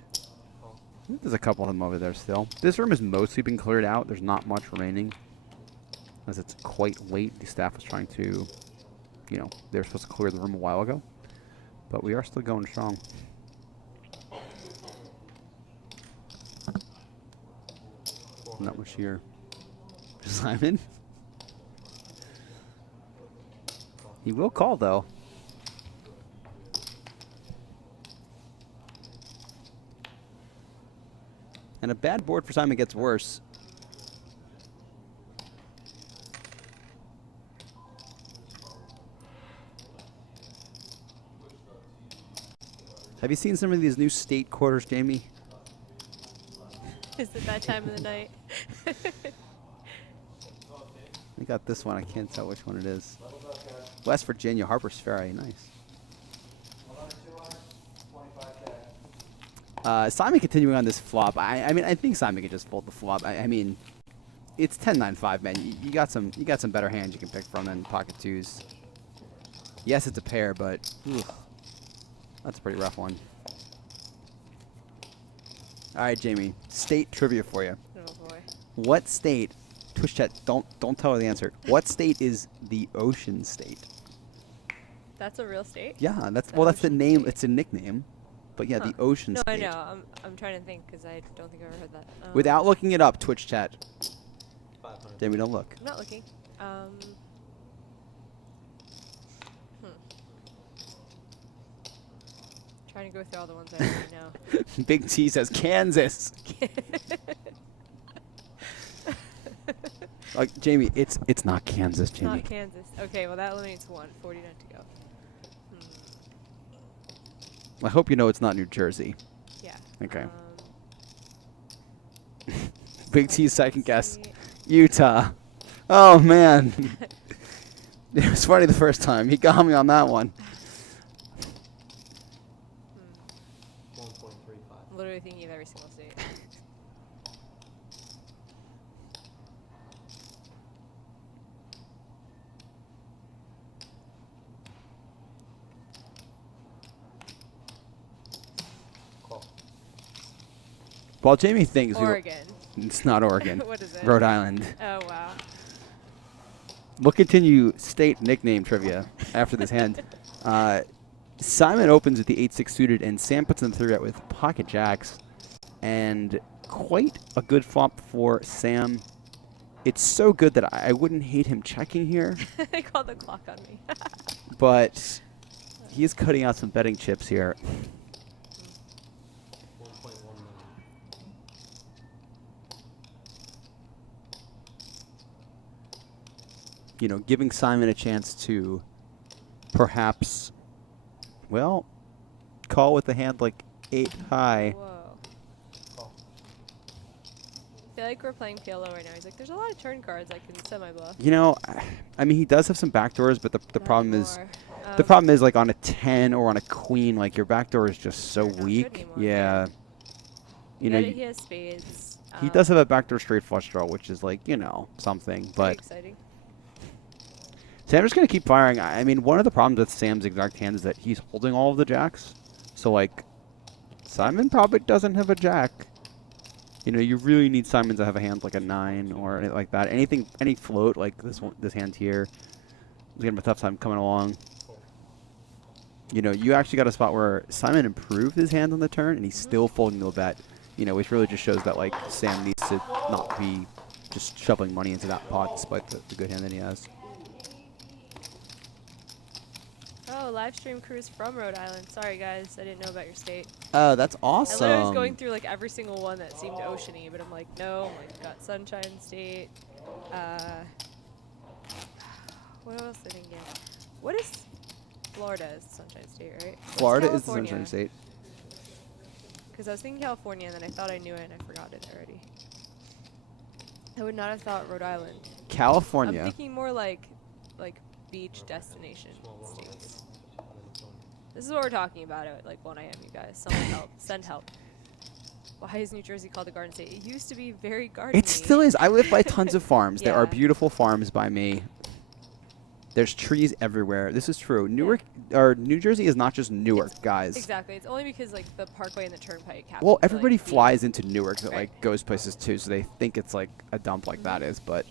There's a couple of them over there still. This room has mostly been cleared out. There's not much remaining, as it's quite late. The staff was trying to, they were supposed to clear the room a while ago, but we are still going strong. Not much here. Simon. He will call though. And a bad board for Simon gets worse. Have you seen some of these new state quarters, Jamie? Is it that time of the night? I got this one. I can't tell which one it is. West Virginia, Harper's Ferry. Nice. Simon continuing on this flop. I mean, I think Simon can just fold the flop. I mean, it's 10-9-5, man. You got some better hands you can pick from than pocket twos. Yes, it's a pair, but that's a pretty rough one. All right, Jamie. State trivia for you. Oh boy. What state Twitch chat, don't tell her the answer. What state is the Ocean State? That's a real state? Yeah, that's The that's the Ocean name. State? It's a nickname, but yeah, Huh. the Ocean No, State. I know. I'm trying to think because I don't think I've ever heard that. Without looking it up, Twitch chat. Jamie, don't look. I'm not looking. Trying to go through all the ones I already know. Big T says Kansas. Like Jamie, it's not Kansas, Jamie. Not Kansas. Okay, well that eliminates one. 49 to go. I hope you know it's not New Jersey. Yeah. Okay. Big T's second guess. Utah. Oh man. It was funny the first time. He got me on that one. 1.35. I'm literally thinking of every single state. While Jamie thinks Oregon. It's not Oregon. What is it? Rhode Island. Oh wow. We'll continue state nickname trivia after this hand. Simon opens with the 8-6 suited, and Sam puts in the 3-bet with pocket jacks. And quite a good flop for Sam. It's so good that I wouldn't hate him checking here. They called the clock on me. But he is cutting out some betting chips here. 1.19. You know, giving Simon a chance to perhaps, well, call with a hand like 8 high. Whoa. I feel like we're playing PLO right now. He's like, there's a lot of turn cards I can semi-bluff. You know, I mean, he does have some backdoors, but the Not problem is, anymore. the problem is like on a 10 or on a queen, like your backdoor is just so They're not good weak. anymore, Yeah. You know, he has spades. he does have a backdoor straight flush draw, which is like, you know, something. Pretty But exciting. Sam just going to keep firing. I mean, one of the problems with Sam's exact hand is that he's holding all of the jacks. So, like, Simon probably doesn't have a jack. You know, you really need Simon to have a hand like a 9 or anything like that. Any float like this hand here is going to have a tough time coming along. You know, you actually got a spot where Simon improved his hand on the turn, and he's still folding to a bet. You know, which really just shows that, like, Sam needs to not be just shoveling money into that pot despite the good hand that he has. Oh, live stream cruise from Rhode Island. Sorry, guys. I didn't know about your state. Oh, that's I literally was awesome. going through, like, every single one that seemed oceany, but I'm like, no. I'm like, got Sunshine State. What else did I get? What is Florida is the Sunshine State, right? What's Florida is the California? Sunshine State. Because I was thinking California, and then I thought I knew it, and I forgot it already. I would not have thought Rhode Island. California. I'm thinking more like beach destination states. This is what we're talking about at like 1 a.m. You guys, someone help, send help. Why is New Jersey called the Garden State? It used to be very gardeny. It still is. I live by tons of farms. There are Yeah. beautiful farms by me. There's trees everywhere. This is true. Newark or New Jersey is not just Newark, guys. Exactly. It's only because like the Parkway and the Turnpike happen. Well, to, everybody like, be- flies into Newark that Right. like goes places too, so they think it's like a dump like that is, but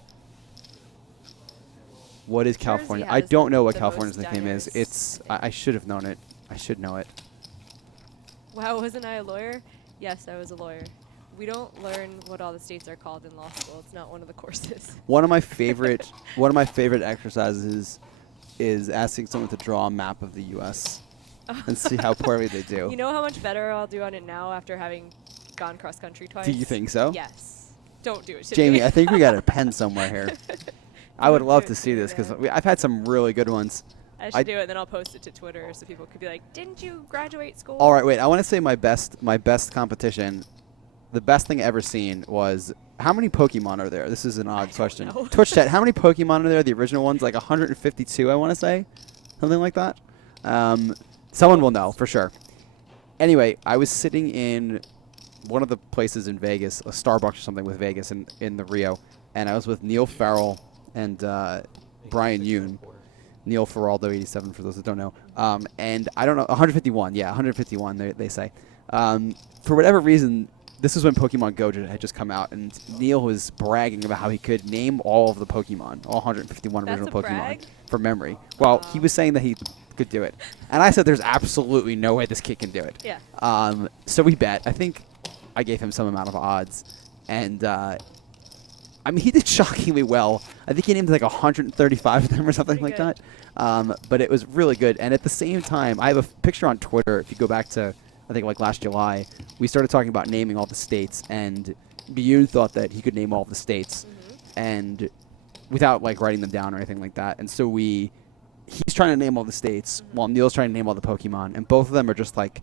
what is California? I has don't know what the California's most nickname is. diners, It's I should have known it. I should know it. Wow, wasn't I a lawyer? Yes, I was a lawyer. We don't learn what all the states are called in law school. It's not one of the courses. One of my favorite exercises is asking someone to draw a map of the U.S. and see how poorly they do. You know how much better I'll do on it now after having gone cross country twice? Do you think so? Yes. Don't do it to Jamie, me. I think we got a pen somewhere here. I would Don't love do to it see me, this because man. I've had some really good ones. I should do it, then I'll post it to Twitter so people could be like, "Didn't you graduate school?" All right, wait. I want to say my best competition. The best thing I ever seen was how many Pokemon are there? This is an odd question. know. Twitch chat, how many Pokemon are there? The original ones, like 152, I want to say, something like that. Someone will know for sure. Anyway, I was sitting in one of the places in Vegas, a Starbucks or something with Vegas in the Rio, and I was with Neil Farrell and Brian Yoon. Neil Feraldo, 87 for those that don't know. And I don't know, 151, yeah, 151 they say. For whatever reason, this was when Pokemon Go had just come out, and Neil was bragging about how he could name all of the Pokemon, all 151 That's original a Pokemon, brag? from memory. Well, he was saying that he could do it. And I said there's absolutely no way this kid can do it. Yeah. So we bet. I think I gave him some amount of odds. And, I mean, he did shockingly well. I think he named like 135 of them or something like that. But it was really good. And at the same time, I have a picture on Twitter. If you go back to, I think, like last July, we started talking about naming all the states. And Biyun thought that he could name all the states. And without, like, writing them down or anything like that. And so he's trying to name all the states while Neil's trying to name all the Pokemon. And both of them are just, like,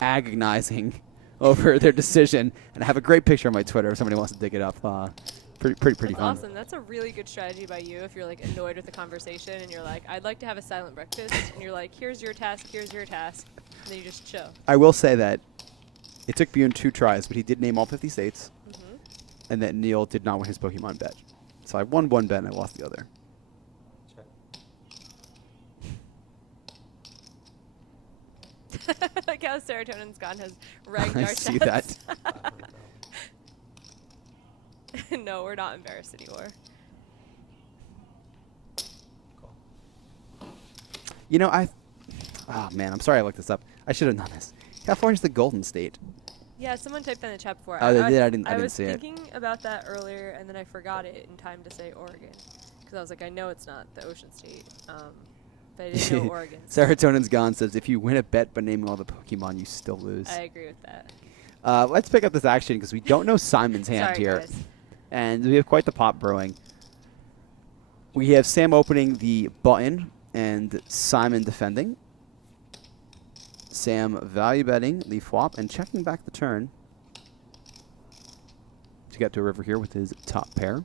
agonizing over their decision. And I have a great picture on my Twitter if somebody wants to dig it up. Pretty That's fun. awesome. That's a really good strategy by you if you're like annoyed with the conversation and you're like, I'd like to have a silent breakfast, and you're like, here's your task, and then you just chill. I will say that it took Biyun 2 tries, but he did name all 50 states. And that Neil did not win his Pokemon bet. So I won one bet and I lost the other. Like how Serotonin's Gone has ranked I our see chats. No, we're not embarrassed anymore. You know, oh man, I'm sorry I looked this up. I should have known this. California's the Golden State. Yeah, someone typed that in the chat before. Oh, they did? I didn't was see it. thinking about that earlier, and then I forgot it in time to say Oregon. Because I was like, I know it's not the Ocean State. But I didn't know Oregon. Serotonin's Gone says, if you win a bet by naming all the Pokemon, you still lose. I agree with that. Let's pick up this action because we don't know Simon's hand Sorry, here. guys. And we have quite the pot brewing. We have Sam opening the button and Simon defending. Sam value betting the flop and checking back the turn to get to a river here with his top pair.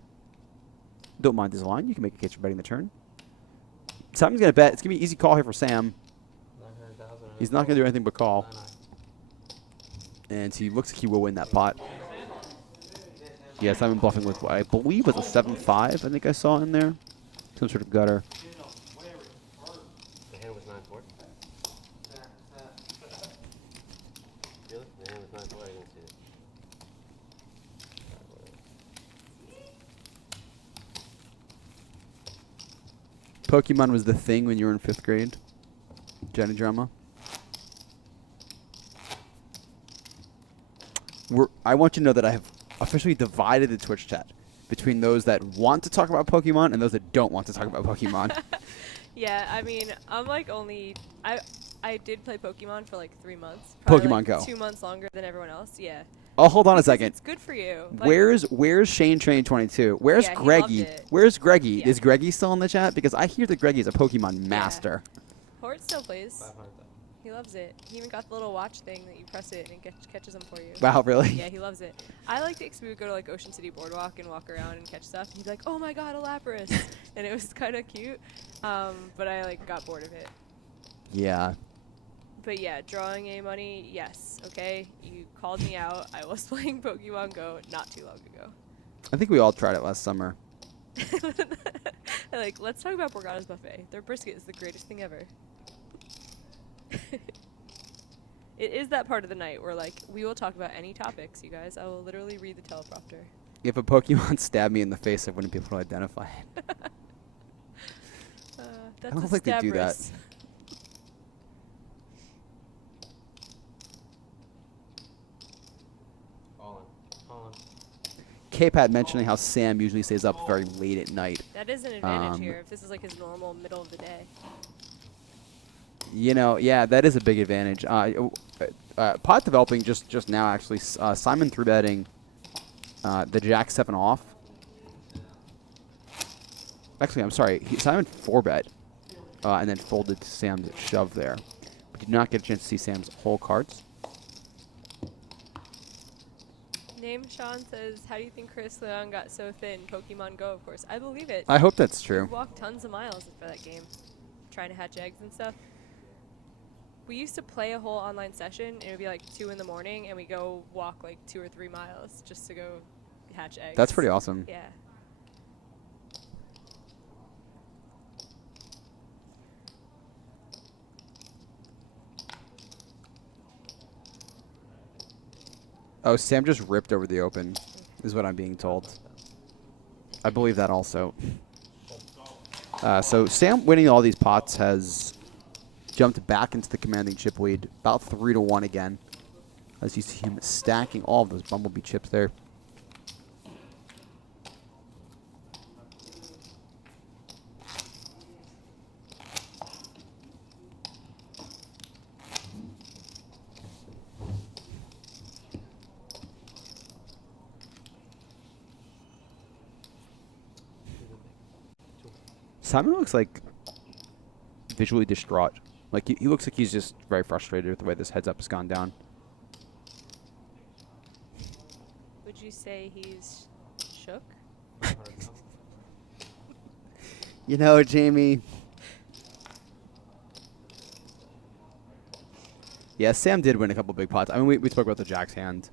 Don't mind his line. You can make a case for betting the turn. Simon's going to bet. It's going to be an easy call here for Sam. He's not going to do anything but call. And he looks like he will win that pot. Yeah, Simon bluffing with what I believe was a 7-5, I think I saw in there. Some sort of gutter. The hand was 9-4. Really? The hand was 9-4. I didn't see it. Pokemon was the thing when you were in 5th grade. Jenny Drama. I want you to know that I have officially divided the Twitch chat between those that want to talk about Pokemon and those that don't want to talk about Pokemon. Yeah, I mean, I'm like I did play Pokemon for like 3 months. Pokemon like Go. 2 months longer than everyone else. Yeah. Oh, hold on a Because second. It's good for you. Like, Where's Shane Train 22? Where's Yeah, he Greggy? loved it. Where's Greggy? Yeah. Is Greggy still in the chat? Because I hear that Greggy is a Pokemon master. Hort still plays. He loves it. He even got the little watch thing that you press it and it catches them for you. Wow, really? Yeah, he loves it. I liked it because we would go to like Ocean City Boardwalk and walk around and catch stuff. And he'd be like, "Oh my God, a Lapras!" And it was kind of cute. But I like got bored of it. Yeah. But yeah, drawing A money, yes. Okay, you called me out. I was playing Pokemon Go not too long ago. I think we all tried it last summer. Like, let's talk about Borgata's buffet. Their brisket is the greatest thing ever. It is that part of the night where, like, we will talk about any topics, you guys. I will literally read the teleprompter. If a Pokemon stabbed me in the face, I wouldn't be able to identify it. That's I don't a think they do that. Stabris. All in. K-Pat mentioning how Sam usually stays up very late at night. That is an advantage here, if this is like his normal middle of the day. You know, yeah, that is a big advantage. Pot developing just now, actually. Simon through betting the Jack 7 off. Actually, I'm sorry. Simon 4-bet and then folded Sam's shove there. We did not get a chance to see Sam's whole cards. Name Sean says, how do you think Chris Leon got so thin? Pokemon Go, of course. I believe it. I hope that's true. We walked tons of miles for that game, trying to hatch eggs and stuff. We used to play a whole online session, and it would be like 2 in the morning, and we go walk like 2 or 3 miles just to go hatch eggs. That's pretty awesome. Yeah. Oh, Sam just ripped over the open, is what I'm being told. I believe that also. So Sam winning all these pots has jumped back into the commanding chip lead, about 3-1 again, as you see him stacking all of those bumblebee chips there. Simon looks like visually distraught. Like he looks like he's just very frustrated with the way this heads up has gone down. Would you say he's shook? You know, Jamie. Yeah, Sam did win a couple big pots. I mean, we spoke about the Jack's hand.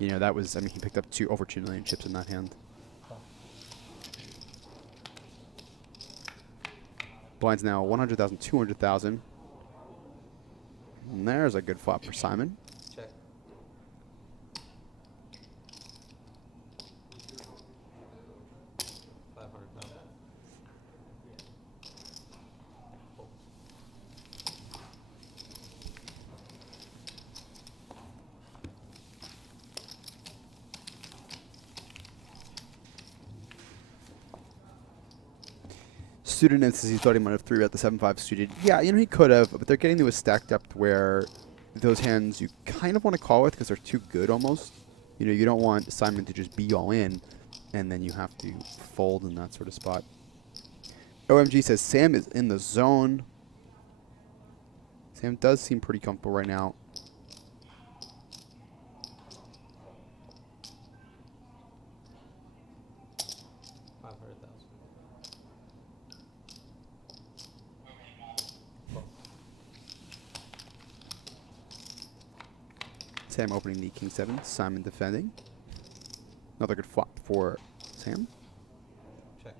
You know, that was, I mean, he picked up over 2 million chips in that hand. Blinds now 100,000, 200,000. And there's a good flop for Simon. Check. Student says he thought he might have 3-bet the 7-5 suited. Yeah, you know, he could have, but they're getting to a stack depth where those hands you kind of want to call with because they're too good almost. You know, you don't want Simon to just be all in, and then you have to fold in that sort of spot. OMG says Sam is in the zone. Sam does seem pretty comfortable right now. Sam opening the King 7, Simon defending. Another good flop for Sam. Check.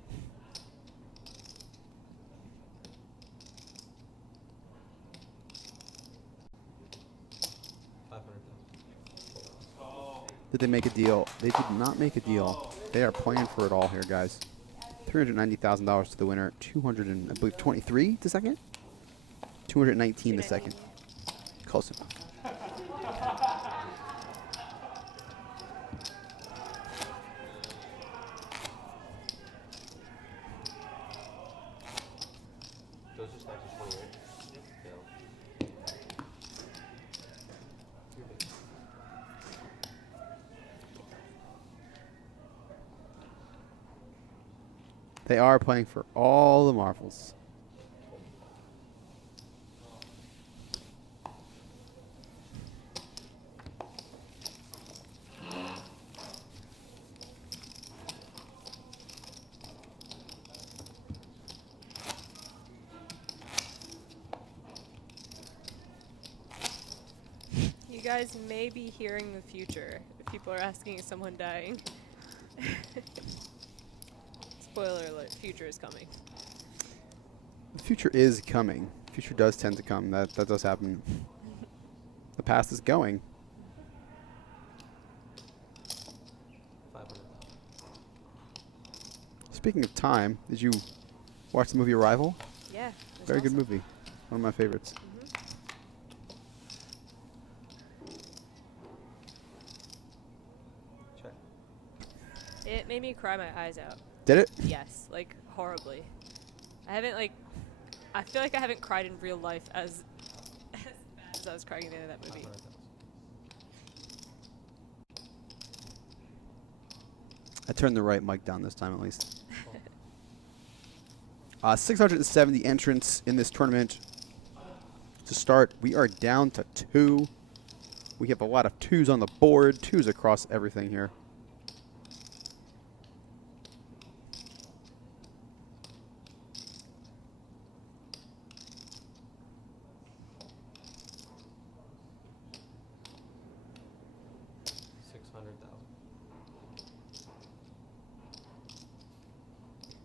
Did they make a deal? They did not make a deal. They are playing for it all here, guys. $390,000 to the winner. 200 and I believe 23 the second. 219 the second. Close enough. They are playing for all the marbles. You guys may be hearing the future if people are asking, is someone dying? Spoiler alert, future is coming. The future is coming. The future does tend to come. That does happen. The past is going. Speaking of time, did you watch the movie Arrival? Yeah. Very good movie. One of my favorites. It made me cry my eyes out. Did it? Yes, like horribly. I haven't I feel like I haven't cried in real life as bad as I was crying at the end of that movie. I turned the right mic down this time at least. 670 entrants in this tournament. To start, we are down to 2. We have a lot of 2s on the board, 2s across everything here.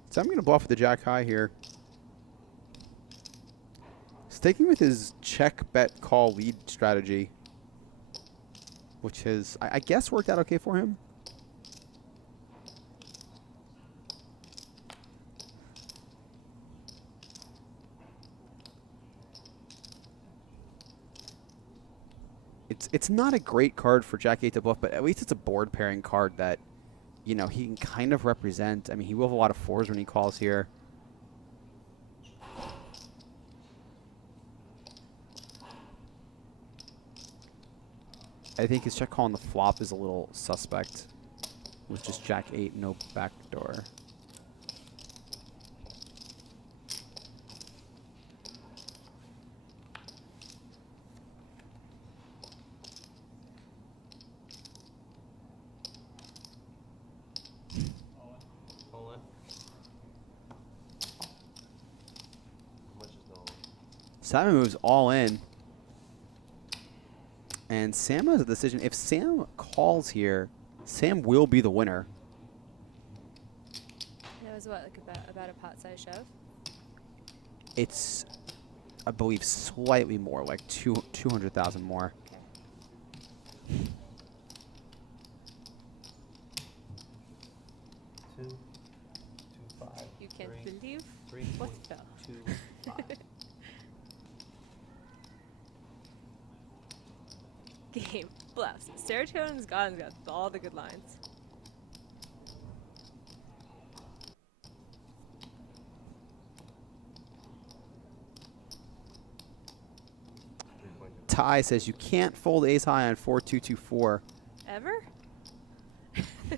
So I'm going to bluff with the jack high here. Sticking with his check, bet, call, lead strategy. which has, I guess, worked out okay for him. It's not a great card for Jack 8 to bluff, but at least it's a board pairing card that, you know, he can kind of represent. I mean, he will have a lot of 4s when he calls here. I think his check call on the flop is a little suspect with just Jack 8, no backdoor. All in. How much is no? Simon moves all in. And Sam has a decision. If Sam calls here, Sam will be the winner. That was what, like about a pot size shove? It's, I believe, slightly more, like 200,000 more. Okay. 2, 2, 5. You can't believe 3, what fell. 2, 5. Game. Bluffs. Serotonin's gone. Got all the good lines. Ty says you can't fold ace high on 4-2-2-4. Ever?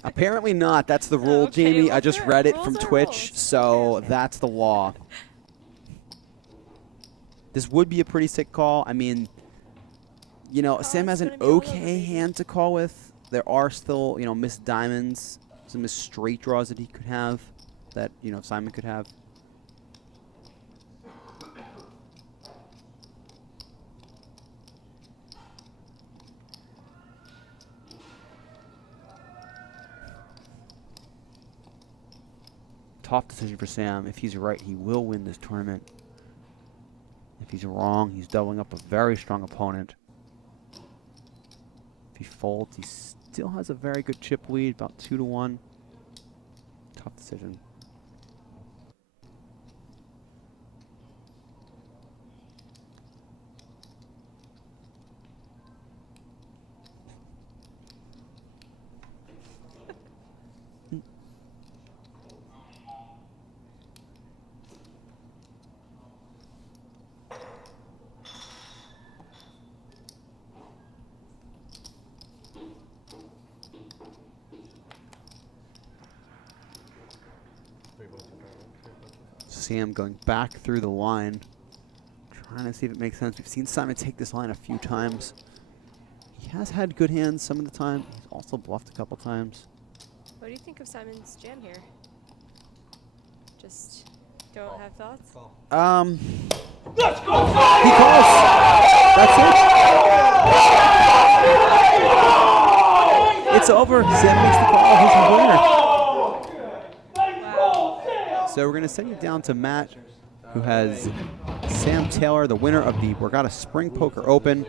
Apparently not. That's the rule, Okay, Jamie. well, I just read it from rules are Twitch, rules. so Okay. that's the law. This would be a pretty sick call. I mean, you know, Sam has an gonna be all over, okay baby. hand to call with. There are still, you know, missed diamonds, some missed straight draws that he could have, that, you know, Simon could have. Tough decision for Sam. If he's right, he will win this tournament. If he's wrong, he's doubling up a very strong opponent. If he folds, he still has a very good chip lead, about 2-1. Tough decision. Sam going back through the line, trying to see if it makes sense. We've seen Simon take this line a few times. He has had good hands some of the time. He's also bluffed a couple times. What do you think of Simon's jam here? Just don't have thoughts? Let's go! He calls. That's it. It's over. Sam makes the call. He's the winner. So we're going to send you down to Matt, who has Sam Taylor, the winner of the Borgata Spring Poker Open.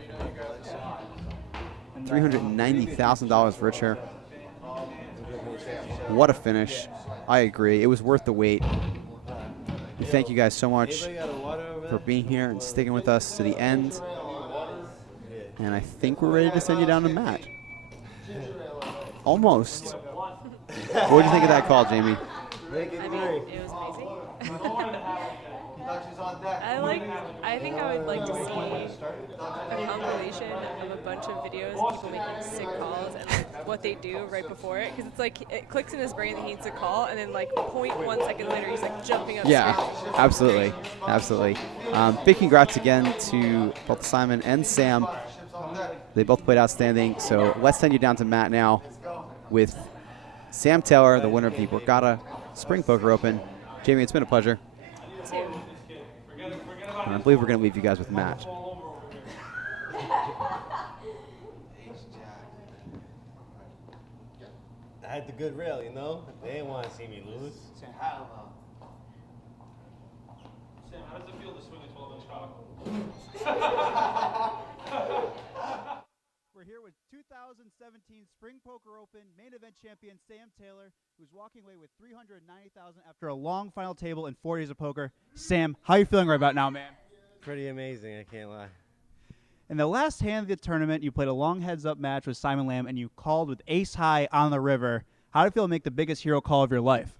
$390,000 richer. What a finish. I agree. It was worth the wait. We thank you guys so much for being here and sticking with us to the end. And I think we're ready to send you down to Matt. Almost. What did you think of that call, Jamie? I mean, it was amazing. I think I would like to see a compilation of a bunch of videos of people making sick calls and like what they do right before it, because it's like it clicks in his brain that he needs to call, and then like 0.1 second later he's like jumping up. Yeah, screaming. absolutely, absolutely. Big congrats again to both Simon and Sam. They both played outstanding. So let's send you down to Matt now with Sam Taylor, the winner of the Borgata Spring Poker Open. Jamie, it's been a pleasure. And I believe we're going to leave you guys with Matt. I had the good rail, you know? They didn't want to see me lose. Sam, how does it feel to swing a 12-inch cock? We're here with with 2017 Spring Poker Open main event champion Sam Taylor, who's walking away with $390,000 after a long final table and 4 days of poker. Sam, how are you feeling right about now, man? Pretty amazing, I can't lie. In the last hand of the tournament, you played a long heads-up match with Simon Lamb, and you called with ace high on the river. How did it feel to make the biggest hero call of your life?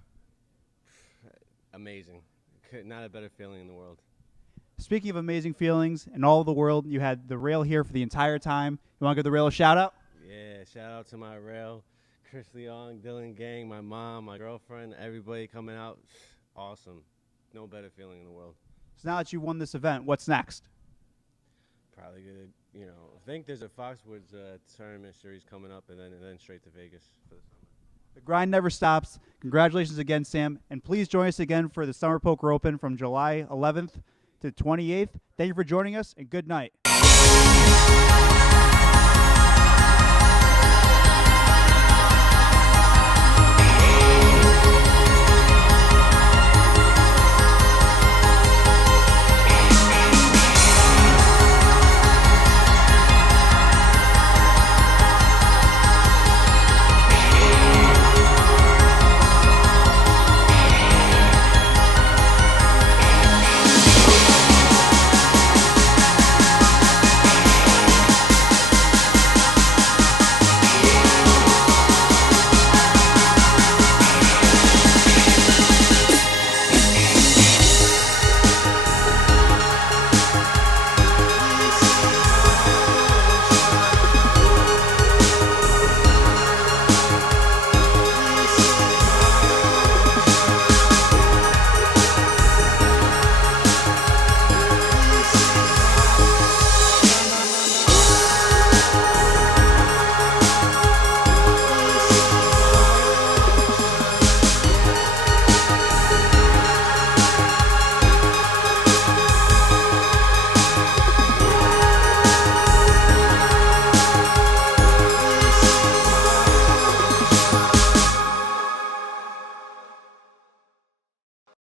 Amazing. Not a better feeling in the world. Speaking of amazing feelings in all of the world, you had the rail here for the entire time. You want to give the rail a shout-out? Yeah, shout out to my rail, Chris Leong, Dylan Gang, my mom, my girlfriend, everybody coming out. Awesome. No better feeling in the world. So now that you won this event, what's next? Probably good. I think there's a Foxwoods tournament series coming up, and then straight to Vegas for the summer. The grind never stops. Congratulations again, Sam. And please join us again for the Summer Poker Open from July 11th to 28th. Thank you for joining us, and good night.